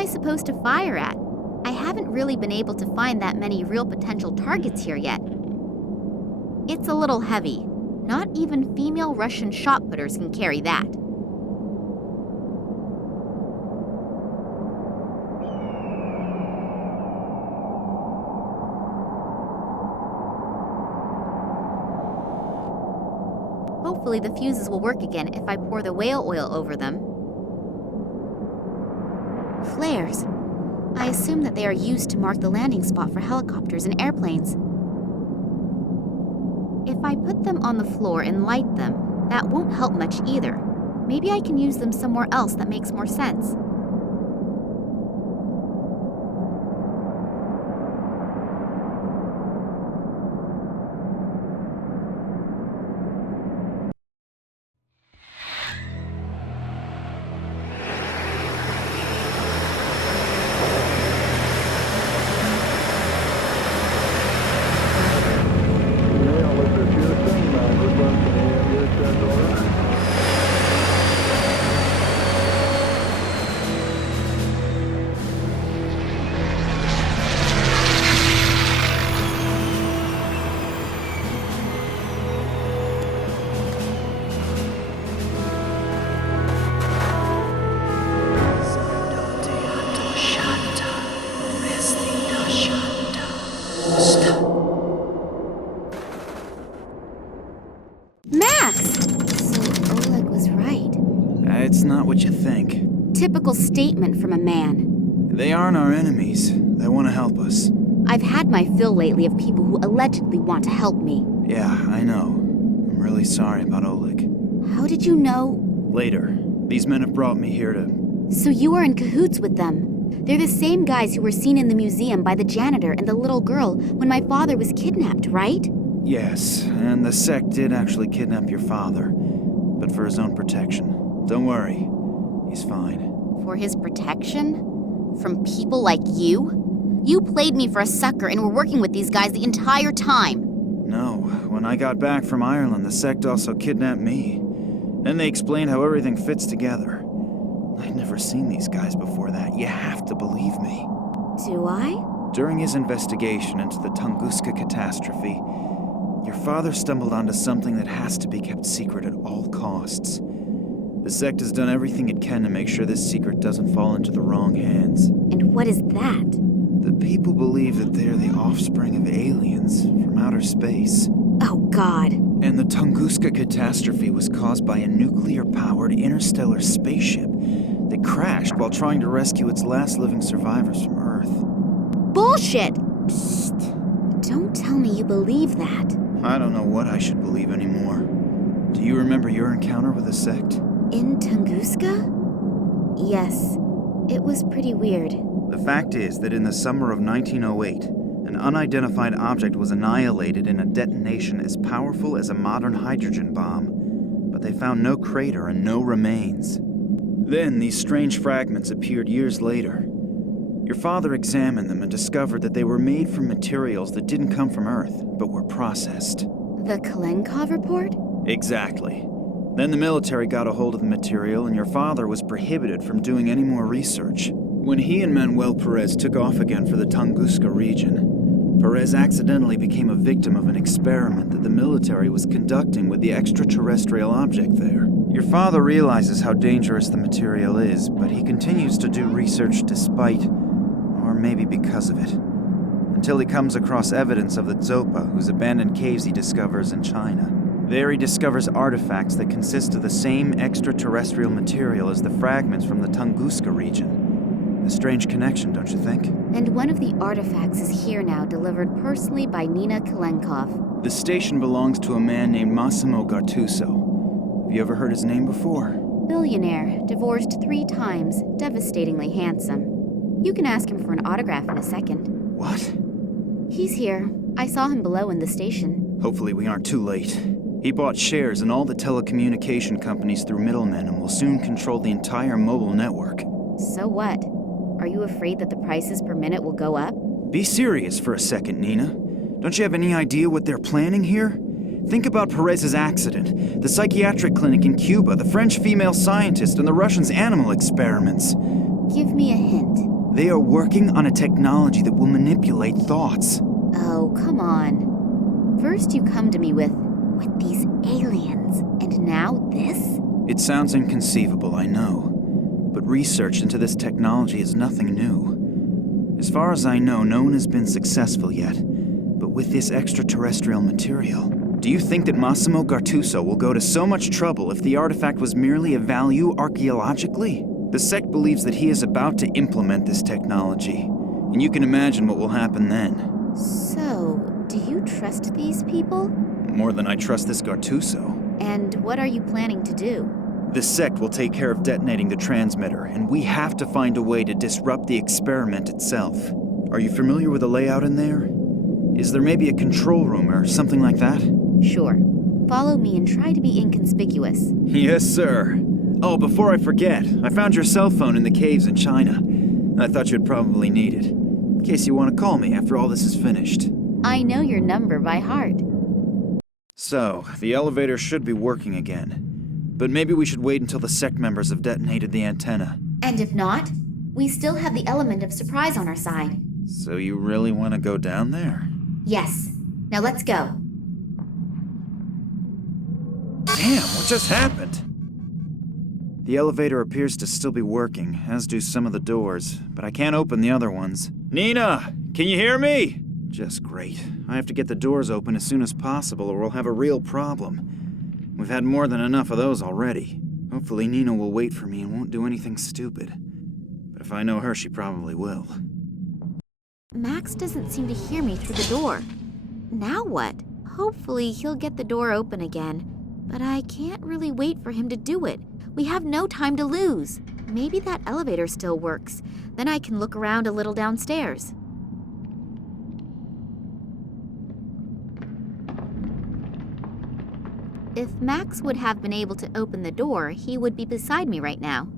I supposed to fire at? I haven't really been able to find that many real potential targets here yet. It's a little heavy. Not even female Russian shot putters can carry that. Hopefully the fuses will work again if I pour the whale oil over them. Flares. I assume that they are used to mark the landing spot for helicopters and airplanes. If I put them on the floor and light them, that won't help much either. Maybe I can use them somewhere else that makes more sense. It's not what you think. Typical statement from a man. They aren't our enemies. They want to help us. I've had my fill lately of people who allegedly want to help me. Yeah, I know. I'm really sorry about Oleg. How did you know? Later. These men have brought me here to... So you are in cahoots with them? They're the same guys who were seen in the museum by the janitor and the little girl when my father was kidnapped, right? Yes, and the sect did actually kidnap your father, but for his own protection. Don't worry, he's fine. For his protection? From people like you? You played me for a sucker and were working with these guys the entire time. No, when I got back from Ireland, the sect also kidnapped me. Then they explained how everything fits together. I'd never seen these guys before that. You have to believe me. Do I? During his investigation into the Tunguska catastrophe, your father stumbled onto something that has to be kept secret at all costs. The sect has done everything it can to make sure this secret doesn't fall into the wrong hands. And what is that? The people believe that they're the offspring of aliens from outer space. Oh, God. And the Tunguska catastrophe was caused by a nuclear-powered interstellar spaceship that crashed while trying to rescue its last living survivors from Earth. Bullshit! Psst. Don't tell me you believe that. I don't know what I should believe anymore. Do you remember your encounter with the sect? In Tunguska? Yes. It was pretty weird. The fact is that in the summer of 1908, an unidentified object was annihilated in a detonation as powerful as a modern hydrogen bomb, but they found no crater and no remains. Then these strange fragments appeared years later. Your father examined them and discovered that they were made from materials that didn't come from Earth, but were processed. The Kalenkov report? Exactly. Then the military got a hold of the material, and your father was prohibited from doing any more research. When he and Manuel Perez took off again for the Tunguska region, Perez accidentally became a victim of an experiment that the military was conducting with the extraterrestrial object there. Your father realizes how dangerous the material is, but he continues to do research despite, or maybe because of it, until he comes across evidence of the Zopa, whose abandoned caves he discovers in China. There he discovers artifacts that consist of the same extraterrestrial material as the fragments from the Tunguska region. A strange connection, don't you think? And one of the artifacts is here now, delivered personally by Nina Kalenkov. The station belongs to a man named Massimo Gattuso. Have you ever heard his name before? Billionaire, divorced 3 times, devastatingly handsome. You can ask him for an autograph in a second. What? He's here. I saw him below in the station. Hopefully we aren't too late. He bought shares in all the telecommunication companies through middlemen and will soon control the entire mobile network. So what? Are you afraid that the prices per minute will go up? Be serious for a second, Nina. Don't you have any idea what they're planning here? Think about Perez's accident, the psychiatric clinic in Cuba, the French female scientist, and the Russians' animal experiments. Give me a hint. They are working on a technology that will manipulate thoughts. Oh, come on. First you come to me with these aliens, and now this? It sounds inconceivable, I know. But research into this technology is nothing new. As far as I know, no one has been successful yet. But with this extraterrestrial material, do you think that Massimo Gartuso will go to so much trouble if the artifact was merely of value archaeologically? The sect believes that he is about to implement this technology, and you can imagine what will happen then. So, do you trust these people? More than I trust this Gartuso. And what are you planning to do? The sect will take care of detonating the transmitter, and we have to find a way to disrupt the experiment itself. Are you familiar with the layout in there? Is there maybe a control room or something like that? Sure. Follow me and try to be inconspicuous. Yes, sir. Oh, before I forget, I found your cell phone in the caves in China. I thought you'd probably need it, in case you want to call me after all this is finished. I know your number by heart. So, the elevator should be working again. But maybe we should wait until the sect members have detonated the antenna. And if not, we still have the element of surprise on our side. So you really want to go down there? Yes. Now let's go. Damn, what just happened? The elevator appears to still be working, as do some of the doors, but I can't open the other ones. Nina, can you hear me? Just great. I have to get the doors open as soon as possible or we'll have a real problem. We've had more than enough of those already. Hopefully Nina will wait for me and won't do anything stupid. But if I know her, she probably will. Max doesn't seem to hear me through the door. Now what? Hopefully he'll get the door open again. But I can't really wait for him to do it. We have no time to lose. Maybe that elevator still works. Then I can look around a little downstairs. If Max would have been able to open the door, he would be beside me right now.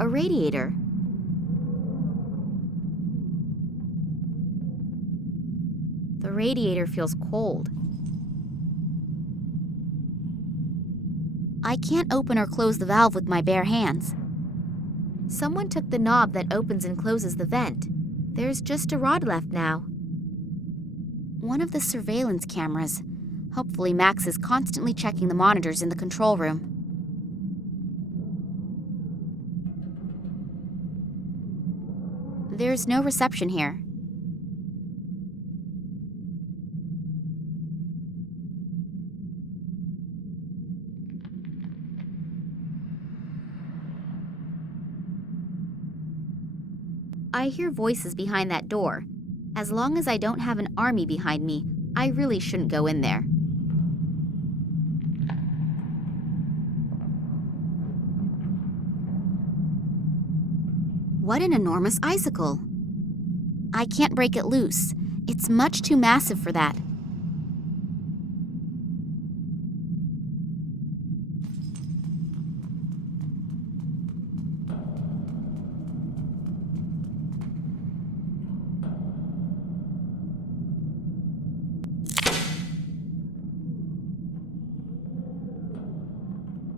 A radiator. The radiator feels cold. I can't open or close the valve with my bare hands. Someone took the knob that opens and closes the vent. There's just a rod left now. One of the surveillance cameras. Hopefully Max is constantly checking the monitors in the control room. There's no reception here. I hear voices behind that door. As long as I don't have an army behind me, I really shouldn't go in there. What an enormous icicle! I can't break it loose. It's much too massive for that.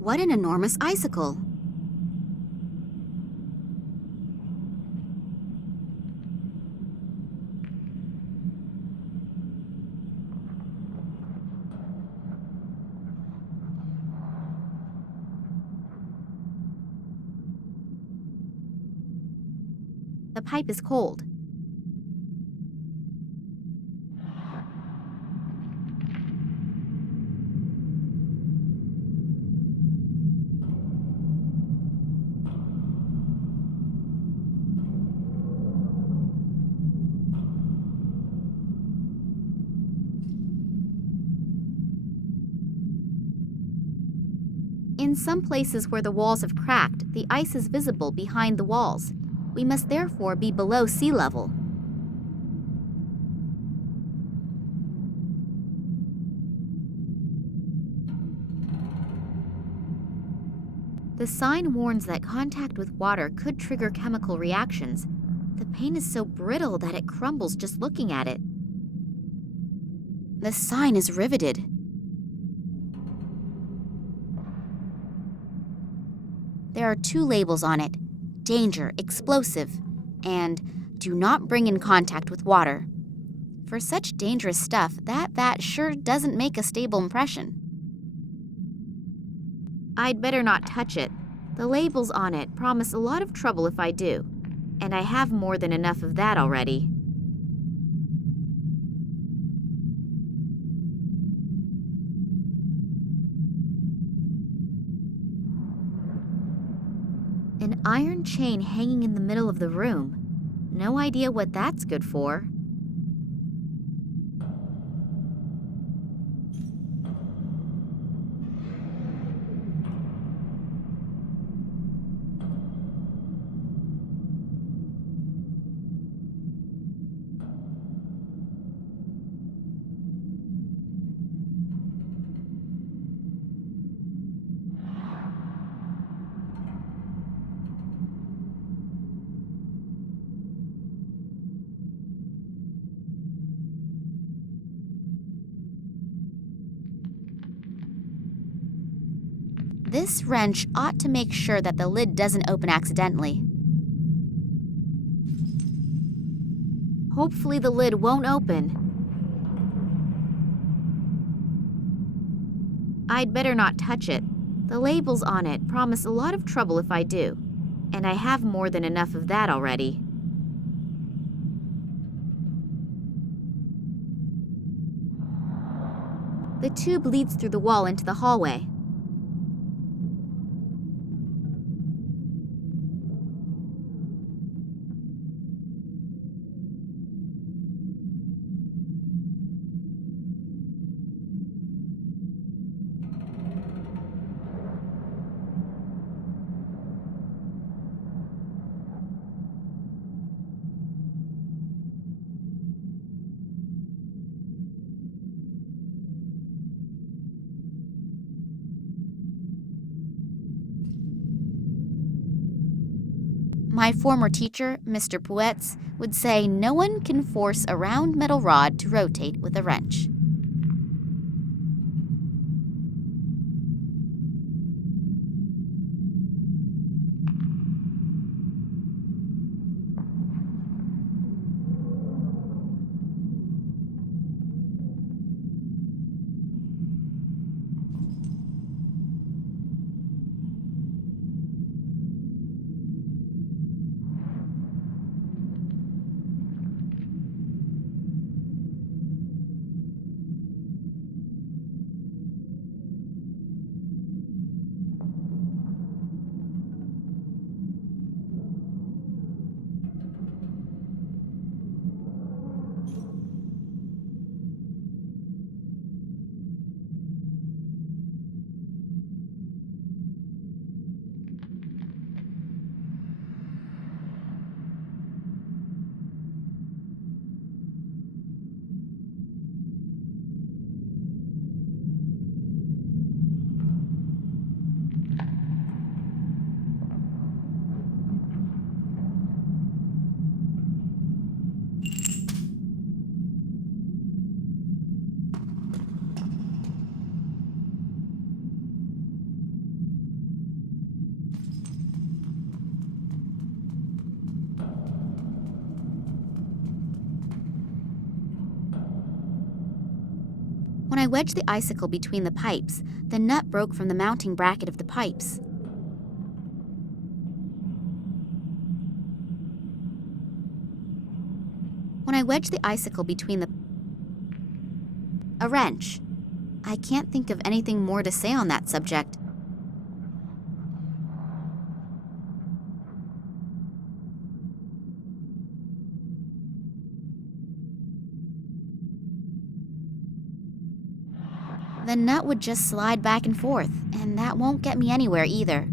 What an enormous icicle! The pipe is cold. In some places where the walls have cracked, the ice is visible behind the walls. We must therefore be below sea level. The sign warns that contact with water could trigger chemical reactions. The paint is so brittle that it crumbles just looking at it. The sign is riveted. There are 2 labels on it: danger, explosive, and do not bring in contact with water. For such dangerous stuff, that vat sure doesn't make a stable impression. I'd better not touch it. The labels on it promise a lot of trouble if I do, and I have more than enough of that already. An iron chain hanging in the middle of the room. No idea what that's good for. This wrench ought to make sure that the lid doesn't open accidentally. Hopefully the lid won't open. I'd better not touch it. The labels on it promise a lot of trouble if I do, and I have more than enough of that already. The tube leads through the wall into the hallway. My former teacher, Mr. Puetz, would say no one can force a round metal rod to rotate with a wrench. When I wedged the icicle between the pipes, the nut broke from the mounting bracket of the pipes. When I wedged the icicle between a wrench. I can't think of anything more to say on that subject. The nut would just slide back and forth, and that won't get me anywhere either.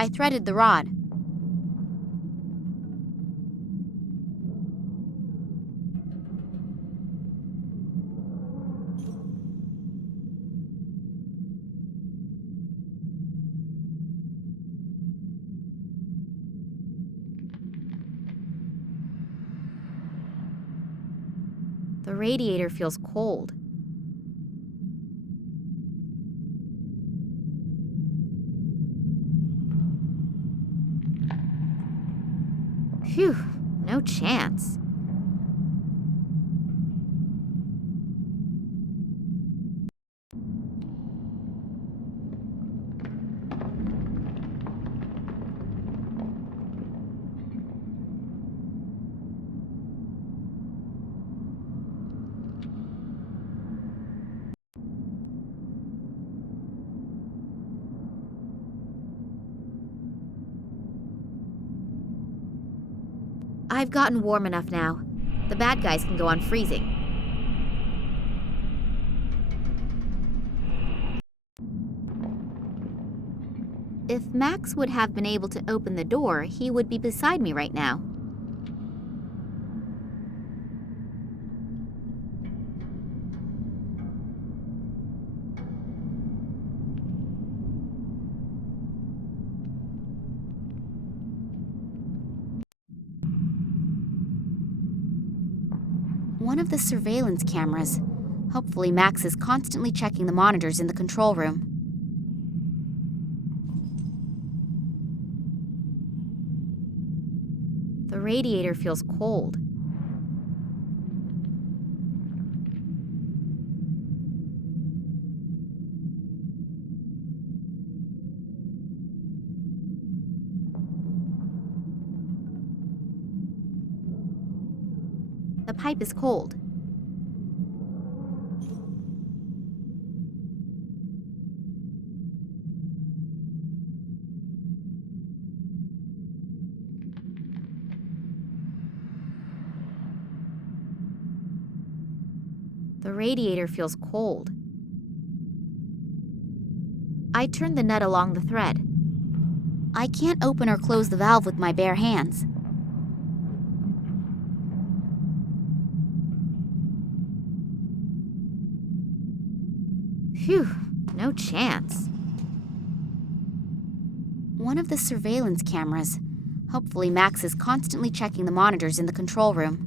I threaded the rod. The radiator feels cold. Phew, no chance. I've gotten warm enough now. The bad guys can go on freezing. If Max would have been able to open the door, he would be beside me right now. One of the surveillance cameras. Hopefully Max is constantly checking the monitors in the control room. The radiator feels cold. The pipe is cold. The radiator feels cold. I turned the nut along the thread. I can't open or close the valve with my bare hands. Phew, no chance. One of the surveillance cameras. Hopefully Max is constantly checking the monitors in the control room.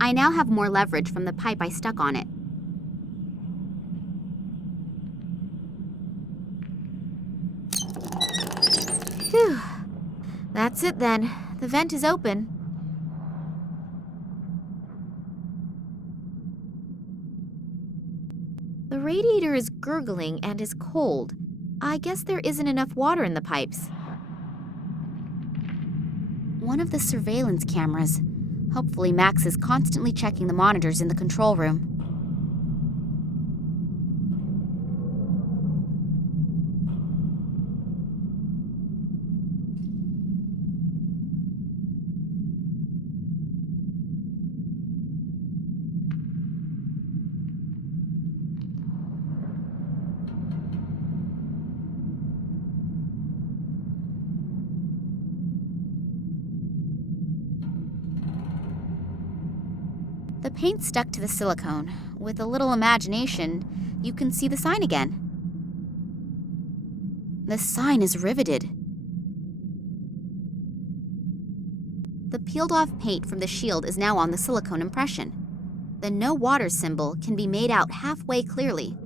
I now have more leverage from the pipe I stuck on it. Phew. That's it then. The vent is open. The radiator is gurgling and is cold. I guess there isn't enough water in the pipes. One of the surveillance cameras. Hopefully Max is constantly checking the monitors in the control room. The paint stuck to the silicone. With a little imagination, you can see the sign again. The sign is riveted. The peeled-off paint from the shield is now on the silicone impression. The no water symbol can be made out halfway clearly.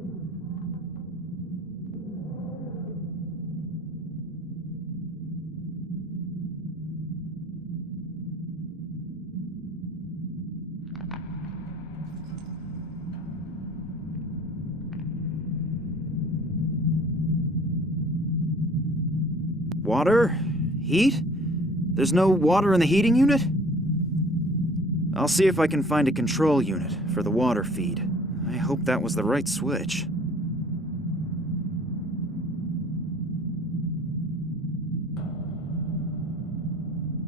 Water? Heat? There's no water in the heating unit? I'll see if I can find a control unit for the water feed. I hope that was the right switch.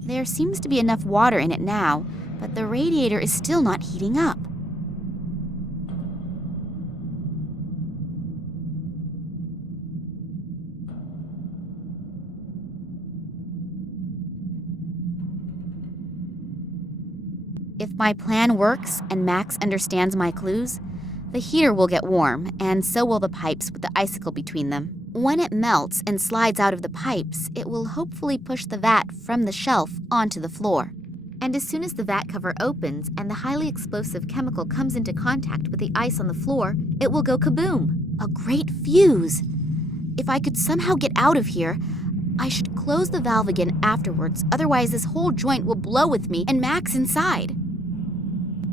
There seems to be enough water in it now, but the radiator is still not heating up. If my plan works and Max understands my clues, the heater will get warm, and so will the pipes with the icicle between them. When it melts and slides out of the pipes, it will hopefully push the vat from the shelf onto the floor. And as soon as the vat cover opens and the highly explosive chemical comes into contact with the ice on the floor, it will go kaboom! A great fuse! If I could somehow get out of here, I should close the valve again afterwards, otherwise this whole joint will blow with me and Max inside.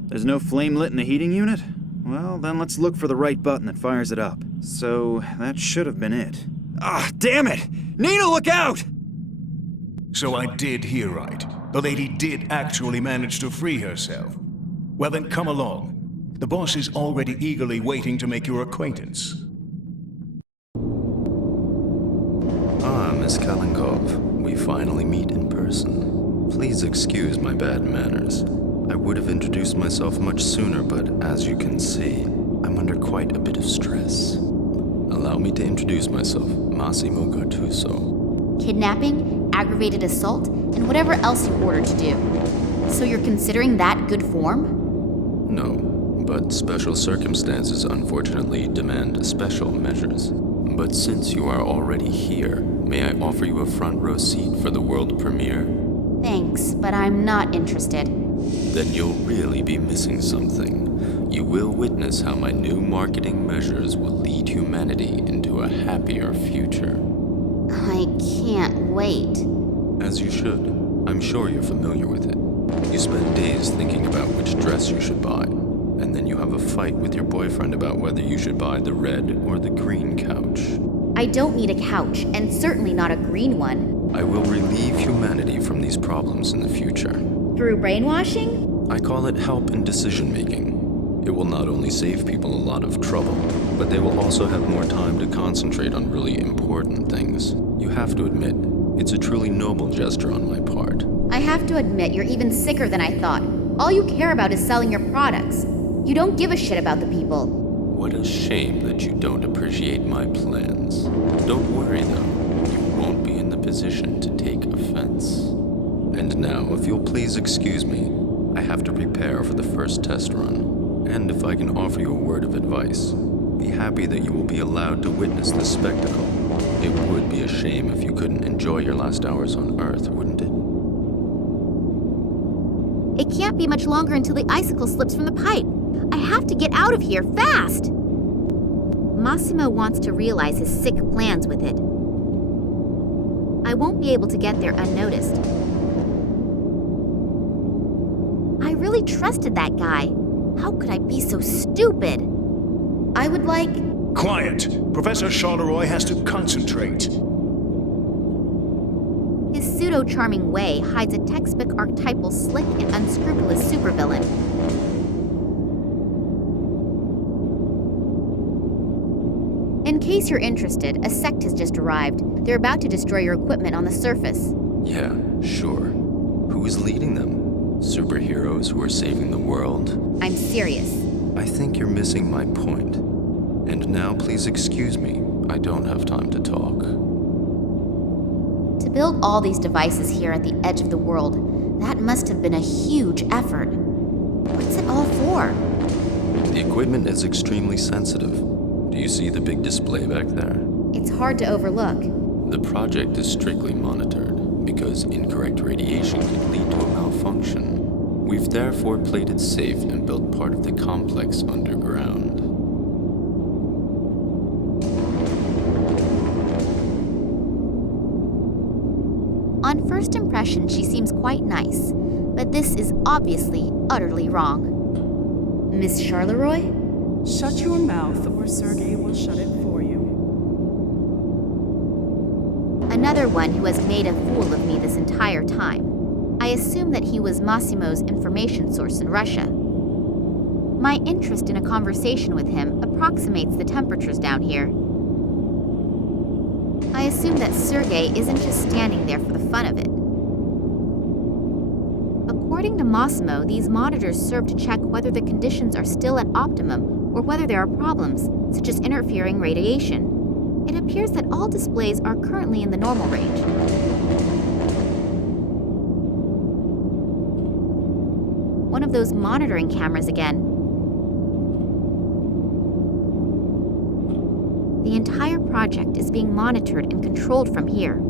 There's no flame lit in the heating unit? Well, then let's look for the right button that fires it up. So, that should have been it. Ah, damn it! Nina, look out! So I did hear right. The lady did actually manage to free herself. Well then, come along. The boss is already eagerly waiting to make your acquaintance. Ah, Miss Kalinkov. We finally meet in person. Please excuse my bad manners. I would have introduced myself much sooner, but as you can see, I'm under quite a bit of stress. Allow me to introduce myself, Massimo Gattuso. Kidnapping, aggravated assault, and whatever else you ordered to do. So you're considering that good form? No, but special circumstances unfortunately demand special measures. But since you are already here, may I offer you a front row seat for the world premiere? Thanks, but I'm not interested. Then you'll really be missing something. You will witness how my new marketing measures will lead humanity into a happier future. I can't wait. As you should. I'm sure you're familiar with it. You spend days thinking about which dress you should buy, and then you have a fight with your boyfriend about whether you should buy the red or the green couch. I don't need a couch, and certainly not a green one. I will relieve humanity from these problems in the future. Through brainwashing? I call it help in decision-making. It will not only save people a lot of trouble, but they will also have more time to concentrate on really important things. You have to admit, it's a truly noble gesture on my part. I have to admit, you're even sicker than I thought. All you care about is selling your products. You don't give a shit about the people. What a shame that you don't appreciate my plans. Don't worry, though. You won't be in the position to take offense. And now, if you'll please excuse me, I have to prepare for the first test run. And if I can offer you a word of advice, be happy that you will be allowed to witness this spectacle. It would be a shame if you couldn't enjoy your last hours on Earth, wouldn't it? It can't be much longer until the icicle slips from the pipe. I have to get out of here, fast! Massimo wants to realize his sick plans with it. I won't be able to get there unnoticed. I really trusted that guy. How could I be so stupid? I would like... Quiet! Professor Charleroi has to concentrate. His pseudo-charming way hides a textbook archetypal slick and unscrupulous supervillain. In case you're interested, a sect has just arrived. They're about to destroy your equipment on the surface. Yeah, sure. Who is leading them? Superheroes who are saving the world? I'm serious. I think you're missing my point. And now please excuse me. I don't have time to talk. To build all these devices here at the edge of the world, that must have been a huge effort. What's it all for? The equipment is extremely sensitive. Do you see the big display back there? It's hard to overlook. The project is strictly monitored, because incorrect radiation could lead to a malfunction. We've therefore played it safe and built part of the complex underground. On first impression, she seems quite nice, but this is obviously utterly wrong. Miss Charleroi? Shut your mouth, or Sergei will shut it for you. Another one who has made a fool of me this entire time. I assume that he was Massimo's information source in Russia. My interest in a conversation with him approximates the temperatures down here. I assume that Sergei isn't just standing there for the fun of it. According to Massimo, these monitors serve to check whether the conditions are still at optimum or whether there are problems, such as interfering radiation. It appears that all displays are currently in the normal range. One of those monitoring cameras again. The entire project is being monitored and controlled from here.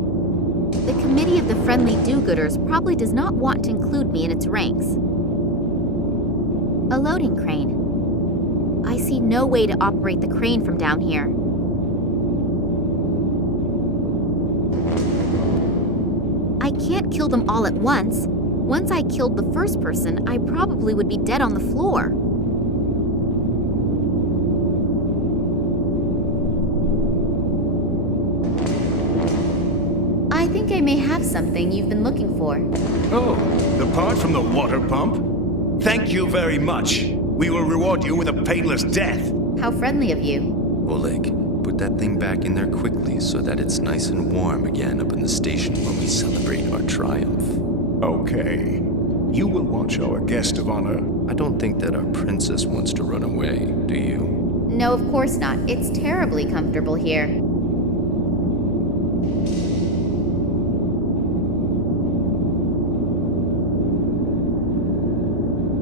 The Committee of the Friendly Do-Gooders probably does not want to include me in its ranks. A loading crane. I see no way to operate the crane from down here. I can't kill them all at once. Once I killed the first person, I probably would be dead on the floor. I think I may have something you've been looking for. Oh, the part from the water pump? Thank you very much. We will reward you with a painless death. How friendly of you. Oleg, put that thing back in there quickly so that it's nice and warm again up in the station when we celebrate our triumph. Okay. You will watch our guest of honor. I don't think that our princess wants to run away, do you? No, of course not. It's terribly comfortable here.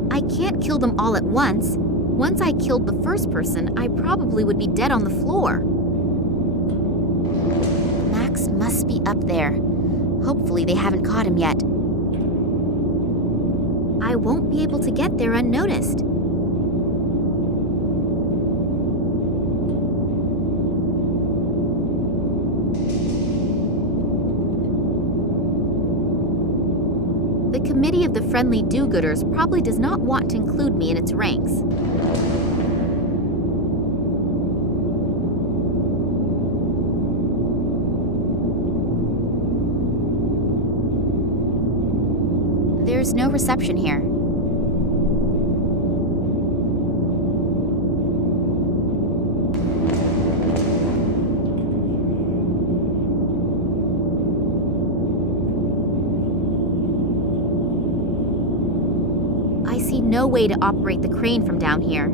I can't kill them all at once. Once I killed the first person, I probably would be dead on the floor. Max must be up there. Hopefully they haven't caught him yet. I won't be able to get there unnoticed. The Committee of the Friendly Do-Gooders probably does not want to include me in its ranks. There's no reception here. I see no way to operate the crane from down here.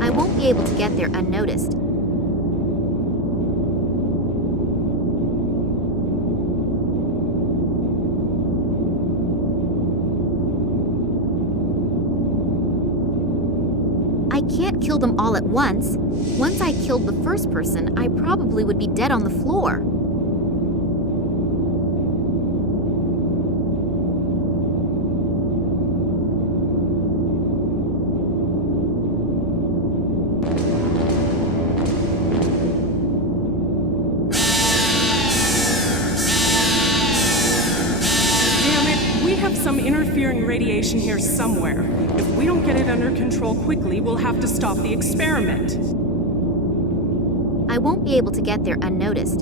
I won't be able to get there unnoticed. I can't kill them all at once. Once I killed the first person, I probably would be dead on the floor. Some interfering radiation here somewhere. If we don't get it under control quickly, we'll have to stop the experiment. I won't be able to get there unnoticed.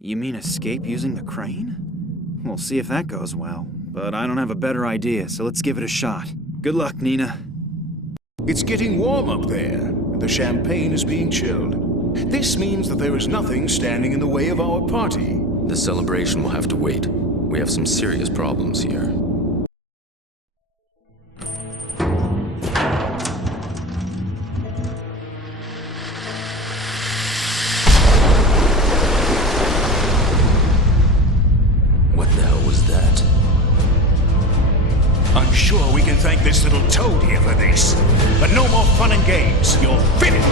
You mean escape using the crane? We'll see if that goes well. But I don't have a better idea, so let's give it a shot. Good luck, Nina. It's getting warm up there, and the champagne is being chilled. This means that there is nothing standing in the way of our party. The celebration will have to wait. We have some serious problems here. thank this little toad here for this. But no more fun and games. You're finished.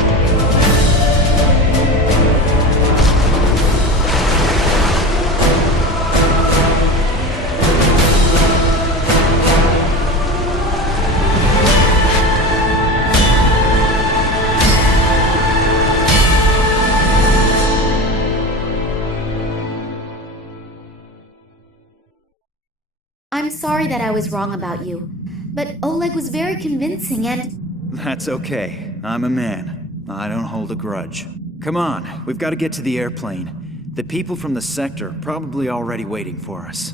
I'm sorry that I was wrong about you, but Oleg was very convincing and... That's okay. I'm a man. I don't hold a grudge. Come on, we've got to get to the airplane. The people from the sector are probably already waiting for us.